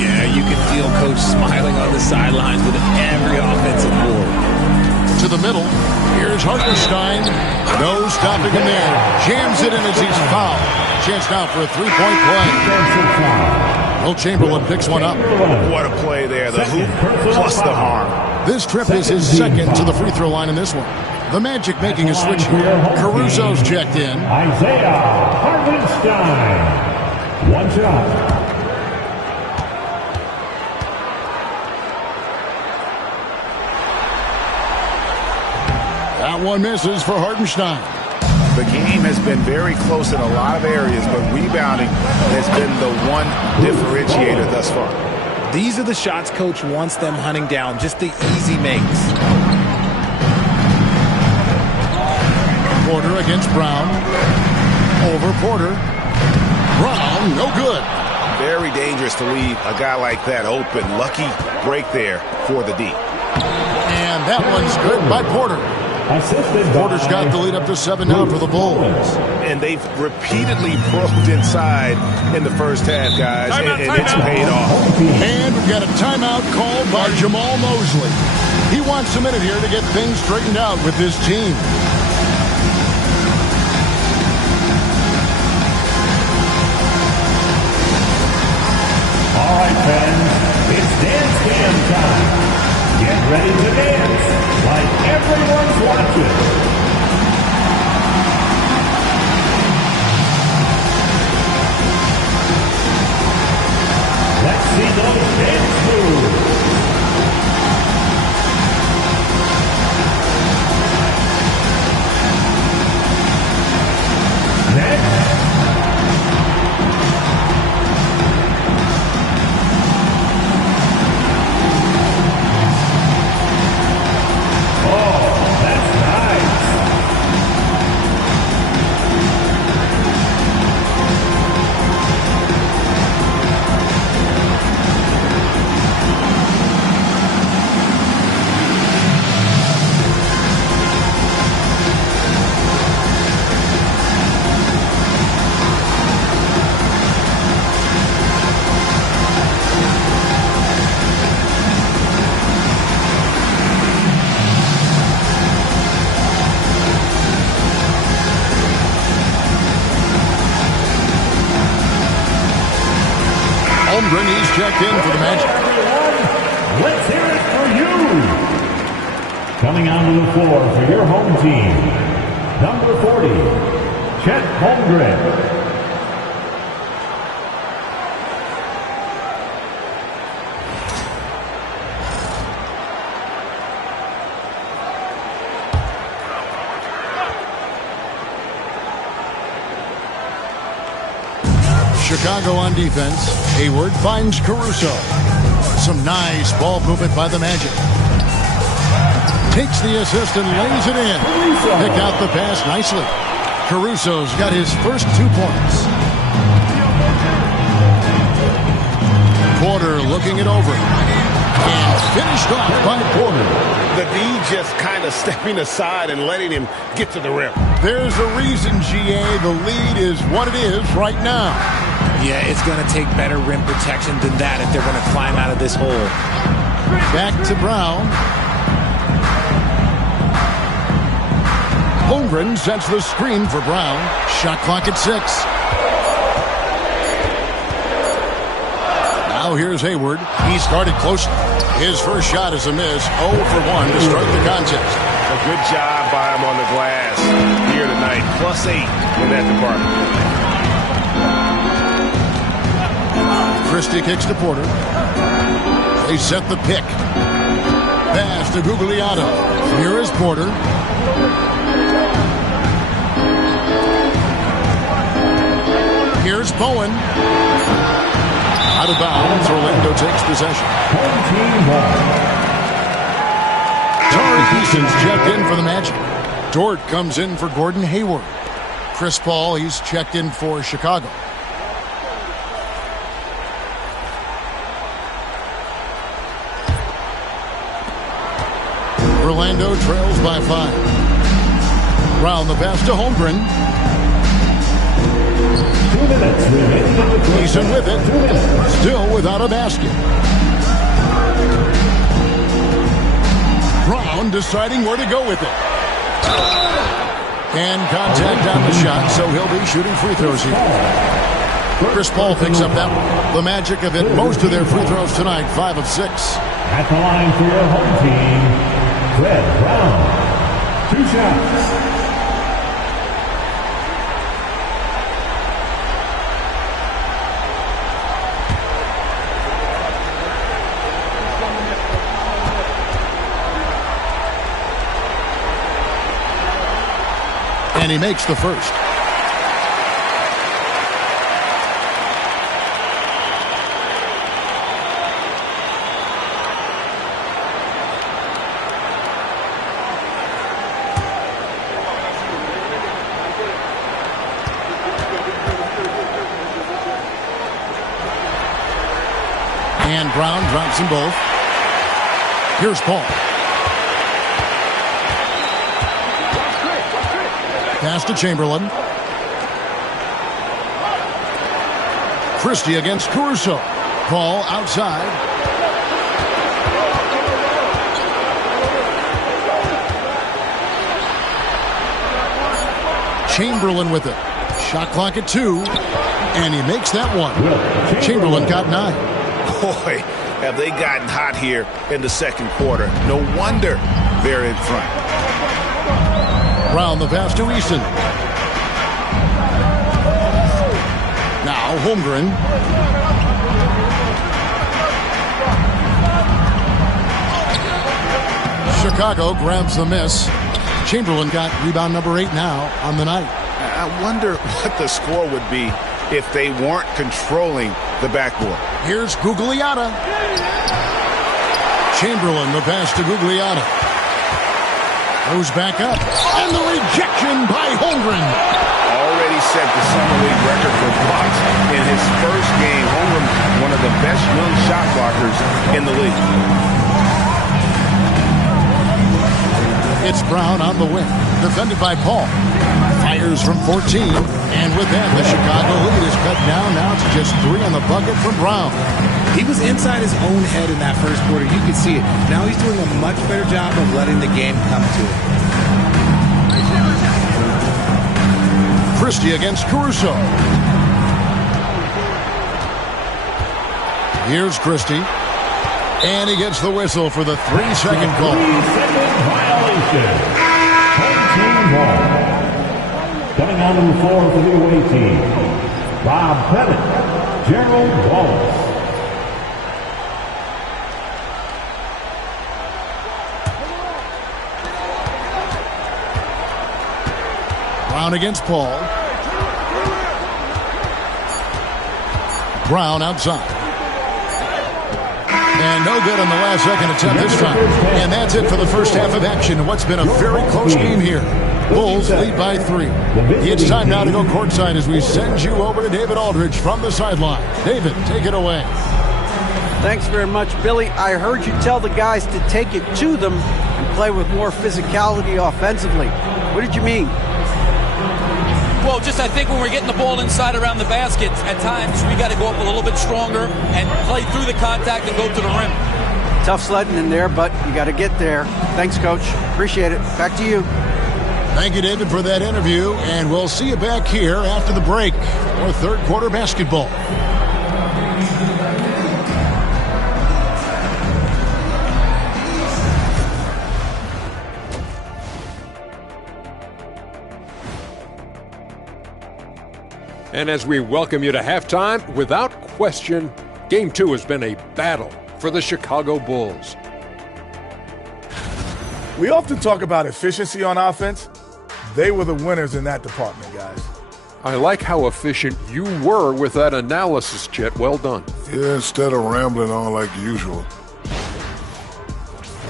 Yeah, you can feel Coach smiling on the sidelines with every offensive board. To the middle. Here's Hartenstein. No stopping him there. Jams it in as he's fouled. Chance now for a three-point play. Will Chamberlain picks one up. What a play there. The hoop plus the harm. This trip is his second to the free throw line in this one. The Magic making a switch here. Caruso's checked in. Isaiah Hartenstein. One shot. That one misses for Hartenstein. The game has been very close in a lot of areas, but rebounding has been the one differentiator thus far. These are the shots Coach wants them hunting down, just the easy makes. Porter against Brown. Over Porter. Brown, no good. Very dangerous to leave a guy like that open. Lucky break there for the D. And that one's good by Porter. Porter's got the lead up to 7 now for the Bulls. And they've repeatedly probed inside in the first half, guys, and it's paid off. And we've got a timeout called by Jamal Mosley. He wants a minute here to get things straightened out with his team. All right, fans, it's dance jam time. Get ready to dance like everyone's watching. Let's see those dance moves. Next. He's checked in for the Magic. Let's hear it for you. Coming onto the floor for your home team, number 40, Chet Holmgren. Chicago on defense. Hayward finds Caruso. Some nice ball movement by the Magic. Takes the assist and lays it in. Picked out the pass nicely. Caruso's got his first 2 points. Porter looking it over. And finished off by Porter. The D just kind of stepping aside and letting him get to the rim. There's a reason, GA. The lead is what it is right now. Yeah, it's going to take better rim protection than that if they're going to climb out of this hole. Back to Brown. Holmgren sets the screen for Brown. Shot clock at 6. Now here's Hayward. He's guarded closely. His first shot is a miss. 0 for 1 to start the contest. A good job by him on the glass here tonight. +8 in that department. Christie kicks to Porter. They set the pick. Pass to Gugliotta. Here is Porter. Here's Bowen. Out of bounds. Orlando takes possession. Tari Eason's checked in for the Magic. Dort comes in for Gordon Hayward. Chris Paul, he's checked in for Chicago. Orlando trails by 5. Round the pass to Holmgren. 2 minutes remaining. Eason with it. 2 minutes. Still without a basket. Brown deciding where to go with it. And contact on the shot, so he'll be shooting free throws here. Chris Paul picks up that one. The Magic have hit most of their free throws tonight, 5 of 6. At the line for your home team, Fred Brown. 2 shots. And he makes the first. And Brown drops them both. Here's Paul. Pass to Chamberlain. Christie against Caruso. Paul outside. Chamberlain with it. Shot clock at 2. And he makes that one. Chamberlain got 9. Boy, have they gotten hot here in the second quarter. No wonder they're in front. Brown the pass to Easton. Now Holmgren. Chicago grabs the miss. Chamberlain got rebound number 8 now on the night. I wonder what the score would be if they weren't controlling the backboard. Here's Gugliotta. Chamberlain the pass to Gugliotta. Goes back up. And the rejection by Holmgren. Already set the summer league record for blocks in his first game. Holmgren, one of the best young shot blockers in the league. It's Brown on the wing. Defended by Paul. Fires from 14. And with that, the Chicago lead is cut down now to just 3 on the bucket from Brown. He was inside his own head in that first quarter. You could see it. Now he's doing a much better job of letting the game come to him. Christie against Caruso. Here's Christie. And he gets the whistle for the 3-second call. 3-second violation. Home team ball. Coming onto the floor for the away team. Bob Pettit, Gerald Wallace. Brown against Paul. Brown outside. And no good on the last second attempt this time. And that's it for the first half of action. What's been a very close game here. Bulls lead by 3. It's time now to go courtside as we send you over to David Aldridge from the sideline. David, take it away. Thanks very much, Billy. I heard you tell the guys to take it to them and play with more physicality offensively. What did you mean? Well, just I think when we're getting the ball inside around the basket, at times we got to go up a little bit stronger and play through the contact and go to the rim. Tough sledding in there, but you got to get there. Thanks, Coach. Appreciate it. Back to you. Thank you, David, for that interview, and we'll see you back here after the break for third quarter basketball. And as we welcome you to halftime, without question, Game 2 has been a battle for the Chicago Bulls. We often talk about efficiency on offense. They were the winners in that department, guys. I like how efficient you were with that analysis, Chet. Well done. Yeah, instead of rambling on like usual.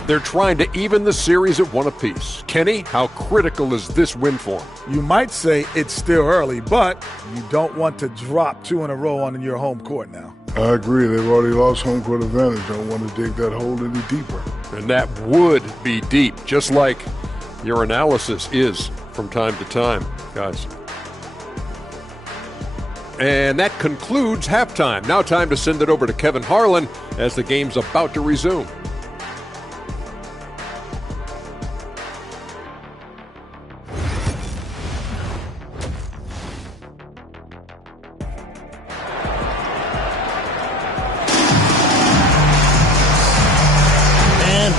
They're trying to even the series at 1 apiece. Kenny, how critical is this win for them? You might say it's still early, but you don't want to drop 2 in a row on your home court now. I agree. They've already lost home court advantage. Don't want to dig that hole any deeper. And that would be deep, just like your analysis is from time to time, guys. And that concludes halftime. Now time to send it over to Kevin Harlan as the game's about to resume.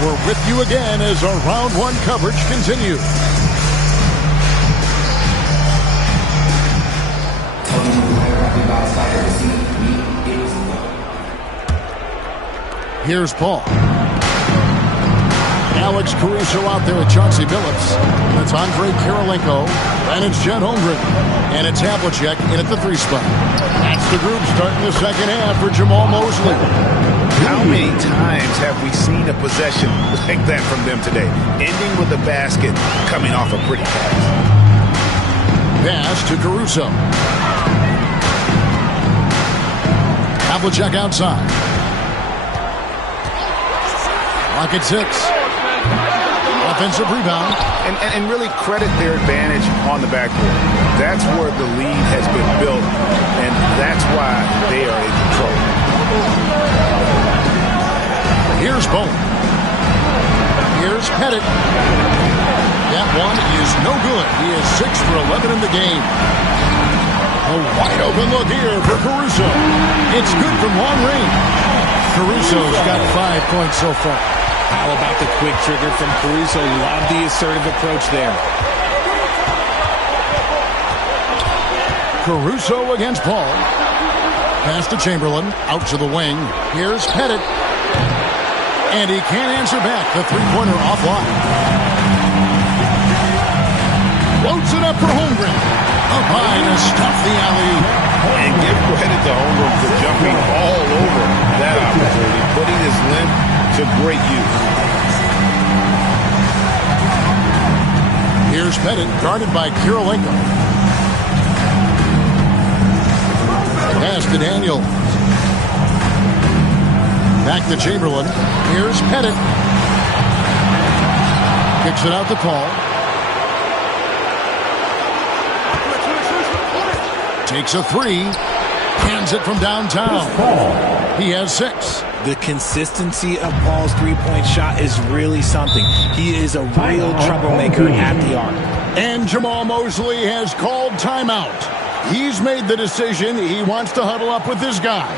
We're with you again as our round 1 coverage continues. Here's Paul. Alex Caruso out there with Chauncey Billups. It's Andre Kirilenko. And it's Chet Holmgren. And it's Havlicek in at the 3 spot. That's the group starting the second half for Jamal Mosley. How many times have we seen a possession like that from them today? Ending with a basket, coming off a pretty pass. Pass to Caruso. Havlicek outside. Clock at 6. Offensive rebound. And really credit their advantage on the backboard. That's where the lead has been built, and that's why they are in control. Here's Bone. Here's Pettit. That one is no good. He is 6 for 11 in the game. A wide open look here for Caruso. It's good from long range. Caruso's got 5 points so far. How about the quick trigger from Caruso? Love the assertive approach there. Caruso against Paul. Pass to Chamberlain. Out to the wing. Here's Pettit. And he can't answer back. The three-pointer offline. Loads it up for Holmgren. Up high to stuff the alley. And give credit to Holmgren for jumping all over that opportunity, putting his length to great use. Here's Pettit, guarded by Kirilenko. Pass to Daniel. Back to Chamberlain. Here's Pettit. Kicks it out to Paul. Takes a 3. Cans it from downtown. He has 6. The consistency of Paul's three-point shot is really something. He is a real troublemaker at the arc. And Jamal Mosley has called timeout. He's made the decision. He wants to huddle up with his guys.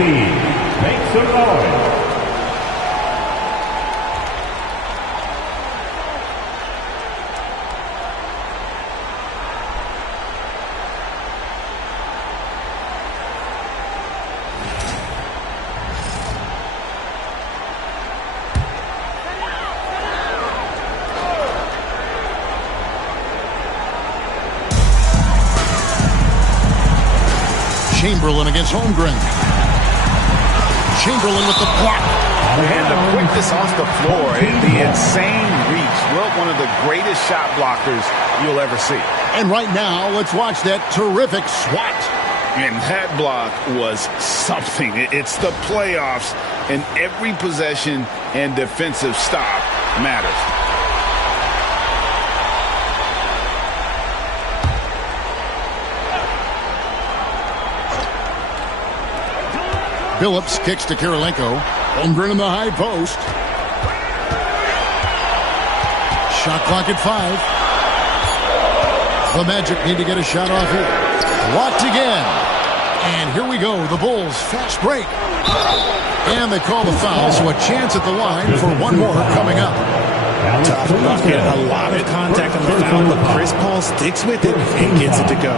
Make some noise. Chamberlain against Holmgren. Chamberlain with the block. And the quickness off the floor and the insane reach. Well, one of the greatest shot blockers you'll ever see. And right now, let's watch that terrific swat. And that block was something. It's the playoffs, and every possession and defensive stop matters. Phillips kicks to Kirilenko. Holmgren in the high post. Shot clock at 5. The Magic need to get a shot off here. Blocked again. And here we go. The Bulls fast break. And they call the foul, so a chance at the line for one more coming up. Tough bucket. A lot of contact on the foul, but Chris Paul sticks with it and gets it to go.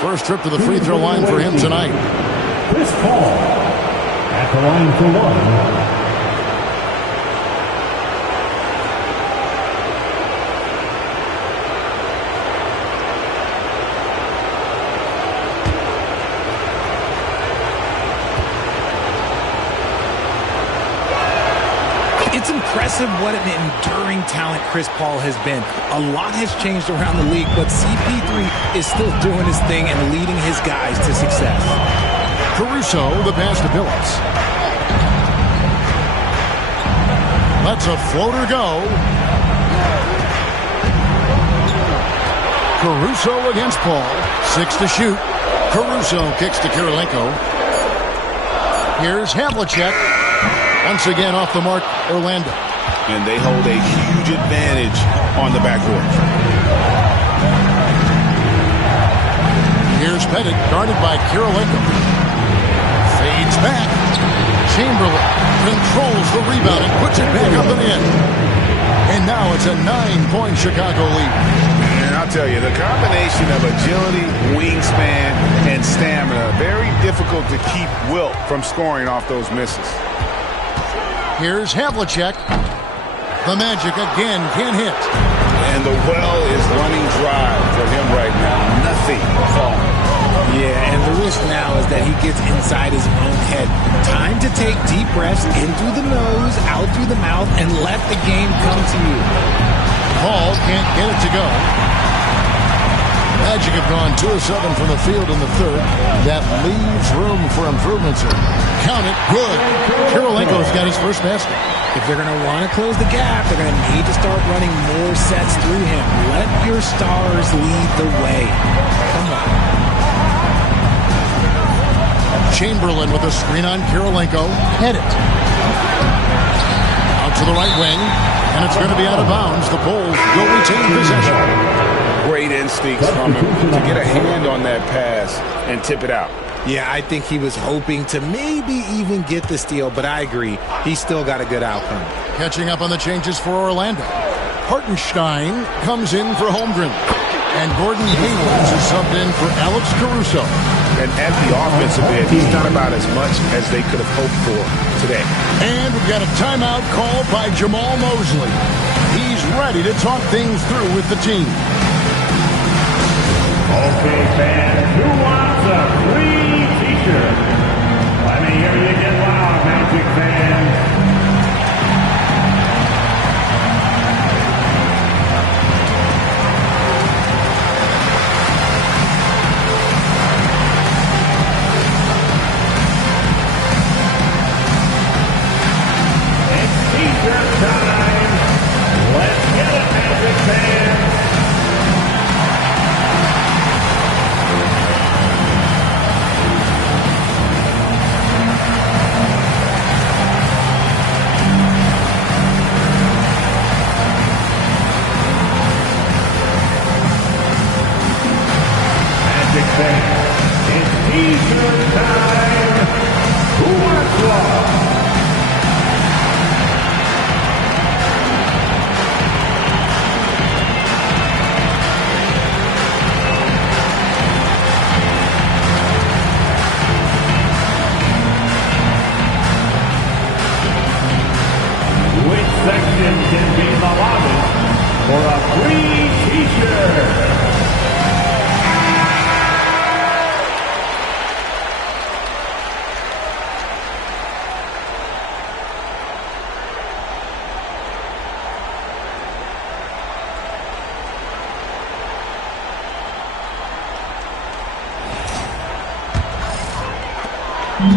First trip to the free throw line for him tonight. Chris Paul at the line for one. impressive what an enduring talent Chris Paul has been. A lot has changed around the league, but CP3 is still doing his thing and leading his guys to success. Caruso, the pass to Billups. Lets a floater go. Caruso against Paul. 6 to shoot. Caruso kicks to Kirilenko. Here's Havlicek. Once again off the mark, Orlando. And they hold a huge advantage on the backcourt. Here's Pettit, guarded by Kirilenko. Fades back. Chamberlain controls the rebound and puts it back up and in. And now it's a 9-point Chicago lead. And I'll tell you, the combination of agility, wingspan, and stamina, very difficult to keep Wilt from scoring off those misses. Here's Havlicek. The Magic again can't hit. And the well is running dry for him right now. Nothing falling. Yeah, and the risk now is that he gets inside his own head. Time to take deep breaths in through the nose, out through the mouth, and let the game come to you. Paul can't get it to go. Magic have gone 2 of 7 from the field in the third. That leaves room for improvement, sir. Count it. Good. Kirilenko's got his first basket. If they're going to want to close the gap, they're going to need to start running more sets through him. Let your stars lead the way. Come on. Chamberlain with a screen on Kirilenko. Pettit. Out to the right wing. And it's going to be out of bounds. The Bulls will retain possession. Great instincts from him to get a hand on that pass and tip it out. Yeah, I think he was hoping to maybe even get the steal, but I agree. He still got a good outcome. Catching up on the changes for Orlando. Hartenstein comes in for Holmgren. And Gordon Hayward is subbed in for Alex Caruso. And at the offensive end, he's done about as much as they could have hoped for today. And we've got a timeout called by Jamal Mosley. He's ready to talk things through with the team. Okay, fans, who wants a free t-shirt? Let me hear you get loud, Magic fans. It's t-shirt time. Let's get it, Magic fans. It's t-shirt time. Who wants one? Which section can be the loudest for a free t-shirt?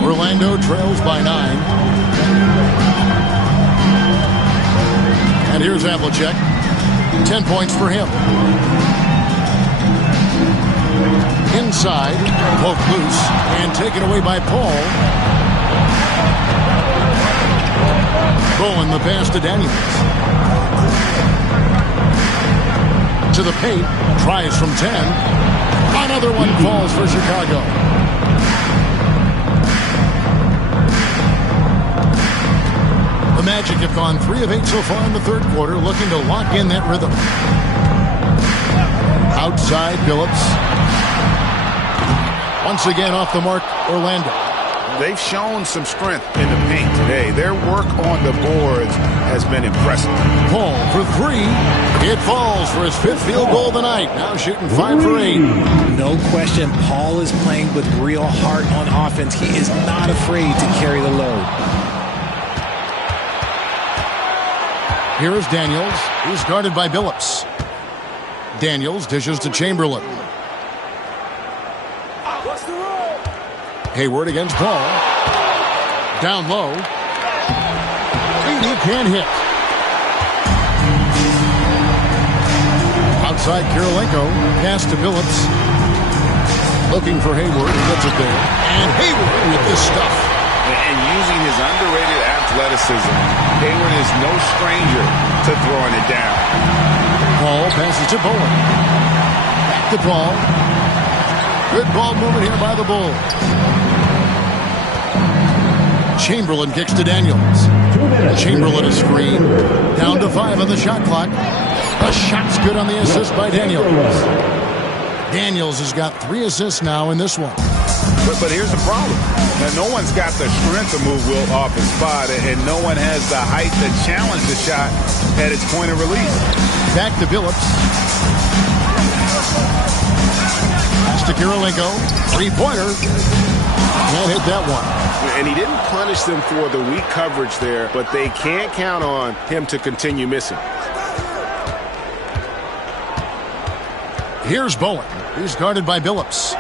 Orlando trails by 9. And here's Havlicek. 10 points for him. Inside, both loose, and taken away by Paul. Bowen the pass to Daniels. To the paint, tries from 10. Another one falls for Chicago. The Magic have gone 3 of 8 so far in the third quarter, looking to lock in that rhythm. Outside, Billups. Once again off the mark, Orlando. They've shown some strength in the paint today. Their work on the boards has been impressive. Paul for 3. It falls for his 5th field goal of the night. Now shooting 5 for 8. No question, Paul is playing with real heart on offense. He is not afraid to carry the load. Here's Daniels. He's guarded by Billups. Daniels dishes to Chamberlain. Hayward against Paul. Down low. He can't hit. Outside Kirilenko. Pass to Billups. Looking for Hayward. He gets it there. And Hayward with this stuff. And using his underrated athleticism, Hayward is no stranger to throwing it down. Paul passes to Bowen. Back to Paul. Good ball movement here by the Bulls. Chamberlain kicks to Daniels. Chamberlain a screen. Down to 5 on the shot clock. The shot's good on the assist by Daniels. Daniels has got 3 assists now in this one. But here's the problem. Now, no one's got the strength to move Wilt off his spot, and no one has the height to challenge the shot at its point of release. Back to Billups. Pass to Kirilenko. 3-pointer. Can't hit that one. And he didn't punish them for the weak coverage there, but they can't count on him to continue missing. Here's Bowen. He's guarded by Billups.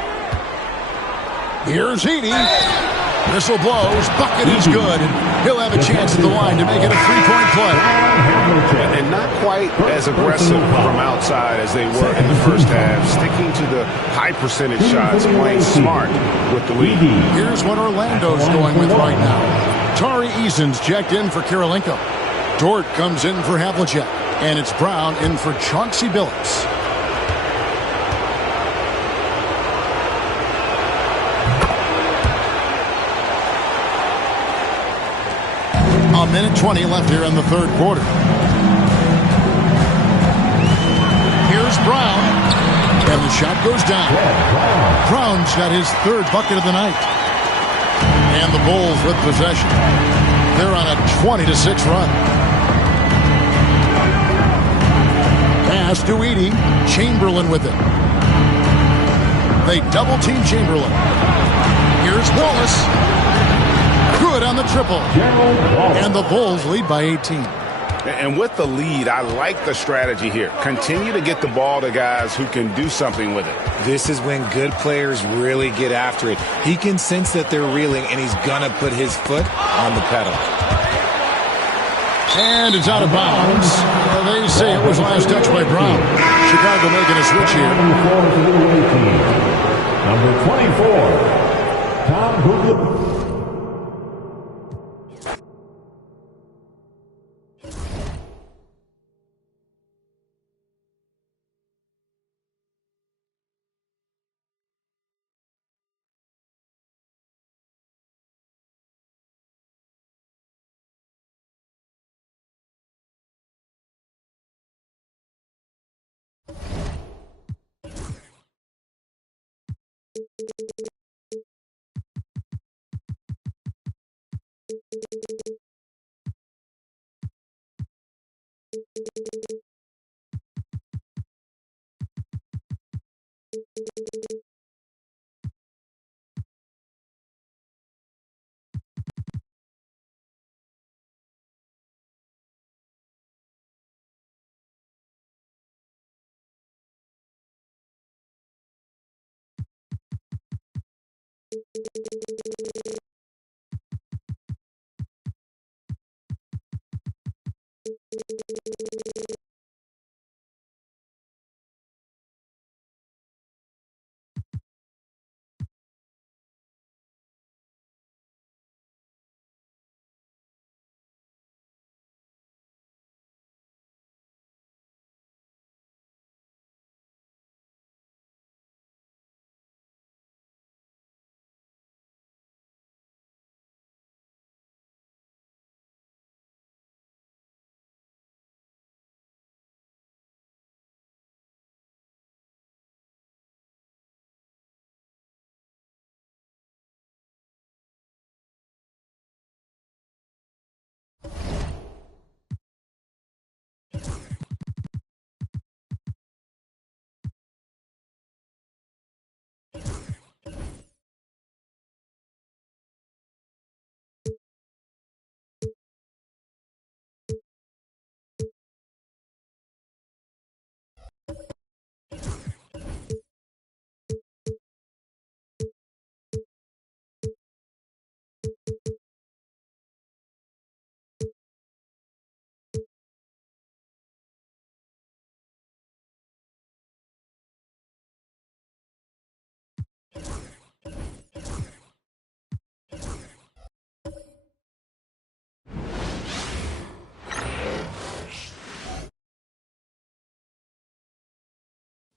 Here's Edey. Whistle blows. Bucket is good. And he'll have a chance at the line to make it a 3-point play. And not quite as aggressive from outside as they were in the first half. Sticking to the high percentage shots, playing smart with the lead. Here's what Orlando's going with right now. Tari Eason's checked in for Kirilenko. Dort comes in for Havlicek. And it's Brown in for Chauncey Billups. A minute 20 left here in the third quarter. Here's Brown. And the shot goes down. Brown's got his 3rd bucket of the night. And the Bulls with possession. They're on a 20-6 run. Pass to Edey. Chamberlain with it. They double-team Chamberlain. Here's Wallace. Good on the triple. And the Bulls lead by 18. And with the lead, I like the strategy here. Continue to get the ball to guys who can do something with it. This is when good players really get after it. He can sense that they're reeling, and he's going to put his foot on the pedal. And it's out of bounds. They say it was last touch by Brown. Chicago making a switch here. Number 24, Tom Hoover.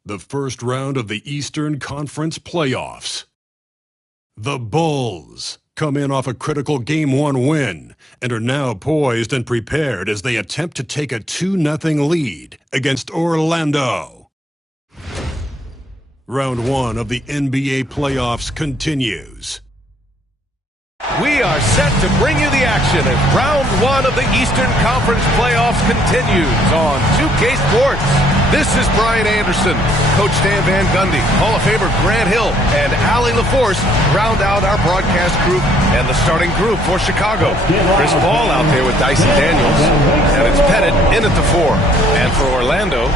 the first round of the Eastern Conference playoffs. The Bulls come in off a critical Game 1 win and are now poised and prepared as they attempt to take a 2-0 lead against Orlando. Round 1 of the NBA playoffs continues. We are set to bring you the action as round 1 of the Eastern Conference playoffs continues on 2K Sports. This is Brian Anderson. Coach Stan Van Gundy, Hall of Famer Grant Hill, and Allie LaForce round out our broadcast group and the starting group for Chicago. Chris Paul out there with Dyson Daniels, and it's Pettit in at the 4. And for Orlando,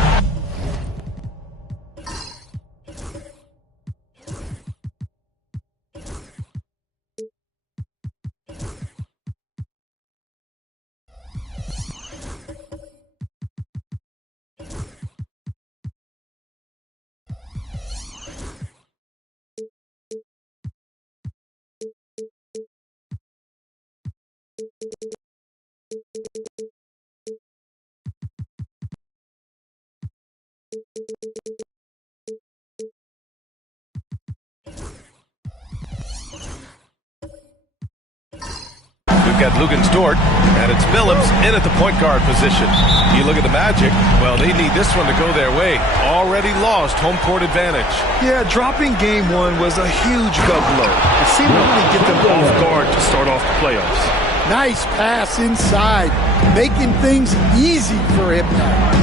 we've got Lugens Dort, and it's Phillips in at the point guard position. You look at the Magic, well, they need this one to go their way. Already lost home court advantage. Yeah, dropping Game 1 was a huge gut blow. It seemed to really get them off guard to start off the playoffs. Nice pass inside, making things easy for him now.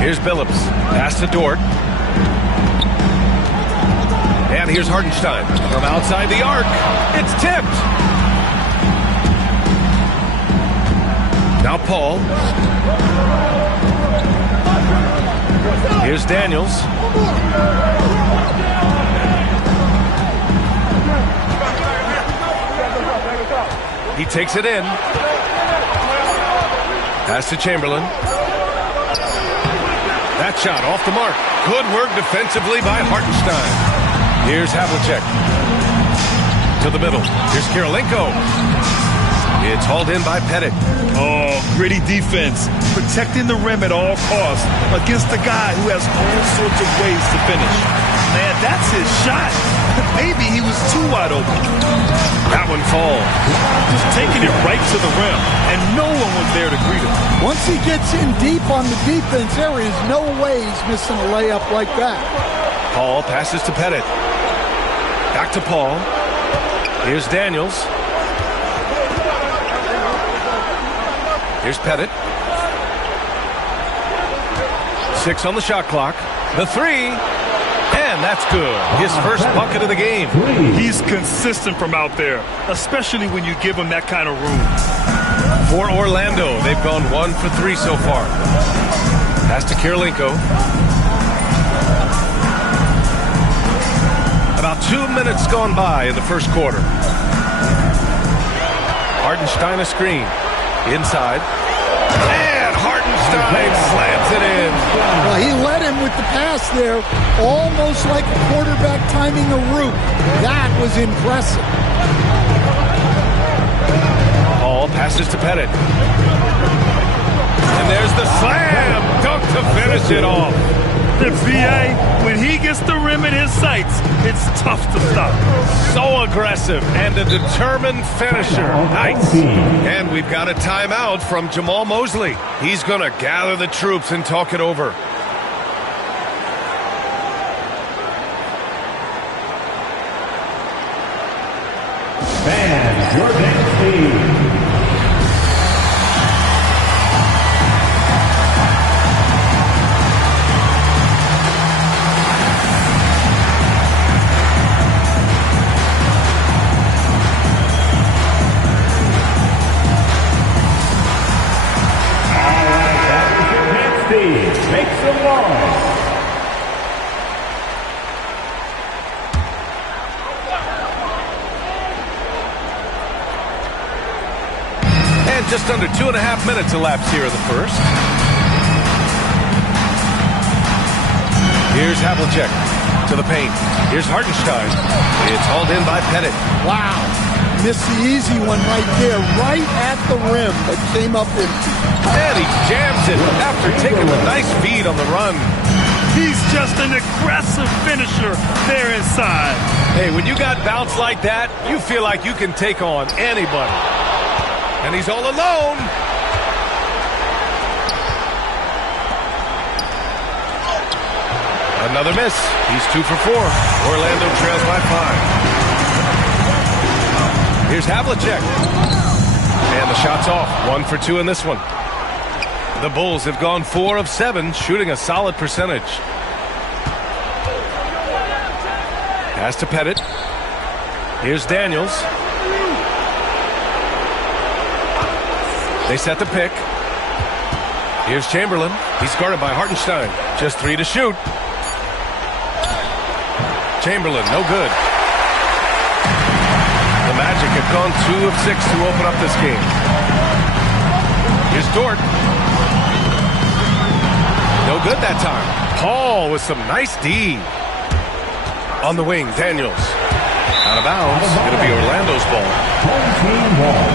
Here's Phillips. Pass to Dort. And here's Hartenstein from outside the arc. It's tipped. Now Paul. Here's Daniels. He takes it in. Pass to Chamberlain. That shot off the mark. Good work defensively by Hartenstein. Here's Havlicek. To the middle. Here's Kirilenko. It's hauled in by Pettit. Oh, gritty defense. Protecting the rim at all costs against a guy who has all sorts of ways to finish. Man, that's his shot. Maybe he was too wide open. That one falls. Just taking it right to the rim, and no one was there to greet him. Once he gets in deep on the defense, there is no way he's missing a layup like that. Paul passes to Pettit. Back to Paul. Here's Daniels. Here's Pettit. 6 on the shot clock. The 3. And that's good. His first bucket of the game. He's consistent from out there, especially when you give him that kind of room. For Orlando, they've gone 1 for 3 so far. Pass to Kirilenko. About 2 minutes gone by in the first quarter. Hartenstein a screen. Inside. And Hartenstein slams it in. Well, he led him with the pass there, almost like a quarterback timing a route. That was impressive. Paul passes to Pettit. And there's the slam dunk to finish it off. The VA, when he gets the rim in his sights, it's tough to stop. So aggressive and a determined finisher. Nice. And we've got a timeout from Jamal Mosley. He's going to gather the troops and talk it over. Fans, your dance team. Make some noise. And just under 2.5 minutes elapsed here in the first. Here's Havlicek to the paint. Here's Hartenstein. It's hauled in by Pettit. Wow. Missed the easy one right there, right at the rim, but came up empty. And he jams it after taking a nice feed on the run. He's just an aggressive finisher there inside. Hey, when you got bounce like that, you feel like you can take on anybody. And he's all alone. Another miss. He's 2 for 4. Orlando trails by 5. Here's Havlicek. And the shot's off. 1 for 2 in this one. The Bulls have gone 4 of 7, shooting a solid percentage. Pass to Pettit. Here's Daniels. They set the pick. Here's Chamberlain. He's guarded by Hartenstein. Just 3 to shoot. Chamberlain, no good. The Magic have gone 2 of 6 to open up this game. Here's Dort. No good that time. Paul with some nice D. On the wing, Daniels. Out of bounds. It'll be Orlando's ball. Home team ball.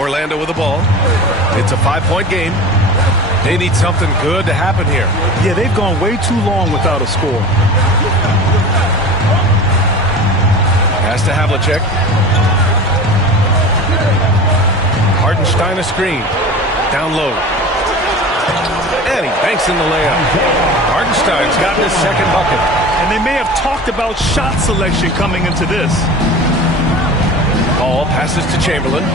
Orlando with the ball. It's a 5-point game. They need something good to happen here. Yeah, they've gone way too long without a score. Pass to Havlicek. Hartenstein a screen. Down low. And he banks in the layup. Hartenstein's got his second bucket. And they may have talked about shot selection coming into this. Paul passes to Chamberlain.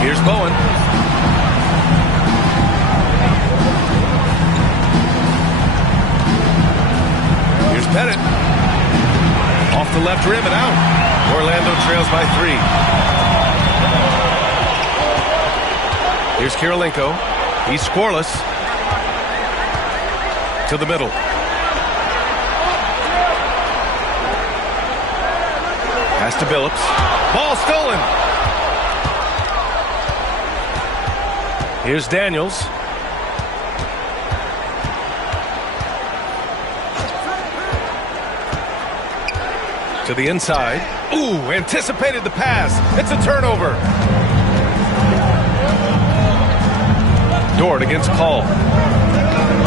Here's Bowen. Here's Pettit. Off the left rim and out. Orlando trails by 3. Here's Kirilenko. He's scoreless. To the middle. Pass to Billups. Ball stolen. Here's Daniels. To the inside. Ooh, anticipated the pass. It's a turnover. Dort against Paul.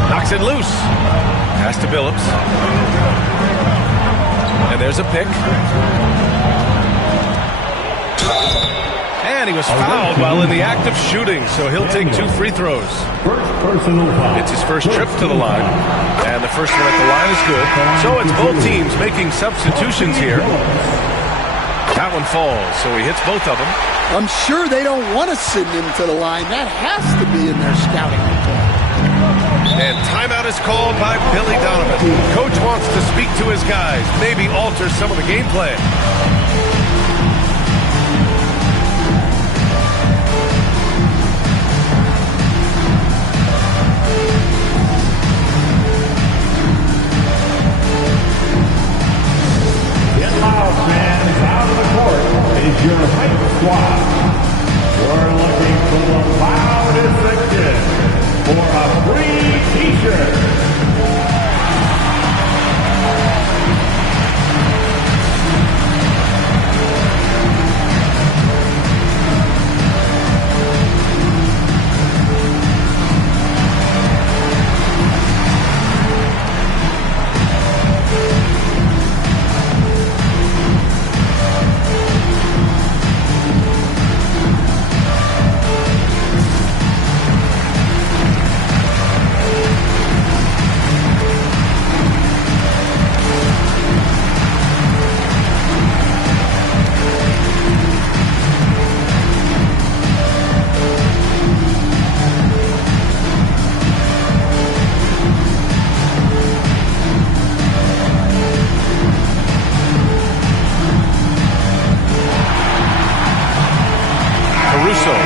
Knocks it loose. Pass to Billups. And there's a pick. And he was fouled while in the act of shooting, so he'll take 2 free throws. It's his first trip to the line, and the first one at the line is good. So it's both teams making substitutions here. That one falls, so he hits both of them. I'm sure they don't want to send him to the line. That has to be in their scouting report. And timeout is called by Billy Donovan. Coach wants to speak to his guys, maybe alter some of the game plan. Fans out of the court is your hype squad. We're looking for the loudest section for a free t-shirt.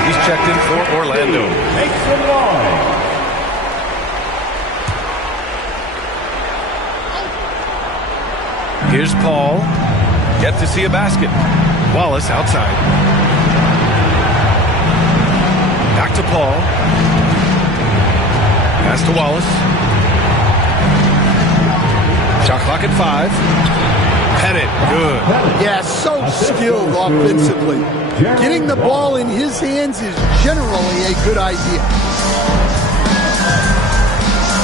He's checked in for Orlando. Make some noise. Here's Paul. Yet to see a basket. Wallace outside. Back to Paul. Pass to Wallace. Shot clock at 5. Pettit, good. Yeah, so skilled offensively. Getting the ball in his hands is generally a good idea.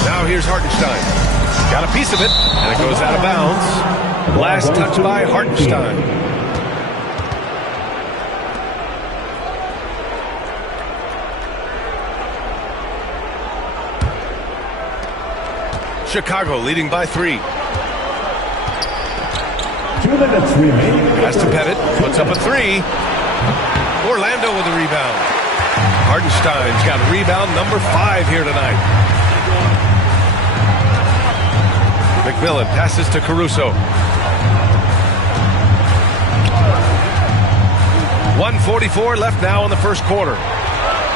Now here's Hartenstein. Got a piece of it, and it goes out of bounds. Last touch by Hartenstein. Chicago leading by 3. 2 minutes remaining. Pass to Pettit. Puts up a 3. Orlando with a rebound. Hartenstein's got rebound number 5 here tonight. McMillan passes to Caruso. 1:44 left now in the first quarter.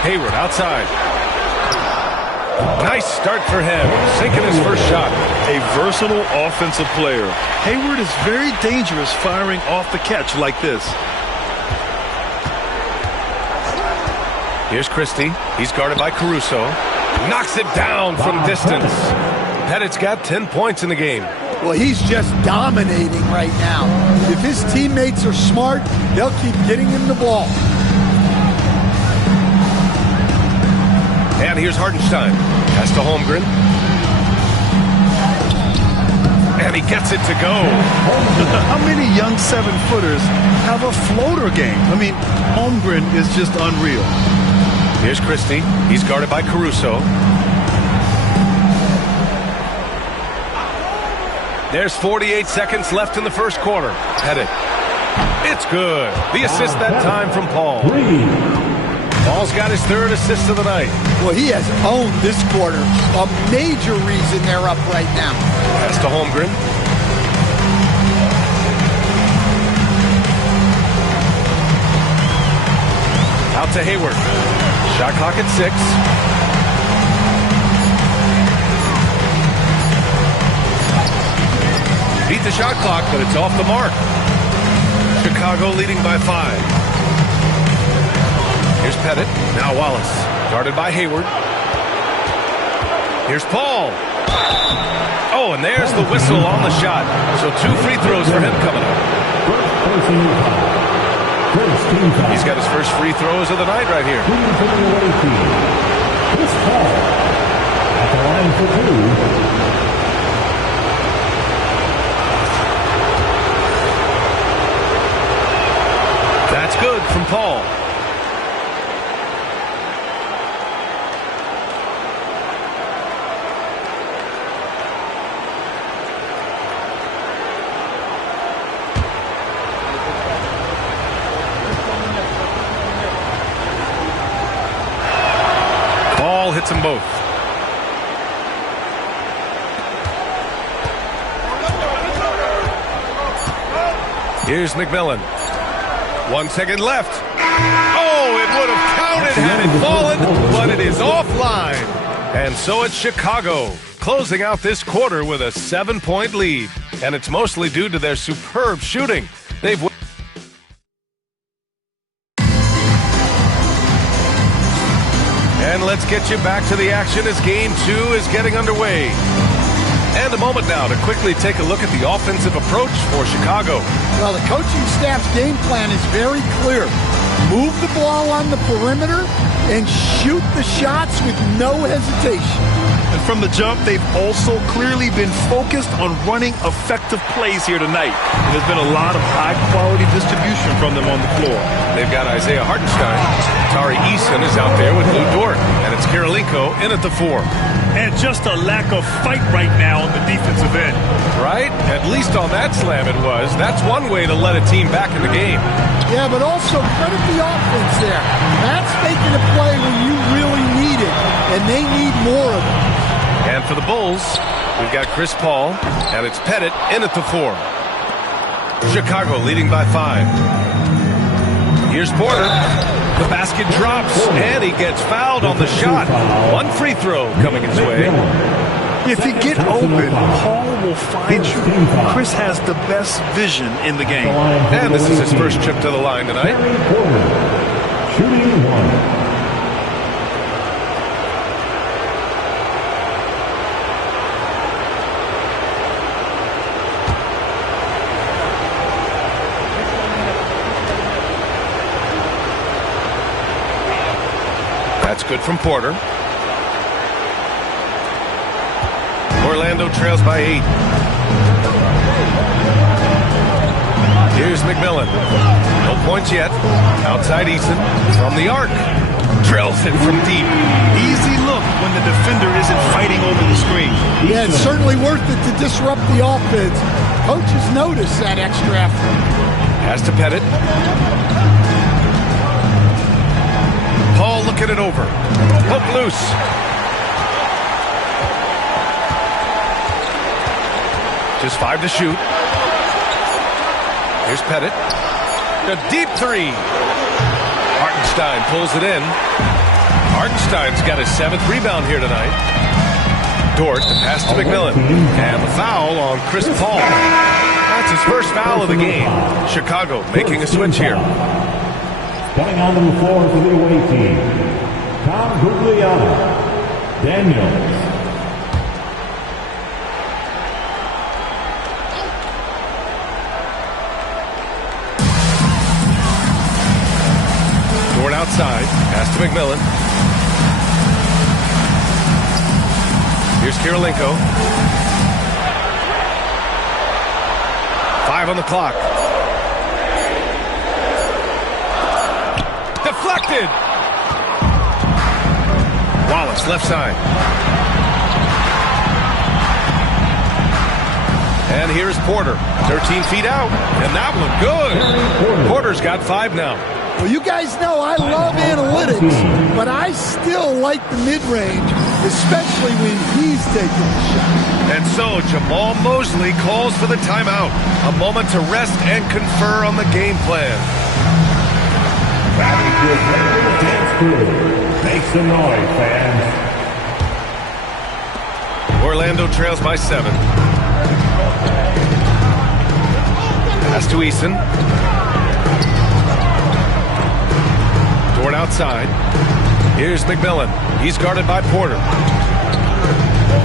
Hayward outside. Nice start for him, sinking his first shot. A versatile offensive player. Hayward is very dangerous firing off the catch like this. Here's Christie. He's guarded by Caruso. Knocks it down from distance. Pettit's got 10 points in the game. Well, he's just dominating right now. If his teammates are smart, they'll keep getting him the ball. And here's Hartenstein. Pass to Holmgren. And he gets it to go. How many young 7-footers have a floater game? I mean, Holmgren is just unreal. Here's Christie. He's guarded by Caruso. There's 48 seconds left in the first quarter. Pettit. It's good. The assist that time from Paul. Paul's got his 3rd assist of the night. Well, he has owned this quarter. A major reason they're up right now. Pass to Holmgren. Out to Hayward. Shot clock at 6. Beat the shot clock, but it's off the mark. Chicago leading by 5. Here's Pettit. Now Wallace. Guarded by Hayward. Here's Paul. Oh, and there's the whistle on the shot. So 2 free throws for him coming up. He's got his first free throws of the night right here. Chris Paul at the line for 2. That's good from Paul. Paul hits them both. Here's McMillan. 1 second left. Oh, it would have counted had it fallen, but it is offline. And so it's Chicago, closing out this quarter with a 7-point lead. And it's mostly due to their superb shooting. They've And let's get you back to the action as Game 2 is getting underway. And a moment now to quickly take a look at the offensive approach for Chicago. Well, the coaching staff's game plan is very clear. Move the ball on the perimeter and shoot the shots with no hesitation. And from the jump, they've also clearly been focused on running effective plays here tonight. And there's been a lot of high-quality distribution from them on the floor. They've got Isaiah Hartenstein. Tari Eason is out there with Lou Dort. And it's Kirilenko in at the 4. And just a lack of fight right now on the defensive end. Right? At least on that slam it was. That's one way to let a team back in the game. Yeah, but also credit the offense there. That's making a play when you really need it, and they need more of it. And for the Bulls, we've got Chris Paul, and it's Pettit in at the 4. Chicago leading by 5. Here's Porter. The basket drops, and he gets fouled on the shot. 1 free throw coming his way. If you get open, Paul will find you. Chris has the best vision in the game. And this is his first trip to the line tonight. Shooting 1. That's good from Porter. Orlando trails by 8. Here's McMillan. No points yet. Outside Eason. From the arc. Drills it from deep. Easy look when the defender isn't fighting over the screen. Yeah, it's certainly worth it to disrupt the offense. Coaches notice that extra effort. Pass to Pettit. Paul looking it over. Hook loose. Just 5 to shoot. Here's Pettit. A deep 3. Hartenstein pulls it in. Hartenstein's got his 7th rebound here tonight. Dort, the pass to McMillan. And the foul on Chris Paul. That's his first foul of the game. Chicago making a switch here. Coming onto the floor for the away team, Tom Gugliotta, Daniels. Dort outside. Pass to McMillan. Here's Kirilenko. 5 on the clock. Deflected. Wallace left side. And here's Porter. 13 feet out. And that one good. Porter's got 5 now. Well, you guys know I love analytics, but I still like the mid-range, especially when he's taking the shot. And so Jamal Mosley calls for the timeout. A moment to rest and confer on the game plan. Make some noise, fans. Orlando trails by 7. Pass to Eason. Dort outside. Here's McMillan. He's guarded by Porter.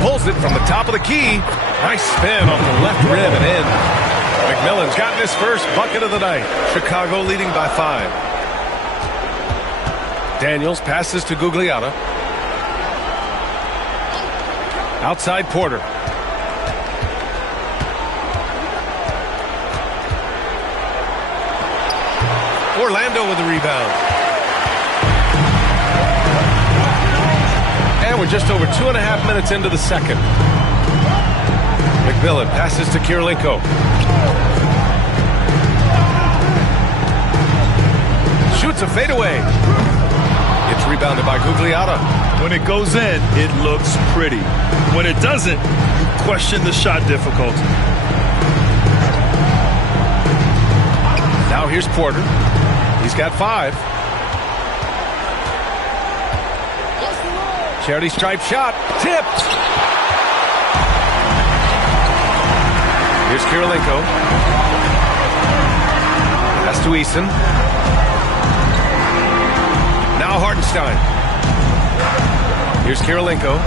Pulls it from the top of the key. Nice spin off the left rim and in. McMillan's gotten his first bucket of the night. Chicago leading by 5. Daniels passes to Gugliotta. Outside Porter. Orlando with the rebound. And we're just over 2.5 minutes into the second. McMillan passes to Kirilenko. Shoots a fadeaway. It's rebounded by Gugliotta. When it goes in, it looks pretty. When it doesn't, you question the shot difficulty. Now here's Porter. He's got 5. Charity stripe shot. Tipped. Here's Kirilenko. Pass to Eason. Now Hartenstein. Here's Kirilenko.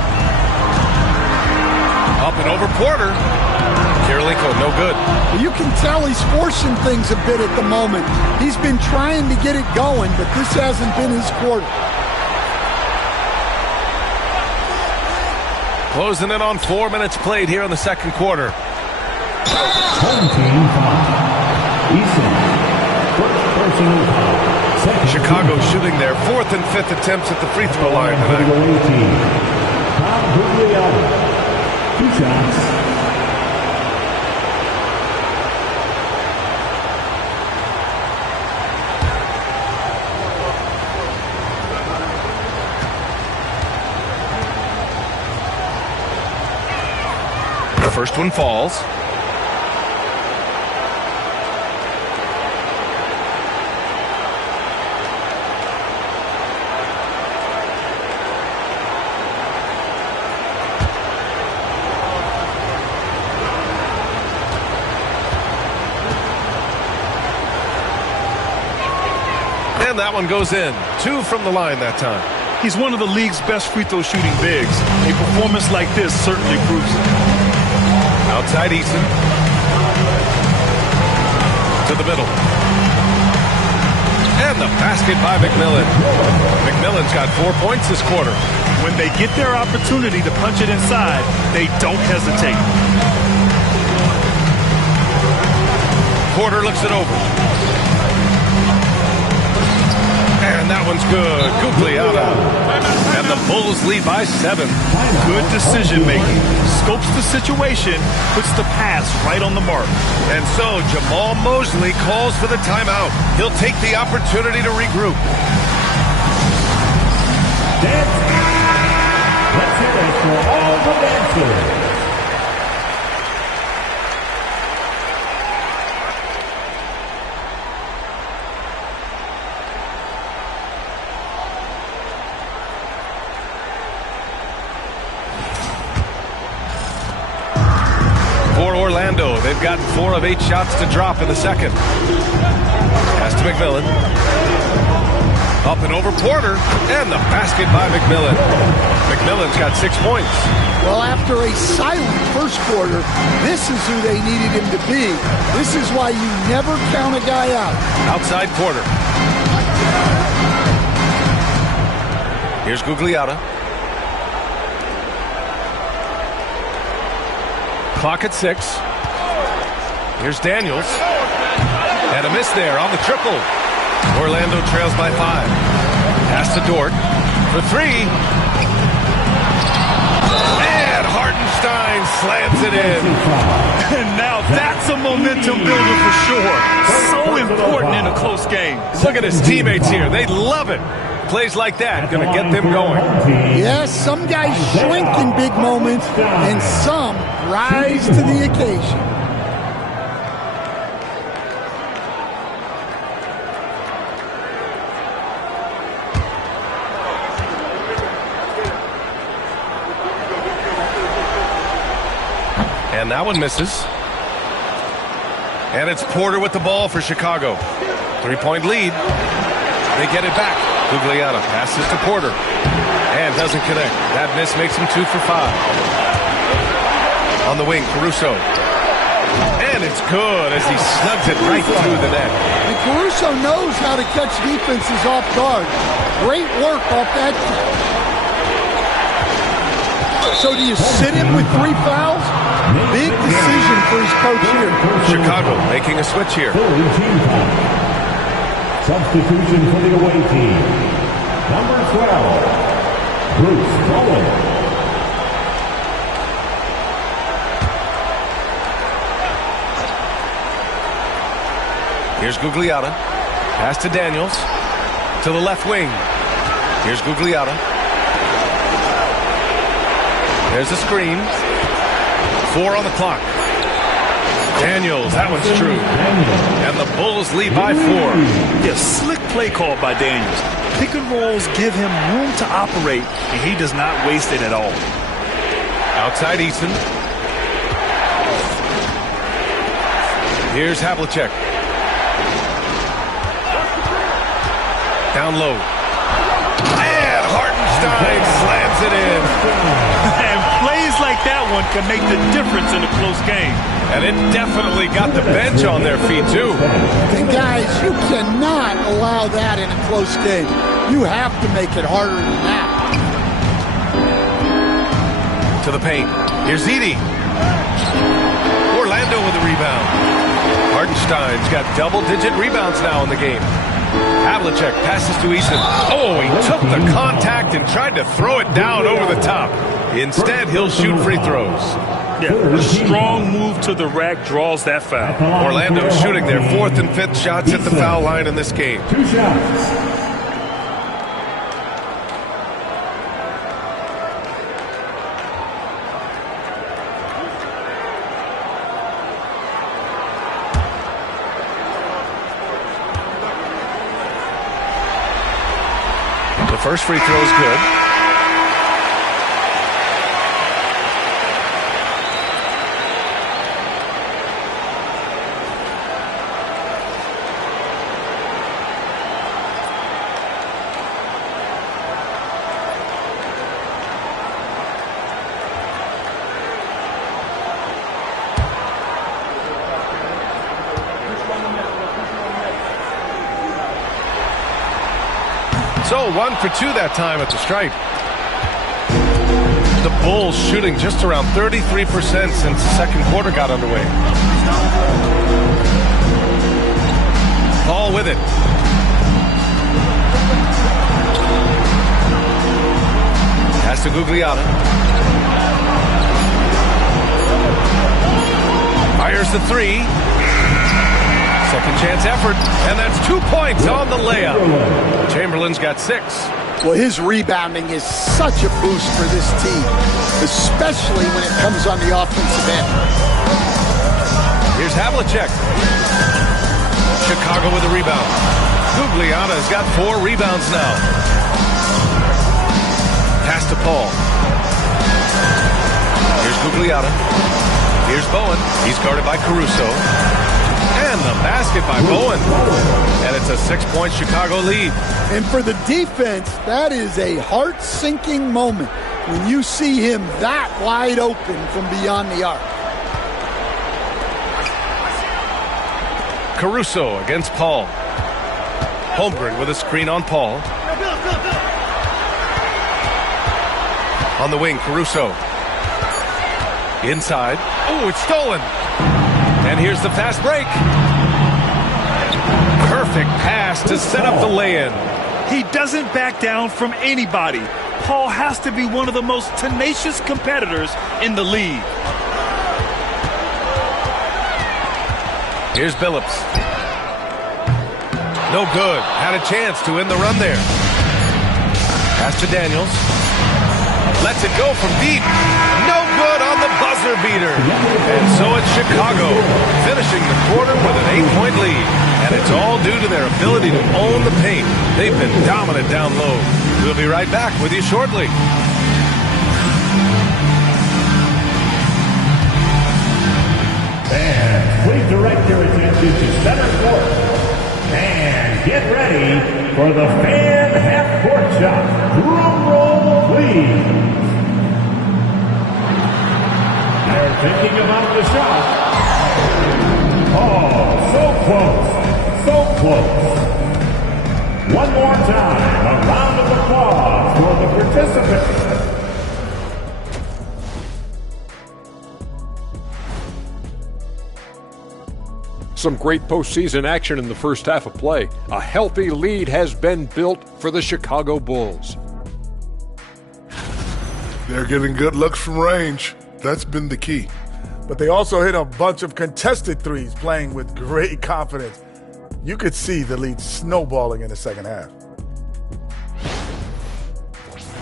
Up and over Porter. Kirilenko, no good. You can tell he's forcing things a bit at the moment. He's been trying to get it going, but this hasn't been his quarter. Closing in on 4 minutes played here in the second quarter. Home team foul. Eason. First personal foul. Chicago shooting their 4th and 5th attempts at the free throw line tonight. Tom Gugliotta. 2 shots. First one falls. And that one goes in. 2 from the line that time. He's one of the league's best free throw shooting bigs. A performance like this certainly proves it. Outside Eason. To the middle. And the basket by McMillan. McMillan's got 4 points this quarter. When they get their opportunity to punch it inside, they don't hesitate. Porter looks it over. And that one's good. Gugliotta. And the Bulls lead by 7. Good decision making. Scopes the situation, puts the pass right on the mark. And so Jamal Mosley calls for the timeout. He'll take the opportunity to regroup. Let's hear it for all the dancers. Orlando, they've gotten 4 of 8 shots to drop in the second. Pass to McMillan. Up and over Porter, and the basket by McMillan. McMillan's got 6 points. Well, after a silent first quarter, this is who they needed him to be. This is why you never count a guy out. Outside Porter. Here's Gugliotta. Clock at 6. Here's Daniels. And a miss there on the triple. Orlando trails by 5. Pass to Dort for 3. And Hartenstein slams it in. And now that's a momentum builder for sure. So important in a close game. Look at his teammates here. They love it. Plays like that going to get them going. Yes, some guys shrink in big moments, and some rise to the occasion. And that one misses. And it's Porter with the ball for Chicago. 3-point lead. They get it back. Gugliotta passes to Porter. And doesn't connect. That miss makes him 2 for 5. On the wing, Caruso. And it's good as he snugs it right through the net. And Caruso knows how to catch defenses off guard. Great work off that. So do you sit him with 3 fouls? Big decision for his coach here. Chicago making a switch here. Substitution for the away team. Number 12, Bruce Bowen. Here's Gugliotta. Pass to Daniels. To the left wing. Here's Gugliotta. There's a screen. 4 on the clock. Daniels, that one's true. And the Bulls lead by 4. Yeah, slick play call by Daniels. Pick and rolls give him room to operate, and he does not waste it at all. Outside Easton. Here's Havlicek. Down low. And Hartenstein slams it in. And plays like that one can make the difference in a close game. And it definitely got the bench on their feet, too. And guys, you cannot allow that in a close game. You have to make it harder than that. To the paint. Here's Edey. Orlando with the rebound. Hartenstein's got double-digit rebounds now in the game. Havlicek passes to Easton. Oh, he took the contact and tried to throw it down over the top. Instead, he'll shoot free throws. Yeah, a strong move to the rack draws that foul. Orlando shooting their 4th and 5th shots at the foul line in this game. 2 shots. The first free throw is good. So 1 for 2 that time at the stripe. The Bulls shooting just around 33% since the second quarter got underway. Paul with it. Pass to Gugliotta. Fires the three. Second chance effort, and that's 2 points on the layup. Chamberlain's got 6. Well, his rebounding is such a boost for this team, especially when it comes on the offensive end. Here's Havlicek. Chicago with a rebound. Gugliotta's got 4 rebounds now. Pass to Paul. Here's Gugliotta. Here's Bowen. He's guarded by Caruso. And the basket by Bowen. And it's a 6-point Chicago lead. And for the defense, that is a heart-sinking moment when you see him that wide open from beyond the arc. Caruso against Paul. Holmgren with a screen on Paul. On the wing, Caruso. Inside. Oh, it's stolen. And here's the fast break. Perfect pass to set up the lay-in. He doesn't back down from anybody. Paul has to be one of the most tenacious competitors in the league. Here's Billups. No good. Had a chance to end the run there. Pass to Daniels. Lets it go from deep. No good on the buzzer beater. And so it's Chicago finishing the quarter with an 8-point lead. And it's all due to their ability to own the paint. They've been dominant down low. We'll be right back with you shortly. Fans, please direct your attention to center court. And get ready for the fan half-court shot. Drum roll, please. They're thinking about the shot. Oh, so close. So close. One more time, a round of applause for the participants. Some great postseason action in the first half of play. A healthy lead has been built for the Chicago Bulls. They're getting good looks from range. That's been the key. But they also hit a bunch of contested threes, playing with great confidence. You could see the lead snowballing in the second half.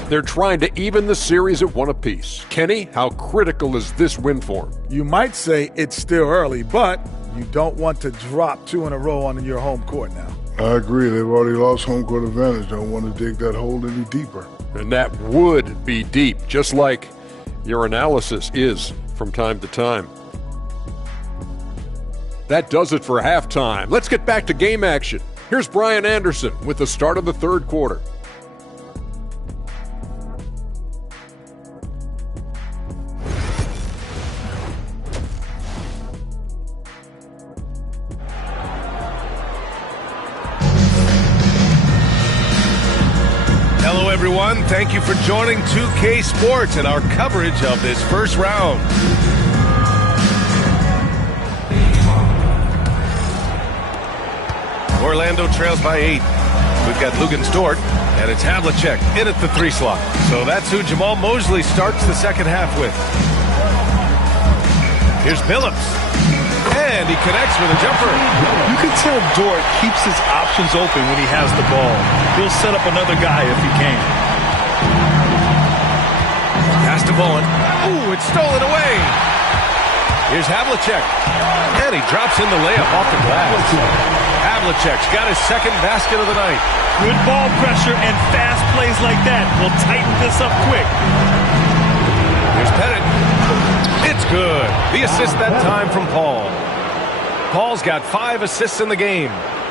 They're trying to even the series at 1 apiece. Kenny, how critical is this win for them? You might say it's still early, but you don't want to drop 2 in a row on your home court now. I agree. They've already lost home court advantage. Don't want to dig that hole any deeper. And that would be deep, just like your analysis is from time to time. That does it for halftime. Let's get back to game action. Here's Brian Anderson with the start of the third quarter. Hello, everyone. Thank you for joining 2K Sports and our coverage of this first round. Orlando trails by 8. We've got Lugens Dort, and it's Havlicek in at the 3 slot. So that's who Jamal Mosley starts the second half with. Here's Billups, and he connects with a jumper. You can tell Dort keeps his options open when he has the ball. He'll set up another guy if he can. Pass to Bowen. Ooh, it's stolen away. Here's Havlicek, and he drops in the layup off the glass. Havlicek's got his second basket of the night. Good ball pressure and fast plays like that will tighten this up quick. Here's Pettit. It's good. The assist that time from Paul. Paul's got 5 assists in the game.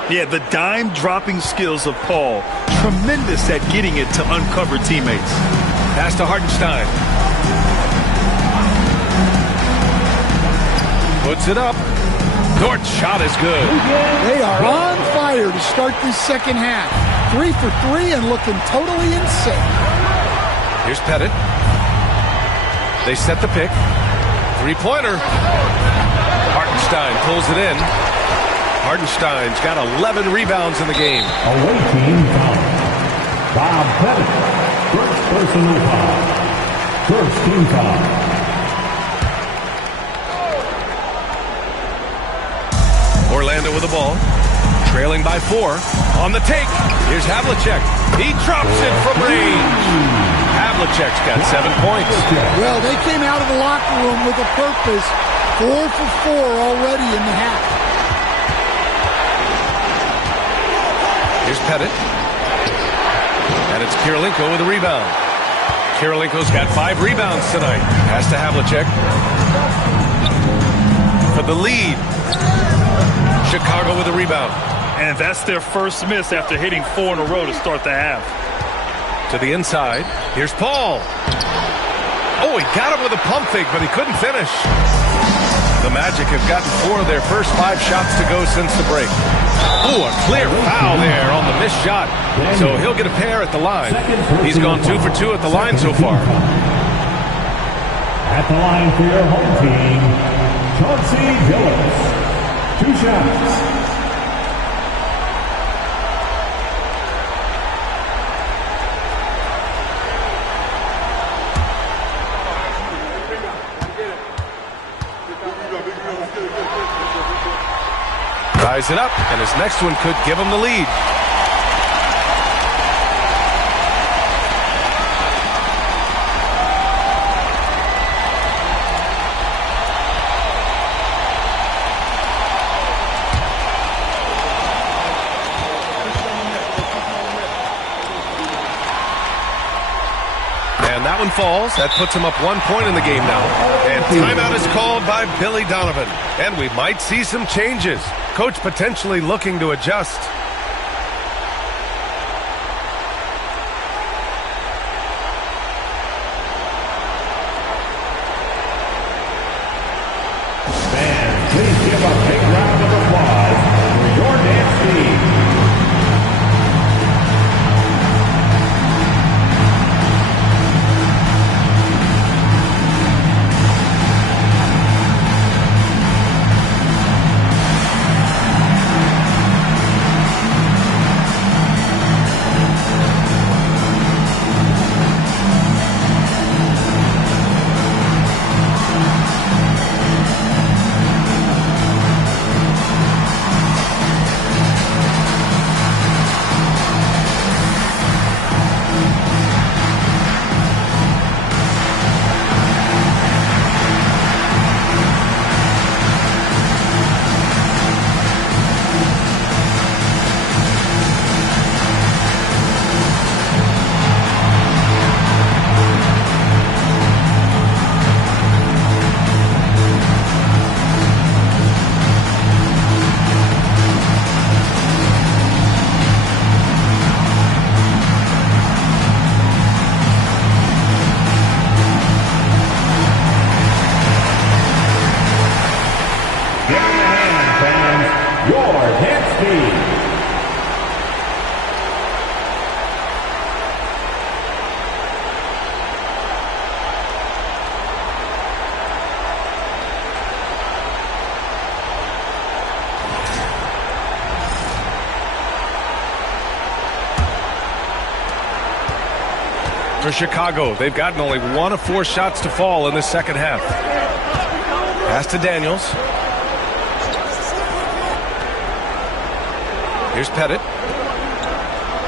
Yeah, the dime dropping skills of Paul. Tremendous at getting it to uncover teammates. Pass to Hartenstein. Puts it up. Dort's shot is good. They are on fire to start this second half. 3 for 3 and looking totally insane. Here's Pettit. They set the pick. Three-pointer. Hartenstein pulls it in. Hartenstein's got 11 rebounds in the game. Away team foul. Bob Pettit. First personal foul. First team foul. Orlando with the ball. Trailing by 4. On the take. Here's Havlicek. He drops it from range. Havlicek's got 7 points. Well, they came out of the locker room with a purpose. 4 for 4 already in the half. Here's Pettit. And it's Kirilenko with a rebound. Kirilenko's got 5 rebounds tonight. Pass to Havlicek. For the lead. Chicago with a rebound. And that's their first miss after hitting 4 in a row to start the half. To the inside. Here's Paul. Oh, he got him with a pump fake, but he couldn't finish. The Magic have gotten 4 of their first 5 shots to go since the break. Oh, a clear foul there on the missed shot. So he'll get a pair at the line. He's gone 2 for 2 at the line so far. At the line for your home team, Chauncey Billups. 2 shots. Ties it up, and his next one could give him the lead. And that one falls. That puts him up 1 point in the game now. And timeout is called by Billy Donovan. And we might see some changes. Coach potentially looking to adjust. Fans, please give a big round of applause for your dance team. For Chicago, they've gotten only 1 of 4 shots to fall in the second half. Pass to Daniels. Here's Pettit.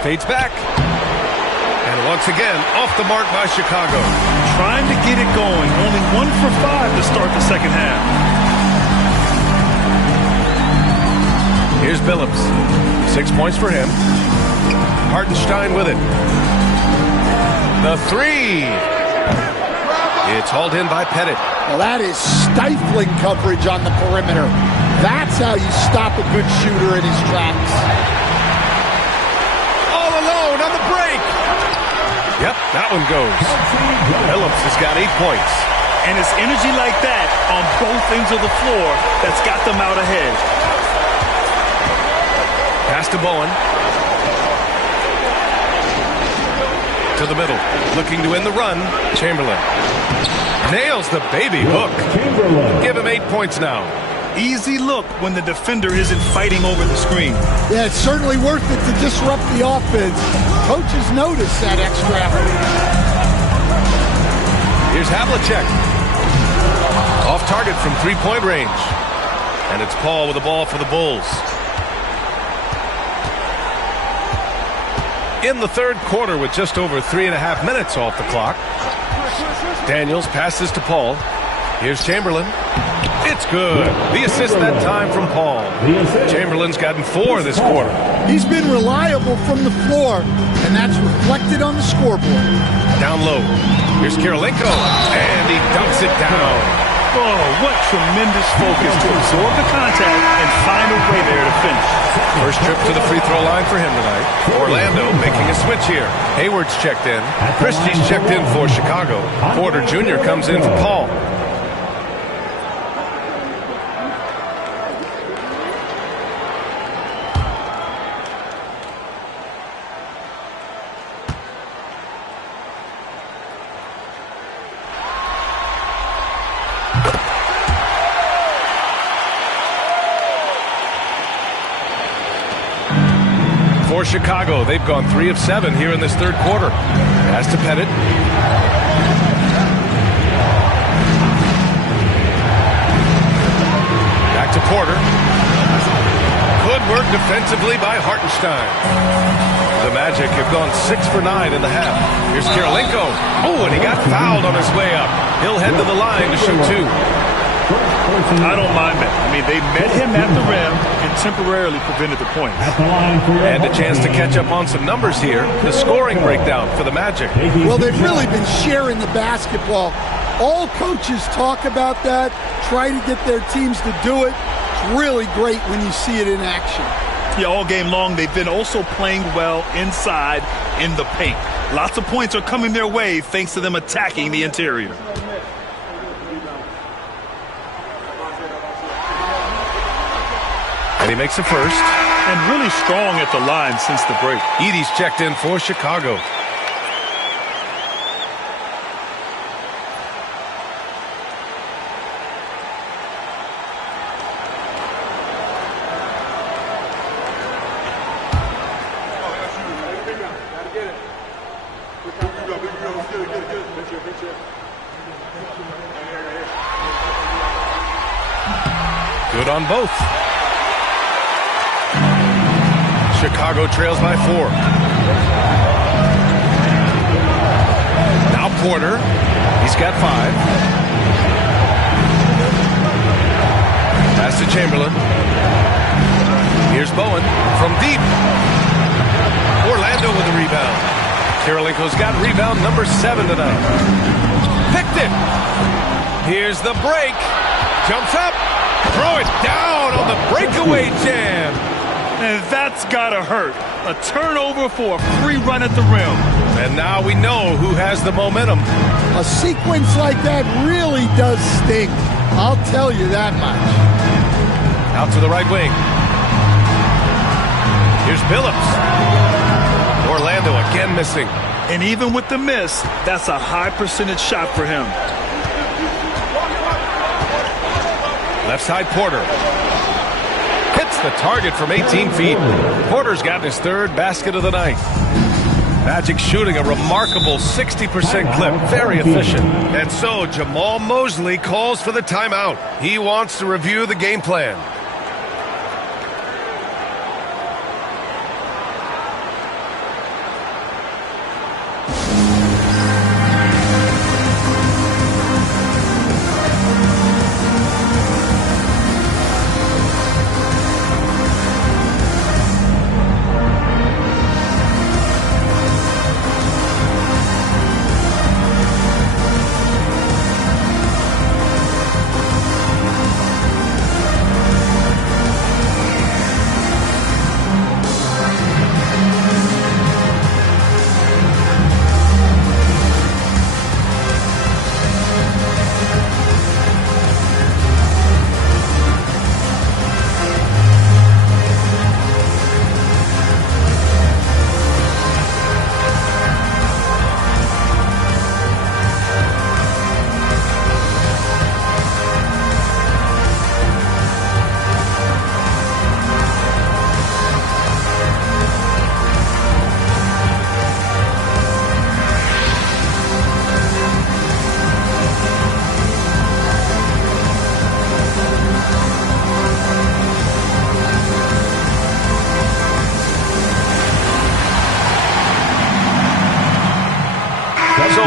Fades back. And once again, off the mark by Chicago. Trying to get it going. Only 1 for 5 to start the second half. Here's Billups. 6 points for him. Hartenstein with it. The 3. It's hauled in by Pettit. Well, that is stifling coverage on the perimeter. That's how you stop a good shooter in his tracks. All alone on the break. Yep, that one goes. Billups has got 8 points. And it's energy like that on both ends of the floor that's got them out ahead. Pass to Bowen. to the middle. Looking to win the run. Chamberlain nails the baby hook. Give him 8 points now. Easy look when the defender isn't fighting over the screen. Yeah, it's certainly worth it to disrupt the offense. Coaches notice that extra effort. Here's Havlicek. Off target from three-point range. And it's Paul with the ball for the Bulls. In the third quarter with just over 3.5 minutes off the clock. Daniels passes to Paul. Here's Chamberlain. It's good. The assist that time from Paul. Chamberlain's gotten 4 this quarter. He's been reliable from the floor, and that's reflected on the scoreboard. Down low. Here's Kirilenko, and he dumps it down. Oh, what tremendous focus to absorb the contact and find a way there to finish. First trip to the free throw line for him tonight. Orlando making a switch here. Hayward's checked in. Christie's checked in for Chicago. Porter Jr. comes in for Paul. For Chicago, they've gone 3 of 7 here in this third quarter. Pass to Pettit. Back to Porter. Good work defensively by Hartenstein. The Magic have gone 6 for 9 in the half. Here's Kirilenko. Oh, and he got fouled on his way up. He'll head to the line to shoot 2. I don't mind that. I mean, they met him at the rim and temporarily prevented the point. And a chance to catch up on some numbers here. The scoring breakdown for the Magic. Well, they've really been sharing the basketball. All coaches talk about that, try to get their teams to do it. It's really great when you see it in action. Yeah, all game long, they've been also playing well inside in the paint. Lots of points are coming their way thanks to them attacking the interior. And he makes the first. And really strong at the line since the break. Edey's checked in for Chicago. Good on both. Chicago trails by 4. Now Porter. He's got 5. Pass to Chamberlain. Here's Bowen from deep. Orlando with the rebound. Kirilenko's got rebound number 7 tonight. Picked it. Here's the break. Jumps up. Throw it down on the breakaway jam. And that's gotta hurt. A turnover for a free run at the rim. And now we know who has the momentum. A sequence like that really does sting. I'll tell you that much. Out to the right wing. Here's Billups. Orlando again missing. And even with the miss, that's a high percentage shot for him. Left side Porter. Hits the target from 18 feet. Porter's gotten his 3rd basket of the night. Magic shooting a remarkable 60% clip. Very efficient. And so Jamal Mosley calls for the timeout. He wants to review the game plan.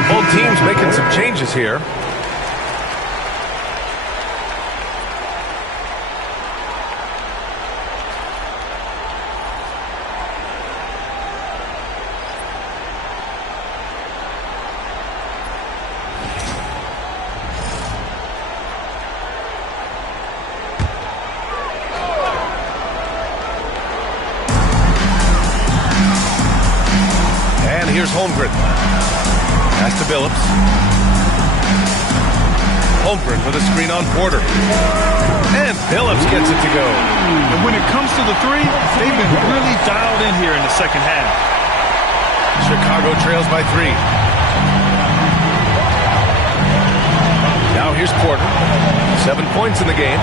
Both teams making some changes here. Here's Holmgren. Pass to Billups. Holmgren with a screen on Porter. And Billups gets it to go. And when it comes to the three, they've been really dialed in here in the second half. Chicago trails by 3. Now here's Porter. 7 points in the game.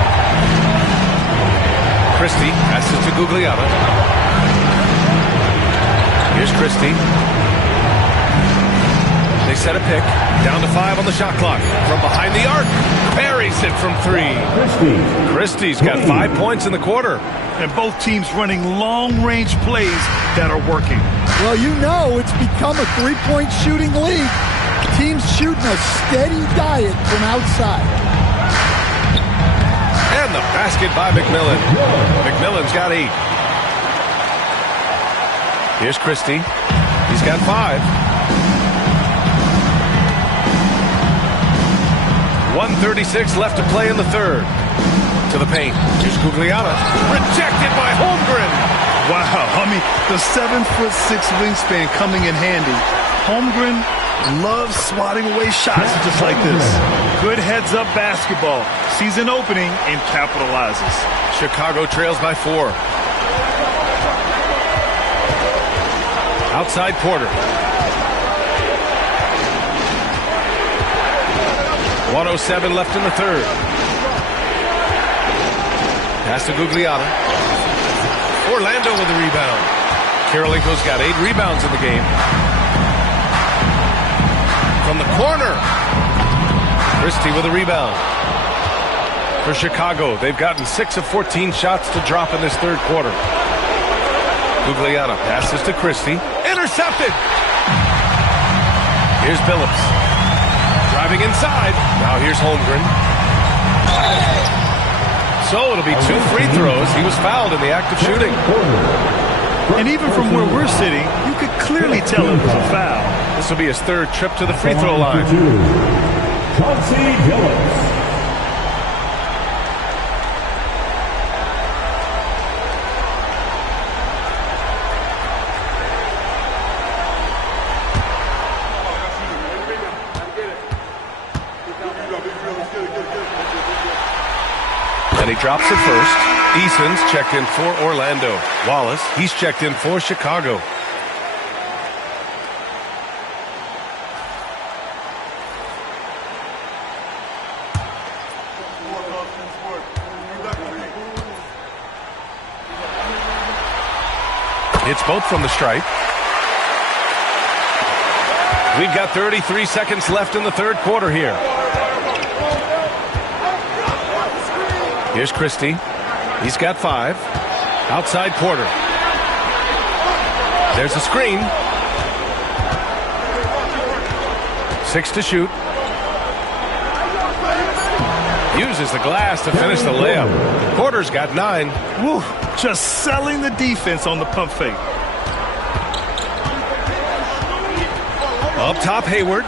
Christie passes to Gugliotta. Here's Christie. They set a pick. Down to 5 on the shot clock. From behind the arc. Buries it from 3. Christie's got 5 points in the quarter. And both teams running long-range plays that are working. Well, you know it's become a three-point shooting league. Teams shooting a steady diet from outside. And the basket by McMillan. McMillan's got 8. Here's Christie. He's got 5. 1:36 left to play in the third. To the paint. Here's Gugliotta. Rejected by Holmgren. Wow, I mean, the 7'6" wingspan coming in handy. Holmgren loves swatting away shots just like this. Good heads-up basketball. Sees an opening and capitalizes. Chicago trails by 4. Outside Porter. 1:07 left in the third. Pass to Gugliotta. Orlando with the rebound. Karolinko's got 8 rebounds in the game. From the corner. Christie with a rebound. For Chicago, they've gotten 6 of 14 shots to drop in this third quarter. Gugliotta passes to Christie. Intercepted. Here's Billups. Driving inside. Now here's Holmgren. So it'll be 2 free throws. He was fouled in the act of shooting. And even from where we're sitting, you could clearly tell it was a foul. This will be his third trip to the free throw line. Chauncey Billups. And he drops it first. Eason's checked in for Orlando. Wallace, he's checked in for Chicago. It's both from the stripe. We've got 33 seconds left in the third quarter here. Here's Christie. He's got 5. Outside Porter. There's a screen. 6 to shoot. Uses the glass to finish the layup. Porter's got 9. Woo, just selling the defense on the pump fake. Up top, Hayward.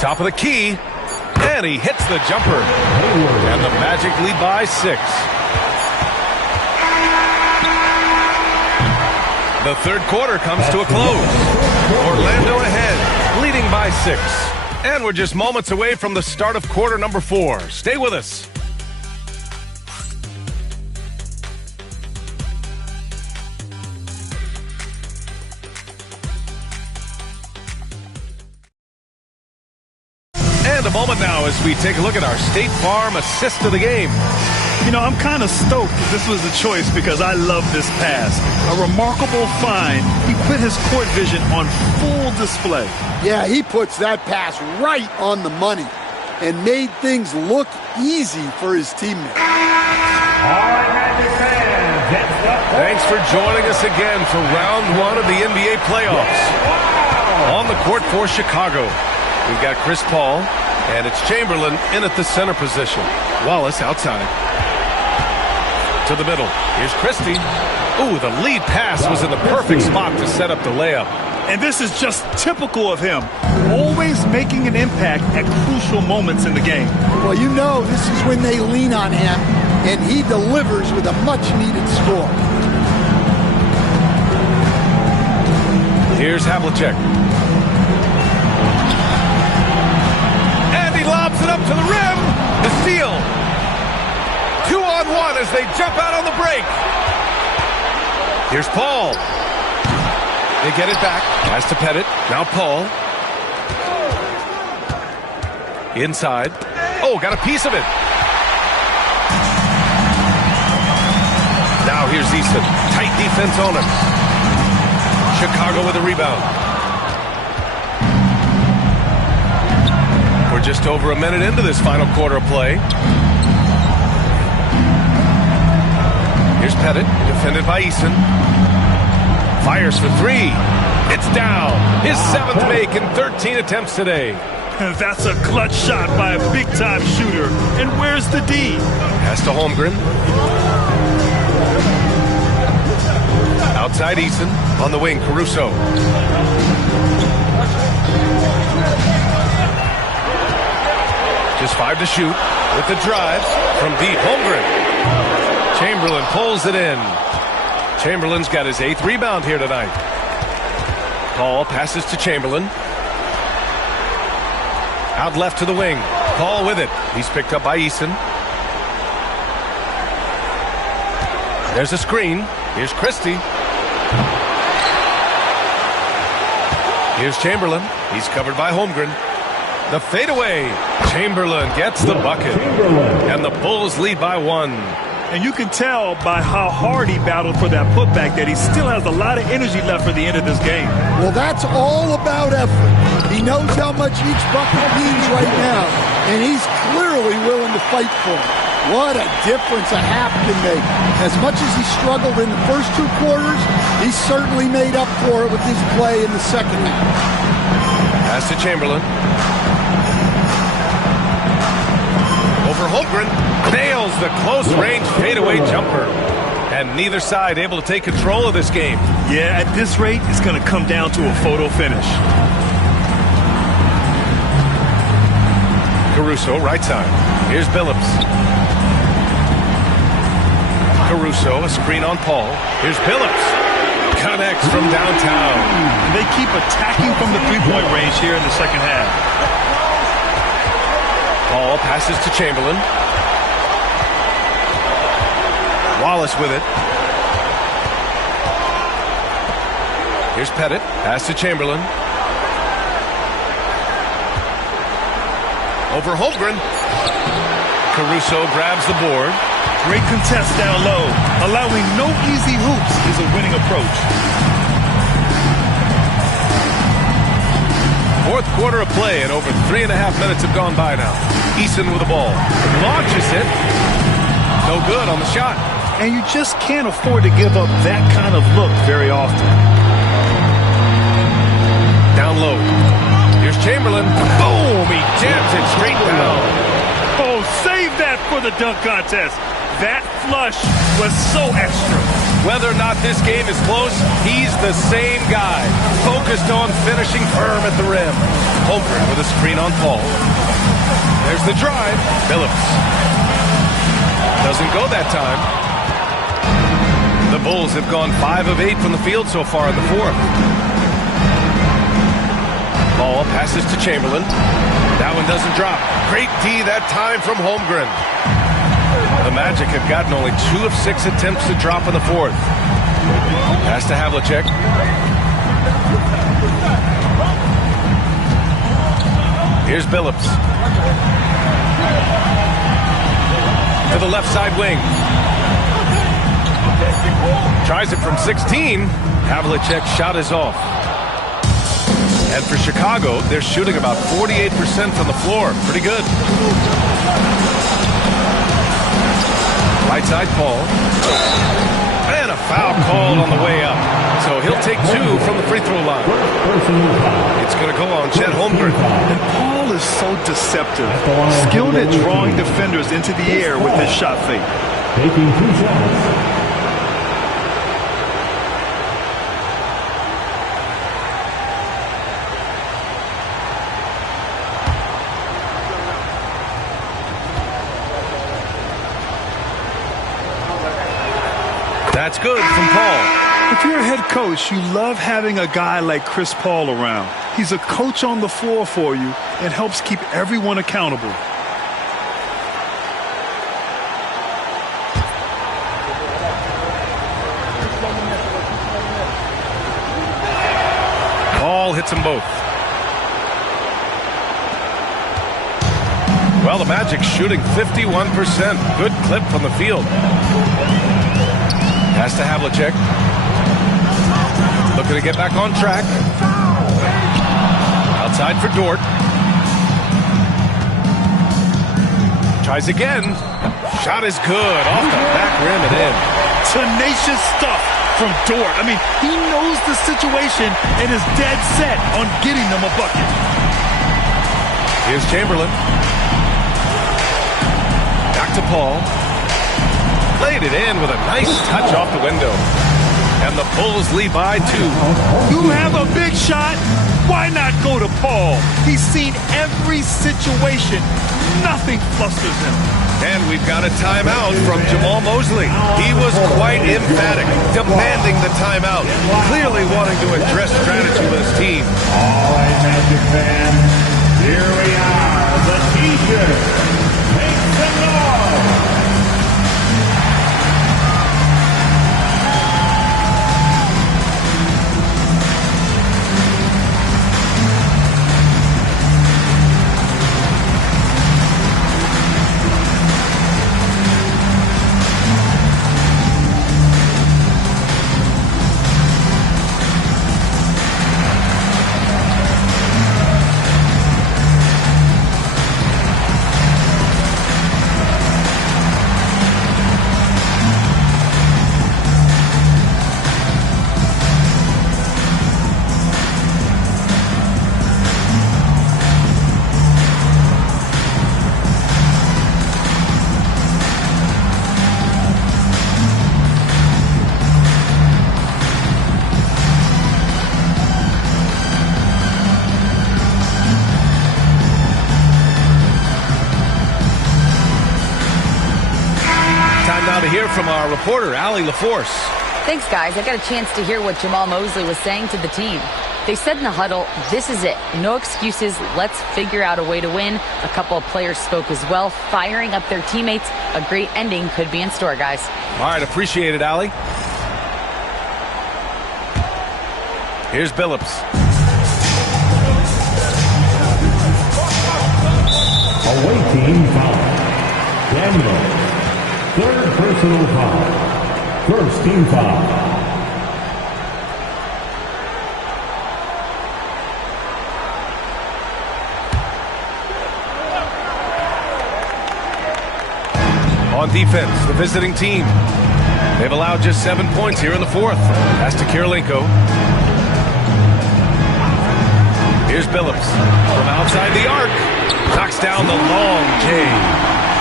Top of the key. And he hits the jumper. And the Magic lead by 6. The third quarter comes to a close. Orlando ahead, leading by 6. And we're just moments away from the start of quarter number 4. Stay with us. And a moment now as we take a look at our State Farm assist of the game. You know, I'm kind of stoked that this was a choice because I love this pass. A remarkable find. He put his court vision on full display. Yeah, he puts that pass right on the money and made things look easy for his teammates. All right, Magic fans, it's the Thanks for joining us again for round one of the NBA playoffs. On the court for Chicago, we've got Chris Paul, and it's Chamberlain in at the center position. Wallace outside. To the middle. Here's Christie. Ooh, the lead pass was in the perfect spot to set up the layup. And this is just typical of him. Always making an impact at crucial moments in the game. Well, you know this is when they lean on him, and he delivers with a much-needed score. Here's Havlicek. And he lobs it up to the rim. The steal. 2-on-1 as they jump out on the break. Here's Paul. They get it back. Pass to Pettit. Now Paul. Inside. Oh, got a piece of it. Now here's Easton. Tight defense on him. Chicago with a rebound. We're just over a minute into this final quarter of play. Here's Pettit, defended by Easton. Fires for three. It's down. His seventh make in 13 attempts today. That's a clutch shot by a big-time shooter. And where's the D? Pass to Holmgren. Outside Easton. On the wing, Caruso. Just 5 to shoot. With the drive from deep. Holmgren. Chamberlain pulls it in. Chamberlain's got his 8th rebound here tonight. Paul passes to Chamberlain. Out left to the wing. Paul with it. He's picked up by Easton. There's a screen. Here's Christie. Here's Chamberlain. He's covered by Holmgren. The fadeaway. Chamberlain gets the bucket. And the Bulls lead by 1. And you can tell by how hard he battled for that putback that he still has a lot of energy left for the end of this game. Well, that's all about effort. He knows how much each bucket means right now, and he's clearly willing to fight for it. What a difference a half can make. As much as he struggled in the first 2 quarters, he certainly made up for it with his play in the second half. Pass to Chamberlain. Over Holmgren. Nails the close-range fadeaway jumper. And neither side able to take control of this game. Yeah, at this rate, it's going to come down to a photo finish. Caruso, right side. Here's Billups. Caruso, a screen on Paul. Here's Billups. Connects from downtown. They keep attacking from the three-point range here in the second half. Paul passes to Chamberlain. Wallace with it. Here's Pettit. Pass to Chamberlain. Over Holmgren. Caruso grabs the board. Great contest down low. Allowing no easy hoops is a winning approach. Fourth quarter of play, and over 3.5 minutes have gone by now. Easton with the ball. Launches it. No good on the shot. And you just can't afford to give up that kind of look very often. Down low. Here's Chamberlain. Boom! He jams it straight down. Oh, save that for the dunk contest. That flush was so extra. Whether or not this game is close, he's the same guy. Focused on finishing firm at the rim. Holmgren with a screen on Paul. There's the drive. Billups. Doesn't go that time. The Bulls have gone 5 of 8 from the field so far in the fourth. Ball passes to Chamberlain. That one doesn't drop. Great D that time from Holmgren. The Magic have gotten only 2 of 6 attempts to drop in the fourth. Pass to Havlicek. Here's Billups. To the left side wing. Tries it from 16. Havlicek's shot is off. And for Chicago, they're shooting about 48% from the floor. Pretty good. Right side Paul. And a foul called on the way up. So he'll take 2 from the free throw line. It's going to go on Chet Holmgren. And Paul is so deceptive. Skilled at drawing defenders into the air with his shot fake. Taking 2 shots. That's good from Paul. If you're a head coach, you love having a guy like Chris Paul around. He's a coach on the floor for you and helps keep everyone accountable. Paul hits them both. Well, the Magic's shooting 51%. Good clip from the field. Pass to Havlicek. Looking to get back on track. Outside for Dort. Tries again. Shot is good. Off the back rim and in. Tenacious stuff from Dort. I mean, he knows the situation and is dead set on getting them a bucket. Here's Chamberlain. Back to Paul. Played it in with a nice touch off the window. And the Bulls lead by 2. You have a big shot. Why not go to Paul? He's seen every situation. Nothing flusters him. And we've got a timeout from Jamal Mosley. He was quite emphatic, demanding the timeout, clearly wanting to address strategy with his team. All right, Magic fans, here we are. The T-shirt makes some noise. From our reporter, Allie LaForce. Thanks, guys. I got a chance to hear what Jamal Mosley was saying to the team. They said in the huddle, this is it. No excuses. Let's figure out a way to win. A couple of players spoke as well, firing up their teammates. A great ending could be in store, guys. All right, appreciate it, Allie. Here's Billups. Away team foul. Daniel. Third personal foul. First team foul. On defense, the visiting team. They've allowed just 7 points here in the fourth. Pass to Kirilenko. Here's Billups from outside the arc. Knocks down the long J.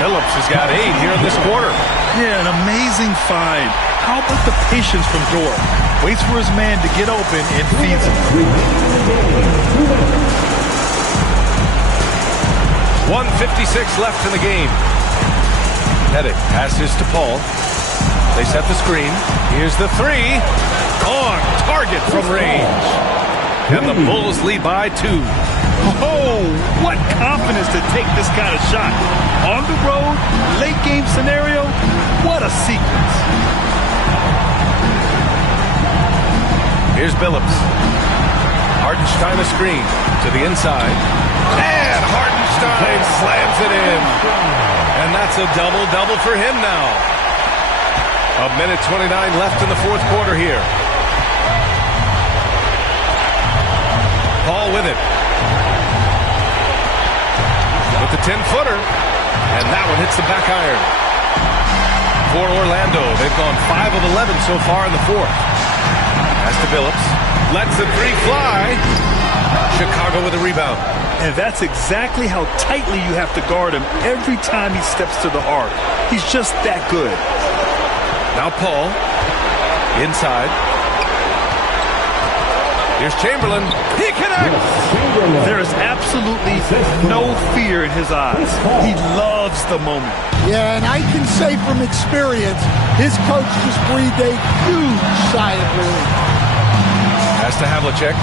Billups has got 8 here in this quarter. Yeah, an amazing find. How about the patience from Dort? Waits for his man to get open and feeds him. 1:56 left in the game. Pettit passes to Paul. They set the screen. Here's the 3. On target from range. And the Bulls lead by 2. Oh, what confidence to take this kind of shot. On the road, late game scenario, what a sequence. Here's Billups. Hartenstein a screen to the inside. And Hartenstein slams it in. And that's a double-double for him now. 1:29 left in the fourth quarter here. Paul with it. With the 10-footer. And that one hits the back iron. for Orlando. They've gone 5 of 11 so far in the fourth. Pass to Billups. Lets the three fly. Chicago with a rebound. And that's exactly how tightly you have to guard him every time he steps to the arc. He's just that good. Now Paul. Inside. Here's Chamberlain. He connects. There is absolutely no fear in his eyes. He loves the moment. Yeah, and I can say from experience, his coach just breathed a huge sigh of relief. Pass to Havlicek.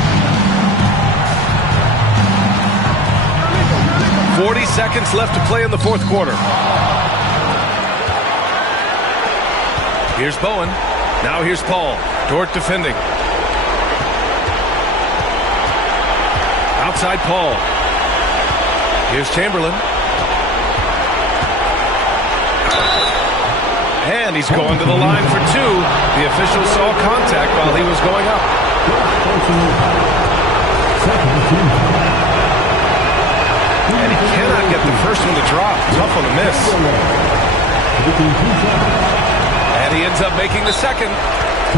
40 seconds left to play in the fourth quarter. Here's Bowen. Now here's Paul. Dort defending. Outside Paul. Here's Chamberlain. And he's going to the line for two. The official saw contact while he was going up. And he cannot get the first one to drop. Tough on the miss. And he ends up making the second.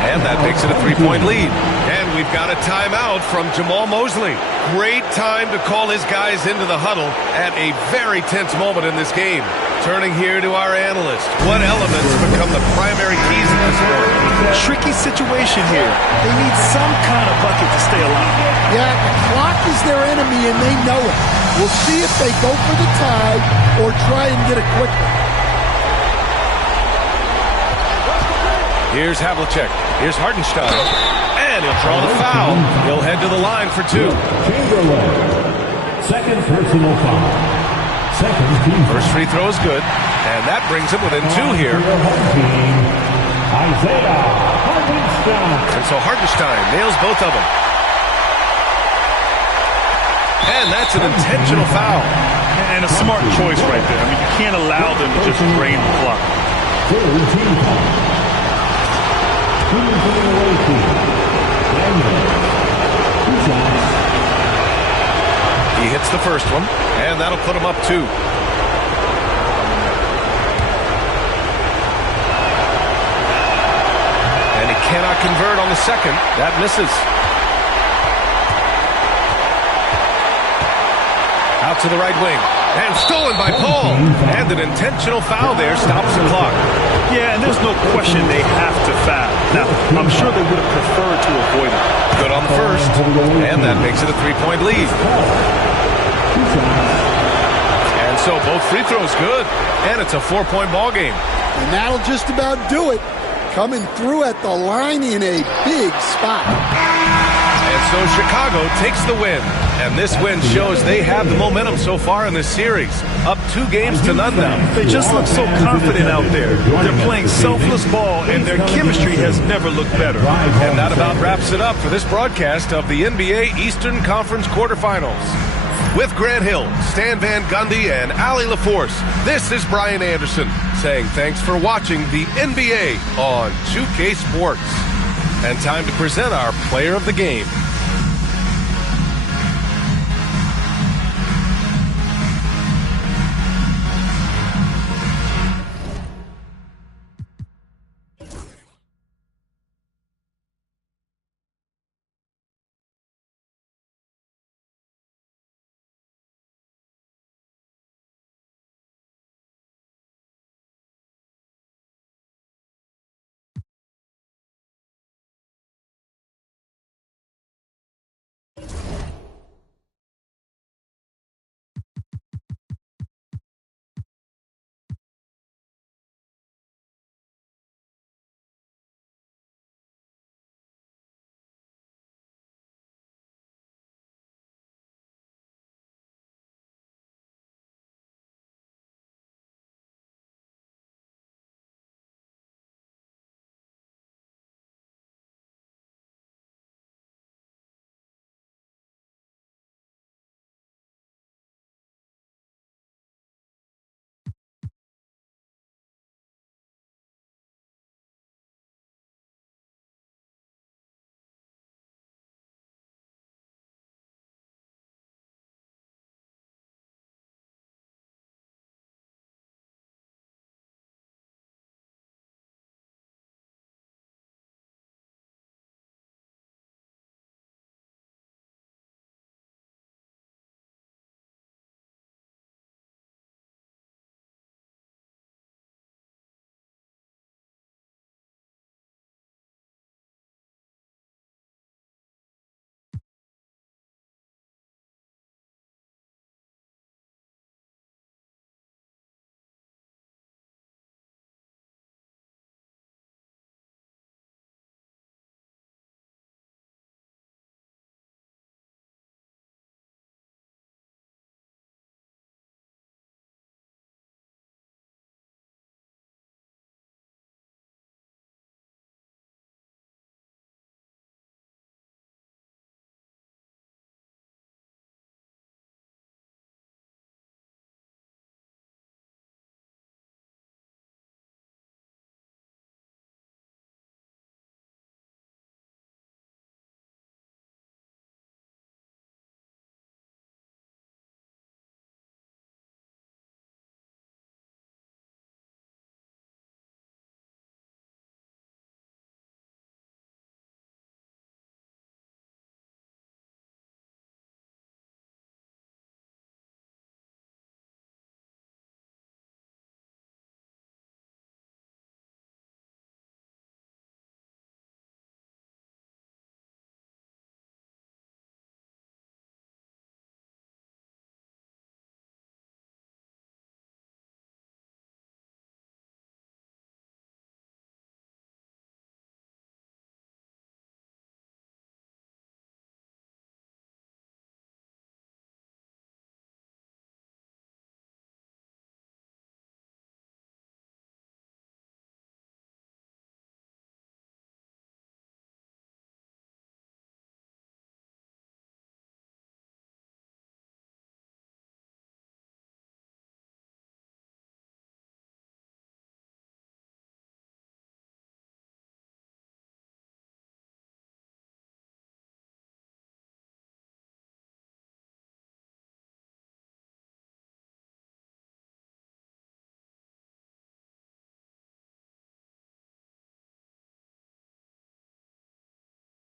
And that makes it a three-point lead. And we've got a timeout from Jamal Mosley. Great time to call his guys into the huddle at a very tense moment in this game. Turning here to our analyst. What elements become the primary keys at this point? Tricky situation here. They need some kind of bucket to stay alive. Yeah, the clock is their enemy and they know it. We'll see if they go for the tie or try and get a quick one. Here's Havlicek. Here's Hartenstein. And he'll draw the foul. He'll head to the line for two. Chamberlain. Second personal foul. Second team. First free throw is good. And that brings him within two here. Isaiah Hartenstein. And so Hartenstein nails both of them. And that's an intentional foul. And a smart choice right there. I mean, you can't allow them to just drain the clock. Third team foul. He hits the first one, and that'll put him up two. And he cannot convert on the second. That misses. Out to the right wing. And stolen by Paul. And an intentional foul there stops the clock. Yeah, and there's no question they have to foul. Now, I'm sure they would have preferred to avoid it. Good on the first. And that makes it a three-point lead. And so both free throws good. And it's a 4-point ball game. And that'll just about do it. Coming through at the line in a big spot. And so Chicago takes the win. And this win shows they have the momentum so far in this series. Up 2 games to none now. They just look so confident out there. They're playing selfless ball, and their chemistry has never looked better. And that about wraps it up for this broadcast of the NBA Eastern Conference quarterfinals. With Grant Hill, Stan Van Gundy, and Allie LaForce, this is Brian Anderson saying thanks for watching the NBA on 2K Sports. And time to present our player of the game.